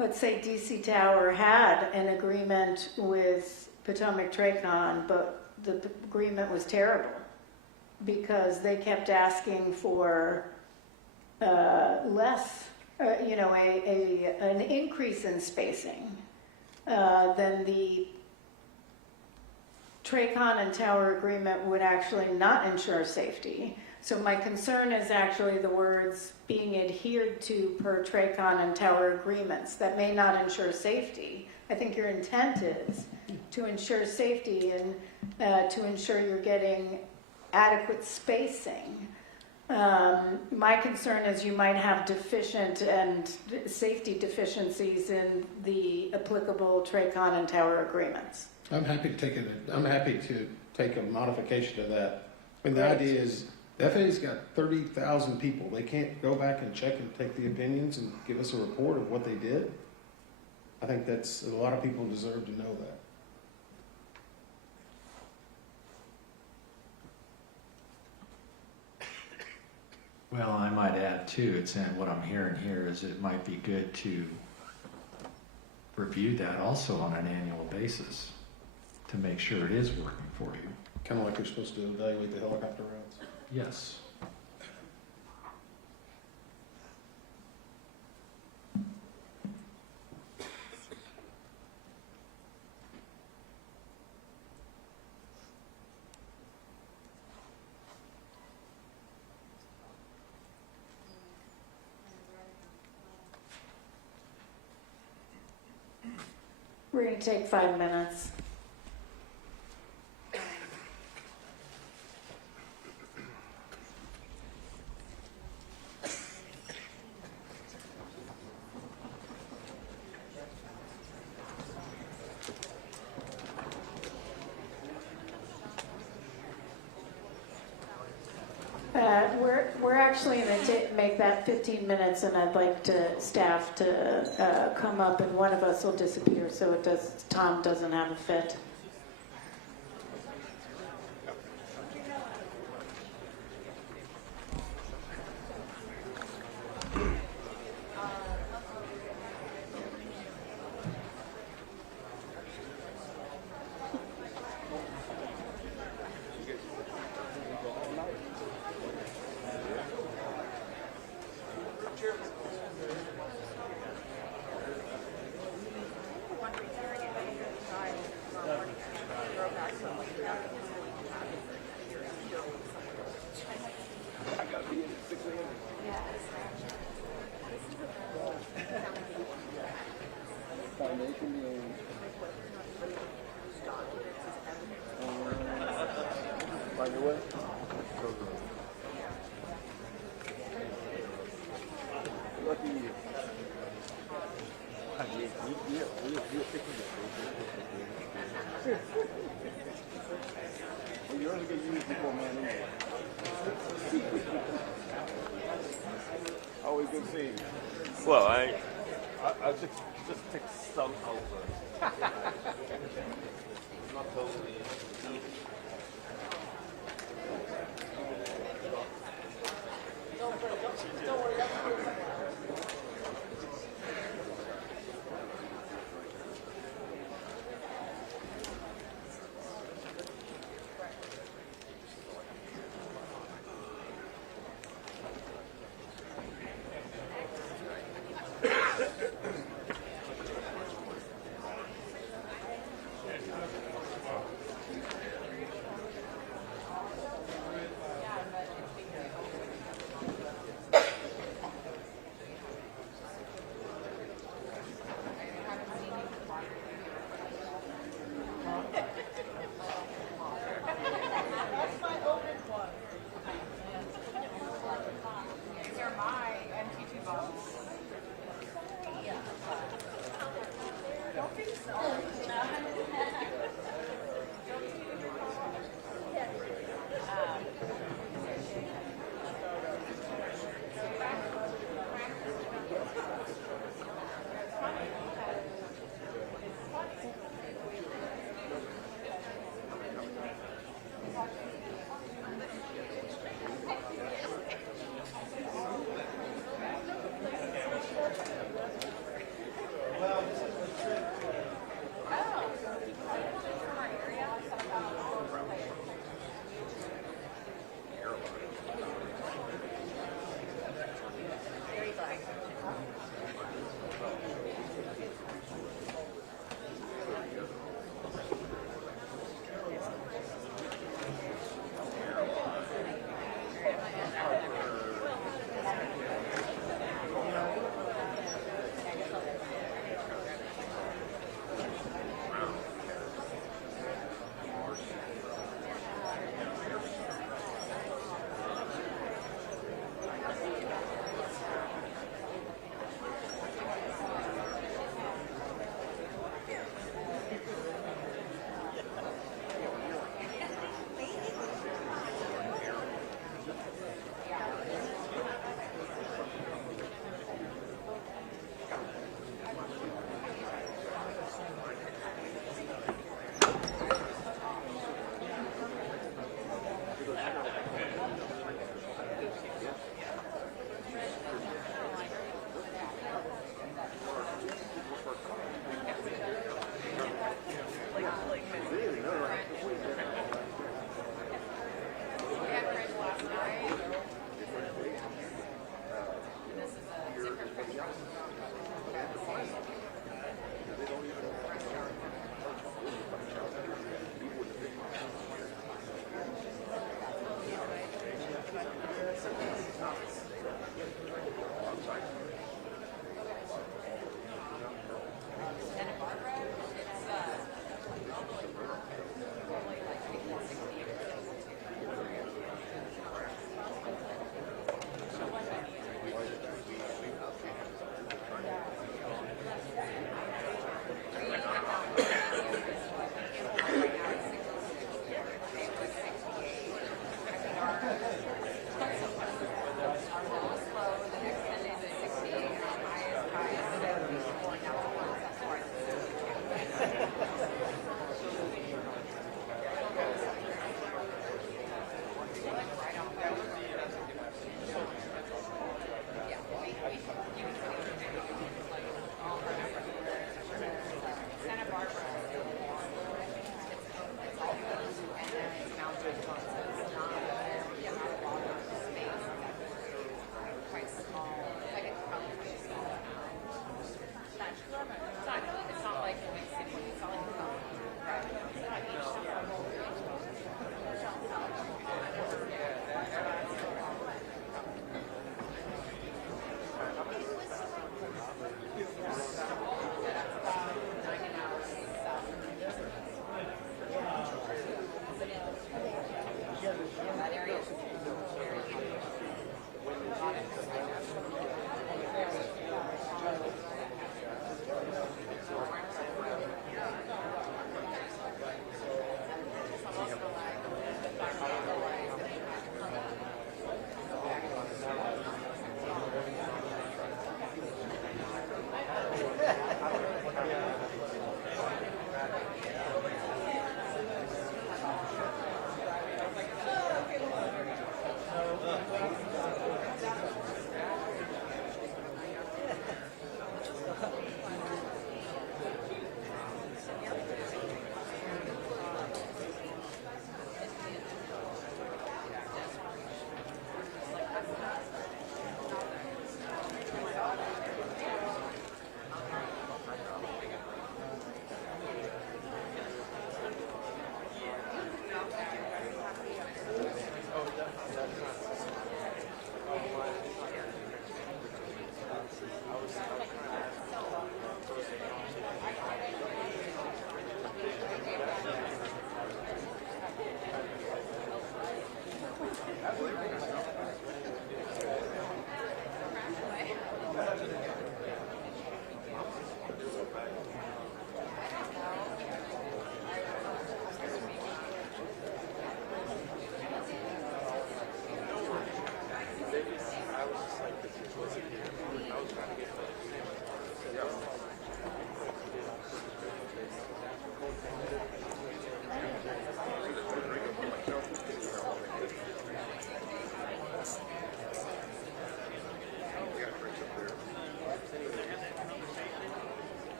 let's say, DC Tower had an agreement with Potomac Tracon, but the agreement was terrible because they kept asking for less, an increase in spacing, then the Tracon and Tower agreement would actually not ensure safety. So my concern is actually the words being adhered to per Tracon and Tower agreements. That may not ensure safety. I think your intent is to ensure safety and to ensure you're getting adequate spacing. My concern is you might have deficient and safety deficiencies in the applicable Tracon and Tower agreements. I'm happy to take a modification of that. And the idea is the FAA's got 30,000 people. They can't go back and check and take the opinions and give us a report of what they did. I think a lot of people deserve to know that. Well, I might add too, what I'm hearing here is it might be good to review that also on an annual basis to make sure it is working for you. Kind of like you're supposed to evaluate the helicopter routes. Yes. We're going to take 5 minutes. We're actually going to make that 15 minutes, and I'd like staff to come up, and one of us will disappear so Tom doesn't have a fit. On your way? Lucky you. You're only going to use before man anyway. Always good seeing you. Well, I just take some over. Not totally.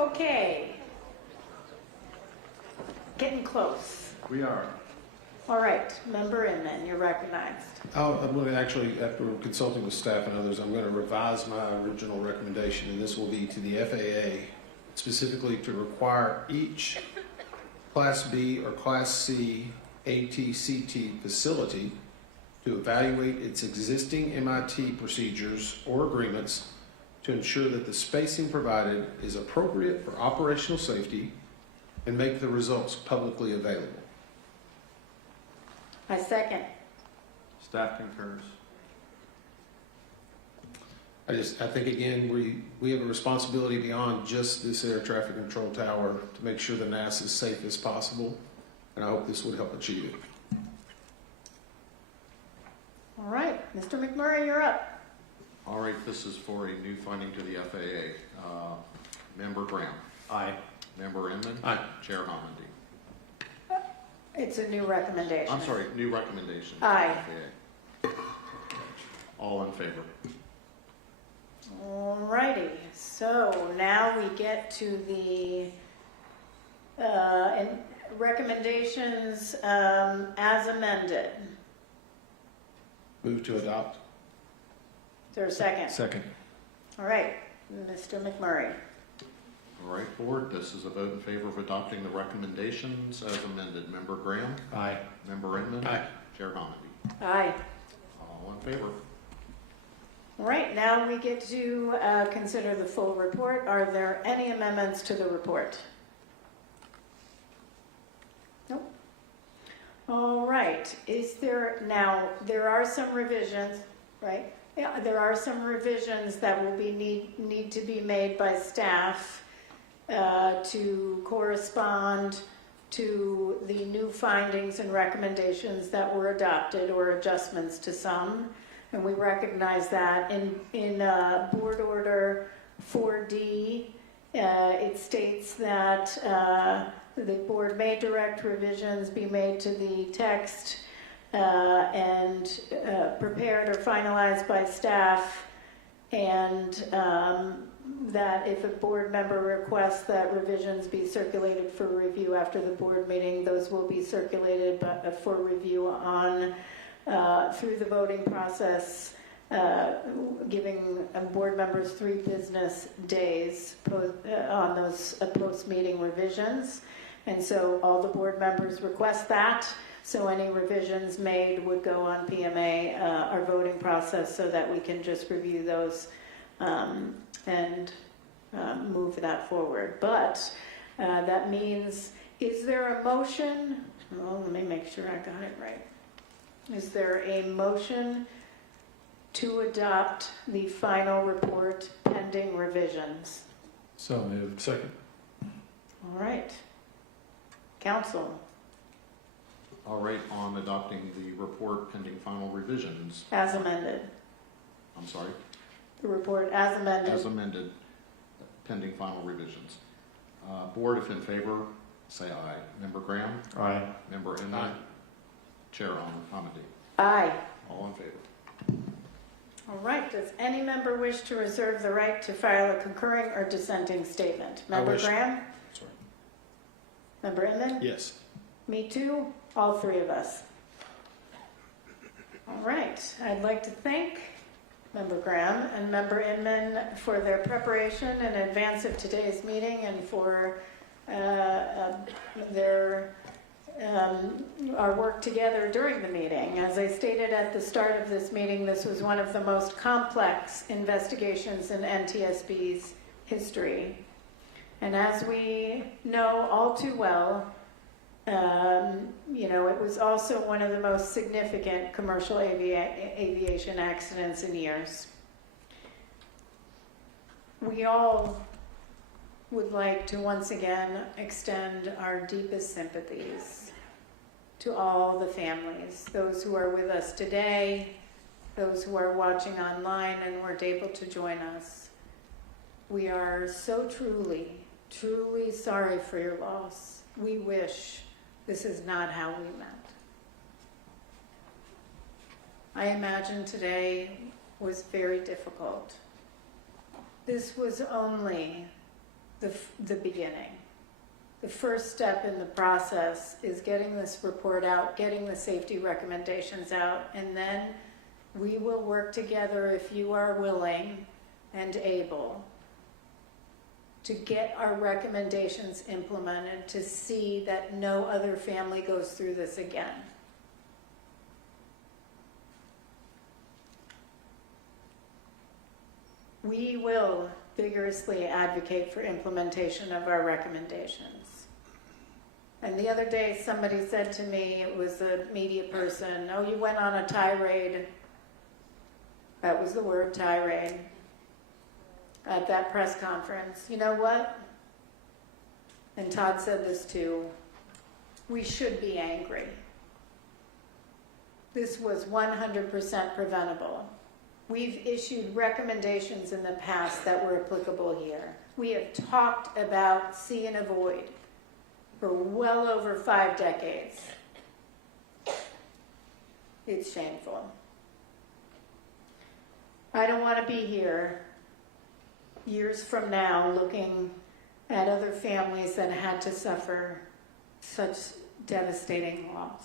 Okay. Getting close. We are. All right, Member Inman, you're recognized. I'm going to actually, after consulting with staff and others, I'm going to revise my original recommendation, and this will be to the FAA, specifically to require each Class B or Class C ATCT facility to evaluate its existing MIT procedures or agreements to ensure that the spacing provided is appropriate for operational safety and make the results publicly available. I second. Staff concurs. I think again, we have a responsibility beyond just this air traffic control tower to make sure the NAS is safe as possible, and I hope this would help achieve it. All right, Mr. McMurray, you're up. All right, this is for a new finding to the FAA. Member Graham. Aye. Member Inman. Aye. Chair Homendy. It's a new recommendation. I'm sorry, new recommendation. to Aye. the FAA. All in favor? All righty, so now we get to the recommendations as amended. Move to adopt. Is there a second? Second. All right, Mr. McMurray. All right, Board, this is a vote in favor of adopting the recommendations as amended. Member Graham. Aye. Member Inman. Aye. Chair Homendy. Aye. All in favor? All right, now we get to consider the full report. Are there any amendments to the report? Nope. All right, there are some revisions, right? Yeah, there are some revisions that will need to be made by staff to correspond to the new findings and recommendations that were adopted, or adjustments to some. And we recognize that in Board Order 4D, it states that the board may direct revisions be made to the text and prepared or finalized by staff, and that if a board member requests that revisions be circulated for review after the board meeting, those will be circulated for review on through the voting process, giving board members 3 business days on those post-meeting revisions. And so all the board members request that. So any revisions made would go on PMA, our voting process, so that we can just review those and move that forward. But that means, is there a motion? Well, let me make sure I got it right. Is there a motion to adopt the final report pending revisions? So moved. Second. All right. Council. All right, on adopting the report pending final revisions. As amended. I'm sorry? The report as amended. As amended, pending final revisions. Board, if in favor, say aye. Member Graham? Aye. Member Inman? Aye. Chair Homendy. Aye. All in favor? All right. Does any member wish to reserve the right to file a concurring or dissenting statement? Member Graham? Sorry. Member Inman? Yes. Me too. All 3 of us. All right. I'd like to thank Member Graham and Member Inman for their preparation in advance of today's meeting, and for our work together during the meeting. As I stated at the start of this meeting, this was one of the most complex investigations in NTSB's history. And as we know all too well, it was also one of the most significant commercial aviation accidents in years. We all would like to once again extend our deepest sympathies to all the families, those who are with us today, those who are watching online and weren't able to join us. We are so truly, truly sorry for your loss. We wish this is not how we met. I imagine today was very difficult. This was only the beginning. The first step in the process is getting this report out, getting the safety recommendations out, and then we will work together, if you are willing and able, to get our recommendations implemented, to see that no other family goes through this again. We will vigorously advocate for implementation of our recommendations. And the other day somebody said to me, it was a media person, oh, you went on a tirade. That was the word, tirade, at that press conference. You know what? And Todd said this too. We should be angry. This was 100% preventable. We've issued recommendations in the past that were applicable here. We have talked about see and avoid for well over 5 decades. It's shameful. I don't want to be here years from now looking at other families that had to suffer such devastating loss.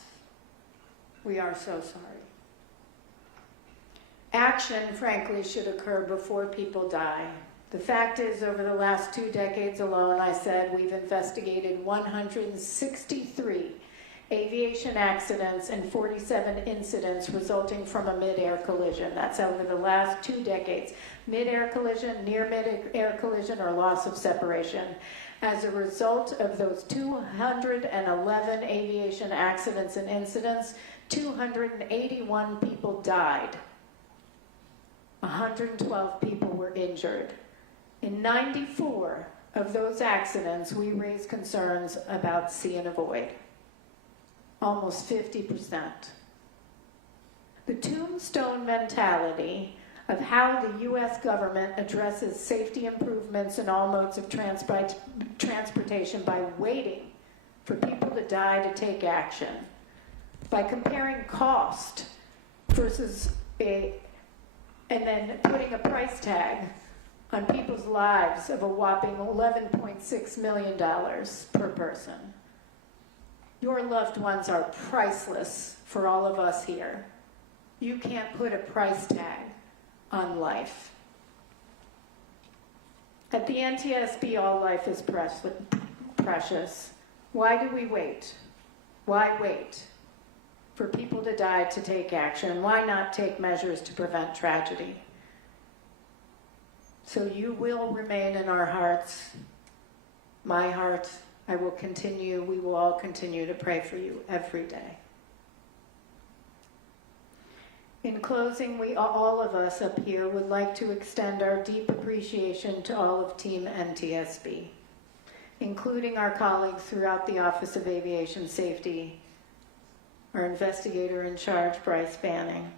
We are so sorry. Action, frankly, should occur before people die. The fact is, over the last 2 decades alone, I said we've investigated 163 aviation accidents and 47 incidents resulting from a mid-air collision. That's over the last 2 decades. Mid-air collision, near mid-air collision, or loss of separation. As a result of those 211 aviation accidents and incidents, 281 people died. 112 people were injured. In 94 of those accidents, we raised concerns about see and avoid. Almost 50%. The tombstone mentality of how the U.S. government addresses safety improvements in all modes of transportation by waiting for people to die to take action, by comparing cost versus and then putting a price tag on people's lives of a whopping $11.6 million per person. Your loved ones are priceless for all of us here. You can't put a price tag on life. At the NTSB, all life is precious. Why do we wait? Why wait for people to die to take action? Why not take measures to prevent tragedy? So you will remain in our hearts, my heart. I will continue, we will all continue to pray for you every day. In closing, all of us up here would like to extend our deep appreciation to all of Team NTSB, including our colleagues throughout the Office of Aviation Safety, our investigator in charge, Bryce Banning,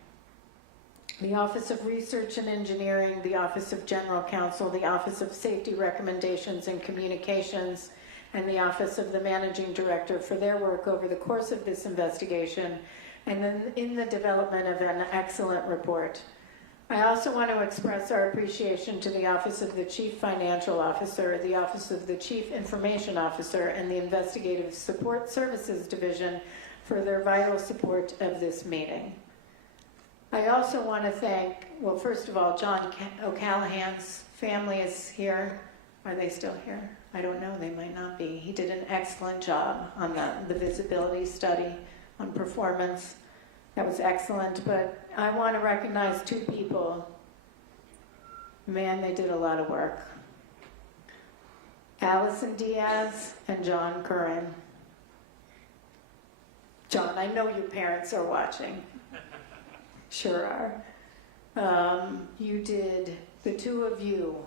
the Office of Research and Engineering, the Office of General Counsel, the Office of Safety Recommendations and Communications, and the Office of the Managing Director for their work over the course of this investigation and then in the development of an excellent report. I also want to express our appreciation to the Office of the Chief Financial Officer, the Office of the Chief Information Officer, and the Investigative Support Services Division for their vital support of this meeting. I also want to thank, well, first of all, John O'Callahan's family is here. Are they still here? I don't know, they might not be. He did an excellent job on the visibility study on performance. That was excellent, but I want to recognize 2 people. Man, they did a lot of work. Allison Diaz and John Curran. John, I know your parents are watching. Sure are. You did, the 2 of you,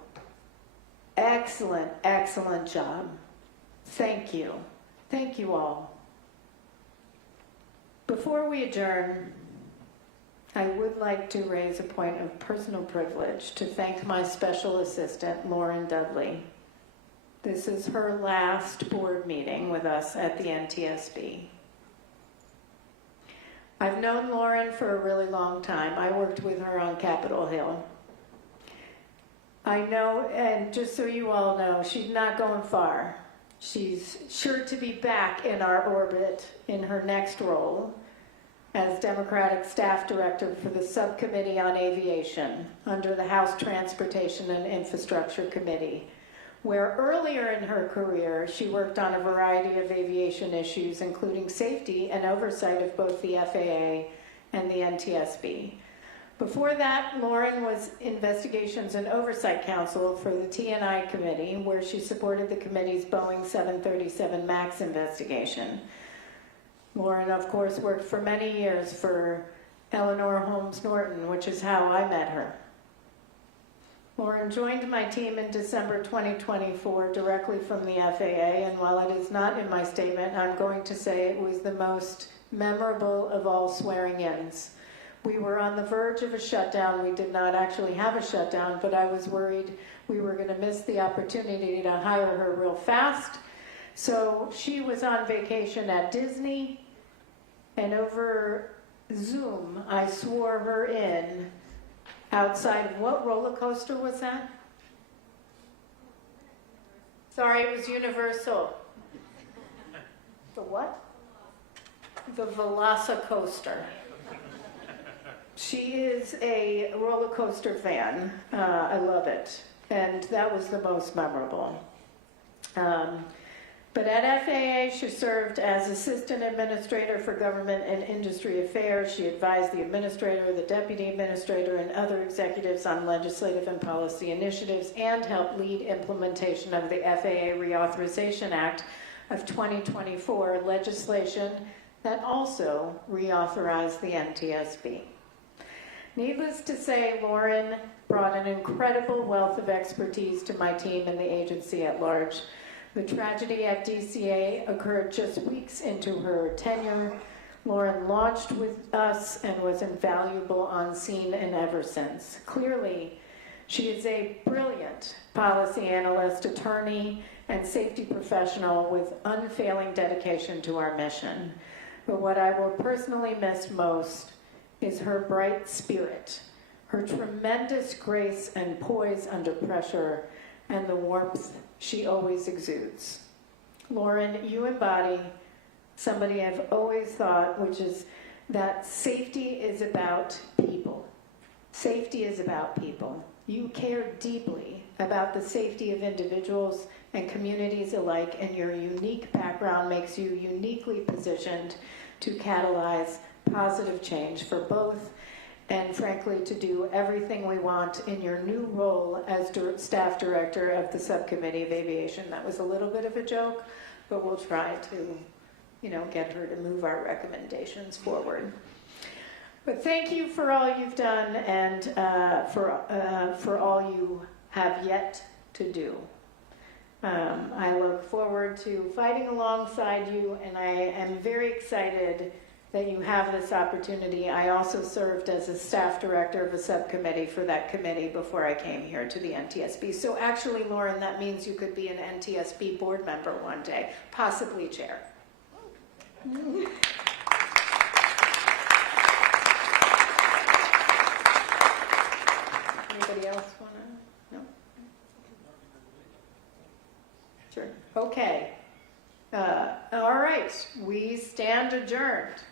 excellent, excellent job. Thank you. Thank you all. Before we adjourn, I would like to raise a point of personal privilege to thank my special assistant, Lauren Dudley. This is her last board meeting with us at the NTSB. I've known Lauren for a really long time. I worked with her on Capitol Hill. I know, and just so you all know, she's not going far. She's sure to be back in our orbit in her next role as Democratic Staff Director for the Subcommittee on Aviation under the House Transportation and Infrastructure Committee, where earlier in her career she worked on a variety of aviation issues, including safety and oversight of both the FAA and the NTSB. Before that, Lauren was Investigations and Oversight Counsel for the T&I Committee, where she supported the committee's Boeing 737 MAX investigation. Lauren, of course, worked for many years for Eleanor Holmes Norton, which is how I met her. Lauren joined my team in December 2024 directly from the FAA, and while it is not in my statement, I'm going to say it was the most memorable of all swearing-ins. We were on the verge of a shutdown. We did not actually have a shutdown, but I was worried we were going to miss the opportunity to hire her real fast. So she was on vacation at Disney, and over Zoom, I swore her in outside. What roller coaster was that? Sorry, it was Universal. The what? The Velocicoaster. She is a roller coaster fan. I love it. And that was the most memorable. But at FAA, she served as Assistant Administrator for Government and Industry Affairs. She advised the Administrator, the Deputy Administrator, and other executives on legislative and policy initiatives, and helped lead implementation of the FAA Reauthorization Act of 2024, legislation that also reauthorized the NTSB. Needless to say, Lauren brought an incredible wealth of expertise to my team and the agency at large. The tragedy at DCA occurred just weeks into her tenure. Lauren launched with us and was invaluable on scene and ever since. Clearly, she is a brilliant policy analyst, attorney, and safety professional with unfailing dedication to our mission. But what I will personally miss most is her bright spirit, her tremendous grace and poise under pressure, and the warmth she always exudes. Lauren, you embody somebody I've always thought, which is that safety is about people. Safety is about people. You care deeply about the safety of individuals and communities alike, and your unique background makes you uniquely positioned to catalyze positive change for both, and frankly, to do everything we want in your new role as Staff Director of the Subcommittee of Aviation. That was a little bit of a joke, but we'll try to, get her to move our recommendations forward. But thank you for all you've done and for all you have yet to do. I look forward to fighting alongside you, and I am very excited that you have this opportunity. I also served as a staff director of a subcommittee for that committee before I came here to the NTSB. So actually, Lauren, that means you could be an NTSB board member one day, possibly chair. Anybody else want to? No? Sure. Okay. All right. We stand adjourned.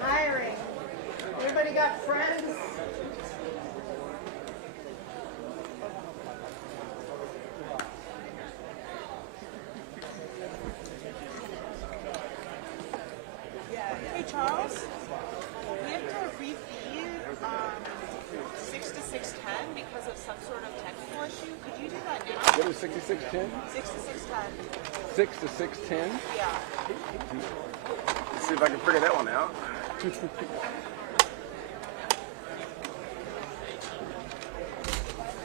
Hiring. Anybody got friends? Hey Charles, we have to refeed 6 to 6:10 because of some sort of technical issue. Could you do that now? What is 6610? 6 to 6:10. 6 to 610? Yeah. Let's see if I can figure that one out.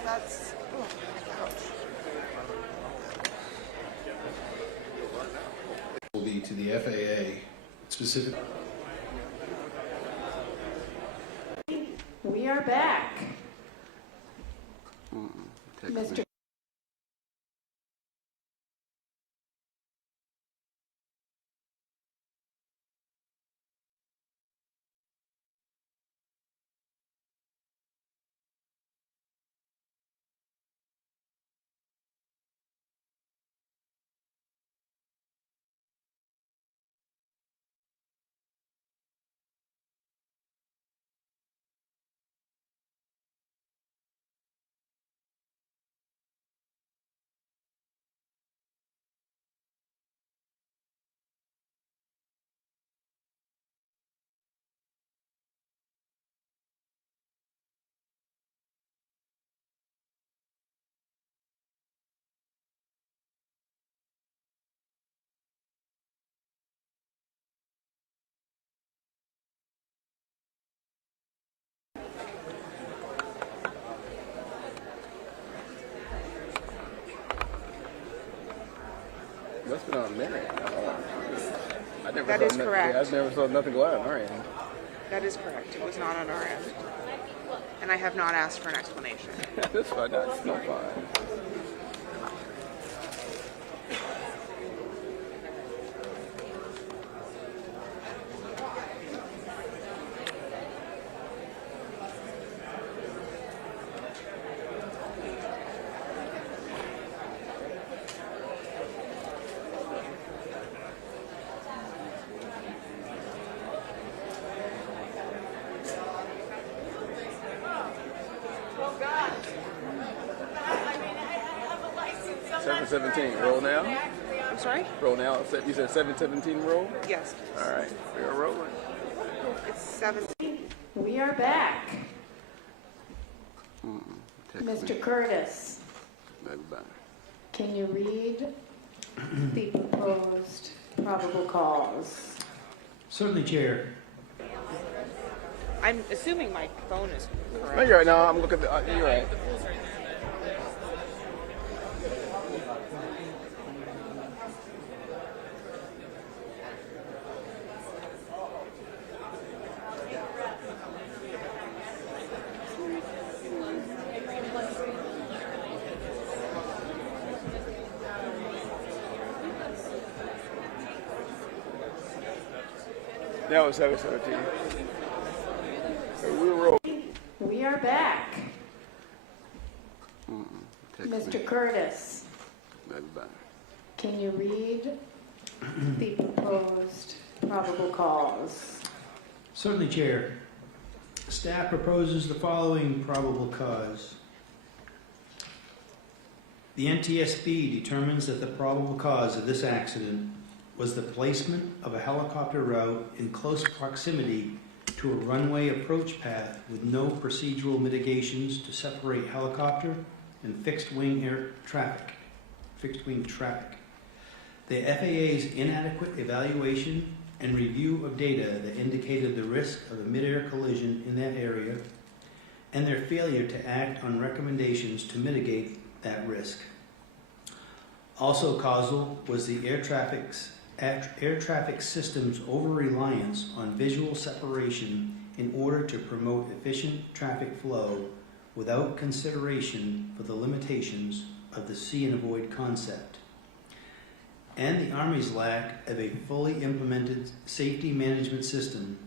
That's. Will be to the FAA specific. We are back. Take Mr. Must have been on Mary. I never That saw is correct. Yeah, I never saw nothing go out on our end. That is correct. It was not on our end. And I have not asked for an explanation. That's fine. That's not fine. Sometimes 717. Roll now. I'm sorry? Roll now. You said 717 roll. Yes. All right. We are rolling. It's 17. We are back. Mr. Curtis, can you read the proposed probable cause? Certainly, Chair. I'm assuming my phone is correct. No, you're right. No, I'm looking at the. You're right. That was 717. We were We are back. Mr. Curtis, can you read the proposed probable cause? Certainly, Chair. Staff proposes the following probable cause. The NTSB determines that the probable cause of this accident was the placement of a helicopter route in close proximity to a runway approach path with no procedural mitigations to separate helicopter and fixed-wing traffic. The FAA's inadequate evaluation and review of data that indicated the risk of a midair collision in that area, and their failure to act on recommendations to mitigate that risk. Also causal was the air traffic system's over-reliance on visual separation in order to promote efficient traffic flow without consideration for the limitations of the see and avoid concept. And the Army's lack of a fully implemented safety management system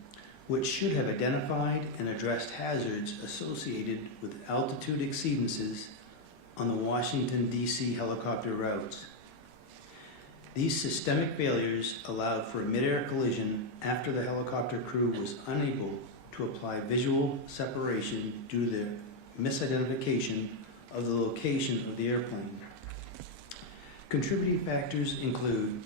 which should have identified and addressed hazards associated with altitude exceedances on the Washington, D.C. helicopter routes. These systemic failures allowed for a midair collision after the helicopter crew was unable to apply visual separation due to the misidentification of the location of the airplane. Contributing factors include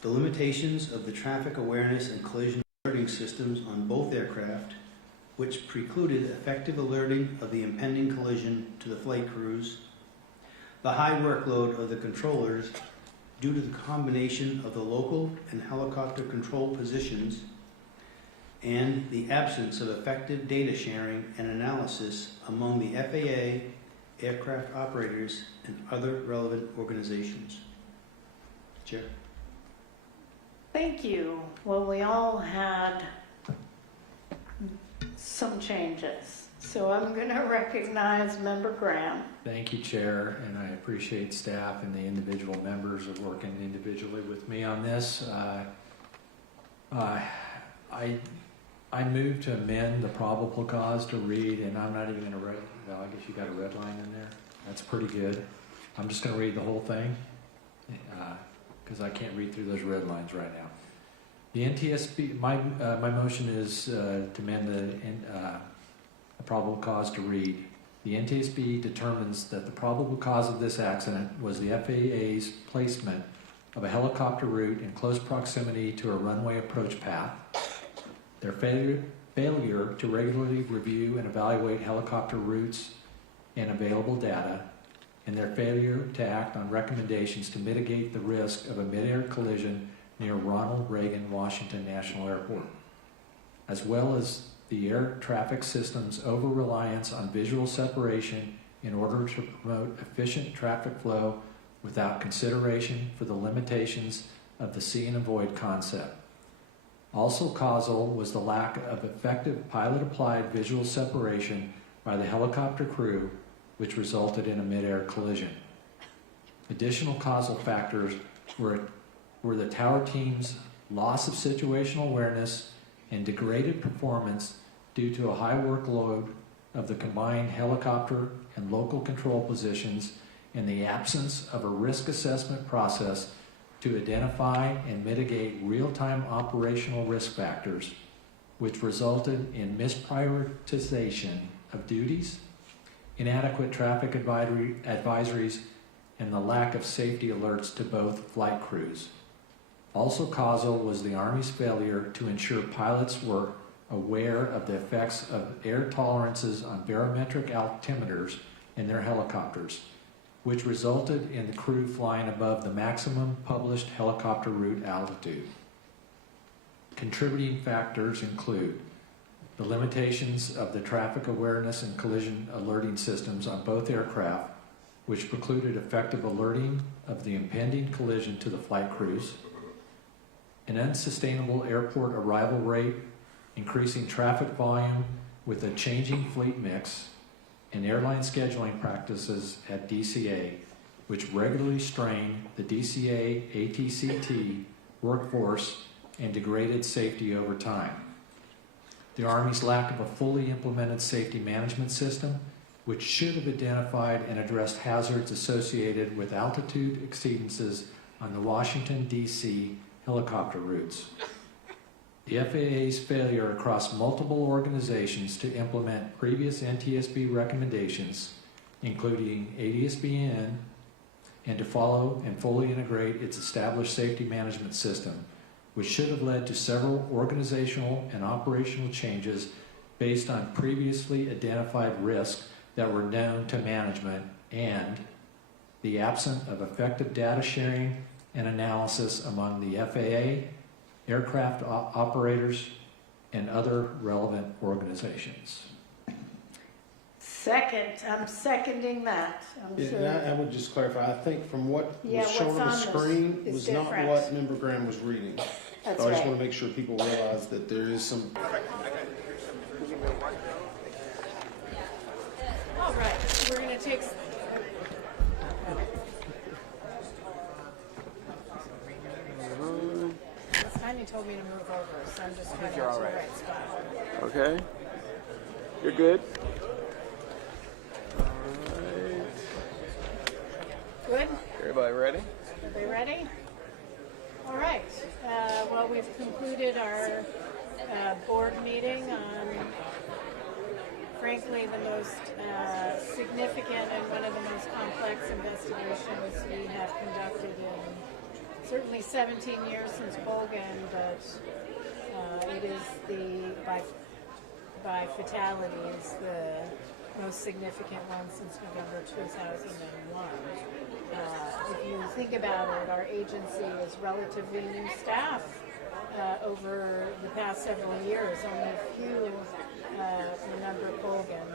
the limitations of the traffic awareness and collision alerting systems on both aircraft, which precluded effective alerting of the impending collision to the flight crews, the high workload of the controllers due to the combination of the local and helicopter control positions, and the absence of effective data sharing and analysis among the FAA, aircraft operators, and other relevant organizations. Chair. Thank you. Well, we all had some changes. So I'm going to recognize Member Graham. Thank you, Chair, and I appreciate staff and the individual members of working individually with me on this. I move to amend the probable cause to read, and I'm not even going to write, well, I guess you got a red line in there. That's pretty good. I'm just going to read the whole thing because I can't read through those red lines right now. The NTSB, my motion is to amend the probable cause to read. The NTSB determines that the probable cause of this accident was the FAA's placement of a helicopter route in close proximity to a runway approach path, their failure to regularly review and evaluate helicopter routes and available data, and their failure to act on recommendations to mitigate the risk of a midair collision near Ronald Reagan Washington National Airport, as well as the air traffic system's over-reliance on visual separation in order to promote efficient traffic flow without consideration for the limitations of the see and avoid concept. Also causal was the lack of effective pilot-applied visual separation by the helicopter crew, which resulted in a mid-air collision. Additional causal factors were the tower team's loss of situational awareness and degraded performance due to a high workload of the combined helicopter and local control positions and the absence of a risk assessment process to identify and mitigate real-time operational risk factors, which resulted in misprioritization of duties, inadequate traffic advisories, and the lack of safety alerts to both flight crews. Also causal was the Army's failure to ensure pilots were aware of the effects of air tolerances on barometric altimeters in their helicopters, which resulted in the crew flying above the maximum published helicopter route altitude. Contributing factors include the limitations of the traffic awareness and collision alerting systems on both aircraft, which precluded effective alerting of the impending collision to the flight crews, an unsustainable airport arrival rate, increasing traffic volume with a changing fleet mix, and airline scheduling practices at DCA, which regularly strained the DCA ATCT workforce and degraded safety over time. The Army's lack of a fully implemented safety management system, which should have identified and addressed hazards associated with altitude exceedances on the Washington, D.C. helicopter routes. The FAA's failure across multiple organizations to implement previous NTSB recommendations, including ADS-BN, and to follow and fully integrate its established safety management system, which should have led to several organizational and operational changes based on previously identified risks that were known to management, and the absence of effective data sharing and analysis among the FAA, aircraft operators, and other relevant organizations. Second, I'm seconding that. I'm sure. And I would just clarify, I think from what was what's shown on the on this screen is was different. not what Member Graham was reading. That's So I just right. want to make sure people realize that there is some. All right, we're going to take. This time you told me to move over, so I'm just trying to get to the right spot. Okay. You're good. Alright. Good? Everybody ready? Everybody ready? All right. Well, we've concluded our board meeting on, frankly, the most significant and one of the most complex investigations we have conducted in certainly 17 years since Colgan, but it is by fatality is the most significant one since November 2001. If you think about it, our agency is relatively new staff over the past several years. Only a few remember Colgan,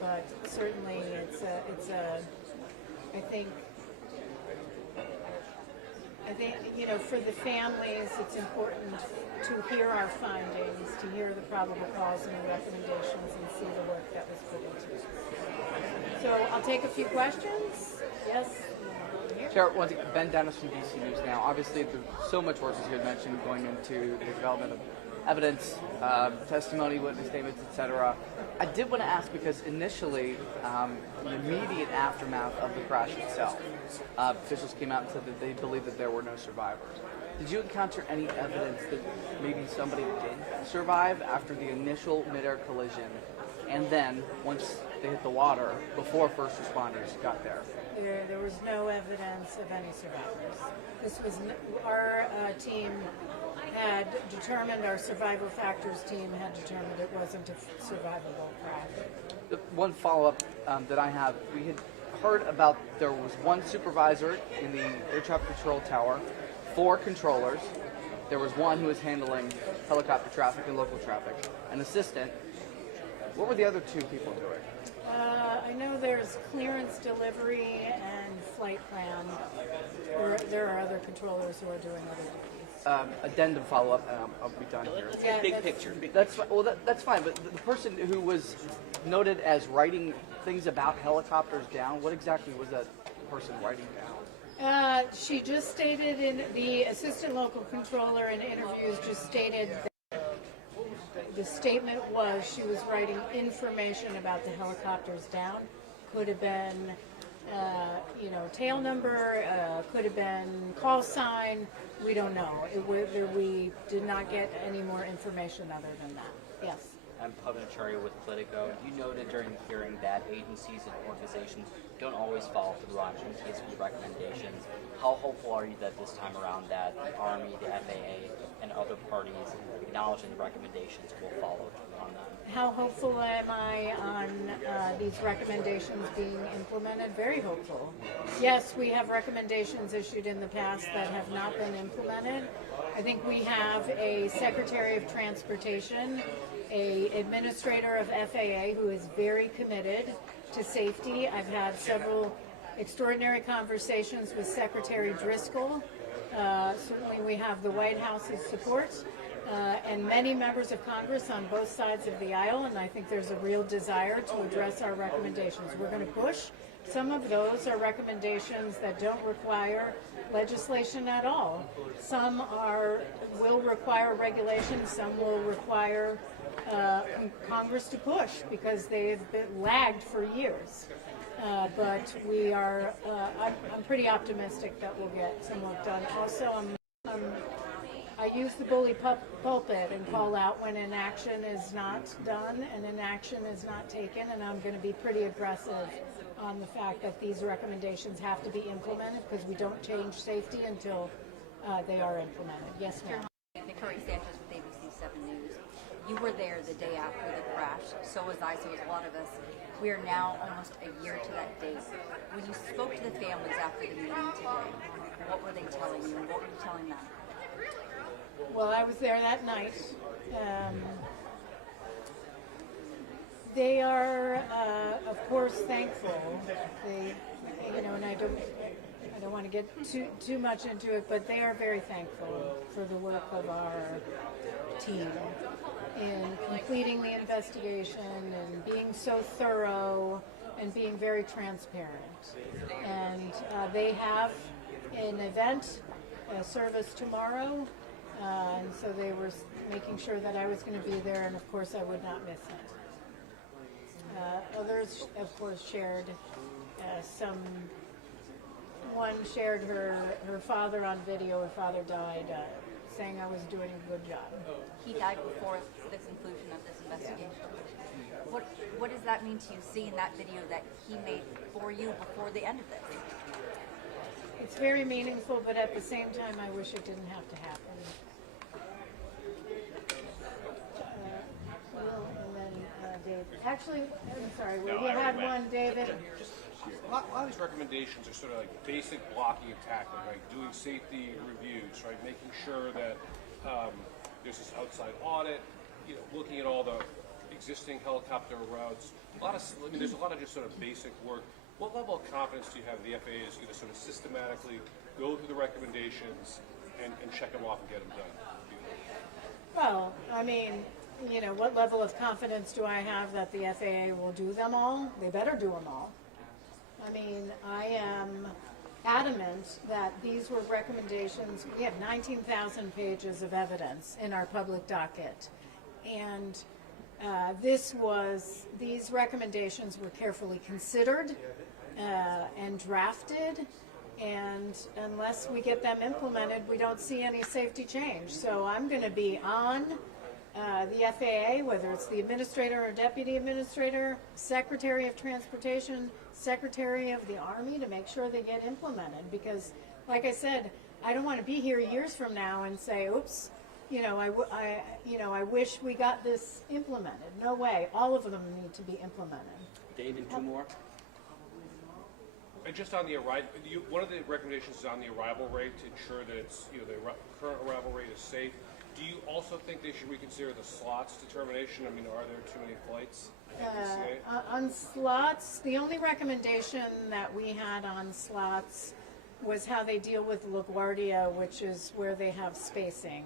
but certainly it's a I think, you know, for the families, it's important to hear our findings, to hear the probable cause and the recommendations, and see the work that was put into it. So I'll take a few questions. Yes? Chair, Ben Dennis from DC News Now. Obviously, there's so much work, as you had mentioned, going into the development of evidence, testimony, witness statements, etc. I did want to ask because initially, the immediate aftermath of the crash itself, officials came out and said that they believed that there were no survivors. Did you encounter any evidence that maybe somebody did survive after the initial midair collision, and then once they hit the water, before first responders got there? There was no evidence of any survivors. This was our team had determined, our survival factors team had determined it wasn't a survivable crash. One follow-up that I have, we had heard about there was one supervisor in the air traffic control tower, 4 controllers. There was one who was handling helicopter traffic and local traffic, an assistant. What were the other 2 people doing? I know there's clearance delivery and flight plan. There are other controllers who are doing other duties. Addendum follow-up, and I'll be done here. Yeah, big that's- picture. That's fine. But the person who was noted as writing things about helicopters down, what exactly was that person writing down? She just stated in the assistant local controller in interviews just stated that the statement was she was writing information about the helicopters down. Could have been, tail number, could have been call sign. We don't know. We did not get any more information other than that. Yes. I'm Potomac with Politico. You noted during the hearing that agencies and organizations don't always follow through on NTSB recommendations. How hopeful are you that this time around that the Army, the FAA, and other parties acknowledging the recommendations will follow through on that? How hopeful am I on these recommendations being implemented? Very hopeful. Yes, we have recommendations issued in the past that have not been implemented. I think we have a Secretary of Transportation, a administrator of FAA who is very committed to safety. I've had several extraordinary conversations with Secretary Driscoll. Certainly we have the White House's support and many members of Congress on both sides of the aisle, and I think there's a real desire to address our recommendations. We're going to push. Some of those are recommendations that don't require legislation at all. Some will require regulation, some will require Congress to push because they've been lagged for years. But we are, I'm pretty optimistic that we'll get some work done. Also, I use the bully pulpit and call out when inaction is not done and inaction is not taken, and I'm going to be pretty aggressive on the fact that these recommendations have to be implemented because we don't change safety until they are implemented. Yes, ma'am. Victoria Sanchez with ABC 7 News. You were there the day after the crash, so was I, so was a lot of us. We are now almost a year to that date. When you spoke to the families after the meeting today, what were they telling you and what were you telling them? Well, I was there that night. They are, of course, thankful. They, and I don't want to get too much into it, but they are very thankful for the work of our team in completing the investigation and being so thorough and being very transparent. And they have an event, a service tomorrow, and so they were making sure that I was going to be there, and of course I would not miss it. Others, of course, shared one shared her father on video. Her father died, saying I was doing a good job. He died before the conclusion of this investigation. Yeah. What does that mean to you, seeing that video that he made for you before the end of this? It's very meaningful, but at the same time, I wish it didn't have to happen. And then Dave. Actually, I'm sorry, we had one, David. A lot of these recommendations are sort of like basic blocking and tackling, right? Doing safety reviews, right? Making sure that there's this outside audit, looking at all the existing helicopter routes. There's a lot of just sort of basic work. What level of confidence do you have the FAA is going to sort of systematically go through the recommendations and check them off and get them done? Well, what level of confidence do I have that the FAA will do them all? They better do them all. I am adamant that these were recommendations. We have 19,000 pages of evidence in our public docket. And these recommendations were carefully considered and drafted. And unless we get them implemented, we don't see any safety change. So I'm going to be on the FAA, whether it's the administrator or deputy administrator, Secretary of Transportation, Secretary of the Army, to make sure they get implemented. Because, like I said, I don't want to be here years from now and say, oops, I wish we got this implemented. No way. All of them need to be implemented. David, two more. And just on the arrival, one of the recommendations is on the arrival rate to ensure that it's the current arrival rate is safe. Do you also think they should reconsider the slots determination? I mean, are there too many flights at DCA? On slots, the only recommendation that we had on slots was how they deal with LaGuardia, which is where they have spacing.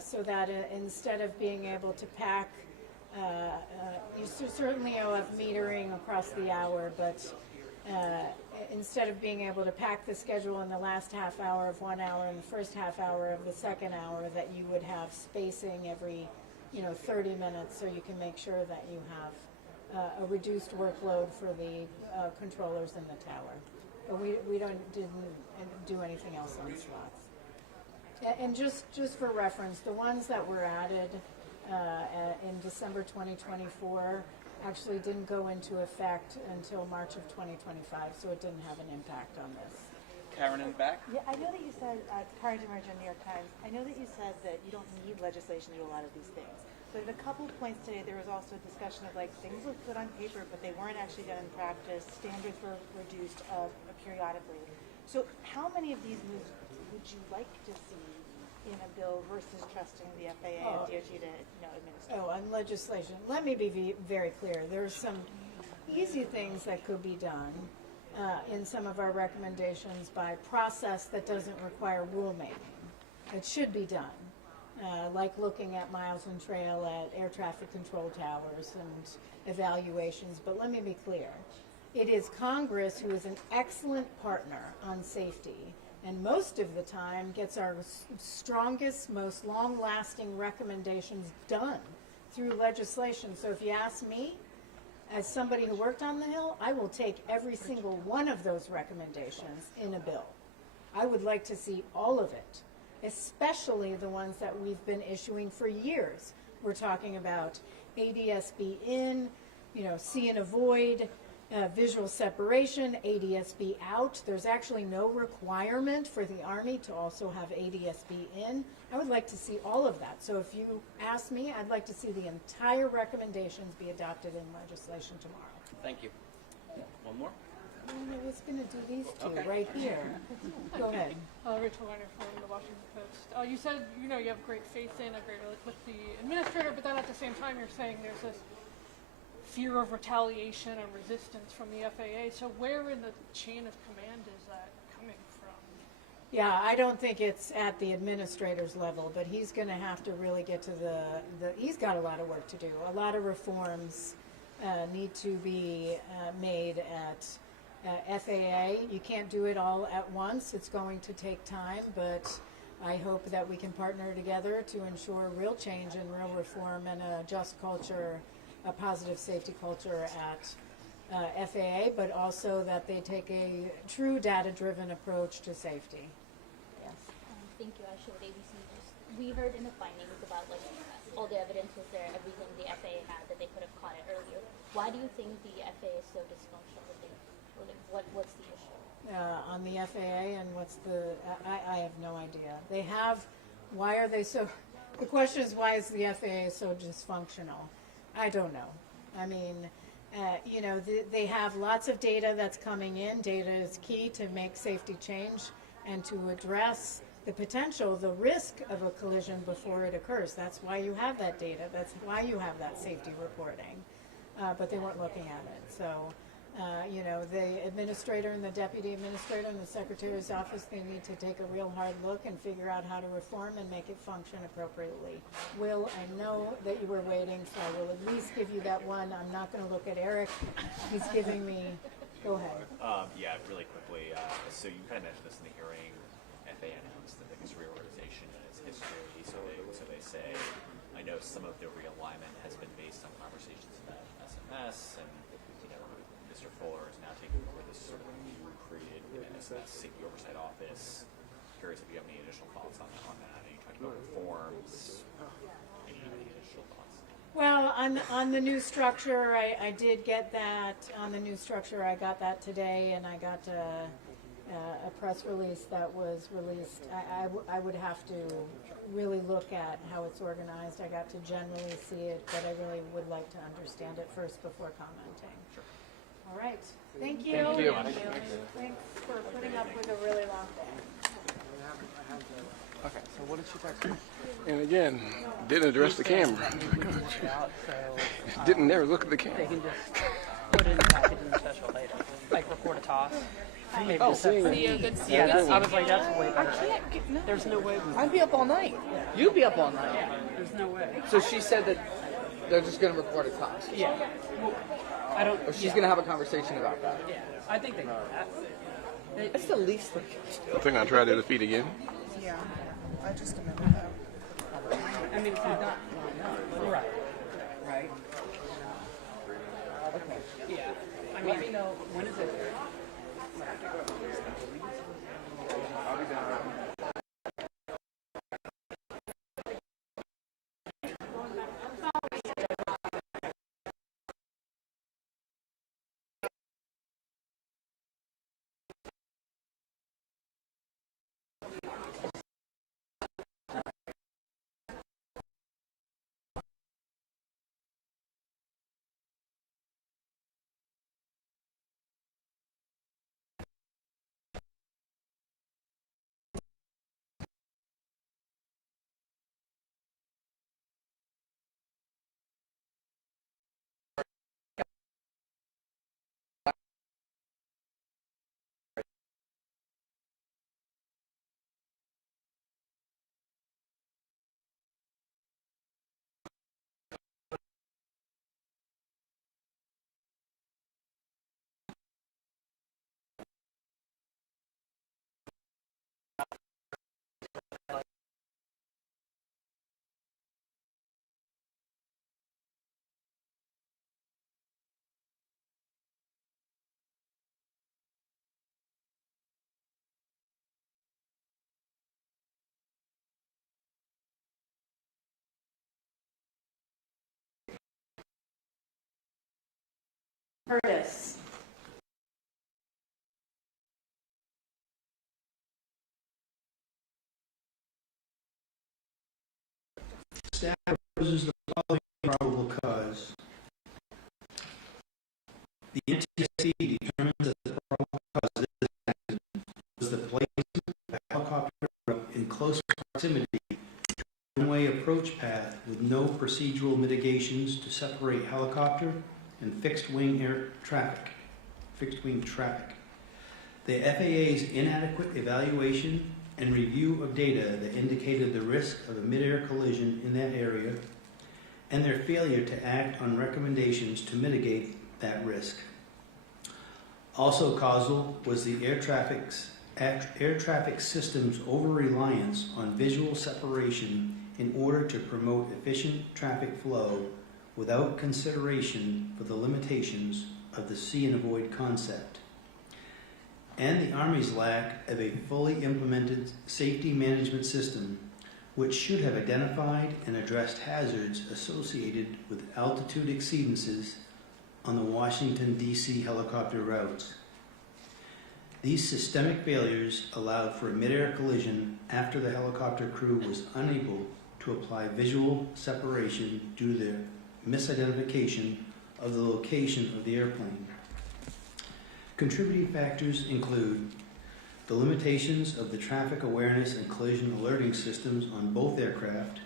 So that instead of being able to pack, you certainly have metering across the hour, but instead of being able to pack the schedule in the last half hour of 1 hour and the first half hour of the second hour, that you would have spacing every 30 minutes, so you can make sure that you have a reduced workload for the controllers in the tower. But we didn't do anything else on slots. And just for reference, the ones that were added in December 2024 actually didn't go into effect until March of 2025, so it didn't have an impact on this. Karen in the back. Yeah, I know that you said, Karen DeMarge, New York Times, I know that you said that you don't need legislation to do a lot of these things. But at a couple of points today, there was also a discussion of things look good on paper, but they weren't actually done in practice. Standards were reduced periodically. So how many of these moves would you like to see in a bill versus trusting the FAA and DOT to administer? On legislation, let me be very clear. There's some easy things that could be done in some of our recommendations by process that doesn't require rulemaking. It should be done. Like looking at miles and trail at air traffic control towers and evaluations. But let me be clear. It is Congress who is an excellent partner on safety, and most of the time gets our strongest, most long-lasting recommendations done through legislation. So if you ask me, as somebody who worked on the Hill, I will take every single one of those recommendations in a bill. I would like to see all of it, especially the ones that we've been issuing for years. We're talking about ADSB in, see and avoid, visual separation, ADSB out. There's actually no requirement for the Army to also have ADSB in. I would like to see all of that. So if you ask me, I'd like to see the entire recommendations be adopted in legislation tomorrow. Thank you. One more? I was going to do these two right here. Go ahead. Rachel Lerner from the Washington Post. You said, you have great faith in, with the administrator, but then at the same time you're saying there's this fear of retaliation and resistance from the FAA. So where in the chain of command is that coming from? Yeah, I don't think it's at the administrator's level, but he's going to have to really get to he's got a lot of work to do. A lot of reforms need to be made at FAA. You can't do it all at once. It's going to take time, but I hope that we can partner together to ensure real change and real reform and a just culture, a positive safety culture at FAA, but also that they take a true data-driven approach to safety. Yes. Thank you. I showed ABC. We heard in the findings about all the evidence was there, everything the FAA had that they could have caught it earlier. Why do you think the FAA is so dysfunctional? What's the issue? On the FAA and I have no idea. Why are they so, the question is why is the FAA so dysfunctional? I don't know. I mean, they have lots of data that's coming in. Data is key to make safety change and to address the potential, the risk of a collision before it occurs. That's why you have that data. That's why you have that safety reporting. But they weren't looking at it. So, the administrator and the deputy administrator and the secretary's office, they need to take a real hard look and figure out how to reform and make it function appropriately. Will, I know that you were waiting, so I will at least give you that one. I'm not going to look at Eric. He's giving me, go ahead. Yeah, really quickly. So you kind of mentioned this in the hearing. FAA announced the biggest reorganization in its history. So they say, I know some of the realignment has been based on conversations about SMS, and Mr. Fuller is now taking over this sort of new created SMS Safety Oversight Office. Curious if you have any additional thoughts on that. Any talking about reforms? Any additional thoughts? Well, on the new structure, I did get that. On the new structure, I got that today, and I got a press release that was released. I would have to really look at how it's organized. I got to generally see it, but I really would like to understand it first before commenting. Sure. All right. Thank you. Thank you. Thanks for putting up with a really long day. Okay. So what did she text me? And again, didn't address the camera. Didn't never look at the camera. They can just put it in the package and special later. Like record a toss. Maybe just see you. Good Yeah, I was like, that's way better. There's no way. I'd be up all night. You'd be up all night. Yeah, there's no way. So she said that they're just going to record a toss. Yeah. I don't. Or she's going to have a conversation about that. Yeah, I think they know that. That's the least they can do. They're going to try to defeat again. Yeah, I just remember that. I mean, it's not right. Right. Okay. Yeah. I mean, let me know when is it? I'll be down. Curtis. Staff proposes the following probable cause. The NTSB determines that the probable cause of this accident was the placement of a helicopter in close proximity to a runway approach path with no procedural mitigations to separate helicopter and fixed-wing traffic. The FAA's inadequate evaluation and review of data that indicated the risk of a midair collision in that area, and their failure to act on recommendations to mitigate that risk. Also causal was the air traffic system's over-reliance on visual separation in order to promote efficient traffic flow without consideration for the limitations of the see and avoid concept, and the Army's lack of a fully implemented safety management system which should have identified and addressed hazards associated with altitude exceedances on the Washington, D.C. helicopter routes. These systemic failures allowed for a midair collision after the helicopter crew was unable to apply visual separation due to their misidentification of the location of the airplane. Contributing factors include the limitations of the traffic awareness and collision alerting systems on both aircraft,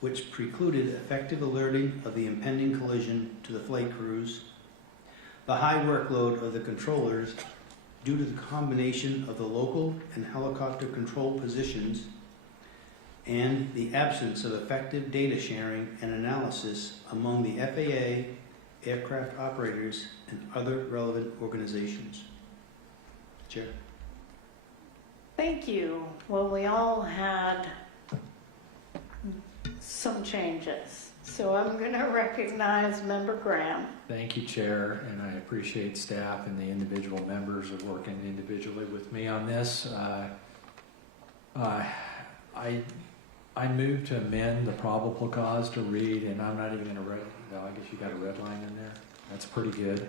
which precluded effective alerting of the impending collision to the flight crews, the high workload of the controllers due to the combination of the local and helicopter control positions, and the absence of effective data sharing and analysis among the FAA, aircraft operators, and other relevant organizations. Chair. Thank you. Well, we all had some changes. So I'm going to recognize Member Graham. Thank you, Chair, and I appreciate staff and the individual members of working individually with me on this. I move to amend the probable cause to read, and I'm not even going to read. No, I guess you got a red line in there. That's pretty good.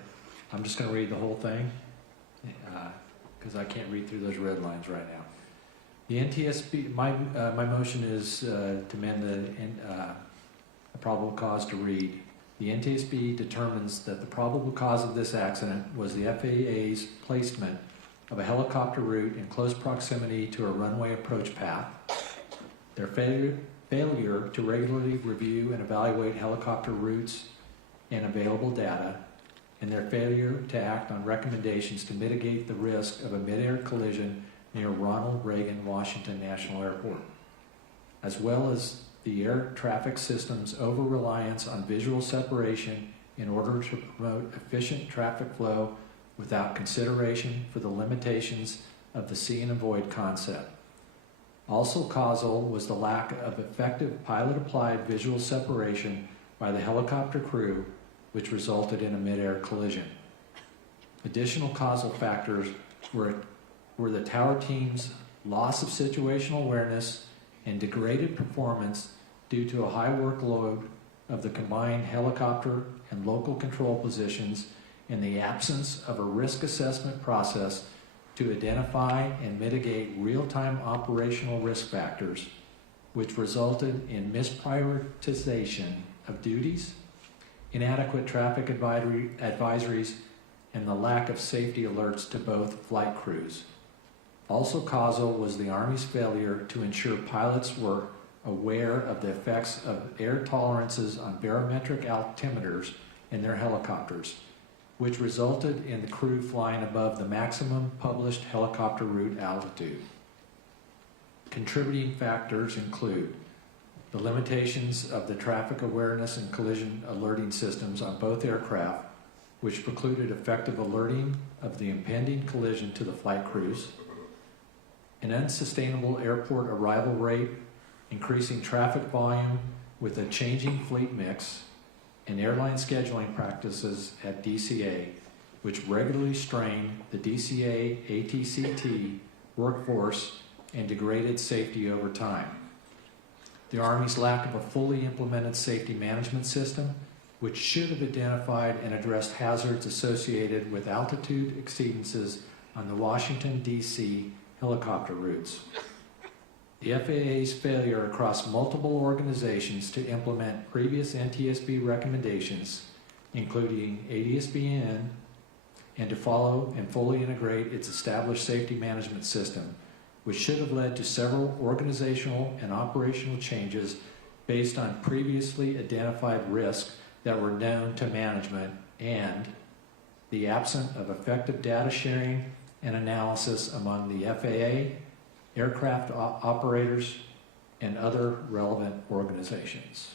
I'm just going to read the whole thing because I can't read through those red lines right now. The NTSB, my motion is to amend the probable cause to read. The NTSB determines that the probable cause of this accident was the FAA's placement of a helicopter route in close proximity to a runway approach path their failure to regularly review and evaluate helicopter routes and available data, and their failure to act on recommendations to mitigate the risk of a mid-air collision near Ronald Reagan Washington National Airport, as well as the air traffic system's over-reliance on visual separation in order to promote efficient traffic flow without consideration for the limitations of the see and avoid concept. Also causal was the lack of effective pilot-applied visual separation by the helicopter crew, which resulted in a mid-air collision. Additional causal factors were the tower team's loss of situational awareness and degraded performance due to a high workload of the combined helicopter and local control positions and the absence of a risk assessment process to identify and mitigate real-time operational risk factors, which resulted in misprioritization of duties, inadequate traffic advisories, and the lack of safety alerts to both flight crews. Also causal was the Army's failure to ensure pilots were aware of the effects of air tolerances on barometric altimeters in their helicopters, which resulted in the crew flying above the maximum published helicopter route altitude. Contributing factors include the limitations of the traffic awareness and collision alerting systems on both aircraft, which precluded effective alerting of the impending collision to the flight crews, an unsustainable airport arrival rate, increasing traffic volume with a changing fleet mix, and airline scheduling practices at DCA, which regularly strained the DCA ATCT workforce and degraded safety over time. The Army's lack of a fully implemented safety management system, which should have identified and addressed hazards associated with altitude exceedances on the Washington, D.C. helicopter routes. The FAA's failure across multiple organizations to implement previous NTSB recommendations, including ADSBN, and to follow and fully integrate its established safety management system, which should have led to several organizational and operational changes based on previously identified risks that were known to management, and the absence of effective data sharing and analysis among the FAA, aircraft operators, and other relevant organizations.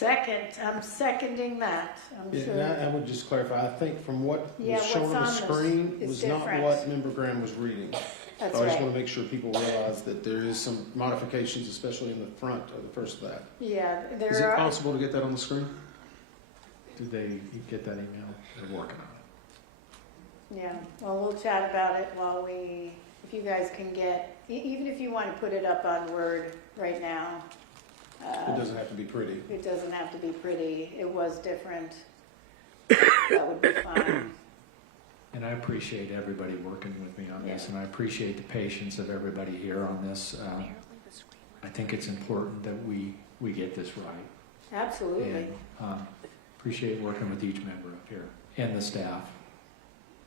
I'm seconding that. I'm sure. And I would just clarify, I think from what was what's shown on the on this screen is was different. not what Member Graham was reading. That's So I just right. want to make sure people realize that there is some modifications, especially in the front of the first of that. Yeah, Is there it are. possible to get that on the screen? Did they get that email? They're working on it. Yeah, well, we'll chat about it while if you guys can get, even if you want to put it up on Word right now. It doesn't have to be pretty. It doesn't have to be pretty. It was different. That would be fine. And I appreciate everybody working with me on this, and I appreciate the patience of everybody here on this. I think it's important that we get this right. Absolutely. And appreciate working with each member up here and the staff.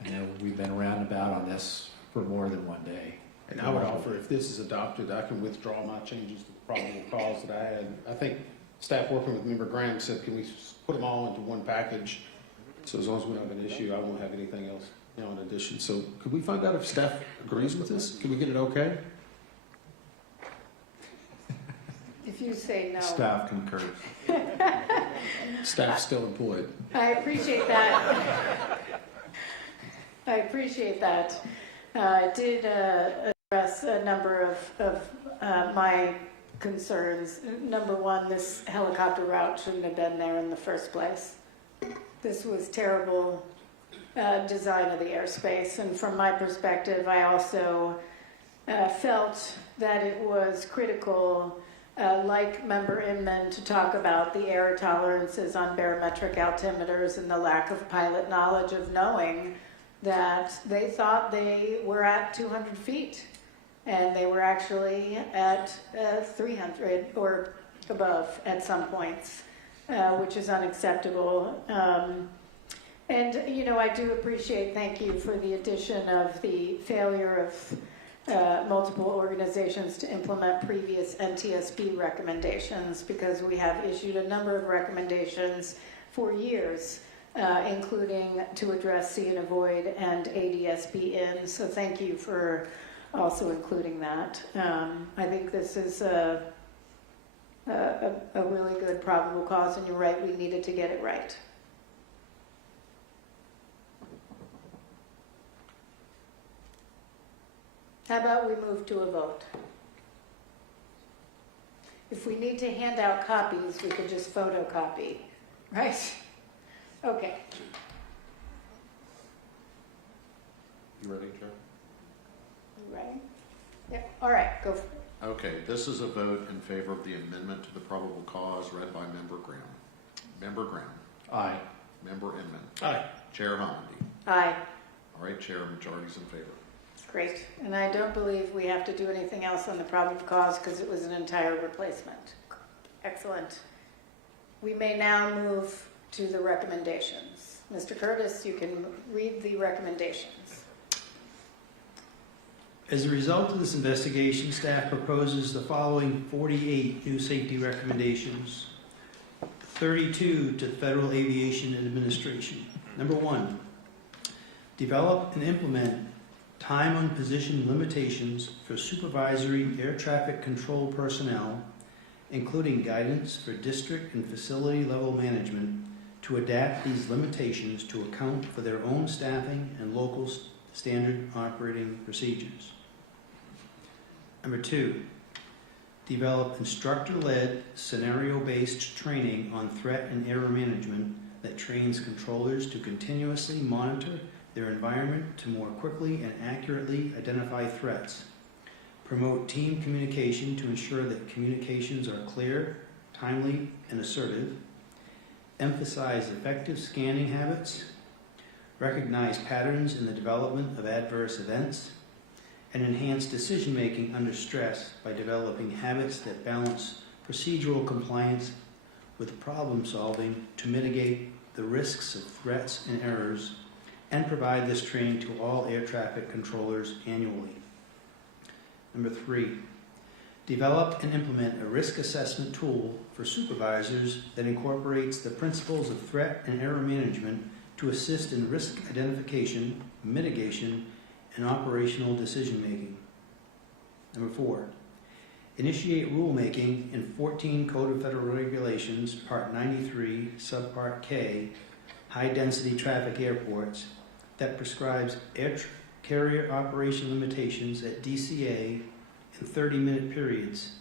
I know we've been roundabout on this for more than one day. And I would offer, if this is adopted, I can withdraw my changes to the probable cause that I had. I think staff working with Member Graham said, can we put them all into one package? So as long as we don't have an issue, I won't have anything else, in addition. So could we find out if staff agrees with this? Can we get it okay? If you say no. Staff concurs. Staff's still employed. I appreciate that. I appreciate that. I did address a number of my concerns. Number one, this helicopter route shouldn't have been there in the first place. This was terrible design of the airspace, and from my perspective, I also felt that it was critical, like Member Inman, to talk about the error tolerances on barometric altimeters and the lack of pilot knowledge of knowing that they thought they were at 200 feet, and they were actually at 300 or above at some points, which is unacceptable. And, I do appreciate, thank you for the addition of the failure of multiple organizations to implement previous NTSB recommendations, because we have issued a number of recommendations for years, including to address see and avoid and ADSB in. So thank you for also including that. I think this is a really good probable cause, and you're right, we needed to get it right. How about we move to a vote? If we need to hand out copies, we could just photocopy, right? Okay. You ready, Chair? You ready? Yep. All right, go for it. Okay, this is a vote in favor of the amendment to the probable cause read by Member Graham. Member Graham. Aye. Member Inman. Aye. Chair Homendy. Aye. All right, Chair, majority's in favor. Great. And I don't believe we have to do anything else on the probable cause because it was an entire replacement. Excellent. We may now move to the recommendations. Mr. Curtis, you can read the recommendations. As a result of this investigation, staff proposes the following 48 new safety recommendations, 32 to the Federal Aviation Administration. Number 1, develop and implement time on position limitations for supervisory air traffic control personnel, including guidance for district and facility level management to adapt these limitations to account for their own staffing and local standard operating procedures. Number 2, develop instructor-led, scenario-based training on threat and error management that trains controllers to continuously monitor their environment to more quickly and accurately identify threats. Promote team communication to ensure that communications are clear, timely, and assertive. Emphasize effective scanning habits. Recognize patterns in the development of adverse events. And enhance decision-making under stress by developing habits that balance procedural compliance with problem solving to mitigate the risks of threats and errors, and provide this training to all air traffic controllers annually. Number 3, develop and implement a risk assessment tool for supervisors that incorporates the principles of threat and error management to assist in risk identification, mitigation, and operational decision-making. Number 4, initiate rulemaking in 14 Code of Federal Regulations, Part 93, Subpart K, high-density traffic airports, that prescribes air carrier operation limitations at DCA in 30-minute periods,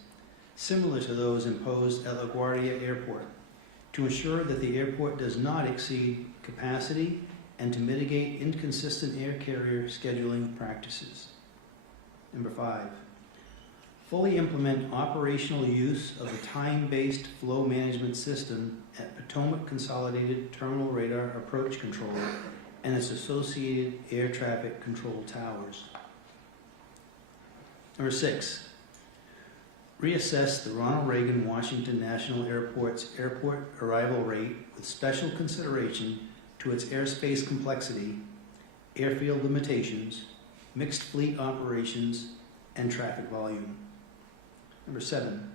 similar to those imposed at LaGuardia Airport, to ensure that the airport does not exceed capacity and to mitigate inconsistent air carrier scheduling practices. Number 5, fully implement operational use of the time-based flow management system at Potomac Consolidated Terminal Radar Approach Controller and its associated air traffic control towers. Number 6, reassess the Ronald Reagan Washington National Airport's airport arrival rate with special consideration to its airspace complexity, airfield limitations, mixed fleet operations, and traffic volume. Number 7,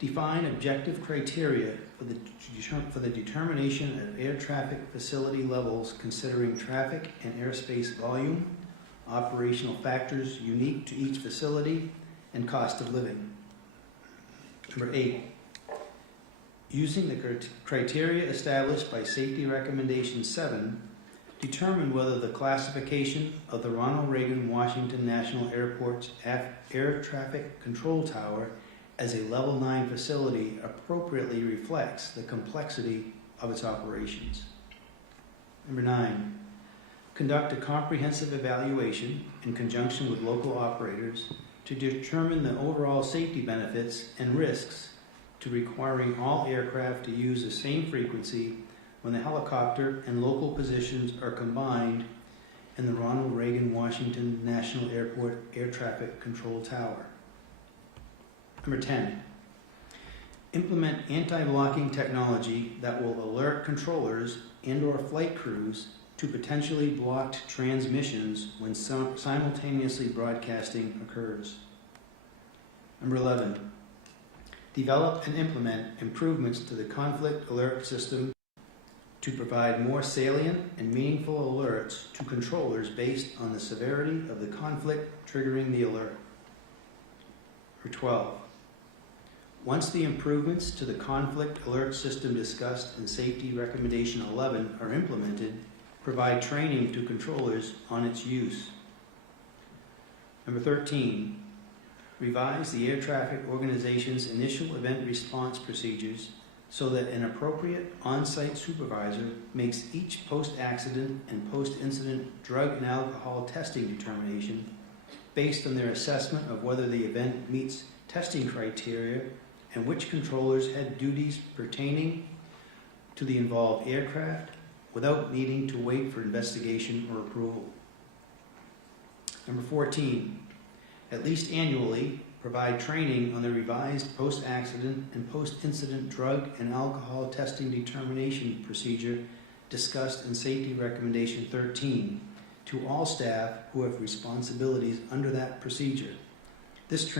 define objective criteria for the determination of air traffic facility levels considering traffic and airspace volume, operational factors unique to each facility, and cost of living. Number 8, using the criteria established by Safety Recommendation 7, determine whether the classification of the Ronald Reagan Washington National Airport's Air Traffic Control Tower as a Level 9 facility appropriately reflects the complexity of its operations. Number 9, conduct a comprehensive evaluation in conjunction with local operators to determine the overall safety benefits and risks to requiring all aircraft to use the same frequency when the helicopter and local positions are combined in the Ronald Reagan Washington National Airport Air Traffic Control Tower. Number 10, implement anti-blocking technology that will alert controllers and/or flight crews to potentially blocked transmissions when simultaneously broadcasting occurs. Number 11, develop and implement improvements to the conflict alert system to provide more salient and meaningful alerts to controllers based on the severity of the conflict triggering the alert. Number 12, once the improvements to the conflict alert system discussed in Safety Recommendation 11 are implemented, provide training to controllers on its use. Number 13, revise the air traffic organization's initial event response procedures so that an appropriate on-site supervisor makes each post-accident and post-incident drug and alcohol testing determination based on their assessment of whether the event meets testing criteria and which controllers had duties pertaining to the involved aircraft without needing to wait for investigation or approval. Number 14, at least annually, provide training on the revised post-accident and post-incident drug and alcohol testing determination procedure discussed in Safety Recommendation 13 to all staff who have responsibilities under that procedure. This